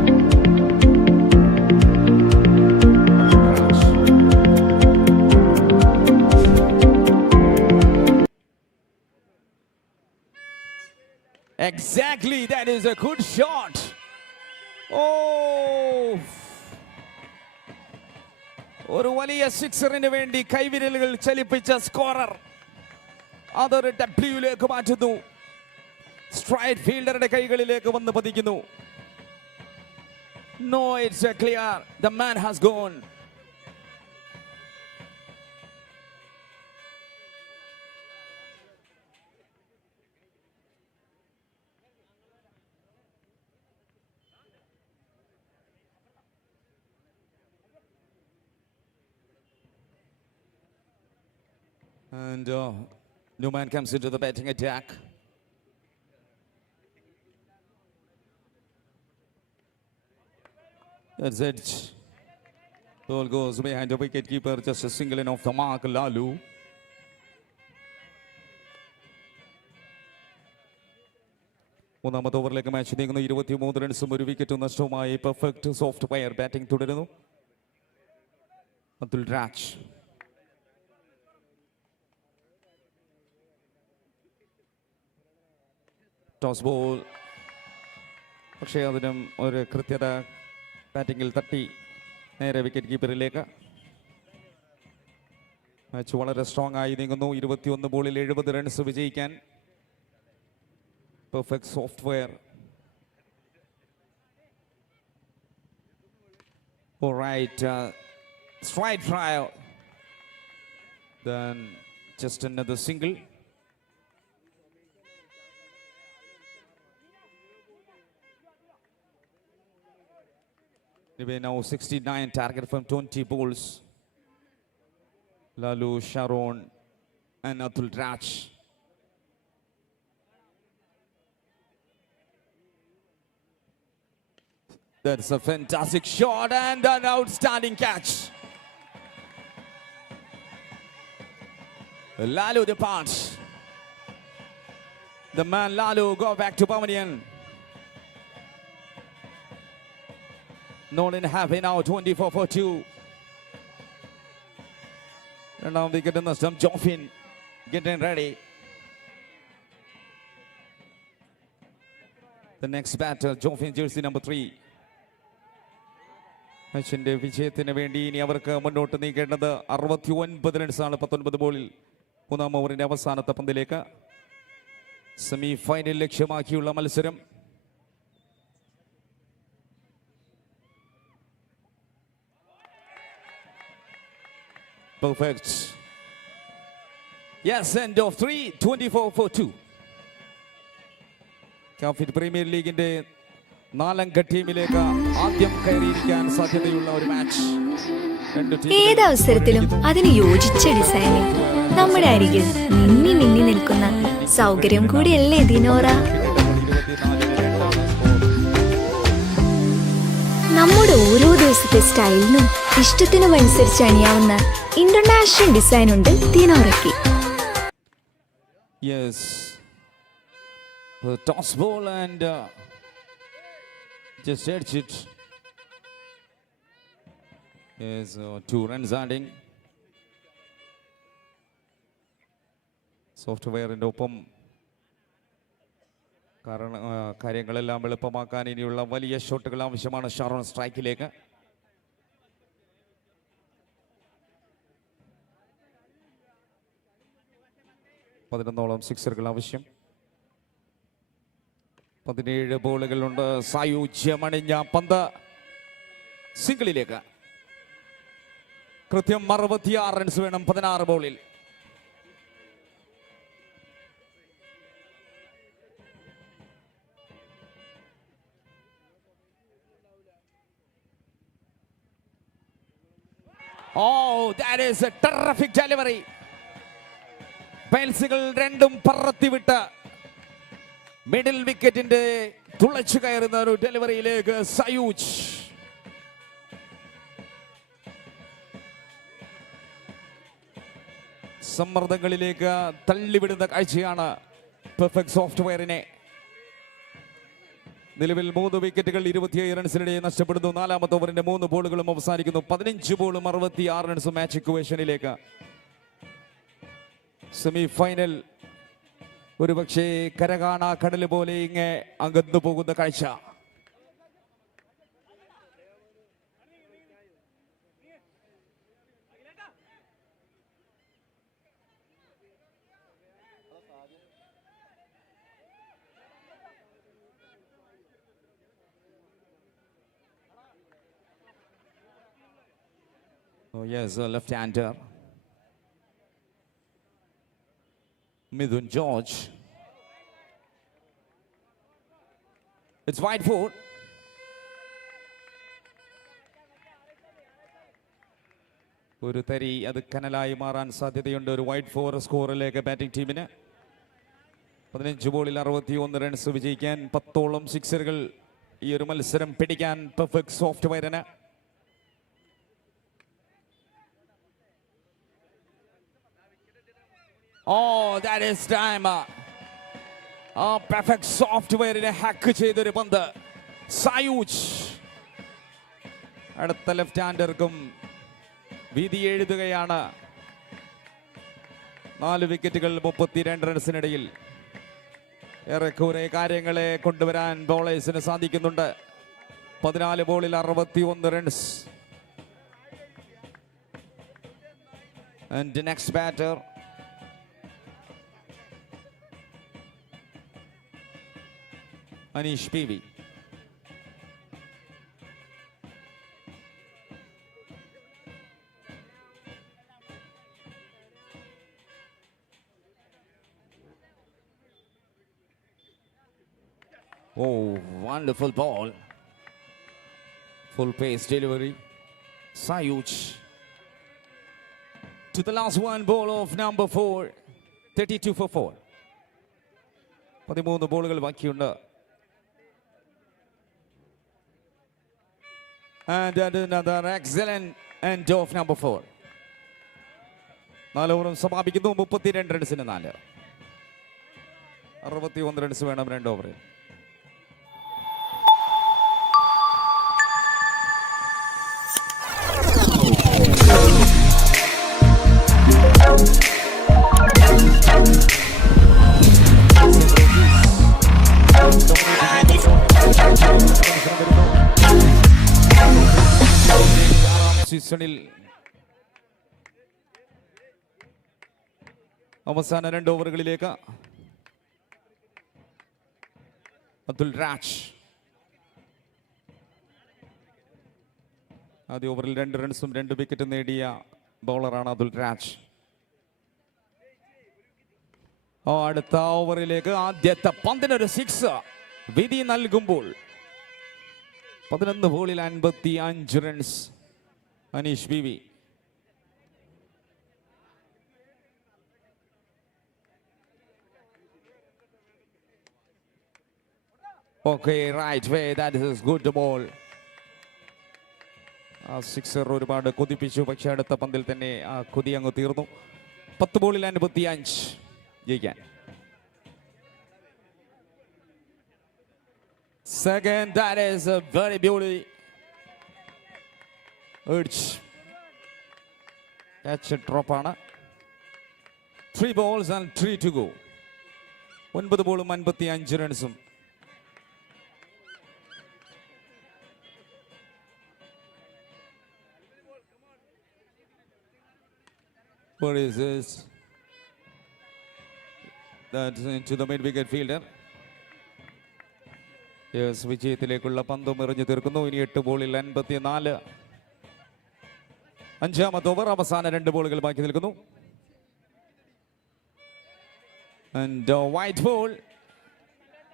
Exactly, that is a good shot. Oh! ഒരു വലിയ സിക്സറിന് വേണ്ടി കൈവിരലുകൾ ചലിപ്പിച്ച സ്കോറർ അതൊരു ഡബ്ല്യൂയിലേക്ക് മാറ്റുന്നു. സ്ട്രൈറ്റ് ഫീൽഡറുടെ കൈകളിലേക്ക് വന്ന് പതിക്കുന്നു. No, it's clear. The man has gone. And new man comes into the batting attack. That's it. Ball goes behind the wicket keeper, just a single in off the mark, Lalu. മൂന്നാമത്തെ ഓവറിലേക്ക് match നീങ്ങുന്നു. 23 റൺസും ഒരു വിക്കറ്റും നഷ്ടവുമായി perfect soft wire batting തുടരുന്നു. Abdul Raj toss ball, പക്ഷേ അതിനും ഒരു കൃത്യത ബാറ്റിങ്ങിൽ തട്ടി നേരെ വിക്കറ്റ് കീപ്പറിലേക്ക്. മാച്ച് വളരെ സ്ട്രോങ് ആയി നീങ്ങുന്നു. 21 ബോളിൽ 70 റൺസ് വിജയിക്കാൻ perfect software. Alright, straight trial, then just another single. Now 69 target from 20 balls. Lalu, Sharon and Atul Raj. That's a fantastic shot and an outstanding catch. Lalu departs. The man Lalu go back to Pavilion. Nolan happy now, 24 for 2. And now we get in the stump. Joffin getting ready. The next batter, Joffin, jersey number 3. മാച്ചിന്റെ വിജയത്തിന് വേണ്ടി ഇനി അവർക്ക് മുന്നോട്ട് നീക്കേണ്ടത് 69 റൺസാണ് 19 ബോളിൽ മൂന്നാം ഓവറിന്റെ അവസാനത്തെ പന്തിലേക്ക്. Semi final ലക്ഷ്യമാക്കിയുള്ള മത്സരം. Perfect. Yes, end of 3, 24 for 2. Cafit Premier League ന്റെ 4-അംഗ ടീമിലേക്ക് ആദ്യം കയറിയിരിക്കാൻ സാധ്യതയുള്ള ഒരു മാച്ച്. ഏത് അവസരത്തിലും അതിന് യോജിച്ച ഡിസൈനിൽ നമ്മുടെ അരികിൽ മിന്നി മിന്നി നിൽക്കുന്ന സൗകര്യം കൂടിയല്ലേ ദിനോറ. നമ്മുടെ ഓരോ ദിവസത്തെ സ്റ്റൈലിനും ഇഷ്ടത്തിനും അനുസരിച്ച് അണിയാവുന്ന ഇന്റർനാഷണൽ ഡിസൈൻ ഉണ്ട് ദിനോറയ്ക്ക്. Yes, the toss ball and just edge it. Yes, 2 runs adding. സോഫ്റ്റ്വെയറിൻ്റെ ഒപ്പം കാരണം കാര്യങ്ങളെല്ലാം എളുപ്പമാക്കാൻ ഇനിയുള്ള വലിയ ഷോട്ടുകൾ ആവശ്യമാണ് ഷാറോൺ സ്ട്രൈക്കിലേക്ക്. പതിനൊന്നോളം സിക്സറുകൾ ആവശ്യം. 17 ബോളുകളുണ്ട്. സായുജ്യമണിഞ്ഞ പന്ത് സിംഗിളിലേക്ക്. കൃത്യം 66 റൺസ് വേണം 16 ബോളിൽ. Oh, that is a terrific delivery. പെൽസുകൾ രണ്ടും പറത്തിവിട്ട മിഡിൽ വിക്കറ്റിന്റെ തുളച്ചു കയറുന്ന ഒരു ഡെലിവറിയിലേക്ക് സയൂജ്. സമ്മർദ്ദങ്ങളിലേക്ക് തള്ളിവിടുന്ന കാഴ്ചയാണ് പെർഫെക്റ്റ് സോഫ്റ്റ്വെയറിനെ. നിലവിൽ 3 വിക്കറ്റുകൾ 27 റൺസിനിടെ നഷ്ടപ്പെടുന്നു. 4ാമത്തെ ഓവറിന്റെ 3 ബോളുകളും അവസാനിക്കുന്നു. 15 ബോളും 66 റൺസും മാച്ച് ഇക്വേഷനിലേക്ക്. സെമി ഫൈനൽ ഒരുപക്ഷെ കരകാണാ കടൽ പോലെ ഇങ്ങ് അകന്നു പോകുന്ന കാഴ്ച. Oh yes, a left-hander. Midun George. It's wide foot. ഒരു തരി അത് കനലായി മാറാൻ സാധ്യതയുണ്ട്. ഒരു വൈഡ് 4 സ്കോറിലേക്ക് ബാറ്റിംഗ് ടീമിന്. 15 ബോളിൽ 61 റൺസ് വിജയിക്കാൻ 10ഓളം സിക്സറുകൾ ഈ ഒരു മത്സരം പിടിക്കാൻ perfect സോഫ്റ്റ്വെയറിന്. Oh, that is time. Perfect software hack ചെയ്തൊരു പന്ത്. സയൂജ് അടുത്ത ലെഫ്റ്റ് ഹാൻഡർക്കും വിധി എഴുതുകയാണ്. 4 വിക്കറ്റുകൾ 32 റൺസിനിടയിൽ ഏറെക്കുറെ കാര്യങ്ങളെ കൊണ്ടുവരാൻ ബോളേഴ്സിന് സാധിക്കുന്നുണ്ട്. 14 ബോളിൽ 61 runs. And the next batter Anish PV. Oh, wonderful ball. Full pace delivery. Sayuj. To the last one ball of number 4. 32 for 4. 13 ബോളുകൾ ബാക്കിയുണ്ട്. And another excellent end of number 4. 4 ഓവറും സമാപിക്കുന്നു. 32 റൺസിന് 4. 61 റൺസ് വേണം 2 ഓവറിൽ. സീസണിൽ അവസാന 2 ഓവറുകളിലേക്ക് അബ്ദുൽ രാജ്. ആദ്യ ഓവറിൽ 2 റൺസും 2 വിക്കറ്റും നേടിയ ബൗളറാണ് അബ്ദുൽ രാജ്. അടുത്ത ഓവറിലേക്ക് ആദ്യത്തെ പന്തിനൊരു 6 വിധി നൽകുമ്പോൾ 11 ബോളിൽ 55 runs. Anish PV. Okay, right way. That is good ball. ആ 6 ഒരുപാട് കൊതിപ്പിച്ചു. പക്ഷേ അടുത്ത പന്തിൽ തന്നെ ആ കൊതി അങ്ങ് തീർന്നു. 10 ബോളിൽ 55 ജയിക്കാൻ. Second, that is a very beauty. Urge. Catch a drop ആണ്. 3 balls and 3 to go. 9 ബോളും 55 റൺസും. What is this? That's into the mid-wicket fielder. Yes, വിജയത്തിലേക്കുള്ള പന്തും എറിഞ്ഞു തീർക്കുന്നു. ഇനി 8 ബോളിൽ 54. 5ാമത്തെ ഓവർ അവസാന 2 ബോളുകൾ ബാക്കി നിൽക്കുന്നു. And white ball,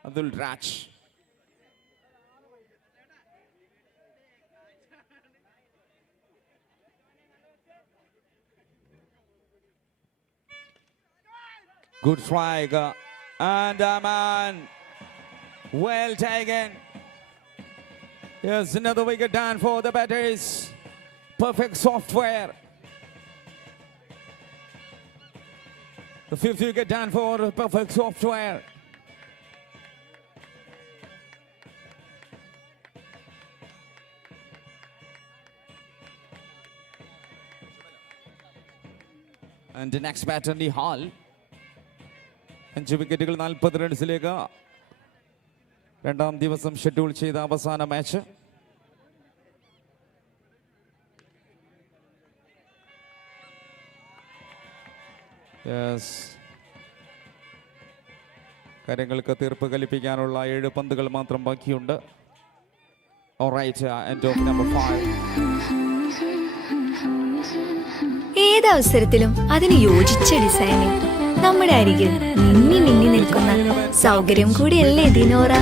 Abdul Raj. Good strike. And man, well taken. Here's another wicket down for the batters. Perfect software. The fifth wicket down for perfect software. And the next batter in the hall. 5 വിക്കറ്റുകൾ 40 റൺസിലേക്ക് രണ്ടാം ദിവസം schedule ചെയ്ത അവസാന match. കാര്യങ്ങൾക്ക് തീർപ്പ് കൽപ്പിക്കാനുള്ള 7 പന്തുകൾ മാത്രം ബാക്കിയുണ്ട്. Alright, end of number 5. ഏതവസരത്തിലും അതിന് യോജിച്ച ഡിസൈനിൽ നമ്മുടെ അരികിൽ മിന്നി മിന്നി നിൽക്കുന്ന സൗകര്യം കൂടിയല്ലേ ദിനോറ.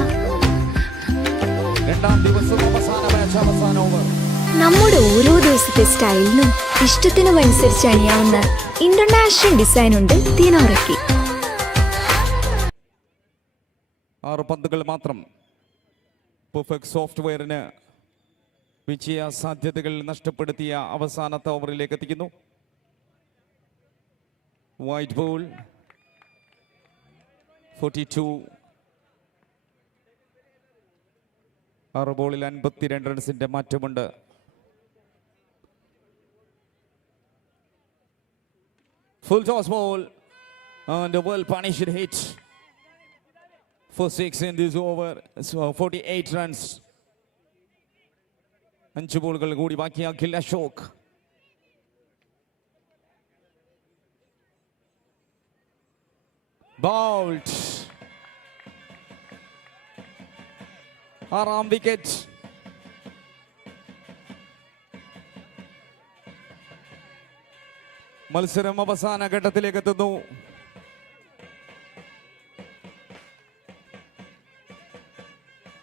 നമ്മുടെ ഓരോ ദിവസത്തെ സ്റ്റൈലിനും ഇഷ്ടത്തിനും അനുസരിച്ച് അണിയാവുന്ന ഇന്റർനാഷണൽ ഡിസൈൻ ഉണ്ട് ദിനോറയ്ക്ക്. 6 പന്തുകൾ മാത്രം. പെർഫെക്റ്റ് സോഫ്റ്റ്വെയറിന് വിജയ സാധ്യതകൾ നഷ്ടപ്പെടുത്തിയ അവസാനത്തെ ഓവറിലേക്ക് എത്തിക്കുന്നു. White ball 42. 6 ബോളിൽ 52 റൺസിന്റെ മാറ്റമുണ്ട്. Full toss ball and a well punished hit for 6 in this over. So 48 runs. 5 ബോളുകൾ കൂടി ബാക്കിയാക്കില്ല അശോക്. Bowled. 6ാം വിക്കറ്റ്. മത്സരം അവസാന ഘട്ടത്തിലേക്ക് എത്തുന്നു.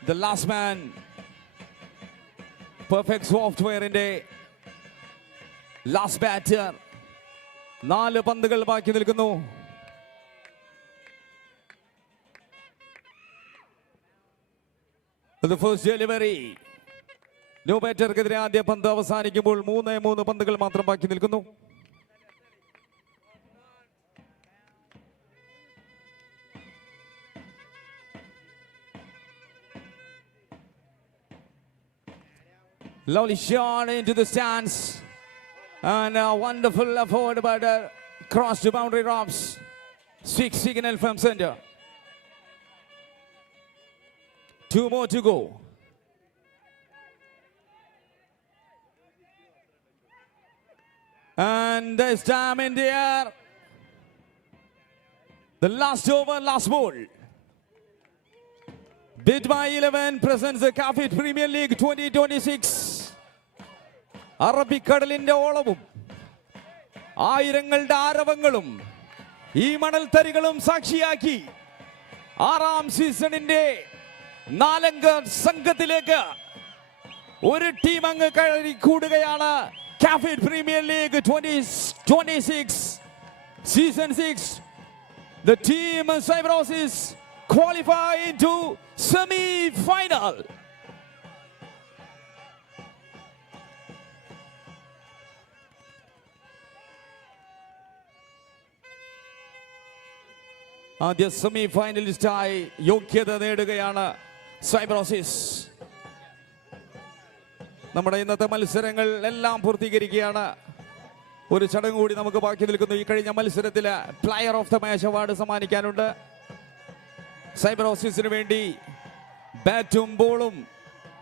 The last man. Perfect softwareന്റെ ലാസ്റ്റ് ബാറ്റർ. 4 പന്തുകൾ ബാക്കി നിൽക്കുന്നു. The first delivery. No ബാറ്റർക്കെതിരെ ആദ്യ പന്ത് അവസാനിക്കുമ്പോൾ 3 പന്തുകൾ മാത്രം ബാക്കി നിൽക്കുന്നു. Lovely shot into the stands. And a wonderful effort about cross the boundary drops. 6 signal from center. 2 more to go. And this time in the air. The last over, last ball. Bid by 11 presents the Cafit Premier League 2026. അറബിക്കടലിന്റെ ഓളവും ആയിരങ്ങളുടെ ആരവങ്ങളും ഈ മണൽത്തരികളും സാക്ഷിയാക്കി 6ാം സീസണിന്റെ 4-അംഗ സംഘത്തിലേക്ക് ഒരു team അങ്ങ് കയറി കൂടുകയാണ്. Cafit Premier League 2026 Season 6. The team Cyberosis qualify into semi-final. ആദ്യ semi ഫൈനലിസ്റ്റായി യോഗ്യത നേടുകയാണ് സൈബറോസിസ്. നമ്മുടെ ഇന്നത്തെ മത്സരങ്ങൾ എല്ലാം പൂർത്തീകരിക്കുകയാണ്. ഒരു ചടങ്ങ് കൂടി നമുക്ക് ബാക്കി നിൽക്കുന്നു. ഈ കഴിഞ്ഞ മത്സരത്തിൽ player of the match award സമ്മാനിക്കാനുണ്ട്. സൈബറോസിസിന് വേണ്ടി ബാറ്റും ബോളും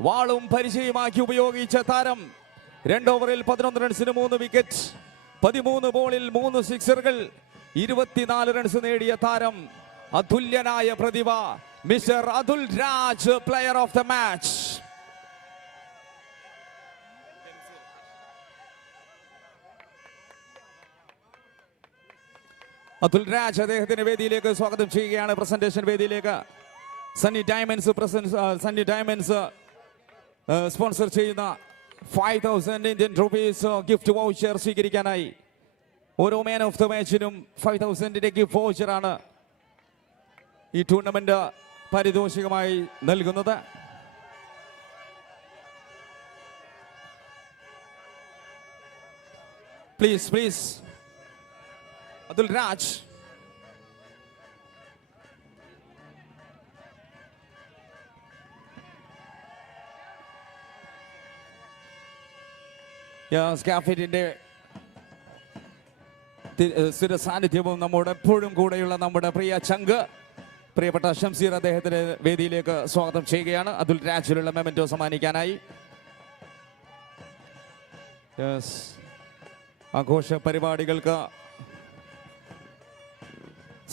വാളും പരിചയമാക്കി ഉപയോഗിച്ച താരം 2 ഓവറിൽ 11 റൺസിന് 3 വിക്കറ്റ്, 13 ബോളിൽ 3 സിക്സറുകൾ, 24 റൺസ് നേടിയ താരം, അതുല്യനായ പ്രതിഭ mister Athul Raj, player of the match. Athul Raj അദ്ദേഹത്തിന്റെ വേദിയിലേക്ക് സ്വാഗതം ചെയ്യുകയാണ്. പ്രസന്റേഷൻ വേദിയിലേക്ക് സണ്ണി ഡയമണ്ട്സ് സ്പോൺസർ ചെയ്യുന്ന 5,000 ഇന്ത്യൻ റുപ്പീസ് ഗിഫ്റ്റ് വൗച്ചർ സ്വീകരിക്കാനായി ഓരോ മാൻ ഓഫ് ദ മാച്ചിനും 5,000 ഗിഫ്റ്റ് വൗച്ചറാണ് ഈ ടൂർണമെന്റ് പാരിതോഷികമായി നൽകുന്നത്. പ്ലീസ് അതുൽ രാജ്. സ്കാഫിറ്റിന്റെ സ്ഥിര സാന്നിധ്യവും നമ്മോട് എപ്പോഴും കൂടെയുള്ള നമ്മുടെ പ്രിയ ചങ്ക് പ്രിയപ്പെട്ട ഷംസീർ അദ്ദേഹത്തിന്റെ വേദിയിലേക്ക് സ്വാഗതം ചെയ്യുകയാണ്. അതുൽ രാജിലുള്ള മെമന്റോ സമ്മാനിക്കാനായി. ആഘോഷ പരിപാടികൾക്ക്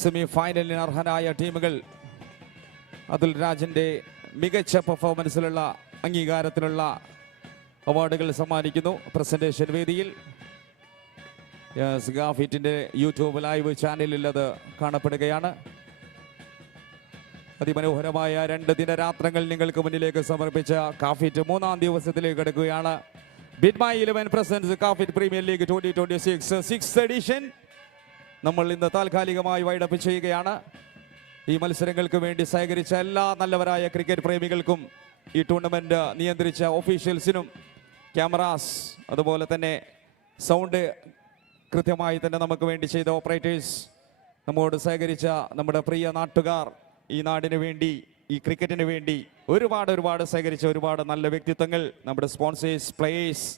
സെമി ഫൈനലിന് അർഹനായ ടീമുകൾ അതുൽ രാജിന്റെ മികച്ച പെർഫോമൻസിലുള്ള അംഗീകാരത്തിനുള്ള അവാർഡുകൾ സമ്മാനിക്കുന്നു. പ്രസന്റേഷൻ വേദിയിൽ ഗാഫിറ്റിന്റെ യൂട്യൂബ് ലൈവ് ചാനലിൽ അത് കാണപ്പെടുകയാണ്. അതിമനോഹരമായ 2 ദിനരാത്രങ്ങൾ നിങ്ങൾക്ക് മുന്നിലേക്ക് സമർപ്പിച്ച കാഫിറ്റ് 3ാം ദിവസത്തിലേക്ക് കടക്കുകയാണ്. Bid my 11 presents CAFIT premier league 2026 6th edition നമ്മൾ ഇന്ന് താൽക്കാലികമായി വൈഡപ്പ് ചെയ്യുകയാണ്. ഈ മത്സരങ്ങൾക്ക് വേണ്ടി സഹകരിച്ച എല്ലാ നല്ലവരായ ക്രിക്കറ്റ് പ്രേമികൾക്കും ഈ ടൂർണമെന്റ് നിയന്ത്രിച്ച ഒഫീഷ്യൽസിനും ക്യാമറാസ് അതുപോലെ തന്നെ സൗണ്ട് കൃത്യമായി തന്നെ നമുക്ക് വേണ്ടി ചെയ്ത ഓപ്പറേറ്റേഴ്സ്, നമ്മോട് സഹകരിച്ച നമ്മുടെ പ്രിയ നാട്ടുകാർ, ഈ നാടിന് വേണ്ടി ഈ ക്രിക്കറ്റിന് വേണ്ടി ഒരുപാട് സഹകരിച്ച ഒരുപാട് നല്ല വ്യക്തിത്വങ്ങൾ, നമ്മുടെ സ്പോൺസേഴ്സ്, പ്ലേയേഴ്സ്,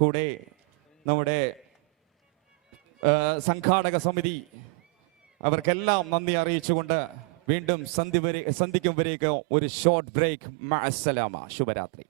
കൂടെ നമ്മുടെ സംഘാടക സമിതി, അവർക്കെല്ലാം നന്ദി അറിയിച്ചുകൊണ്ട് വീണ്ടും സന്ധിക്കും വരേക്ക് ഒരു ഷോർട്ട് ബ്രേക്ക്. മഅസ്സലാമ. ശുഭരാത്രി.